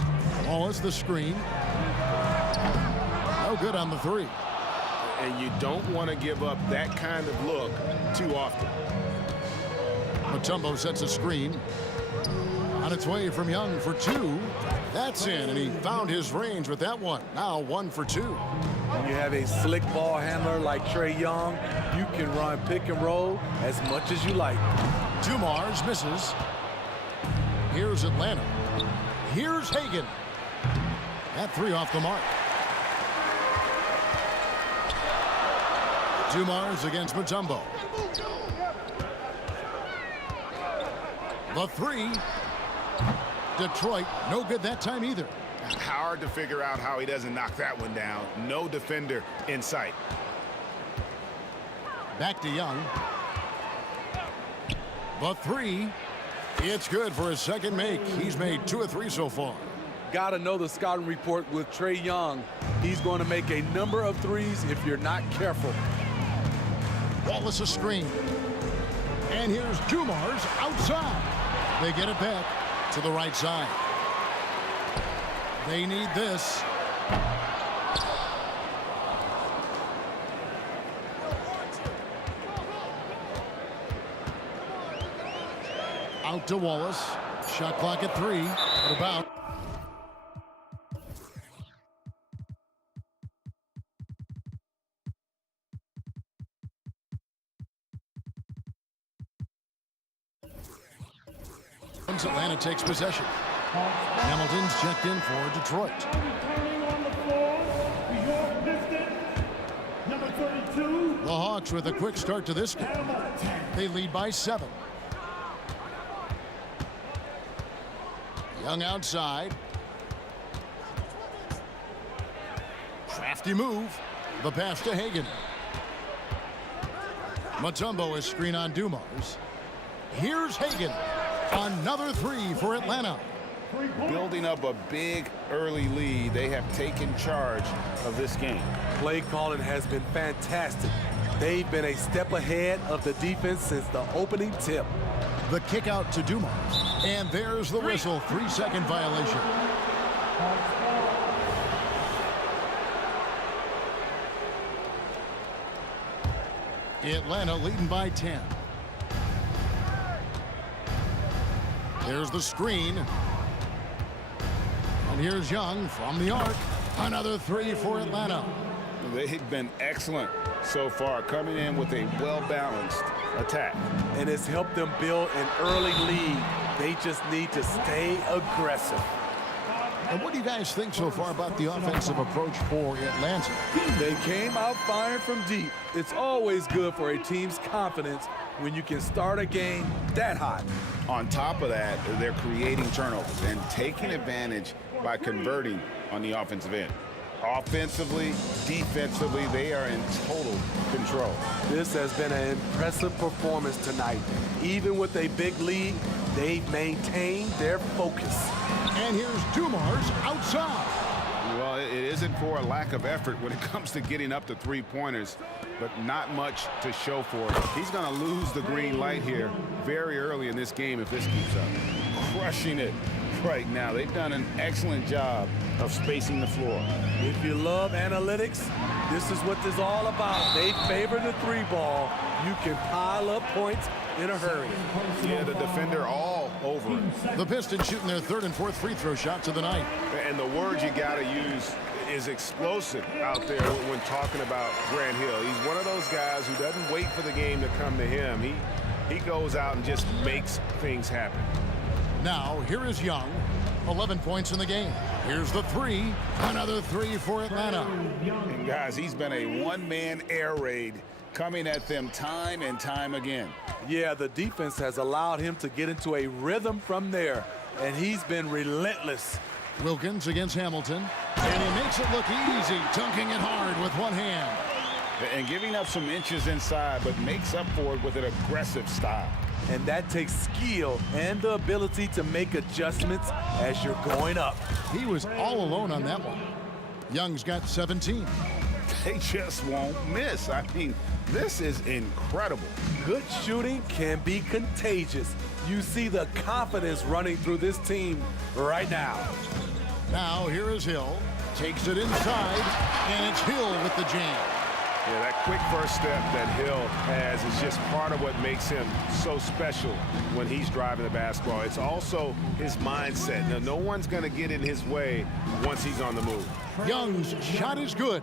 Wallace the screen. No good on the three. And you don't want to give up that kind of look too often. Mutombo sets a screen. On its way from Young for two. That's in, and he found his range with that one. Now 1 for 2. When you have a slick ball handler like Trae Young, you can run pick and roll as much as you like. Dumars misses. Here's Atlanta. Here's Hagan. That three off the mark. Dumars against Mutombo. The three. Detroit, no good that time either. Hard to figure out how he doesn't knock that one down. No defender in sight. Back to Young. The three. It's good for his second make. He's made 2 of 3 so far. Gotta know the scouting report with Trae Young. He's going to make a number of threes if you're not careful. Wallace a screen. And here's Dumars outside. They get it back to the right side. They need this. Out to Wallace. Shot clock at 3. What about? Atlanta takes possession. Hamilton's checked in for Detroit. The Hawks with a quick start to this game. They lead by 7. Young outside. Crafty move. The pass to Hagan. Mutombo is screen on Dumars. Here's Hagan. Another 3 for Atlanta. Building up a big early lead, they have taken charge of this game. Play calling has been fantastic. They've been a step ahead of the defense since the opening tip. The kick out to Dumars. And there's the whistle. 3-second violation. Atlanta leading by 10. There's the screen. And here's Young from the arc. Another 3 for Atlanta. They've been excellent so far, coming in with a well-balanced attack. And it's helped them build an early lead. They just need to stay aggressive. And what do you guys think so far about the offensive approach for Atlanta? They came out firing from deep. It's always good for a team's confidence when you can start a game that hot. On top of that, they're creating turnovers and taking advantage by converting on the offensive end. Offensively, defensively, they are in total control. This has been an impressive performance tonight. Even with a big lead, they've maintained their focus. And here's Dumars outside. Well, it isn't for a lack of effort when it comes to getting up to three-pointers, but not much to show for it. He's going to lose the green light here very early in this game if this keeps up. Crushing it right now. They've done an excellent job of spacing the floor. If you love analytics, this is what this is all about. They favor the three ball. You can pile up points in a hurry. Yeah, the defender all over it. The Pistons shooting their third and fourth free throw shots of the night. And the word you got to use is explosive out there when talking about Grant Hill. He's one of those guys who doesn't wait for the game to come to him. He goes out and just makes things happen. Now, here is Young. 11 points in the game. Here's the three. Another three for Atlanta. And guys, he's been a one-man air raid coming at them time and time again. Yeah, the defense has allowed him to get into a rhythm from there, and he's been relentless. Wilkins against Hamilton, and he makes it look easy, dunking it hard with one hand. And giving up some inches inside, but makes up for it with an aggressive style. And that takes skill and the ability to make adjustments as you're going up. He was all alone on that one. Young's got 17. They just won't miss. I mean, this is incredible. Good shooting can be contagious. You see the confidence running through this team right now. Now here is Hill. Takes it inside, and it's Hill with the jam. Yeah, that quick first step that Hill has is just part of what makes him so special when he's driving the basketball. It's also his mindset. Now, no one's going to get in his way once he's on the move. Young's shot is good.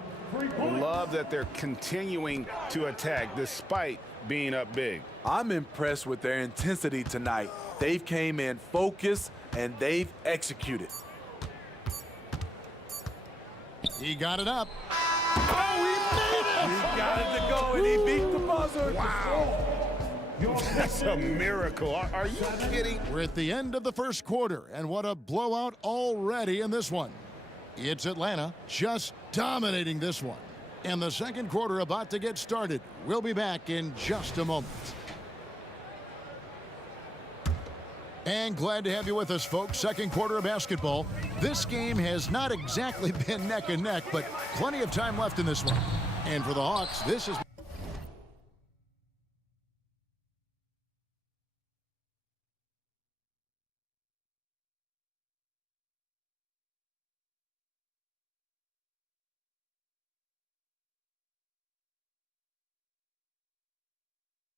Love that they're continuing to attack despite being up big. I'm impressed with their intensity tonight. They've came in focused, and they've executed. He got it up. Oh, he made it! He got it to go, and he beat the buzzer. Wow. That's a miracle. Are you kidding? We're at the end of the first quarter, and what a blowout already in this one. It's Atlanta just dominating this one. And the second quarter about to get started. We'll be back in just a moment. And glad to have you with us, folks. Second quarter of basketball. This game has not exactly been neck and neck, but plenty of time left in this one. And for the Hawks, this is...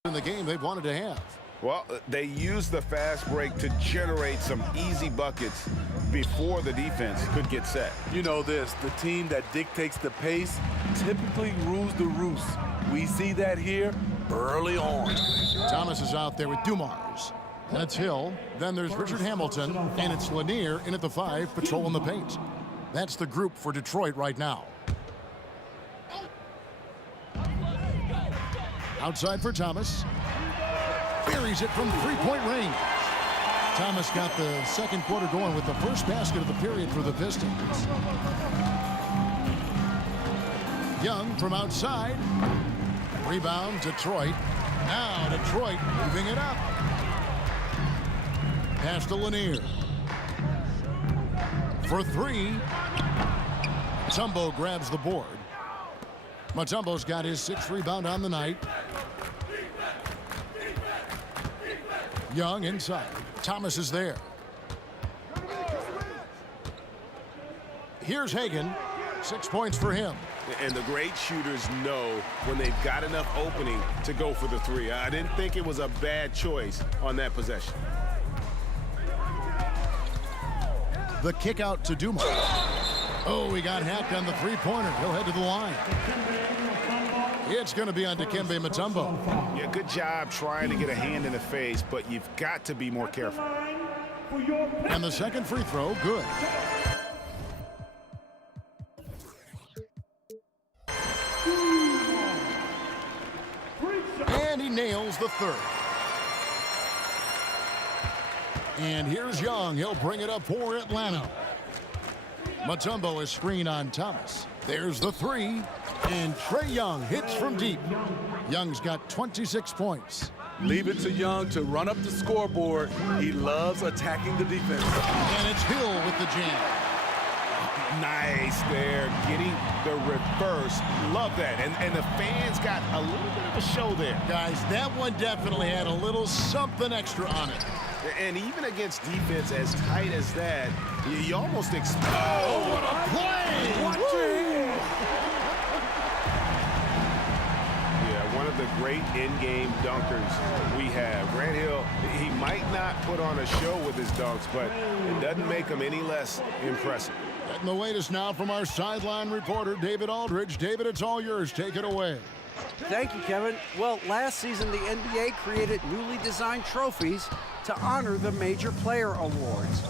in the game they've wanted to have. Well, they used the fast break to generate some easy buckets before the defense could get set. You know this, the team that dictates the pace typically rules the roost. We see that here early on. Thomas is out there with Dumars. And it's Hill. Then there's Richard Hamilton. And it's Lanier in at the 5, patrolling the paint. That's the group for Detroit right now. Outside for Thomas. Buries it from three-point range. Thomas got the second quarter going with the first basket of the period for the Pistons. Young from outside. Rebound, Detroit. Now Detroit moving it up. Pass to Lanier. For three. Mutombo grabs the board. Mutombo's got his 6th rebound on the night. Young inside. Thomas is there. Here's Hagan. 6 points for him. And the great shooters know when they've got enough opening to go for the three. I didn't think it was a bad choice on that possession. The kick out to Dumars. Oh, he got hacked on the three-pointer. He'll head to the line. It's going to be on Dikembe Mutombo. Yeah, good job trying to get a hand in the face, but you've got to be more careful. And the second free throw, good. And he nails the third. And here's Young. He'll bring it up for Atlanta. Mutombo is screen on Thomas. There's the three. And Trae Young hits from deep. Young's got 26 points. Leave it to Young to run up the scoreboard. He loves attacking the defense. And it's Hill with the jam. Nice there, getting the reverse. Love that. And the fans got a little bit of a show there. Guys, that one definitely had a little something extra on it. And even against defense as tight as that, you almost expect... Oh, what a play! Watch it! Yeah, one of the great in-game dunkers we have. Grant Hill, he might not put on a show with his dunks, but it doesn't make him any less impressive. Getting the latest now from our sideline reporter, David Aldridge. David, it's all yours. Take it away. Thank you, Kevin. Well, last season, the NBA created newly designed trophies to honor the major player awards.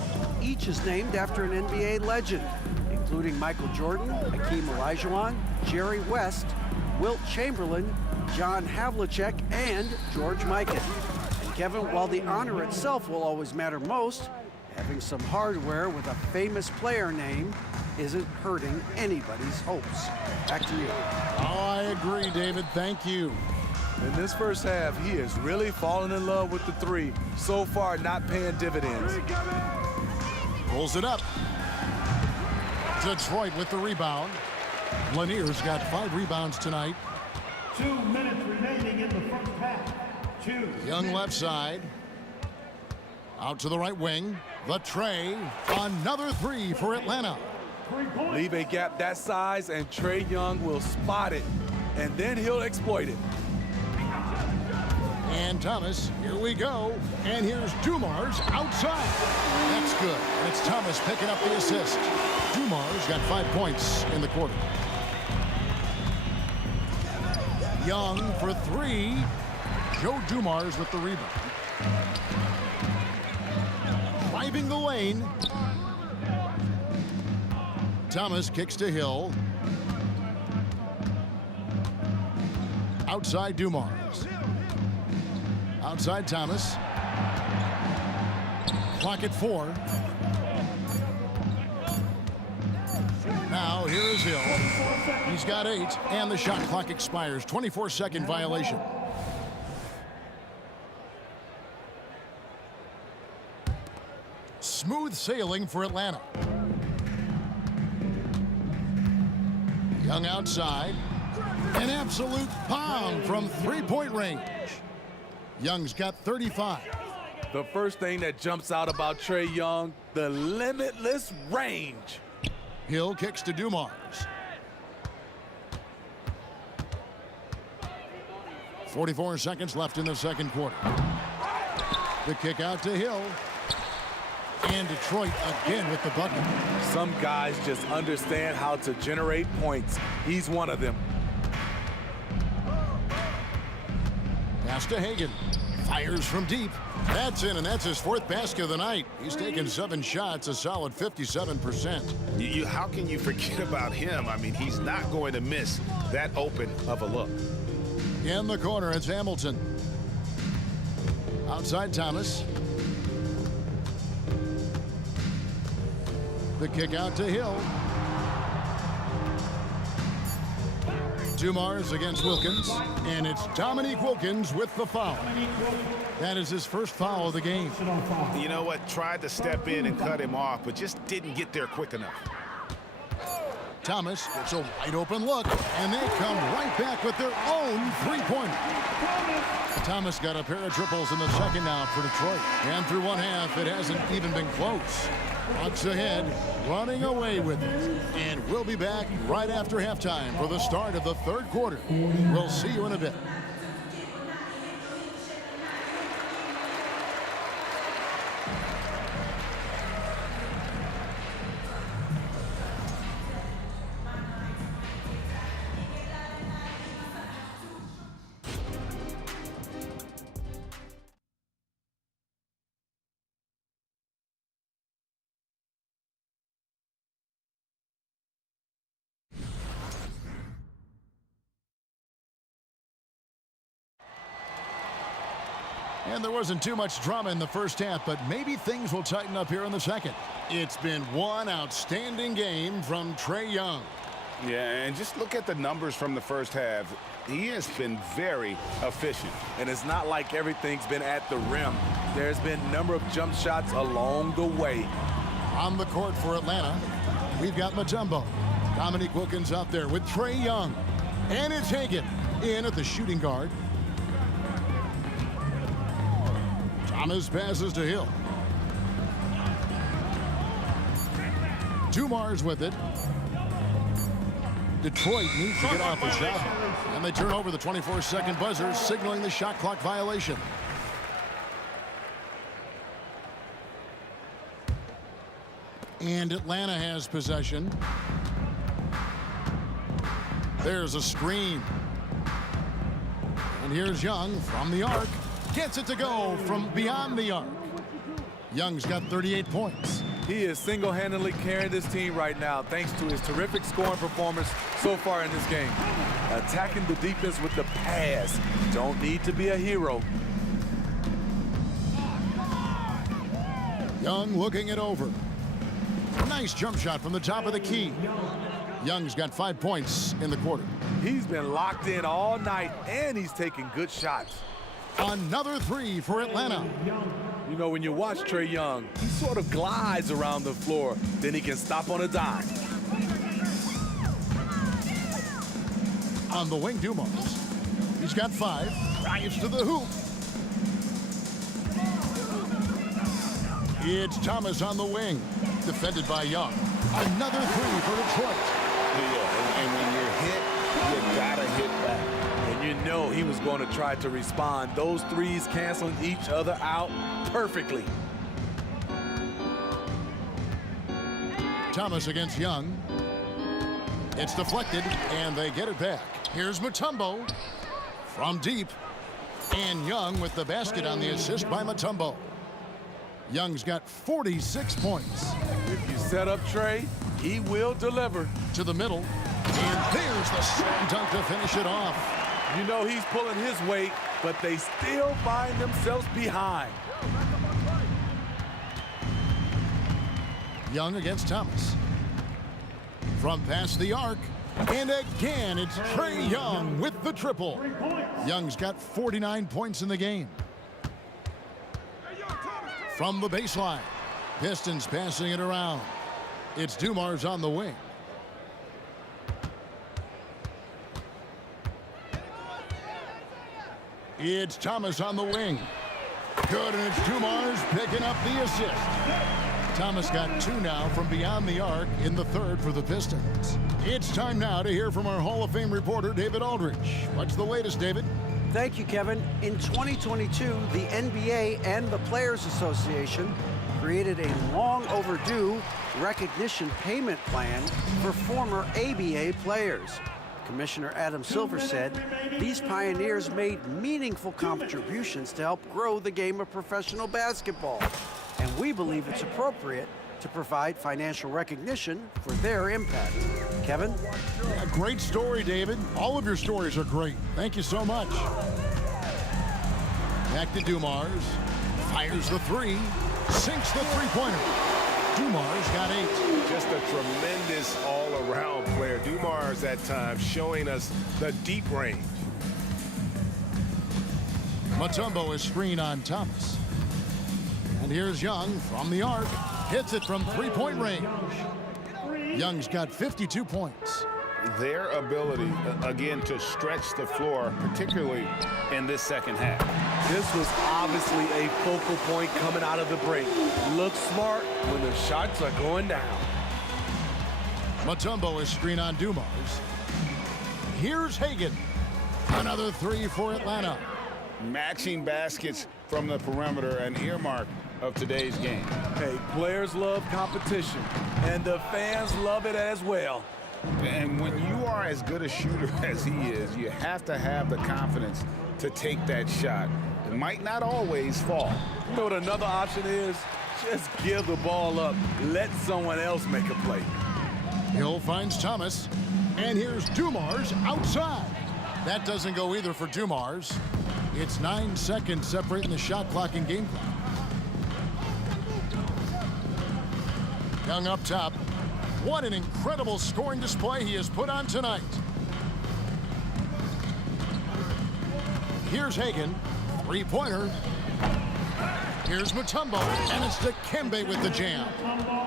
Each is named after an NBA legend, including Michael Jordan, Hakeem Olajuwon, Jerry West, Wilt Chamberlain, John Havlicek, and George Mikan. And Kevin, while the honor itself will always matter most, having some hardware with a famous player name isn't hurting anybody's hopes. Back to you. Oh, I agree, David. Thank you. In this first half, he is really falling in love with the three. So far, not paying dividends. Pulls it up. Detroit with the rebound. Lanier's got 5 rebounds tonight. 2 minutes remaining in the first half. Young left side. Out to the right wing. The tray. Another 3 for Atlanta. Leave a gap that size and Trae Young will spot it, and then he'll exploit it. And Thomas, here we go. And here's Dumars outside. That's good. And it's Thomas picking up the assist. Dumars got 5 points in the quarter. Young for 3. Joe Dumars with the rebound. Driving the lane. Thomas kicks to Hill. Outside Dumars. Outside Thomas. Clock at 4. Now here's Hill. He's got 8, and the shot clock expires. 24-second violation. Smooth sailing for Atlanta. Young outside. An absolute bomb from 3-point range. Young's got 35. The first thing that jumps out about Trae Young, the limitless range. Hill kicks to Dumars. 44 seconds left in the second quarter. The kick out to Hill. And Detroit again with the bucket. Some guys just understand how to generate points. He's one of them. Pass to Hagan. Fires from deep. That's in, and that's his 4th basket of the night. He's taken 7 shots, a solid 57%. How can you forget about him? I mean, he's not going to miss that open of a look. In the corner, it's Hamilton. Outside Thomas. The kick out to Hill. Dumars against Wilkins, and it's Dominique Wilkins with the foul. That is his first foul of the game. You know what? Tried to step in and cut him off, but just didn't get there quick enough. Thomas gets a wide open look, and they come right back with their own 3-pointer. Thomas got a pair of triples in the second now for Detroit. And through one half, it hasn't even been close. Bucks ahead, running away with it. And we'll be back right after halftime for the start of the third quarter. We'll see you in a bit. And there wasn't too much drama in the first half, but maybe things will tighten up here in the second. It's been one outstanding game from Trae Young. Yeah, and just look at the numbers from the first half. He has been very efficient. And it's not like everything's been at the rim. There's been a number of jump shots along the way. On the court for Atlanta, we've got Mutombo. Dominique Wilkins out there with Trae Young. And it's Hagan in at the shooting guard. Thomas passes to Hill. Dumars with it. Detroit needs to get off the shot. And they turn over the 24-second buzzer, signaling the shot clock violation. And Atlanta has possession. There's a screen. And here's Young from the arc. Gets it to go from beyond the arc. Young's got 38 points. He is single-handedly carrying this team right now thanks to his terrific scoring performance so far in this game. Attacking the defense with the pass. Don't need to be a hero. Young looking it over. Nice jump shot from the top of the key. Young's got 5 points in the quarter. He's been locked in all night, and he's taking good shots. Another three for Atlanta. You know, when you watch Trae Young, he sort of glides around the floor. Then he can stop on a dime. On the wing, Dumars. He's got 5. Drives to the hoop. It's Thomas on the wing. Defended by Young. Another three for Detroit. Yeah, and when you're hit, you gotta hit back. And you know he was going to try to respond. Those threes canceling each other out perfectly. Thomas against Young. It's deflected, and they get it back. Here's Mutombo from deep. And Young with the basket on the assist by Mutombo. Young's got 46 points. If you set up Trae, he will deliver. To the middle. And there's the slam dunk to finish it off. You know he's pulling his weight, but they still find themselves behind. Young against Thomas. From past the arc. And again, it's Trae Young with the triple. Young's got 49 points in the game. From the baseline. Pistons passing it around. It's Dumars on the wing. It's Thomas on the wing. Good, and it's Dumars picking up the assist. Thomas got 2 now from beyond the arc in the third for the Pistons. It's time now to hear from our Hall of Fame reporter, David Aldridge. What's the latest, David? Thank you, Kevin. In 2022, the NBA and the Players Association created a long overdue recognition payment plan for former ABA players. Commissioner Adam Silver said these pioneers made meaningful contributions to help grow the game of professional basketball. And we believe it's appropriate to provide financial recognition for their impact. Kevin? A great story, David. All of your stories are great. Thank you so much. Back to Dumars. Fires the three. Sinks the three-pointer. Dumars got 8. Just a tremendous all-around player. Dumars at times showing us the deep range. Mutombo is screen on Thomas. And here's Young from the arc. Hits it from three-point range. Young's got 52 points. Their ability, again, to stretch the floor, particularly in this second half. This was obviously a focal point coming out of the break. Look smart when the shots are going down. Mutombo is screen on Dumars. Here's Hagan. Another 3 for Atlanta. Matching baskets from the perimeter, an earmark of today's game. Hey, players love competition, and the fans love it as well. And when you are as good a shooter as he is, you have to have the confidence to take that shot. It might not always fall. You know what another option is? Just give the ball up. Let someone else make a play. Hill finds Thomas. And here's Dumars outside. That doesn't go either for Dumars. It's 9 seconds separating the shot clock and game clock. Young up top. What an incredible scoring display he has put on tonight. Here's Hagan. Three-pointer. Here's Mutombo. And it's Dikembe with the jam.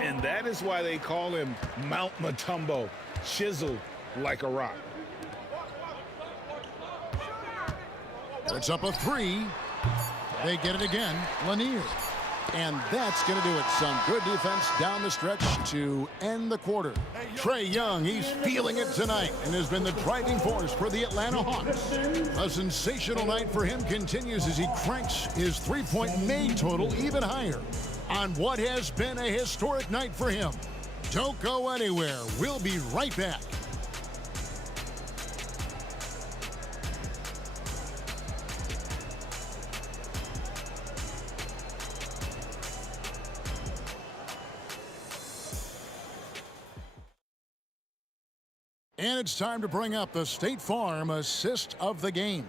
And that is why they call him Mount Mutombo. Chiseled like a rock. It's up a 3. They get it again. Lanier. And that's going to do it. Some good defense down the stretch to end the quarter. Trae Young, he's feeling it tonight and has been the driving force for the Atlanta Hawks. A sensational night for him continues as he cranks his three-point made total even higher on what has been a historic night for him. Don't go anywhere. We'll be right back. And it's time to bring up the State Farm assist of the game.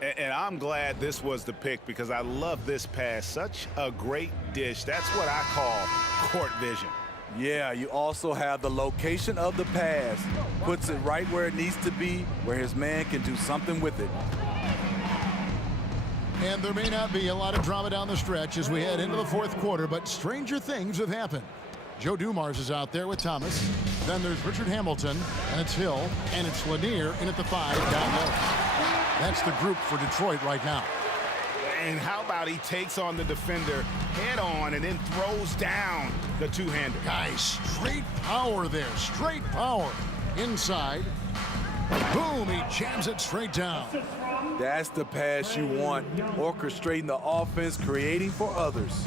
And I'm glad this was the pick because I love this pass. Such a great dish. That's what I call court vision. Yeah, you also have the location of the pass. Puts it right where it needs to be, where his man can do something with it. And there may not be a lot of drama down the stretch as we head into the fourth quarter, but stranger things have happened. Joe Dumars is out there with Thomas. Then there's Richard Hamilton, and it's Hill, and it's Lanier in at the 5 down low. That's the group for Detroit right now. And how about he takes on the defender head on and then throws down the two-hander. Guys, straight power there, straight power. Inside. Boom, he jams it straight down. That's the pass you want. Orchestrating the offense, creating for others.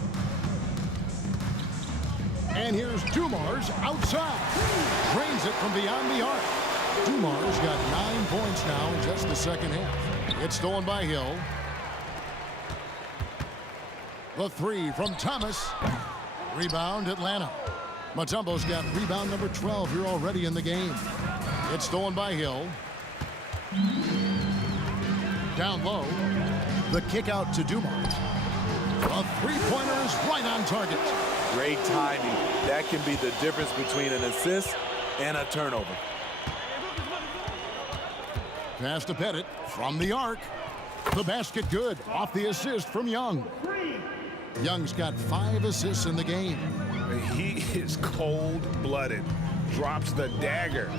And here's Dumars outside. Drains it from beyond the arc. Dumars got 9 points now in just the second half. It's stolen by Hill. The 3 from Thomas. Rebound Atlanta. Mutombo's got rebound number 12 here already in the game. It's stolen by Hill. Down low. The kick out to Dumars. A three-pointer is right on target. Great timing. That can be the difference between an assist and a turnover. Pass to Pettit from the arc. The basket good off the assist from Young. Young's got 5 assists in the game. He is cold-blooded. Drops the dagger.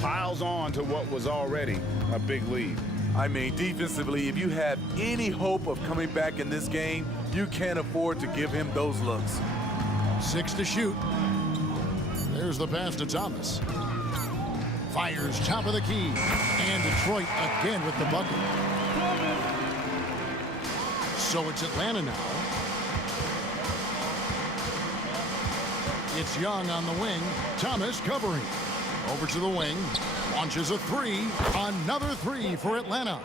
Piles on to what was already a big lead. I mean, defensively, if you have any hope of coming back in this game, you can't afford to give him those looks. 6 to shoot. There's the pass to Thomas. Fires top of the key. And Detroit again with the bucket. So it's Atlanta now. It's Young on the wing. Thomas covering. Over to the wing. Launches a 3. Another 3 for Atlanta.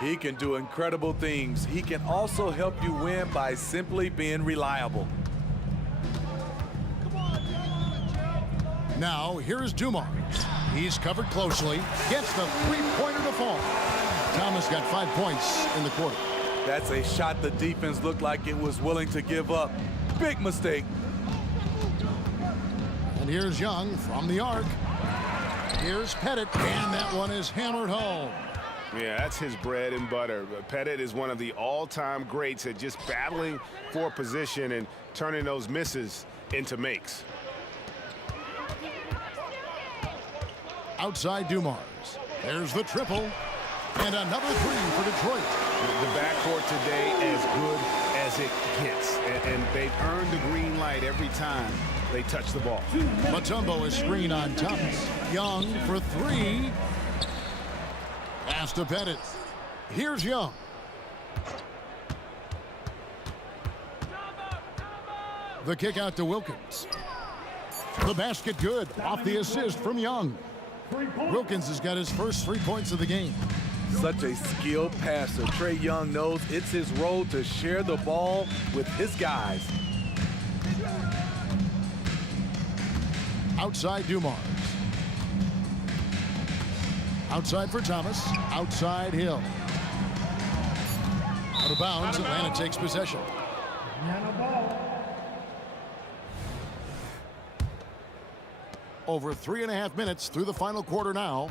He can do incredible things. He can also help you win by simply being reliable. Now, here's Dumars. He's covered closely. Gets the three-pointer to fall. Thomas got 5 points in the quarter. That's a shot the defense looked like it was willing to give up. Big mistake. And here's Young from the arc. Here's Pettit, and that one is hammered home. Yeah, that's his bread and butter. Pettit is one of the all-time greats at just battling for position and turning those misses into makes. Outside Dumars. There's the triple. And another 3 for Detroit. The backcourt today as good as it gets. And they've earned the green light every time they touch the ball. Mutombo is screen on Thomas. Young for 3. Pass to Pettit. Here's Young. The kick out to Wilkins. The basket good off the assist from Young. Wilkins has got his first 3 points of the game. Such a skilled passer. Trae Young knows it's his role to share the ball with his guys. Outside Dumars. Outside for Thomas. Outside Hill. Out of bounds. Atlanta takes possession. Over 3.5 minutes through the final quarter now.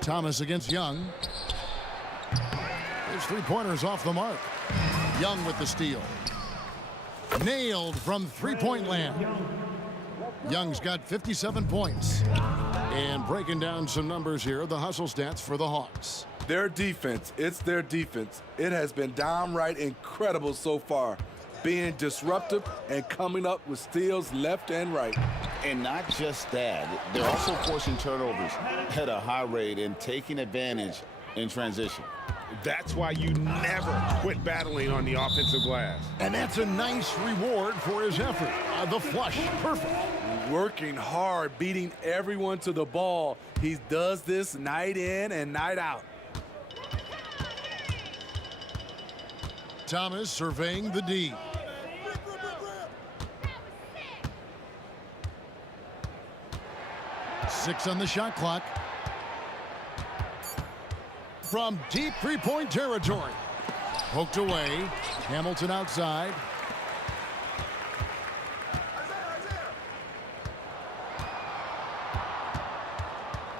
Thomas against Young. His three-pointers off the mark. Young with the steal. Nailed from three-point land. Young's got 57 points. And breaking down some numbers here, the hustle stats for the Hawks. Their defense, it's their defense. It has been downright incredible so far. Being disruptive and coming up with steals left and right. And not just that, they're also forcing turnovers at a high rate and taking advantage in transition. That's why you never quit battling on the offensive glass. And that's a nice reward for his effort. The flush, perfect. Working hard, beating everyone to the ball. He does this night in and night out. Thomas surveying the D. 6 on the shot clock. From deep three-point territory. Poked away. Hamilton outside.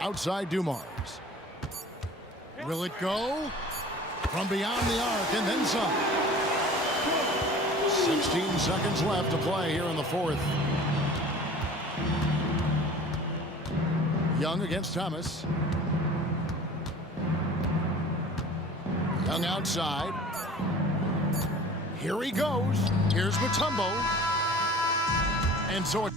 Outside Dumars. Will it go? From beyond the arc and then some. 16 seconds left to play here in the fourth. Young against Thomas. Young outside. Here he goes. Here's Mutombo. And so it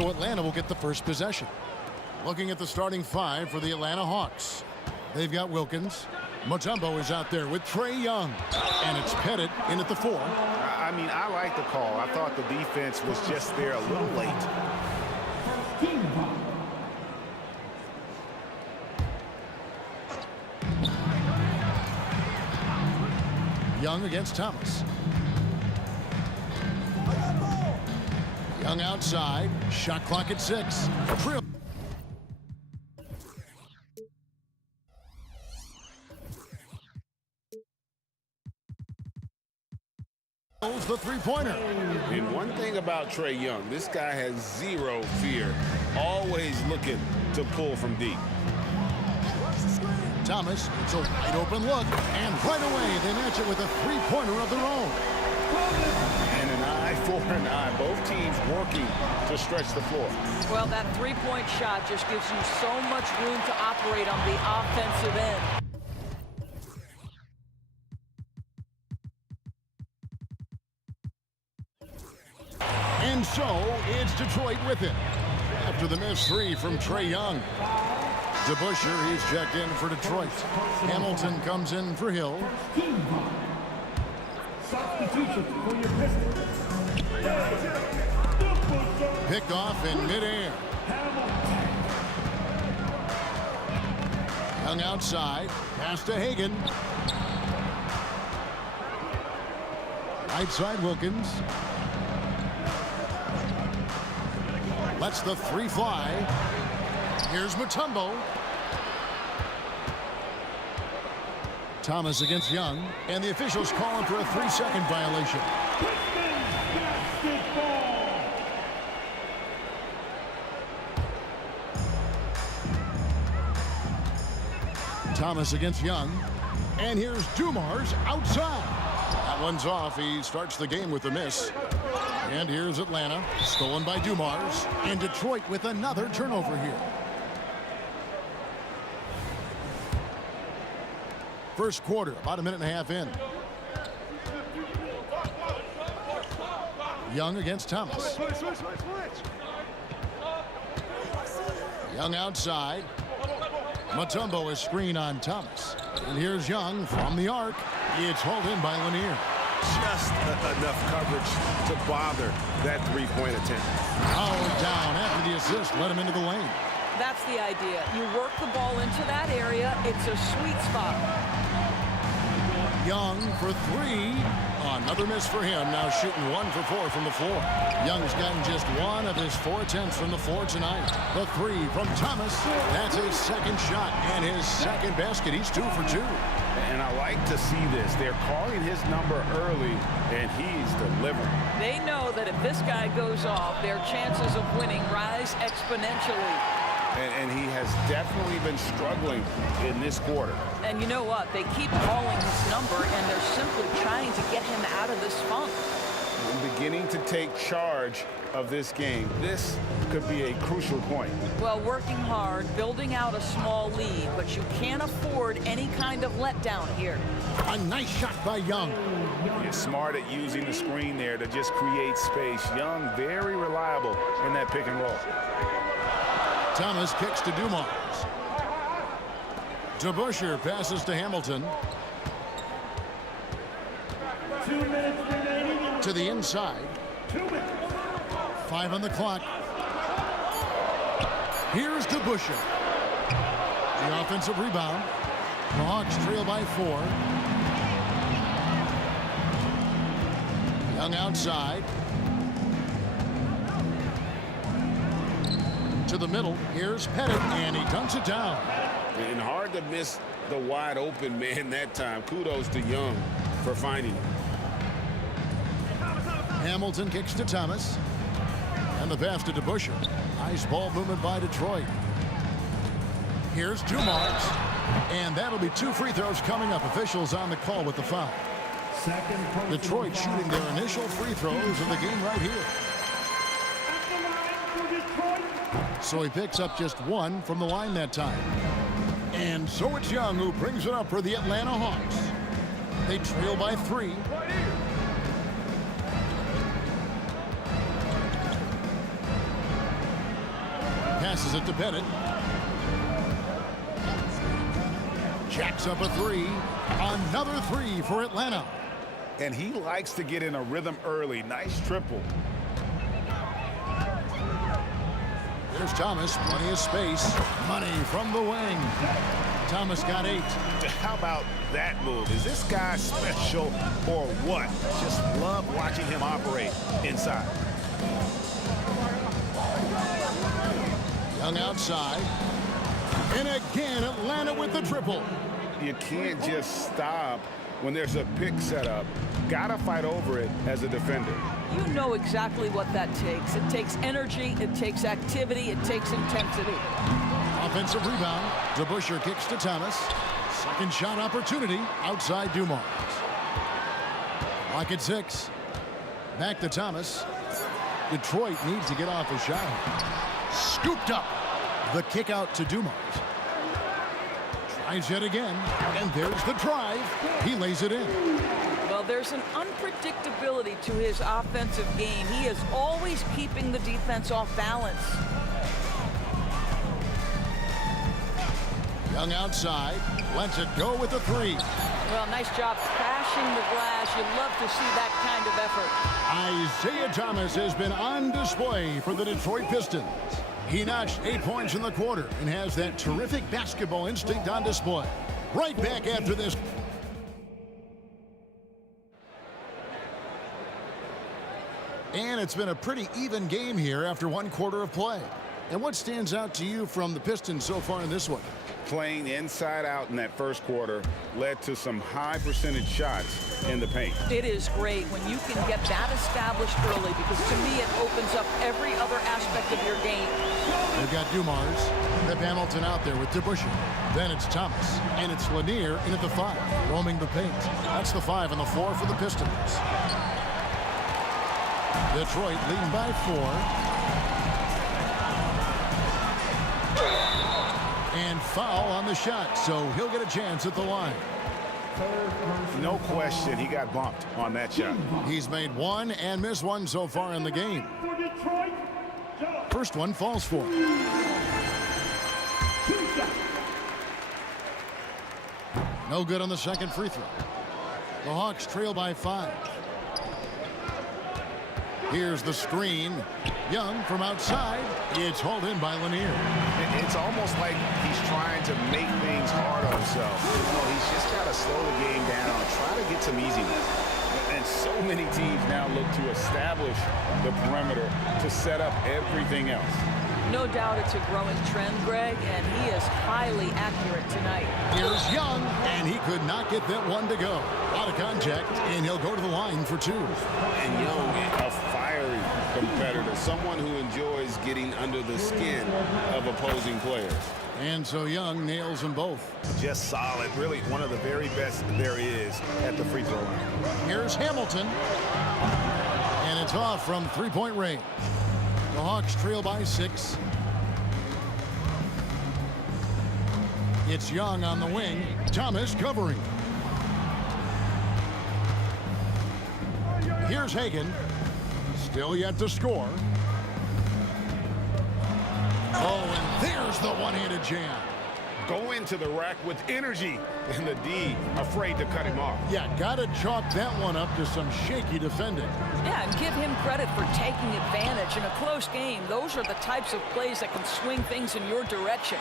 So Atlanta will get the first possession. Looking at the starting five for the Atlanta Hawks. They've got Wilkins. Mutombo is out there with Trae Young. And it's Pettit in at the 4. I mean, I like the call. I thought the defense was just there a little late. Young against Thomas. Young outside. Shot clock at 6. Trill. The three-pointer. And one thing about Trae Young, this guy has zero fear. Always looking to pull from deep. Thomas, it's a wide open look, and right away they match it with a three-pointer of their own. And an eye for an eye. Both teams working to stretch the floor. Well, that three-point shot just gives you so much room to operate on the offensive end. And so it's Detroit with it. After the missed three from Trae Young. DeBusschere, he's checked in for Detroit. Hamilton comes in for Hill. Substitution for your Pistons. Pick off in midair. Young outside. Pass to Hagan. Right side Wilkins. Lets the three fly. Here's Mutombo. Thomas against Young, and the officials calling for a 3-second violation. Thomas against Young, and here's Dumars outside. That one's off. He starts the game with a miss. And here's Atlanta, stolen by Dumars, and Detroit with another turnover here. First quarter, about a minute and a half in. Young against Thomas. Young outside. Mutombo is screen on Thomas. And here's Young from the arc. It's hauled in by Lanier. Just enough coverage to bother that three-point attempt. Powered down after the assist, let him into the lane. That's the idea. You work the ball into that area. It's a sweet spot. Young for 3. Another miss for him. Now shooting 1 for 4 from the floor. Young's gotten just 1 of his 4 attempts from the floor tonight. The 3 from Thomas. That's his second shot and his second basket. He's 2 for 2. And I like to see this. They're calling his number early, and he's delivering. They know that if this guy goes off, their chances of winning rise exponentially. And he has definitely been struggling in this quarter. And you know what? They keep calling his number, and they're simply trying to get him out of this funk. Beginning to take charge of this game. This could be a crucial point. Well, working hard, building out a small lead, but you can't afford any kind of letdown here. A nice shot by Young. He's smart at using the screen there to just create space. Young, very reliable in that pick and roll. Thomas kicks to Dumars. DeBusschere passes to Hamilton. 2 minutes remaining. To the inside. 2 minutes. 5 on the clock. Here's DeBusschere. The offensive rebound. The Hawks trail by 4. Young outside. To the middle. Here's Pettit, and he dunks it down. And hard to miss the wide open man that time. Kudos to Young for finding him. Hamilton kicks to Thomas. And the pass to DeBusschere. Nice ball movement by Detroit. Here's Dumars. And that'll be 2 free throws coming up. Officials on the call with the foul. Detroit shooting their initial free throws of the game right here. So he picks up just 1 from the line that time. And so it's Young who brings it up for the Atlanta Hawks. They trail by 3. Passes it to Bennett. Jacks up a three. Another three for Atlanta. And he likes to get in a rhythm early. Nice triple. There's Thomas, plenty of space. Money from the wing. Thomas got 8. How about that move? Is this guy special or what? Just love watching him operate inside. Young outside. And again, Atlanta with the triple. You can't just stop when there's a pick set up. Gotta fight over it as a defender. You know exactly what that takes. It takes energy, it takes activity, it takes intensity. Offensive rebound. DeBusschere kicks to Thomas. Second shot opportunity outside Dumars. Lock at 6. Back to Thomas. Detroit needs to get off a shot. Scooped up. The kick out to Dumars. Tries yet again. And there's the drive. He lays it in. Well, there's an unpredictability to his offensive game. He is always keeping the defense off balance. Young outside. Lets it go with the 3. Well, nice job crashing the glass. You love to see that kind of effort. Isaiah Thomas has been on display for the Detroit Pistons. He notched 8 points in the quarter and has that terrific basketball instinct on display. Right back after this. And it's been a pretty even game here after 1 quarter of play. And what stands out to you from the Pistons so far in this one? Playing inside out in that first quarter led to some high percentage shots in the paint. It is great when you can get that established early, because to me it opens up every other aspect of your game. They've got Dumars, Rip Hamilton out there with DeBusschere. Then it's Thomas, and it's Lanier in at the 5, roaming the paint. That's the 5 on the floor for the Pistons. Detroit leading by 4. And foul on the shot, so he'll get a chance at the line. No question, he got bumped on that shot. He's made 1 and missed 1 so far in the game. First one falls for him. No good on the second free throw. The Hawks trail by 5. Here's the screen. Young from outside. It's hauled in by Lanier. It's almost like he's trying to make things hard on himself. He's just got to slow the game down, try to get some easiness. And so many teams now look to establish the perimeter to set up everything else. No doubt it's a growing trend, Greg, and he is highly accurate tonight. Here's Young, and he could not get that one to go. Out of contact, and he'll go to the line for 2. And Young, a fiery competitor, someone who enjoys getting under the skin of opposing players. And so Young nails them both. Just solid, really one of the very best there is at the free throw line. Here's Hamilton. And it's off from 3-point range. The Hawks trail by 6. It's Young on the wing. Thomas covering. Here's Hagan. Still yet to score. Oh, and there's the one-handed jam. Go into the rack with energy, and the D afraid to cut him off. Yeah, gotta chalk that one up to some shaky defending. Yeah, and give him credit for taking advantage in a close game. Those are the types of plays that can swing things in your direction.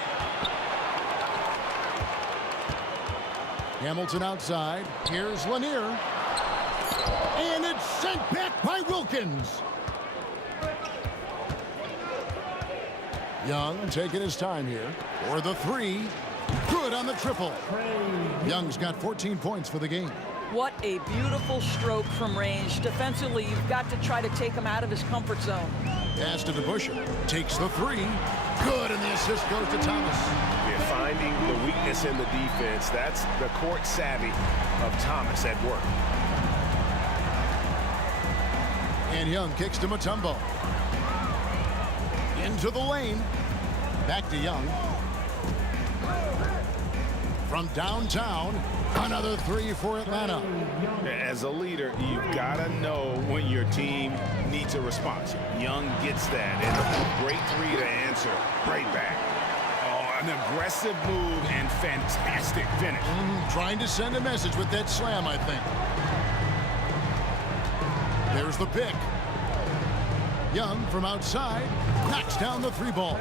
Hamilton outside. Here's Lanier. And it's sent back by Wilkins. Young taking his time here for the 3. Good on the triple. Young's got 14 points for the game. What a beautiful stroke from range. Defensively, you've got to try to take him out of his comfort zone. Pass to DeBusschere. Takes the 3. Good, and the assist goes to Thomas. Yeah, finding the weakness in the defense. That's the court savvy of Thomas at work. And Young kicks to Mutombo. Into the lane. Back to Young. From downtown, another three for Atlanta. As a leader, you've got to know when your team needs a response. Young gets that, and a great three to answer. Right back. Oh, an aggressive move and fantastic finish. Trying to send a message with that slam, I think. There's the pick. Young from outside knocks down the three ball.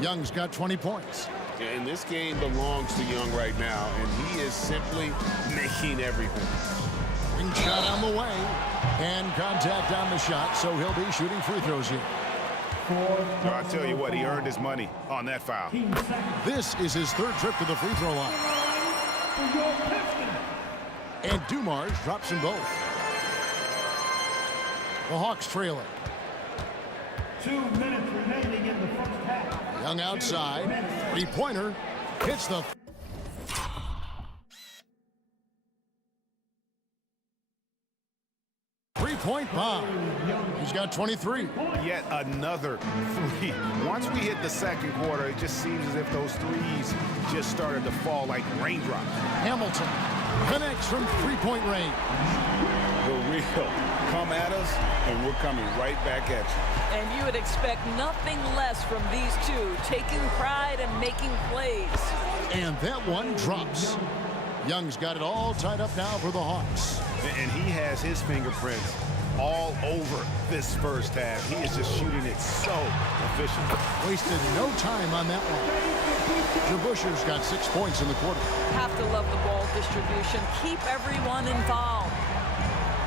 Young's got 20 points. And this game belongs to Young right now, and he is simply making everything. Ring shot on the way, and contact on the shot, so he'll be shooting free throws here. I'll tell you what, he earned his money on that foul. This is his third trip to the free throw line. And Dumars drops them both. The Hawks trail it. 2 minutes remaining in the first half. Young outside, three-pointer, hits the... Three-point bomb. He's got 23. Yet another three. Once we hit the second quarter, it just seems as if those threes just started to fall like raindrops. Hamilton connects from three-point range. The real come at us, and we're coming right back at you. And you would expect nothing less from these two, taking pride and making plays. And that one drops. Young's got it all tied up now for the Hawks. And he has his fingerprints all over this first half. He is just shooting it so efficiently. Wasted no time on that one. Jabuscher's got 6 points in the quarter. Have to love the ball distribution. Keep everyone involved.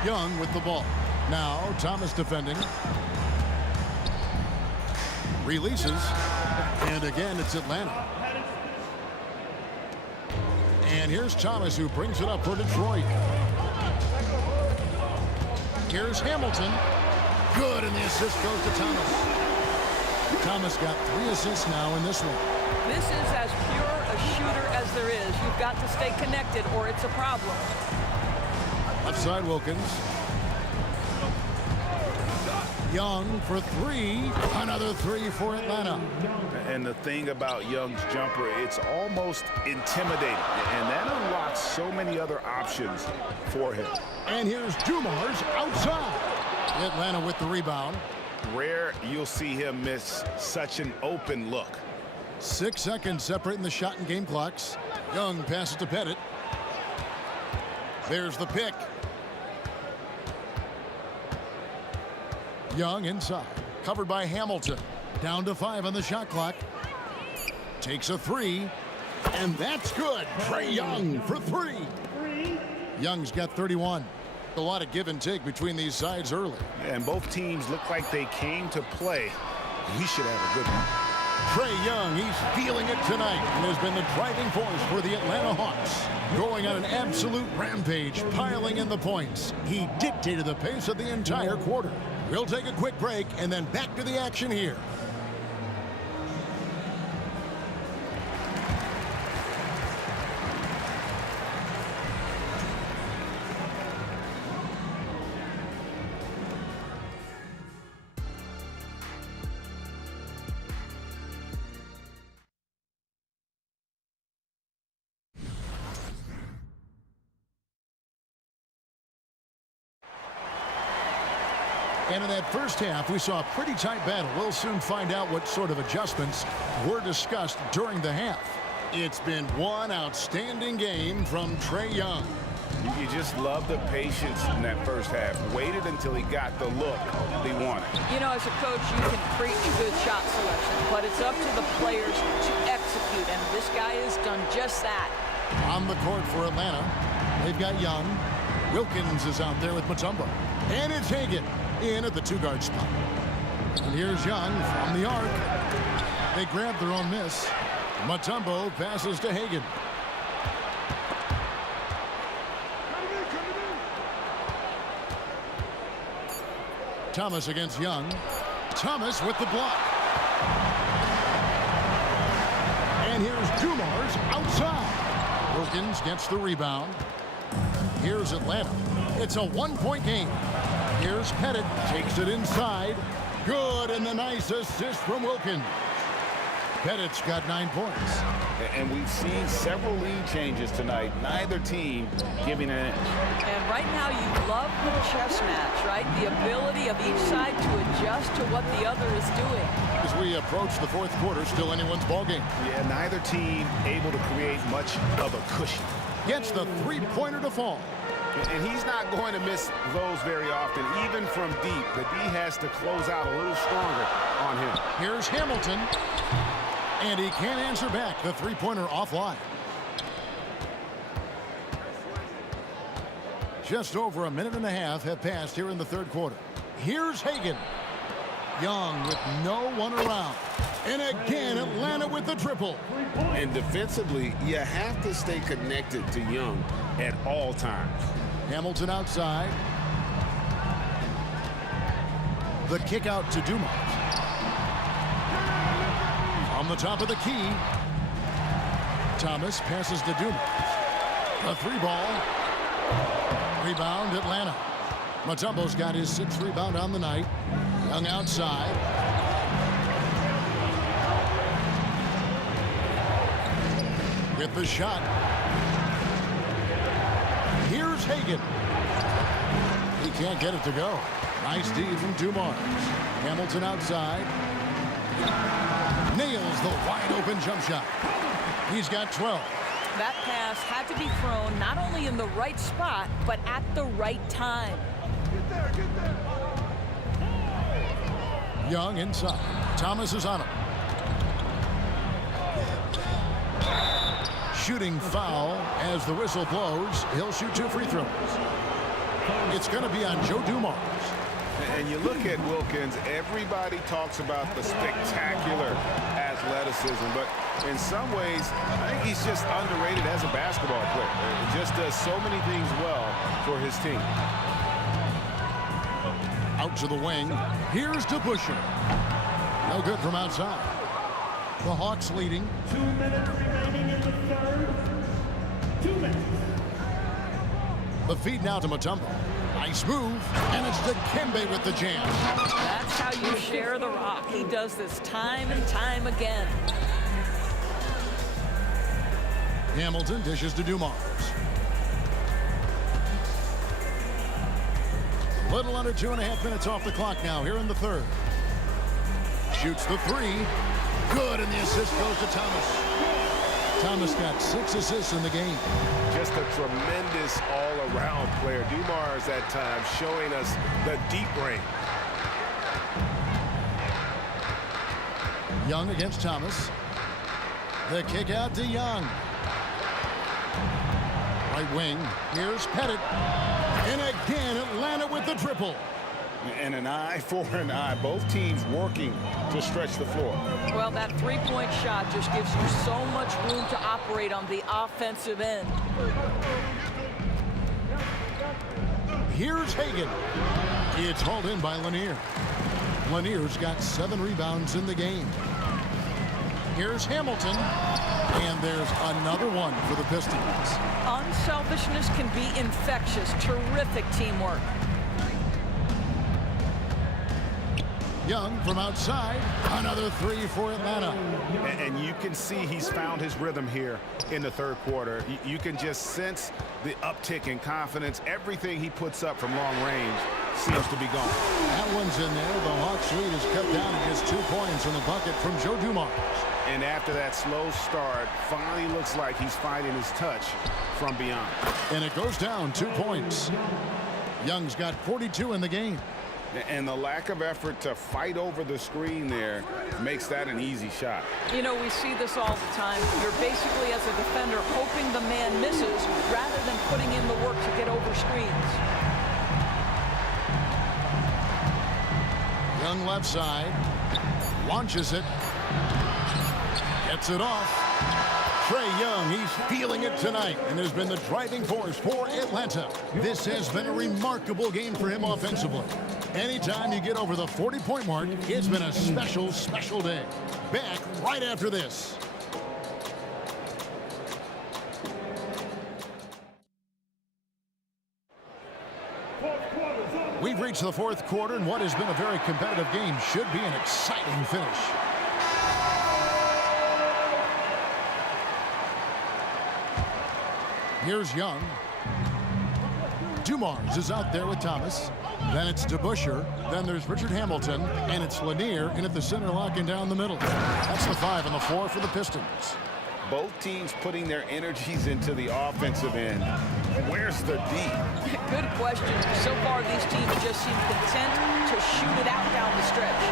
Young with the ball. Now Thomas defending. Releases. And again, it's Atlanta. And here's Thomas, who brings it up for Detroit. Here's Hamilton. Good, and the assist goes to Thomas. Thomas got 3 assists now in this one. This is as pure a shooter as there is. You've got to stay connected or it's a problem. Outside Wilkins. Young for 3. Another 3 for Atlanta. And the thing about Young's jumper, it's almost intimidating. And that unlocks so many other options for him. And here's Dumars outside. Atlanta with the rebound. Rare you'll see him miss such an open look. 6 seconds separating the shot and game clocks. Young passes to Pettit. There's the pick. Young inside. Covered by Hamilton. Down to 5 on the shot clock. Takes a 3. And that's good. Trae Young for 3. Young's got 31. A lot of give and take between these sides early. And both teams look like they came to play. We should have a good one. Trae Young, he's feeling it tonight and has been the driving force for the Atlanta Hawks. Going on an absolute rampage, piling in the points. He dictated the pace of the entire quarter. We'll take a quick break and then back to the action here. And in that first half, we saw a pretty tight battle. We'll soon find out what sort of adjustments were discussed during the half. It's been one outstanding game from Trae Young. You just love the patience in that first half. Waited until he got the look he wanted. You know, as a coach, you can preach good shot selection, but it's up to the players to execute, and this guy has done just that. On the court for Atlanta, they've got Young. Wilkins is out there with Mutombo. And it's Hagan in at the 2-guard spot. And here's Young from the arc. They grab their own miss. Mutombo passes to Hagan. Thomas against Young. Thomas with the block. And here's Dumars outside. Wilkins gets the rebound. Here's Atlanta. It's a 1-point game. Here's Pettit, takes it inside. Good, and the nice assist from Wilkins. Pettit's got 9 points. And we've seen several lead changes tonight. Neither team giving an inch. And right now you love the chess match, right? The ability of each side to adjust to what the other is doing. As we approach the fourth quarter, still anyone's ballgame. Yeah, neither team able to create much of a cushion. Gets the three-pointer to fall. And he's not going to miss those very often, even from deep. The D has to close out a little stronger on him. Here's Hamilton. And he can't answer back. The three-pointer offline. Just over a minute and a half have passed here in the third quarter. Here's Hagan. Young with no one around. And again, Atlanta with the triple. And defensively, you have to stay connected to Young at all times. Hamilton outside. The kick out to Dumars. On the top of the key. Thomas passes to Dumars. A 3-ball. Rebound, Atlanta. Mutombo's got his 6th rebound on the night. Young outside. With the shot. Here's Hagan. He can't get it to go. Nice D from Dumars. Hamilton outside. Nails the wide open jump shot. He's got 12. That pass had to be thrown not only in the right spot, but at the right time. Young inside. Thomas is on him. Shooting foul as the whistle blows. He'll shoot 2 free throws. It's going to be on Joe Dumars. And you look at Wilkins, everybody talks about the spectacular athleticism, but in some ways, I think he's just underrated as a basketball player. He just does so many things well for his team. Out to the wing. Here's DeBusschere. No good from outside. The Hawks leading. 2 minutes remaining in the third. 2 minutes. The feed now to Mutombo. Nice move. And it's Dikembe with the jam. That's how you share the rock. He does this time and time again. Hamilton dishes to Dumars. Little under 2.5 minutes off the clock now here in the third. Shoots the 3. Good, and the assist goes to Thomas. Thomas got 6 assists in the game. Just a tremendous all-around player. Dumars at times showing us the deep range. Young against Thomas. The kick out to Young. Right wing. Here's Pettit. And again, Atlanta with the triple. And an eye for an eye. Both teams working to stretch the floor. Well, that three-point shot just gives you so much room to operate on the offensive end. Here's Hagan. It's hauled in by Lanier. Lanier's got 7 rebounds in the game. Here's Hamilton. And there's another one for the Pistons. Unselfishness can be infectious. Terrific teamwork. Young from outside. Another 3 for Atlanta. And you can see he's found his rhythm here in the third quarter. You can just sense the uptick in confidence. Everything he puts up from long range seems to be gone. That one's in there. The Hawks lead is cut down to just 2 points in the bucket from Joe Dumars. And after that slow start, finally looks like he's finding his touch from beyond. And it goes down 2 points. Young's got 42 in the game. And the lack of effort to fight over the screen there makes that an easy shot. You know, we see this all the time. You're basically, as a defender, hoping the man misses rather than putting in the work to get over screens. Young left side. Launches it. Gets it off. Trae Young, he's feeling it tonight and has been the driving force for Atlanta. This has been a remarkable game for him offensively. Anytime you get over the 40-point mark, it's been a special, special day. Back right after this. We've reached the fourth quarter, and what has been a very competitive game should be an exciting finish. Here's Young. Dumars is out there with Thomas. Then it's DeBuscher. Then there's Richard Hamilton. And it's Lanier in at the center, locking down the middle. That's the 5 and the 4 for the Pistons. Both teams putting their energies into the offensive end. Where's the D? Good question. So far, these teams just seem content to shoot it out down the stretch.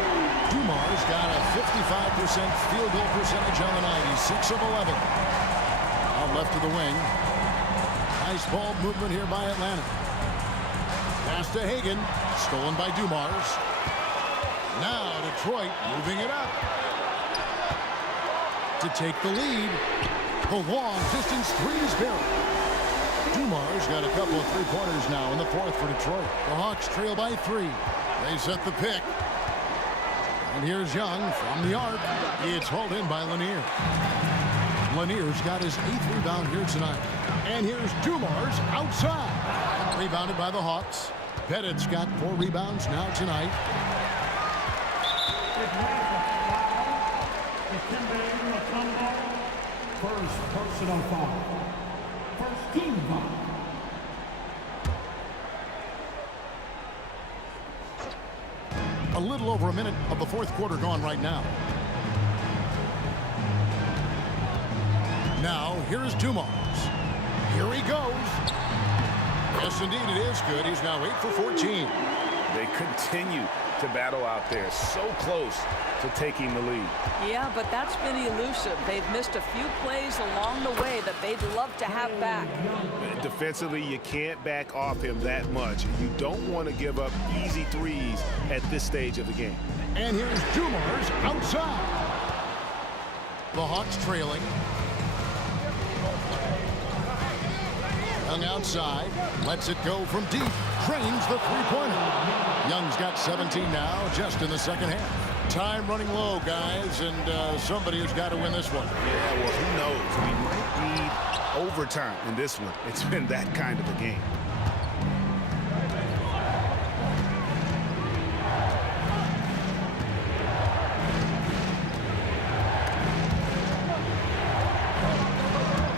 Dumars got a 55% field goal percentage on the night. He's 6 of 11. Out left to the wing. Nice ball movement here by Atlanta. Pass to Hagan. Stolen by Dumars. Now Detroit moving it up to take the lead. The long distance three is buried. Dumars got a couple of three-pointers now in the fourth for Detroit. The Hawks trail by 3. They set the pick. And here's Young from the arc. It's hauled in by Lanier. Lanier's got his 8th rebound here tonight. And here's Dumars outside. Rebounded by the Hawks. Pettit's got 4 rebounds now tonight. First personal foul. First team foul. A little over a minute of the fourth quarter gone right now. Now, here's Dumars. Here he goes. Yes, indeed, it is good. He's now 8 for 14. They continue to battle out there, so close to taking the lead. Yeah, but that's been elusive. They've missed a few plays along the way that they'd love to have back. Defensively, you can't back off him that much. You don't want to give up easy threes at this stage of the game. And here's Dumars outside. The Hawks trailing. Young outside, lets it go from deep, drains the three-pointer. Young's got 17 now, just in the second half. Time running low, guys, and somebody has got to win this one. Yeah, well, who knows? We might need overtime in this one. It's been that kind of a game.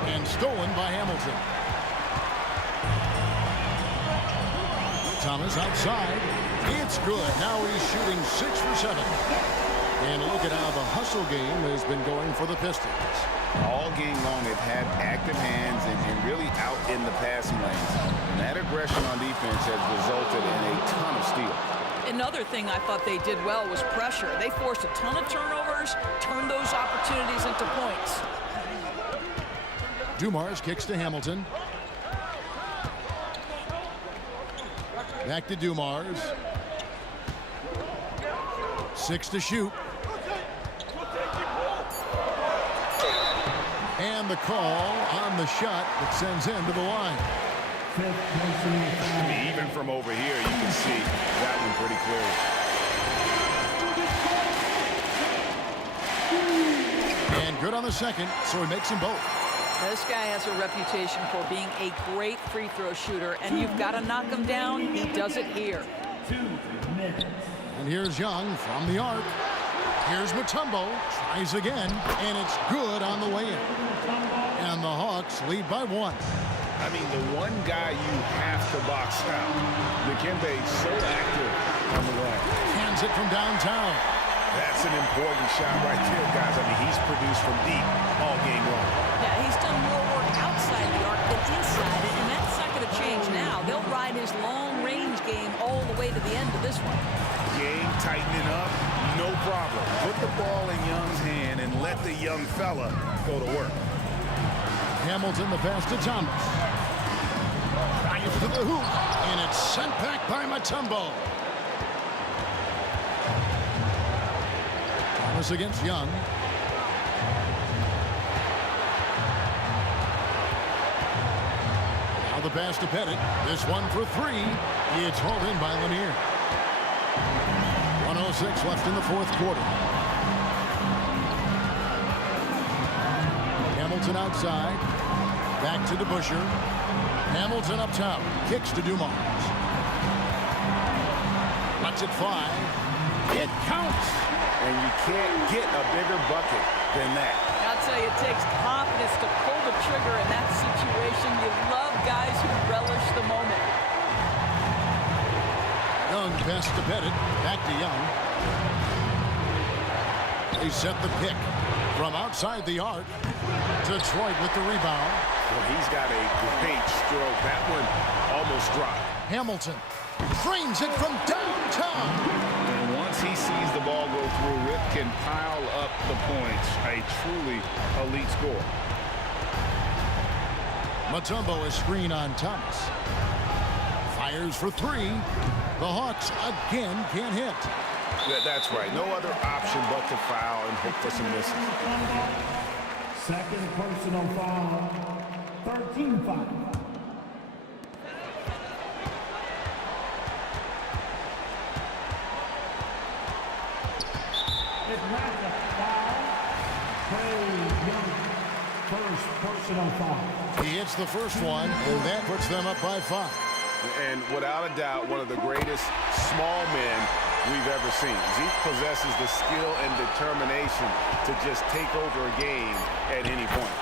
And stolen by Hamilton. Thomas outside. It's good. Now he's shooting 6 for 7. And look at how the hustle game has been going for the Pistons. All game long, they've had active hands and really out in the passing lanes. And that aggression on defense has resulted in a ton of steals. Another thing I thought they did well was pressure. They forced a ton of turnovers, turned those opportunities into points. Dumars kicks to Hamilton. Back to Dumars. 6 to shoot. And the call on the shot that sends him to the line. I mean, even from over here, you can see that one pretty clear. And good on the second, so he makes them both. Now, this guy has a reputation for being a great free throw shooter, and you've got to knock him down. He does it here. And here's Young from the arc. Here's Mutombo, tries again, and it's good on the way in. And the Hawks lead by 1. I mean, the one guy you have to box out. Dikembe's so active on the run. Hands it from downtown. That's an important shot right there, guys. I mean, he's produced from deep all game long. Yeah, he's done more work outside the arc than inside it, and that's not going to change now. They'll ride his long-range game all the way to the end of this one. Game tightening up, no problem. Put the ball in Young's hand and let the young fella go to work. Hamilton, the pass to Thomas. Drives to the hoop, and it's sent back by Mutombo. Thomas against Young. Now the pass to Pettit. This one for 3. It's hauled in by Lanier. 1:06 left in the fourth quarter. Hamilton outside. Back to DeBuscher. Hamilton up top. Kicks to Dumars. Lets it fly. It counts. And you can't get a bigger bucket than that. That's say it takes confidence to pull the trigger in that situation. You love guys who relish the moment. Young best to bet it. Back to Young. They set the pick from outside the arc. Detroit with the rebound. Well, he's got a great stroke. That one almost dropped. Hamilton frames it from downtown. And once he sees the ball go through, Rip can pile up the points. A truly elite score. Mutombo is screen on Thomas. Fires for three. The Hawks again can't hit. That's right. No other option but to foul and hope for some misses. Second personal foul. 13 foul. Atlanta foul. Trey Young. First personal foul. He hits the first one, and that puts them up by 5. And without a doubt, one of the greatest small men we've ever seen. Zeke possesses the skill and determination to just take over a game at any point.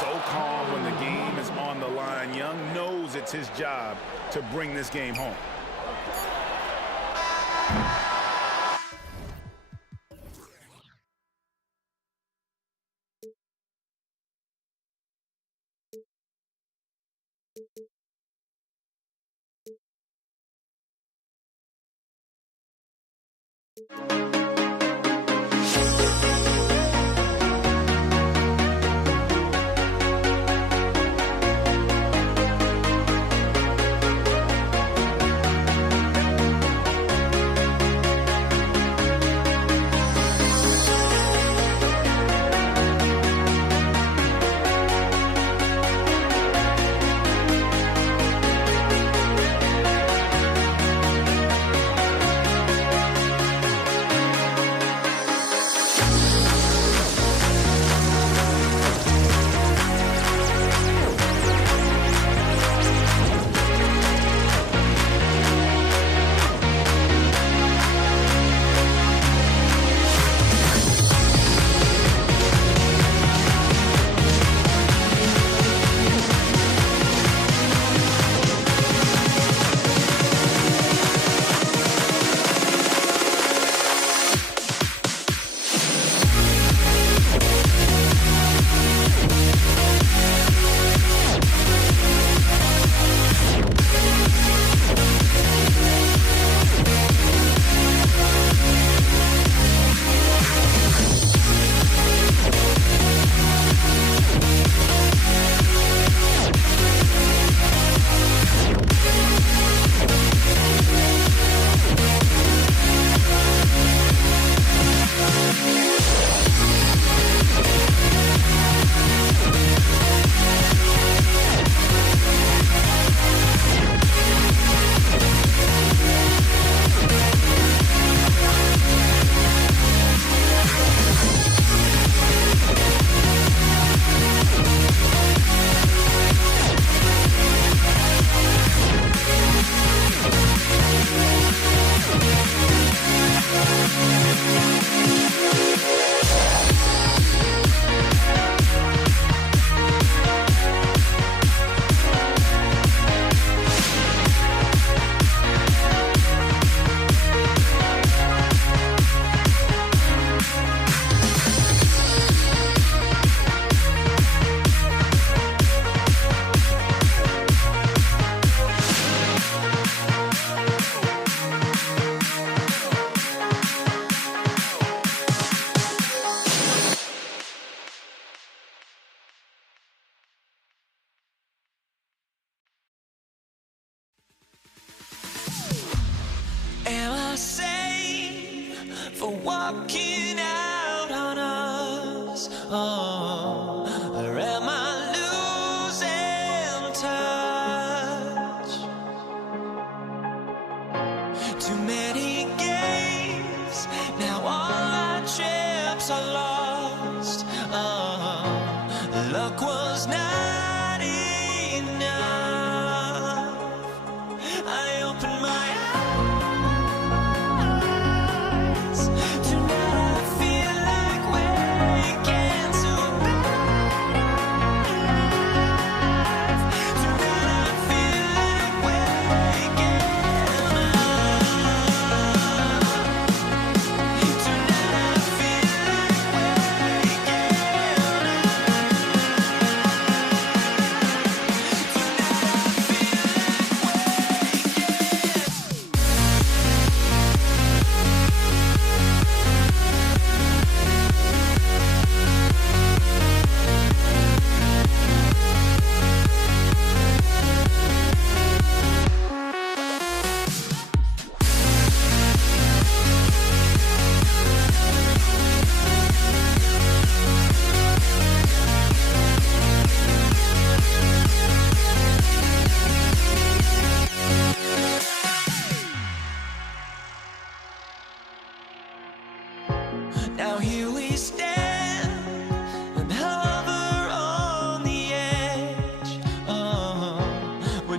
So calm when the game is on the line. Young knows it's his job to bring this game home. Am I safe for walking out on us? Oh, or am I losing touch? Too many games, now all our chips are lost. Oh, luck was not enough. I opened my eyes. Tonight I feel like waking to a better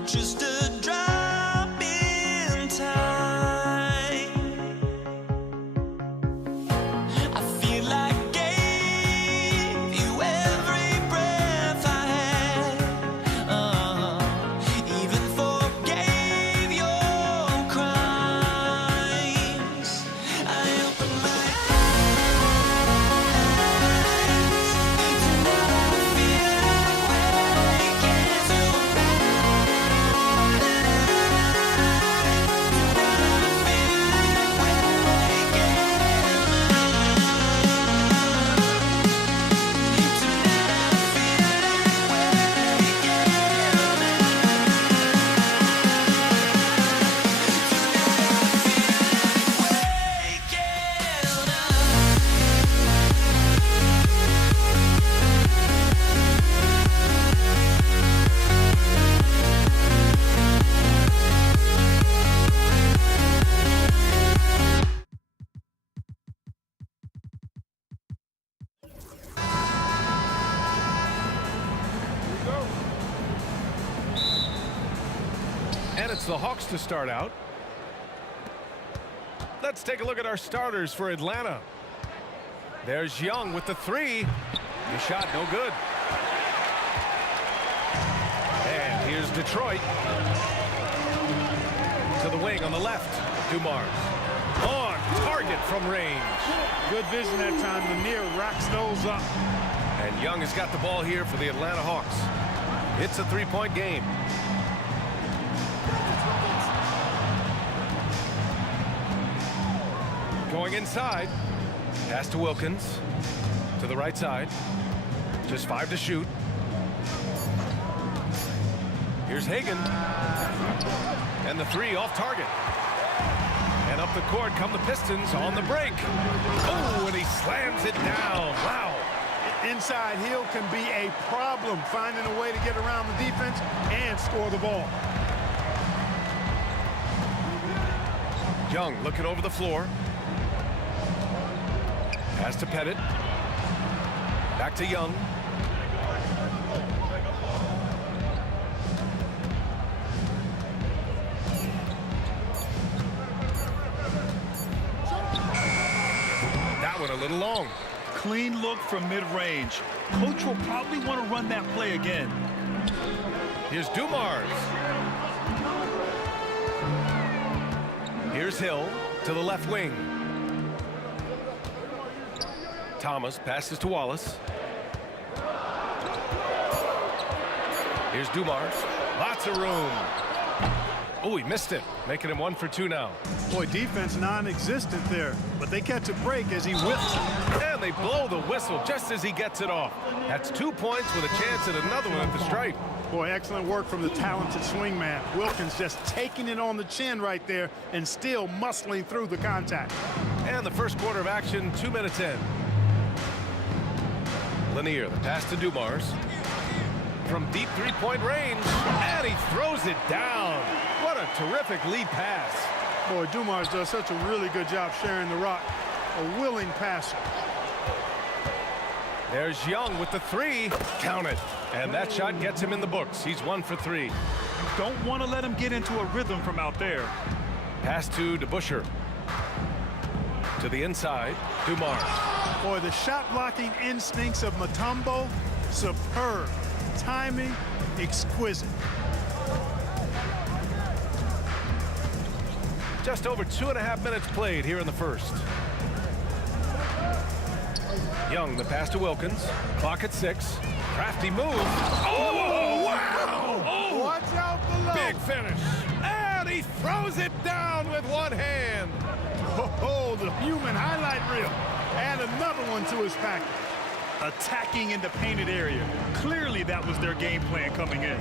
just a drop in time. I feel like I gave you every breath I had, even forgave your crimes. I open my eyes, tonight I feel like waking to And it's the Hawks to start out. Let's take a look at our starters for Atlanta. There's Young with the three. The shot no good. And here's Detroit. To the wing on the left. Dumars. On target from range. Good vision that time. Lanier racks those up. And Young has got the ball here for the Atlanta Hawks. It's a three-point game. Going inside. Pass to Wilkins. To the right side. Just 5 to shoot. Here's Hagan. And the three off target. And up the court come the Pistons on the break. Oh, and he slams it down. Wow. Inside heel can be a problem, finding a way to get around the defense and score the ball. Young looking over the floor. Pass to Pettit. Back to Young. That one a little long. Clean look from mid-range. Coach will probably want to run that play again. Here's Dumars. Here's Hill to the left wing. Thomas passes to Wallace. Here's Dumars. Lots of room. Oh, he missed it, making him 1 for 2 now. Boy, defense non-existent there, but they catch a break as he whips. And they blow the whistle just as he gets it off. That's 2 points with a chance at another one at the stripe. Boy, excellent work from the talented swingman. Wilkins just taking it on the chin right there and still muscling through the contact. And the first quarter of action, 2 minutes in. Lanier, the pass to Dumars. From deep three-point range, and he throws it down. What a terrific lead pass. Boy, Dumars does such a really good job sharing the rock. A willing passer. There's Young with the three. Count it. And that shot gets him in the books. He's 1 for 3. Don't want to let him get into a rhythm from out there. Pass to DeBusschere. To the inside, Dumars. Boy, the shot blocking instincts of Mutombo, superb. Timing, exquisite. Just over 2.5 minutes played here in the first. Young, the pass to Wilkins. Clock at 6. Crafty move. Oh, wow! Oh, watch out below. Big finish. And he throws it down with one hand. Oh, the human highlight reel. Add another one to his package. Attacking in the painted area. Clearly that was their game plan coming in.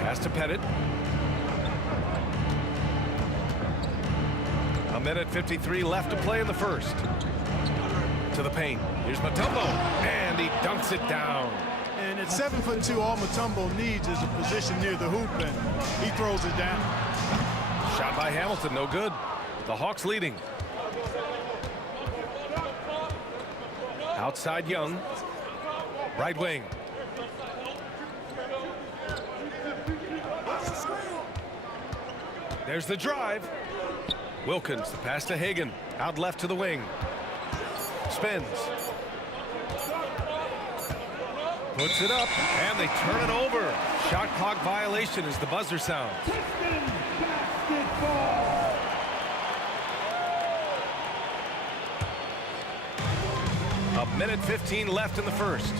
Pass to Pettit. 1:53 left to play in the first. To the paint. Here's Mutombo. And he dunks it down. And at 7'2", all Mutombo needs is a position near the hoop, and he throws it down. Shot by Hamilton, no good. The Hawks leading. Outside Young. Right wing. There's the drive. Wilkins, the pass to Hagan. Out left to the wing. Spins. Puts it up, and they turn it over. Shot clock violation as the buzzer sounds. A minute 15 left in the first.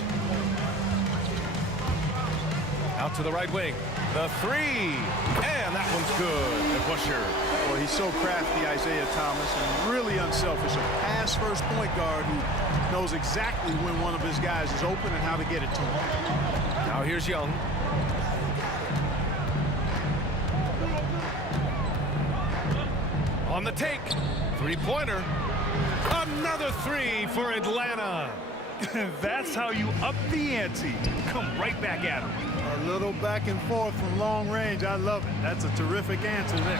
Out to the right wing. The three, and that one's good. And Busher. Well, he's so crafty, Isaiah Thomas, and really unselfish. A pass-first point guard who knows exactly when one of his guys is open and how to get it to him. Now here's Young. On the take, three-pointer. Another three for Atlanta. That's how you up the ante. Come right back at him. A little back and forth from long range. I love it. That's a terrific answer there.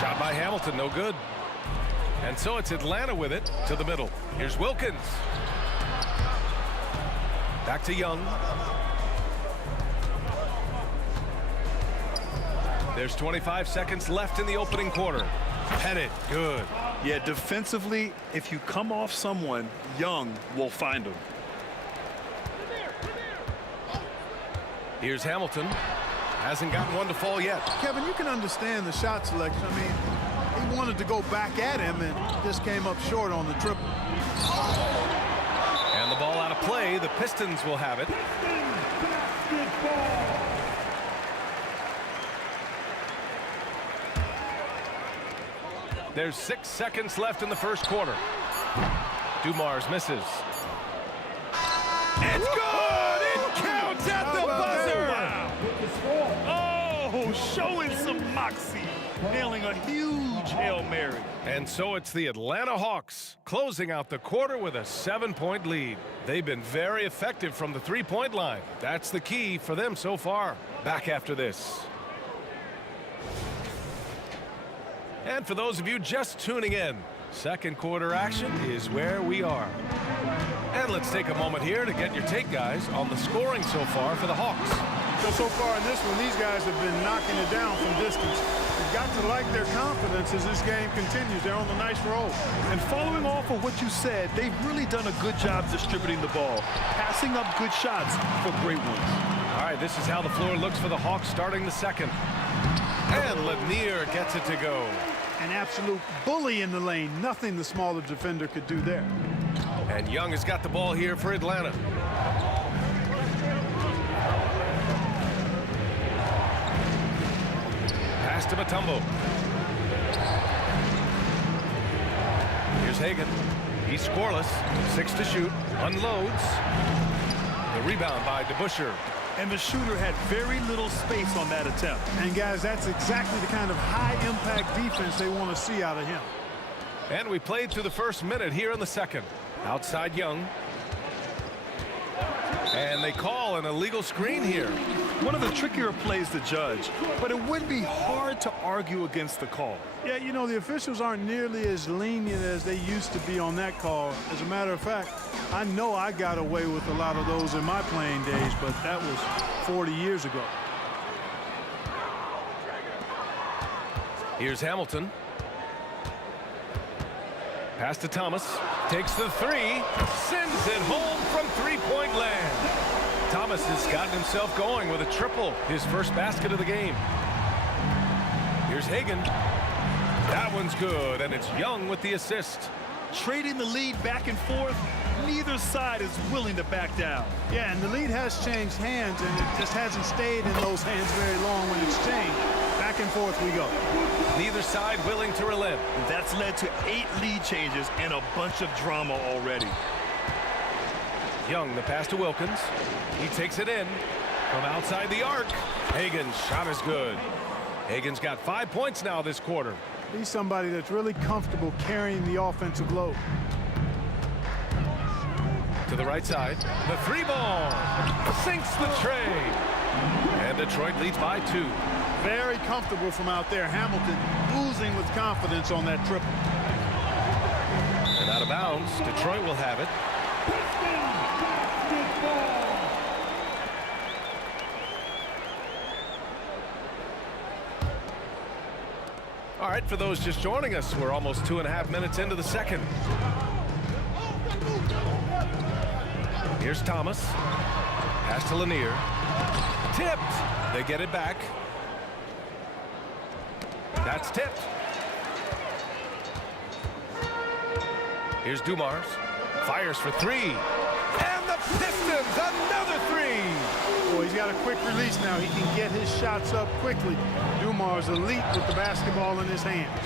Shot by Hamilton, no good. And so it's Atlanta with it to the middle. Here's Wilkins. Back to Young. There's 25 seconds left in the opening quarter. Pettit, good. Yeah, defensively, if you come off someone, Young will find him. Here's Hamilton. Hasn't gotten one to fall yet. Kevin, you can understand the shot selection. I mean, he wanted to go back at him and just came up short on the triple. And the ball out of play. The Pistons will have it. There's 6 seconds left in the first quarter. Dumars misses. It's good! It counts at the buzzer! Wow. Oh, showing some moxie. Nailing a huge Hail Mary. And so it's the Atlanta Hawks closing out the quarter with a 7-point lead. They've been very effective from the three-point line. That's the key for them so far. Back after this. And for those of you just tuning in, second quarter action is where we are. And let's take a moment here to get your take, guys, on the scoring so far for the Hawks. So far in this one, these guys have been knocking it down from distance. You've got to like their confidence as this game continues. They're on the nice roll. And following off of what you said, they've really done a good job distributing the ball, passing up good shots for great ones. All right, this is how the floor looks for the Hawks starting the second. And Lanier gets it to go. An absolute bully in the lane. Nothing the smaller defender could do there. And Young has got the ball here for Atlanta. Pass to Mutombo. Here's Hagan. He's scoreless. 6 to shoot. Unloads. The rebound by DeBusschere. And the shooter had very little space on that attempt. And guys, that's exactly the kind of high-impact defense they want to see out of him. And we played through the first minute here in the second. Outside Young. And they call an illegal screen here. One of the trickier plays to judge, but it would be hard to argue against the call. Yeah, you know, the officials aren't nearly as lenient as they used to be on that call. As a matter of fact, I know I got away with a lot of those in my playing days, but that was 40 years ago. Here's Hamilton. Pass to Thomas. Takes the three. Sends it home from three-point land. Thomas has gotten himself going with a triple. His first basket of the game. Here's Hagan. That one's good, and it's Young with the assist. Trading the lead back and forth, neither side is willing to back down. Yeah, and the lead has changed hands, and it just hasn't stayed in those hands very long when it's changed. Back and forth we go. Neither side willing to relent. That's led to 8 lead changes and a bunch of drama already. Young, the pass to Wilkins. He takes it in from outside the arc. Hagan's shot is good. Hagan's got 5 points now this quarter. He's somebody that's really comfortable carrying the offensive load. To the right side. The three ball sinks the tray. And Detroit leads by 2. Very comfortable from out there. Hamilton oozing with confidence on that triple. And out of bounds. Detroit will have it. All right, for those just joining us, we're almost 2.5 minutes into the second. Here's Thomas. Pass to Lanier. Tipped. They get it back. That's tipped. Here's Dumars. Fires for three. And the Pistons, another three. Boy, he's got a quick release now. He can get his shots up quickly. Dumars elite with the basketball in his hands.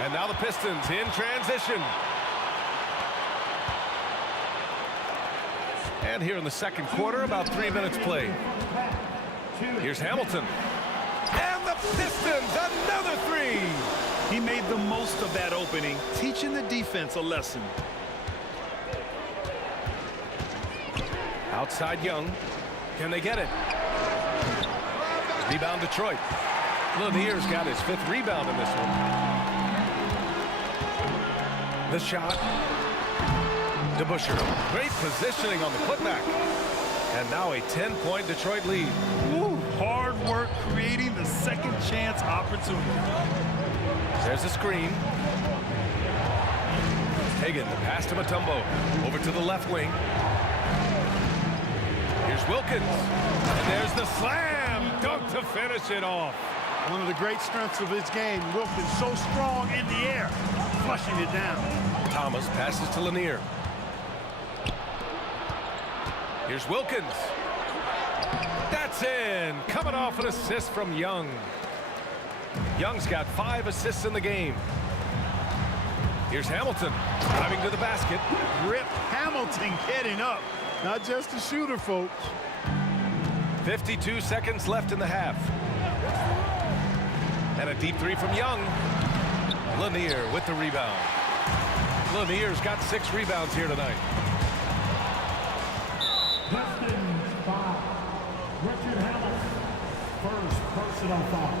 And now the Pistons in transition. And here in the second quarter, about 3 minutes played. Here's Hamilton. And the Pistons, another three. He made the most of that opening, teaching the defense a lesson. Outside Young. Can they get it? Rebound Detroit. Lanier's got his 5th rebound in this one. The shot. DeBusschere. Great positioning on the putback. And now a 10-point Detroit lead. Ooh, hard work creating the second chance opportunity. There's a screen. Hagan, the pass to Mutombo. Over to the left wing. Here's Wilkins. And there's the slam dunk to finish it off. One of the great strengths of his game. Wilkins so strong in the air, flushing it down. Thomas passes to Lanier. Here's Wilkins. That's in. Coming off an assist from Young. Young's got 5 assists in the game. Here's Hamilton driving to the basket. Rip Hamilton getting up. Not just a shooter, folks. 52 seconds left in the half. And a deep three from Young. Lanier with the rebound. Lanier's got 6 rebounds here tonight. Pistons 5. Richard Hamilton, first personal foul.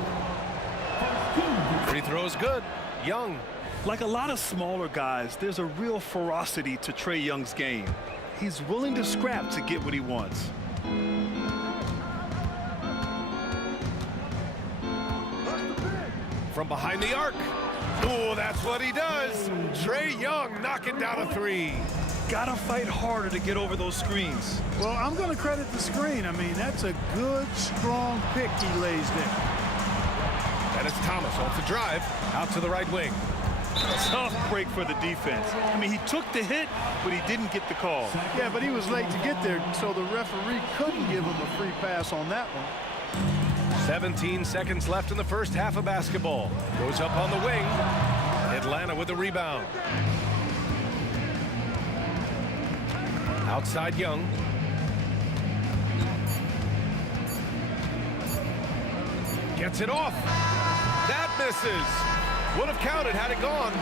Free throw's good. Young. Like a lot of smaller guys, there's a real ferocity to Trae Young's game. He's willing to scrap to get what he wants. From behind the arc. Oh, that's what he does. Trae Young knocking down a 3. Gotta fight harder to get over those screens. Well, I'm going to credit the screen. I mean, that's a good, strong pick he lays there. And it's Thomas off the drive, out to the right wing. Tough break for the defense. I mean, he took the hit, but he didn't get the call. Yeah, but he was late to get there, so the referee couldn't give him a free pass on that one. 17 seconds left in the first half of basketball. Goes up on the wing. Atlanta with the rebound. Outside Young. Gets it off. That misses. Would have counted had it gone.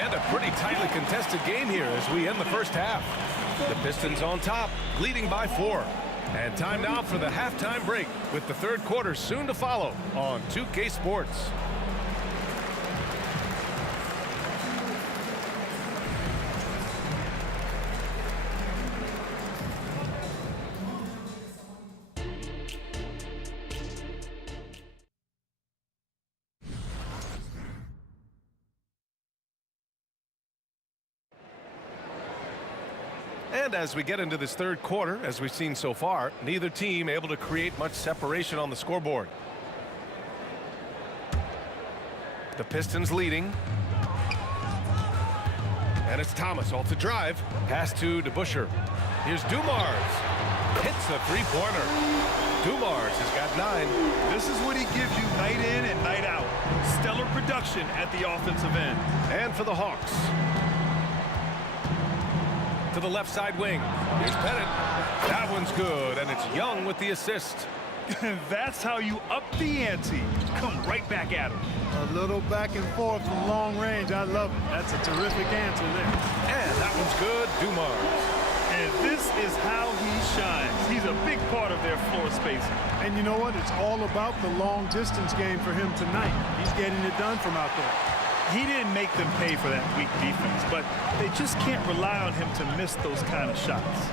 And a pretty tightly contested game here as we end the first half. The Pistons on top, leading by 4. And time now for the halftime break with the third quarter soon to follow on 2K Sports. And as we get into this third quarter, as we've seen so far, neither team able to create much separation on the scoreboard. The Pistons leading. And it's Thomas off the drive. Pass to DeBusschere. Here's Dumars. Hits a three-pointer. Dumars has got 9. This is what he gives you night in and night out. Stellar production at the offensive end. And for the Hawks. To the left side wing. Here's Bennett. That one's good, and it's Young with the assist. That's how you up the ante. Come right back at him. A little back and forth from long range. I love it. That's a terrific answer there. And that one's good. Dumars. And this is how he shines. He's a big part of their floor spacing. And you know what? It's all about the long distance game for him tonight. He's getting it done from out there. He didn't make them pay for that weak defense, but they just can't rely on him to miss those kind of shots.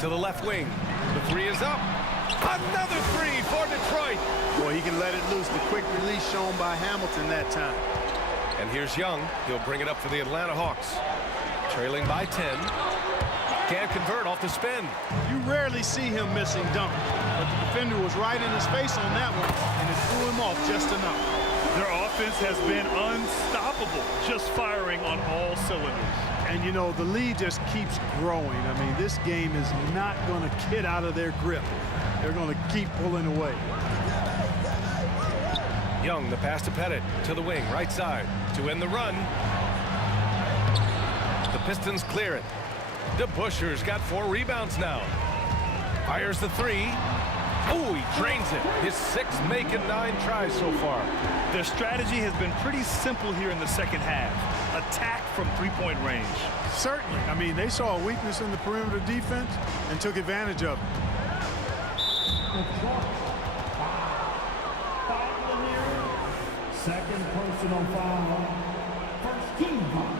To the left wing. The 3 is up. Another three for Detroit. Boy, he can let it loose. The quick release shown by Hamilton that time. And here's Young. He'll bring it up for the Atlanta Hawks. Trailing by 10. Can't convert off the spin. You rarely see him missing dunk, but the defender was right in his face on that one, and it threw him off just enough. Their offense has been unstoppable, just firing on all cylinders. And, you know, the lead just keeps growing. I mean, this game is not going to get out of their grip. They're going to keep pulling away. Young, the pass to Pettit, to the wing, right side, to end the run. The Pistons clear it. DeBuscher's got 4 rebounds now. Fires the three. Oh, he drains it. His 6th make and 9 tries so far. Their strategy has been pretty simple here in the second half. Attack from three-point range. Certainly. I mean, they saw a weakness in the perimeter defense and took advantage of it. Second personal foul. First team foul.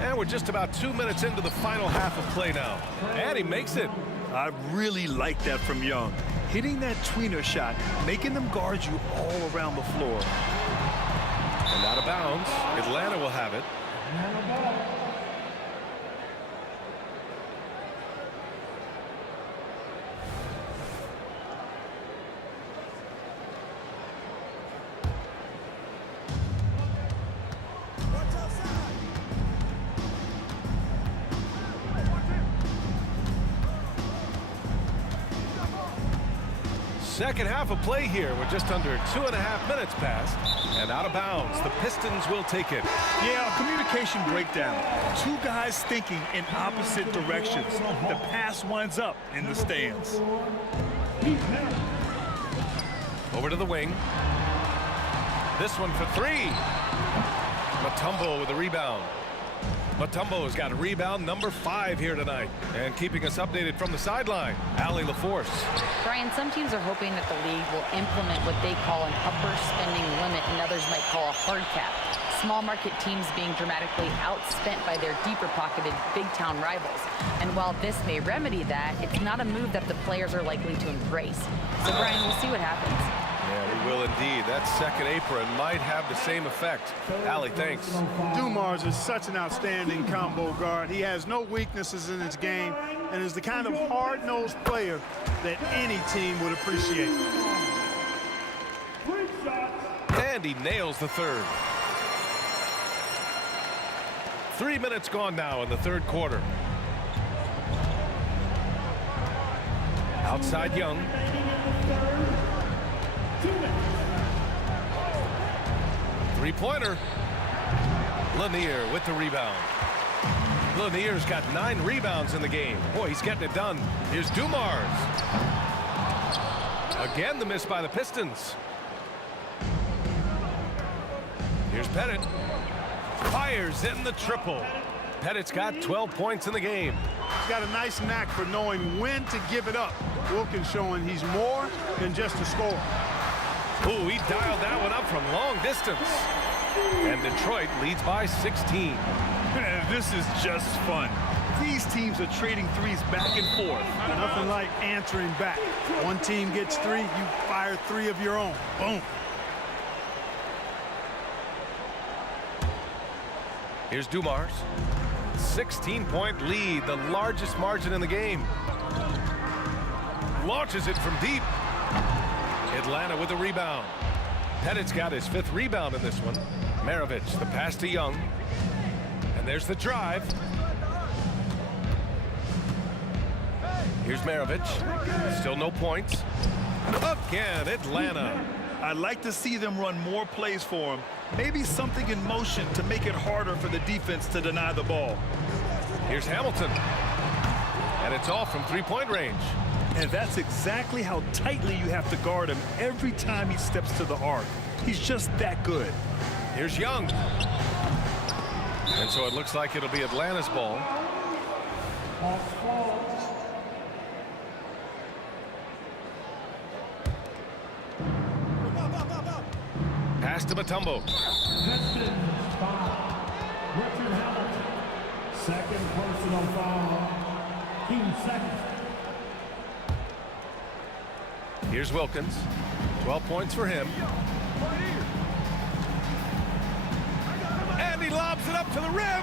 And we're just about 2 minutes into the final half of play now. And he makes it. I really like that from Young. Hitting that tweener shot, making them guard you all around the floor. And out of bounds. Atlanta will have it. Second half of play here with just under 2.5 minutes passed. And out of bounds. The Pistons will take it. Yeah, communication breakdown. 2 guys thinking in opposite directions. The pass winds up in the stands. Over to the wing. This one for 3. Mutombo with a rebound. Mutombo's got a rebound number 5 here tonight. And keeping us updated from the sideline, Allie LaForce. Brian, some teams are hoping that the league will implement what they call an upper spending limit and others might call a hard cap. Small market teams being dramatically outspent by their deeper pocketed big town rivals. And while this may remedy that, it's not a move that the players are likely to embrace. So Brian, we'll see what happens. Yeah, we will indeed. That second apron might have the same effect. Allie, thanks. Dumars is such an outstanding combo guard. He has no weaknesses in his game and is the kind of hard-nosed player that any team would appreciate. And he nails the third. 3 minutes gone now in the third quarter. Outside Young. Three-pointer. Lanier with the rebound. Lanier's got 9 rebounds in the game. Boy, he's getting it done. Here's Dumars. Again, the miss by the Pistons. Here's Pettit. Fires in the triple. Pettit's got 12 points in the game. He's got a nice knack for knowing when to give it up. Wilkins showing he's more than just a scorer. Ooh, he dialed that one up from long distance. And Detroit leads by 16. This is just fun. These teams are trading threes back and forth. Nothing like answering back. One team gets 3, you fire 3 of your own. Boom. Here's Dumars. 16-point lead, the largest margin in the game. Launches it from deep. Atlanta with the rebound. Pettit's got his 5th rebound in this one. Maravich, the pass to Young. And there's the drive. Here's Maravich. Still no points. Again, Atlanta. I'd like to see them run more plays for him. Maybe something in motion to make it harder for the defense to deny the ball. Here's Hamilton. And it's off from 3-point range. And that's exactly how tightly you have to guard him every time he steps to the arc. He's just that good. Here's Young. And so it looks like it'll be Atlanta's ball. Pass to Mutombo. Pistons foul. Richard Hamilton. Second personal foul. Team second. Here's Wilkins. 12 points for him. And he lobs it up to the rim.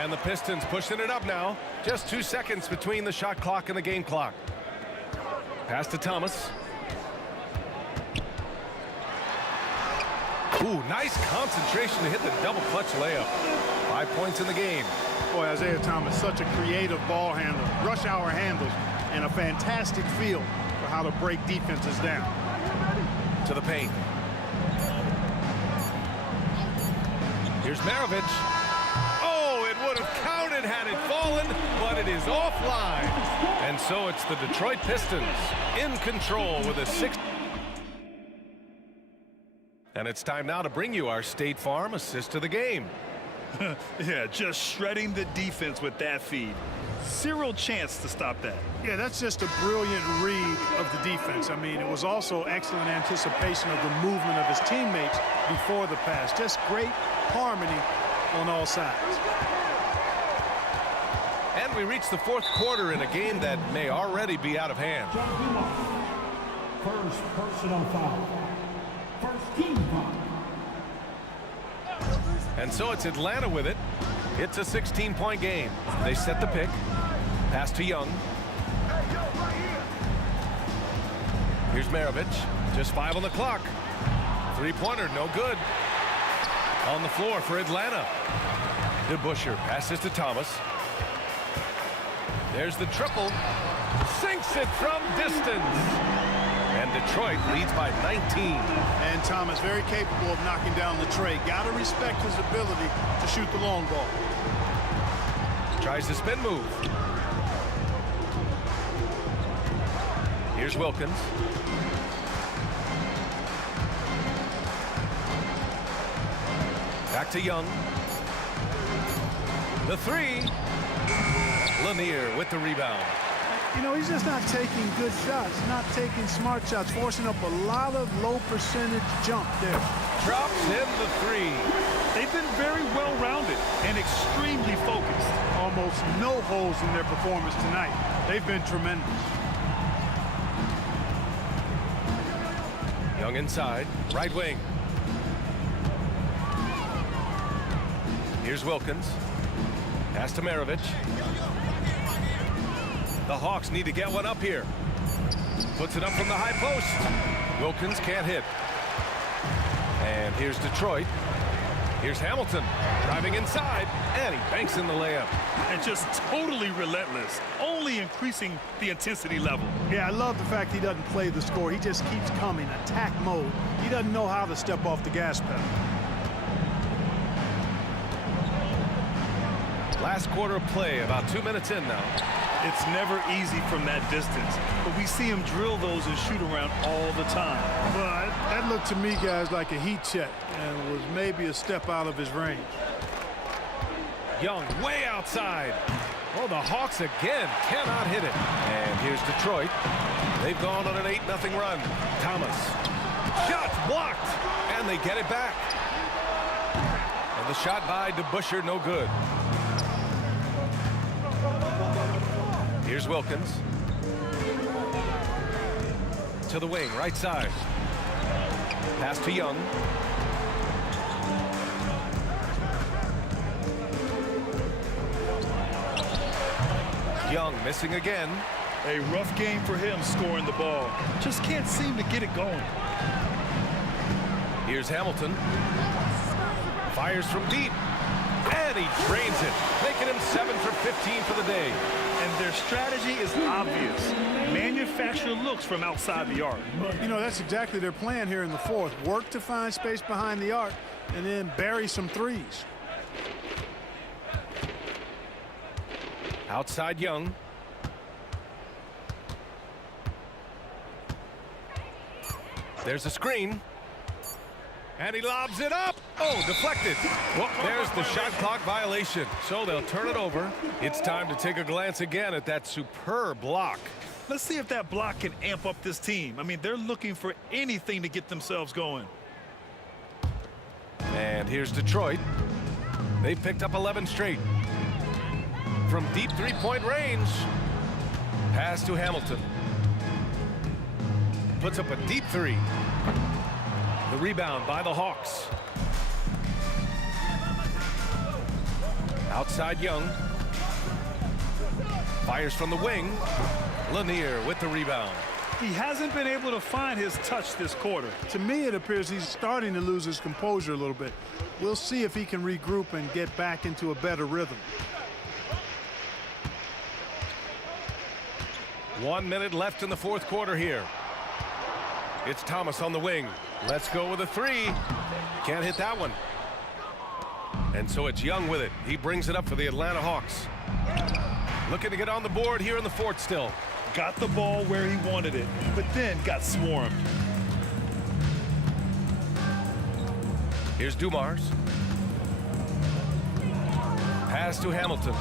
And the Pistons pushing it up now. Just 2 seconds between the shot clock and the game clock. Pass to Thomas. Ooh, nice concentration to hit the double clutch layup. 5 points in the game. Boy, Isaiah Thomas, such a creative ball handler. Rush hour handles and a fantastic feel for how to break defenses down. To the paint. Here's Maravich. Oh, it would have counted had it fallen, but it is offline. And so it's the Detroit Pistons in control with a 6. And it's time now to bring you our State Farm assist of the game. Yeah, just shredding the defense with that feed. Zero chance to stop that. Yeah, that's just a brilliant read of the defense. I mean, it was also excellent anticipation of the movement of his teammates before the pass. Just great harmony on all sides. And we reach the fourth quarter in a game that may already be out of hand. First personal foul. First team foul. And so it's Atlanta with it. It's a 16-point game. They set the pick. Pass to Young. Here's Maravich. Just 5 on the clock. Three-pointer, no good. On the floor for Atlanta. DeBusschere passes to Thomas. There's the triple. Sinks it from distance. And Detroit leads by 19. And Thomas very capable of knocking down the tray. Got to respect his ability to shoot the long ball. Tries the spin move. Here's Wilkins. Back to Young. The three. Lanier with the rebound. You know, he's just not taking good shots, not taking smart shots, forcing up a lot of low percentage jump there. Drops in the three. They've been very well-rounded and extremely focused. Almost no holes in their performance tonight. They've been tremendous. Young inside, right wing. Here's Wilkins. Pass to Maravich. The Hawks need to get one up here. Puts it up from the high post. Wilkins can't hit. And here's Detroit. Here's Hamilton driving inside, and he banks in the layup. And just totally relentless, only increasing the intensity level. Yeah, I love the fact he doesn't play the score. He just keeps coming, attack mode. He doesn't know how to step off the gas pedal. Last quarter of play, about 2 minutes in now. It's never easy from that distance, but we see him drill those and shoot around all the time. But that looked to me, guys, like a heat check and was maybe a step out of his range. Young way outside. Oh, the Hawks again cannot hit it. And here's Detroit. They've gone on an 8-0 run. Thomas. Shot blocked, and they get it back. And the shot by DeBusschere, no good. Here's Wilkins. To the wing, right side. Pass to Young. Young missing again. A rough game for him scoring the ball. Just can't seem to get it going. Here's Hamilton. Fires from deep. And he drains it, making him 7 for 15 for the day. And their strategy is obvious. Manufacture looks from outside the arc. You know, that's exactly their plan here in the fourth. Work to find space behind the arc and then bury some threes. Outside Young. There's a screen. And he lobs it up. Oh, deflected. Well, there's the shot clock violation. So they'll turn it over. It's time to take a glance again at that superb block. Let's see if that block can amp up this team. I mean, they're looking for anything to get themselves going. And here's Detroit. They've picked up 11 straight. From deep three-point range. Pass to Hamilton. puts up a deep three. The rebound by the Hawks. Outside Young. Fires from the wing. Lanier with the rebound. He hasn't been able to find his touch this quarter. To me, it appears he's starting to lose his composure a little bit. We'll see if he can regroup and get back into a better rhythm. 1 minute left in the fourth quarter here. It's Thomas on the wing. Let's go with a three. Can't hit that one. And so it's Young with it. He brings it up for the Atlanta Hawks. Looking to get on the board here in the fourth still. Got the ball where he wanted it, but then got swarmed. Here's Dumars. Pass to Hamilton.